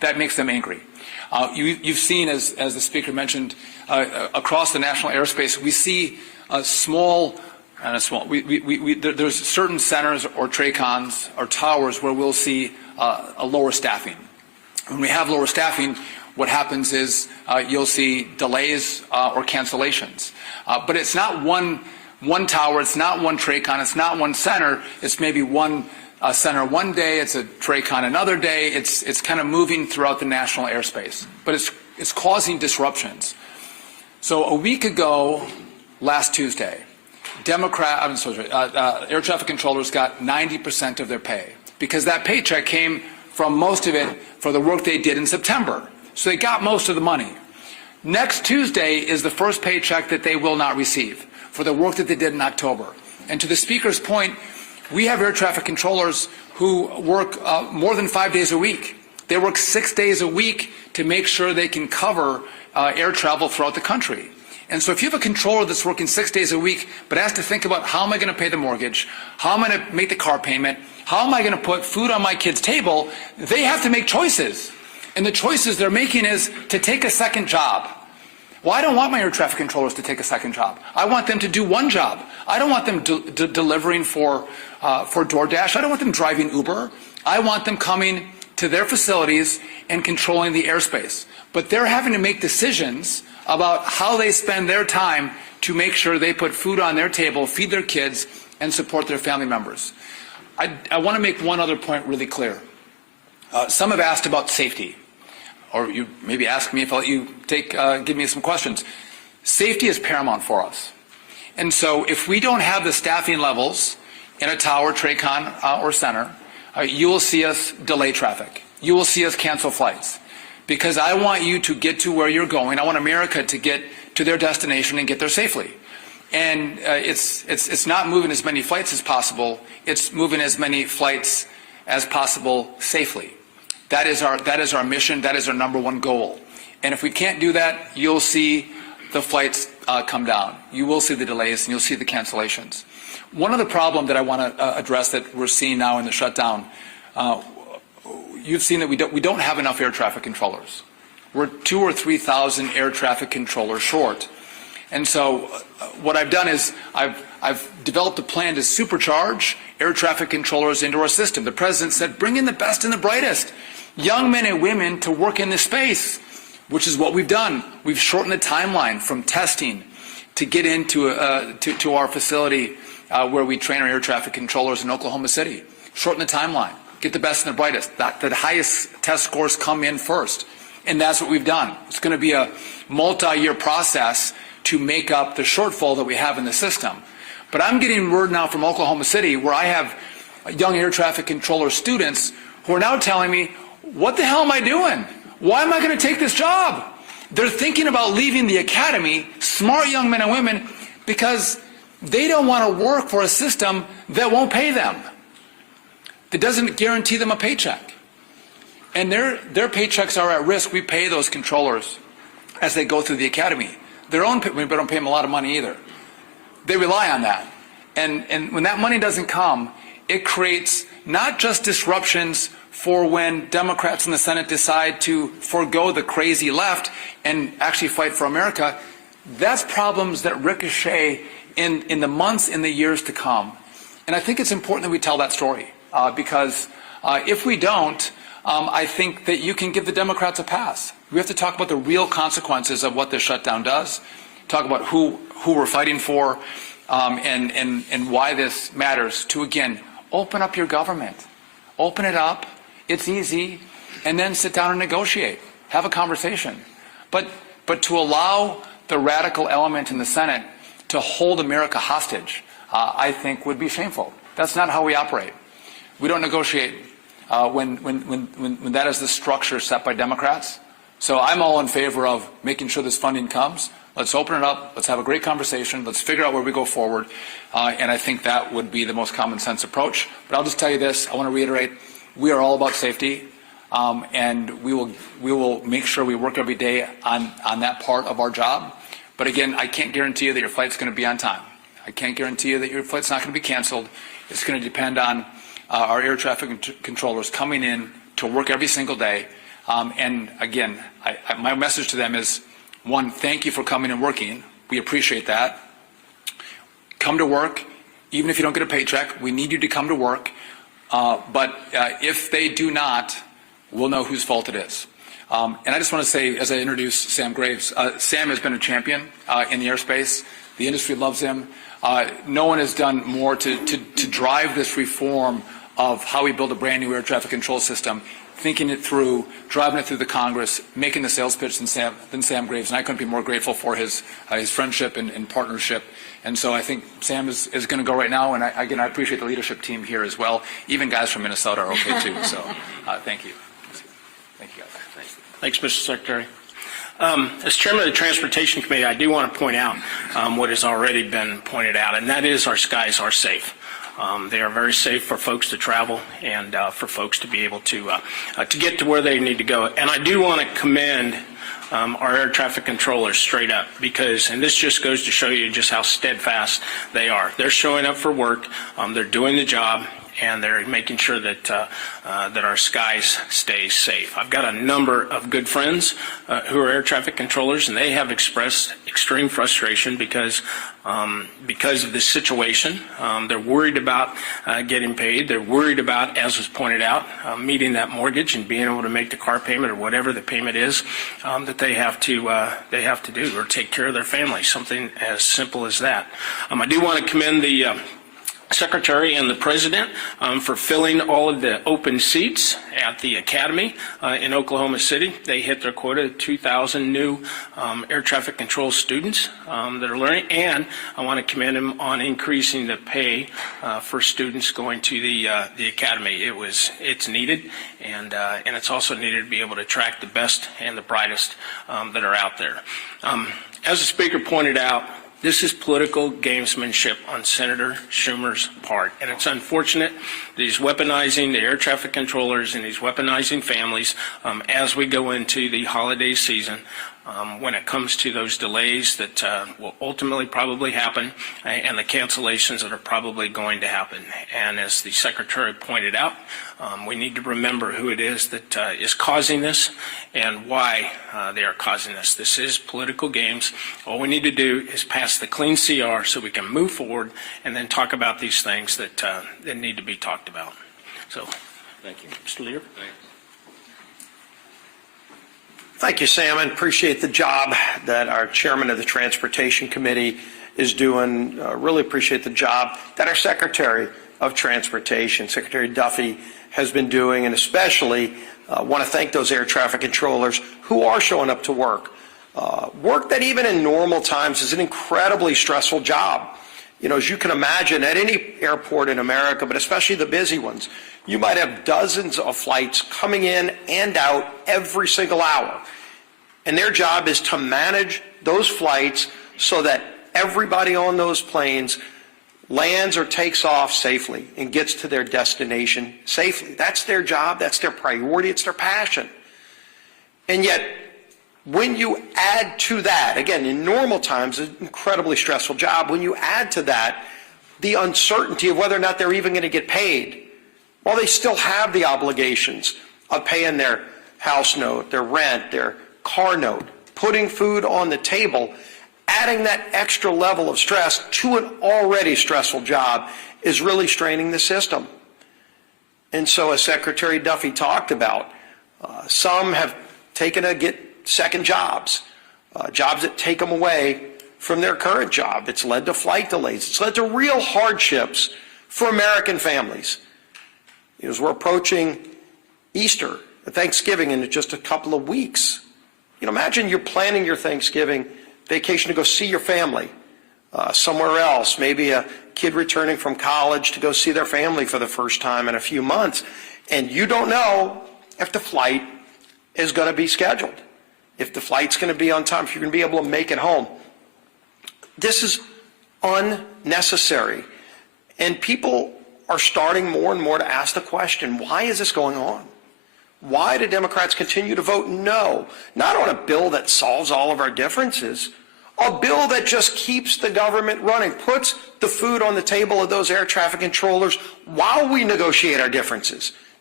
that makes them angry. You've seen, as the speaker mentioned, across the national airspace, we see there's certain centers or TRACONs or towers where we'll see a lower staffing. When we have lower staffing, what happens is you'll see delays or cancellations. But it's not one tower, it's not one TRACON, it's not one center, it's maybe one center one day, it's a TRACON another day, it's kind of moving throughout the national airspace. But it's causing disruptions. So a week ago, last Tuesday, air traffic controllers got 90% of their pay because that paycheck came from most of it for the work they did in September. So they got most of the money. Next Tuesday is the first paycheck that they will not receive for the work that they did in October. And to the speaker's point, we have air traffic controllers who work more than 5 days a week. They work 6 days a week to make sure they can cover air travel throughout the country. And so if you have a controller that's working 6 days a week but has to think about how am I going to pay the mortgage, how am I going to make the car payment, how am I going to put food on my kid's table, they have to make choices. And the choices they're making is to take a second job. Well, I don't want my air traffic controllers to take a second job. I want them to do one job. I don't want them delivering for DoorDash. I don't want them driving Uber. I want them coming to their facilities and controlling the airspace. But they're having to make decisions about how they spend their time to make sure they put food on their table, feed their kids, and support their family members. I want to make one other point really clear. Some have asked about safety, or you maybe ask me if I'll let you give me some questions. Safety is paramount for us. And so if we don't have the staffing levels in a tower, TRACON, or center, you will see us delay traffic. You will see us cancel flights. Because I want you to get to where you're going. I want America to get to their destination and get there safely. And it's not moving as many flights as possible. It's moving as many flights as possible safely. That is our mission. That is our number one goal. And if we can't do that, you'll see the flights come down. You will see the delays and you'll see the cancellations. One other problem that I want to address that we're seeing now in the shutdown, you've seen that we don't have enough air traffic controllers. We're 2,000 or 3,000 air traffic controllers short. And so what I've done is I've developed a plan to supercharge air traffic controllers into our system. The president said, bring in the best and the brightest, young men and women to work in this space, which is what we've done. We've shortened the timeline from testing to get into to our facility where we train our air traffic controllers in Oklahoma City. Shorten the timeline. Get the best and the brightest. The highest test scores come in first. And that's what we've done. It's going to be a multi-year process to make up the shortfall that we have in the system. But I'm getting word now from Oklahoma City where I have young air traffic controller students who are now telling me, what the hell am I doing? Why am I going to take this job? They're thinking about leaving the academy, smart young men and women, because they don't want to work for a system that won't pay them, that doesn't guarantee them a paycheck. And their paychecks are at risk. We pay those controllers as they go through the academy. We don't pay them a lot of money either. They rely on that. And when that money doesn't come, it creates not just disruptions for when Democrats in the Senate decide to forego the crazy left and actually fight for America. That's problems that ricochet in the months, in the years to come. And I think it's important that we tell that story because if we don't, I think that you can give the Democrats a pass. We have to talk about the real consequences of what this shutdown does, talk about who we're fighting for, and why this matters to, again, open up your government. Open it up. It's easy. And then sit down and negotiate. Have a conversation. But to allow the radical element in the Senate to hold America hostage, I think would be shameful. That's not how we operate. We don't negotiate when that is the structure set by Democrats. So I'm all in favor of making sure this funding comes. Let's open it up. Let's have a great conversation. Let's figure out where we go forward. And I think that would be the most common sense approach. But I'll just tell you this. I want to reiterate. We are all about safety. And we will make sure we work every day on that part of our job. But again, I can't guarantee you that your flight's going to be on time. I can't guarantee you that your flight's not going to be canceled. It's going to depend on our air traffic controllers coming in to work every single day And again, my message to them is, one, thank you for coming and working. We appreciate that. Come to work. Even if you don't get a paycheck, we need you to come to work. But if they do not, we'll know whose fault it is. And I just want to say, as I introduce Sam Graves, Sam has been a champion in the airspace. The industry loves him. No one has done more to drive this reform of how we build a brand new air traffic control system, thinking it through, driving it through the Congress, making the sales pitch than Sam Graves. And I couldn't be more grateful for his friendship and partnership. And so I think Sam is going to go right now. And I appreciate the leadership team here as well. Even guys from Minnesota are okay too. So thank you. Thank you, guys. Thanks, Mr. Secretary. As chairman of the Transportation Committee, I do want to point out what has already been pointed out, and that is our skies are safe. They are very safe for folks to travel and for folks to be able to get to where they need to go. And I do want to commend our air traffic controllers straight up, because, and this just goes to show you just how steadfast they are. They're showing up for work, they're doing the job, and they're making sure that that our skies stay safe. I've got a number of good friends who are air traffic controllers, and they have expressed extreme frustration because of this situation. They're worried about getting paid. They're worried about, as was pointed out, meeting that mortgage and being able to make the car payment or whatever the payment is that they have to do, or take care of their family. Something as simple as that. I do want to commend the Secretary and the President for filling all of the open seats at the Academy in Oklahoma City. They hit their quota of 2,000 new air traffic control students that are learning, and I want to commend them on increasing the pay for students going to the Academy. It's needed, and it's also needed to be able to attract the best and the brightest that are out there. As the Speaker pointed out, this is political gamesmanship on Senator Schumer's part, and it's unfortunate that he's weaponizing the air traffic controllers and he's weaponizing families as we go into the holiday season when it comes to those delays that will ultimately probably happen and the cancellations that are probably going to happen. And as the Secretary pointed out, we need to remember who it is that is causing this and why they are causing this. This is political games. All we need to do is pass the clean CR so we can move forward and then talk about these things that need to be talked about. So, thank you. Mr. Leader. Thank you, Sam, and appreciate the job that our chairman of the Transportation Committee is doing. Really appreciate the job that our Secretary of Transportation, Secretary Duffy, has been doing, and especially want to thank those air traffic controllers who are showing up to work. Work that even in normal times is an incredibly stressful job. You know, as you can imagine, at any airport in America, but especially the busy ones, you might have dozens of flights coming in and out every single hour. And their job is to manage those flights so that everybody on those planes lands or takes off safely and gets to their destination safely. That's their job. That's their priority. It's their passion. And yet, when you add to that, again, in normal times, an incredibly stressful job, when you add to that the uncertainty of whether or not they're even going to get paid, while they still have the obligations of paying their house note, their rent, their car note, putting food on the table, adding that extra level of stress to an already stressful job is really straining the system. And so, as Secretary Duffy talked about, some have taken to get second jobs, jobs that take them away from their current job. It's led to flight delays. It's led to real hardships for American families. As we're approaching Easter, Thanksgiving in just a couple of weeks, imagine you're planning your Thanksgiving vacation to go see your family somewhere else, maybe a kid returning from college to go see their family for the first time in a few months, and you don't know if the flight is going to be scheduled, if the flight's going to be on time, if you're going to be able to make it home. This is unnecessary, and people are starting more and more to ask the question, why is this going on? Why do Democrats continue to vote no, not on a bill that solves all of our differences, a bill that just keeps the government running, puts the food on the table of those air traffic controllers while we negotiate our differences,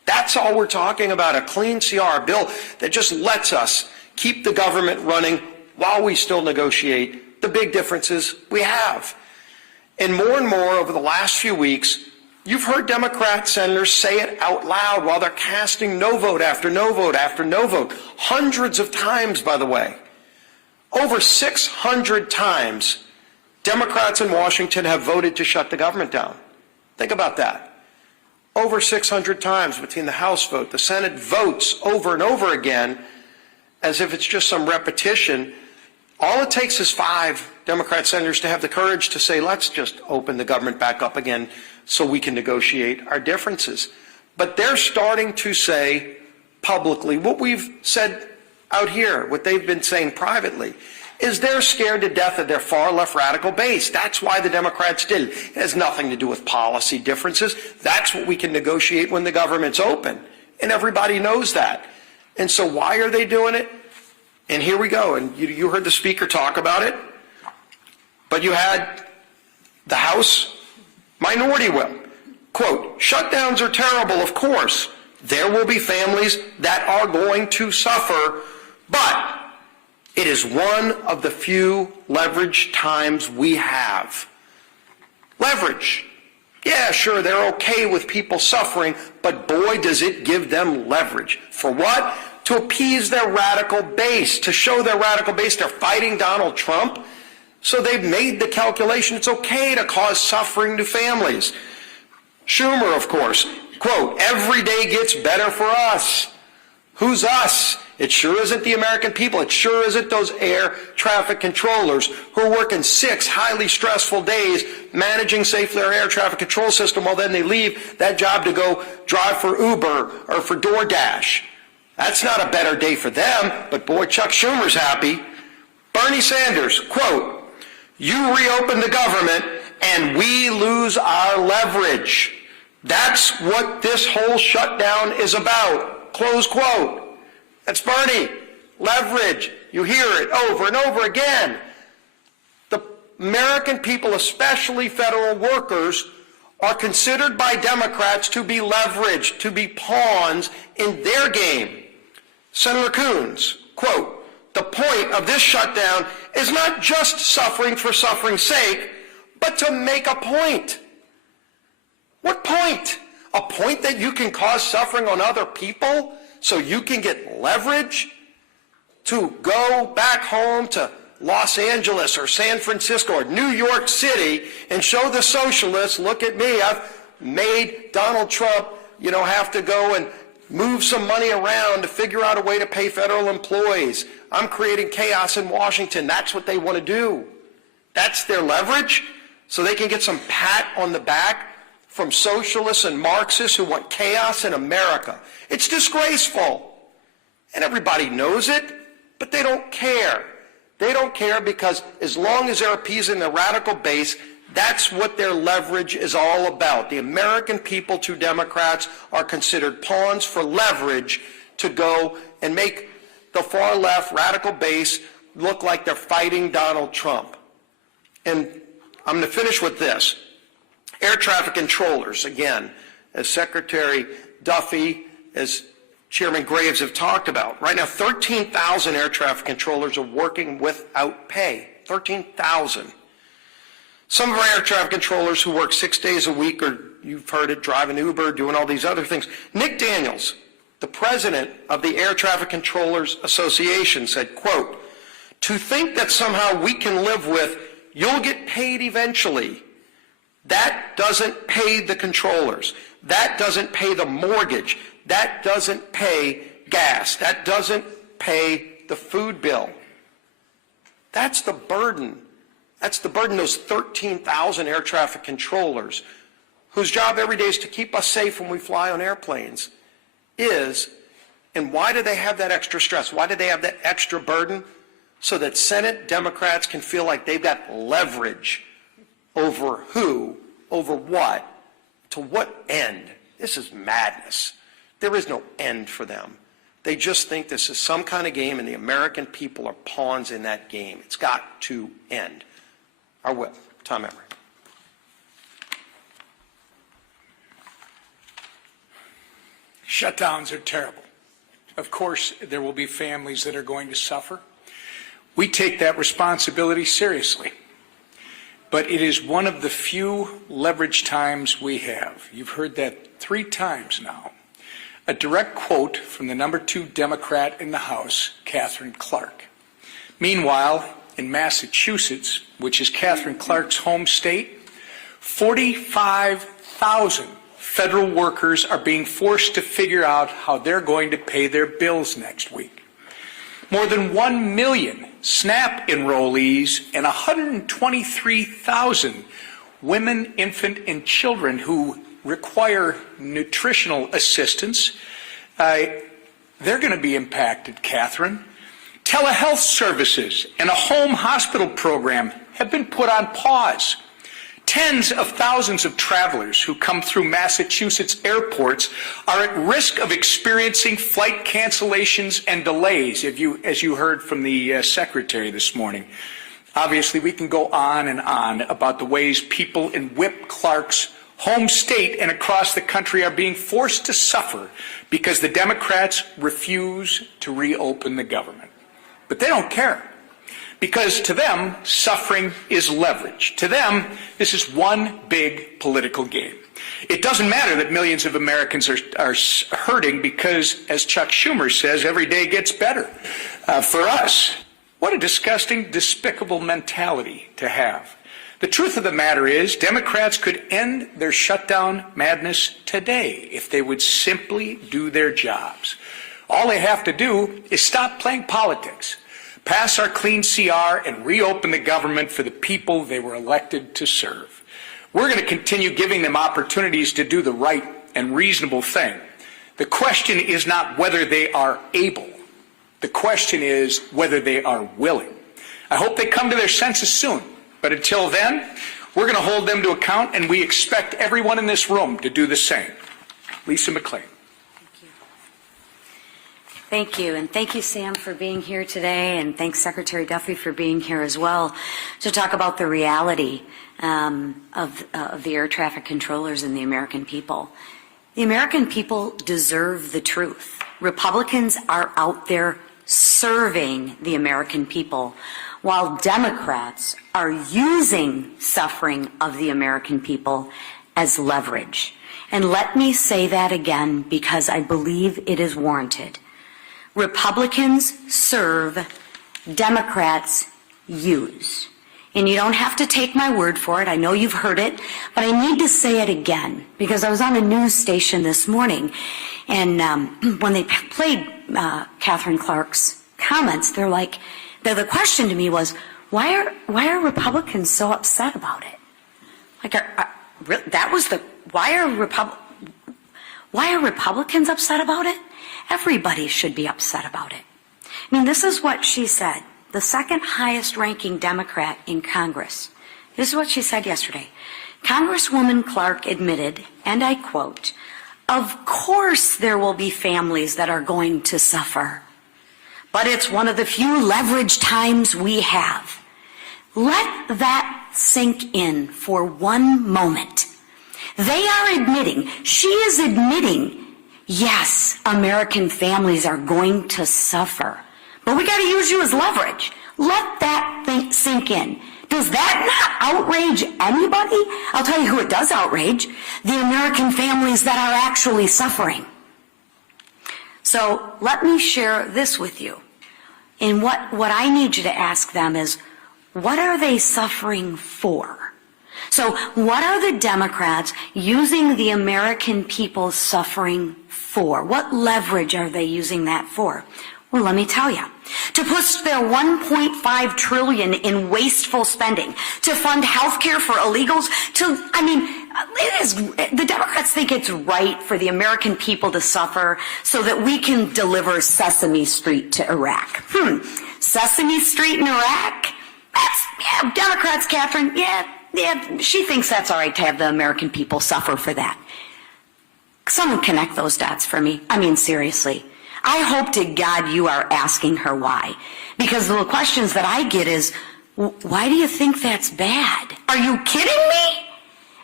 That's all we're talking about, a clean CR, a bill that just lets us keep the government running while we still negotiate the big differences we have. And more over the last few weeks, you've heard Democrat senators say it out loud while they're casting no vote after no vote after no vote. Hundreds of times, by the way. Over 600 times, Democrats in Washington have voted to shut the government down. Think about that. Over 600 times between the House vote, the Senate votes over and over again as if it's just some repetition. All it takes is 5 Democrat senators to have the courage to say, let's just open the government back up again so we can negotiate our differences. But they're starting to say publicly what we've said out here, what they've been saying privately, is they're scared to death of their far-left radical base. That's why the Democrats did it. It has nothing to do with policy differences. That's what we can negotiate when the government's open. And everybody knows that. And so why are they doing it? And here we go. And you heard the Speaker talk about it. But you had the House Minority Whip. Quote, shutdowns are terrible, of course. There will be families that are going to suffer, but it is one of the few leverage times we have. Leverage. Yeah, sure, they're okay with people suffering, but boy, does it give them leverage. For what? To appease their radical base, to show their radical base they're fighting Donald Trump. So they've made the calculation it's okay to cause suffering to families. Schumer, of course, quote, every day gets better for us. Who's us? It sure isn't the American people. It sure isn't those air traffic controllers who are working 6 highly stressful days managing safely our air traffic control system while then they leave that job to go drive for Uber or for DoorDash. That's not a better day for them, but boy, Chuck Schumer's happy. Bernie Sanders, quote, you reopen the government and we lose our leverage. That's what this whole shutdown is about, close quote. That's Bernie. Leverage. You hear it over and over again. The American people, especially federal workers, are considered by Democrats to be leveraged, to be pawns in their game. Senator Coons, quote, the point of this shutdown is not just suffering for suffering's sake, but to make a point. What point? A point that you can cause suffering on other people so you can get leverage to go back home to Los Angeles or San Francisco or New York City and show the socialists, look at me, I've made Donald Trump, have to go and move some money around to figure out a way to pay federal employees. I'm creating chaos in Washington. That's what they want to do. That's their leverage, so they can get some pat on the back from socialists and Marxists who want chaos in America. It's disgraceful. And everybody knows it, but they don't care. They don't care because as long as they're appeasing the radical base, that's what their leverage is all about. The American people to Democrats are considered pawns for leverage to go and make the far left radical base look like they're fighting Donald Trump. And I'm going to finish with this. Air traffic controllers, again, as Secretary Duffy, as Chairman Graves have talked about. Right now, 13,000 air traffic controllers are working without pay. 13,000. Some of our air traffic controllers who work 6 days a week, or you've heard it, driving Uber, doing all these other things. Nick Daniels, the president of the Air Traffic Controllers Association, said, quote, to think that somehow we can live with, you'll get paid eventually. That doesn't pay the controllers. That doesn't pay the mortgage. That doesn't pay gas. That doesn't pay the food bill. That's the burden. That's the burden those 13,000 air traffic controllers, whose job every day is to keep us safe when we fly on airplanes, is. And why do they have that extra stress? Why do they have that extra burden? So that Senate Democrats can feel like they've got leverage over who, over what, to what end? This is madness. There is no end for them. They just think this is some kind of game and the American people are pawns in that game. It's got to end. Our whip, Tom Emory. Shutdowns are terrible. Of course, there will be families that are going to suffer. We take that responsibility seriously. But it is one of the few leverage times we have. You've heard that 3 times now. A direct quote from the number 2 Democrat in the House, Katherine Clark. Meanwhile, in Massachusetts, which is Katherine Clark's home state, 45,000 federal workers are being forced to figure out how they're going to pay their bills next week. More than 1 million SNAP enrollees and 123,000 women, infant, and children who require nutritional assistance, they're going to be impacted, Catherine. Telehealth services and a home hospital program have been put on pause. Tens of thousands of travelers who come through Massachusetts airports are at risk of experiencing flight cancellations and delays, as you heard from the Secretary this morning. Obviously, we can go on and on about the ways people in Whip Clark's home state and across the country are being forced to suffer because the Democrats refuse to reopen the government. But they don't care, because to them, suffering is leverage. To them, this is one big political game. It doesn't matter that millions of Americans are hurting because, as Chuck Schumer says, every day gets better. For us, what a disgusting, despicable mentality to have. The truth of the matter is, Democrats could end their shutdown madness today if they would simply do their jobs. All they have to do is stop playing politics, pass our clean CR, and reopen the government for the people they were elected to serve. We're going to continue giving them opportunities to do the right and reasonable thing. The question is not whether they are able. The question is whether they are willing. I hope they come to their senses soon. But until then, we're going to hold them to account, and we expect everyone in this room to do the same. Lisa McClain. Thank you, and thank you, Sam, for being here today, and thanks, Secretary Duffy, for being here as well to talk about the reality of the air traffic controllers and the American people. The American people deserve the truth. Republicans are out there serving the American people, while Democrats are using suffering of the American people as leverage. And let me say that again because I believe it is warranted. Republicans serve, Democrats use. And you don't have to take my word for it. I know you've heard it, but I need to say it again because I was on a news station this morning, and when they played Katherine Clark's comments, the question to me was, why are Republicans so upset about it? Why are Republicans upset about it? Everybody should be upset about it. I mean, this is what she said, the second highest ranking Democrat in Congress. This is what she said yesterday. Congresswoman Clark admitted, and I quote, "Of course there will be families that are going to suffer, but it's one of the few leverage times we have." Let that sink in for one moment. They are admitting, she is admitting, yes, American families are going to suffer, but we got to use you as leverage. Let that sink in. Does that not outrage anybody? I'll tell you who it does outrage, the American families that are actually suffering. So let me share this with you. And what I need you to ask them is, what are they suffering for? So what are the Democrats using the American people suffering for? What leverage are they using that for? Well, let me tell you. To push their $1.5 trillion in wasteful spending, to fund health care for illegals, the Democrats think it's right for the American people to suffer so that we can deliver Sesame Street to Iraq. Sesame Street in Iraq? Democrats, Catherine, she thinks that's all right to have the American people suffer for that. Someone connect those dots for me. I mean, seriously. I hope to God you are asking her why. Because the questions that I get is, why do you think that's bad? Are you kidding me? I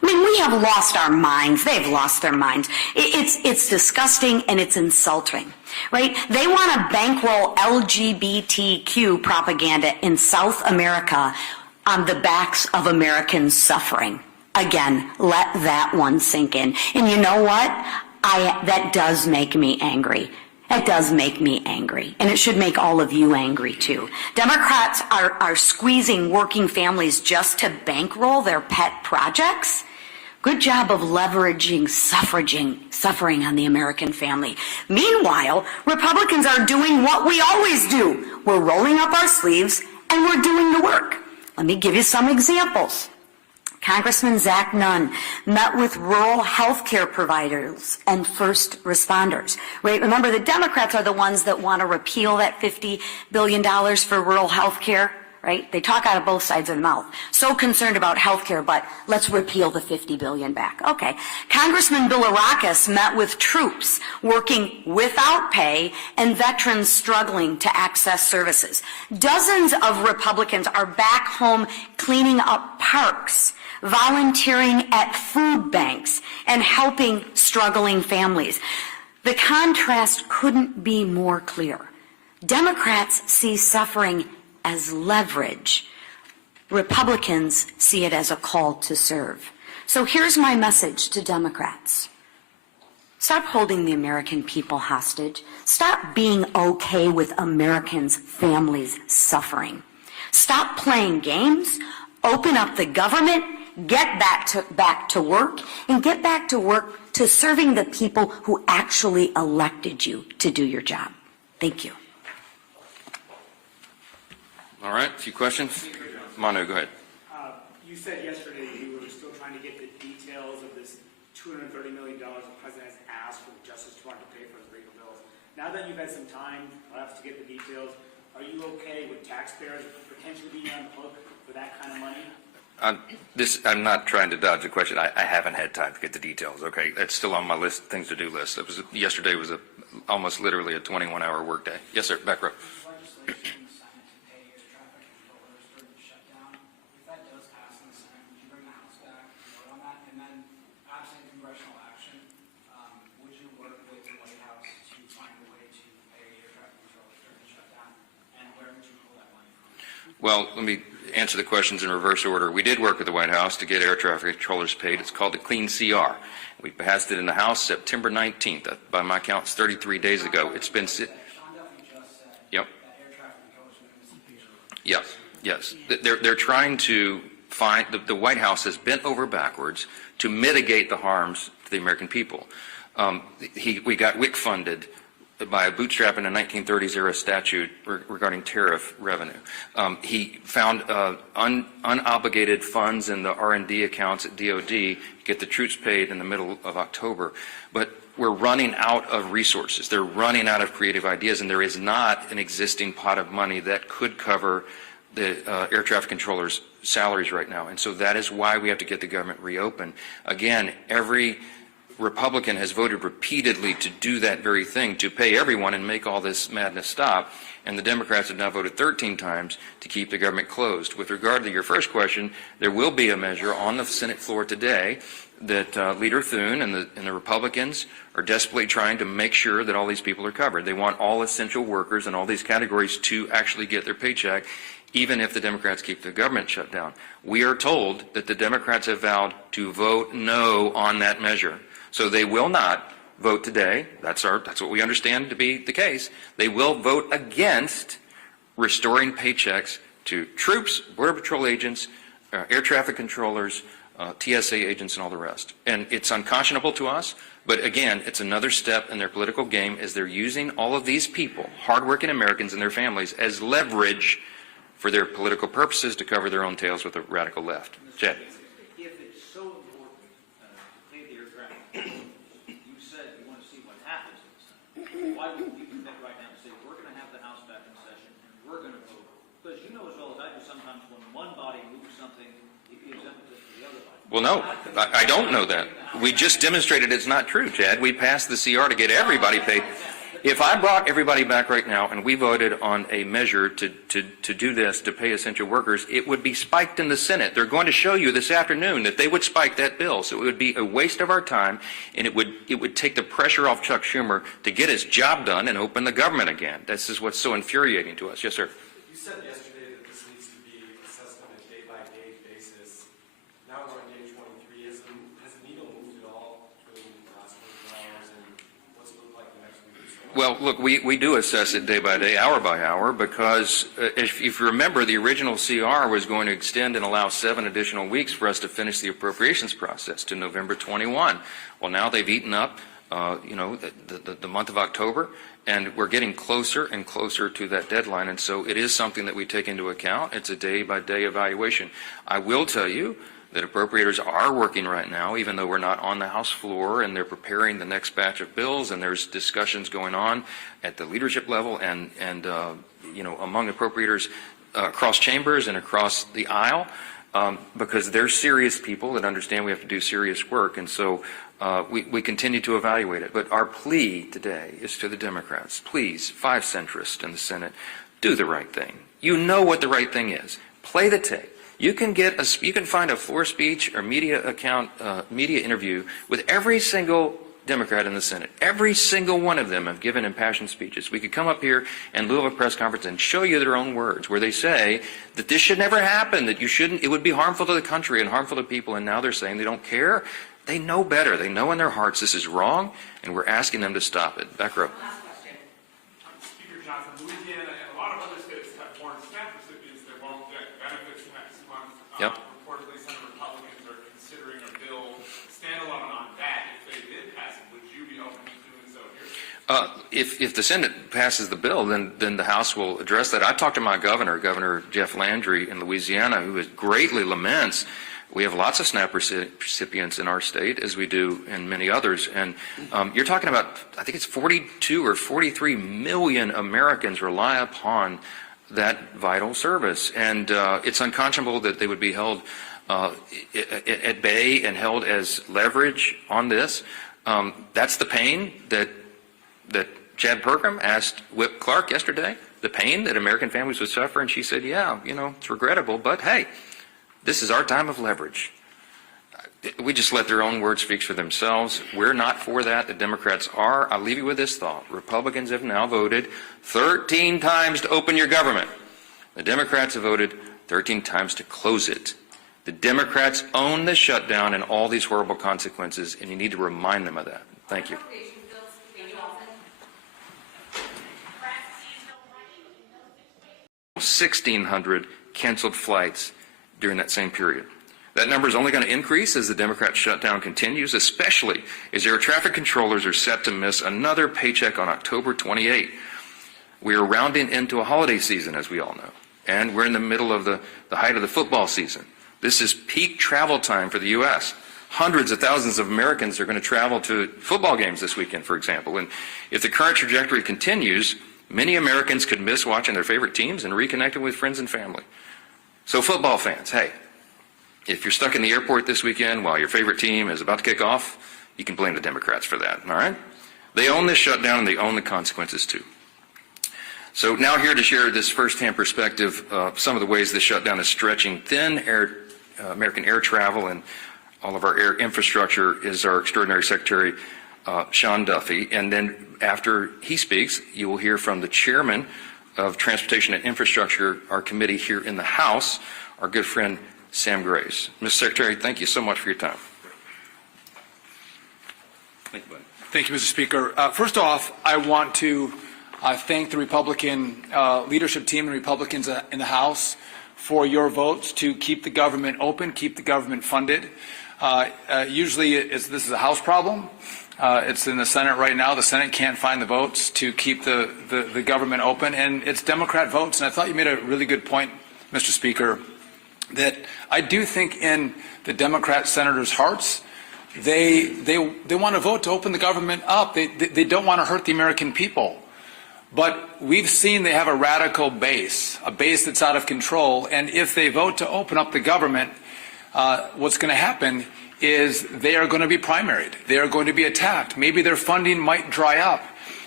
mean, we have lost our minds. They've lost their minds. It's disgusting and it's insulting, right? They want to bankroll LGBTQ propaganda in South America on the backs of Americans suffering. Again, let that one sink in. And you know what? That does make me angry. It does make me angry, and it should make all of you angry too. Democrats are squeezing working families just to bankroll their pet projects. Good job of leveraging suffering on the American family. Meanwhile, Republicans are doing what we always do. We're rolling up our sleeves and we're doing the work. Let me give you some examples. Congressman Zach Nunn met with rural health care providers and first responders. Right? Remember, the Democrats are the ones that want to repeal that $50 billion for rural health care. Right? They talk out of both sides of the mouth. So concerned about health care, but let's repeal the $50 billion back. Okay. Congressman Bilirakis met with troops working without pay and veterans struggling to access services. Dozens of Republicans are back home cleaning up parks, volunteering at food banks, and helping struggling families. The contrast couldn't be more clear. Democrats see suffering as leverage. Republicans see it as a call to serve. So here's my message to Democrats. Stop holding the American people hostage. Stop being okay with Americans' families suffering. Stop playing games. Open up the government. Get back to work, and get back to work to serving the people who actually elected you to do your job. Thank you. All right, a few questions. Manu, go ahead. You said yesterday you were still trying to get the details of this $230 million the president has asked for the Justice Department to pay for his legal bills. Now that you've had some time, perhaps, to get the details, are you okay with taxpayers potentially being on the hook for that kind of money? I'm not trying to dodge the question. I haven't had time to get the details. Okay, that's still on my list, things to do list. Yesterday was almost literally a 21-hour workday. Yes, sir. Back row. Legislation in the Senate to pay air traffic controllers during the shutdown. If that does pass in the Senate, would you bring the House back and vote on that? And then, absent congressional action, would you work with the White House to find a way to pay air traffic controllers during the shutdown? And where would you pull that money from? Well, let me answer the questions in reverse order. We did work with the White House to get air traffic controllers paid. It's called the Clean CR. We passed it in the House September 19th. By my count, it's 33 days ago. It's been... Sean Duffy just said Yep. that air traffic controllers are going to Yes. They're trying to find... The White House has bent over backwards to mitigate the harms to the American people. We got WIC funded by a bootstrap in a 1930s era statute regarding tariff revenue. He found unobligated funds in the R&D accounts at DOD to get the troops paid in the middle of October. But we're running out of resources. They're running out of creative ideas, and there is not an existing pot of money that could cover the air traffic controllers' salaries right now. And so that is why we have to get the government reopened. Again, every Republican has voted repeatedly to do that very thing, to pay everyone and make all this madness stop, and the Democrats have now voted 13 times to keep the government closed. With regard to your first question, there will be a measure on the Senate floor today that Leader Thune and the Republicans are desperately trying to make sure that all these people are covered. They want all essential workers in all these categories to actually get their paycheck, even if the Democrats keep the government shut down. We are told that the Democrats have vowed to vote no on that measure. So they will not vote today. That's what we understand to be the case. They will vote against restoring paychecks to troops, Border Patrol agents, air traffic controllers, TSA agents, and all the rest. And it's unconscionable to us, but again, it's another step in their political game as they're using all of these people, hardworking Americans and their families, as leverage for their political purposes to cover their own tails with the radical left. Jed. If it's so important to pay the air traffic controllers, you said you want to see what happens in the Senate. Why wouldn't you commit right now and say, we're going to have the House back in session and we're going to vote? Because you know as well as I do, sometimes when one body moves something, it gives impetus to the other body. Well, no, I don't know that. We just demonstrated it's not true, Chad. We passed the CR to get everybody paid. If I brought everybody back right now and we voted on a measure to do this, to pay essential workers, it would be spiked in the Senate. They're going to show you this afternoon that they would spike that bill. So it would be a waste of our time, and it would take the pressure off Chuck Schumer to get his job done and open the government again. This is what's so infuriating to us. Yes, sir. You said yesterday that this needs to be assessed on a day-by-day basis. Now we're on day 23. Has the needle moved at all between the last 24 hours and what's it look like the next week or so? Well, look, we do assess it day by day, hour by hour, because if you remember, the original CR was going to extend and allow 7 additional weeks for us to finish the appropriations process to November 21. Well, now they've eaten up, the month of October, and we're getting closer and closer to that deadline, and so it is something that we take into account. It's a day-by-day evaluation. I will tell you that appropriators are working right now, even though we're not on the House floor, and they're preparing the next batch of bills, and there's discussions going on at the leadership level and among appropriators across chambers and across the aisle, because they're serious people that understand we have to do serious work, and so we continue to evaluate it. But our plea today is to the Democrats: please, 5 centrists in the Senate, do the right thing. You know what the right thing is. Play the tape. You can find a floor speech or media interview with every single Democrat in the Senate. Every single one of them have given impassioned speeches. We could come up here in lieu of a press conference and show you their own words, where they say that this should never happen, that it would be harmful to the country and harmful to people, and now they're saying they don't care. They know better. They know in their hearts this is wrong, and we're asking them to stop it. Back row. Speaker Johnson, Louisiana and a lot of other states have foreign SNAP recipients that won't get benefits next month. Yep. Reportedly, some Republicans are considering a bill standalone on that. If they did pass it, would you be open to doing so here? If the Senate passes the bill, then the House will address that. I talked to my Governor Jeff Landry in Louisiana, who greatly laments. We have lots of SNAP recipients in our state, as we do in many others. And you're talking about, I think it's 42 or 43 million Americans rely upon that vital service. And it's unconscionable that they would be held at bay and held as leverage on this. That's the pain that Chad Pergram asked Whip Clark yesterday, the pain that American families would suffer. And she said, yeah, it's regrettable, but hey, this is our time of leverage. We just let their own words speak for themselves. We're not for that. The Democrats are. I'll leave you with this thought. Republicans have now voted 13 times to open your government. The Democrats have voted 13 times to close it. The Democrats own the shutdown and all these horrible consequences, and you need to remind them of that. Thank you. 1,600 canceled flights during that same period. That number is only going to increase as the Democrat shutdown continues, especially as air traffic controllers are set to miss another paycheck on October 28. We are rounding into a holiday season, as we all know, and we're in the middle of the height of the football season. This is peak travel time for the U.S. Hundreds of thousands of Americans are going to travel to football games this weekend, for example, and if the current trajectory continues, many Americans could miss watching their favorite teams and reconnecting with friends and family. So football fans, hey, if you're stuck in the airport this weekend while your favorite team is about to kick off, you can blame the Democrats for that, all right? They own this shutdown and they own the consequences too. So now here to share this firsthand perspective of some of the ways this shutdown is stretching thin American air travel and all of our air infrastructure is our extraordinary Secretary, Sean Duffy. And then after he speaks, you will hear from the chairman of Transportation and Infrastructure, our committee here in the House, our good friend Sam Grace. Mr. Secretary, thank you so much for your time. Thank you, buddy. Thank you, Mr. Speaker. First off, I want to thank the Republican leadership team and Republicans in the House for your votes to keep the government open, keep the government funded. Usually this is a House problem. It's in the Senate right now. The Senate can't find the votes to keep the government open, and it's Democrat votes. And I thought you made a really good point, Mr. Speaker, that I do think in the Democrat senators' hearts, they want to vote to open the government up. They don't want to hurt the American people. But we've seen they have a radical base, a base that's out of control. And if they vote to open up the government, what's going to happen is they are going to be primaried. They are going to be attacked. Maybe their funding might dry up.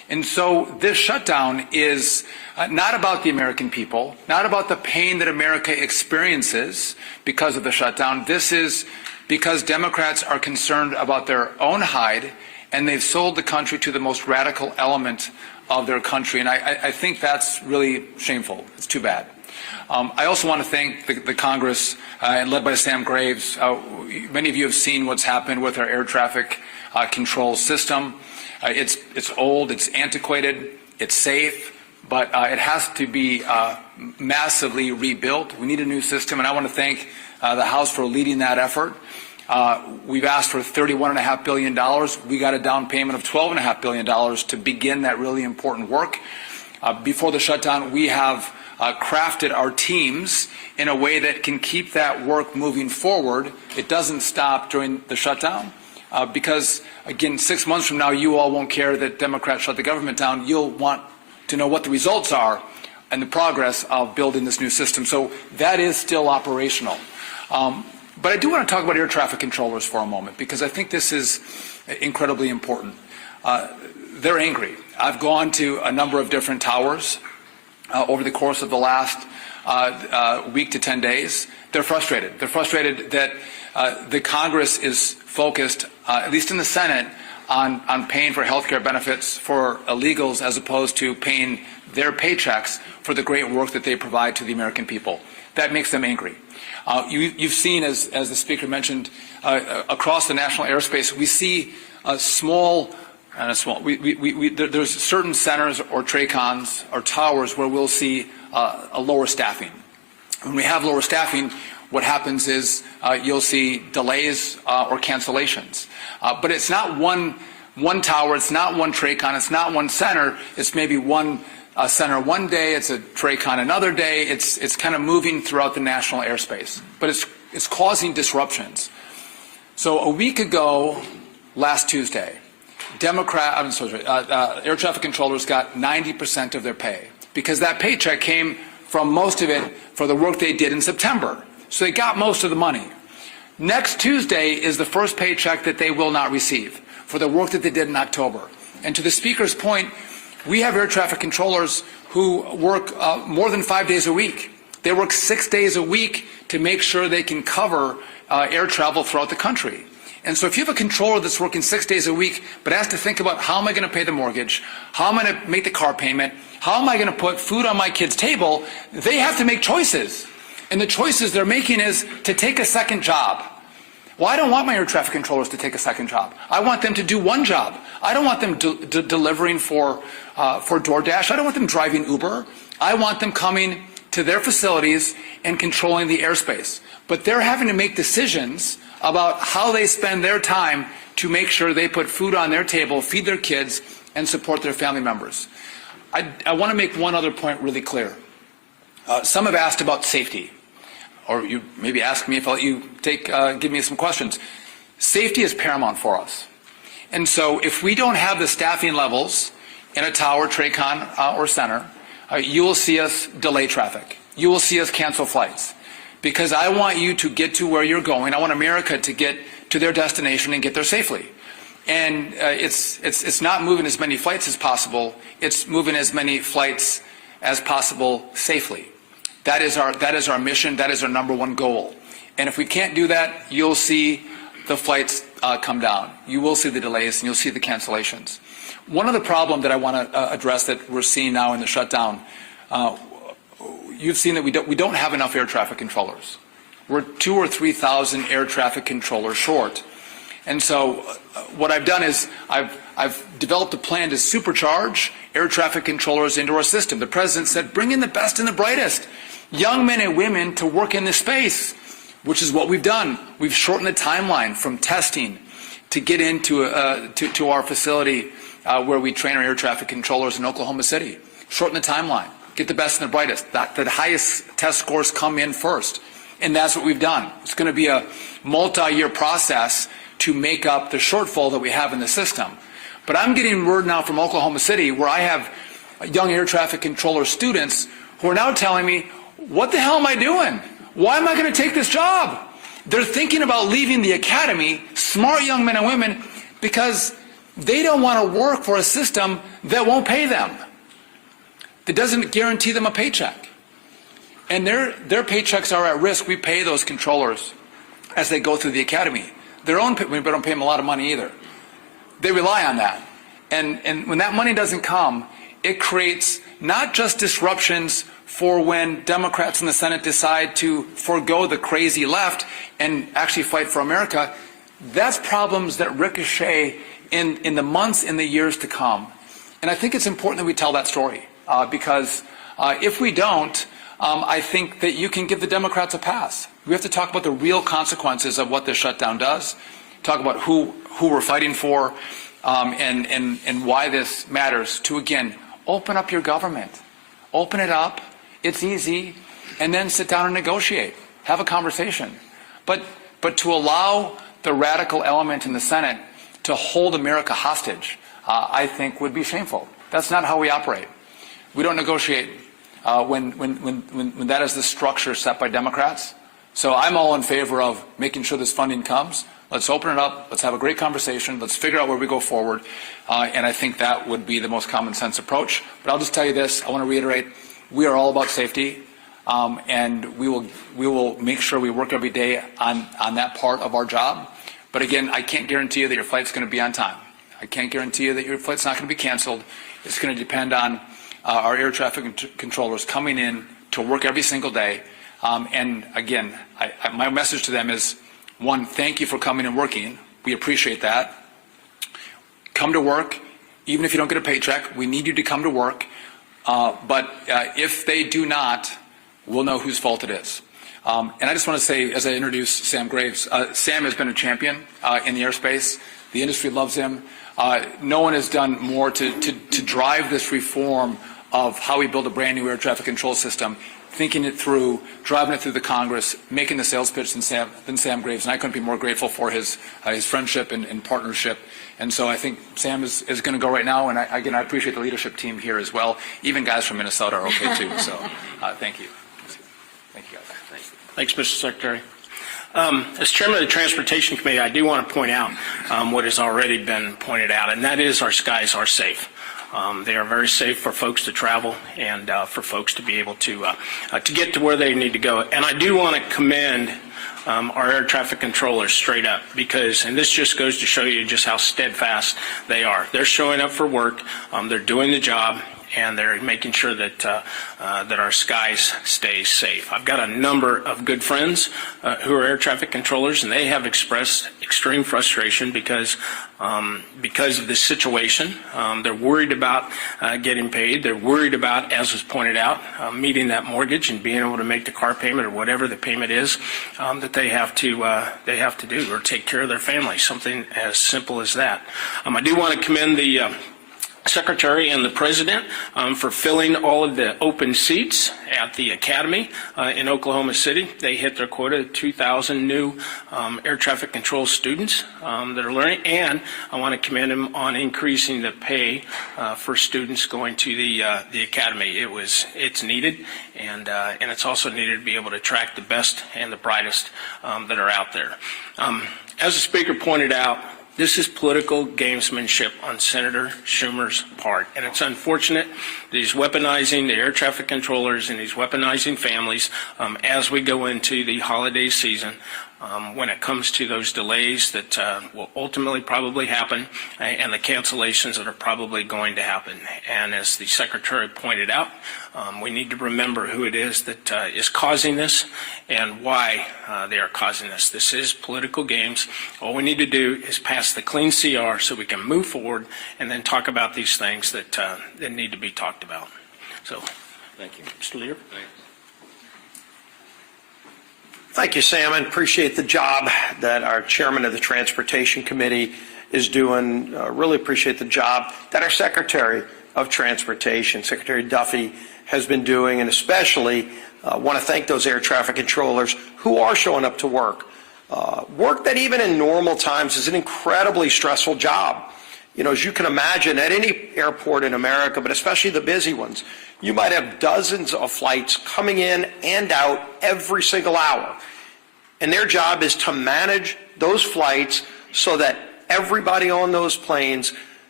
And so this shutdown is not about the American people, not about the pain that America experiences because of the shutdown. This is because Democrats are concerned about their own hide, and they've sold the country to the most radical element of their country. And I think that's really shameful. It's too bad. I also want to thank the Congress, led by Sam Graves. Many of you have seen what's happened with our air traffic control system. It's old, it's antiquated, it's safe, but it has to be massively rebuilt. We need a new system, and I want to thank the House for leading that effort. We've asked for $31.5 billion. We got a down payment of $12.5 billion to begin that really important work. Before the shutdown, we have crafted our teams in a way that can keep that work moving forward. It doesn't stop during the shutdown because, again, 6 months from now, you all won't care that Democrats shut the government down. You'll want to know what the results are and the progress of building this new system. So that is still operational. But I do want to talk about air traffic controllers for a moment because I think this is incredibly important. They're angry. I've gone to a number of different towers over the course of the last week to 10 days. They're frustrated. They're frustrated that the Congress is focused, at least in the Senate, on paying for health care benefits for illegals as opposed to paying their paychecks for the great work that they provide to the American people. That makes them angry. You've seen, as the Speaker mentioned, across the national airspace, we see there's certain centers or TRACONs or towers where we'll see a lower staffing. When we have lower staffing, what happens is you'll see delays or cancellations. But it's not one tower, it's not one TRACON, it's not one center, it's maybe one center one day, it's a TRACON another day, it's kind of moving throughout the national airspace. But it's causing disruptions. So a week ago, last Tuesday, air traffic controllers got 90% of their pay because that paycheck came from most of it for the work they did in September. So they got most of the money. Next Tuesday is the first paycheck that they will not receive for the work that they did in October. And to the Speaker's point, we have air traffic controllers who work more than 5 days a week. They work 6 days a week to make sure they can cover air travel throughout the country. And so if you have a controller that's working 6 days a week but has to think about how am I going to pay the mortgage, how am I going to make the car payment, how am I going to put food on my kid's table, they have to make choices. And the choices they're making is to take a second job. Well, I don't want my air traffic controllers to take a second job. I want them to do one job. I don't want them delivering for DoorDash. I don't want them driving Uber. I want them coming to their facilities and controlling the airspace. But they're having to make decisions about how they spend their time to make sure they put food on their table, feed their kids, and support their family members. I want to make one other point really clear. Some have asked about safety, or you maybe ask me if I'll let you give me some questions. Safety is paramount for us. And so if we don't have the staffing levels in a tower, TRACON, or center, you will see us delay traffic. You will see us cancel flights. Because I want you to get to where you're going. I want America to get to their destination and get there safely. And it's not moving as many flights as possible. It's moving as many flights as possible safely. That is our mission. That is our number one goal. And if we can't do that, you'll see the flights come down. You will see the delays and you'll see the cancellations. One other problem that I want to address that we're seeing now in the shutdown, you've seen that we don't have enough air traffic controllers. We're 2,000 or 3,000 air traffic controllers short. And so what I've done is I've developed a plan to supercharge air traffic controllers into our system. The President said, bring in the best and the brightest, young men and women to work in this space, which is what we've done. We've shortened the timeline from testing to get into to our facility where we train our air traffic controllers in Oklahoma City. Shorten the timeline. Get the best and the brightest. The highest test scores come in first. And that's what we've done. It's going to be a multi-year process to make up the shortfall that we have in the system. But I'm getting word now from Oklahoma City where I have young air traffic controller students who are now telling me, what the hell am I doing? Why am I going to take this job? They're thinking about leaving the academy, smart young men and women, because They don't want to work for a system that won't pay them, that doesn't guarantee them a paycheck. And their paychecks are at risk. We pay those controllers as they go through the academy. We don't pay them a lot of money either. They rely on that. And when that money doesn't come, it creates not just disruptions for when Democrats in the Senate decide to forego the crazy left and actually fight for America. That's problems that ricochet in the months, in the years to come. And I think it's important that we tell that story because if we don't, I think that you can give the Democrats a pass. We have to talk about the real consequences of what this shutdown does, talk about who we're fighting for, and why this matters to, again, open up your government. Open it up. It's easy. And then sit down and negotiate. Have a conversation. But to allow the radical element in the Senate to hold America hostage, I think would be shameful. That's not how we operate. We don't negotiate when that is the structure set by Democrats. So I'm all in favor of making sure this funding comes. Let's open it up. Let's have a great conversation. Let's figure out where we go forward. And I think that would be the most common sense approach. But I'll just tell you this. I want to reiterate, we are all about safety. And we will make sure we work every day on that part of our job. But again, I can't guarantee you that your flight's going to be on time. I can't guarantee you that your flight's not going to be canceled. It's going to depend on our air traffic controllers coming in to work every single day. And again, my message to them is, one, thank you for coming and working. We appreciate that. Come to work. Even if you don't get a paycheck, we need you to come to work. But if they do not, we'll know whose fault it is. And I just want to say, as I introduce Sam Graves, Sam has been a champion in the airspace. The industry loves him. No one has done more to drive this reform of how we build a brand new air traffic control system, thinking it through, driving it through the Congress, making the sales pitch than Sam Graves. And I couldn't be more grateful for his friendship and partnership. And so I think Sam is going to go right now. And again, I appreciate the leadership team here as well. Even guys from Minnesota are okay too. So thank you. Thank you, guys. Thanks, Mr. Secretary. As chairman of the Transportation Committee, I do want to point out what has already been pointed out, and that is our skies are safe. They are very safe for folks to travel and for folks to be able to get to where they need to go. And I do want to commend our air traffic controllers straight up because, and this just goes to show you just how steadfast they are. They're showing up for work. They're doing the job. And they're making sure that that our skies stay safe. I've got a number of good friends who are air traffic controllers, and they have expressed extreme frustration because of this situation. They're worried about getting paid. They're worried about, as was pointed out, meeting that mortgage and being able to make the car payment or whatever the payment is that they have to do or take care of their family. Something as simple as that. I do want to commend the Secretary and the President for filling all of the open seats at the Academy in Oklahoma City. They hit their quota of 2,000 new air traffic control students that are learning, and I want to commend them on increasing the pay for students going to the Academy. It's needed, and it's also needed to be able to attract the best and the brightest that are out there. As the Speaker pointed out, this is political gamesmanship on Senator Schumer's part, and it's unfortunate that he's weaponizing the air traffic controllers and he's weaponizing families as we go into the holiday season when it comes to those delays that will ultimately probably happen and the cancellations that are probably going to happen. And as the Secretary pointed out, we need to remember who it is that is causing this and why they are causing this. This is political games. All we need to do is pass the clean CR so we can move forward and then talk about these things that need to be talked about. So, thank you. Mr. Leader. Thank you, Sam, and appreciate the job that our chairman of the Transportation Committee is doing. Really appreciate the job that our Secretary of Transportation, Secretary Duffy, has been doing, and especially want to thank those air traffic controllers who are showing up to work. Work that even in normal times is an incredibly stressful job. You know, as you can imagine, at any airport in America, but especially the busy ones, you might have dozens of flights coming in and out every single hour. And their job is to manage those flights so that everybody on those planes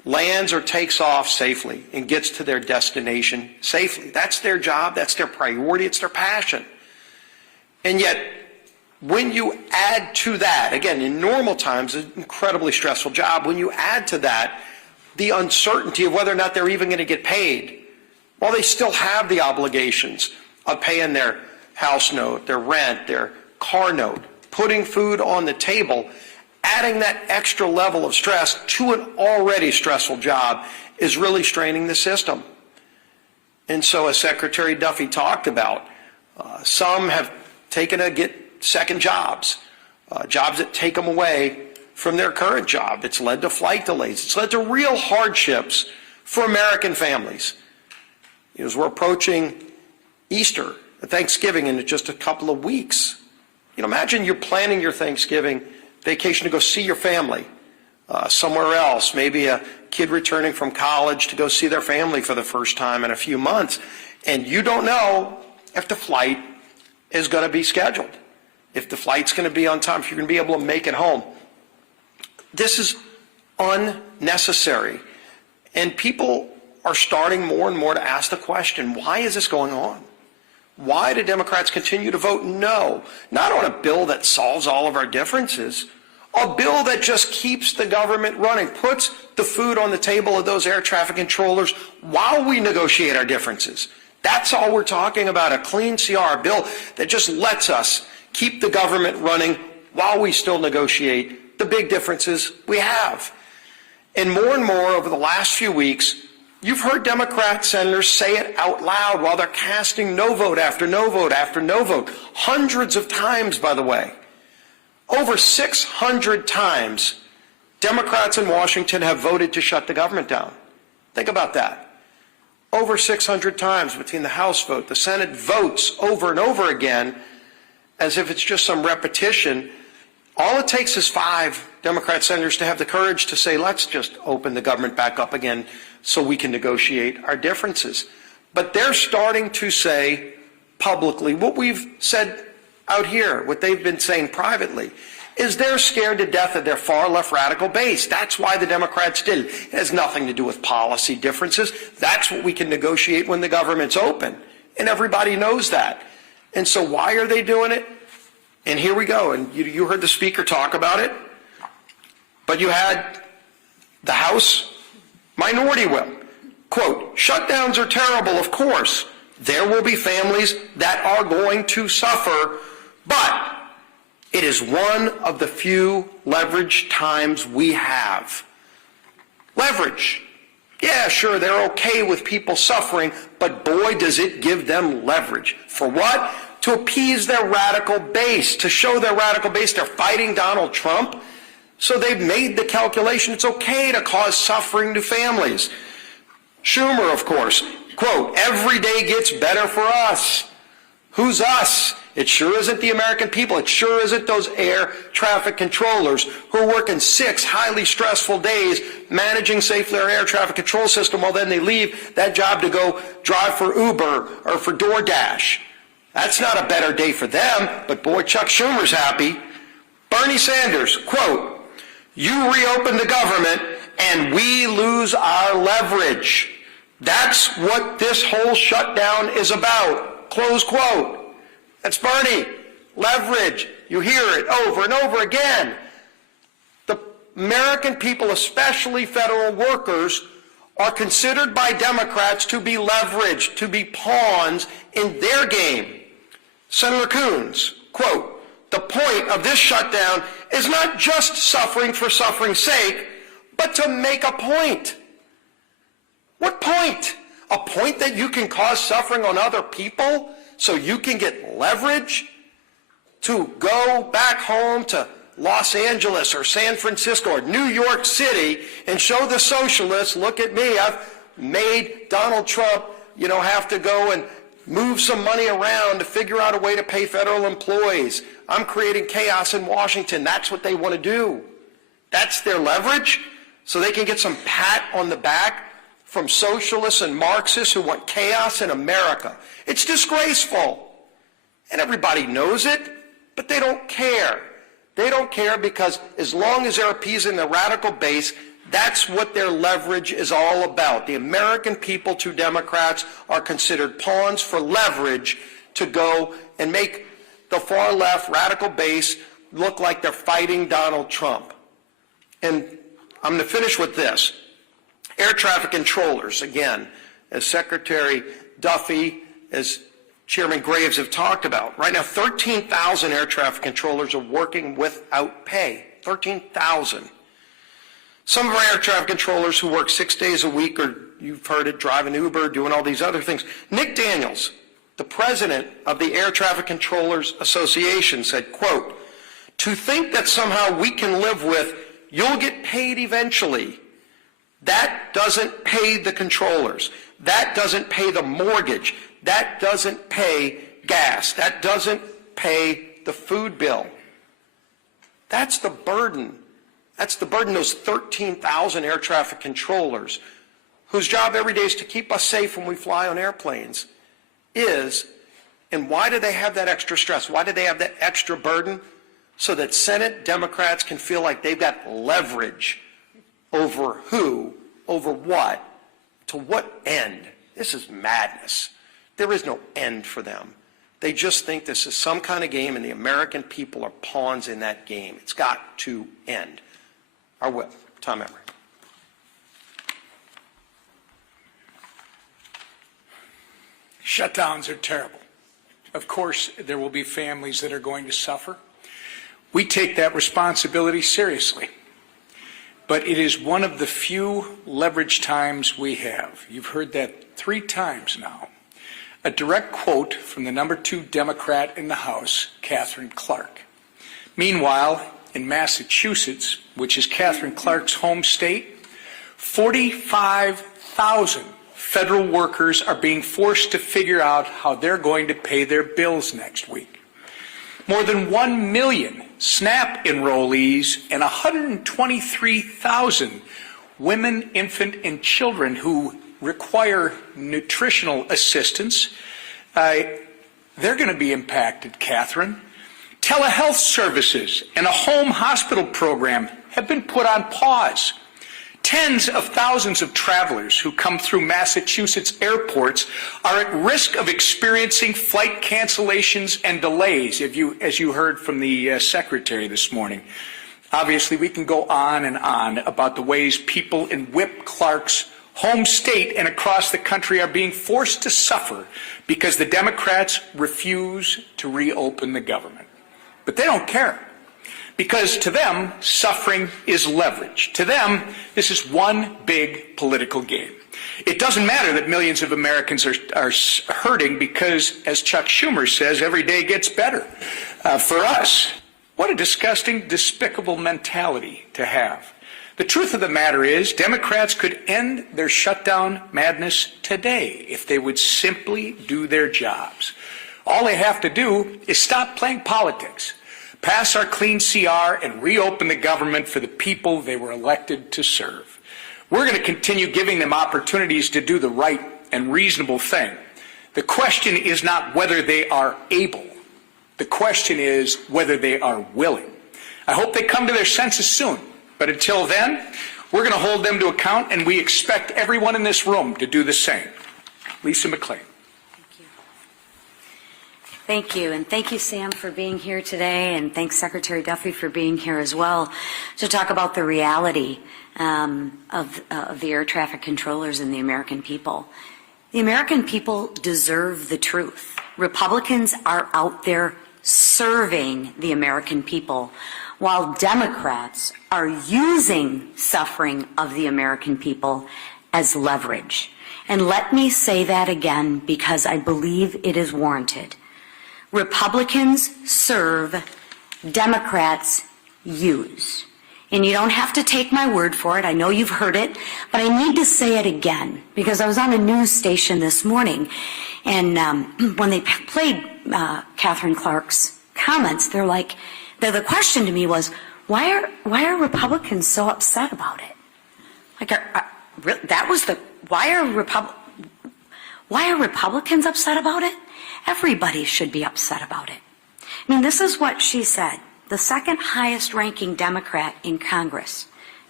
lands or takes off safely and gets to their destination safely. That's their job, that's their priority, it's their passion. And yet, when you add to that, again, in normal times, an incredibly stressful job, when you add to that the uncertainty of whether or not they're even going to get paid, while they still have the obligations of paying their house note, their rent, their car note, putting food on the table, adding that extra level of stress to an already stressful job is really straining the system. And so, as Secretary Duffy talked about, some have taken to get second jobs, jobs that take them away from their current job. It's led to flight delays. It's led to real hardships for American families. As we're approaching Easter, Thanksgiving in just a couple of weeks, imagine you're planning your Thanksgiving vacation to go see your family somewhere else, maybe a kid returning from college to go see their family for the first time in a few months, and you don't know if the flight is going to be scheduled, if the flight's going to be on time, if you're going to be able to make it home. This is unnecessary, and people are starting more and more to ask the question, why is this going on? Why do Democrats continue to vote no? Not on a bill that solves all of our differences, a bill that just keeps the government running, puts the food on the table of those air traffic controllers while we negotiate our differences. That's all we're talking about, a clean CR, a bill that just lets us keep the government running while we still negotiate the big differences we have. And more over the last few weeks, you've heard Democrat senators say it out loud while they're casting no vote after no vote after no vote. Hundreds of times, by the way. Over 600 times, Democrats in Washington have voted to shut the government down. Think about that. Over 600 times between the House vote, the Senate votes over and over again as if it's just some repetition. All it takes is 5 Democrat senators to have the courage to say, let's just open the government back up again so we can negotiate our differences. But they're starting to say publicly what we've said out here, what they've been saying privately, is they're scared to death of their far left radical base. That's why the Democrats did it. It has nothing to do with policy differences. That's what we can negotiate when the government's open. And everybody knows that. And so why are they doing it? And here we go. And you heard the speaker talk about it. But you had the House minority whip. Quote, shutdowns are terrible, of course. There will be families that are going to suffer, but it is one of the few leverage times we have. Leverage. Yeah, sure, they're okay with people suffering, but boy, does it give them leverage. For what? To appease their radical base, to show their radical base they're fighting Donald Trump. So they've made the calculation it's okay to cause suffering to families. Schumer, of course, quote, every day gets better for us. Who's us? It sure isn't the American people. It sure isn't those air traffic controllers who are working 6 highly stressful days managing safely our air traffic control system while then they leave that job to go drive for Uber or for DoorDash. That's not a better day for them, but boy, Chuck Schumer's happy. Bernie Sanders, quote, you reopen the government and we lose our leverage. That's what this whole shutdown is about. Close quote. That's Bernie. Leverage. You hear it over and over again. The American people, especially federal workers, are considered by Democrats to be leveraged, to be pawns in their game. Senator Coons, quote, the point of this shutdown is not just suffering for suffering's sake, but to make a point. What point? A point that you can cause suffering on other people so you can get leverage to go back home to Los Angeles or San Francisco or New York City and show the socialists, look at me, I've made Donald Trump, have to go and move some money around to figure out a way to pay federal employees. I'm creating chaos in Washington. That's what they want to do. That's their leverage, so they can get some pat on the back from socialists and Marxists who want chaos in America. It's disgraceful. And everybody knows it, but they don't care. They don't care because as long as they're appeasing the radical base, That's what their leverage is all about. The American people to Democrats are considered pawns for leverage to go and make the far left radical base look like they're fighting Donald Trump. And I'm going to finish with this. Air traffic controllers, again, as Secretary Duffy, as Chairman Graves have talked about. Right now, 13,000 air traffic controllers are working without pay. 13,000. Some of our air traffic controllers who work 6 days a week, or you've heard it, driving Uber, doing all these other things. Nick Daniels, the president of the Air Traffic Controllers Association, said, quote, "To think that somehow we can live with, you'll get paid eventually, that doesn't pay the controllers. That doesn't pay the mortgage. That doesn't pay gas. That doesn't pay the food bill." That's the burden. That's the burden, those 13,000 air traffic controllers, whose job every day is to keep us safe when we fly on airplanes, is. And why do they have that extra stress? Why do they have that extra burden? So that Senate Democrats can feel like they've got leverage over who, over what, to what end. This is madness. There is no end for them. They just think this is some kind of game, and the American people are pawns in that game. It's got to end. Our whip, Tom Emory. Shutdowns are terrible. Of course, there will be families that are going to suffer. We take that responsibility seriously. But it is one of the few leverage times we have. You've heard that 3 times now. A direct quote from the number 2 Democrat in the House, Katherine Clark. Meanwhile, in Massachusetts, which is Katherine Clark's home state, 45,000 federal workers are being forced to figure out how they're going to pay their bills next week. More than 1 million SNAP enrollees and 123,000 women, infant, and children who require nutritional assistance, they're going to be impacted, Catherine. Telehealth services and a home hospital program have been put on pause. Tens of thousands of travelers who come through Massachusetts airports are at risk of experiencing flight cancellations and delays, as you heard from the Secretary this morning. Obviously, we can go on and on about the ways people in Whip Clark's home state and across the country are being forced to suffer because the Democrats refuse to reopen the government. But they don't care, because to them, suffering is leverage. To them, this is one big political game. It doesn't matter that millions of Americans are hurting because, as Chuck Schumer says, every day gets better. For us, what a disgusting, despicable mentality to have. The truth of the matter is, Democrats could end their shutdown madness today if they would simply do their jobs. All they have to do is stop playing politics, pass our clean CR, and reopen the government for the people they were elected to serve. We're going to continue giving them opportunities to do the right and reasonable thing. The question is not whether they are able. The question is whether they are willing. I hope they come to their senses soon, but until then, we're going to hold them to account, and we expect everyone in this room to do the same. Lisa McClain. Thank you, and thank you, Sam, for being here today, and thanks, Secretary Duffy, for being here as well to talk about the reality of the air traffic controllers and the American people. The American people deserve the truth. Republicans are out there serving the American people, while Democrats are using suffering of the American people as leverage. And let me say that again, because I believe it is warranted. Republicans serve, Democrats use. And you don't have to take my word for it. I know you've heard it, but I need to say it again because I was on a news station this morning, and when they played Katherine Clark's comments, the question to me was, why are Republicans so upset about it? Why are Republicans upset about it? Everybody should be upset about it. I mean, this is what she said. The second highest ranking Democrat in Congress,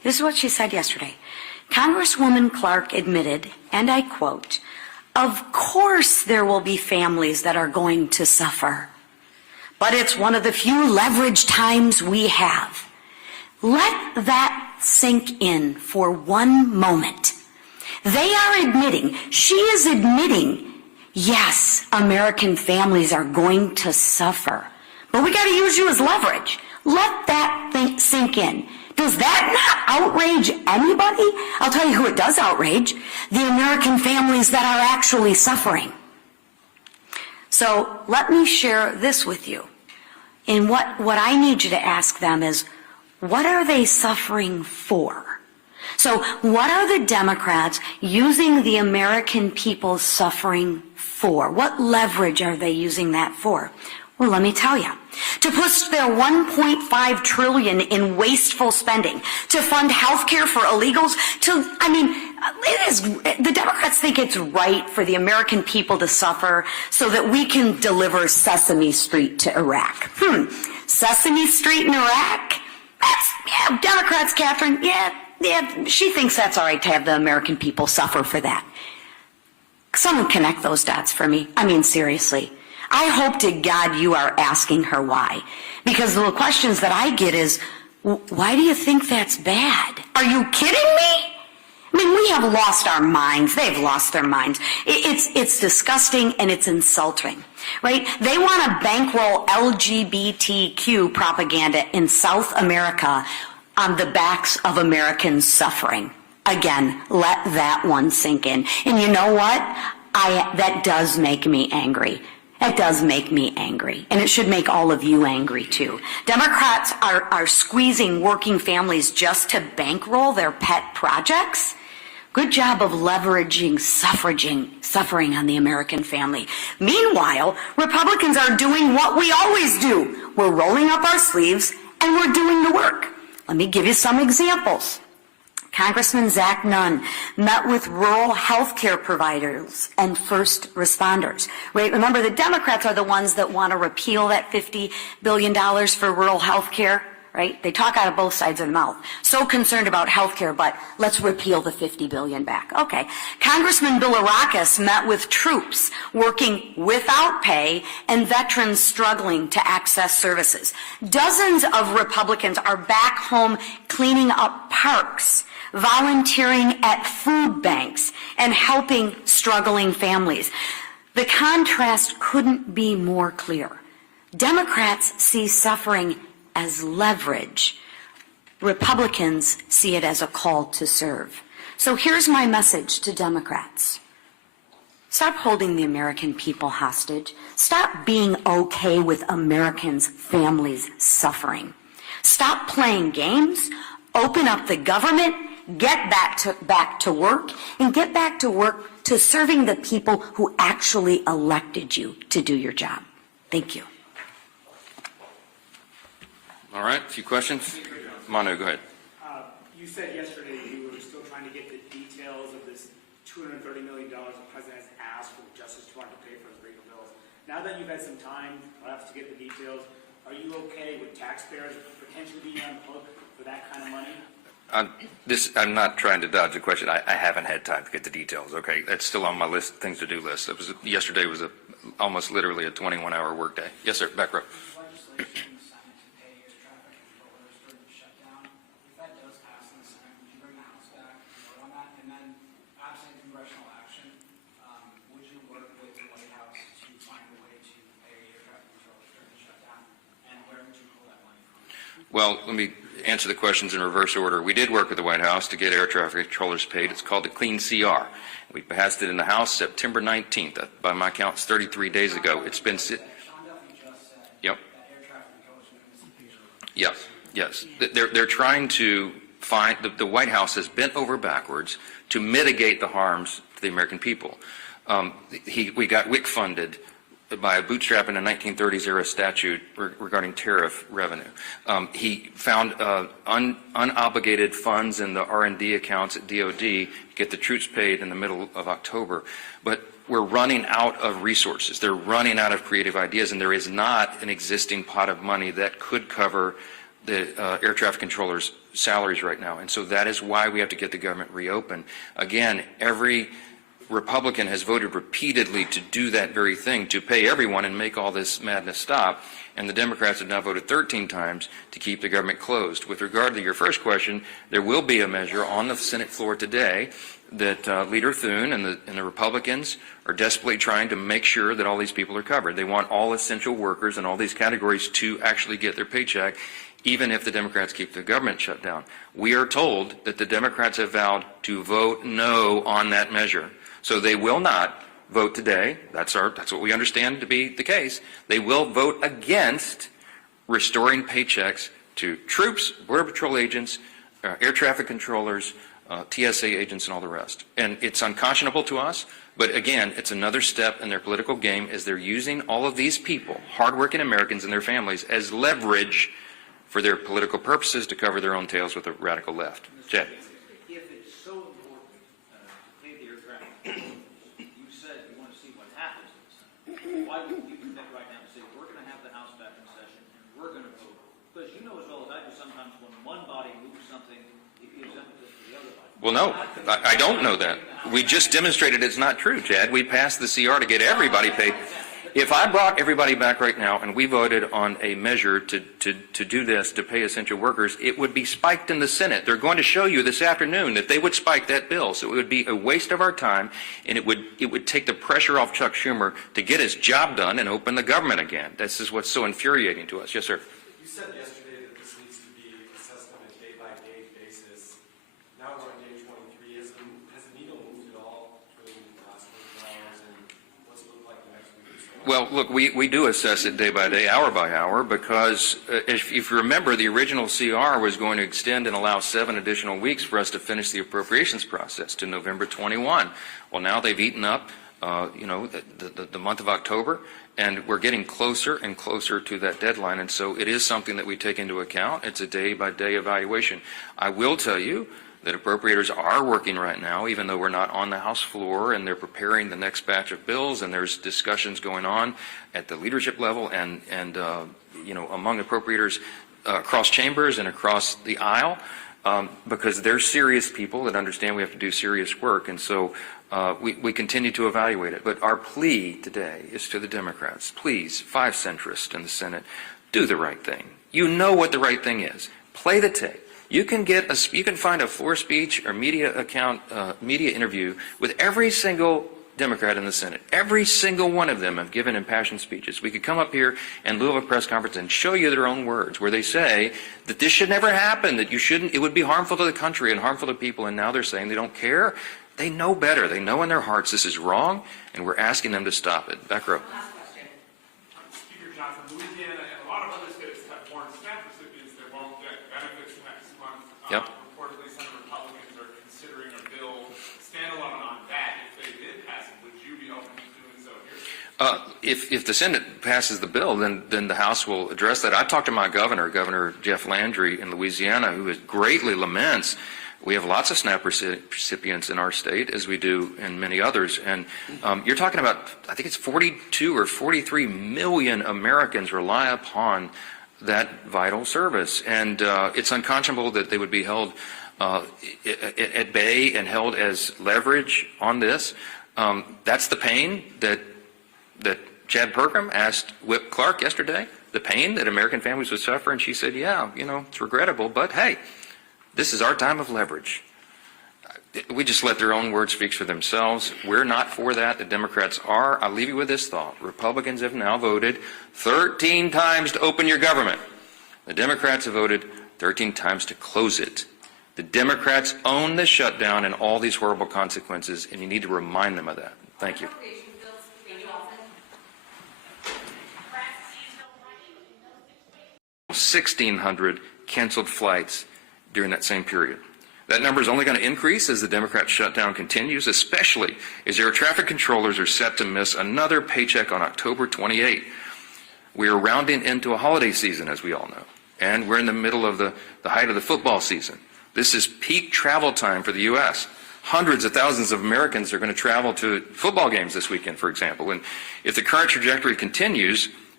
This is what she said yesterday. Congresswoman Clark admitted, and I quote, "Of course there will be families that are going to suffer, but it's one of the few leverage times we have." Let that sink in for one moment. They are admitting, she is admitting, yes, American families are going to suffer, but we got to use you as leverage. Let that thing sink in. Does that not outrage anybody? I'll tell you who it does outrage: the American families that are actually suffering. So let me share this with you. And what I need you to ask them is, what are they suffering for? So what are the Democrats using the American people's suffering for? What leverage are they using that for? Well, let me tell you. To push their $1.5 trillion in wasteful spending, to fund health care for illegals, the Democrats think it's right for the American people to suffer so that we can deliver Sesame Street to Iraq. Sesame Street in Iraq? Democrats, Catherine, she thinks that's all right to have the American people suffer for that. Someone connect those dots for me. I mean, seriously. I hope to God you are asking her why. Because the questions that I get is, why do you think that's bad? Are you kidding me? I mean, we have lost our minds. They've lost their minds. It's disgusting and it's insulting, right? They want to bankroll LGBTQ propaganda in South America on the backs of Americans suffering. Again, let that one sink in. And you know what? That does make me angry. That does make me angry. And it should make all of you angry too. Democrats are squeezing working families just to bankroll their pet projects. Good job of leveraging suffering on the American family. Meanwhile, Republicans are doing what we always do. We're rolling up our sleeves and we're doing the work. Let me give you some examples. Congressman Zach Nunn met with rural health care providers and first responders. Right? Remember, the Democrats are the ones that want to repeal that $50 billion for rural health care. Right? They talk out of both sides of the mouth. So concerned about health care, but let's repeal the $50 billion back. Okay. Congressman Bilirakis met with troops working without pay and veterans struggling to access services. Dozens of Republicans are back home cleaning up parks, volunteering at food banks, and helping struggling families. The contrast couldn't be more clear. Democrats see suffering as leverage. Republicans see it as a call to serve. So here's my message to Democrats. Stop holding the American people hostage. Stop being okay with Americans' families suffering. Stop playing games. Open up the government. Get back to work, and get back to work to serving the people who actually elected you to do your job. Thank you. All right, a few questions. Manu, go ahead. You said yesterday you were still trying to get the details of this $230 million the president has asked for the Justice Department to pay for his legal bills. Now that you've had some time, perhaps, to get the details, are you okay with taxpayers potentially being on the hook for that kind of money? I'm not trying to dodge the question. I haven't had time to get the details. Okay, that's still on my list, things to do list. Yesterday was almost literally a 21-hour workday. Yes, sir. Back row. Legislation in the Senate to pay air traffic controllers during the shutdown. If that does pass in the Senate, would you bring the House back and vote on that? And then, absent congressional action, would you work with the White House to find a way to pay air traffic controllers during the shutdown? And where would you pull that money from? Well, let me answer the questions in reverse order. We did work with the White House to get air traffic controllers paid. It's called the Clean CR. We passed it in the House September 19th. By my count, it's 33 days ago. It's been... Sean Duffy just said Yep. that air traffic controllers are going to miss the Yes, yes. They're trying to find... The White House has bent over backwards to mitigate the harms to the American people. We got WIC funded by bootstrapping a 1930s era statute regarding tariff revenue. He found unobligated funds in the R&D accounts at DOD to get the troops paid in the middle of October. But we're running out of resources. They're running out of creative ideas, and there is not an existing pot of money that could cover the air traffic controllers' salaries right now. And so that is why we have to get the government reopened. Again, every Republican has voted repeatedly to do that very thing, to pay everyone and make all this madness stop. And the Democrats have now voted 13 times to keep the government closed. With regard to your first question, there will be a measure on the Senate floor today that Leader Thune and the Republicans are desperately trying to make sure that all these people are covered. They want all essential workers in all these categories to actually get their paycheck, even if the Democrats keep the government shut down. We are told that the Democrats have vowed to vote no on that measure. So they will not vote today. That's what we understand to be the case. They will vote against restoring paychecks to troops, Border Patrol agents, air traffic controllers, TSA agents, and all the rest. And it's unconscionable to us, but again, it's another step in their political game as they're using all of these people, hardworking Americans and their families, as leverage for their political purposes to cover their own tails with the radical left. Chad. If it's so important to pay the air traffic controllers, you said you want to see what happens in the Senate. Why wouldn't you commit right now and say, we're going to have the House back in session and we're going to vote? Because you know as well as I do, sometimes when one body moves something, it gives impetus to the other body. Well, no, I don't know that. We just demonstrated it's not true, Chad. We passed the CR to get everybody paid. If I brought everybody back right now and we voted on a measure to do this, to pay essential workers, it would be spiked in the Senate. They're going to show you this afternoon that they would spike that bill. So it would be a waste of our time, and it would take the pressure off Chuck Schumer to get his job done and open the government again. This is what's so infuriating to us. Yes, sir. You said yesterday that this needs to be assessed on a day-by-day basis. Now we're on day 23. Has the needle moved at all between the last 24 hours and what's it look like the next week or so? Well, look, we do assess it day by day, hour by hour, because if you remember, the original CR was going to extend and allow 7 additional weeks for us to finish the appropriations process to November 21. Well, now they've eaten up, the month of October, and we're getting closer and closer to that deadline, and so it is something that we take into account. It's a day-by-day evaluation. I will tell you that appropriators are working right now, even though we're not on the House floor, and they're preparing the next batch of bills, and there's discussions going on at the leadership level and among appropriators across chambers and across the aisle, because they're serious people that understand we have to do serious work, and so we continue to evaluate it. But our plea today is to the Democrats: please, 5 centrists in the Senate, do the right thing. You know what the right thing is. Play the tape. You can find a floor speech or media interview with every single Democrat in the Senate. Every single one of them have given impassioned speeches. We could come up here and do a press conference and show you their own words where they say that this should never happen, that it would be harmful to the country and harmful to people, and now they're saying they don't care. They know better. They know in their hearts this is wrong, and we're asking them to stop it. Back row. Speaker Johnson, Louisiana and a lot of other states have foreign SNAP recipients that won't get benefits next month. Yep. Reportedly, some Republicans are considering a bill standalone on that. If they did pass it, would you be open to doing so here? If the Senate passes the bill, then the House will address that. I talked to my Governor Jeff Landry in Louisiana, who greatly laments. We have lots of SNAP recipients in our state, as we do in many others. And you're talking about, I think it's 42 or 43 million Americans rely upon that vital service. And it's unconscionable that they would be held at bay and held as leverage on this. That's the pain that Chad Perkam asked Whip Clark yesterday, the pain that American families would suffer. And she said, yeah, it's regrettable, but hey, this is our time of leverage. We just let their own words speak for themselves. We're not for that. The Democrats are. I'll leave you with this thought. Republicans have now voted 13 times to open your government. The Democrats have voted 13 times to close it. The Democrats own the shutdown and all these horrible consequences, and you need to remind them of that. Thank you. 1,600 canceled flights during that same period. That number is only going to increase as the Democrat shutdown continues, especially as air traffic controllers are set to miss another paycheck on October 28. We are rounding into a holiday season, as we all know, and we're in the middle of the height of the football season. This is peak travel time for the U.S. Hundreds of thousands of Americans are going to travel to football games this weekend, for example. And if the current trajectory continues,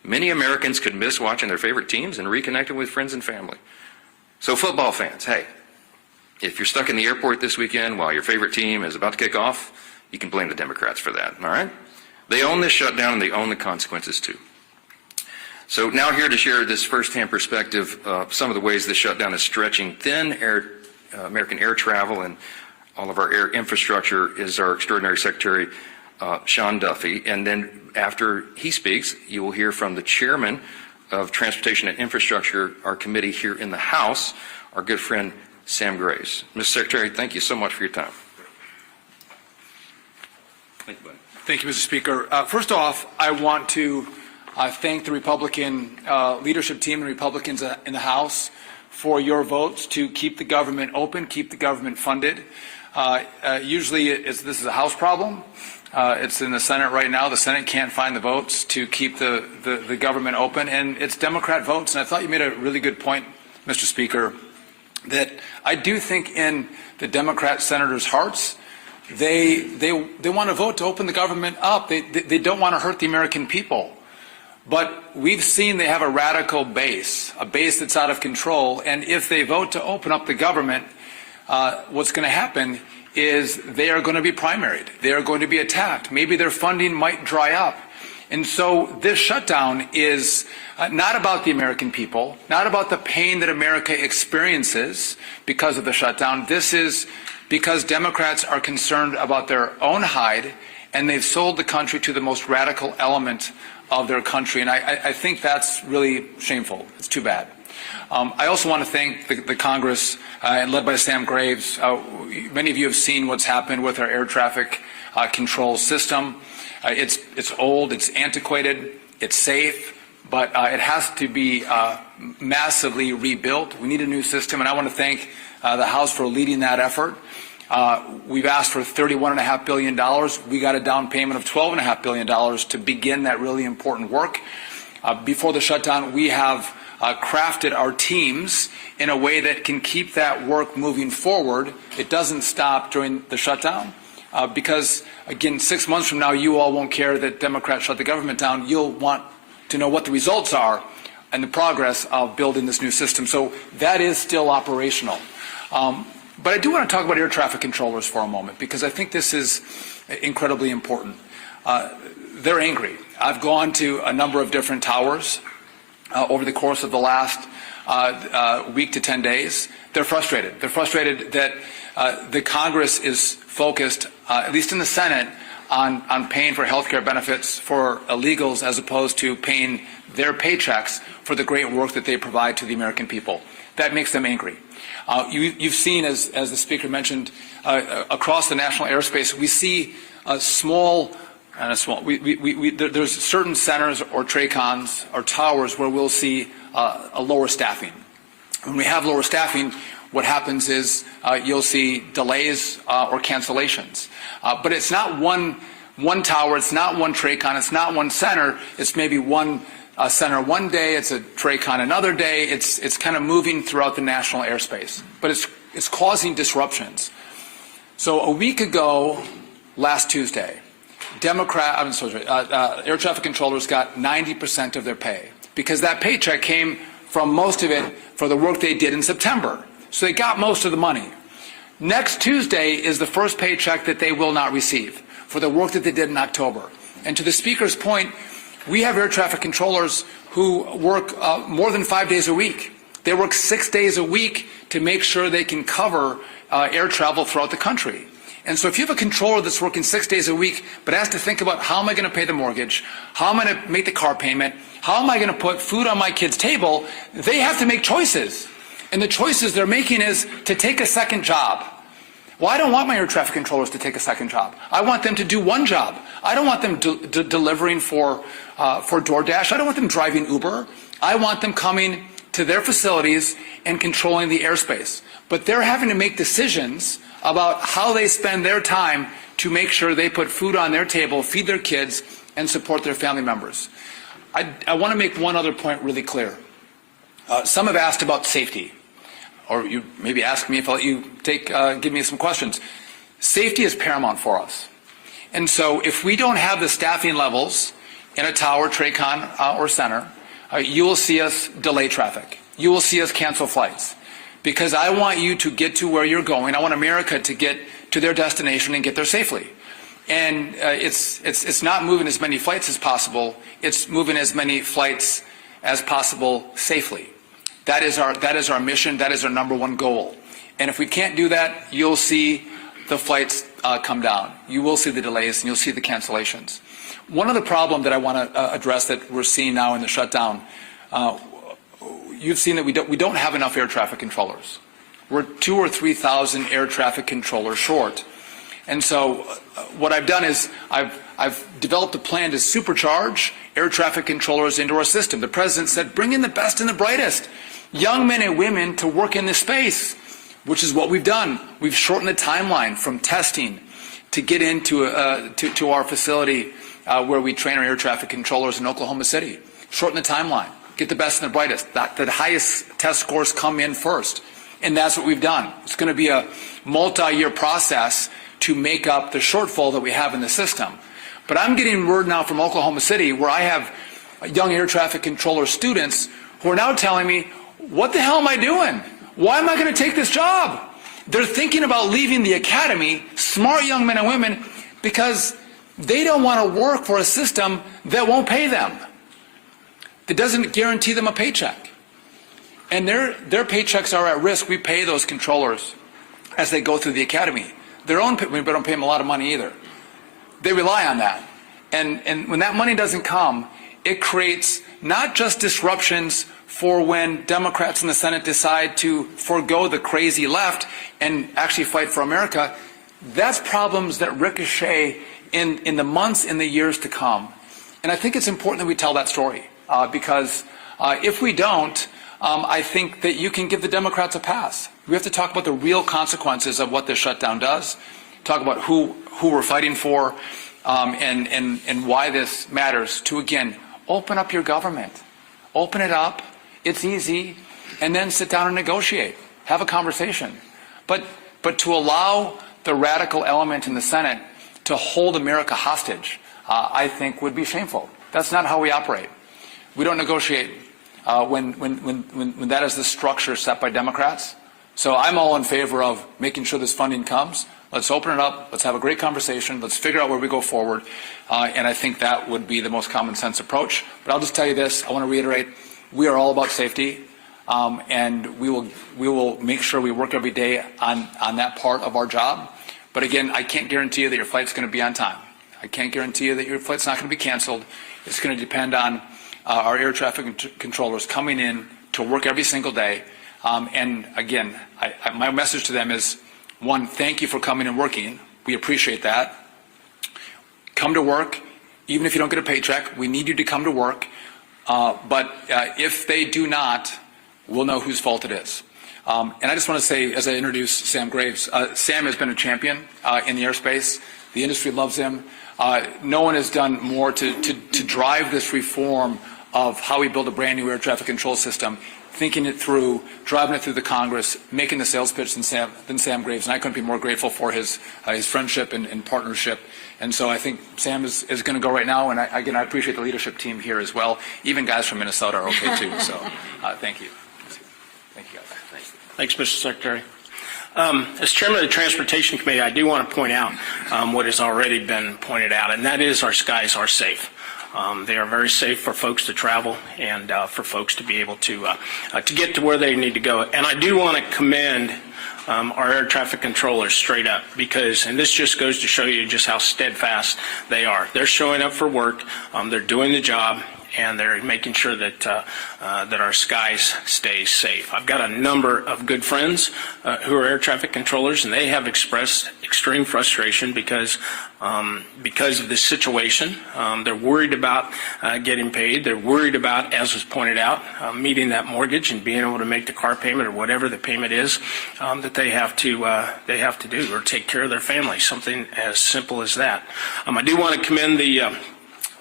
many Americans could miss watching their favorite teams and reconnecting with friends and family. So football fans, hey, if you're stuck in the airport this weekend while your favorite team is about to kick off, you can blame the Democrats for that, all right? They own this shutdown, and they own the consequences, too. So now here to share this firsthand perspective, some of the ways this shutdown is stretching thin American air travel and all of our air infrastructure is our extraordinary Secretary, Sean Duffy. And then after he speaks, you will hear from the chairman of Transportation and Infrastructure, our committee here in the House, our good friend Sam Graves. Mr. Secretary, thank you so much for your time. Thank you, buddy. Thank you, Mr. Speaker. First off, I want to thank the Republican leadership team and Republicans in the House for your votes to keep the government open, keep the government funded. Usually this is a House problem. It's in the Senate right now. The Senate can't find the votes to keep the government open, and it's Democrat votes. And I thought you made a really good point, Mr. Speaker, that I do think in the Democrat senators' hearts, they want to vote to open the government up. They don't want to hurt the American people. But we've seen they have a radical base, a base that's out of control. And if they vote to open up the government, what's going to happen is they are going to be primaried. They are going to be attacked. Maybe their funding might dry up. And so this shutdown is not about the American people, not about the pain that America experiences because of the shutdown. This is because Democrats are concerned about their own hide, and they've sold the country to the most radical element of their country. And I think that's really shameful. It's too bad. I also want to thank the Congress, led by Sam Graves. Many of you have seen what's happened with our air traffic control system. It's old, it's antiquated, it's safe, but it has to be massively rebuilt. We need a new system, and I want to thank the House for leading that effort. We've asked for $31.5 billion. We got a down payment of $12.5 billion to begin that really important work. Before the shutdown, we have crafted our teams in a way that can keep that work moving forward. It doesn't stop during the shutdown because, again, 6 months from now, you all won't care that Democrats shut the government down. You'll want to know what the results are and the progress of building this new system. So that is still operational. But I do want to talk about air traffic controllers for a moment because I think this is incredibly important. They're angry. I've gone to a number of different towers over the course of the last week to 10 days. They're frustrated. They're frustrated that the Congress is focused, at least in the Senate, on paying for health care benefits for illegals as opposed to paying their paychecks for the great work that they provide to the American people. That makes them angry. You've seen, as the Speaker mentioned, across the national airspace, we see there's certain centers or TRACONs or towers where we'll see a lower staffing. When we have lower staffing, what happens is you'll see delays or cancellations. But it's not one tower, it's not one TRACON, it's not one center, it's maybe one center one day, it's a TRACON another day, it's kind of moving throughout the national airspace. But it's causing disruptions. So a week ago, last Tuesday, air traffic controllers got 90% of their pay because that paycheck came from most of it for the work they did in September. So they got most of the money. Next Tuesday is the first paycheck that they will not receive for the work that they did in October. And to the Speaker's point, we have air traffic controllers who work more than 5 days a week. They work 6 days a week to make sure they can cover air travel throughout the country. And so if you have a controller that's working 6 days a week but has to think about how am I going to pay the mortgage, how am I going to make the car payment, how am I going to put food on my kid's table, they have to make choices. And the choices they're making is to take a second job. Well, I don't want my air traffic controllers to take a second job. I want them to do one job. I don't want them delivering for DoorDash. I don't want them driving Uber. I want them coming to their facilities and controlling the airspace. But they're having to make decisions about how they spend their time to make sure they put food on their table, feed their kids, and support their family members. I want to make one other point really clear. Some have asked about safety, or you maybe ask me if I'll let you give me some questions. Safety is paramount for us. And so if we don't have the staffing levels in a tower, TRACON or center, you will see us delay traffic. You will see us cancel flights. Because I want you to get to where you're going. I want America to get to their destination and get there safely. And it's not moving as many flights as possible. It's moving as many flights as possible safely. That is our mission. That is our number one goal. And if we can't do that, you'll see the flights come down. You will see the delays and you'll see the cancellations. One other problem that I want to address that we're seeing now in the shutdown, you've seen that we don't have enough air traffic controllers. We're 2,000 or 3,000 air traffic controllers short. And so what I've done is I've developed a plan to supercharge air traffic controllers into our system. The President said, bring in the best and the brightest, young men and women to work in this space, which is what we've done. We've shortened the timeline from testing to get into to our facility where we train our air traffic controllers in Oklahoma City. Shorten the timeline. Get the best and the brightest. The highest test scores come in first. And that's what we've done. It's going to be a multi-year process to make up the shortfall that we have in the system. But I'm getting word now from Oklahoma City where I have young air traffic controller students who are now telling me, what the hell am I doing? Why am I going to take this job? They're thinking about leaving the academy, smart young men and women, because they don't want to work for a system that won't pay them. That doesn't guarantee them a paycheck. And their paychecks are at risk. We pay those controllers as they go through the academy. We don't pay them a lot of money either. They rely on that. And when that money doesn't come, it creates not just disruptions for when Democrats in the Senate decide to forego the crazy left and actually fight for America. That's problems that ricochet in the months and the years to come. And I think it's important that we tell that story because if we don't, I think that you can give the Democrats a pass. We have to talk about the real consequences of what this shutdown does, talk about who we're fighting for, and why this matters to, again, open up your government. Open it up. It's easy. And then sit down and negotiate. Have a conversation. But to allow the radical element in the Senate to hold America hostage, I think would be shameful. That's not how we operate. We don't negotiate when that is the structure set by Democrats. So I'm all in favor of making sure this funding comes. Let's open it up. Let's have a great conversation. Let's figure out where we go forward. And I think that would be the most common sense approach. But I'll just tell you this. I want to reiterate, we are all about safety. And we will make sure we work every day on that part of our job. But again, I can't guarantee you that your flight's going to be on time. I can't guarantee you that your flight's not going to be canceled. It's going to depend on our air traffic controllers coming in to work every single day. And again, my message to them is, one, thank you for coming and working. We appreciate that. Come to work. Even if you don't get a paycheck, we need you to come to work. But if they do not, we'll know whose fault it is. And I just want to say, as I introduce Sam Graves, Sam has been a champion in the airspace. The industry loves him. No one has done more to drive this reform of how we build a brand new air traffic control system, thinking it through, driving it through the Congress, making the sales pitch than Sam Graves. And I couldn't be more grateful for his friendship and partnership. And so I think Sam is going to go right now. And again, I appreciate the leadership team here as well. Even guys from Minnesota are okay too. So thank you. Thank you, guys. Thanks, Mr. Secretary. As chairman of the Transportation Committee, I do want to point out what has already been pointed out, and that is our skies are safe. They are very safe for folks to travel and for folks to be able to get to where they need to go. And I do want to commend our air traffic controllers straight up because, and this just goes to show you just how steadfast they are. They're showing up for work. They're doing the job. And they're making sure that that our skies stay safe. I've got a number of good friends who are air traffic controllers, and they have expressed extreme frustration because of this situation. They're worried about getting paid. They're worried about, as was pointed out, meeting that mortgage and being able to make the car payment or whatever the payment is that they have to do or take care of their family. Something as simple as that. I do want to commend the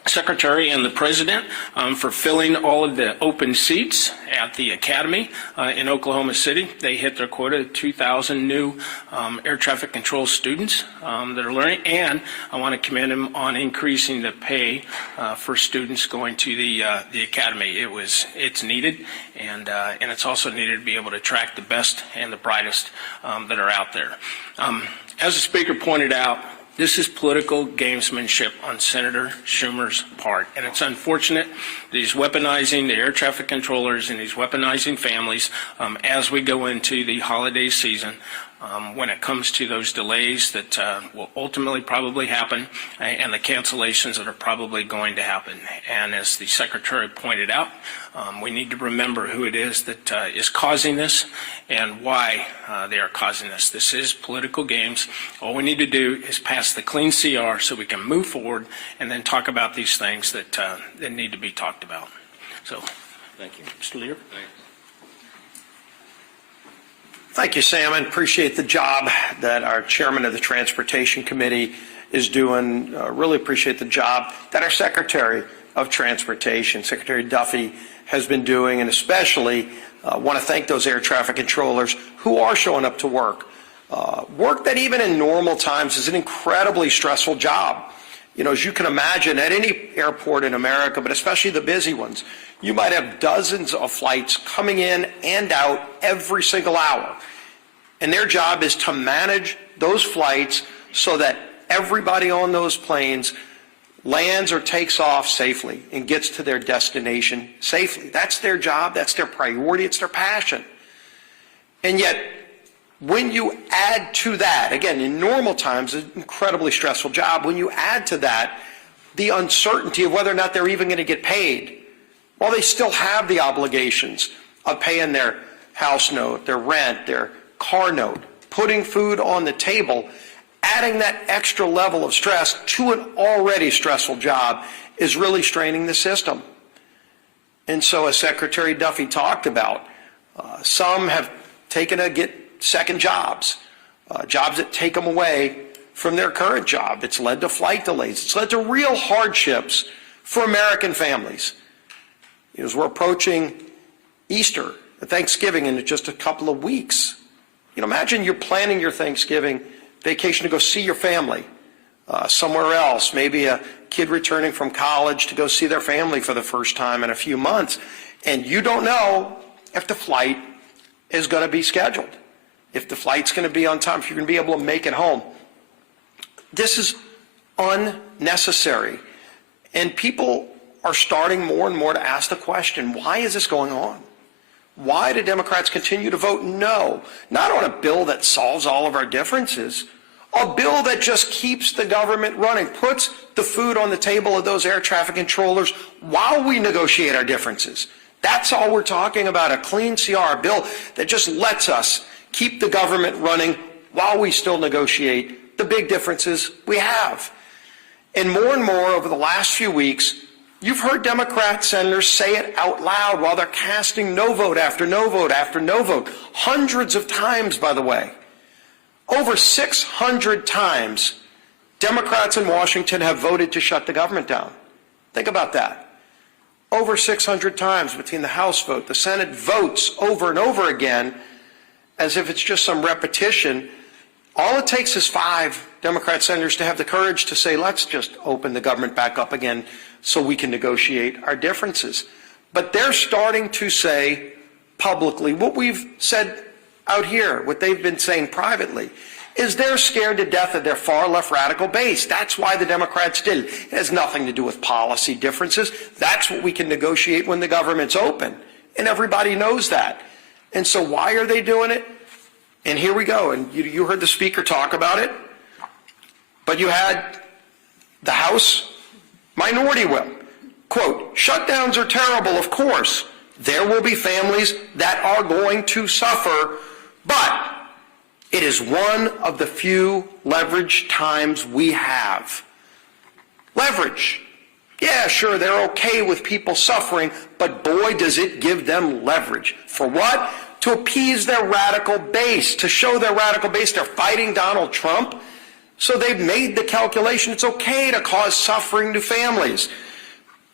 Secretary and the President for filling all of the open seats at the Academy in Oklahoma City. They hit their quota of 2,000 new air traffic control students that are learning, and I want to commend them on increasing the pay for students going to the Academy. It's needed, and it's also needed to be able to attract the best and the brightest that are out there. As the Speaker pointed out, this is political gamesmanship on Senator Schumer's part, and it's unfortunate that he's weaponizing the air traffic controllers and he's weaponizing families as we go into the holiday season when it comes to those delays that will ultimately probably happen and the cancellations that are probably going to happen. And as the Secretary pointed out, we need to remember who it is that is causing this and why they are causing this. This is political games. All we need to do is pass the clean CR so we can move forward and then talk about these things that need to be talked about. So, thank you. Mr. Lear. Thank you, Sam, and appreciate the job that our chairman of the Transportation Committee is doing. Really appreciate the job that our Secretary of Transportation, Secretary Duffy, has been doing, and especially want to thank those air traffic controllers who are showing up to work. Work that even in normal times is an incredibly stressful job. You know, as you can imagine, at any airport in America, but especially the busy ones, you might have dozens of flights coming in and out every single hour. And their job is to manage those flights so that everybody on those planes lands or takes off safely and gets to their destination safely. That's their job, that's their priority, it's their passion. And yet, when you add to that, again, in normal times, an incredibly stressful job, when you add to that the uncertainty of whether or not they're even going to get paid, while they still have the obligations of paying their house note, their rent, their car note, putting food on the table, adding that extra level of stress to an already stressful job is really straining the system. And so, as Secretary Duffy talked about, some have taken to get second jobs, jobs that take them away from their current job. It's led to flight delays. It's led to real hardships for American families. As we're approaching Easter, Thanksgiving in just a couple of weeks, imagine you're planning your Thanksgiving vacation to go see your family somewhere else, maybe a kid returning from college to go see their family for the first time in a few months, and you don't know if the flight is going to be scheduled, if the flight's going to be on time, if you're going to be able to make it home. This is unnecessary, and people are starting more and more to ask the question, why is this going on? Why do Democrats continue to vote no? Not on a bill that solves all of our differences, a bill that just keeps the government running, puts the food on the table of those air traffic controllers while we negotiate our differences. That's all we're talking about, a clean CR, a bill that just lets us keep the government running while we still negotiate the big differences we have. And more over the last few weeks, you've heard Democrat senators say it out loud while they're casting no vote after no vote after no vote. Hundreds of times, by the way. Over 600 times, Democrats in Washington have voted to shut the government down. Think about that. Over 600 times between the House vote, the Senate votes over and over again as if it's just some repetition. All it takes is 5 Democrat senators to have the courage to say, let's just open the government back up again so we can negotiate our differences. But they're starting to say publicly what we've said out here, what they've been saying privately, is they're scared to death of their far left radical base. That's why the Democrats did it. It has nothing to do with policy differences. That's what we can negotiate when the government's open. And everybody knows that. And so why are they doing it? And here we go. And you heard the Speaker talk about it. But you had the House Minority Whip. Quote, shutdowns are terrible, of course. There will be families that are going to suffer, but it is one of the few leverage times we have. Leverage. Yeah, sure, they're okay with people suffering, but boy, does it give them leverage. For what? To appease their radical base, to show their radical base they're fighting Donald Trump. So they've made the calculation it's okay to cause suffering to families.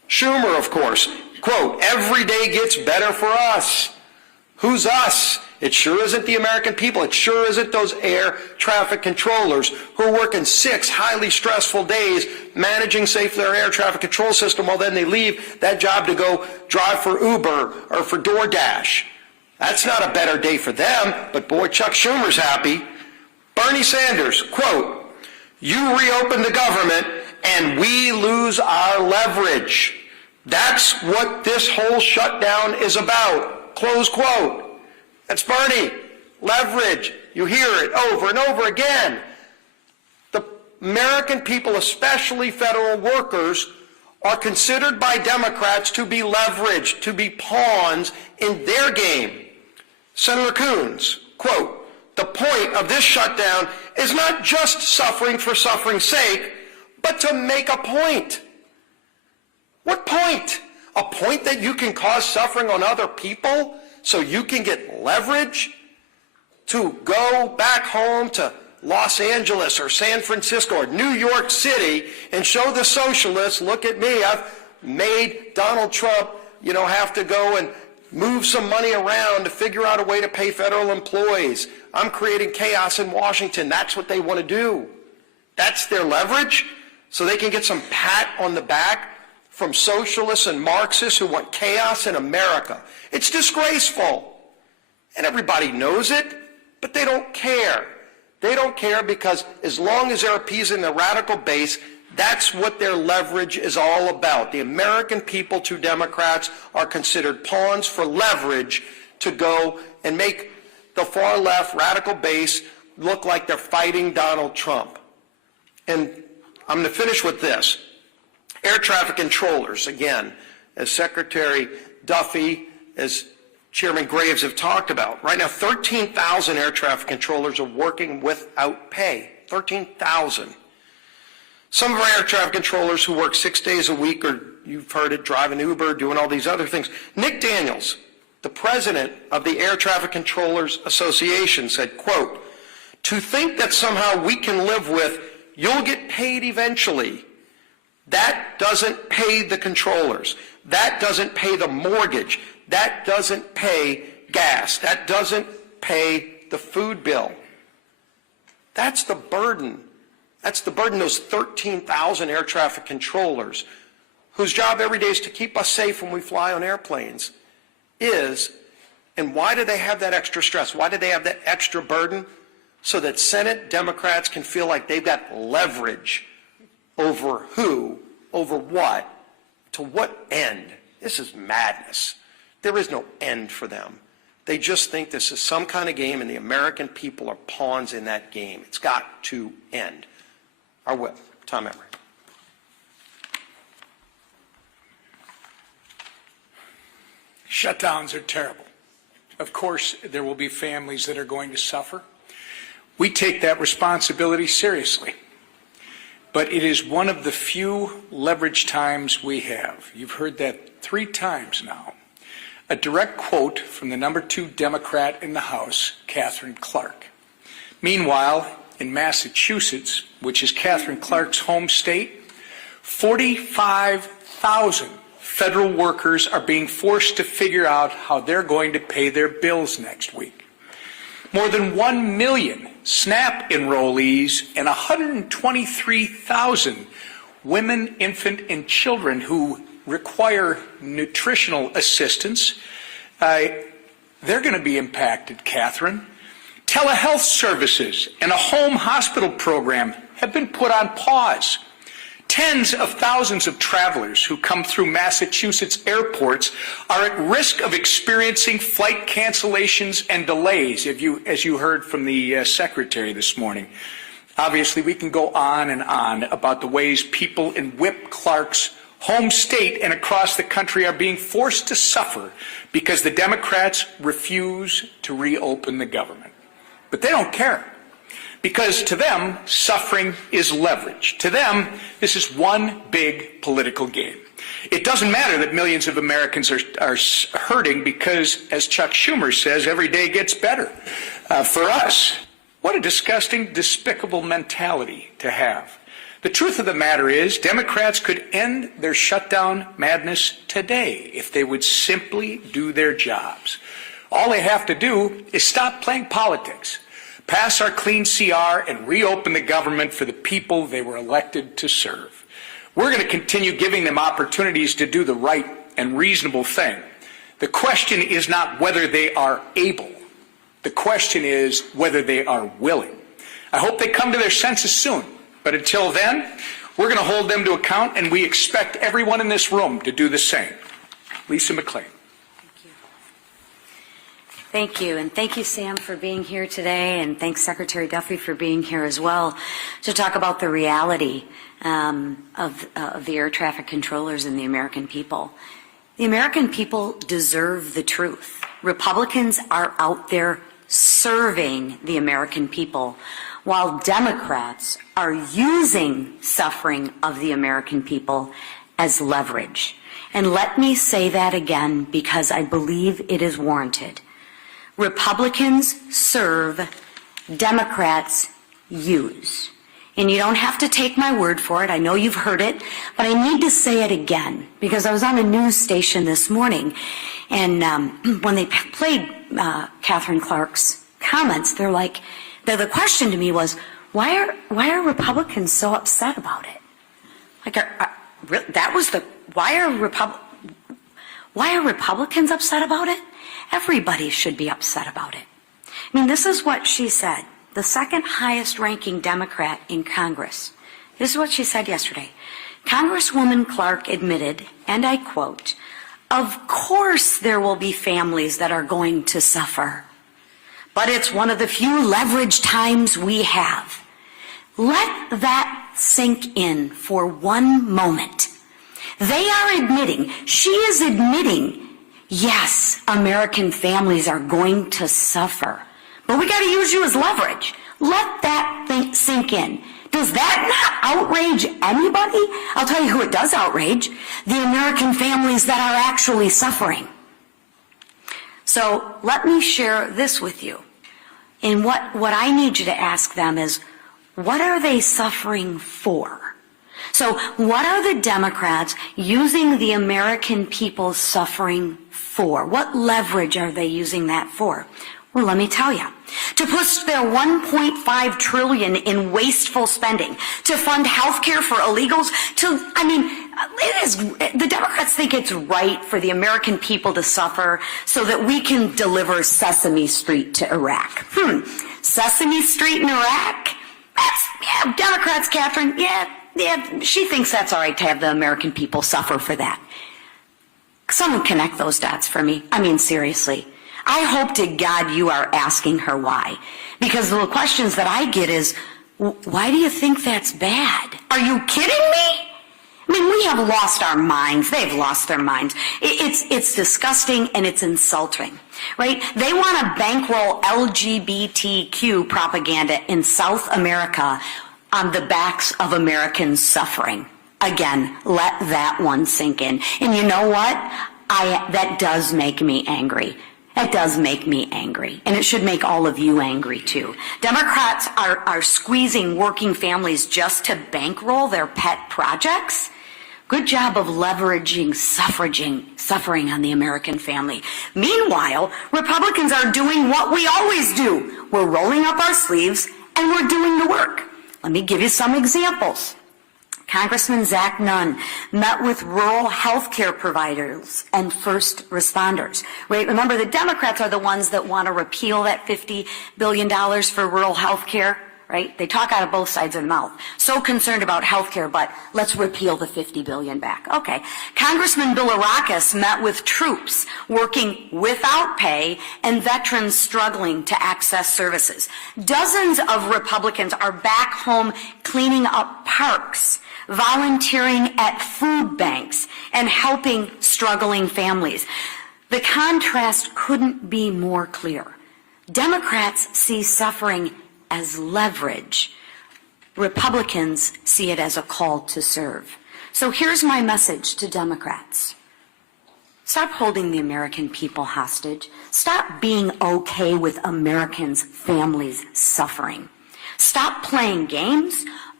Schumer, of course, quote, every day gets better for us. Who's us? It sure isn't the American people. It sure isn't those air traffic controllers who are working 6 highly stressful days managing safely their air traffic control system while then they leave that job to go drive for Uber or for DoorDash. That's not a better day for them, but boy, Chuck Schumer's happy. Bernie Sanders, quote, you reopen the government and we lose our leverage. That's what this whole shutdown is about, close quote. That's Bernie. Leverage. You hear it over and over again. The American people, especially federal workers, are considered by Democrats to be leveraged, to be pawns in their game. Senator Coons, quote, the point of this shutdown is not just suffering for suffering's sake, but to make a point. What point? A point that you can cause suffering on other people so you can get leverage to go back home to Los Angeles or San Francisco or New York City and show the socialists, look at me, I've made Donald Trump, have to go and move some money around to figure out a way to pay federal employees. I'm creating chaos in Washington. That's what they want to do. That's their leverage, so they can get some pat on the back from socialists and Marxists who want chaos in America. It's disgraceful. And everybody knows it, but they don't care. They don't care because as long as they're appeasing the radical base, that's what their leverage is all about. The American people to Democrats are considered pawns for leverage to go and make the far left radical base look like they're fighting Donald Trump. And I'm going to finish with this. Air traffic controllers, again, as Secretary Duffy, as Chairman Graves have talked about. Right now, 13,000 air traffic controllers are working without pay. 13,000. Some of our air traffic controllers who work 6 days a week, or you've heard it, driving Uber, doing all these other things. Nick Daniels, the president of the Air Traffic Controllers Association, said, quote, to think that somehow we can live with, you'll get paid eventually. That doesn't pay the controllers. That doesn't pay the mortgage. That doesn't pay gas. That doesn't pay the food bill. That's the burden. That's the burden, those 13,000 air traffic controllers, whose job every day is to keep us safe when we fly on airplanes, is, and why do they have that extra stress? Why do they have that extra burden? So that Senate Democrats can feel like they've got leverage over who, over what, to what end? This is madness. There is no end for them. They just think this is some kind of game and the American people are pawns in that game. It's got to end. Our whip, Tom Emery. Shutdowns are terrible. Of course, there will be families that are going to suffer. We take that responsibility seriously. But it is one of the few leverage times we have. You've heard that 3 times now. A direct quote from the number 2 Democrat in the House, Katherine Clark. Meanwhile, in Massachusetts, which is Katherine Clark's home state, 45,000 federal workers are being forced to figure out how they're going to pay their bills next week. More than 1 million SNAP enrollees and 123,000 women, infant, and children who require nutritional assistance, they're going to be impacted, Catherine. Telehealth services and a home hospital program have been put on pause. Tens of thousands of travelers who come through Massachusetts airports are at risk of experiencing flight cancellations and delays, as you heard from the Secretary this morning. Obviously, we can go on and on about the ways people in Whip Clark's home state and across the country are being forced to suffer because the Democrats refuse to reopen the government. But they don't care. Because to them, suffering is leverage. To them, this is one big political game. It doesn't matter that millions of Americans are hurting because, as Chuck Schumer says, every day gets better. For us, what a disgusting, despicable mentality to have. The truth of the matter is, Democrats could end their shutdown madness today if they would simply do their jobs. All they have to do is stop playing politics, pass our clean CR, and reopen the government for the people they were elected to serve. We're going to continue giving them opportunities to do the right and reasonable thing. The question is not whether they are able. The question is whether they are willing. I hope they come to their senses soon. But until then, we're going to hold them to account, and we expect everyone in this room to do the same. Lisa McClain. Thank you, and thank you, Sam, for being here today, and thanks, Secretary Duffy, for being here as well to talk about the reality of the air traffic controllers and the American people. The American people deserve the truth. Republicans are out there serving the American people, while Democrats are using suffering of the American people as leverage. And let me say that again because I believe it is warranted. Republicans serve, Democrats use. And you don't have to take my word for it. I know you've heard it, but I need to say it again because I was on a news station this morning, and when they played Catherine Clark's comments, the question to me was, why are Republicans so upset about it? Why are Republicans upset about it? Everybody should be upset about it. I mean, this is what she said, the second highest ranking Democrat in Congress. This is what she said yesterday. Congresswoman Clark admitted, and I quote, "Of course there will be families that are going to suffer, but it's one of the few leverage times we have." Let that sink in for one moment. They are admitting, she is admitting, yes, American families are going to suffer, but we got to use you as leverage. Let that thing sink in. Does that not outrage anybody? I'll tell you who it does outrage, the American families that are actually suffering. So let me share this with you. And what I need you to ask them is, what are they suffering for? So what are the Democrats using the American people's suffering for? What leverage are they using that for? Well, let me tell you. To push their $1.5 trillion in wasteful spending, to fund health care for illegals, the Democrats think it's right for the American people to suffer so that we can deliver Sesame Street to Iraq. Sesame Street in Iraq? Democrats, Catherine, she thinks that's all right to have the American people suffer for that. Someone connect those dots for me. I mean, seriously. I hope to God you are asking her why. Because the questions that I get is, why do you think that's bad? Are you kidding me? I mean, we have lost our minds. They've lost their minds. It's disgusting and it's insulting, right? They want to bankroll LGBTQ propaganda in South America on the backs of Americans suffering. Again, let that one sink in. And you know what? That does make me angry. That does make me angry. And it should make all of you angry too. Democrats are squeezing working families just to bankroll their pet projects. Good job of leveraging suffering on the American family. Meanwhile, Republicans are doing what we always do. We're rolling up our sleeves and we're doing the work. Let me give you some examples. Congressman Zach Nunn met with rural health care providers and first responders. Right? Remember, the Democrats are the ones that want to repeal that $50 billion for rural health care. Right? They talk out of both sides of their mouth. So concerned about health care, but let's repeal the $50 billion back. Okay. Congressman Bilirakis met with troops working without pay and veterans struggling to access services. Dozens of Republicans are back home cleaning up parks, volunteering at food banks, and helping struggling families. The contrast couldn't be more clear. Democrats see suffering as leverage. Republicans see it as a call to serve. So here's my message to Democrats. Stop holding the American people hostage. Stop being okay with Americans' families suffering. Stop playing games.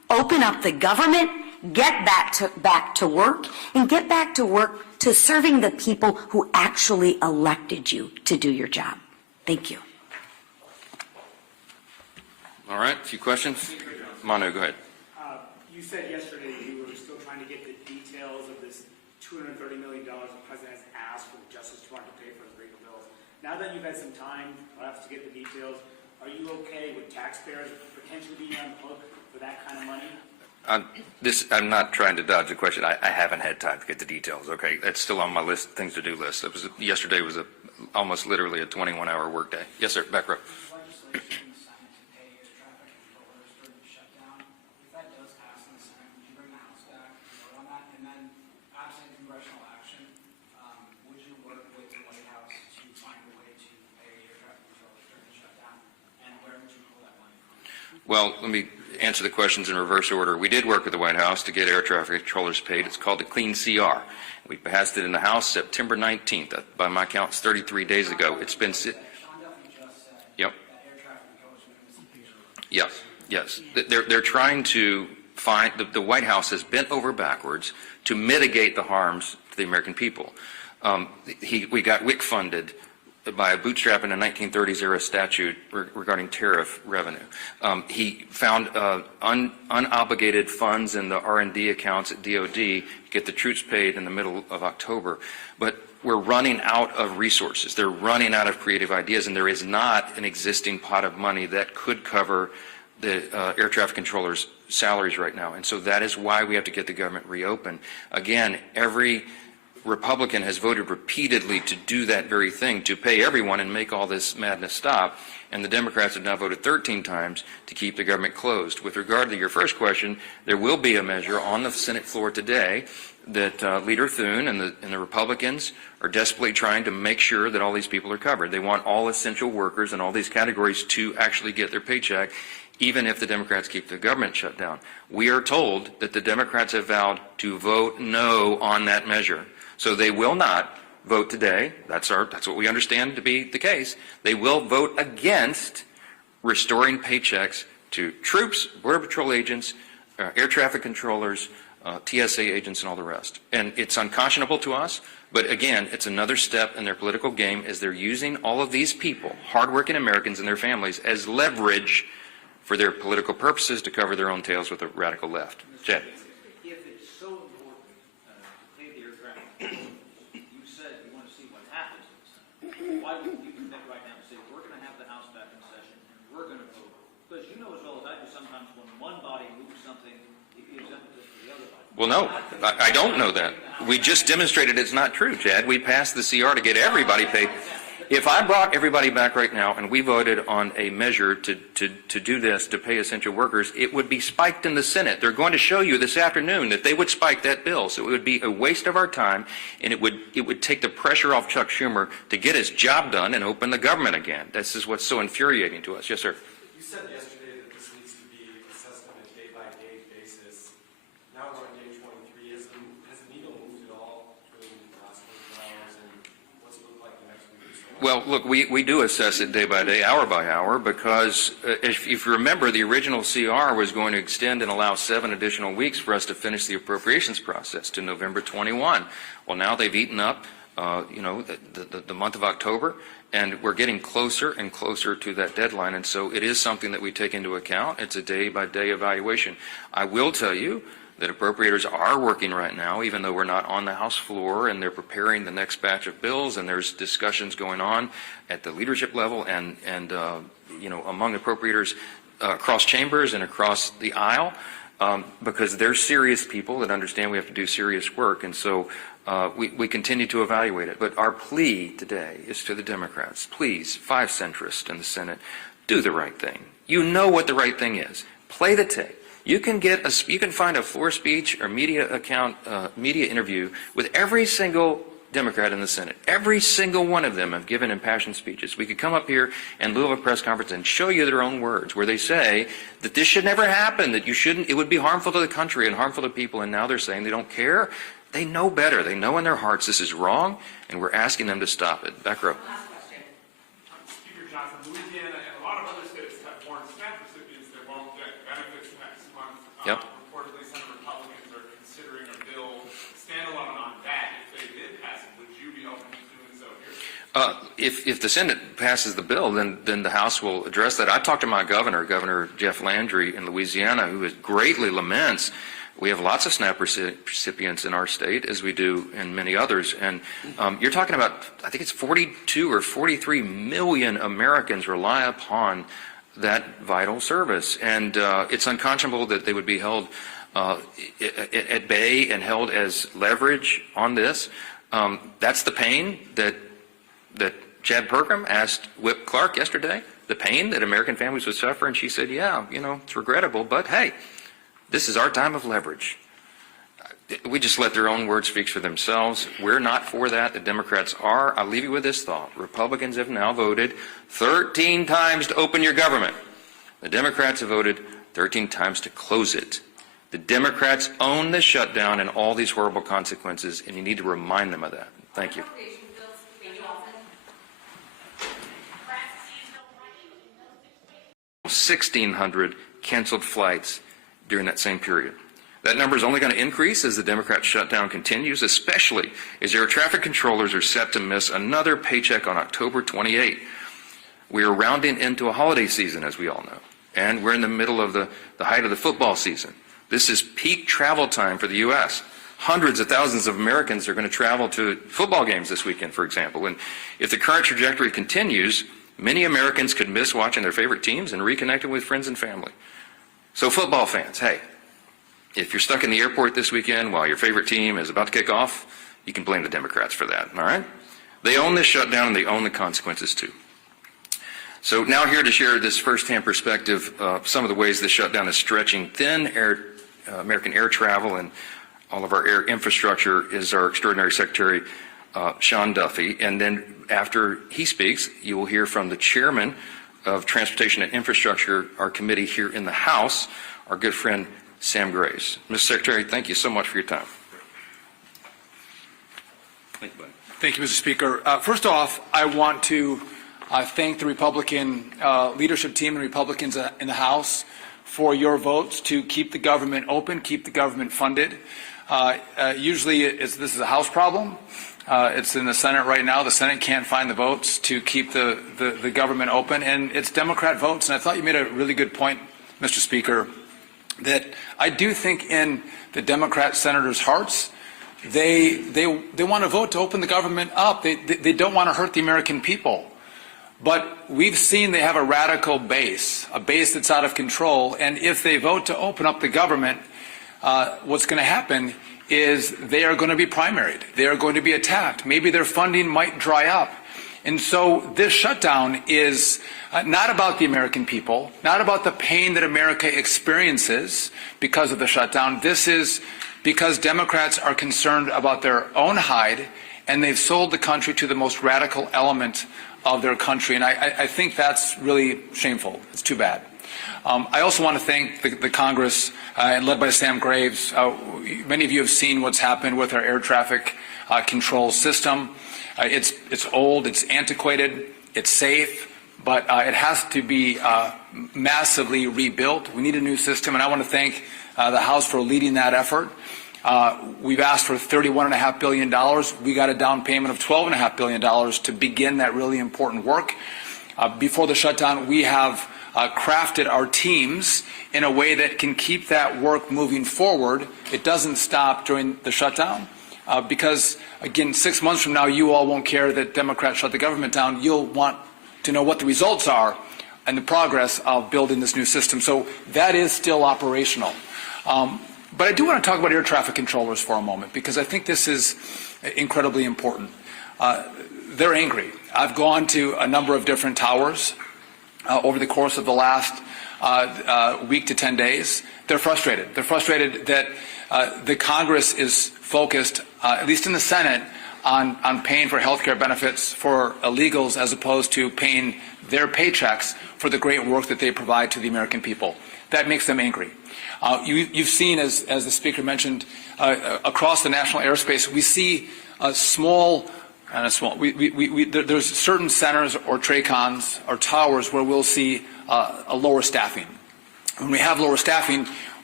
Open up the government, get back to work, and get back to work to serving the people who actually elected you to do your job. Thank you. All right, a few questions? Manu, go ahead. You said yesterday you were still trying to get the details of this $230 million the president has asked for the Justice Department to pay for his legal bills. Now that you've had some time, perhaps, to get the details, are you okay with taxpayers potentially being on the hook for that kind of money? I'm not trying to dodge the question. I haven't had time to get the details, okay? That's still on my list, things to do list. Yesterday was almost literally a 21-hour workday. Yes, sir, back row. Legislation in the Senate to pay air traffic controllers during the shutdown. If that does pass in the Senate, would you bring the House back and vote on that? And then, absent congressional action, would you work with the White House to find a way to pay air traffic controllers during the shutdown? And where would you pull that money from? Well, let me answer the questions in reverse order. We did work with the White House to get air traffic controllers paid. It's called the Clean CR. We passed it in the House September 19th. By my count, it's 33 days ago. It's been... Sean Duffy just said Yep. that air traffic controllers are going to disappear. Yes, yes. They're trying to find, the White House has bent over backwards to mitigate the harms to the American people. We got WIC funded by a bootstrap in a 1930s era statute regarding tariff revenue. He found unobligated funds in the R&D accounts at DOD to get the troops paid in the middle of October. But we're running out of resources. They're running out of creative ideas, and there is not an existing pot of money that could cover the air traffic controllers' salaries right now. And so that is why we have to get the government reopened. Again, every Republican has voted repeatedly to do that very thing, to pay everyone and make all this madness stop. And the Democrats have now voted 13 times to keep the government closed. With regard to your first question, there will be a measure on the Senate floor today that Leader Thune and the Republicans are desperately trying to make sure that all these people are covered. They want all essential workers and all these categories to actually get their paycheck, even if the Democrats keep the government shut down. We are told that the Democrats have vowed to vote no on that measure. So they will not vote today. That's what we understand to be the case. They will vote against restoring paychecks to troops, Border Patrol agents, air traffic controllers, TSA agents, and all the rest. And it's unconscionable to us, but again, it's another step in their political game as they're using all of these people, hardworking Americans and their families, as leverage for their political purposes to cover their own tails with the radical left. Chad. If it's so important to pay the air traffic controllers, you said you want to see what happens in the Senate. Why wouldn't you commit right now and say, we're going to have the House back in session and we're going to vote? Because you know as well as I do, sometimes when one body moves something, it gives impetus to the other body. Well, no, I don't know that. We just demonstrated it's not true, Chad. We passed the CR to get everybody paid. If I brought everybody back right now and we voted on a measure to do this, to pay essential workers, it would be spiked in the Senate. They're going to show you this afternoon that they would spike that bill. So it would be a waste of our time, and it would take the pressure off Chuck Schumer to get his job done and open the government again. This is what's so infuriating to us. Yes, sir. You said yesterday that this needs to be assessed on a day-by-day basis. Now we're on day 23. Has the needle moved at all between the last 24 hours and what's it look like the next week or so? Well, look, we do assess it day by day, hour by hour, because if you remember, the original CR was going to extend and allow 7 additional weeks for us to finish the appropriations process to November 21. Well, now they've eaten up, the month of October, and we're getting closer and closer to that deadline, and so it is something that we take into account. It's a day-by-day evaluation. I will tell you that appropriators are working right now, even though we're not on the House floor, and they're preparing the next batch of bills, and there's discussions going on at the leadership level and among appropriators across chambers and across the aisle, because they're serious people that understand we have to do serious work, and so we continue to evaluate it. But our plea today is to the Democrats: please, 5 centrists in the Senate, do the right thing. You know what the right thing is. Play the tape. You can find a floor speech or media interview with every single Democrat in the Senate. Every single one of them have given impassioned speeches. We could come up here in lieu of a press conference and show you their own words, where they say that this should never happen, that it would be harmful to the country and harmful to people, and now they're saying they don't care. They know better. They know in their hearts this is wrong, and we're asking them to stop it. Back row. Last question. Speaker Johnson, Louisiana and a lot of other states have warned SNAP recipients they won't get benefits next month Yep. Reportedly, some Republicans are considering a bill standalone on that. If they did pass it, would you be open to doing so here? If the Senate passes the bill, then the House will address that. I talked to my Governor Jeff Landry in Louisiana, who greatly laments. We have lots of SNAP recipients in our state, as we do in many others. And you're talking about, I think it's 42 or 43 million Americans rely upon that vital service. And it's unconscionable that they would be held at bay and held as leverage on this. That's the pain that Chad Pergram asked Whip Clark yesterday, the pain that American families would suffer. And she said, yeah, it's regrettable, but hey, this is our time of leverage. We just let their own words speak for themselves. We're not for that. The Democrats are. I'll leave you with this thought. Republicans have now voted 13 times to open your government. The Democrats have voted 13 times to close it. The Democrats own the shutdown and all these horrible consequences, and you need to remind them of that. Thank you. 1,600 canceled flights during that same period. That number is only going to increase as the Democrat shutdown continues, especially as air traffic controllers are set to miss another paycheck on October 28. We are rounding into a holiday season, as we all know, and we're in the middle of the height of the football season. This is peak travel time for the U.S. Hundreds of thousands of Americans are going to travel to football games this weekend, for example. And if the current trajectory continues, many Americans could miss watching their favorite teams and reconnecting with friends and family. So football fans, hey, if you're stuck in the airport this weekend while your favorite team is about to kick off, you can blame the Democrats for that, all right? They own this shutdown and they own the consequences too. So now here to share this firsthand perspective of some of the ways this shutdown is stretching thin American air travel and all of our air infrastructure is our extraordinary Secretary, Sean Duffy. And then after he speaks, you will hear from the chairman of Transportation and Infrastructure, our committee here in the House, our good friend Sam Graves. Mr. Secretary, thank you so much for your time. Thank you, buddy. Thank you, Mr. Speaker. First off, I want to thank the Republican leadership team and Republicans in the House for your votes to keep the government open, keep the government funded. Usually this is a House problem. It's in the Senate right now. The Senate can't find the votes to keep the government open, and it's Democrat votes. And I thought you made a really good point, Mr. Speaker, that I do think in the Democrat senators' hearts, they want to vote to open the government up. They don't want to hurt the American people. But we've seen they have a radical base, a base that's out of control. And if they vote to open up the government, what's going to happen is they are going to be primaried. They are going to be attacked. Maybe their funding might dry up. And so this shutdown is not about the American people, not about the pain that America experiences because of the shutdown. This is because Democrats are concerned about their own hide, and they've sold the country to the most radical element of their country. And I think that's really shameful. It's too bad. I also want to thank the Congress, led by Sam Graves. Many of you have seen what's happened with our air traffic control system. It's old, it's antiquated, it's safe, but it has to be massively rebuilt. We need a new system, and I want to thank the House for leading that effort. We've asked for $31.5 billion. We got a down payment of $12.5 billion to begin that really important work. Before the shutdown, we have crafted our teams in a way that can keep that work moving forward. It doesn't stop during the shutdown because, again, 6 months from now, you all won't care that Democrats shut the government down. You'll want to know what the results are and the progress of building this new system. So that is still operational. But I do want to talk about air traffic controllers for a moment because I think this is incredibly important. They're angry. I've gone to a number of different towers over the course of the last week to 10 days. They're frustrated. They're frustrated that the Congress is focused, at least in the Senate, on paying for health care benefits for illegals as opposed to paying their paychecks for the great work that they provide to the American people. That makes them angry. You've seen, as the Speaker mentioned, across the national airspace, we see there's certain centers or TRACONs or towers where we'll see a lower staffing. When we have lower staffing,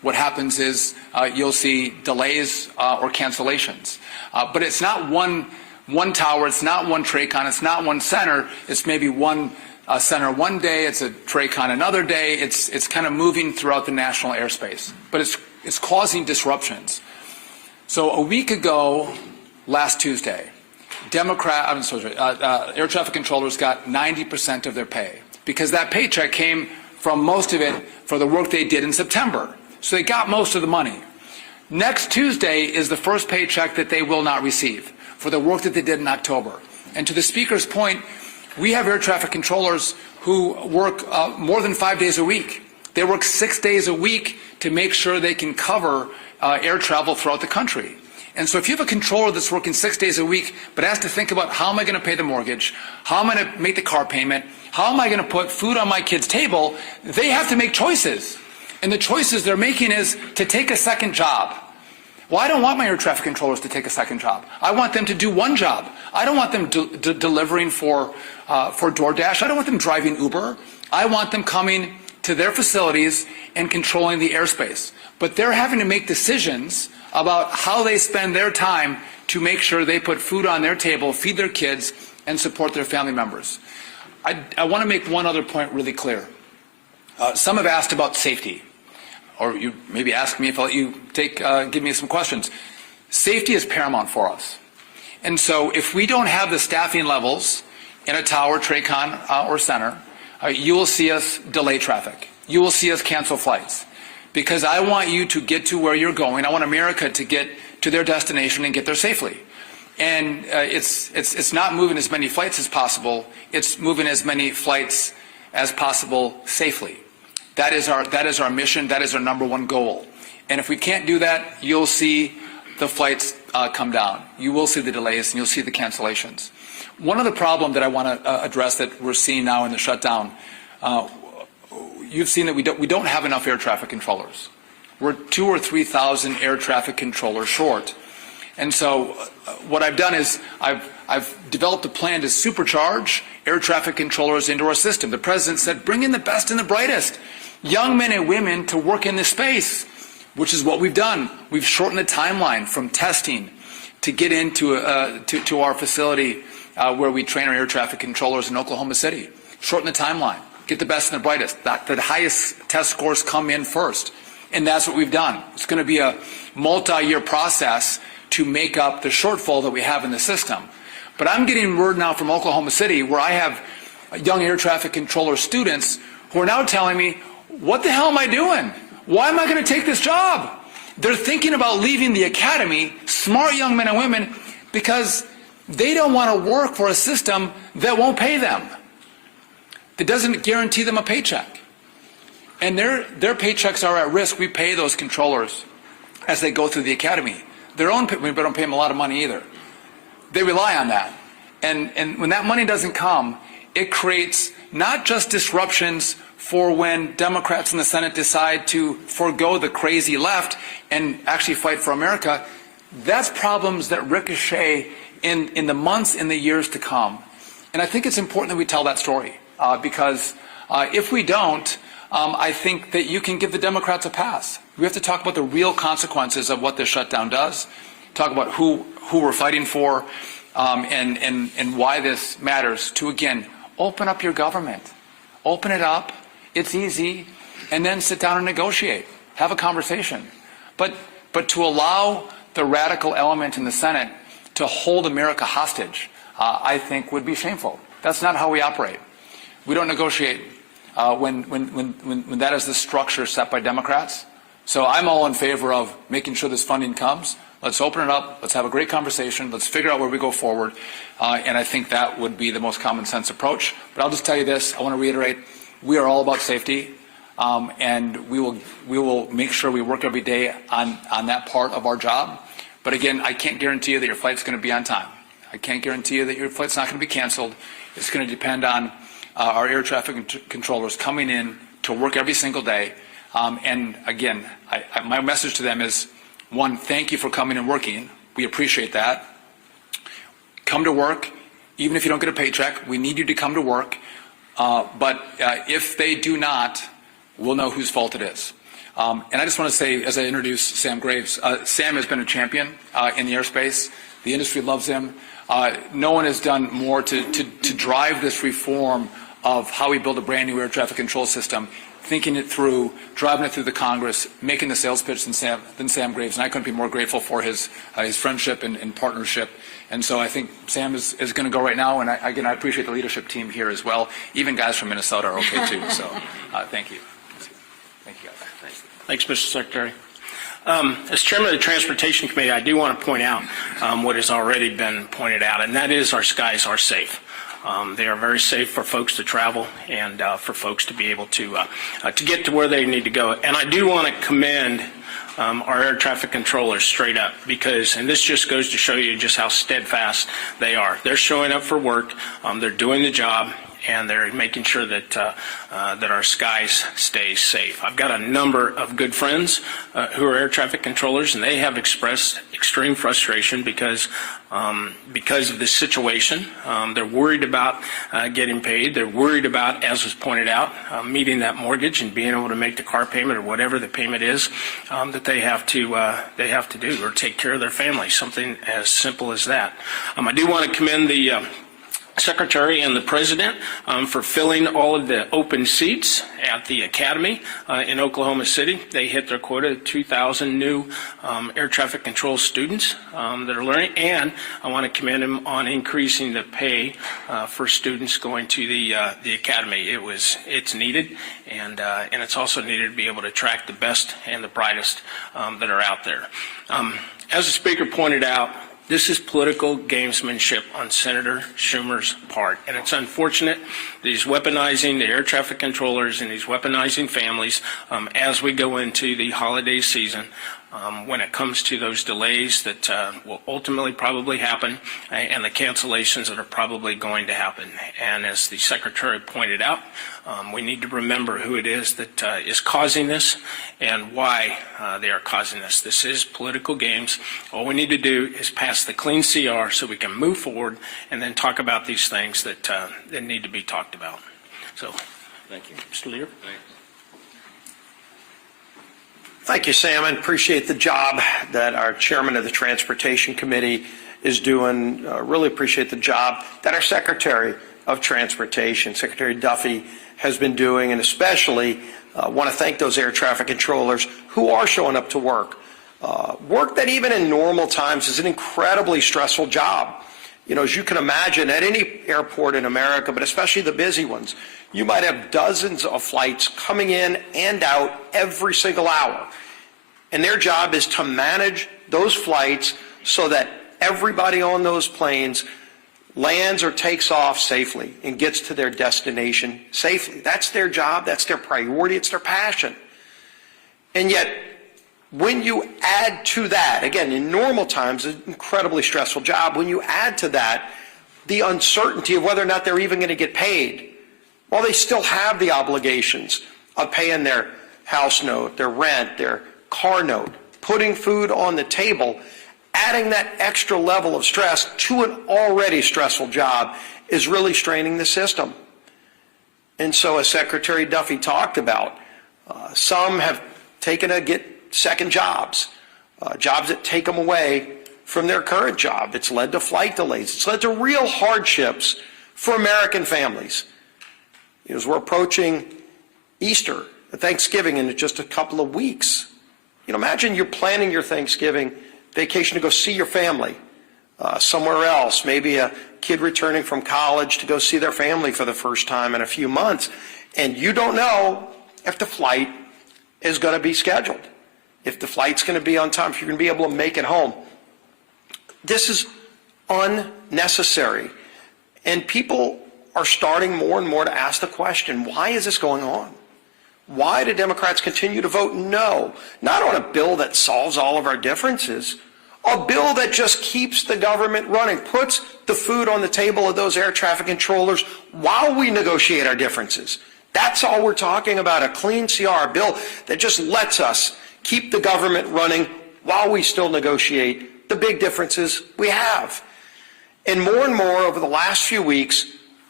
what happens is you'll see delays or cancellations. But it's not one tower, it's not one TRACON, it's not one center, it's maybe one center one day, it's a TRACON another day, it's kind of moving throughout the national airspace. But it's causing disruptions. So a week ago, last Tuesday, air traffic controllers got 90% of their pay because that paycheck came from most of it for the work they did in September. So they got most of the money. Next Tuesday is the first paycheck that they will not receive for the work that they did in October. And to the Speaker's point, we have air traffic controllers who work more than 5 days a week. They work 6 days a week to make sure they can cover air travel throughout the country. And so if you have a controller that's working 6 days a week but has to think about how am I going to pay the mortgage, how am I going to make the car payment, how am I going to put food on my kid's table, they have to make choices. And the choices they're making is to take a second job. Well, I don't want my air traffic controllers to take a second job. I want them to do one job. I don't want them delivering for DoorDash. I don't want them driving Uber. I want them coming to their facilities and controlling the airspace. But they're having to make decisions about how they spend their time to make sure they put food on their table, feed their kids, and support their family members. I want to make one other point really clear. Some have asked about safety, or you maybe ask me if I'll let you give me some questions. Safety is paramount for us. And so if we don't have the staffing levels in a tower, TRACON, or center, you will see us delay traffic. You will see us cancel flights. Because I want you to get to where you're going. I want America to get to their destination and get there safely. And it's not moving as many flights as possible. It's moving as many flights as possible safely. That is our mission. That is our number one goal. And if we can't do that, you'll see the flights come down. You will see the delays and you'll see the cancellations. One other problem that I want to address that we're seeing now in the shutdown, you've seen that we don't have enough air traffic controllers. We're 2,000 or 3,000 air traffic controllers short. And so what I've done is I've developed a plan to supercharge air traffic controllers into our system. The President said, bring in the best and the brightest, young men and women to work in this space, which is what we've done. We've shortened the timeline from testing to get into to our facility where we train our air traffic controllers in Oklahoma City. Shorten the timeline. Get the best and the brightest. The highest test scores come in first. And that's what we've done. It's going to be a multi-year process to make up the shortfall that we have in the system. But I'm getting word now from Oklahoma City where I have young air traffic controller students who are now telling me, what the hell am I doing? Why am I going to take this job? They're thinking about leaving the academy, smart young men and women, because they don't want to work for a system that won't pay them. That doesn't guarantee them a paycheck. And their paychecks are at risk. We pay those controllers as they go through the academy. We don't pay them a lot of money either. They rely on that. And when that money doesn't come, it creates not just disruptions for when Democrats in the Senate decide to forego the crazy left and actually fight for America. That's problems that ricochet in the months and the years to come. And I think it's important that we tell that story. Because if we don't, I think that you can give the Democrats a pass. We have to talk about the real consequences of what this shutdown does, talk about who we're fighting for, and why this matters to, again, open up your government. Open it up. It's easy. And then sit down and negotiate. Have a conversation. But to allow the radical element in the Senate to hold America hostage, I think would be shameful. That's not how we operate. We don't negotiate when that is the structure set by Democrats. So I'm all in favor of making sure this funding comes. Let's open it up. Let's have a great conversation. Let's figure out where we go forward. And I think that would be the most common sense approach. But I'll just tell you this. I want to reiterate, we are all about safety. And we will make sure we work every day on that part of our job. But again, I can't guarantee you that your flight's going to be on time. I can't guarantee you that your flight's not going to be canceled. It's going to depend on our air traffic controllers coming in to work every single day. And again, my message to them is, one, thank you for coming and working. We appreciate that. Come to work, even if you don't get a paycheck. We need you to come to work. But if they do not, we'll know whose fault it is. And I just want to say, as I introduce Sam Graves, Sam has been a champion in the airspace. The industry loves him. No one has done more to drive this reform of how we build a brand new air traffic control system, thinking it through, driving it through the Congress, making the sales pitch than Sam Graves. And I couldn't be more grateful for his friendship and partnership. And so I think Sam is going to go right now. And again, I appreciate the leadership team here as well. Even guys from Minnesota are okay too. So thank you. Thank you, guys. Thanks, Mr. Secretary. As chairman of the Transportation Committee, I do want to point out what has already been pointed out, and that is our skies are safe. They are very safe for folks to travel and for folks to be able to get to where they need to go. And I do want to commend our air traffic controllers straight up, because, and this just goes to show you just how steadfast they are. They're showing up for work, they're doing the job, and they're making sure that that our skies stay safe. I've got a number of good friends who are air traffic controllers, and they have expressed extreme frustration because of this situation. They're worried about getting paid. They're worried about, as was pointed out, meeting that mortgage and being able to make the car payment or whatever the payment is that they have to do, or take care of their family. Something as simple as that. I do want to commend the Secretary and the President for filling all of the open seats at the Academy in Oklahoma City. They hit their quota of 2,000 new air traffic control students that are learning, and I want to commend them on increasing the pay for students going to the Academy. It's needed, and it's also needed to be able to attract the best and the brightest that are out there. As the Speaker pointed out, this is political gamesmanship on Senator Schumer's part, and it's unfortunate that he's weaponizing the air traffic controllers and he's weaponizing families as we go into the holiday season. When it comes to those delays that will ultimately probably happen and the cancellations that are probably going to happen. And as the Secretary pointed out, we need to remember who it is that is causing this and why they are causing this. This is political games. All we need to do is pass the clean CR so we can move forward and then talk about these things that need to be talked about. So, thank you. Mr. Leader. Thank you, Sam, and appreciate the job that our chairman of the Transportation Committee is doing. Really appreciate the job that our Secretary of Transportation, Secretary Duffy, has been doing, and especially want to thank those air traffic controllers who are showing up to work. Work that even in normal times is an incredibly stressful job. You know, as you can imagine, at any airport in America, but especially the busy ones, you might have dozens of flights coming in and out every single hour. And their job is to manage those flights so that everybody on those planes lands or takes off safely and gets to their destination safely. That's their job, that's their priority, it's their passion. And yet, when you add to that, again, in normal times, an incredibly stressful job, when you add to that the uncertainty of whether or not they're even going to get paid, while they still have the obligations of paying their house note, their rent, their car note, putting food on the table, adding that extra level of stress to an already stressful job is really straining the system. And so, as Secretary Duffy talked about, some have taken get second jobs, jobs that take them away from their current job. It's led to flight delays. It's led to real hardships for American families. As we're approaching Easter, Thanksgiving in just a couple of weeks, imagine you're planning your Thanksgiving vacation to go see your family somewhere else, maybe a kid returning from college to go see their family for the first time in a few months, and you don't know if the flight is going to be scheduled, if the flight's going to be on time, if you're going to be able to make it home. This is unnecessary. And people are starting more and more to ask the question, why is this going on? Why do Democrats continue to vote no? Not on a bill that solves all of our differences, a bill that just keeps the government running, puts the food on the table of those air traffic controllers while we negotiate our differences. That's all we're talking about, a clean CR, a bill that just lets us keep the government running while we still negotiate the big differences we have. And more over the last few weeks,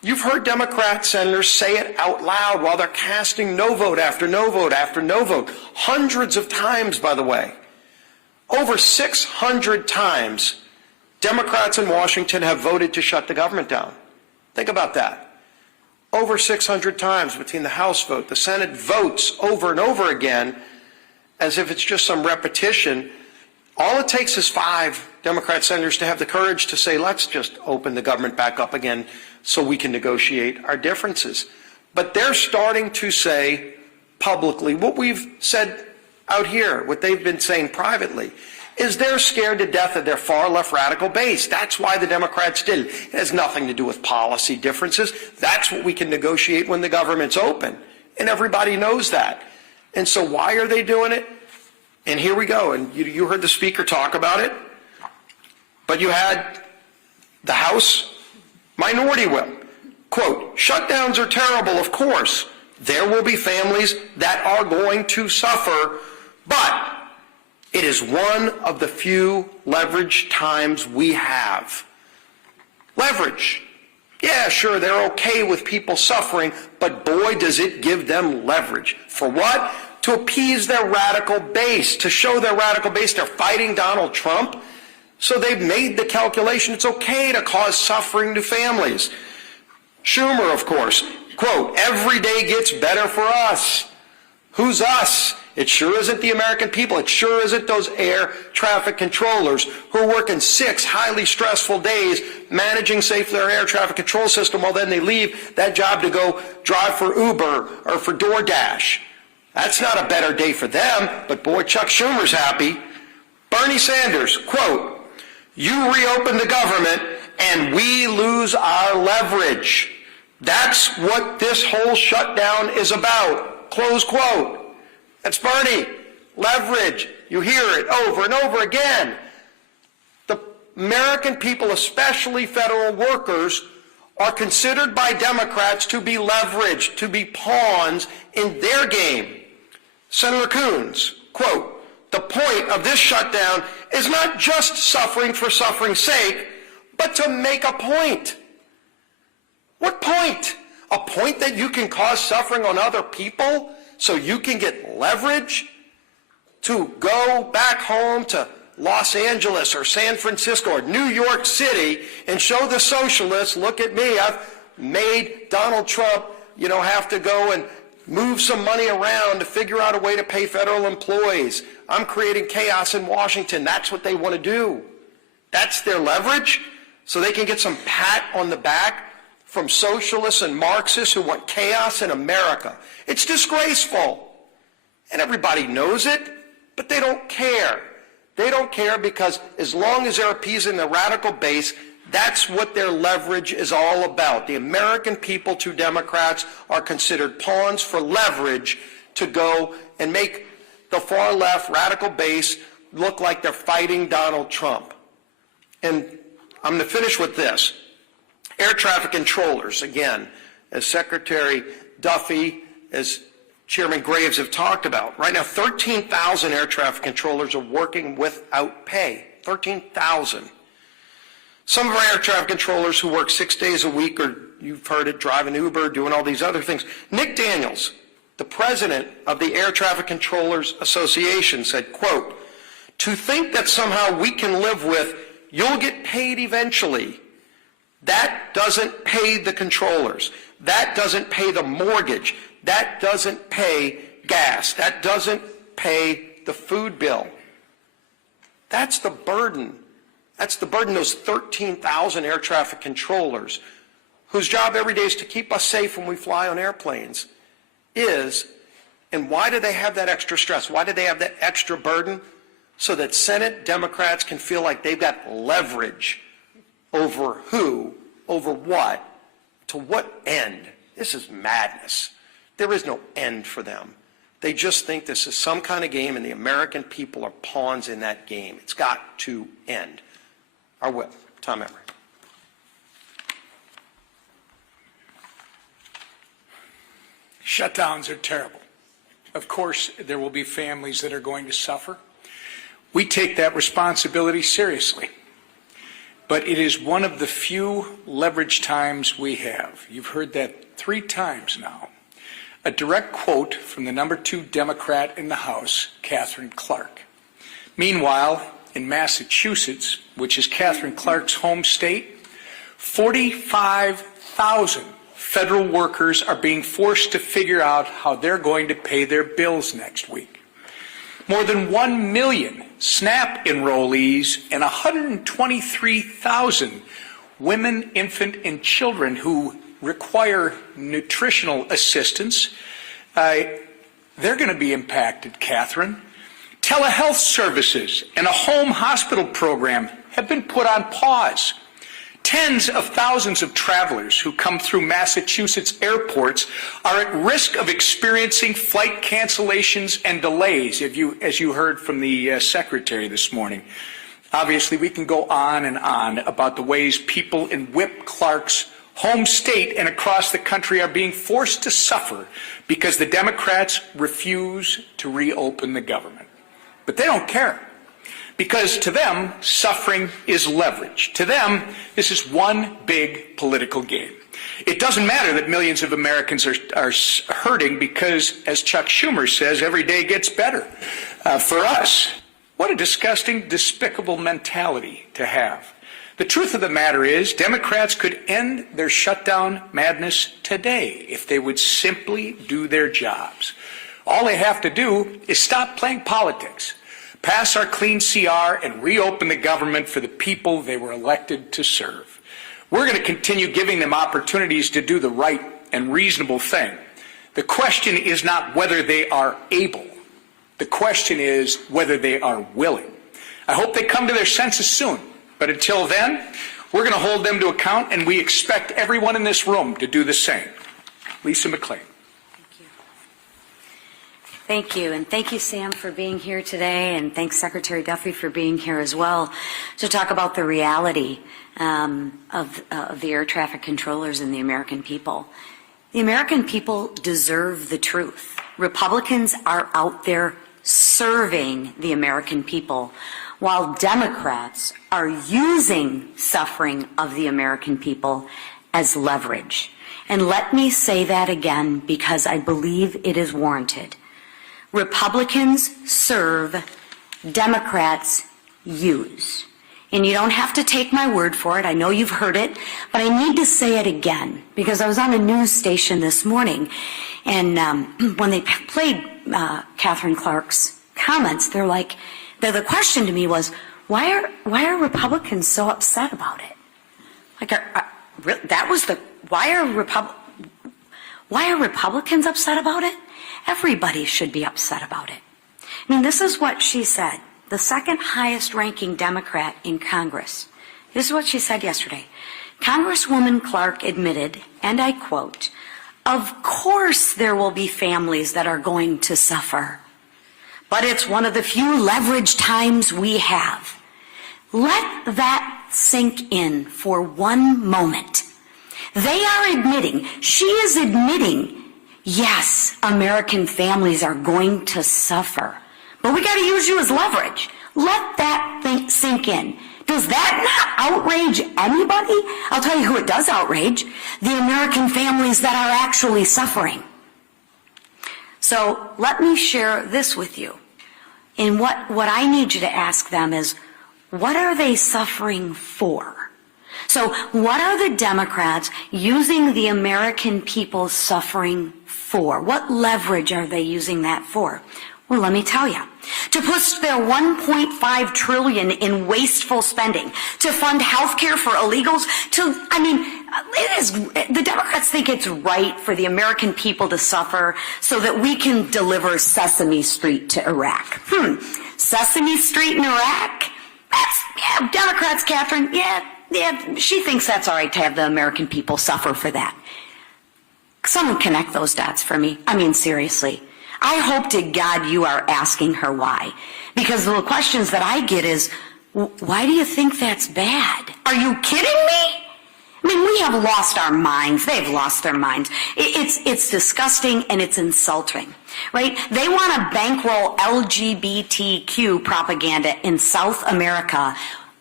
You've heard Democrat senators say it out loud while they're casting no vote after no vote after no vote. Hundreds of times, by the way. Over 600 times, Democrats in Washington have voted to shut the government down. Think about that. Over 600 times between the House vote, the Senate votes over and over again as if it's just some repetition. All it takes is 5 Democrat senators to have the courage to say, let's just open the government back up again so we can negotiate our differences. But they're starting to say publicly what we've said out here, what they've been saying privately, is they're scared to death of their far left radical base. That's why the Democrats did it. It has nothing to do with policy differences. That's what we can negotiate when the government's open. And everybody knows that. And so why are they doing it? And here we go. And you heard the speaker talk about it. But you had the House Minority Whip. Quote, shutdowns are terrible, of course. There will be families that are going to suffer, but it is one of the few leverage times we have. Leverage. Yeah, sure, they're okay with people suffering, but boy, does it give them leverage. For what? To appease their radical base, to show their radical base they're fighting Donald Trump. So they've made the calculation it's okay to cause suffering to families. Schumer, of course, quote, every day gets better for us. Who's us? It sure isn't the American people. It sure isn't those air traffic controllers who are working 6 highly stressful days managing safely our air traffic control system while then they leave that job to go drive for Uber or for DoorDash. That's not a better day for them, but boy, Chuck Schumer's happy. Bernie Sanders, quote, you reopen the government and we lose our leverage. That's what this whole shutdown is about. Close quote. That's Bernie. Leverage. You hear it over and over again. The American people, especially federal workers, are considered by Democrats to be leveraged, to be pawns in their game. Senator Coons, quote, the point of this shutdown is not just suffering for suffering's sake, but to make a point. What point? A point that you can cause suffering on other people so you can get leverage to go back home to Los Angeles or San Francisco or New York City and show the socialists, look at me, I've made Donald Trump, have to go and move some money around to figure out a way to pay federal employees. I'm creating chaos in Washington. That's what they want to do. That's their leverage, so they can get some pat on the back from socialists and Marxists who want chaos in America. It's disgraceful. And everybody knows it, but they don't care. They don't care because as long as they're appeasing the radical base, that's what their leverage is all about. The American people to Democrats are considered pawns for leverage to go and make the far left radical base look like they're fighting Donald Trump. And I'm going to finish with this. Air traffic controllers, again, as Secretary Duffy, as Chairman Graves have talked about. Right now, 13,000 air traffic controllers are working without pay. 13,000. Some of our air traffic controllers who work 6 days a week, or you've heard it, driving Uber, doing all these other things. Nick Daniels, the president of the Air Traffic Controllers Association, said, quote, to think that somehow we can live with, you'll get paid eventually. That doesn't pay the controllers. That doesn't pay the mortgage. That doesn't pay gas. That doesn't pay the food bill. That's the burden. That's the burden, those 13,000 air traffic controllers, whose job every day is to keep us safe when we fly on airplanes, is, and why do they have that extra stress? Why do they have that extra burden? So that Senate Democrats can feel like they've got leverage over who, over what, to what end? This is madness. There is no end for them. They just think this is some kind of game and the American people are pawns in that game. It's got to end. Our whip, Tom Emory. Shutdowns are terrible. Of course, there will be families that are going to suffer. We take that responsibility seriously. but it is one of the few leverage times we have. You've heard that 3 times now. A direct quote from the number 2 Democrat in the House, Catherine Clark. Meanwhile, in Massachusetts, which is Catherine Clark's home state, 45,000 federal workers are being forced to figure out how they're going to pay their bills next week. More than 1 million SNAP enrollees and 123,000 women, infant, and children who require nutritional assistance, they're going to be impacted, Catherine. Telehealth services and a home hospital program have been put on pause. Tens of thousands of travelers who come through Massachusetts airports are at risk of experiencing flight cancellations and delays, as you heard from the Secretary this morning. Obviously, we can go on and on about the ways people in Whip Clark's home state and across the country are being forced to suffer because the Democrats refuse to reopen the government. But they don't care. Because to them, suffering is leverage. To them, this is one big political game. It doesn't matter that millions of Americans are hurting because, as Chuck Schumer says, every day gets better. For us, what a disgusting, despicable mentality to have. The truth of the matter is, Democrats could end their shutdown madness today if they would simply do their jobs. All they have to do is stop playing politics, pass our clean CR, and reopen the government for the people they were elected to serve. We're going to continue giving them opportunities to do the right and reasonable thing. The question is not whether they are able. The question is whether they are willing. I hope they come to their senses soon, but until then, we're going to hold them to account, and we expect everyone in this room to do the same. Lisa McClain. Thank you, and thank you, Sam, for being here today, and thanks, Secretary Duffy, for being here as well to talk about the reality of the air traffic controllers and the American people. The American people deserve the truth. Republicans are out there serving the American people, while Democrats are using suffering of the American people as leverage. And let me say that again because I believe it is warranted. Republicans serve, Democrats use. And you don't have to take my word for it. I know you've heard it, but I need to say it again because I was on a news station this morning, and when they played Catherine Clark's comments, the question to me was, why are Republicans so upset about it? Why are Republicans upset about it? Everybody should be upset about it. I mean, this is what she said, the second highest ranking Democrat in Congress. This is what she said yesterday. Congresswoman Clark admitted, and I quote, "Of course there will be families that are going to suffer, but it's one of the few leverage times we have." Let that sink in for one moment. They are admitting, she is admitting, yes, American families are going to suffer, but we got to use you as leverage. Let that thing sink in. Does that not outrage anybody? I'll tell you who it does outrage, the American families that are actually suffering. So let me share this with you. And what I need you to ask them is, what are they suffering for? So what are the Democrats using the American people suffering for? What leverage are they using that for? Well, let me tell you. To push their $1.5 trillion in wasteful spending, to fund health care for illegals, the Democrats think it's right for the American people to suffer so that we can deliver Sesame Street to Iraq. Sesame Street in Iraq? Democrats, Catherine, yeah, she thinks that's all right to have the American people suffer for that. Someone connect those dots for me. I mean, seriously. I hope to God you are asking her why. Because the questions that I get is, why do you think that's bad? Are you kidding me? I mean, we have lost our minds. They've lost their minds. It's disgusting and it's insulting, right? They want to bankroll LGBTQ propaganda in South America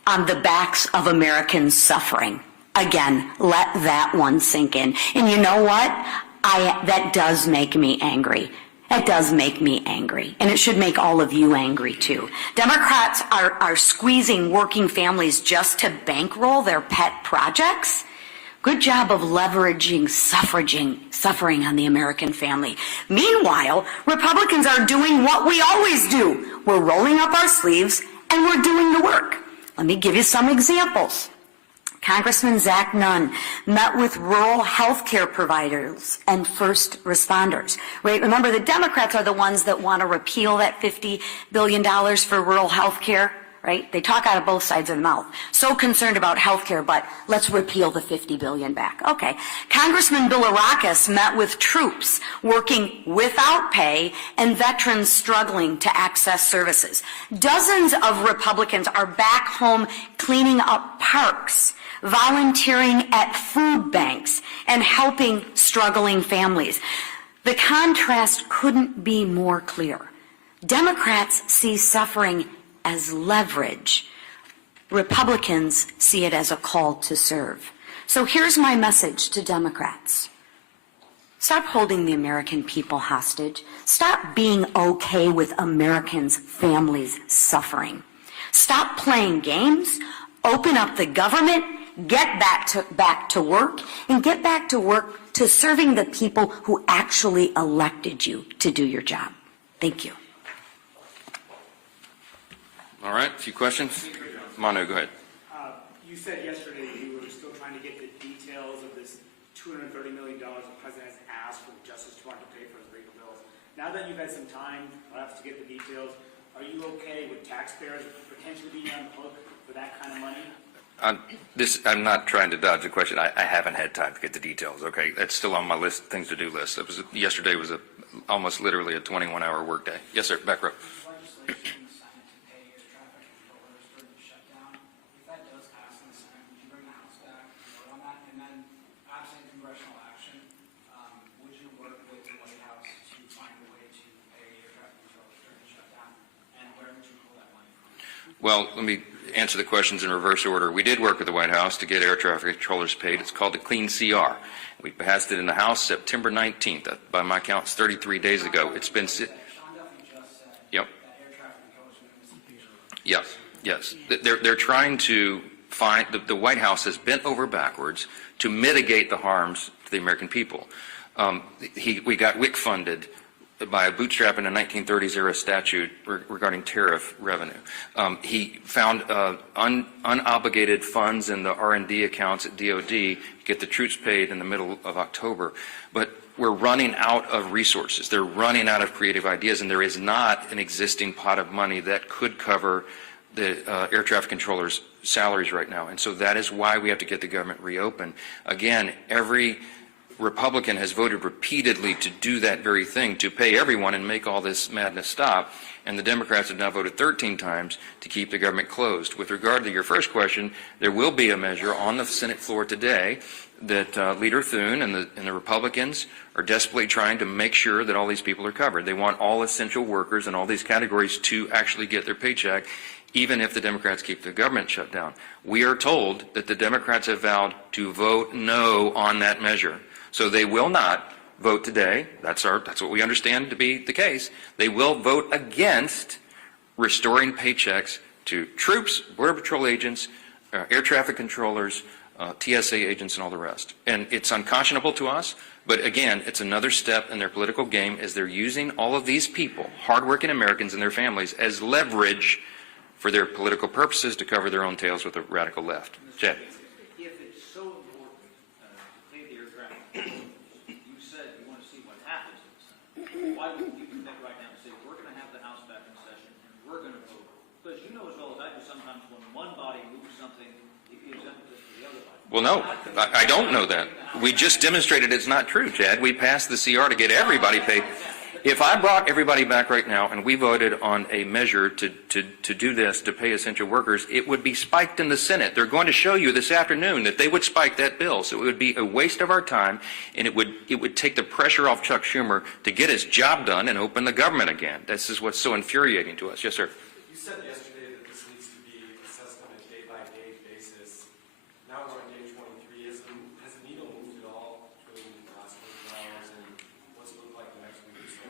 on the backs of Americans suffering. Again, let that one sink in. And you know what? That does make me angry. It does make me angry. And it should make all of you angry too. Democrats are squeezing working families just to bankroll their pet projects. Good job of leveraging suffering on the American family. Meanwhile, Republicans are doing what we always do. We're rolling up our sleeves and we're doing the work. Let me give you some examples. Congressman Zach Nunn met with rural health care providers and first responders. Right? Remember, the Democrats are the ones that want to repeal that $50 billion for rural health care. Right? They talk out of both sides of the mouth. So concerned about health care, but let's repeal the $50 billion back. Okay. Congressman Bilirakis met with troops working without pay and veterans struggling to access services. Dozens of Republicans are back home cleaning up parks, volunteering at food banks, and helping struggling families. The contrast couldn't be more clear. Democrats see suffering as leverage. Republicans see it as a call to serve. So here's my message to Democrats. Stop holding the American people hostage. Stop being okay with Americans' families suffering. Stop playing games. Open up the government. Get back to work, and get back to work to serving the people who actually elected you to do your job. Thank you. All right, a few questions. Manu, go ahead. You said yesterday you were still trying to get the details of this $230 million the president has asked for the Justice Department to pay for his legal bills. Now that you've had some time, perhaps, to get the details, are you okay with taxpayers potentially being on the hook for that kind of money? I'm not trying to dodge the question. I haven't had time to get the details. Okay, that's still on my list, things to do list. Yesterday was almost literally a 21-hour workday. Yes, sir. Back row. Legislation in the Senate to pay air traffic controllers during the shutdown. If that does pass in the Senate, would you bring the House back and vote on that? And then, absent congressional action, would you work with the White House to find a way to pay air traffic controllers during the shutdown? And where would you pull that money from? Well, let me answer the questions in reverse order. We did work with the White House to get air traffic controllers paid. It's called the Clean CR. We passed it in the House September 19th. By my count, it's 33 days ago. It's been... Sean Duffy just said Yep. that air traffic controllers would disappear. Yes. They're trying to find... The White House has bent over backwards to mitigate the harms to the American people. We got WIC funded by a bootstrap in a 1930s era statute regarding tariff revenue. He found unobligated funds in the R&D accounts at DOD to get the troops paid in the middle of October. But we're running out of resources. They're running out of creative ideas, and there is not an existing pot of money that could cover the air traffic controllers' salaries right now. And so that is why we have to get the government reopened. Again, every Republican has voted repeatedly to do that very thing, to pay everyone and make all this madness stop, and the Democrats have now voted 13 times to keep the government closed. With regard to your first question, there will be a measure on the Senate floor today that Leader Thune and the Republicans are desperately trying to make sure that all these people are covered. They want all essential workers and all these categories to actually get their paycheck, even if the Democrats keep the government shut down. We are told that the Democrats have vowed to vote no on that measure. So they will not vote today. That's what we understand to be the case. They will vote against restoring paychecks to troops, Border Patrol agents, air traffic controllers, TSA agents, and all the rest. And it's unconscionable to us, but again, it's another step in their political game as they're using all of these people, hardworking Americans and their families, as leverage for their political purposes to cover their own tails with the radical left. Chad. If it's so important to pay the air traffic controllers, you said you want to see what happens in the Senate. Why wouldn't you commit right now and say, we're going to have the House back in session and we're going to vote? Because you know as well as I do, sometimes when one body moves something, it gives impetus to the other body. Well, no, I don't know that. We just demonstrated it's not true, Chad. We passed the CR to get everybody paid. If I brought everybody back right now and we voted on a measure to do this, to pay essential workers, it would be spiked in the Senate. They're going to show you this afternoon that they would spike that bill. So it would be a waste of our time, and it would take the pressure off Chuck Schumer to get his job done and open the government again. This is what's so infuriating to us. Yes, sir. You said yesterday that this needs to be assessed on a day-by-day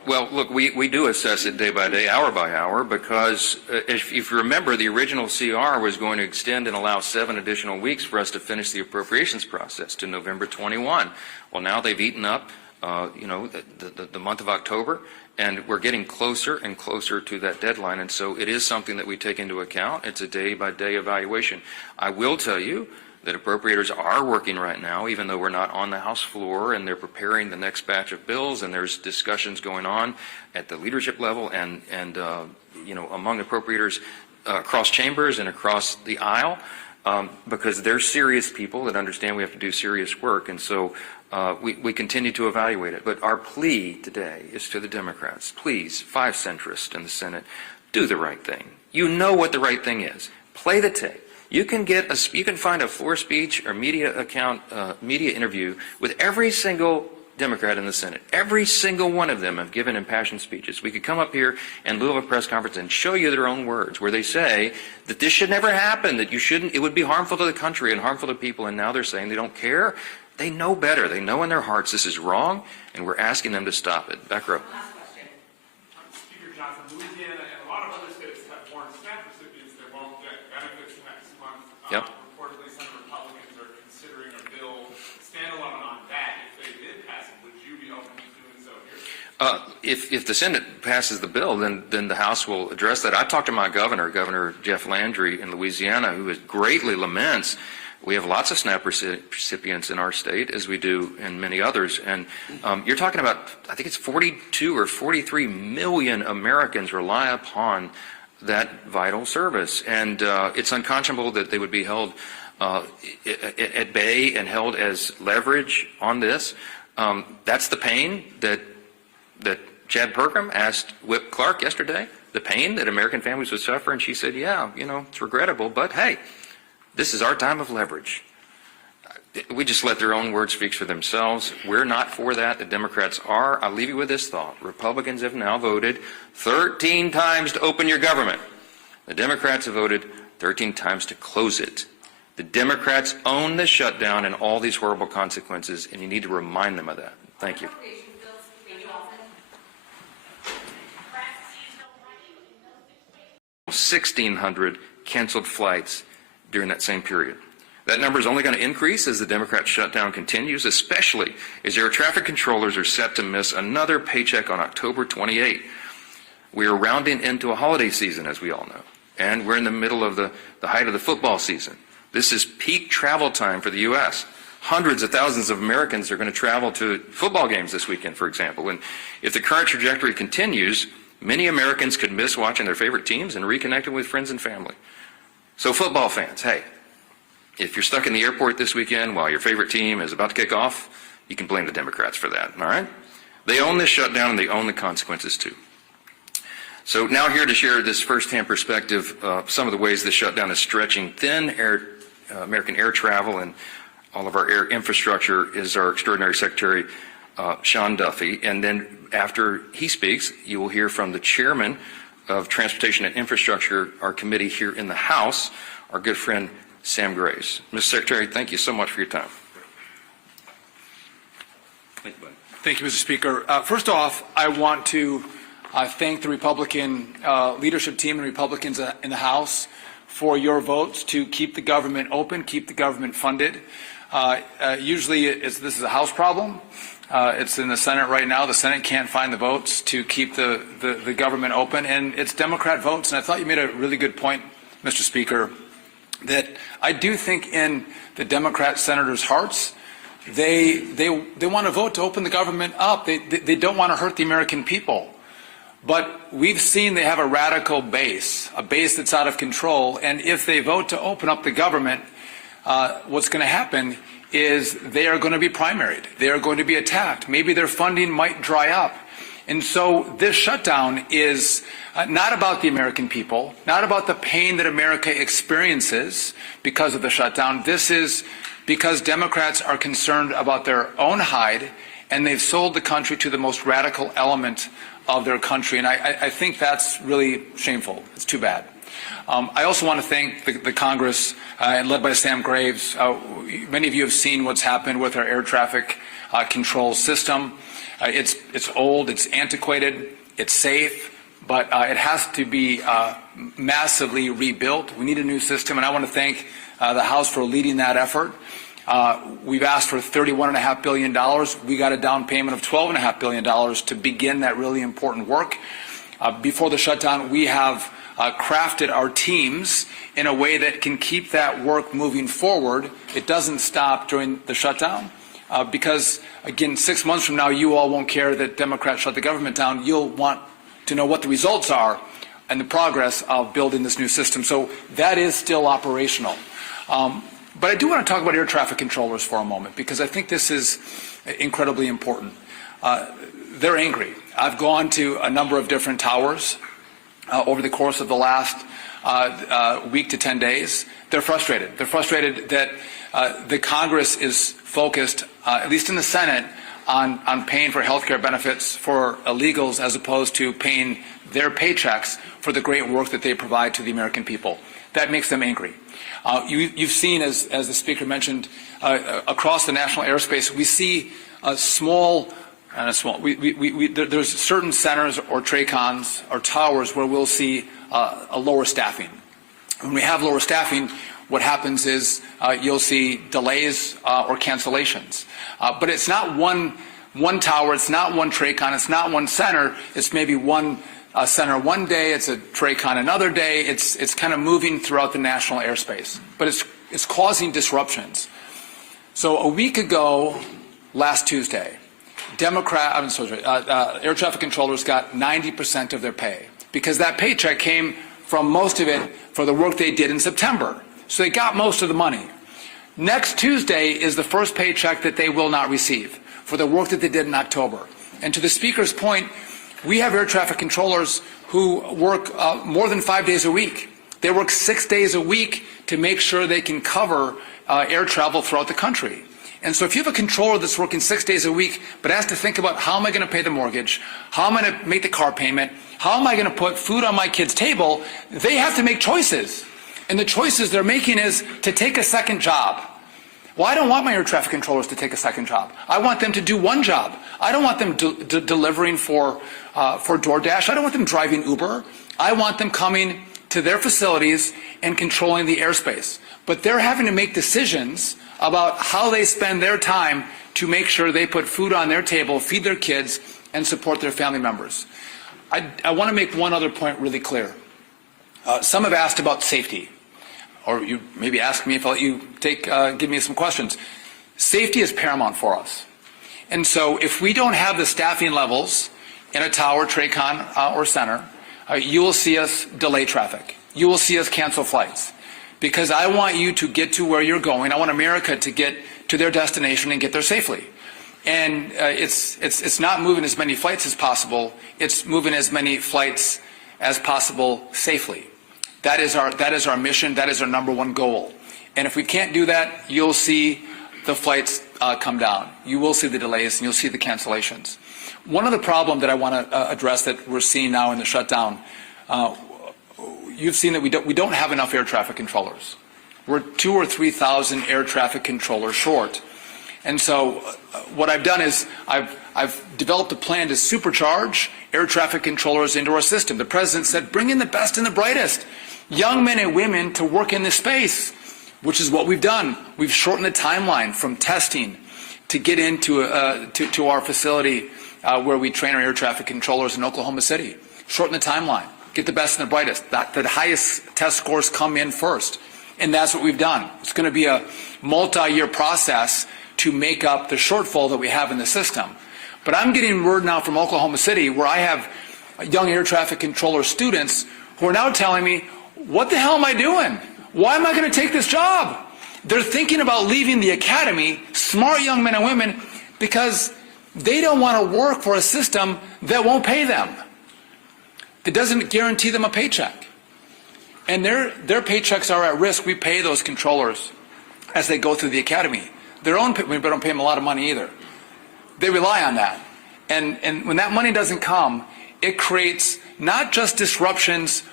Well, look, we do assess it day by day, hour by hour, because if you remember, the original CR was going to extend and allow 7 additional weeks for us to finish the appropriations process to November 21. Well, now they've eaten up, the month of October, and we're getting closer and closer to that deadline, and so it is something that we take into account. It's a day-by-day evaluation. I will tell you that appropriators are working right now, even though we're not on the House floor, and they're preparing the next batch of bills, and there's discussions going on at the leadership level and among appropriators across chambers and across the aisle, because they're serious people that understand we have to do serious work, and so we continue to evaluate it. But our plea today is to the Democrats: please, 5 centrists in the Senate, do the right thing. You know what the right thing is. Play the tape. You can find a floor speech or media interview with every single Democrat in the Senate. Every single one of them have given impassioned speeches. We could come up here in lieu of a press conference and show you their own words, where they say that this should never happen, that it would be harmful to the country and harmful to people, and now they're saying they don't care. They know better. They know in their hearts this is wrong, and we're asking them to stop it. Back row. Speaker Johnson, Louisiana and a lot of other states have warned SNAP recipients they won't get benefits next month. Yep. Reportedly, some Republicans are considering a bill standalone on that. If they did pass it, would you be open to doing so here? If the Senate passes the bill, then the House will address that. I talked to my governor, Governor Jeff Landry in Louisiana, who greatly laments. We have lots of SNAP recipients in our state, as we do in many others. And you're talking about, I think it's 42 or 43 million Americans rely upon that vital service. And it's unconscionable that they would be held at bay and held as leverage on this. That's the pain that Chad Perkam asked Whip Clark yesterday, the pain that American families would suffer. And she said, yeah, it's regrettable, but hey, this is our time of leverage. We just let their own words speak for themselves. We're not for that. The Democrats are. I'll leave you with this thought. Republicans have now voted 13 times to open your government. The Democrats have voted 13 times to close it. The Democrats own the shutdown and all these horrible consequences, and you need to remind them of that. Thank you. 1,600 canceled flights during that same period. That number is only going to increase as the Democrat shutdown continues, especially as air traffic controllers are set to miss another paycheck on October 28. We are rounding into a holiday season, as we all know, and we're in the middle of the height of the football season. This is peak travel time for the U.S. Hundreds of thousands of Americans are going to travel to football games this weekend, for example, and if the current trajectory continues, many Americans could miss watching their favorite teams and reconnecting with friends and family. So football fans, hey, if you're stuck in the airport this weekend while your favorite team is about to kick off, you can blame the Democrats for that, all right? They own this shutdown and they own the consequences too. So now here to share this firsthand perspective, some of the ways this shutdown is stretching thin American air travel and all of our air infrastructure is our extraordinary Secretary, Sean Duffy. And then after he speaks, you will hear from the chairman of Transportation and Infrastructure, our committee here in the House, our good friend Sam Grace. Mr. Secretary, thank you so much for your time. Thank you, Mr. Speaker. First off, I want to thank the Republican leadership team and Republicans in the House for your votes to keep the government open, keep the government funded. Usually this is a House problem. It's in the Senate right now. The Senate can't find the votes to keep the government open, and it's Democrat votes. And I thought you made a really good point, Mr. Speaker, that I do think in the Democrat senators' hearts, they want to vote to open the government up. They don't want to hurt the American people. But we've seen they have a radical base, a base that's out of control. And if they vote to open up the government, what's going to happen is they are going to be primaried. They are going to be attacked. Maybe their funding might dry up. And so this shutdown is not about the American people, not about the pain that America experiences because of the shutdown. This is because Democrats are concerned about their own hide, and they've sold the country to the most radical element of their country. And I think that's really shameful. It's too bad. I also want to thank the Congress, led by Sam Graves. Many of you have seen what's happened with our air traffic control system. It's old, it's antiquated, it's safe, but it has to be massively rebuilt. We need a new system, and I want to thank the House for leading that effort. We've asked for $31.5 billion. We got a down payment of $12.5 billion to begin that really important work. Before the shutdown, we have crafted our teams in a way that can keep that work moving forward. It doesn't stop during the shutdown because, again, 6 months from now, you all won't care that Democrats shut the government down. You'll want to know what the results are and the progress of building this new system. So that is still operational. But I do want to talk about air traffic controllers for a moment because I think this is incredibly important. They're angry. I've gone to a number of different towers over the course of the last week to 10 days. They're frustrated. They're frustrated that the Congress is focused, at least in the Senate, on paying for health care benefits for illegals as opposed to paying their paychecks for the great work that they provide to the American people. That makes them angry. You've seen, as the Speaker mentioned, across the national airspace, we see there's certain centers or TRACONs or towers where we'll see a lower staffing. When we have lower staffing, what happens is you'll see delays or cancellations. But it's not one tower, it's not one TRACON, it's not one center, it's maybe one center one day, it's a TRACON another day, it's kind of moving throughout the national airspace. But it's causing disruptions. So a week ago, last Tuesday, air traffic controllers got 90% of their pay because that paycheck came from most of it for the work they did in September. So they got most of the money. Next Tuesday is the first paycheck that they will not receive for the work that they did in October. And to the Speaker's point, we have air traffic controllers who work more than 5 days a week. They work 6 days a week to make sure they can cover air travel throughout the country. And so if you have a controller that's working 6 days a week but has to think about how am I going to pay the mortgage, how am I going to make the car payment, how am I going to put food on my kid's table, they have to make choices. And the choices they're making is to take a second job. Well, I don't want my air traffic controllers to take a second job. I want them to do one job. I don't want them delivering for DoorDash. I don't want them driving Uber. I want them coming to their facilities and controlling the airspace. But they're having to make decisions about how they spend their time to make sure they put food on their table, feed their kids, and support their family members. I want to make one other point really clear. Some have asked about safety, or you maybe ask me if I'll let you give me some questions. Safety is paramount for us. And so if we don't have the staffing levels in a tower, TRACON, or center, you will see us delay traffic. You will see us cancel flights. Because I want you to get to where you're going. I want America to get to their destination and get there safely. And it's not moving as many flights as possible. It's moving as many flights as possible safely. That is our mission. That is our number one goal. And if we can't do that, you'll see the flights come down. You will see the delays and you'll see the cancellations. One other problem that I want to address that we're seeing now in the shutdown, you've seen that we don't have enough air traffic controllers. We're 2,000 or 3,000 air traffic controllers short. And so what I've done is I've developed a plan to supercharge air traffic controllers into our system. The President said, bring in the best and the brightest, young men and women to work in this space, which is what we've done. We've shortened the timeline from testing to get into to our facility where we train our air traffic controllers in Oklahoma City. Shorten the timeline. Get the best and the brightest. The highest test scores come in first. And that's what we've done. It's going to be a multi-year process to make up the shortfall that we have in the system. But I'm getting word now from Oklahoma City where I have young air traffic controller students who are now telling me, what the hell am I doing? Why am I going to take this job? They're thinking about leaving the academy, smart young men and women, because they don't want to work for a system that won't pay them. That doesn't guarantee them a paycheck. And their paychecks are at risk. We pay those controllers as they go through the academy. We don't pay them a lot of money either. They rely on that. And when that money doesn't come, it creates not just disruptions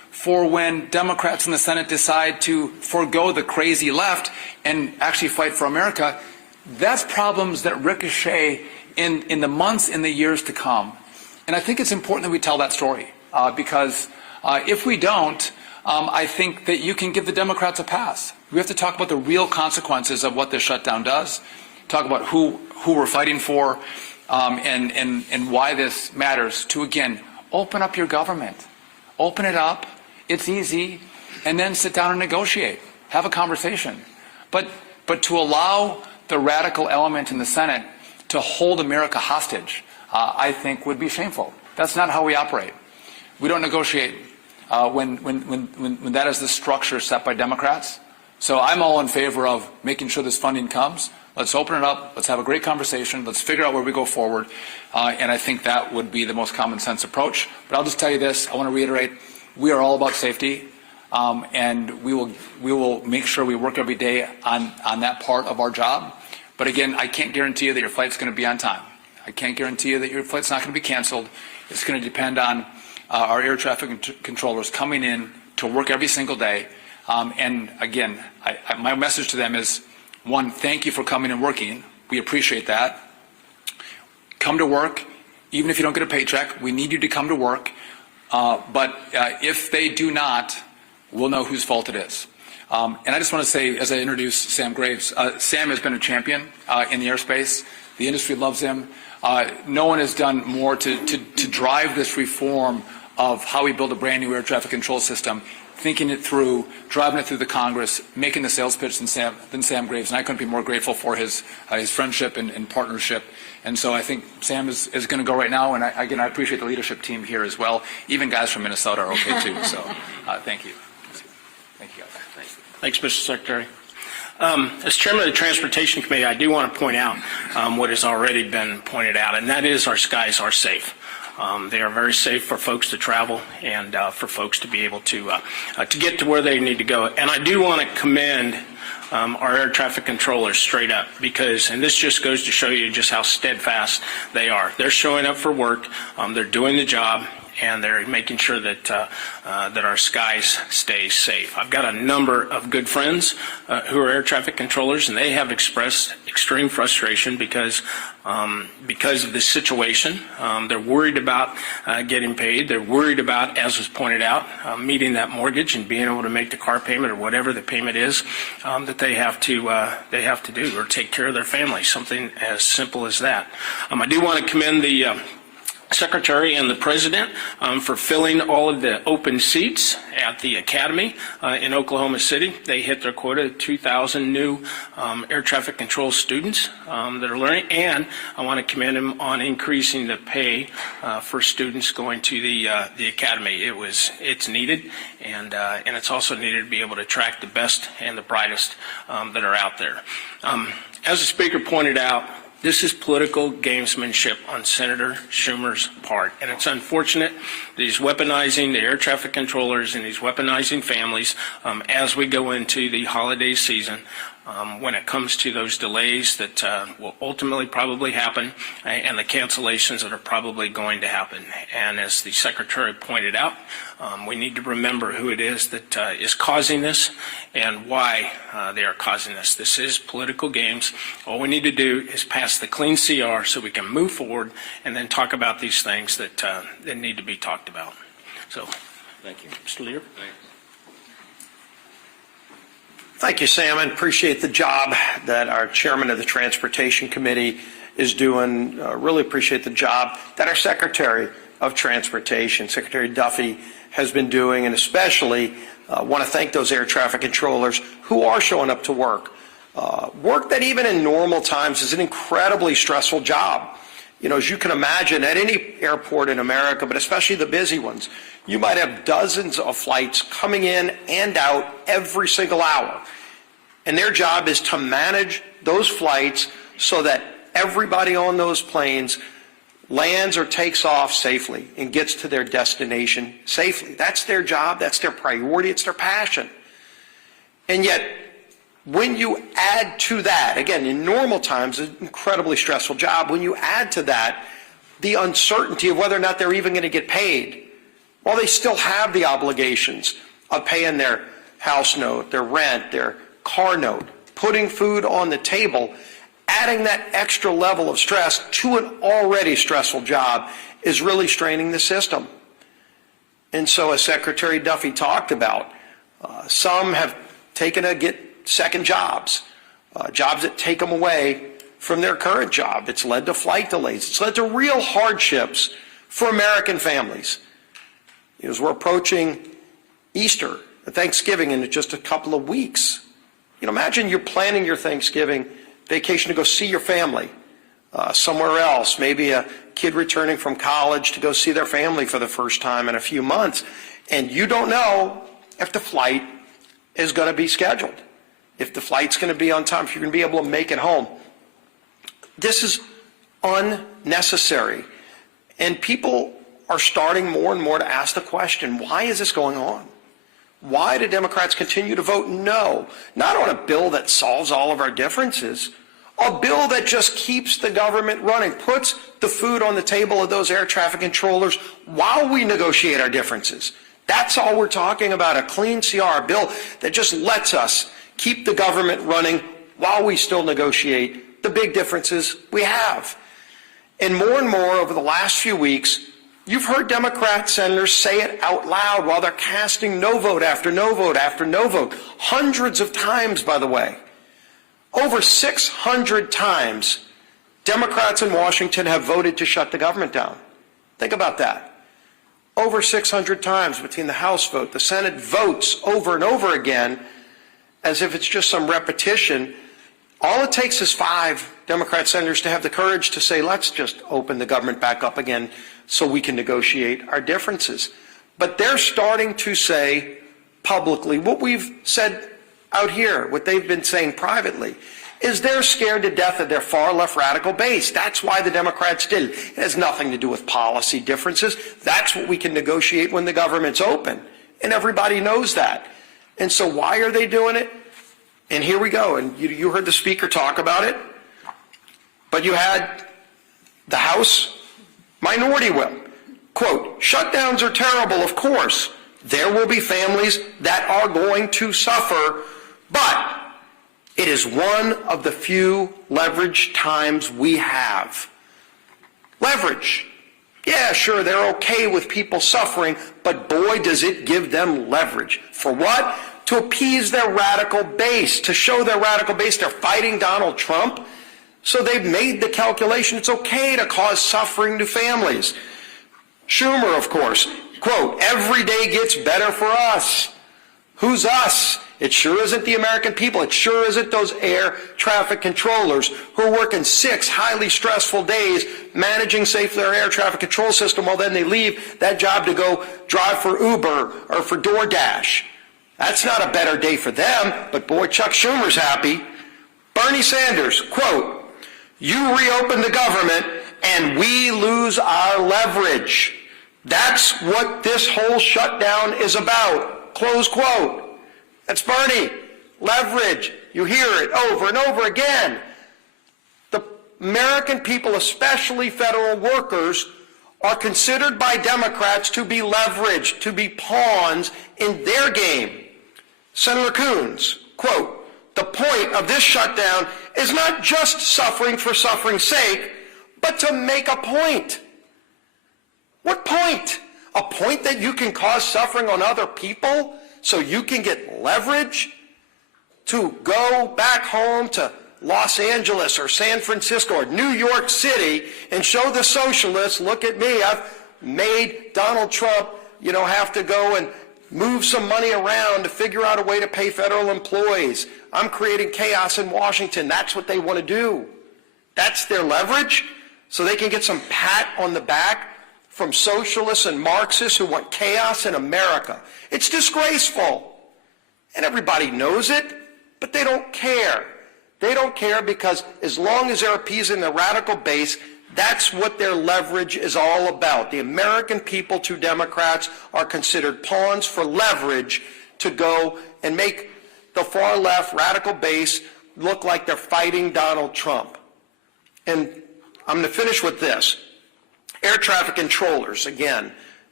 for when Democrats in the Senate decide to forego the crazy left and actually fight for America. That's problems that ricochet in the months, in the years to come. And I think it's important that we tell that story because if we don't, I think that you can give the Democrats a pass. We have to talk about the real consequences of what this shutdown does, talk about who we're fighting for, and why this matters to, again, open up your government. Open it up. It's easy. And then sit down and negotiate. Have a conversation. But to allow the radical element in the Senate to hold America hostage, I think would be shameful. That's not how we operate. We don't negotiate when that is the structure set by Democrats. So I'm all in favor of making sure this funding comes. Let's open it up. Let's have a great conversation. Let's figure out where we go forward. And I think that would be the most common sense approach. But I'll just tell you this. I want to reiterate, we are all about safety. And we will make sure we work every day on that part of our job. But again, I can't guarantee you that your flight's going to be on time. I can't guarantee you that your flight's not going to be canceled. It's going to depend on our air traffic controllers coming in to work every single day. And again, my message to them is, one, thank you for coming and working. We appreciate that. Come to work. Even if you don't get a paycheck, we need you to come to work. But if they do not, we'll know whose fault it is. And I just want to say, as I introduce Sam Graves, Sam has been a champion in the airspace. The industry loves him. No one has done more to drive this reform of how we build a brand new air traffic control system, thinking it through, driving it through the Congress, making the sales pitch than Sam Graves. And I couldn't be more grateful for his friendship and partnership. And so I think Sam is going to go right now. And I appreciate the leadership team here as well. Even guys from Minnesota are okay too. So thank you. Thank you, guys. Thanks, Mr. Secretary. As chairman of the Transportation Committee, I do want to point out what has already been pointed out, and that is our skies are safe. They are very safe for folks to travel and for folks to be able to get to where they need to go. And I do want to commend our air traffic controllers straight up because, and this just goes to show you just how steadfast they are. They're showing up for work. They're doing the job. And they're making sure that that our skies stay safe. I've got a number of good friends who are air traffic controllers, and they have expressed extreme frustration because of this situation. They're worried about getting paid. They're worried about, as was pointed out, meeting that mortgage and being able to make the car payment or whatever the payment is that they have to do or take care of their family. Something as simple as that. I do want to commend the Secretary and the President for filling all of the open seats at the Academy in Oklahoma City. They hit their quota of 2,000 new air traffic control students that are learning, and I want to commend them on increasing the pay for students going to the Academy. It's needed, and it's also needed to be able to attract the best and the brightest that are out there. As the Speaker pointed out, this is political gamesmanship on Senator Schumer's part, and it's unfortunate that he's weaponizing the air traffic controllers and he's weaponizing families as we go into the holiday season when it comes to those delays that will ultimately probably happen and the cancellations that are probably going to happen. And as the Secretary pointed out, we need to remember who it is that is causing this and why they are causing this. This is political games. All we need to do is pass the clean CR so we can move forward and then talk about these things that need to be talked about. So, thank you. Mr. Leader. Thank you, Sam, and appreciate the job that our chairman of the Transportation Committee is doing. Really appreciate the job that our Secretary of Transportation, Secretary Duffy, has been doing, and especially want to thank those air traffic controllers who are showing up to work. Work that even in normal times is an incredibly stressful job. You know, as you can imagine, at any airport in America, but especially the busy ones, you might have dozens of flights coming in and out every single hour. And their job is to manage those flights so that everybody on those planes lands or takes off safely and gets to their destination safely. That's their job. That's their priority. It's their passion. And yet, when you add to that, again, in normal times, an incredibly stressful job, when you add to that the uncertainty of whether or not they're even going to get paid, while they still have the obligations of paying their house note, their rent, their car note, putting food on the table, adding that extra level of stress to an already stressful job is really straining the system. And so, as Secretary Duffy talked about, some have taken to get second jobs, jobs that take them away from their current job. It's led to flight delays. It's led to real hardships for American families. As we're approaching Easter, Thanksgiving in just a couple of weeks, imagine you're planning your Thanksgiving vacation to go see your family somewhere else, maybe a kid returning from college to go see their family for the first time in a few months, and you don't know if the flight is going to be scheduled, if the flight's going to be on time, if you're going to be able to make it home. This is unnecessary, and people are starting more and more to ask the question, why is this going on? Why do Democrats continue to vote no, not on a bill that solves all of our differences, a bill that just keeps the government running, puts the food on the table of those air traffic controllers while we negotiate our differences. That's all we're talking about, a clean CR, a bill that just lets us keep the government running while we still negotiate the big differences we have. And more over the last few weeks, you've heard Democrat senators say it out loud while they're casting no vote after no vote after no vote. Hundreds of times, by the way. Over 600 times, Democrats in Washington have voted to shut the government down. Think about that. Over 600 times between the House vote, the Senate votes over and over again, as if it's just some repetition. All it takes is 5 Democrat senators to have the courage to say, let's just open the government back up again so we can negotiate our differences. But they're starting to say publicly what we've said out here, what they've been saying privately, is they're scared to death of their far-left radical base. That's why the Democrats did it. It has nothing to do with policy differences. That's what we can negotiate when the government's open. And everybody knows that. And so why are they doing it? And here we go. And you heard the speaker talk about it. But you had the House minority whip. Quote, shutdowns are terrible, of course. There will be families that are going to suffer, but it is one of the few leverage times we have. Leverage. Yeah, sure, they're okay with people suffering, but boy, does it give them leverage. For what? To appease their radical base, to show their radical base they're fighting Donald Trump. So they've made the calculation it's okay to cause suffering to families. Schumer, of course, quote, every day gets better for us. Who's us? It sure isn't the American people. It sure isn't those air traffic controllers who are working 6 highly stressful days managing safely our air traffic control system while then they leave that job to go drive for Uber or for DoorDash. That's not a better day for them, but boy, Chuck Schumer's happy. Bernie Sanders, quote, you reopen the government and we lose our leverage. That's what this whole shutdown is about. Close quote. That's Bernie. Leverage. You hear it over and over again. The American people, especially federal workers, are considered by Democrats to be leveraged, to be pawns in their game. Senator Coons, quote, the point of this shutdown is not just suffering for suffering's sake, but to make a point. What point? A point that you can cause suffering on other people so you can get leverage to go back home to Los Angeles or San Francisco or New York City and show the socialists, look at me, I've made Donald Trump, have to go and move some money around to figure out a way to pay federal employees. I'm creating chaos in Washington. That's what they want to do. That's their leverage, so they can get some pat on the back from socialists and Marxists who want chaos in America. It's disgraceful. And everybody knows it, but they don't care. They don't care because as long as they're appeasing the radical base, that's what their leverage is all about. The American people to Democrats are considered pawns for leverage to go and make the far left radical base look like they're fighting Donald Trump. And I'm going to finish with this. Air traffic controllers, again,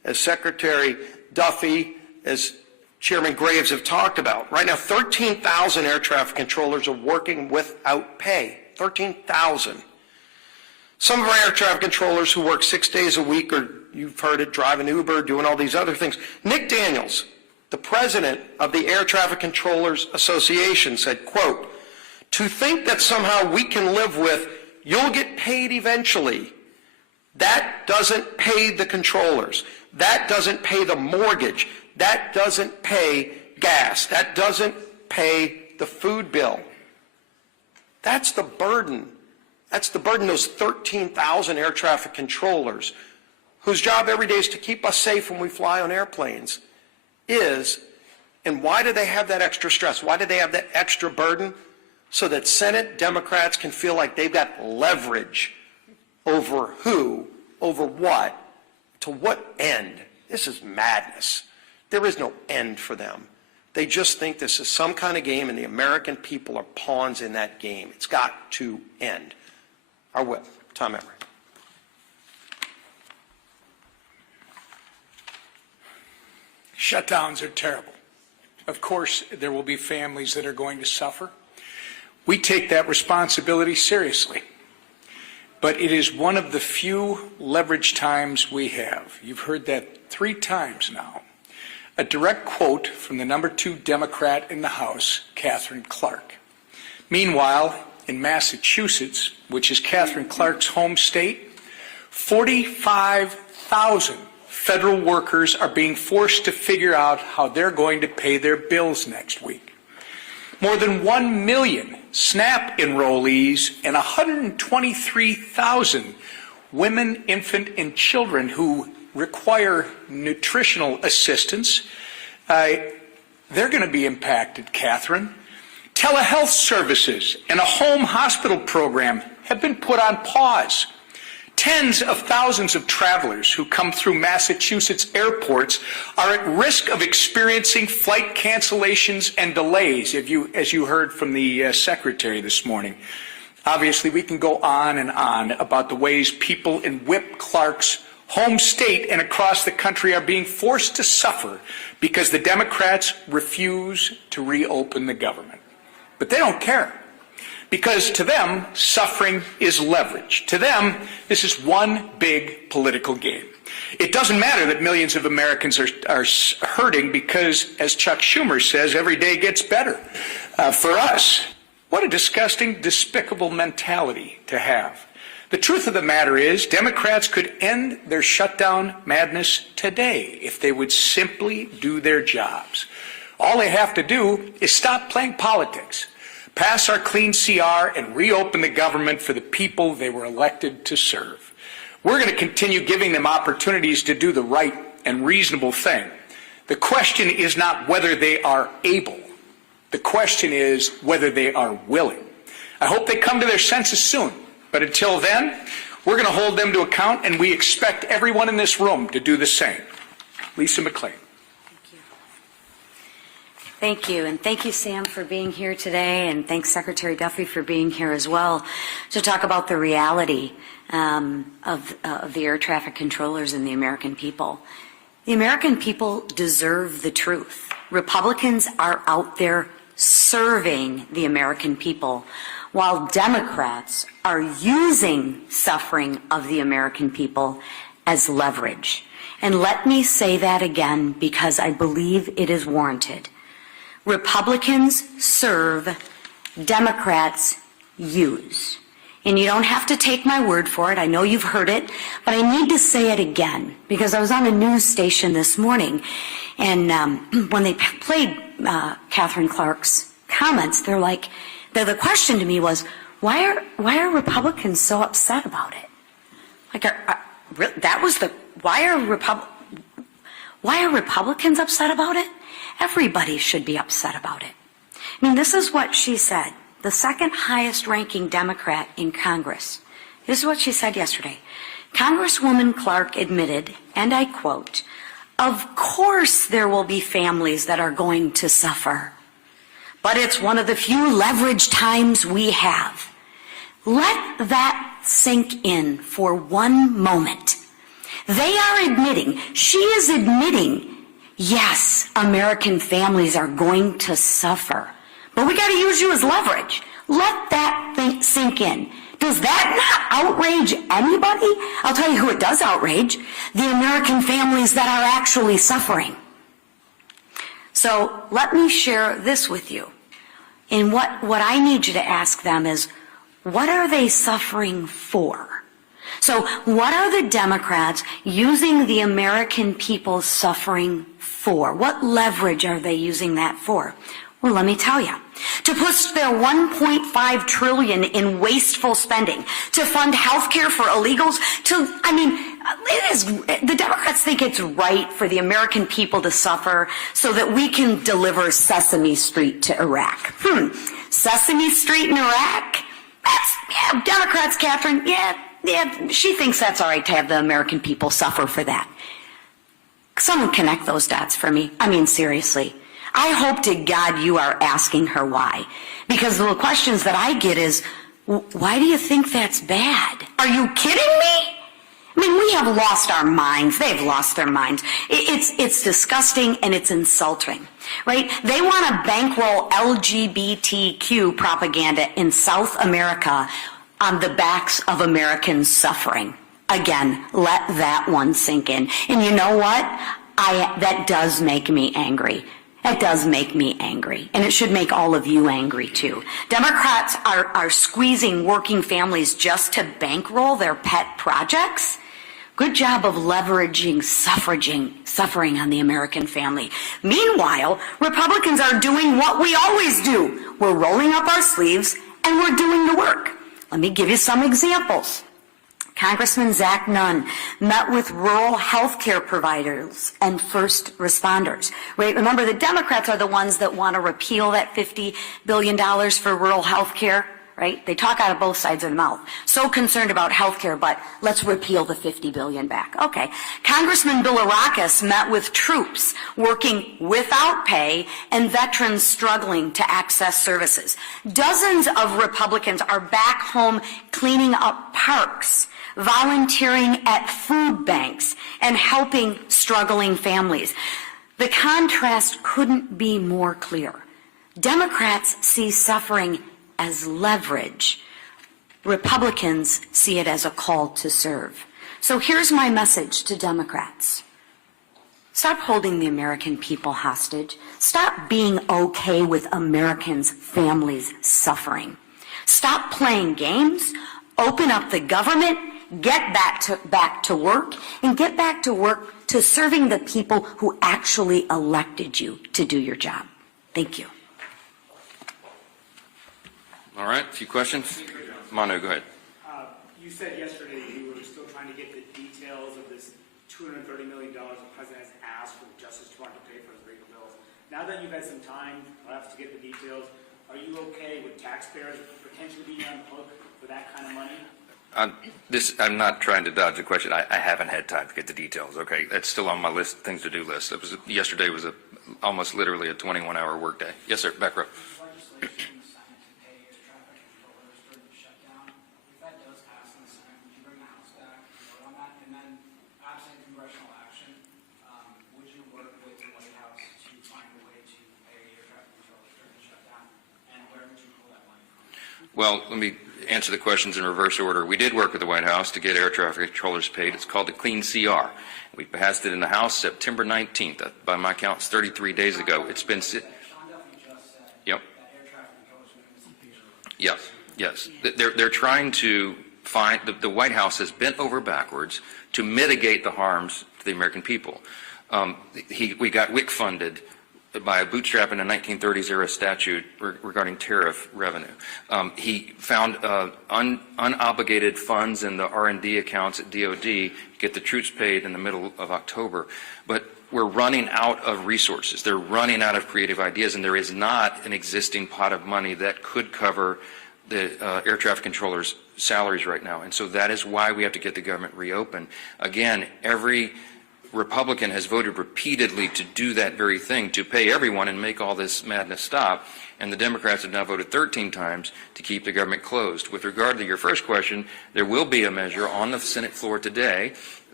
as Secretary Duffy, as Chairman Graves have talked about. Right now, 13,000 air traffic controllers are working without pay. 13,000. Some of our air traffic controllers who work 6 days a week, or you've heard it, driving Uber, doing all these other things. Nick Daniels, the president of the Air Traffic Controllers Association, said, quote, "To think that somehow we can live with, you'll get paid eventually, that doesn't pay the controllers. That doesn't pay the mortgage. That doesn't pay gas. That doesn't pay the food bill." That's the burden. That's the burden those 13,000 air traffic controllers, whose job every day is to keep us safe when we fly on airplanes, is. And why do they have that extra stress? Why do they have that extra burden? So that Senate Democrats can feel like they've got leverage over who, over what, to what end. This is madness. There is no end for them. They just think this is some kind of game, and the American people are pawns in that game. It's got to end. Our whip, Tom Emory. Shutdowns are terrible. Of course, there will be families that are going to suffer. We take that responsibility seriously. But it is one of the few leverage times we have. You've heard that 3 times now. A direct quote from the number 2 Democrat in the House, Katherine Clark. Meanwhile, in Massachusetts, which is Katherine Clark's home state, 45,000 federal workers are being forced to figure out how they're going to pay their bills next week. More than 1 million SNAP enrollees and 123,000 women, infant, and children who require nutritional assistance, they're going to be impacted, Catherine. Telehealth services and a home hospital program have been put on pause. Tens of thousands of travelers who come through Massachusetts airports are at risk of experiencing flight cancellations and delays, as you heard from the Secretary this morning. Obviously, we can go on and on about the ways people in Whip Clark's home state and across the country are being forced to suffer because the Democrats refuse to reopen the government. But they don't care. Because to them, suffering is leverage. To them, this is one big political game. It doesn't matter that millions of Americans are hurting because, as Chuck Schumer says, every day gets better. For us, what a disgusting, despicable mentality to have. The truth of the matter is, Democrats could end their shutdown madness today if they would simply do their jobs. All they have to do is stop playing politics, pass our clean CR, and reopen the government for the people they were elected to serve. We're going to continue giving them opportunities to do the right and reasonable thing. The question is not whether they are able. The question is whether they are willing. I hope they come to their senses soon. But until then, we're going to hold them to account, and we expect everyone in this room to do the same. Lisa McClain. Thank you, and thank you, Sam, for being here today, and thanks, Secretary Duffy, for being here as well to talk about the reality of the air traffic controllers and the American people. The American people deserve the truth. Republicans are out there serving the American people, while Democrats are using suffering of the American people as leverage. And let me say that again because I believe it is warranted. Republicans serve, Democrats use. And you don't have to take my word for it. I know you've heard it, but I need to say it again because I was on a news station this morning, and when they played Katherine Clark's comments, the question to me was, why are Republicans so upset about it? Why are Republicans upset about it? Everybody should be upset about it. I mean, this is what she said, the second highest ranking Democrat in Congress. This is what she said yesterday. Congresswoman Clark admitted, and I quote, "Of course there will be families that are going to suffer, but it's one of the few leverage times we have." Let that sink in for one moment. They are admitting, she is admitting, yes, American families are going to suffer. But we got to use you as leverage. Let that thing sink in. Does that not outrage anybody? I'll tell you who it does outrage. The American families that are actually suffering. So let me share this with you. And what I need you to ask them is, what are they suffering for? So what are the Democrats using the American people suffering for? What leverage are they using that for? Well, let me tell you. To push their $1.5 trillion in wasteful spending, to fund health care for illegals, the Democrats think it's right for the American people to suffer so that we can deliver Sesame Street to Iraq. Sesame Street in Iraq? Democrats, Catherine, she thinks that's all right to have the American people suffer for that. Someone connect those dots for me. I mean, seriously. I hope to God you are asking her why. Because the questions that I get is, why do you think that's bad? Are you kidding me? I mean, we have lost our minds. They've lost their minds. It's disgusting and it's insulting, right? They want to bankroll LGBTQ propaganda in South America on the backs of Americans suffering. Again, let that one sink in. And you know what? That does make me angry. It does make me angry, and it should make all of you angry too. Democrats are squeezing working families just to bankroll their pet projects. Good job of leveraging suffering on the American family. Meanwhile, Republicans are doing what we always do. We're rolling up our sleeves and we're doing the work. Let me give you some examples. Congressman Zach Nunn met with rural health care providers and first responders. Right? Remember, the Democrats are the ones that want to repeal that $50 billion for rural health care. Right? They talk out of both sides of the mouth. So concerned about health care, but let's repeal the $50 billion back. Okay. Congressman Bilirakis met with troops working without pay and veterans struggling to access services. Dozens of Republicans are back home cleaning up parks, volunteering at food banks, and helping struggling families. The contrast couldn't be more clear. Democrats see suffering as leverage. Republicans see it as a call to serve. So here's my message to Democrats. Stop holding the American people hostage. Stop being okay with Americans' families suffering. Stop playing games. Open up the government. Get back to work, and get back to work to serving the people who actually elected you to do your job. Thank you. All right, a few questions. Manu, go ahead. You said yesterday you were still trying to get the details of this $230 million the president has asked for the Justice Department to pay for his legal bills. Now that you've had some time, perhaps, to get the details, are you okay with taxpayers potentially being on the hook for that kind of money? I'm not trying to dodge the question. I haven't had time to get the details. Okay, that's still on my things to do list. Yesterday was almost literally a 21-hour workday. Yes, sir. Back row. Legislation in the Senate to pay air traffic controllers during the shutdown. If that does pass in the Senate, would you bring the House back and vote on that? And then, absent congressional action, would you work with the White House to find a way to pay air traffic controllers during the shutdown? And where would you pull that money from? Well, let me answer the questions in reverse order. We did work with the White House to get air traffic controllers paid. It's called the Clean CR. We passed it in the House September 19th. By my count, it's 33 days ago. It's been... Sean Duffy just said Yep. that air traffic controllers are going to Yes. They're trying to find... The White House has bent over backwards to mitigate the harms to the American people. We got WIC funded by a bootstrap in a 1930s era statute regarding tariff revenue. He found unobligated funds in the R&D accounts at DOD to get the troops paid in the middle of October. But we're running out of resources. They're running out of creative ideas, and there is not an existing pot of money that could cover the air traffic controllers' salaries right now. And so that is why we have to get the government reopened. Again, every Republican has voted repeatedly to do that very thing, to pay everyone and make all this madness stop, and the Democrats have now voted 13 times to keep the government closed. With regard to your first question, there will be a measure on the Senate floor today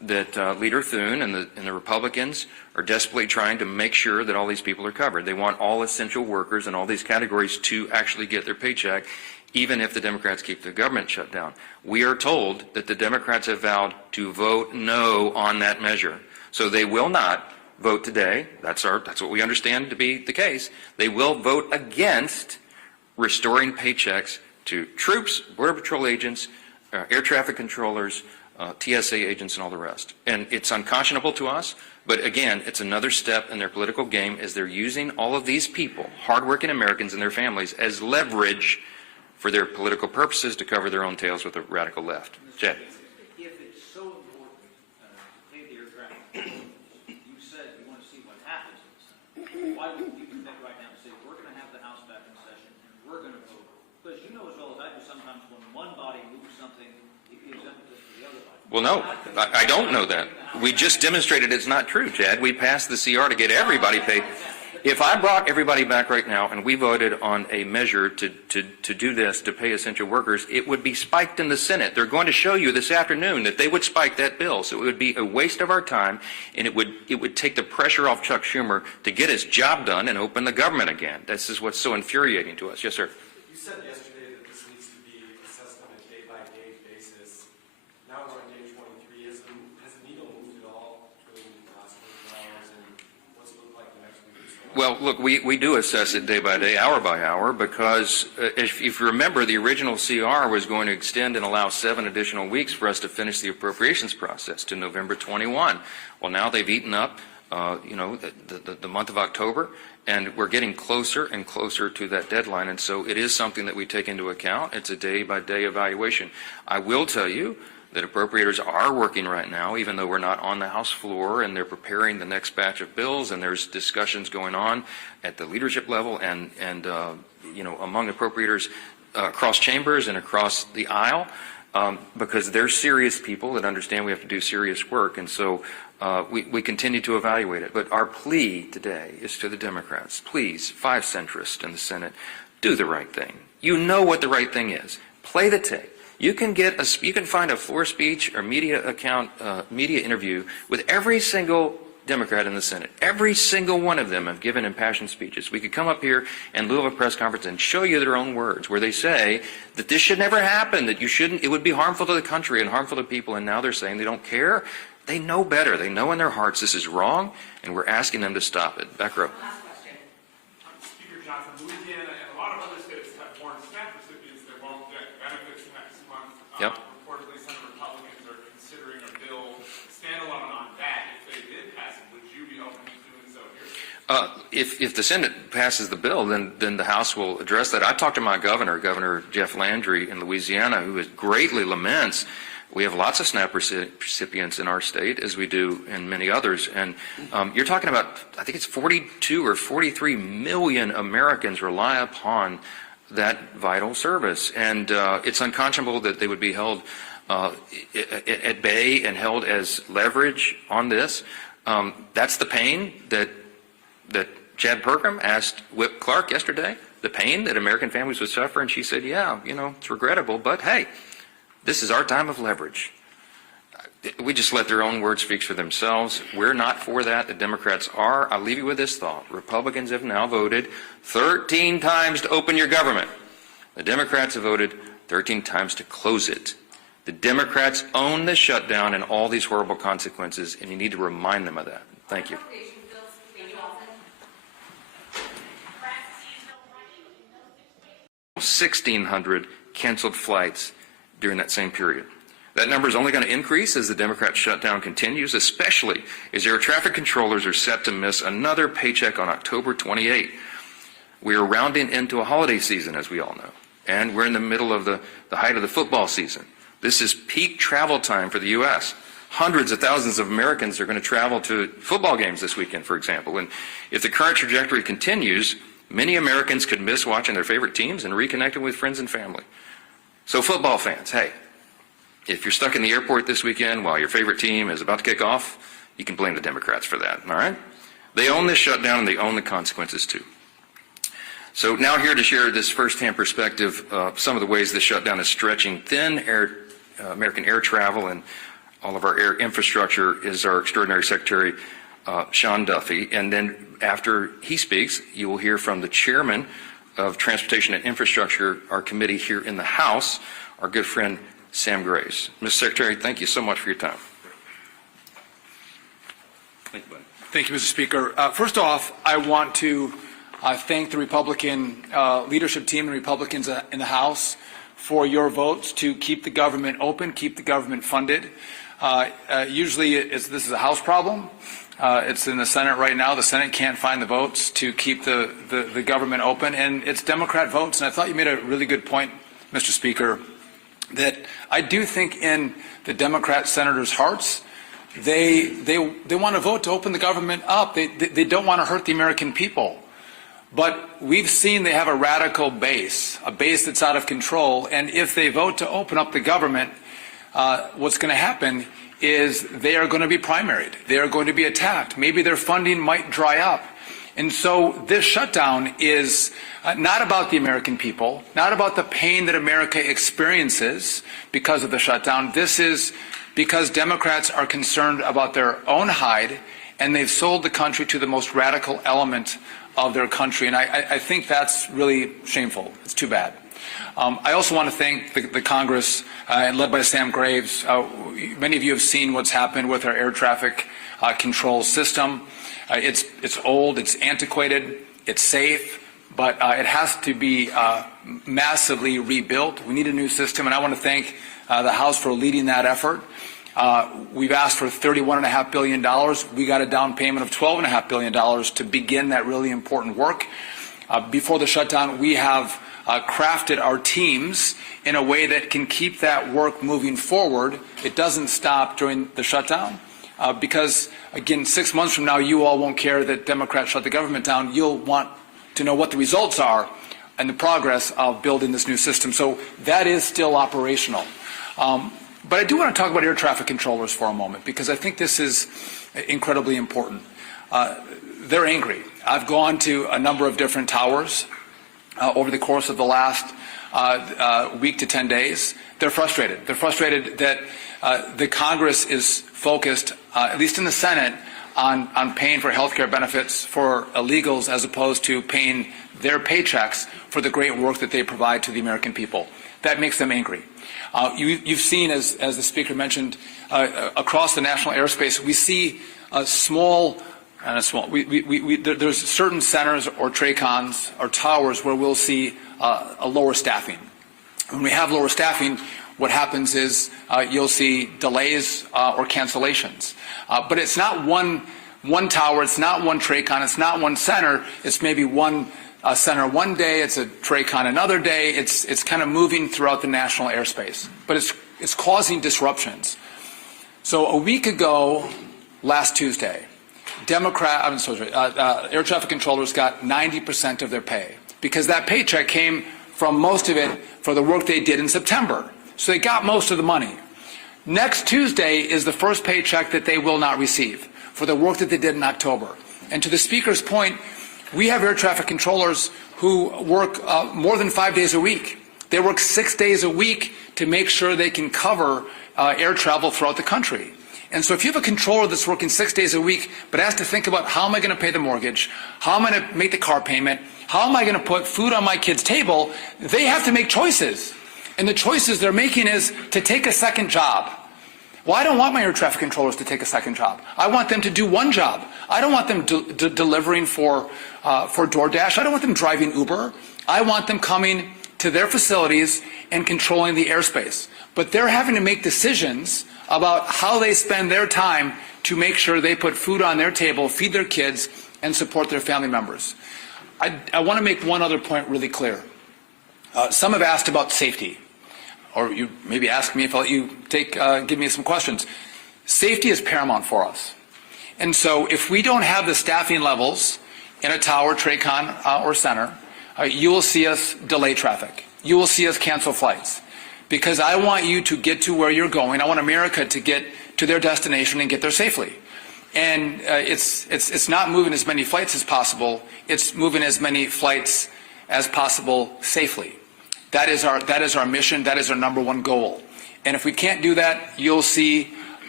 that Leader Thune and the Republicans are desperately trying to make sure that all these people are covered. They want all essential workers in all these categories to actually get their paycheck, even if the Democrats keep the government shut down. We are told that the Democrats have vowed to vote no on that measure. So they will not vote today. That's what we understand to be the case. They will vote against restoring paychecks to troops, Border Patrol agents, air traffic controllers, TSA agents, and all the rest. And it's unconscionable to us, but again, it's another step in their political game as they're using all of these people, hardworking Americans and their families, as leverage for their political purposes to cover their own tails with the radical left. Chad. If it's so important to pay the air traffic controllers, you said you want to see what happens in the Senate. Why wouldn't you commit right now and say, we're going to have the House back in session and we're going to vote? Because you know as well as I do, sometimes when one body moves something, it gives impetus to the other body. Well, no, I don't know that. We just demonstrated it's not true, Chad. We passed the CR to get everybody paid. If I brought everybody back right now and we voted on a measure to do this, to pay essential workers, it would be spiked in the Senate. They're going to show you this afternoon that they would spike that bill. So it would be a waste of our time, and it would take the pressure off Chuck Schumer to get his job done and open the government again. This is what's so infuriating to us. Yes, sir. You said yesterday that this needs to be assessed on a day-by-day basis. Now we're on day 23. Has the needle moved at all between the last 24 hours and what's it look like the next week or so? Well, look, we do assess it day by day, hour by hour, because if you remember, the original CR was going to extend and allow 7 additional weeks for us to finish the appropriations process to November 21. Well, now they've eaten up, the month of October, and we're getting closer and closer to that deadline, and so it is something that we take into account. It's a day-by-day evaluation. I will tell you that appropriators are working right now, even though we're not on the House floor, and they're preparing the next batch of bills, and there's discussions going on at the leadership level and among appropriators across chambers and across the aisle, because they're serious people that understand we have to do serious work, and so we continue to evaluate it. But our plea today is to the Democrats: please, 5 centrists in the Senate, do the right thing. You know what the right thing is. Play the tape. You can find a floor speech or media interview with every single Democrat in the Senate. Every single one of them have given impassioned speeches. We could come up here in lieu of a press conference and show you their own words, where they say that this should never happen, that it would be harmful to the country and harmful to people, and now they're saying they don't care. They know better. They know in their hearts this is wrong, and we're asking them to stop it. Back row. Speaker Johnson, Louisiana and a lot of other states have foreign SNAP recipients that won't get benefits next month. Yep. Reportedly, some Republicans are considering a bill standalone on that. If they did pass it, would you be open to doing so here? If the Senate passes the bill, then the House will address that. I talked to my governor, Governor Jeff Landry in Louisiana, who greatly laments. We have lots of SNAP recipients in our state, as we do in many others. And you're talking about, I think it's 42 or 43 million Americans rely upon that vital service. And it's unconscionable that they would be held at bay and held as leverage on this. That's the pain that Chad Pergram asked Whip Clark yesterday, the pain that American families would suffer. And she said, yeah, it's regrettable, but hey, this is our time of leverage. We just let their own words speak for themselves. We're not for that. The Democrats are. I'll leave you with this thought. Republicans have now voted 13 times to open your government. The Democrats have voted 13 times to close it. The Democrats own the shutdown and all these horrible consequences, and you need to remind them of that. Thank you. 1,600 canceled flights during that same period. That number is only going to increase as the Democrat shutdown continues, especially as air traffic controllers are set to miss another paycheck on October 28. We are rounding into a holiday season, as we all know, and we're in the middle of the height of the football season. This is peak travel time for the U.S. Hundreds of thousands of Americans are going to travel to football games this weekend, for example, and if the current trajectory continues, many Americans could miss watching their favorite teams and reconnecting with friends and family. So football fans, hey, if you're stuck in the airport this weekend while your favorite team is about to kick off, you can blame the Democrats for that, all right? They own this shutdown and they own the consequences too. So now here to share this firsthand perspective of some of the ways the shutdown is stretching thin American air travel and all of our air infrastructure is our extraordinary Secretary, Sean Duffy. And then after he speaks, you will hear from the chairman of Transportation and Infrastructure, our committee here in the House, our good friend Sam Graves. Mr. Secretary, thank you so much for your time. Thank you, buddy. Thank you, Mr. Speaker. First off, I want to thank the Republican leadership team and Republicans in the House for your votes to keep the government open, keep the government funded. Usually this is a House problem. It's in the Senate right now. The Senate can't find the votes to keep the government open, and it's Democrat votes. And I thought you made a really good point, Mr. Speaker, that I do think in the Democrat senators' hearts, they want to vote to open the government up. They don't want to hurt the American people. But we've seen they have a radical base, a base that's out of control. And if they vote to open up the government, what's going to happen is they are going to be primaried. They are going to be attacked. Maybe their funding might dry up. And so this shutdown is not about the American people, not about the pain that America experiences because of the shutdown. This is because Democrats are concerned about their own hide, and they've sold the country to the most radical element of their country. And I think that's really shameful. It's too bad. I also want to thank the Congress, led by Sam Graves. Many of you have seen what's happened with our air traffic control system. It's old, it's antiquated, it's safe, but it has to be massively rebuilt. We need a new system, and I want to thank the House for leading that effort. We've asked for $31.5 billion. We got a down payment of $12.5 billion to begin that really important work. Before the shutdown, we have crafted our teams in a way that can keep that work moving forward. It doesn't stop during the shutdown because, again, 6 months from now, you all won't care that Democrats shut the government down. You'll want to know what the results are and the progress of building this new system. So that is still operational. But I do want to talk about air traffic controllers for a moment because I think this is incredibly important. They're angry. I've gone to a number of different towers over the course of the last week to 10 days. They're frustrated. They're frustrated that the Congress is focused, at least in the Senate, on paying for health care benefits for illegals as opposed to paying their paychecks for the great work that they provide to the American people. That makes them angry. You've seen, as the Speaker mentioned, across the national airspace, we see there's certain centers or TRACONs or towers where we'll see a lower staffing. When we have lower staffing, what happens is you'll see delays or cancellations. But it's not one tower, it's not one TRACON, it's not one center, it's maybe one center one day, it's a TRACON another day, it's kind of moving throughout the national airspace. But it's causing disruptions. So a week ago, last Tuesday, air traffic controllers got 90% of their pay because that paycheck came from most of it for the work they did in September. So they got most of the money. Next Tuesday is the first paycheck that they will not receive for the work that they did in October. And to the Speaker's point, we have air traffic controllers who work more than 5 days a week. They work 6 days a week to make sure they can cover air travel throughout the country. And so if you have a controller that's working 6 days a week but has to think about how am I going to pay the mortgage, how am I going to make the car payment, how am I going to put food on my kid's table, they have to make choices. And the choices they're making is to take a second job. Well, I don't want my air traffic controllers to take a second job. I want them to do one job. I don't want them delivering for DoorDash. I don't want them driving Uber. I want them coming to their facilities and controlling the airspace. But they're having to make decisions about how they spend their time to make sure they put food on their table, feed their kids, and support their family members. I want to make one other point really clear. Some have asked about safety, or you maybe ask me if I'll let you give me some questions. Safety is paramount for us. And so if we don't have the staffing levels in a tower, TRACON, or center, you will see us delay traffic. You will see us cancel flights. Because I want you to get to where you're going. I want America to get to their destination and get there safely. And it's not moving as many flights as possible. It's moving as many flights as possible safely. That is our mission. That is our number one goal. And if we can't do that, you'll see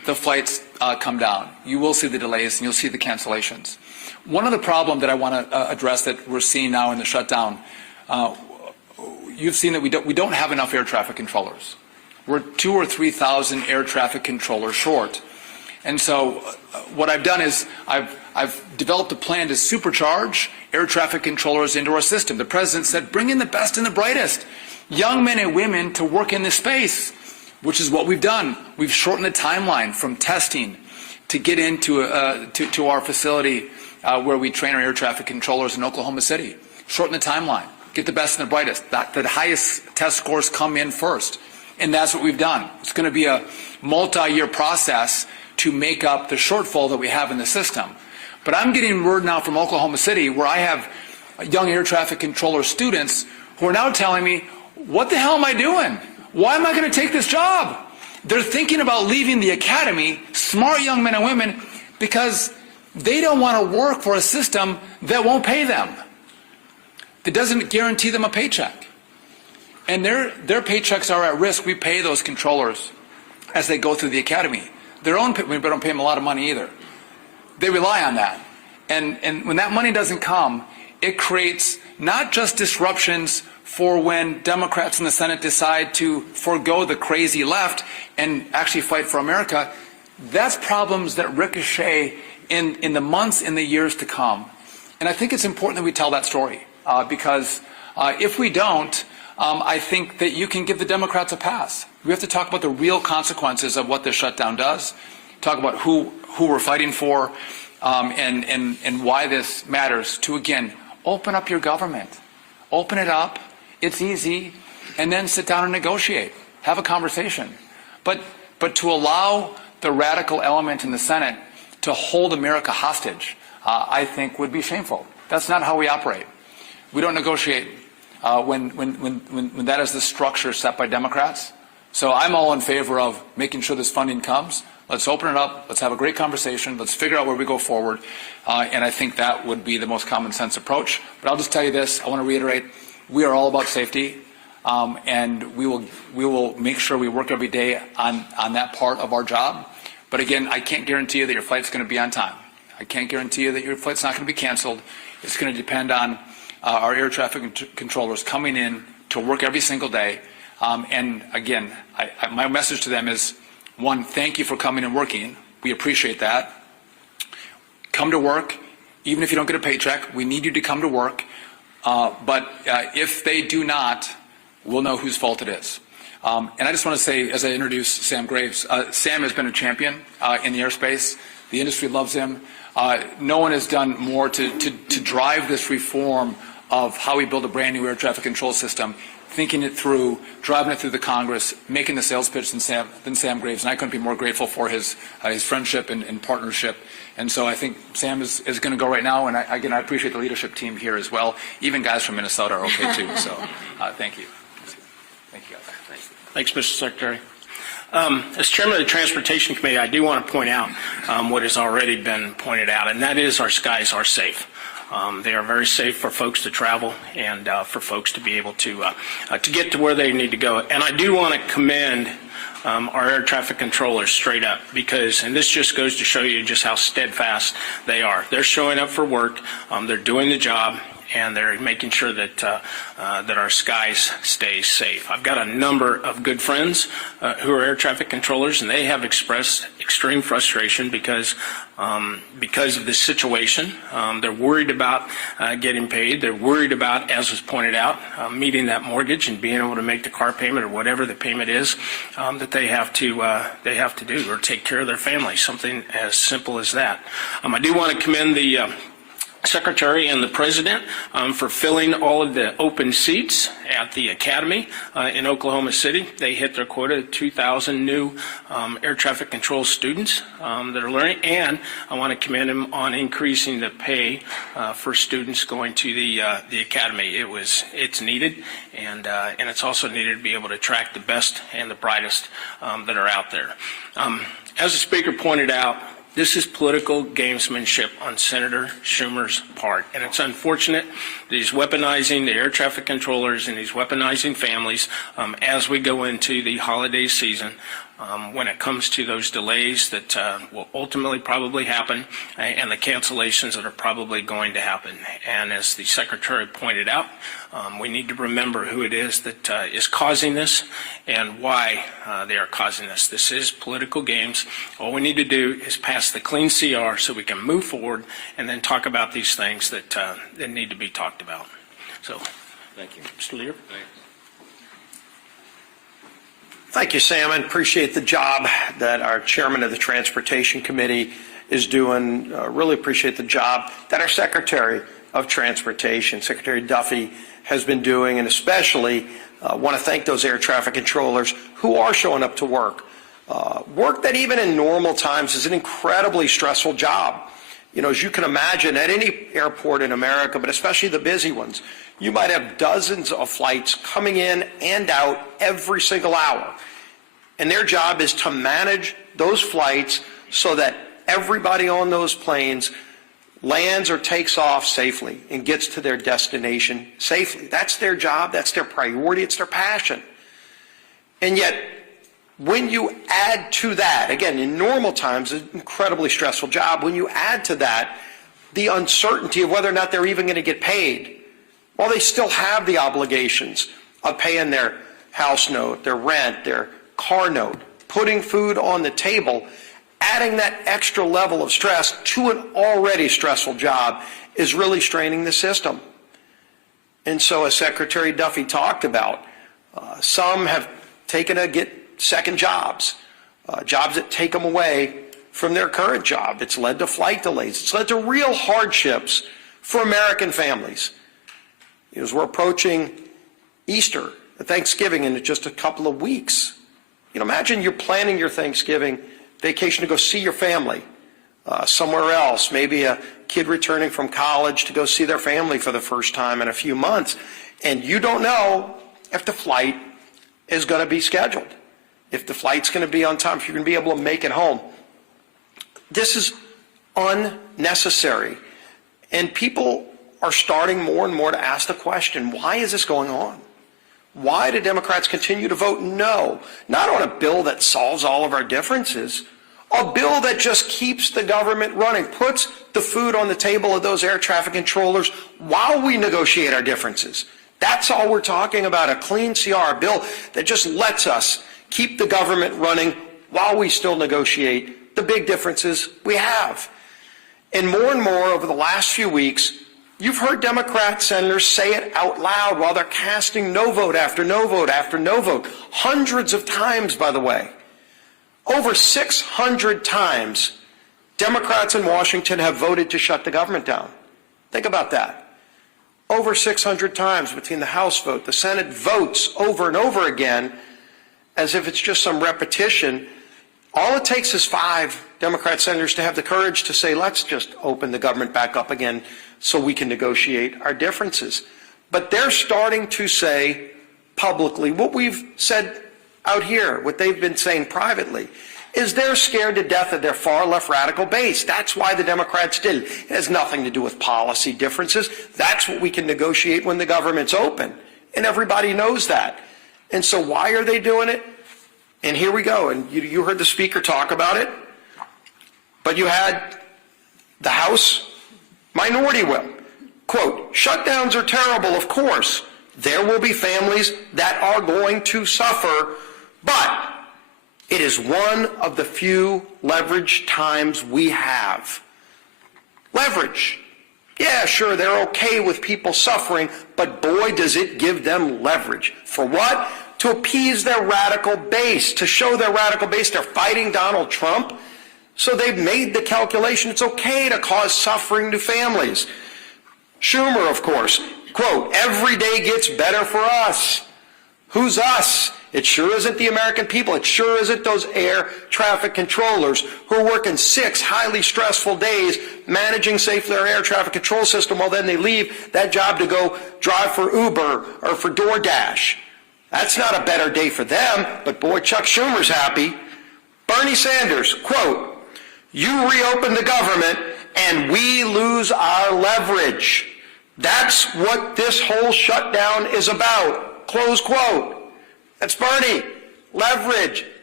the flights come down. You will see the delays and you'll see the cancellations. One of the problems that I want to address that we're seeing now in the shutdown, you've seen that we don't have enough air traffic controllers. We're 2,000 or 3,000 air traffic controllers short. And so what I've done is I've developed a plan to supercharge air traffic controllers into our system. The president said, bring in the best and the brightest, young men and women to work in this space, which is what we've done. We've shortened the timeline from testing to get into to our facility where we train our air traffic controllers in Oklahoma City. Shorten the timeline. Get the best and the brightest. The highest test scores come in first. And that's what we've done. It's going to be a multi-year process to make up the shortfall that we have in the system. But I'm getting word now from Oklahoma City where I have young air traffic controller students who are now telling me, what the hell am I doing? Why am I going to take this job? They're thinking about leaving the academy, smart young men and women, because they don't want to work for a system that won't pay them, that doesn't guarantee them a paycheck. And their paychecks are at risk. We pay those controllers as they go through the academy. We don't pay them a lot of money either. They rely on that. And when that money doesn't come, it creates not just disruptions for when Democrats in the Senate decide to forego the crazy left and actually fight for America. That's problems that ricochet in the months, in the years to come. And I think it's important that we tell that story because if we don't, I think that you can give the Democrats a pass. We have to talk about the real consequences of what this shutdown does, talk about who we're fighting for, and why this matters to, again, open up your government. Open it up. It's easy. And then sit down and negotiate. Have a conversation. But to allow the radical element in the Senate to hold America hostage, I think would be shameful. That's not how we operate. We don't negotiate when that is the structure set by Democrats. So I'm all in favor of making sure this funding comes. Let's open it up. Let's have a great conversation. Let's figure out where we go forward. And I think that would be the most common sense approach. But I'll just tell you this. I want to reiterate, we are all about safety. And we will make sure we work every day on that part of our job. But again, I can't guarantee you that your flight's going to be on time. I can't guarantee you that your flight's not going to be canceled. It's going to depend on our air traffic controllers coming in to work every single day. And again, my message to them is, one, thank you for coming and working. We appreciate that. Come to work. Even if you don't get a paycheck, we need you to come to work. But if they do not, we'll know whose fault it is. And I just want to say, as I introduce Sam Graves, Sam has been a champion in the airspace. The industry loves him. No one has done more to drive this reform of how we build a brand new air traffic control system, thinking it through, driving it through the Congress, making the sales pitch than Sam Graves. And I couldn't be more grateful for his friendship and partnership. And so I think Sam is going to go right now. And I appreciate the leadership team here as well. Even guys from Minnesota are okay too. So thank you. Thank you, guys. Thanks, Mr. Secretary. As Chairman of the Transportation Committee, I do want to point out what has already been pointed out, and that is our skies are safe. They are very safe for folks to travel and for folks to be able to get to where they need to go. And I do want to commend our air traffic controllers straight up because, and this just goes to show you just how steadfast they are. They're showing up for work. They're doing the job. And they're making sure that that our skies stay safe. I've got a number of good friends who are air traffic controllers, and they have expressed extreme frustration because of this situation. They're worried about getting paid. They're worried about, as was pointed out, meeting that mortgage and being able to make the car payment or whatever the payment is that they have to do or take care of their family. Something as simple as that. I do want to commend the Secretary and the President for filling all of the open seats at the Academy in Oklahoma City. They hit their quota of 2,000 new air traffic control students that are learning, and I want to commend them on increasing the pay for students going to the Academy. It's needed, and it's also needed to be able to attract the best and the brightest that are out there. As the Speaker pointed out, this is political gamesmanship on Senator Schumer's part, and it's unfortunate that he's weaponizing the air traffic controllers and he's weaponizing families as we go into the holiday season. when it comes to those delays that will ultimately probably happen and the cancellations that are probably going to happen. And as the Secretary pointed out, we need to remember who it is that is causing this and why they are causing this. This is political games. All we need to do is pass the clean CR so we can move forward and then talk about these things that need to be talked about. So, Thank you. Mr. Leader. Thank you, Sam, and appreciate the job that our chairman of the Transportation Committee is doing. Really appreciate the job that our Secretary of Transportation, Secretary Duffy, has been doing, and especially want to thank those air traffic controllers who are showing up to work. Work that even in normal times is an incredibly stressful job. You know, as you can imagine, at any airport in America, but especially the busy ones, you might have dozens of flights coming in and out every single hour. And their job is to manage those flights so that everybody on those planes lands or takes off safely and gets to their destination safely. That's their job, that's their priority, it's their passion. And yet, when you add to that, again, in normal times, an incredibly stressful job, when you add to that the uncertainty of whether or not they're even going to get paid, while they still have the obligations of paying their house note, their rent, their car note, putting food on the table, adding that extra level of stress to an already stressful job is really straining the system. And so, as Secretary Duffy talked about, some have taken to get second jobs, jobs that take them away from their current job. It's led to flight delays. It's led to real hardships for American families. As we're approaching Easter, Thanksgiving in just a couple of weeks, imagine you're planning your Thanksgiving vacation to go see your family somewhere else, maybe a kid returning from college to go see their family for the first time in a few months, and you don't know if the flight is going to be scheduled, if the flight's going to be on time, if you're going to be able to make it home. This is unnecessary, and people are starting more and more to ask the question, why is this going on? Why do Democrats continue to vote no? Not on a bill that solves all of our differences, a bill that just keeps the government running, puts the food on the table of those air traffic controllers while we negotiate our differences. That's all we're talking about, a clean CR, a bill that just lets us keep the government running while we still negotiate the big differences we have. And more over the last few weeks, you've heard Democrat senators say it out loud while they're casting no vote after no vote after no vote. Hundreds of times, by the way. Over 600 times, Democrats in Washington have voted to shut the government down. Think about that. Over 600 times between the House vote, the Senate votes over and over again as if it's just some repetition. All it takes is 5 Democrat senators to have the courage to say, let's just open the government back up again so we can negotiate our differences. But they're starting to say publicly what we've said out here, what they've been saying privately, is they're scared to death of their far left radical base. That's why the Democrats did it. It has nothing to do with policy differences. That's what we can negotiate when the government's open. And everybody knows that. And so why are they doing it? And here we go. And you heard the speaker talk about it. But you had the House minority whip. Quote, shutdowns are terrible, of course. There will be families that are going to suffer, but it is one of the few leverage times we have. Leverage. Yeah, sure, they're okay with people suffering, but boy, does it give them leverage. For what? To appease their radical base, to show their radical base they're fighting Donald Trump. So they've made the calculation it's okay to cause suffering to families. Schumer, of course, quote, every day gets better for us. Who's us? It sure isn't the American people. It sure isn't those air traffic controllers who are working 6 highly stressful days managing safely our air traffic control system while then they leave that job to go drive for Uber or for DoorDash. That's not a better day for them, but boy, Chuck Schumer's happy. Bernie Sanders, quote, you reopen the government and we lose our leverage. That's what this whole shutdown is about. Close quote. That's Bernie. Leverage.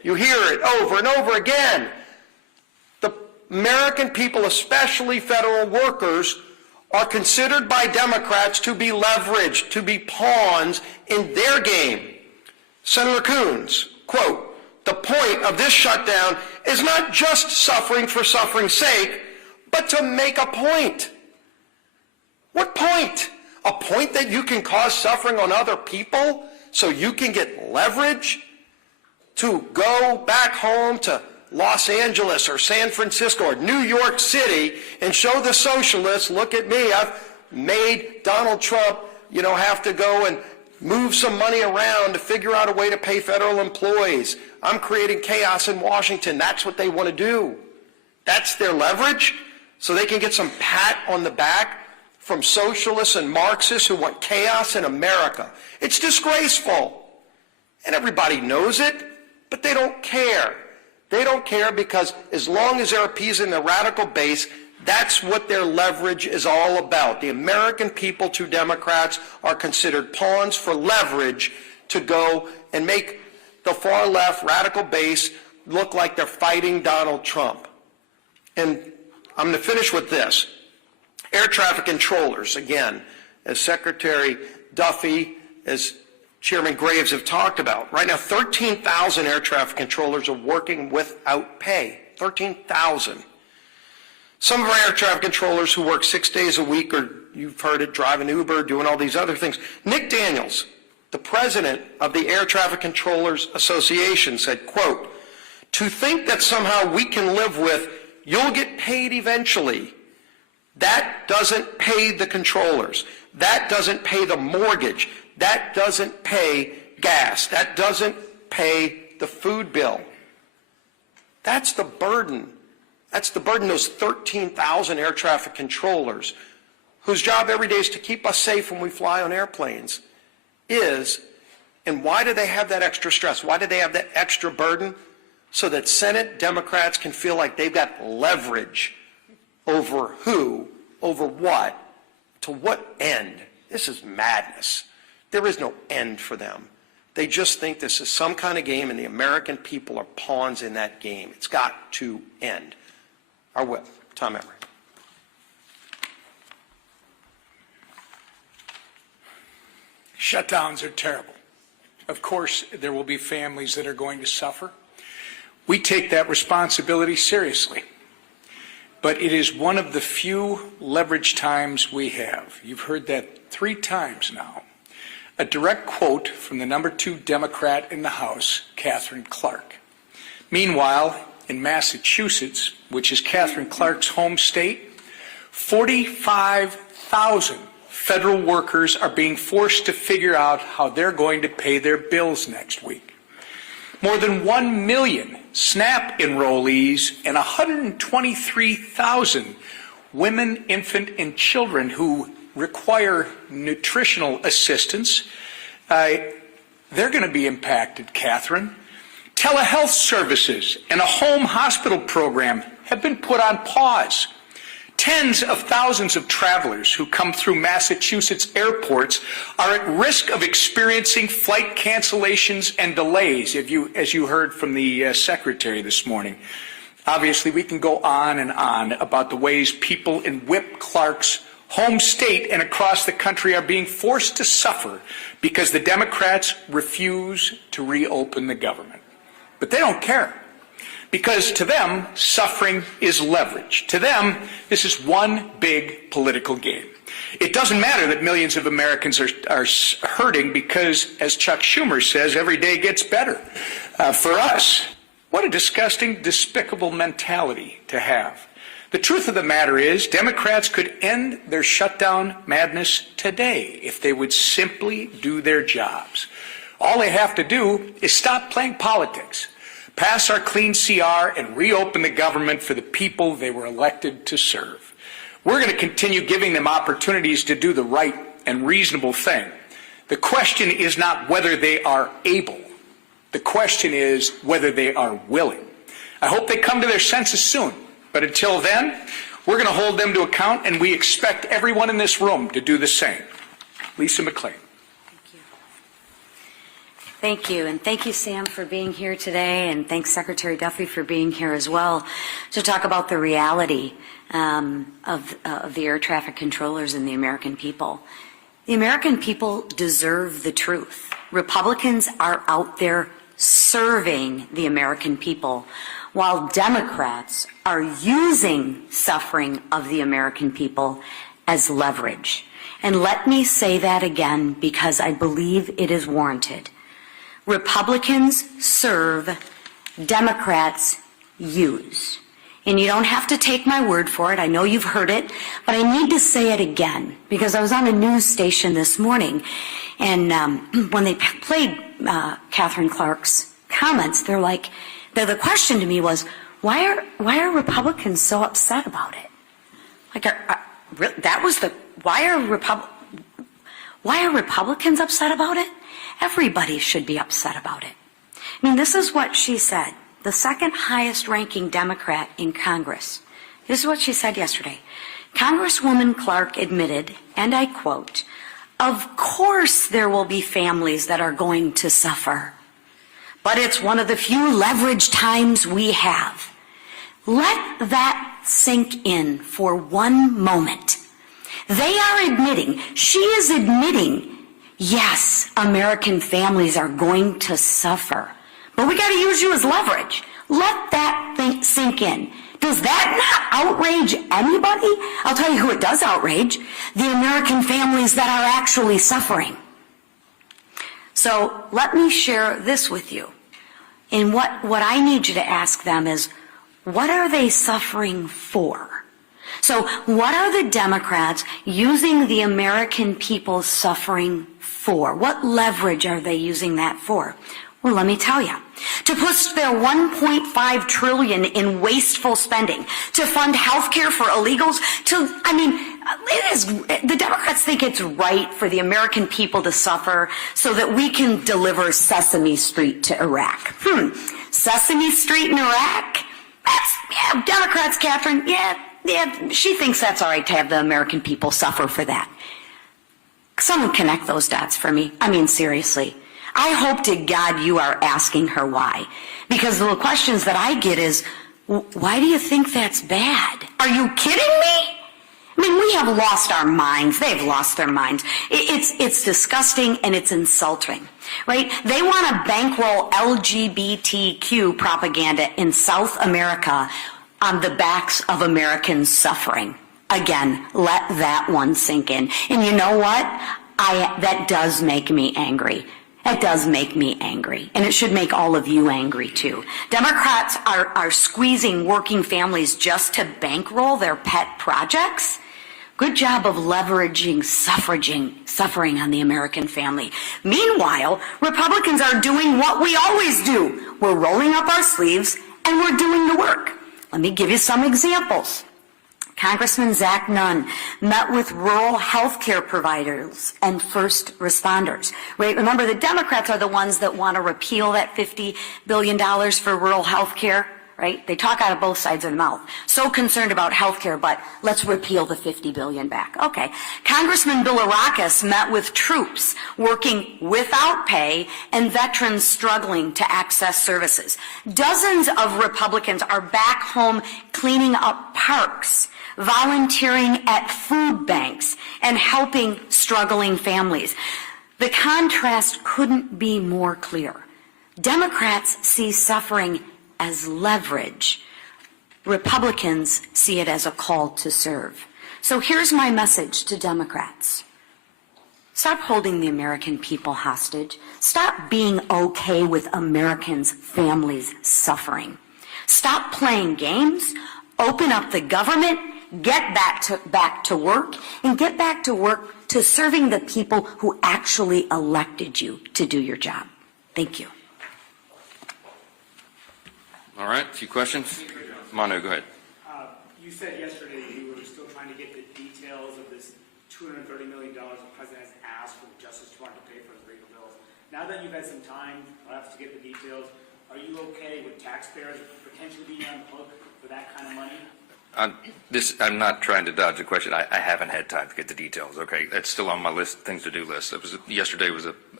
You hear it over and over again. The American people, especially federal workers, are considered by Democrats to be leveraged, to be pawns in their game. Senator Coons, quote, "The point of this shutdown is not just suffering for suffering's sake, but to make a point." What point? A point that you can cause suffering on other people so you can get leverage to go back home to Los Angeles or San Francisco or New York City and show the socialists, look at me, I've made Donald Trump, have to go and move some money around to figure out a way to pay federal employees. I'm creating chaos in Washington. That's what they want to do. That's their leverage, so they can get some pat on the back from socialists and Marxists who want chaos in America. It's disgraceful. And everybody knows it, but they don't care. They don't care because as long as they're appeasing the radical base, that's what their leverage is all about. The American people to Democrats are considered pawns for leverage to go and make the far left radical base look like they're fighting Donald Trump. And I'm going to finish with this. Air traffic controllers, again, as Secretary Duffy, as Chairman Graves have talked about. Right now, 13,000 air traffic controllers are working without pay. 13,000. Some of our air traffic controllers who work 6 days a week, or you've heard it, driving Uber, doing all these other things. Nick Daniels, the president of the Air Traffic Controllers Association, said, quote, "To think that somehow we can live with, you'll get paid eventually. That doesn't pay the controllers. That doesn't pay the mortgage. That doesn't pay gas. That doesn't pay the food bill." That's the burden. That's the burden, those 13,000 air traffic controllers, whose job every day is to keep us safe when we fly on airplanes, is. And why do they have that extra stress? Why do they have that extra burden? So that Senate Democrats can feel like they've got leverage over who, over what, to what end. This is madness. There is no end for them. They just think this is some kind of game, and the American people are pawns in that game. It's got to end. Our whip, Tom Emory. Shutdowns are terrible. Of course, there will be families that are going to suffer. We take that responsibility seriously. But it is one of the few leverage times we have. You've heard that 3 times now. A direct quote from the number 2 Democrat in the House, Catherine Clark. Meanwhile, in Massachusetts, which is Catherine Clark's home state, 45,000 federal workers are being forced to figure out how they're going to pay their bills next week. More than 1 million SNAP enrollees and 123,000 women, infant, and children who require nutritional assistance, they're going to be impacted, Catherine. Telehealth services and a home hospital program have been put on pause. Tens of thousands of travelers who come through Massachusetts airports are at risk of experiencing flight cancellations and delays, as you heard from the Secretary this morning. Obviously, we can go on and on about the ways people in Whip Clark's home state and across the country are being forced to suffer because the Democrats refuse to reopen the government. But they don't care, because to them, suffering is leverage. To them, this is one big political game. It doesn't matter that millions of Americans are hurting because, as Chuck Schumer says, every day gets better. For us, what a disgusting, despicable mentality to have. The truth of the matter is, Democrats could end their shutdown madness today if they would simply do their jobs. All they have to do is stop playing politics, pass our clean CR, and reopen the government for the people they were elected to serve. We're going to continue giving them opportunities to do the right and reasonable thing. The question is not whether they are able. The question is whether they are willing. I hope they come to their senses soon. But until then, we're going to hold them to account, and we expect everyone in this room to do the same. Lisa McClain. Thank you, and thank you, Sam, for being here today, and thanks, Secretary Duffy, for being here as well to talk about the reality of the air traffic controllers and the American people. The American people deserve the truth. Republicans are out there serving the American people, while Democrats are using suffering of the American people as leverage. And let me say that again because I believe it is warranted. Republicans serve, Democrats use. And you don't have to take my word for it. I know you've heard it, but I need to say it again because I was on a news station this morning, and when they played Catherine Clark's comments, the question to me was, why are Republicans so upset about it? Why are Republicans upset about it? Everybody should be upset about it. I mean, this is what she said, the second highest ranking Democrat in Congress. This is what she said yesterday. Congresswoman Clark admitted, and I quote, "Of course there will be families that are going to suffer, but it's one of the few leverage times we have." Let that sink in for one moment. They are admitting, she is admitting, yes, American families are going to suffer, but we got to use you as leverage. Let that thing sink in. Does that not outrage anybody? I'll tell you who it does outrage, the American families that are actually suffering. So let me share this with you. And what I need you to ask them is, what are they suffering for? So what are the Democrats using the American people's suffering for? What leverage are they using that for? Well, let me tell you. To push their $1.5 trillion in wasteful spending, to fund health care for illegals, the Democrats think it's right for the American people to suffer so that we can deliver Sesame Street to Iraq. Sesame Street in Iraq? Democrats, Catherine, she thinks that's all right to have the American people suffer for that. Someone connect those dots for me. I mean, seriously. I hope to God you are asking her why. Because the questions that I get is, why do you think that's bad? Are you kidding me? I mean, we have lost our minds. They've lost their minds. It's disgusting and it's insulting, right? They want to bankroll LGBTQ propaganda in South America on the backs of Americans suffering. Again, let that one sink in. And you know what? That does make me angry. It does make me angry, and it should make all of you angry too. Democrats are squeezing working families just to bankroll their pet projects. Good job of leveraging suffering on the American family. Meanwhile, Republicans are doing what we always do. We're rolling up our sleeves and we're doing the work. Let me give you some examples. Congressman Zach Nunn met with rural health care providers and first responders. Right? Remember, the Democrats are the ones that want to repeal that $50 billion for rural health care. Right? They talk out of both sides of the mouth. So concerned about health care, but let's repeal the $50 billion back. Okay. Congressman Bilirakis met with troops working without pay and veterans struggling to access services. Dozens of Republicans are back home cleaning up parks, volunteering at food banks, and helping struggling families. The contrast couldn't be more clear. Democrats see suffering as leverage. Republicans see it as a call to serve. So here's my message to Democrats. Stop holding the American people hostage. Stop being okay with Americans' families suffering. Stop playing games. Open up the government. Get back to work, and get back to work to serving the people who actually elected you to do your job. Thank you. All right, a few questions. Manu, go ahead. You said yesterday you were still trying to get the details of this $230 million the president has asked for the Justice Department to pay for his legal bills. Now that you've had some time, perhaps, to get the details, are you okay with taxpayers potentially being on the hook for that kind of money? I'm not trying to dodge the question. I haven't had time to get the details. Okay, that's still on my things to do list. Yesterday was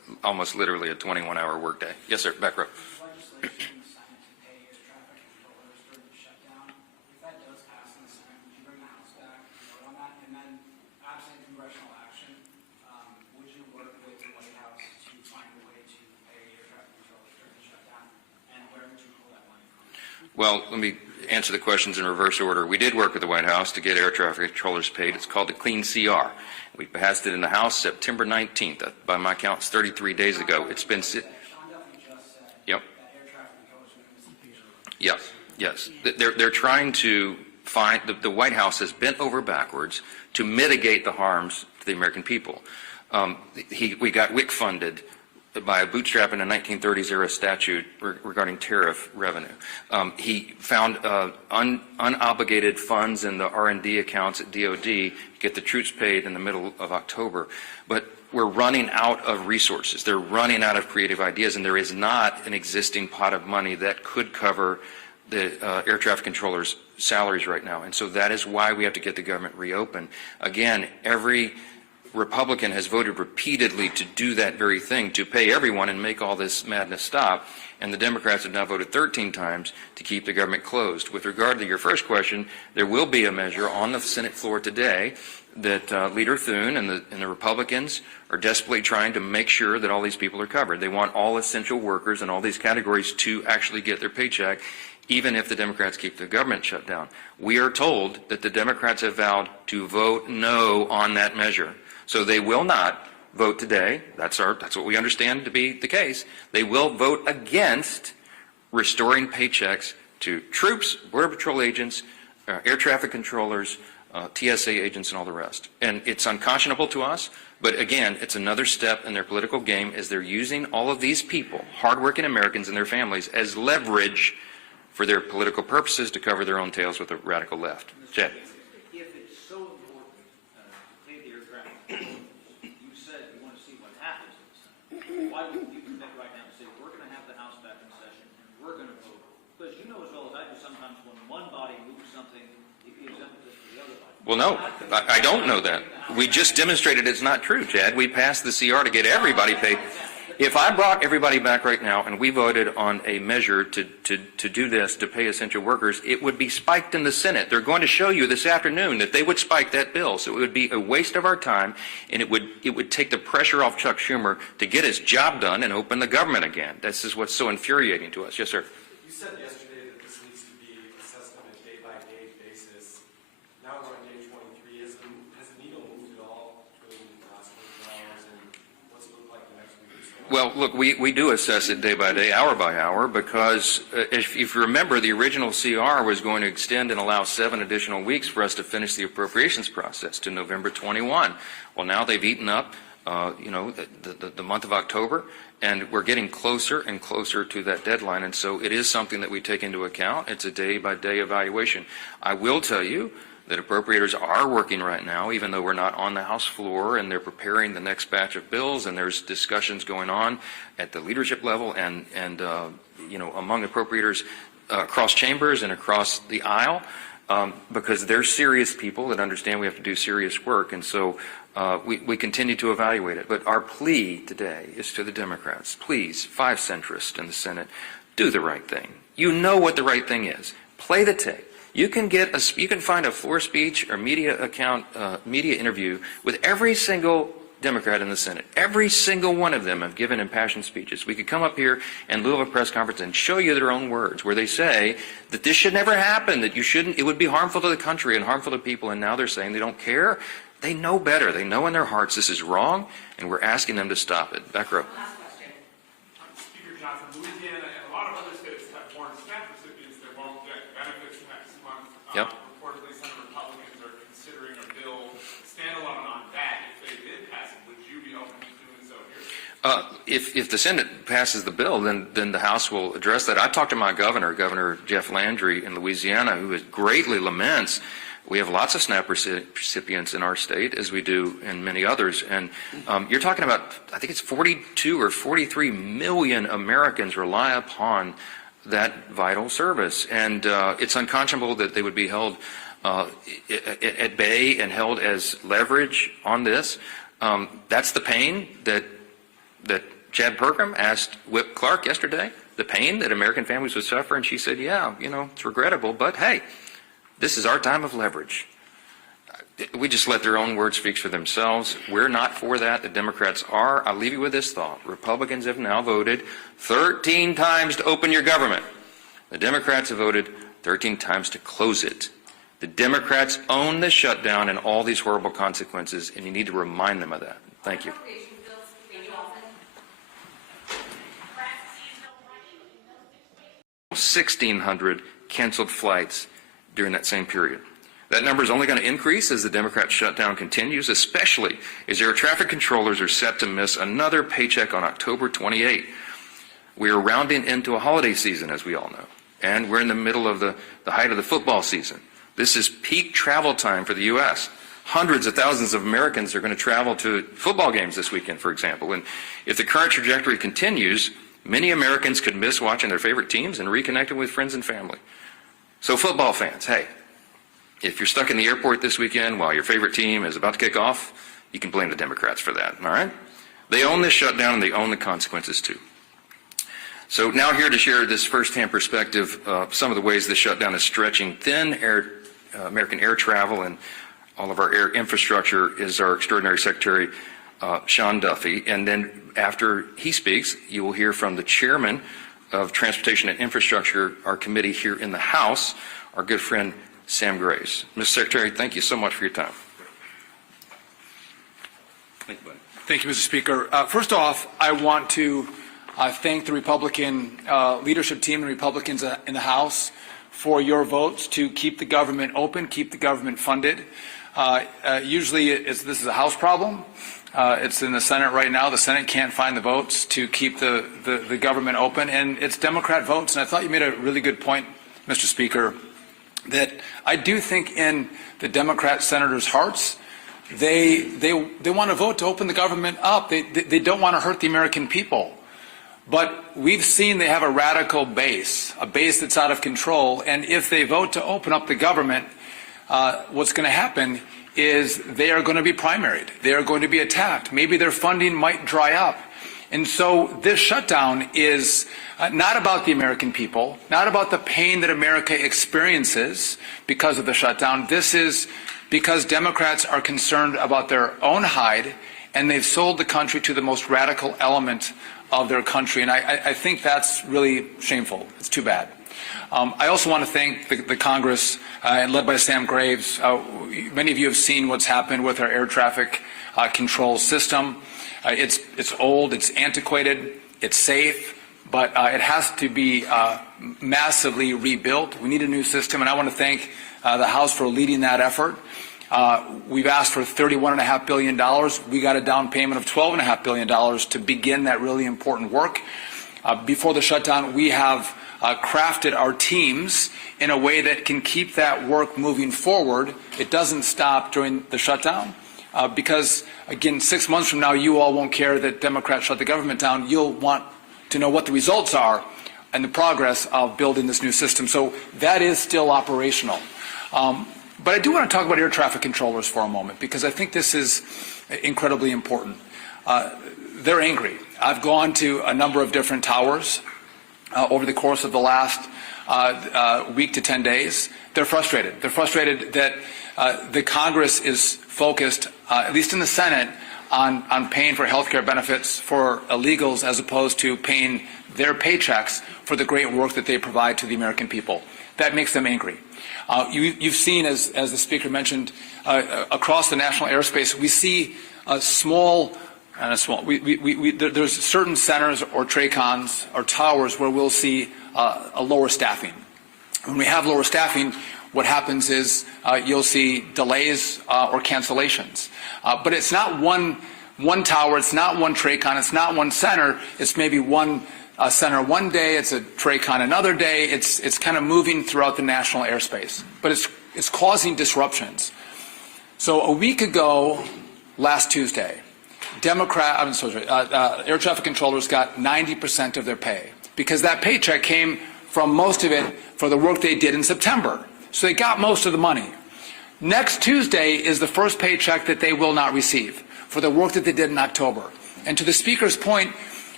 almost literally a 21-hour workday. Yes, sir. Back row. Legislation in the Senate to pay air traffic controllers during the shutdown. If that does pass in the Senate, would you bring the House back and vote on that? And then, absent congressional action, would you work with the White House to find a way to pay air traffic controllers during the shutdown? And where would you pull that money from? Well, let me answer the questions in reverse order. We did work with the White House to get air traffic controllers paid. It's called the Clean CR. We passed it in the House September 19th. By my count, it's 33 days ago. It's been... Sean Duffy just said Yep. that air traffic controllers are going to miss the Yes, yes. They're trying to find, the White House has bent over backwards to mitigate the harms to the American people. We got WIC funded by a bootstrap in a 1930s era statute regarding tariff revenue. He found unobligated funds in the R&D accounts at DOD to get the troops paid in the middle of October. But we're running out of resources. They're running out of creative ideas, and there is not an existing pot of money that could cover the air traffic controllers' salaries right now. And so that is why we have to get the government reopened. Again, every Republican has voted repeatedly to do that very thing, to pay everyone and make all this madness stop. And the Democrats have now voted 13 times to keep the government closed. With regard to your first question, there will be a measure on the Senate floor today that Leader Thune and the Republicans are desperately trying to make sure that all these people are covered. They want all essential workers in all these categories to actually get their paycheck, even if the Democrats keep the government shut down. We are told that the Democrats have vowed to vote no on that measure. So they will not vote today. That's what we understand to be the case. They will vote against restoring paychecks to troops, Border Patrol agents, air traffic controllers, TSA agents, and all the rest. And it's unconscionable to us, but again, it's another step in their political game as they're using all of these people, hardworking Americans and their families, as leverage for their political purposes to cover their own tails with the radical left. Jed. If it's so important to pay the air traffic controllers, you said you want to see what happens in the Senate. Why wouldn't you commit right now and say, we're going to have the House back in session and we're going to vote? Because you know as well as I do, sometimes when one body moves something, it gives impetus to the other body. Well, no, I don't know that. We just demonstrated it's not true, Chad. We passed the CR to get everybody paid. If I brought everybody back right now and we voted on a measure to do this, to pay essential workers, it would be spiked in the Senate. They're going to show you this afternoon that they would spike that bill. So it would be a waste of our time, and it would take the pressure off Chuck Schumer to get his job done and open the government again. This is what's so infuriating to us. Yes, sir. You said yesterday that this needs to be assessed on a day-by-day basis. Now we're on day 23. Has the needle moved at all between the last 24 hours and what's it look like the next week or so? Well, look, we do assess it day by day, hour by hour, because if you remember, the original CR was going to extend and allow 7 additional weeks for us to finish the appropriations process to November 21. Well, now they've eaten up, the month of October, and we're getting closer and closer to that deadline. And so it is something that we take into account. It's a day-by-day evaluation. I will tell you that appropriators are working right now, even though we're not on the House floor, and they're preparing the next batch of bills, and there's discussions going on at the leadership level and among appropriators across chambers and across the aisle, because they're serious people that understand we have to do serious work. And so we continue to evaluate it. But our plea today is to the Democrats. Please, 5 centrists in the Senate, do the right thing. You know what the right thing is. Play the tape. You can find a floor speech or media interview with every single Democrat in the Senate. Every single one of them have given impassioned speeches. We could come up here in lieu of a press conference and show you their own words where they say that this should never happen, that it would be harmful to the country and harmful to people, and now they're saying they don't care. They know better. They know in their hearts this is wrong, and we're asking them to stop it. Back row. Last question. Speaker Johnson, Louisiana and a lot of other states have foreign SNAP recipients that won't get benefits next month. Yep. Reportedly, some Republicans are considering a bill standalone on that. If they did pass it, would you be open to doing so here? If the Senate passes the bill, then the House will address that. I talked to my governor, Governor Jeff Landry in Louisiana, who greatly laments. We have lots of SNAP recipients in our state, as we do in many others. And you're talking about, I think it's 42 or 43 million Americans rely upon that vital service. And it's unconscionable that they would be held at bay and held as leverage on this. That's the pain that Chad Pergram asked Whip Clark yesterday the pain that American families would suffer, and she said, yeah, it's regrettable, but hey, this is our time of leverage. We just let their own words speak for themselves. We're not for that. The Democrats are. I'll leave you with this thought. Republicans have now voted 13 times to open your government. The Democrats have voted 13 times to close it. The Democrats own the shutdown and all these horrible consequences, and you need to remind them of that. Thank you. 1,600 canceled flights during that same period. That number is only going to increase as the Democrat shutdown continues, especially as air traffic controllers are set to miss another paycheck on October 28. We are rounding into a holiday season, as we all know, and we're in the middle of the height of the football season. This is peak travel time for the U.S. Hundreds of thousands of Americans are going to travel to football games this weekend, for example. And if the current trajectory continues, many Americans could miss watching their favorite teams and reconnecting with friends and family. So football fans, hey, if you're stuck in the airport this weekend while your favorite team is about to kick off, you can blame the Democrats for that, all right? They own this shutdown and they own the consequences too. So now here to share this firsthand perspective of some of the ways the shutdown is stretching thin American air travel and all of our air infrastructure is our extraordinary Secretary, Sean Duffy. And then after he speaks, you will hear from the chairman of Transportation and Infrastructure, our committee here in the House, our good friend Sam Graves. Mr. Secretary, thank you so much for your time. Thank you, buddy. Thank you, Mr. Speaker. First off, I want to thank the Republican leadership team and Republicans in the House for your votes to keep the government open, keep the government funded. Usually this is a House problem. It's in the Senate right now. The Senate can't find the votes to keep the government open, and it's Democrat votes. And I thought you made a really good point, Mr. Speaker, that I do think in the Democrat senators' hearts, they want to vote to open the government up. They don't want to hurt the American people. But we've seen they have a radical base, a base that's out of control. And if they vote to open up the government, what's going to happen is they are going to be primaried. They are going to be attacked. Maybe their funding might dry up. And so this shutdown is not about the American people, not about the pain that America experiences because of the shutdown. This is because Democrats are concerned about their own hide, and they've sold the country to the most radical element of their country. And I think that's really shameful. It's too bad. I also want to thank the Congress, led by Sam Graves. Many of you have seen what's happened with our air traffic control system. It's old, it's antiquated, it's safe, but it has to be massively rebuilt. We need a new system, and I want to thank the House for leading that effort. We've asked for $31.5 billion. We got a down payment of $12.5 billion to begin that really important work. Before the shutdown, we have crafted our teams in a way that can keep that work moving forward. It doesn't stop during the shutdown because, again, 6 months from now, you all won't care that Democrats shut the government down. You'll want to know what the results are and the progress of building this new system. So that is still operational. But I do want to talk about air traffic controllers for a moment because I think this is incredibly important. They're angry. I've gone to a number of different towers over the course of the last week to 10 days. They're frustrated. They're frustrated that the Congress is focused, at least in the Senate, on paying for health care benefits for illegals as opposed to paying their paychecks for the great work that they provide to the American people. That makes them angry. You've seen, as the Speaker mentioned, across the national airspace, we see there's certain centers or TRACONs or towers where we'll see a lower staffing. When we have lower staffing, what happens is you'll see delays or cancellations. But it's not one tower, it's not one TRACON, it's not one center, it's maybe one center one day, it's a TRACON another day, it's kind of moving throughout the national airspace. But it's causing disruptions. So a week ago, last Tuesday, air traffic controllers got 90% of their pay because that paycheck came from most of it for the work they did in September. So they got most of the money. Next Tuesday is the first paycheck that they will not receive for the work that they did in October. And to the Speaker's point,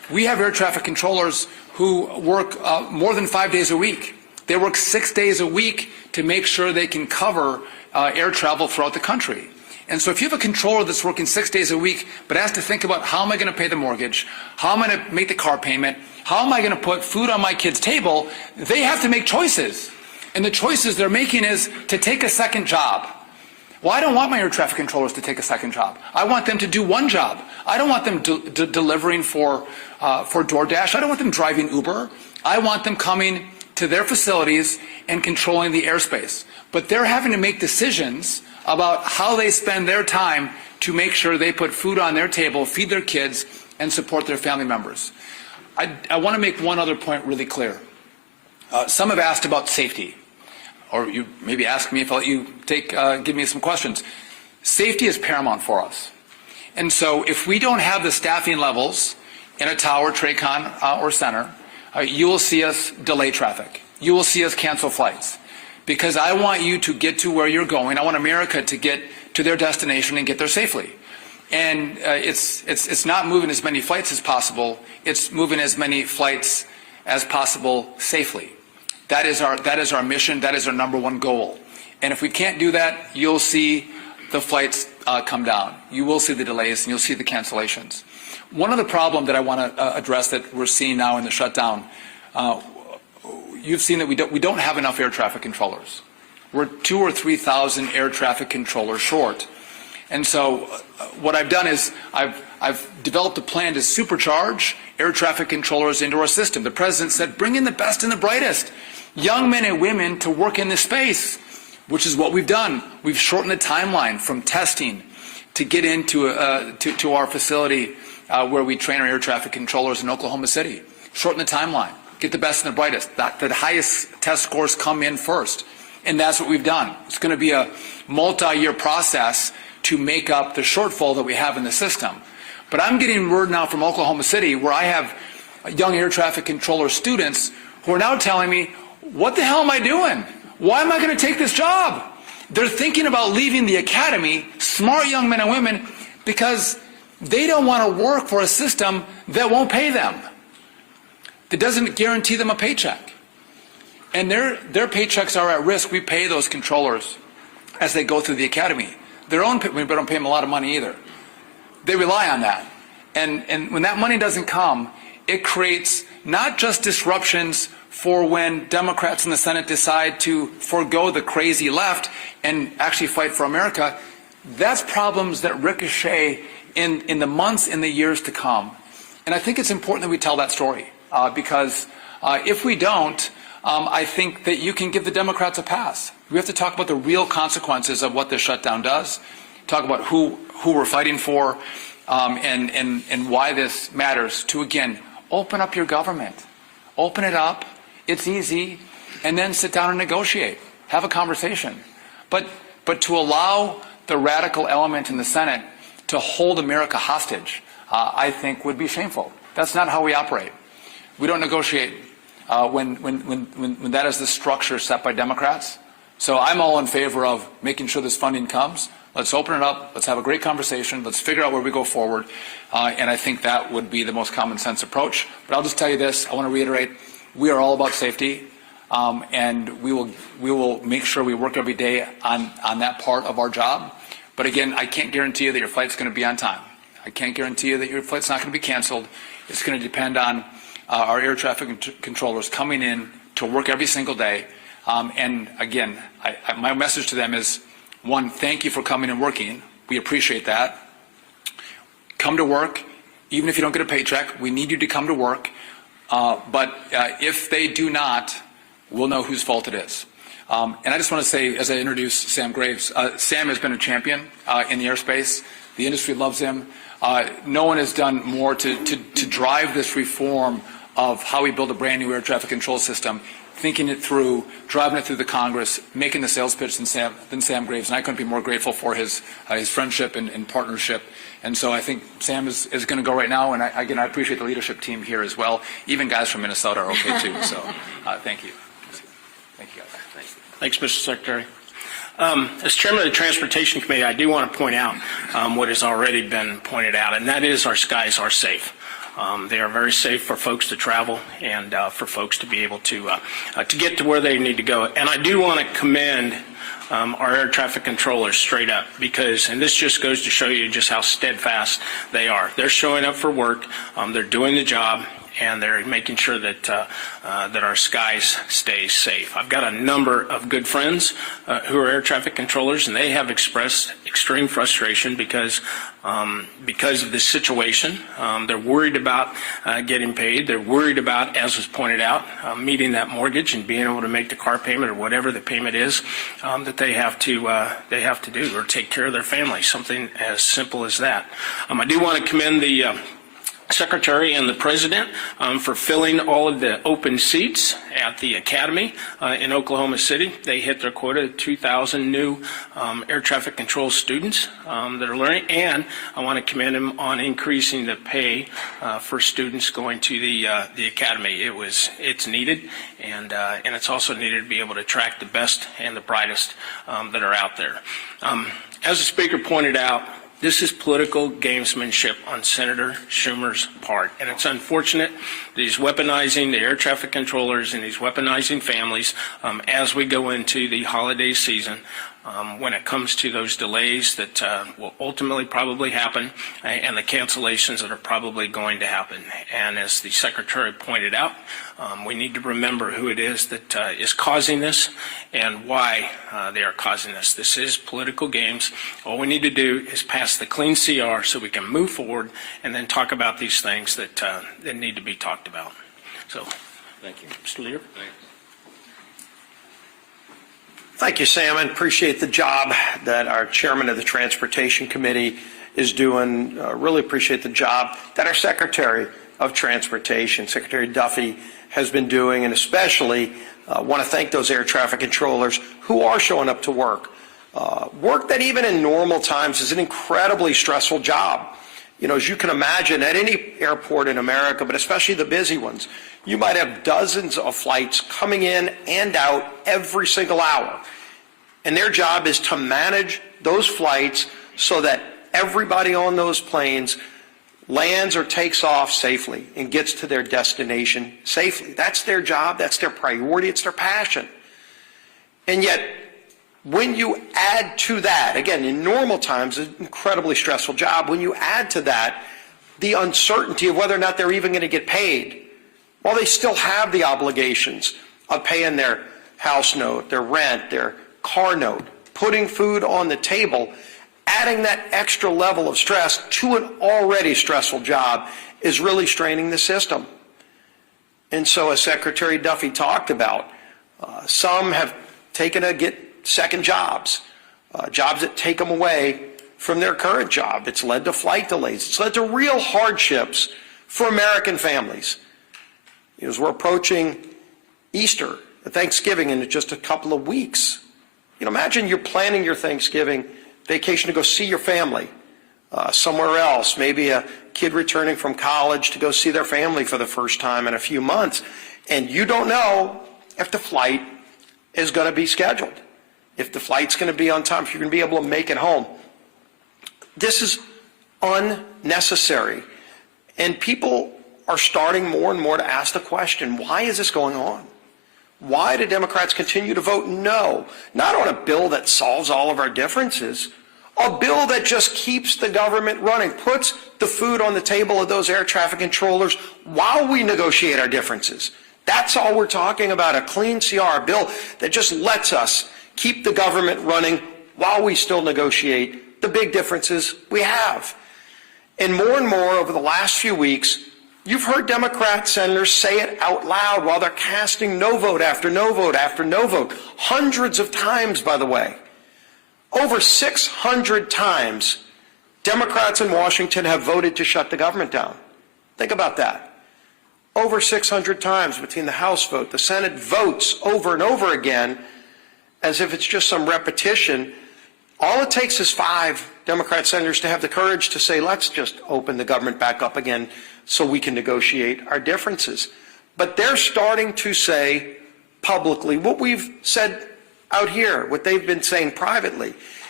We have air traffic controllers who work more than 5 days a week. They work 6 days a week to make sure they can cover air travel throughout the country. And so if you have a controller that's working 6 days a week, but has to think about how am I going to pay the mortgage, how am I going to make the car payment, how am I going to put food on my kid's table, they have to make choices. And the choices they're making is to take a second job. Well, I don't want my air traffic controllers to take a second job. I want them to do one job. I don't want them delivering for DoorDash. I don't want them driving Uber. I want them coming to their facilities and controlling the airspace. But they're having to make decisions about how they spend their time to make sure they put food on their table, feed their kids, and support their family members. I want to make one other point really clear. Some have asked about safety, or you maybe ask me if I'll let you give me some questions. Safety is paramount for us. And so if we don't have the staffing levels in a tower, TRACON, or center, you will see us delay traffic. You will see us cancel flights. Because I want you to get to where you're going. I want America to get to their destination and get there safely. And it's not moving as many flights as possible. It's moving as many flights as possible safely. That is our mission. That is our number one goal. And if we can't do that, you'll see the flights come down. You will see the delays and you'll see the cancellations. One other problem that I want to address that we're seeing now in the shutdown, you've seen that we don't have enough air traffic controllers. We're 2,000 or 3,000 air traffic controllers short. And so what I've done is I've developed a plan to supercharge air traffic controllers into our system. The President said, bring in the best and the brightest, young men and women to work in this space, which is what we've done. We've shortened the timeline from testing to get into to our facility where we train our air traffic controllers in Oklahoma City. Shorten the timeline. Get the best and the brightest. The highest test scores come in first. And that's what we've done. It's going to be a multi-year process to make up the shortfall that we have in the system. But I'm getting word now from Oklahoma City where I have young air traffic controller students who are now telling me, what the hell am I doing? Why am I going to take this job? They're thinking about leaving the academy, smart young men and women, because they don't want to work for a system that won't pay them. That doesn't guarantee them a paycheck. And their paychecks are at risk. We pay those controllers as they go through the academy. We don't pay them a lot of money either. They rely on that. And when that money doesn't come, it creates not just disruptions for when Democrats in the Senate decide to forego the crazy left and actually fight for America. That's problems that ricochet in the months and the years to come. And I think it's important that we tell that story. Because if we don't, I think that you can give the Democrats a pass. We have to talk about the real consequences of what this shutdown does, talk about who we're fighting for, and why this matters to, again, open up your government. Open it up. It's easy. And then sit down and negotiate. Have a conversation. But to allow the radical element in the Senate to hold America hostage, I think would be shameful. That's not how we operate. We don't negotiate when that is the structure set by Democrats. So I'm all in favor of making sure this funding comes. Let's open it up. Let's have a great conversation. Let's figure out where we go forward. And I think that would be the most common sense approach. But I'll just tell you this. I want to reiterate, we are all about safety. And we will make sure we work every day on that part of our job. But again, I can't guarantee you that your flight's going to be on time. I can't guarantee you that your flight's not going to be canceled. It's going to depend on our air traffic controllers coming in to work every single day. And again, my message to them is, one, thank you for coming and working. We appreciate that. Come to work. Even if you don't get a paycheck, we need you to come to work. But if they do not, we'll know whose fault it is. And I just want to say, as I introduce Sam Graves, Sam has been a champion in the airspace. The industry loves him. No one has done more to drive this reform of how we build a brand new air traffic control system, thinking it through, driving it through the Congress, making the sales pitch than Sam Graves. And I couldn't be more grateful for his friendship and partnership. And so I think Sam is going to go right now. And again, I appreciate the leadership team here as well. Even guys from Minnesota are okay too. So thank you. Thank you, guys. Thanks, Mr. Secretary. As chairman of the Transportation Committee, I do want to point out what has already been pointed out, and that is our skies are safe. They are very safe for folks to travel and for folks to be able to get to where they need to go. And I do want to commend our air traffic controllers straight up, because, and this just goes to show you just how steadfast they are. They're showing up for work, they're doing the job, and they're making sure that that our skies stay safe. I've got a number of good friends who are air traffic controllers, and they have expressed extreme frustration because of this situation. They're worried about getting paid. They're worried about, as was pointed out, meeting that mortgage and being able to make the car payment or whatever the payment is that they have to do, or take care of their family. Something as simple as that. I do want to commend the Secretary and the President for filling all of the open seats at the Academy in Oklahoma City. They hit their quota of 2,000 new air traffic control students that are learning, and I want to commend them on increasing the pay for students going to the Academy. It's needed, and it's also needed to be able to attract the best and the brightest that are out there. As the Speaker pointed out, this is political gamesmanship on Senator Schumer's part, and it's unfortunate that he's weaponizing the air traffic controllers and he's weaponizing families as we go into the holiday season. When it comes to those delays that will ultimately probably happen and the cancellations that are probably going to happen. And as the Secretary pointed out, we need to remember who it is that is causing this and why they are causing this. This is political games. All we need to do is pass the clean CR so we can move forward and then talk about these things that need to be talked about. So, thank you. Mr. Leader. Thanks. Thank you, Sam, and appreciate the job that our chairman of the Transportation Committee is doing. Really appreciate the job that our Secretary of Transportation, Secretary Duffy, has been doing, and especially want to thank those air traffic controllers who are showing up to work. Work that even in normal times is an incredibly stressful job. You know, as you can imagine, at any airport in America, but especially the busy ones, you might have dozens of flights coming in and out every single hour. And their job is to manage those flights so that everybody on those planes lands or takes off safely and gets to their destination safely. That's their job, that's their priority, it's their passion. And yet, when you add to that, again, in normal times, an incredibly stressful job, when you add to that the uncertainty of whether or not they're even going to get paid, while they still have the obligations of paying their house note, their rent, their car note, putting food on the table, adding that extra level of stress to an already stressful job is really straining the system. And so, as Secretary Duffy talked about, some have taken to get second jobs, jobs that take them away from their current job. It's led to flight delays. It's led to real hardships for American families. As we're approaching Easter, Thanksgiving in just a couple of weeks, imagine you're planning your Thanksgiving vacation to go see your family somewhere else, maybe a kid returning from college to go see their family for the first time in a few months, and you don't know if the flight is going to be scheduled, if the flight's going to be on time, if you're going to be able to make it home. This is unnecessary, and people are starting more and more to ask the question, why is this going on? Why do Democrats continue to vote no? Not on a bill that solves all of our differences, a bill that just keeps the government running, puts the food on the table of those air traffic controllers while we negotiate our differences. That's all we're talking about, a clean CR, a bill that just lets us keep the government running while we still negotiate the big differences we have. And more over the last few weeks, you've heard Democrat senators say it out loud while they're casting no vote after no vote after no vote. Hundreds of times, by the way. Over 600 times, Democrats in Washington have voted to shut the government down. Think about that. Over 600 times between the House vote, the Senate votes over and over again as if it's just some repetition. All it takes is 5 Democrat senators to have the courage to say, let's just open the government back up again so we can negotiate our differences. But they're starting to say publicly what we've said out here, what they've been saying privately,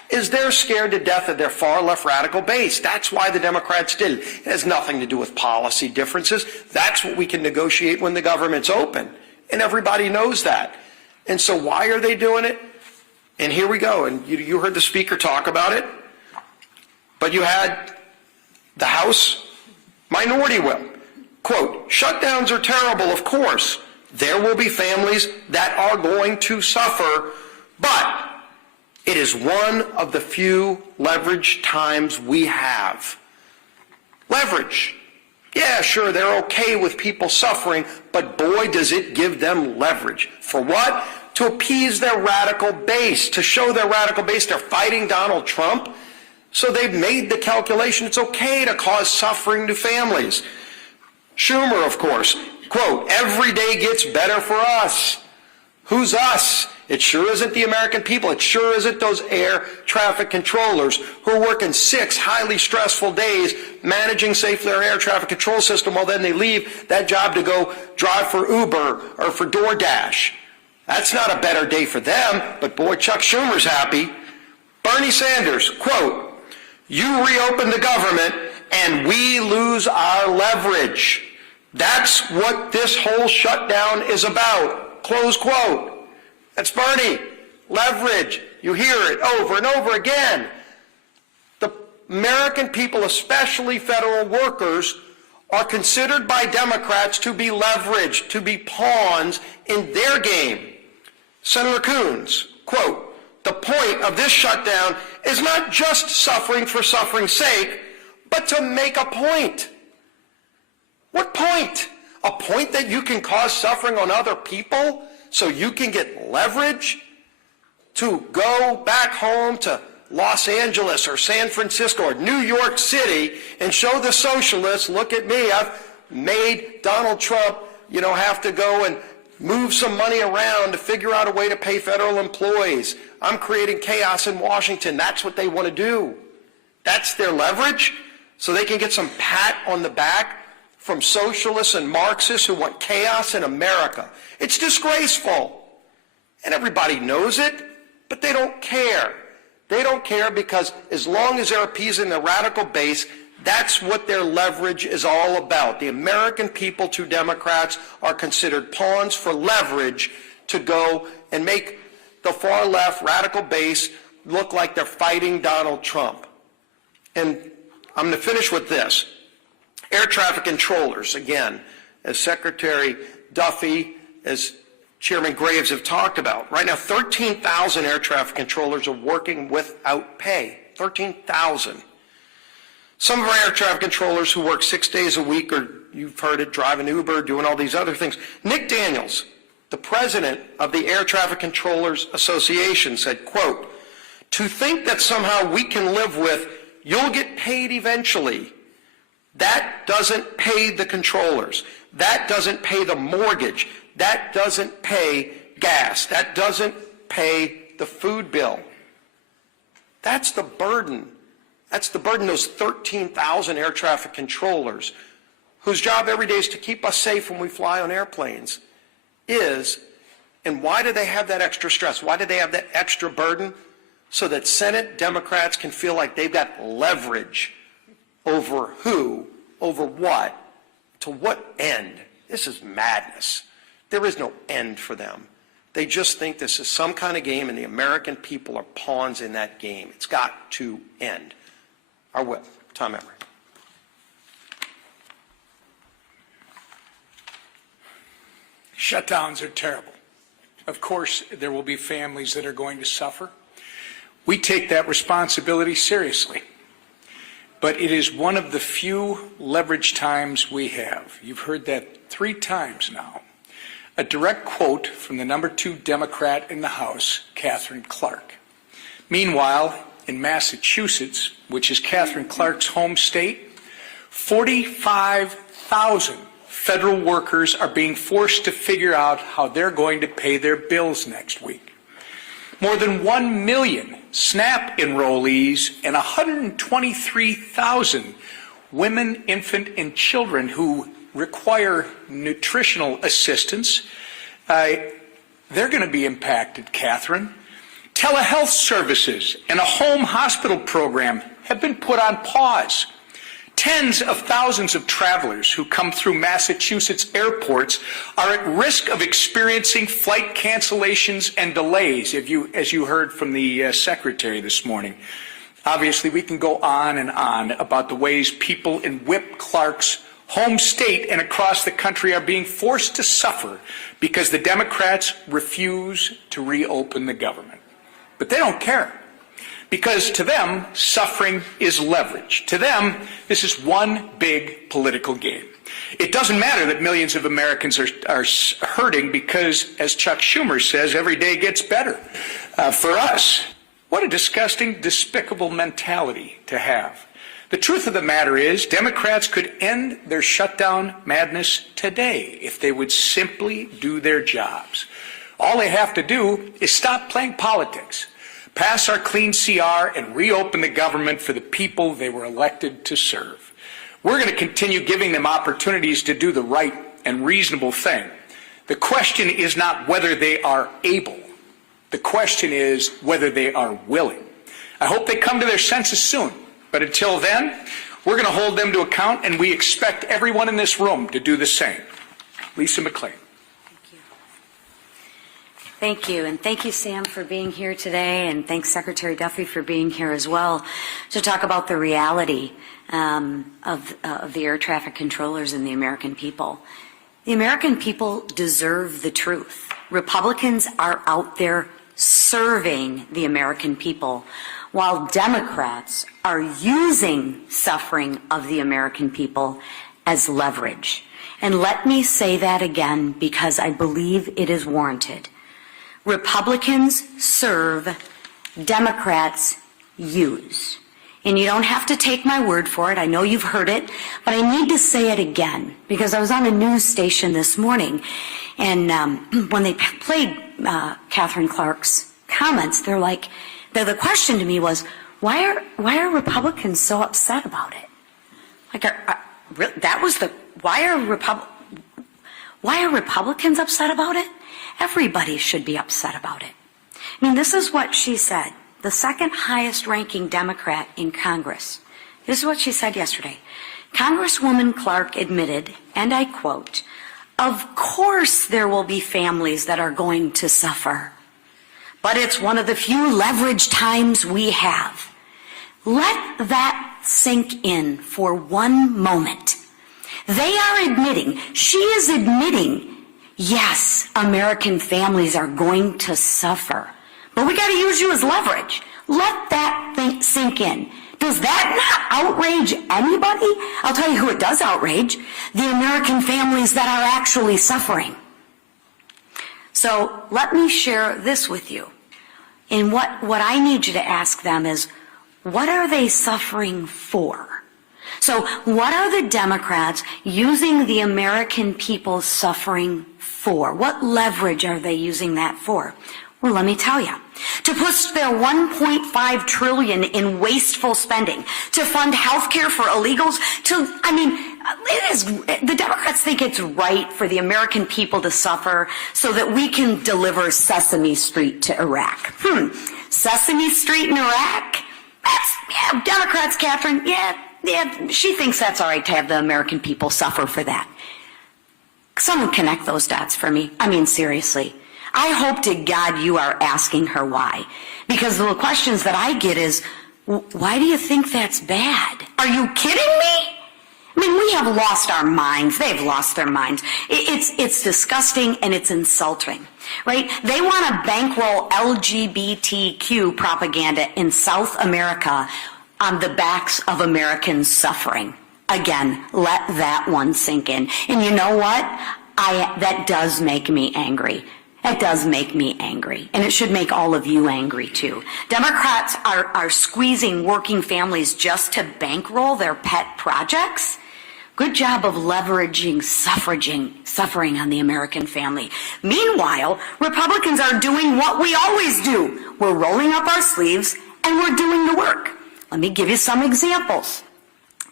is they're scared to death of their far left radical base. That's why the Democrats did it. It has nothing to do with policy differences. That's what we can negotiate when the government's open. And everybody knows that. And so why are they doing it? And here we go. And you heard the speaker talk about it. But you had the House minority whip. Quote, shutdowns are terrible, of course. There will be families that are going to suffer, but it is one of the few leverage times we have. Leverage. Yeah, sure, they're okay with people suffering, but boy, does it give them leverage. For what? To appease their radical base, to show their radical base they're fighting Donald Trump. So they've made the calculation it's okay to cause suffering to families. Schumer, of course, quote, every day gets better for us. Who's us? It sure isn't the American people. It sure isn't those air traffic controllers who are working 6 highly stressful days managing safely our air traffic control system while then they leave that job to go drive for Uber or for DoorDash. That's not a better day for them, but boy, Chuck Schumer's happy. Bernie Sanders, quote, you reopen the government and we lose our leverage. That's what this whole shutdown is about. Close quote. That's Bernie. Leverage. You hear it over and over again. The American people, especially federal workers, are considered by Democrats to be leveraged, to be pawns in their game. Senator Coons, quote, the point of this shutdown is not just suffering for suffering's sake, but to make a point. What point? A point that you can cause suffering on other people so you can get leverage to go back home to Los Angeles or San Francisco or New York City and show the socialists, look at me, I've made Donald Trump, have to go and move some money around to figure out a way to pay federal employees. I'm creating chaos in Washington. That's what they want to do. That's their leverage, so they can get some pat on the back from socialists and Marxists who want chaos in America. It's disgraceful. And everybody knows it, but they don't care. They don't care because as long as they're appeasing the radical base, that's what their leverage is all about. The American people to Democrats are considered pawns for leverage to go and make the far left radical base look like they're fighting Donald Trump. And I'm going to finish with this. Air traffic controllers, again, as Secretary Duffy, as Chairman Graves have talked about. Right now, 13,000 air traffic controllers are working without pay. 13,000. Some of our air traffic controllers who work 6 days a week, or you've heard it, driving Uber, doing all these other things. Nick Daniels, the president of the Air Traffic Controllers Association, said, quote, to think that somehow we can live with, you'll get paid eventually. That doesn't pay the controllers. That doesn't pay the mortgage. That doesn't pay gas. That doesn't pay the food bill. That's the burden. That's the burden those 13,000 air traffic controllers, whose job every day is to keep us safe when we fly on airplanes, is. And why do they have that extra stress? Why do they have that extra burden? So that Senate Democrats can feel like they've got leverage over who, over what, to what end? This is madness. There is no end for them. They just think this is some kind of game and the American people are pawns in that game. It's got to end. Our whip, Tom Emory. Shutdowns are terrible. Of course, there will be families that are going to suffer. We take that responsibility seriously. But it is one of the few leverage times we have. You've heard that 3 times now. A direct quote from the number 2 Democrat in the House, Katherine Clark. Meanwhile, in Massachusetts, which is Katherine Clark's home state, 45,000 federal workers are being forced to figure out how they're going to pay their bills next week. More than 1 million SNAP enrollees and 123,000 women, infant, and children who require nutritional assistance, they're going to be impacted, Catherine. Telehealth services and a home hospital program have been put on pause. Tens of thousands of travelers who come through Massachusetts airports are at risk of experiencing flight cancellations and delays, as you heard from the Secretary this morning. Obviously, we can go on and on about the ways people in Whip Clark's home state and across the country are being forced to suffer because the Democrats refuse to reopen the government. But they don't care, because to them, suffering is leverage. To them, this is one big political game. It doesn't matter that millions of Americans are hurting because, as Chuck Schumer says, every day gets better. For us, what a disgusting, despicable mentality to have. The truth of the matter is, Democrats could end their shutdown madness today if they would simply do their jobs. All they have to do is stop playing politics, pass our clean CR, and reopen the government for the people they were elected to serve. We're going to continue giving them opportunities to do the right and reasonable thing. The question is not whether they are able. The question is whether they are willing. I hope they come to their senses soon. But until then, we're going to hold them to account, and we expect everyone in this room to do the same. Lisa McClain. Thank you, and thank you, Sam, for being here today, and thanks, Secretary Duffy, for being here as well to talk about the reality of the air traffic controllers and the American people. The American people deserve the truth. Republicans are out there serving the American people, while Democrats are using suffering of the American people as leverage. And let me say that again because I believe it is warranted. Republicans serve, Democrats use. And you don't have to take my word for it. I know you've heard it, but I need to say it again because I was on a news station this morning, and when they played Catherine Clark's comments, the question to me was, why are Republicans so upset about it? Why are Republicans upset about it? Everybody should be upset about it. I mean, this is what she said, the second highest ranking Democrat in Congress. This is what she said yesterday. Congresswoman Clark admitted, and I quote, "Of course there will be families that are going to suffer, but it's one of the few leverage times we have." Let that sink in for one moment. They are admitting, she is admitting, yes, American families are going to suffer, but we got to use you as leverage. Let that thing sink in. Does that not outrage anybody? I'll tell you who it does outrage, the American families that are actually suffering. So let me share this with you. And what I need you to ask them is, what are they suffering for? So what are the Democrats using the American people suffering for? What leverage are they using that for? Well, let me tell you. To push their $1.5 trillion in wasteful spending, to fund health care for illegals, the Democrats think it's right for the American people to suffer so that we can deliver Sesame Street to Iraq. Sesame Street in Iraq? Democrats, Catherine, she thinks that's all right to have the American people suffer for that. Someone connect those dots for me. I mean, seriously. I hope to God you are asking her why. Because the questions that I get is, why do you think that's bad? Are you kidding me? I mean, we have lost our minds. They've lost their minds. It's disgusting and it's insulting, right? They want to bankroll LGBTQ propaganda in South America on the backs of Americans suffering. Again, let that one sink in. And you know what? That does make me angry. That does make me angry. And it should make all of you angry too. Democrats are squeezing working families just to bankroll their pet projects. Good job of leveraging suffering on the American family. Meanwhile, Republicans are doing what we always do. We're rolling up our sleeves and we're doing the work. Let me give you some examples.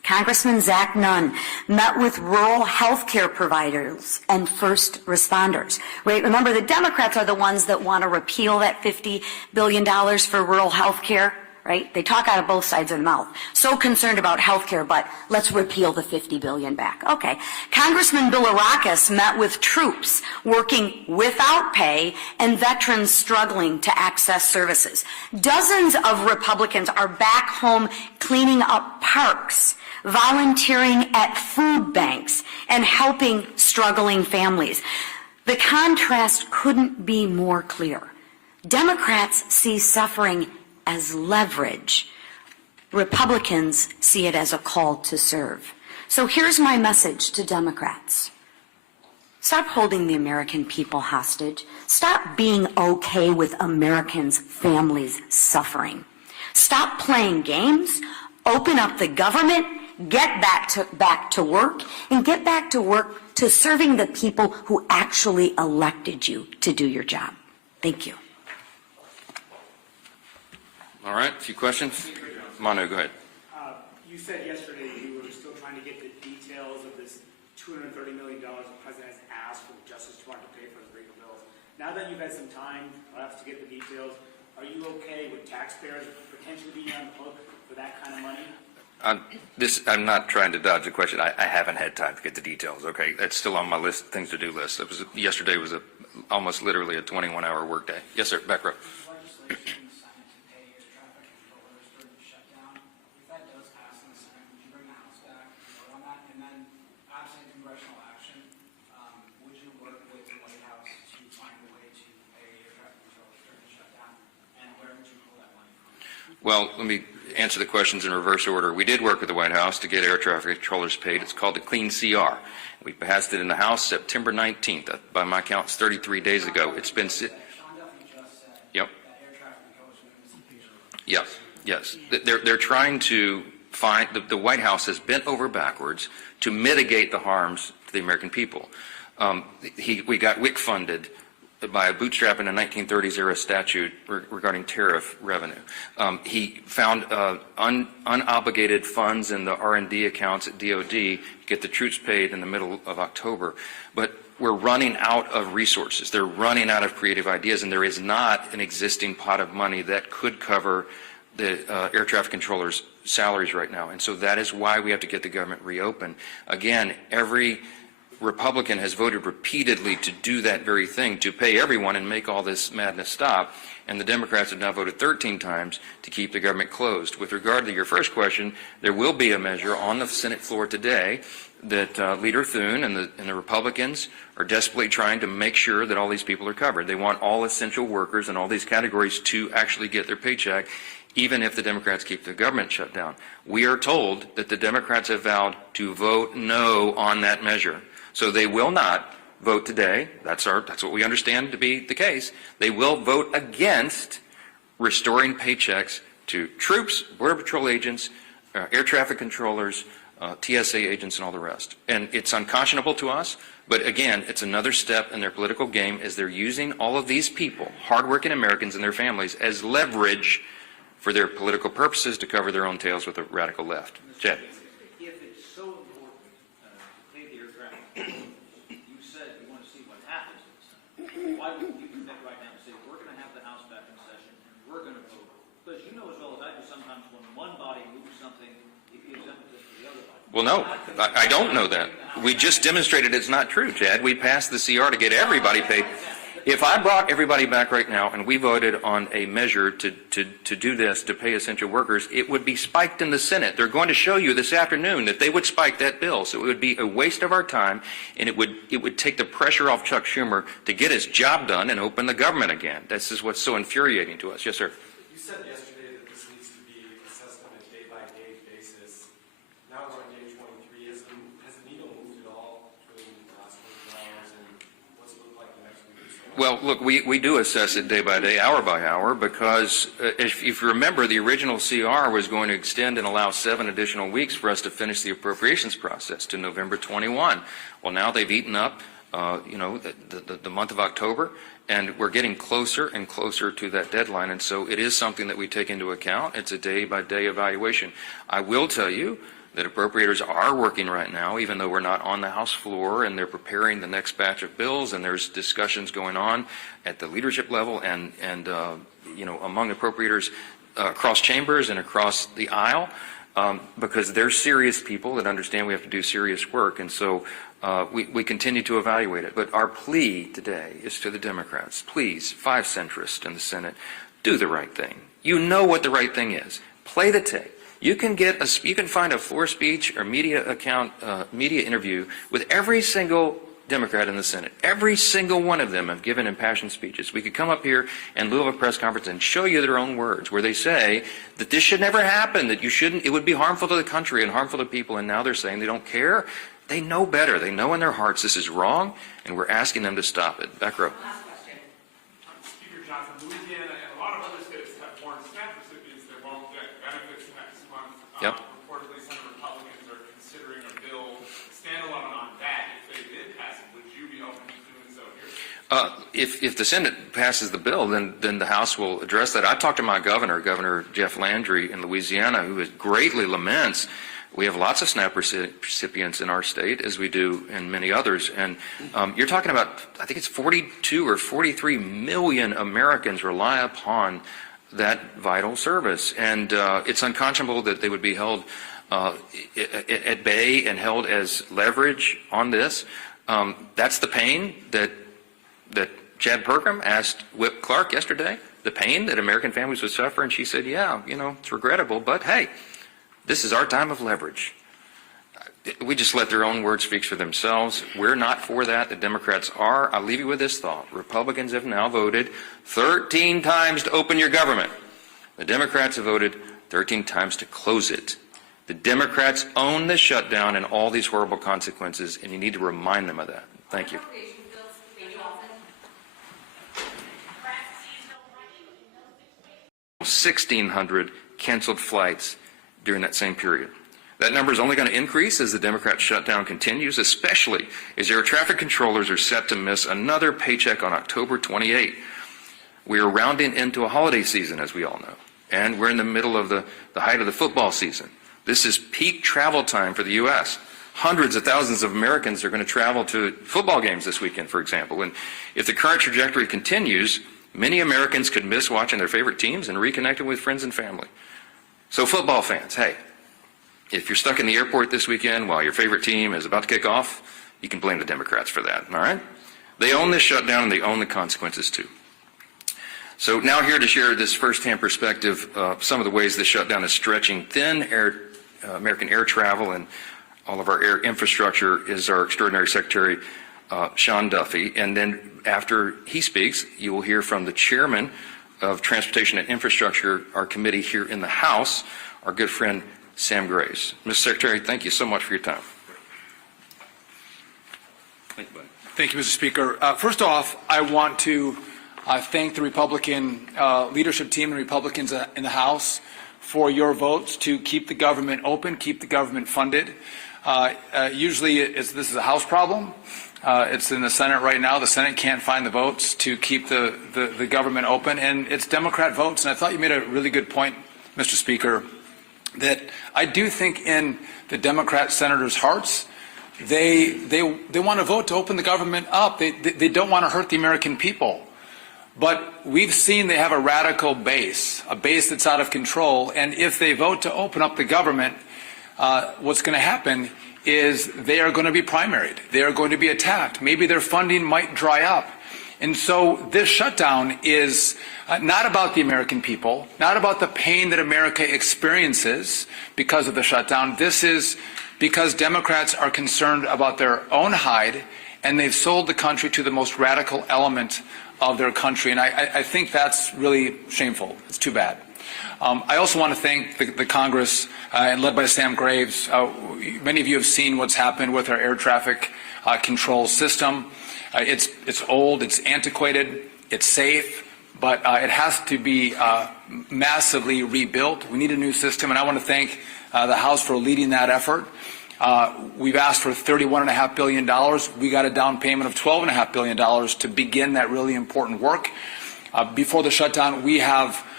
Congressman Zach Nunn met with rural health care providers and first responders. Right? Remember, the Democrats are the ones that want to repeal that $50 billion for rural health care. Right? They talk out of both sides of the mouth. So concerned about health care, but let's repeal the $50 billion back. Okay. Congressman Bilirakis met with troops working without pay and veterans struggling to access services. Dozens of Republicans are back home cleaning up parks, volunteering at food banks, and helping struggling families. The contrast couldn't be more clear. Democrats see suffering as leverage. Republicans see it as a call to serve. So here's my message to Democrats. Stop holding the American people hostage. Stop being okay with Americans' families suffering. Stop playing games. Open up the government. Get back to work. And get back to work to serving the people who actually elected you to do your job. Thank you. All right, a few questions? Manu, go ahead. You said yesterday you were still trying to get the details of this $230 million the president has asked for the Justice Department to pay for his legal bills. Now that you've had some time, perhaps, to get the details, are you okay with taxpayers potentially being on the hook for that kind of money? I'm not trying to dodge the question. I haven't had time to get the details, okay? That's still on my things to do list. Yesterday was almost literally a 21-hour workday. Yes, sir, back row. Legislation in the Senate to pay air traffic controllers during the shutdown. If that does pass in the Senate, would you bring the House back and vote on that? And then, absent congressional action, would you work with the White House to find a way to pay air traffic controllers during the shutdown? And where would you pull that money from? Well, let me answer the questions in reverse order. We did work with the White House to get air traffic controllers paid. It's called the Clean CR. We passed it in the House September 19th. By my count, it's 33 days ago. It's been... Sean Duffy just said Yep. that air traffic controllers would miss the picture. Yes. They're trying to find, the White House has bent over backwards to mitigate the harms to the American people. We got WIC funded by a bootstrap in a 1930s era statute regarding tariff revenue. He found unobligated funds in the R&D accounts at DOD to get the troops paid in the middle of October. But we're running out of resources. They're running out of creative ideas, and there is not an existing pot of money that could cover the air traffic controllers' salaries right now. And so that is why we have to get the government reopened. Again, every Republican has voted repeatedly to do that very thing, to pay everyone and make all this madness stop. And the Democrats have now voted 13 times to keep the government closed. With regard to your first question, there will be a measure on the Senate floor today that Leader Thune and the Republicans are desperately trying to make sure that all these people are covered. They want all essential workers and all these categories to actually get their paycheck, even if the Democrats keep the government shut down. We are told that the Democrats have vowed to vote no on that measure. So they will not vote today. That's what we understand to be the case. They will vote against restoring paychecks to troops, Border Patrol agents, air traffic controllers, TSA agents, and all the rest. And it's unconscionable to us, but again, it's another step in their political game as they're using all of these people, hardworking Americans and their families, as leverage for their political purposes to cover their own tails with the radical left. Chad. If it's so important to pay the air traffic controllers, you said you want to see what happens in the Senate. Why wouldn't you commit right now and say, we're going to have the House back in session and we're going to vote? Because you know as well as I do, sometimes when one body moves something, it gives impetus to the other body. Well, no, I don't know that. We just demonstrated it's not true, Chad. We passed the CR to get everybody paid. If I brought everybody back right now and we voted on a measure to do this, to pay essential workers, it would be spiked in the Senate. They're going to show you this afternoon that they would spike that bill. So it would be a waste of our time, and it would take the pressure off Chuck Schumer to get his job done and open the government again. This is what's so infuriating to us. Yes, sir. You said yesterday that this needs to be assessed on a day-by-day basis. Now we're on day 23. Has the needle moved at all between the last 24 hours and what's it look like the next week or so? Well, look, we do assess it day by day, hour by hour, because if you remember, the original CR was going to extend and allow 7 additional weeks for us to finish the appropriations process to November 21. Well, now they've eaten up, the month of October, and we're getting closer and closer to that deadline, and so it is something that we take into account. It's a day-by-day evaluation. I will tell you that appropriators are working right now, even though we're not on the House floor, and they're preparing the next batch of bills, and there's discussions going on at the leadership level and among appropriators across chambers and across the aisle, because they're serious people that understand we have to do serious work, and so we continue to evaluate it. But our plea today is to the Democrats: please, 5 centrists in the Senate, do the right thing. You know what the right thing is. Play the tape. You can find a floor speech or media interview with every single Democrat in the Senate. Every single one of them have given impassioned speeches. We could come up here in lieu of a press conference and show you their own words, where they say that this should never happen, that it would be harmful to the country and harmful to people, and now they're saying they don't care. They know better. They know in their hearts this is wrong, and we're asking them to stop it. Back row. Speaker Johnson, Louisiana and a lot of other states have warned SNAP recipients they won't get benefits next month. Yep. Reportedly, some Republicans are considering a bill standalone on that. If they did pass it, would you be open to doing so here? If the Senate passes the bill, then the House will address that. I talked to my Governor Jeff Landry in Louisiana, who greatly laments. We have lots of SNAP recipients in our state, as we do in many others. And you're talking about, I think it's 42 or 43 million Americans rely upon that vital service. And it's unconscionable that they would be held at bay and held as leverage on this. That's the pain that Chad Pergram asked Whip Clark yesterday, the pain that American families would suffer. And she said, yeah, it's regrettable, but hey, this is our time of leverage. We just let their own words speak for themselves. We're not for that. The Democrats are. I'll leave you with this thought. Republicans have now voted 13 times to open your government. The Democrats have voted 13 times to close it. The Democrats own the shutdown and all these horrible consequences, and you need to remind them of that. Thank you. 1,600 canceled flights during that same period. That number is only going to increase as the Democrat shutdown continues, especially as air traffic controllers are set to miss another paycheck on October 28. We are rounding into a holiday season, as we all know, and we're in the middle of the height of the football season. This is peak travel time for the U.S. Hundreds of thousands of Americans are going to travel to football games this weekend, for example. And if the current trajectory continues, many Americans could miss watching their favorite teams and reconnecting with friends and family. So football fans, hey, if you're stuck in the airport this weekend while your favorite team is about to kick off, you can blame the Democrats for that, all right? They own this shutdown and they own the consequences too. So now here to share this firsthand perspective of some of the ways this shutdown is stretching thin American air travel and all of our air infrastructure is our extraordinary Secretary, Sean Duffy. And then after he speaks, you will hear from the chairman of Transportation and Infrastructure, our committee here in the House, our good friend Sam Graves. Mr. Secretary, thank you so much for your time. Thank you, buddy. Thank you, Mr. Speaker. First off, I want to thank the Republican leadership team and Republicans in the House for your votes to keep the government open, keep the government funded. Usually this is a House problem. It's in the Senate right now. The Senate can't find the votes to keep the government open, and it's Democrat votes. And I thought you made a really good point, Mr. Speaker, that I do think in the Democrat senators' hearts, they want to vote to open the government up. They don't want to hurt the American people. But we've seen they have a radical base, a base that's out of control. And if they vote to open up the government, what's going to happen is they are going to be primaried. They are going to be attacked. Maybe their funding might dry up. And so this shutdown is not about the American people, not about the pain that America experiences because of the shutdown. This is because Democrats are concerned about their own hide, and they've sold the country to the most radical element of their country. And I think that's really shameful. It's too bad. I also want to thank the Congress, and led by Sam Graves. Many of you have seen what's happened with our air traffic control system. It's old, it's antiquated, it's safe, but it has to be massively rebuilt. We need a new system, and I want to thank the House for leading that effort. We've asked for $31.5 billion. We got a down payment of $12.5 billion to begin that really important work. Before the shutdown, we have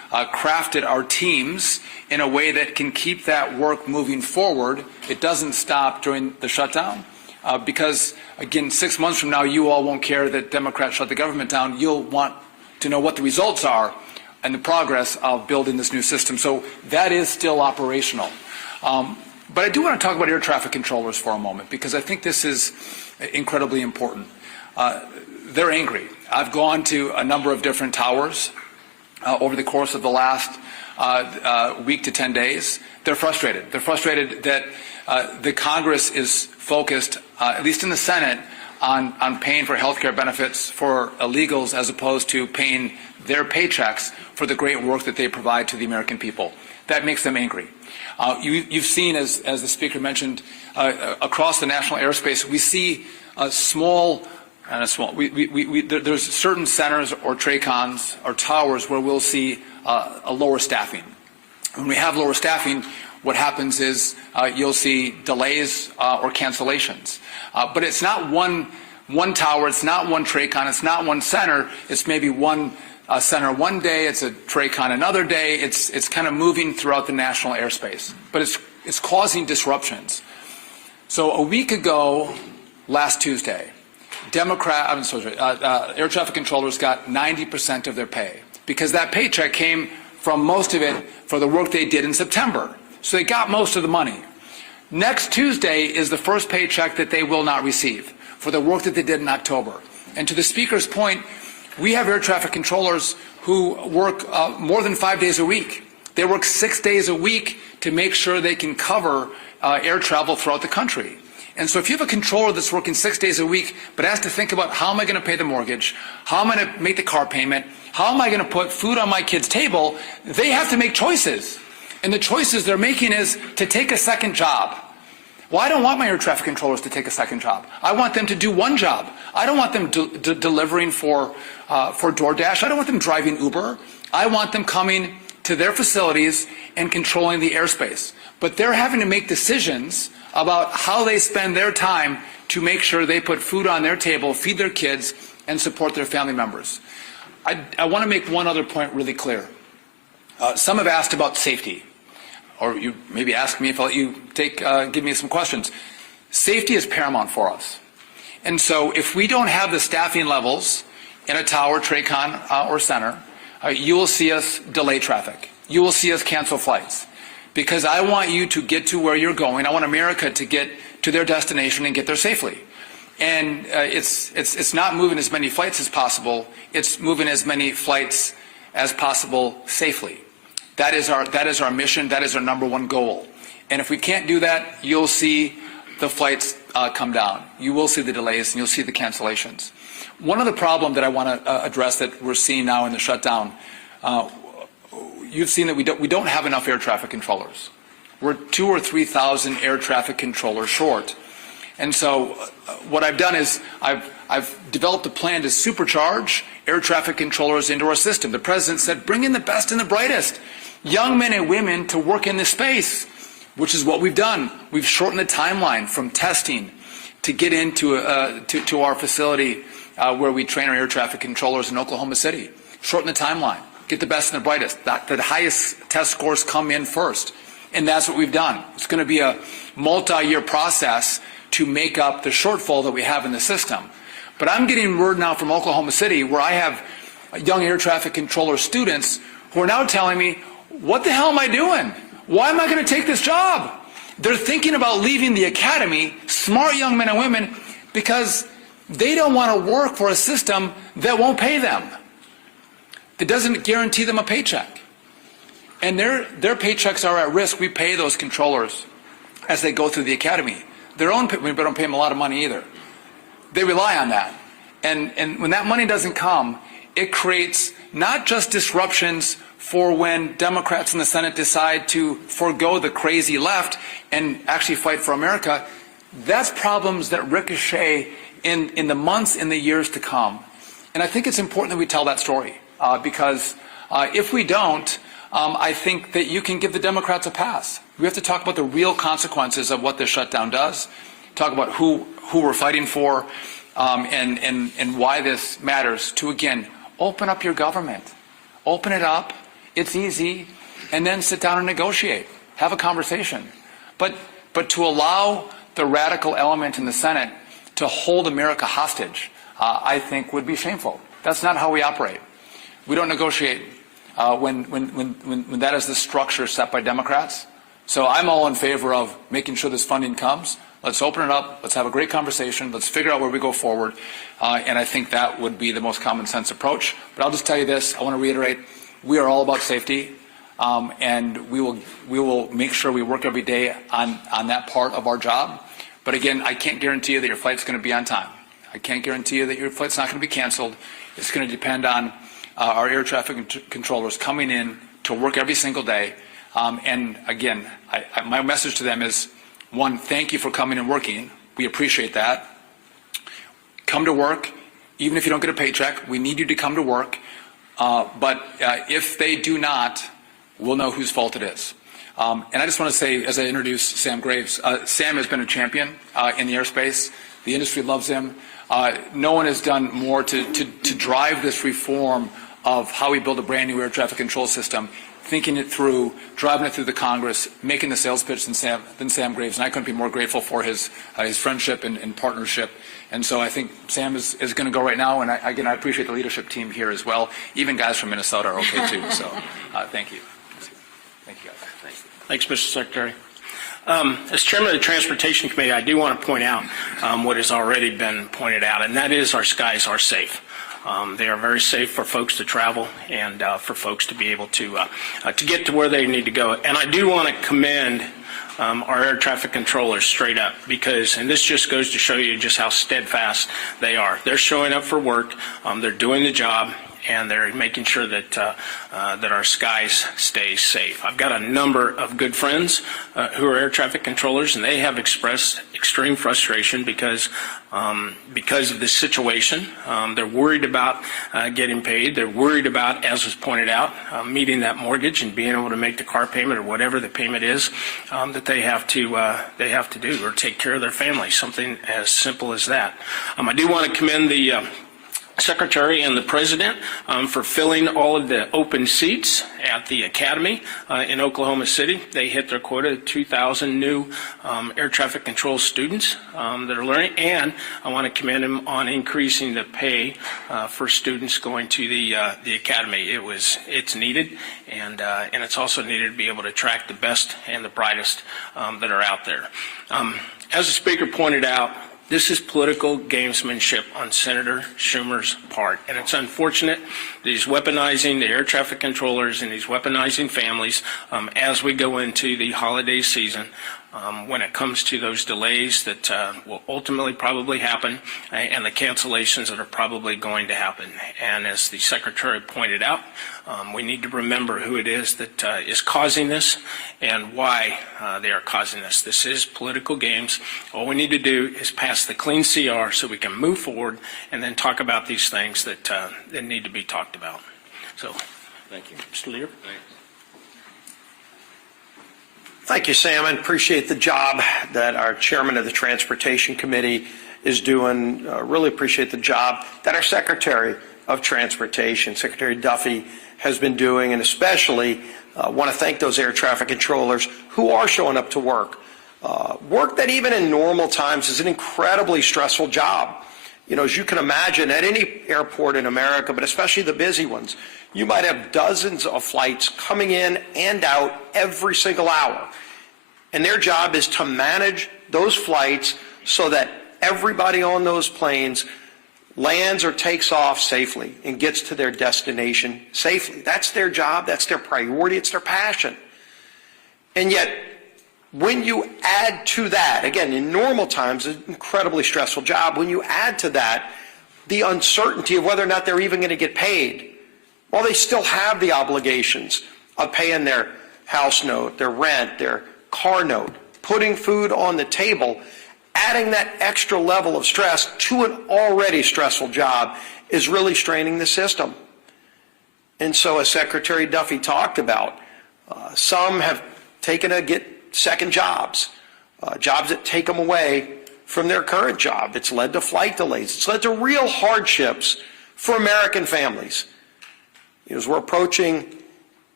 crafted our teams in a way that can keep that work moving forward. It doesn't stop during the shutdown because, again, 6 months from now, you all won't care that Democrats shut the government down. You'll want to know what the results are and the progress of building this new system. So that is still operational. But I do want to talk about air traffic controllers for a moment because I think this is incredibly important. They're angry. I've gone to a number of different towers over the course of the last week to 10 days. They're frustrated. They're frustrated that the Congress is focused, at least in the Senate, on paying for health care benefits for illegals as opposed to paying their paychecks for the great work that they provide to the American people. That makes them angry. You've seen, as the Speaker mentioned, across the national airspace, we see there's certain centers or TRACONs or towers where we'll see a lower staffing. When we have lower staffing, what happens is you'll see delays or cancellations. But it's not one tower, it's not one TRACON, it's not one center, it's maybe one center one day, it's a TRACON another day, it's kind of moving throughout the national airspace. But it's causing disruptions. So a week ago, last Tuesday, air traffic controllers got 90% of their pay because that paycheck came from most of it for the work they did in September. So they got most of the money. Next Tuesday is the first paycheck that they will not receive for the work that they did in October. And to the Speaker's point, we have air traffic controllers who work more than 5 days a week. They work 6 days a week to make sure they can cover air travel throughout the country. And so if you have a controller that's working 6 days a week but has to think about how am I going to pay the mortgage, how am I going to make the car payment, how am I going to put food on my kid's table, they have to make choices. And the choices they're making is to take a second job. Well, I don't want my air traffic controllers to take a second job. I want them to do one job. I don't want them delivering for DoorDash. I don't want them driving Uber. I want them coming to their facilities and controlling the airspace. But they're having to make decisions about how they spend their time to make sure they put food on their table, feed their kids, and support their family members. I want to make one other point really clear. Some have asked about safety, or you maybe ask me if I'll let you give me some questions. Safety is paramount for us. And so if we don't have the staffing levels in a tower, TRACON, or center, you will see us delay traffic. You will see us cancel flights. Because I want you to get to where you're going. I want America to get to their destination and get there safely. And it's not moving as many flights as possible. It's moving as many flights as possible safely. That is our mission. That is our number one goal. And if we can't do that, you'll see the flights come down. You will see the delays and you'll see the cancellations. One other problem that I want to address that we're seeing now in the shutdown, you've seen that we don't have enough air traffic controllers. We're 2,000 or 3,000 air traffic controllers short. And so what I've done is I've developed a plan to supercharge air traffic controllers into our system. The President said, bring in the best and the brightest, young men and women to work in this space, which is what we've done. We've shortened the timeline from testing to get into to our facility where we train our air traffic controllers in Oklahoma City. Shorten the timeline. Get the best and the brightest. The highest test scores come in first. And that's what we've done. It's going to be a multi-year process to make up the shortfall that we have in the system. But I'm getting word now from Oklahoma City where I have young air traffic controller students who are now telling me, what the hell am I doing? Why am I going to take this job? They're thinking about leaving the academy, smart young men and women, because they don't want to work for a system that won't pay them. That doesn't guarantee them a paycheck. And their paychecks are at risk. We pay those controllers as they go through the academy. We don't pay them a lot of money either. They rely on that. And when that money doesn't come, it creates not just disruptions for when Democrats in the Senate decide to forego the crazy left and actually fight for America. That's problems that ricochet in the months, in the years to come. And I think it's important that we tell that story. Because if we don't, I think that you can give the Democrats a pass. We have to talk about the real consequences of what this shutdown does, talk about who we're fighting for, and why this matters to, again, open up your government. Open it up it's easy, and then sit down and negotiate, have a conversation. But to allow the radical element in the Senate to hold America hostage, I think would be shameful. That's not how we operate. We don't negotiate when that is the structure set by Democrats. So I'm all in favor of making sure this funding comes. Let's open it up. Let's have a great conversation. Let's figure out where we go forward. And I think that would be the most common sense approach. But I'll just tell you this. I want to reiterate, we are all about safety. And we will make sure we work every day on that part of our job. But again, I can't guarantee you that your flight's going to be on time. I can't guarantee you that your flight's not going to be canceled. It's going to depend on our air traffic controllers coming in to work every single day. And again, my message to them is, one, thank you for coming and working. We appreciate that. Come to work. Even if you don't get a paycheck, we need you to come to work. But if they do not, we'll know whose fault it is. And I just want to say, as I introduce Sam Graves, Sam has been a champion in the airspace. The industry loves him. No one has done more to drive this reform of how we build a brand new air traffic control system, thinking it through, driving it through the Congress, making the sales pitch than Sam Graves. And I couldn't be more grateful for his friendship and partnership. And so I think Sam is going to go right now. And again, I appreciate the leadership team here as well. Even guys from Minnesota are okay too. So thank you. Thank you, guys. Thanks, Mr. Secretary. As chairman of the Transportation Committee, I do want to point out what has already been pointed out, and that is our skies are safe. They are very safe for folks to travel and for folks to be able to get to where they need to go. And I do want to commend our air traffic controllers straight up, because, and this just goes to show you just how steadfast they are. They're showing up for work, they're doing the job, and they're making sure that that our skies stay safe. I've got a number of good friends who are air traffic controllers, and they have expressed extreme frustration because of this situation. They're worried about getting paid. They're worried about, as was pointed out, meeting that mortgage and being able to make the car payment or whatever the payment is that they have to do, or take care of their family. Something as simple as that. I do want to commend the Secretary and the President for filling all of the open seats at the Academy in Oklahoma City. They hit their quota of 2,000 new air traffic control students that are learning, and I want to commend them on increasing the pay for students going to the Academy. It's needed, and it's also needed to be able to attract the best and the brightest that are out there. As the Speaker pointed out, this is political gamesmanship on Senator Schumer's part, and it's unfortunate that he's weaponizing the air traffic controllers and he's weaponizing families as we go into the holiday season. When it comes to those delays that will ultimately probably happen and the cancellations that are probably going to happen. And as the Secretary pointed out, we need to remember who it is that is causing this and why they are causing this. This is political games. All we need to do is pass the clean CR so we can move forward and then talk about these things that need to be talked about. So, thank you. Mr. Lear. Thanks. Thank you, Sam, and appreciate the job that our chairman of the Transportation Committee is doing. Really appreciate the job that our Secretary of Transportation, Secretary Duffy, has been doing, and especially want to thank those air traffic controllers who are showing up to work. Work that even in normal times is an incredibly stressful job. You know, as you can imagine, at any airport in America, but especially the busy ones, you might have dozens of flights coming in and out every single hour. And their job is to manage those flights so that everybody on those planes lands or takes off safely and gets to their destination safely. That's their job, that's their priority, it's their passion. And yet, when you add to that, again, in normal times, an incredibly stressful job, when you add to that the uncertainty of whether or not they're even going to get paid, while they still have the obligations of paying their house note, their rent, their car note, putting food on the table, adding that extra level of stress to an already stressful job is really straining the system. And so, as Secretary Duffy talked about, some have taken to get second jobs, jobs that take them away from their current job. It's led to flight delays. It's led to real hardships for American families. As we're approaching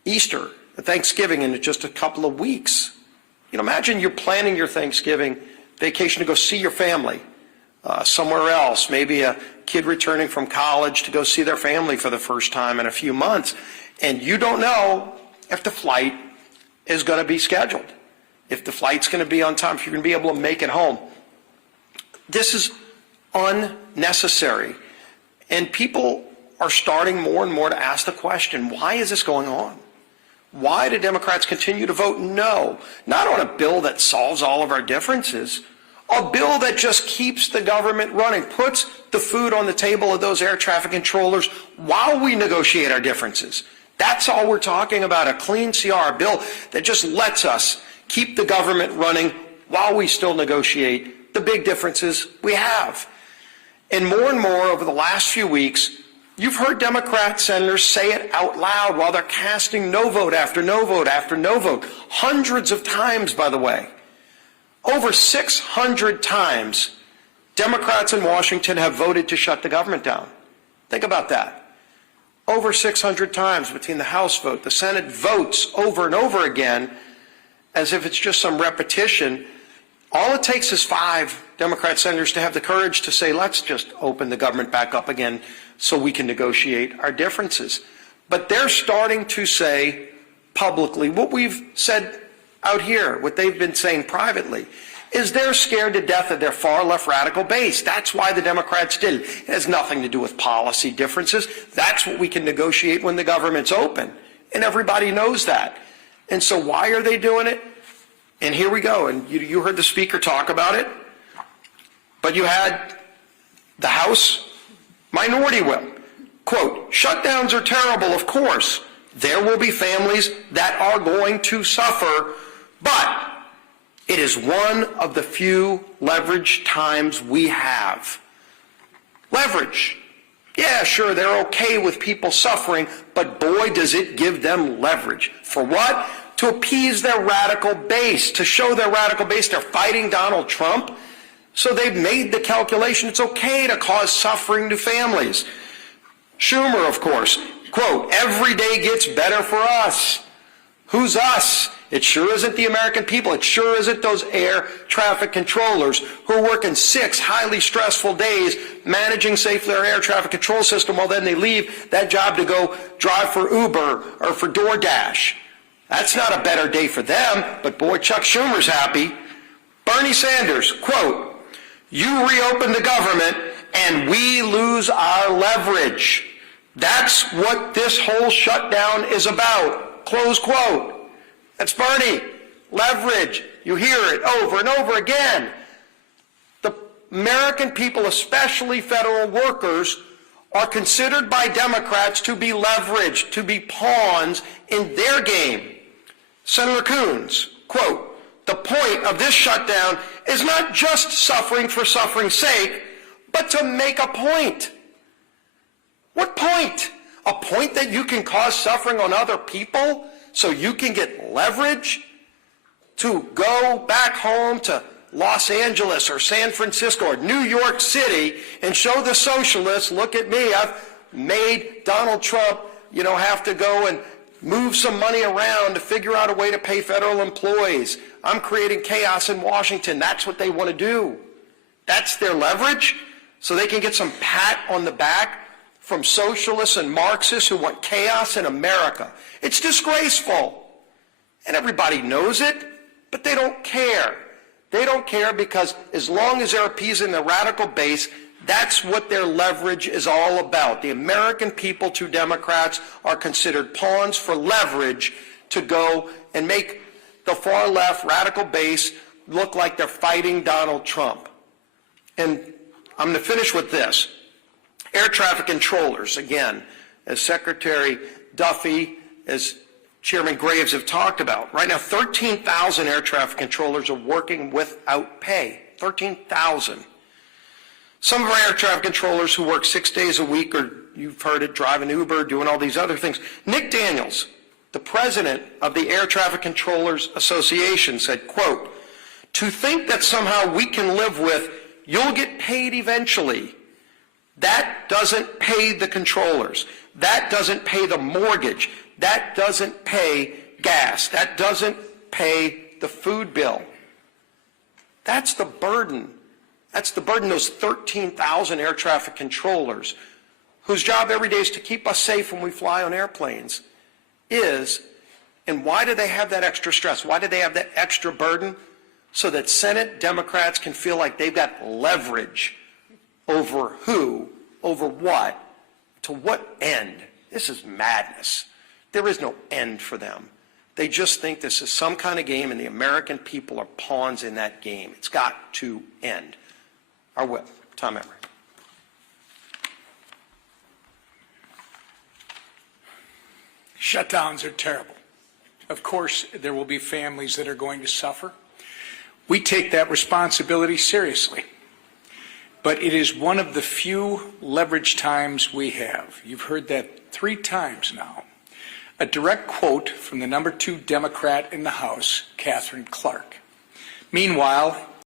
Easter, Thanksgiving in just a couple of weeks. Imagine you're planning your Thanksgiving vacation to go see your family somewhere else, maybe a kid returning from college to go see their family for the first time in a few months, and you don't know if the flight is going to be scheduled, if the flight's going to be on time, if you're going to be able to make it home. This is unnecessary, and people are starting more and more to ask the question, why is this going on? Why do Democrats continue to vote no? Not on a bill that solves all of our differences, a bill that just keeps the government running, puts the food on the table of those air traffic controllers while we negotiate our differences. That's all we're talking about, a clean CR, a bill that just lets us keep the government running while we still negotiate the big differences we have. And more over the last few weeks, you've heard Democrat senators say it out loud while they're casting no vote after no vote after no vote. Hundreds of times, by the way. Over 600 times, Democrats in Washington have voted to shut the government down. Think about that. Over 600 times between the House vote, the Senate votes over and over again as if it's just some repetition. All it takes is 5 Democrat senators to have the courage to say, let's just open the government back up again so we can negotiate our differences. But they're starting to say publicly what we've said out here, what they've been saying privately, is they're scared to death of their far left radical base. That's why the Democrats did it. It has nothing to do with policy differences. That's what we can negotiate when the government's open. And everybody knows that. And so why are they doing it? And here we go. And you heard the speaker talk about it. But you had the House Minority Whip. Quote, shutdowns are terrible, of course. There will be families that are going to suffer, but it is one of the few leverage times we have. Leverage. Yeah, sure, they're okay with people suffering, but boy, does it give them leverage. For what? To appease their radical base, to show their radical base they're fighting Donald Trump. So they've made the calculation it's okay to cause suffering to families. Schumer, of course, quote, every day gets better for us. Who's us? It sure isn't the American people. It sure isn't those air traffic controllers who are working 6 highly stressful days managing safely our air traffic control system while then they leave that job to go drive for Uber or for DoorDash. That's not a better day for them, but boy, Chuck Schumer's happy. Bernie Sanders, quote, you reopen the government and we lose our leverage. That's what this whole shutdown is about. Close quote. That's Bernie. Leverage. You hear it over and over again. The American people, especially federal workers, are considered by Democrats to be leveraged, to be pawns in their game. Senator Coons, quote, the point of this shutdown is not just suffering for suffering's sake, but to make a point. What point? A point that you can cause suffering on other people so you can get leverage to go back home to Los Angeles or San Francisco or New York City and show the socialists, look at me, I've made Donald Trump, have to go and move some money around to figure out a way to pay federal employees. I'm creating chaos in Washington. That's what they want to do. That's their leverage, so they can get some pat on the back from socialists and Marxists who want chaos in America. It's disgraceful. And everybody knows it, but they don't care. They don't care because as long as they're appeasing the radical base, that's what their leverage is all about. The American people to Democrats are considered pawns for leverage to go and make the far left radical base look like they're fighting Donald Trump. And I'm going to finish with this. Air traffic controllers, again, as Secretary Duffy, as Chairman Graves have talked about. Right now, 13,000 air traffic controllers are working without pay. 13,000. Some of our air traffic controllers who work 6 days a week, or you've heard it, driving Uber, doing all these other things. Nick Daniels, the president of the Air Traffic Controllers Association, said, quote, to think that somehow we can live with, you'll get paid eventually. That doesn't pay the controllers. That doesn't pay the mortgage. That doesn't pay gas. That doesn't pay the food bill. That's the burden. That's the burden those 13,000 air traffic controllers, whose job every day is to keep us safe when we fly on airplanes, is. And why do they have that extra stress? Why do they have that extra burden? So that Senate Democrats can feel like they've got leverage over who, over what, to what end. This is madness. There is no end for them. They just think this is some kind of game, and the American people are pawns in that game. It's got to end. Our whip, Tom Emery. Shutdowns are terrible. Of course, there will be families that are going to suffer. We take that responsibility seriously. But it is one of the few leverage times we have. You've heard that 3 times now. A direct quote from the #2 Democrat in the House, Catherine Clark. Meanwhile,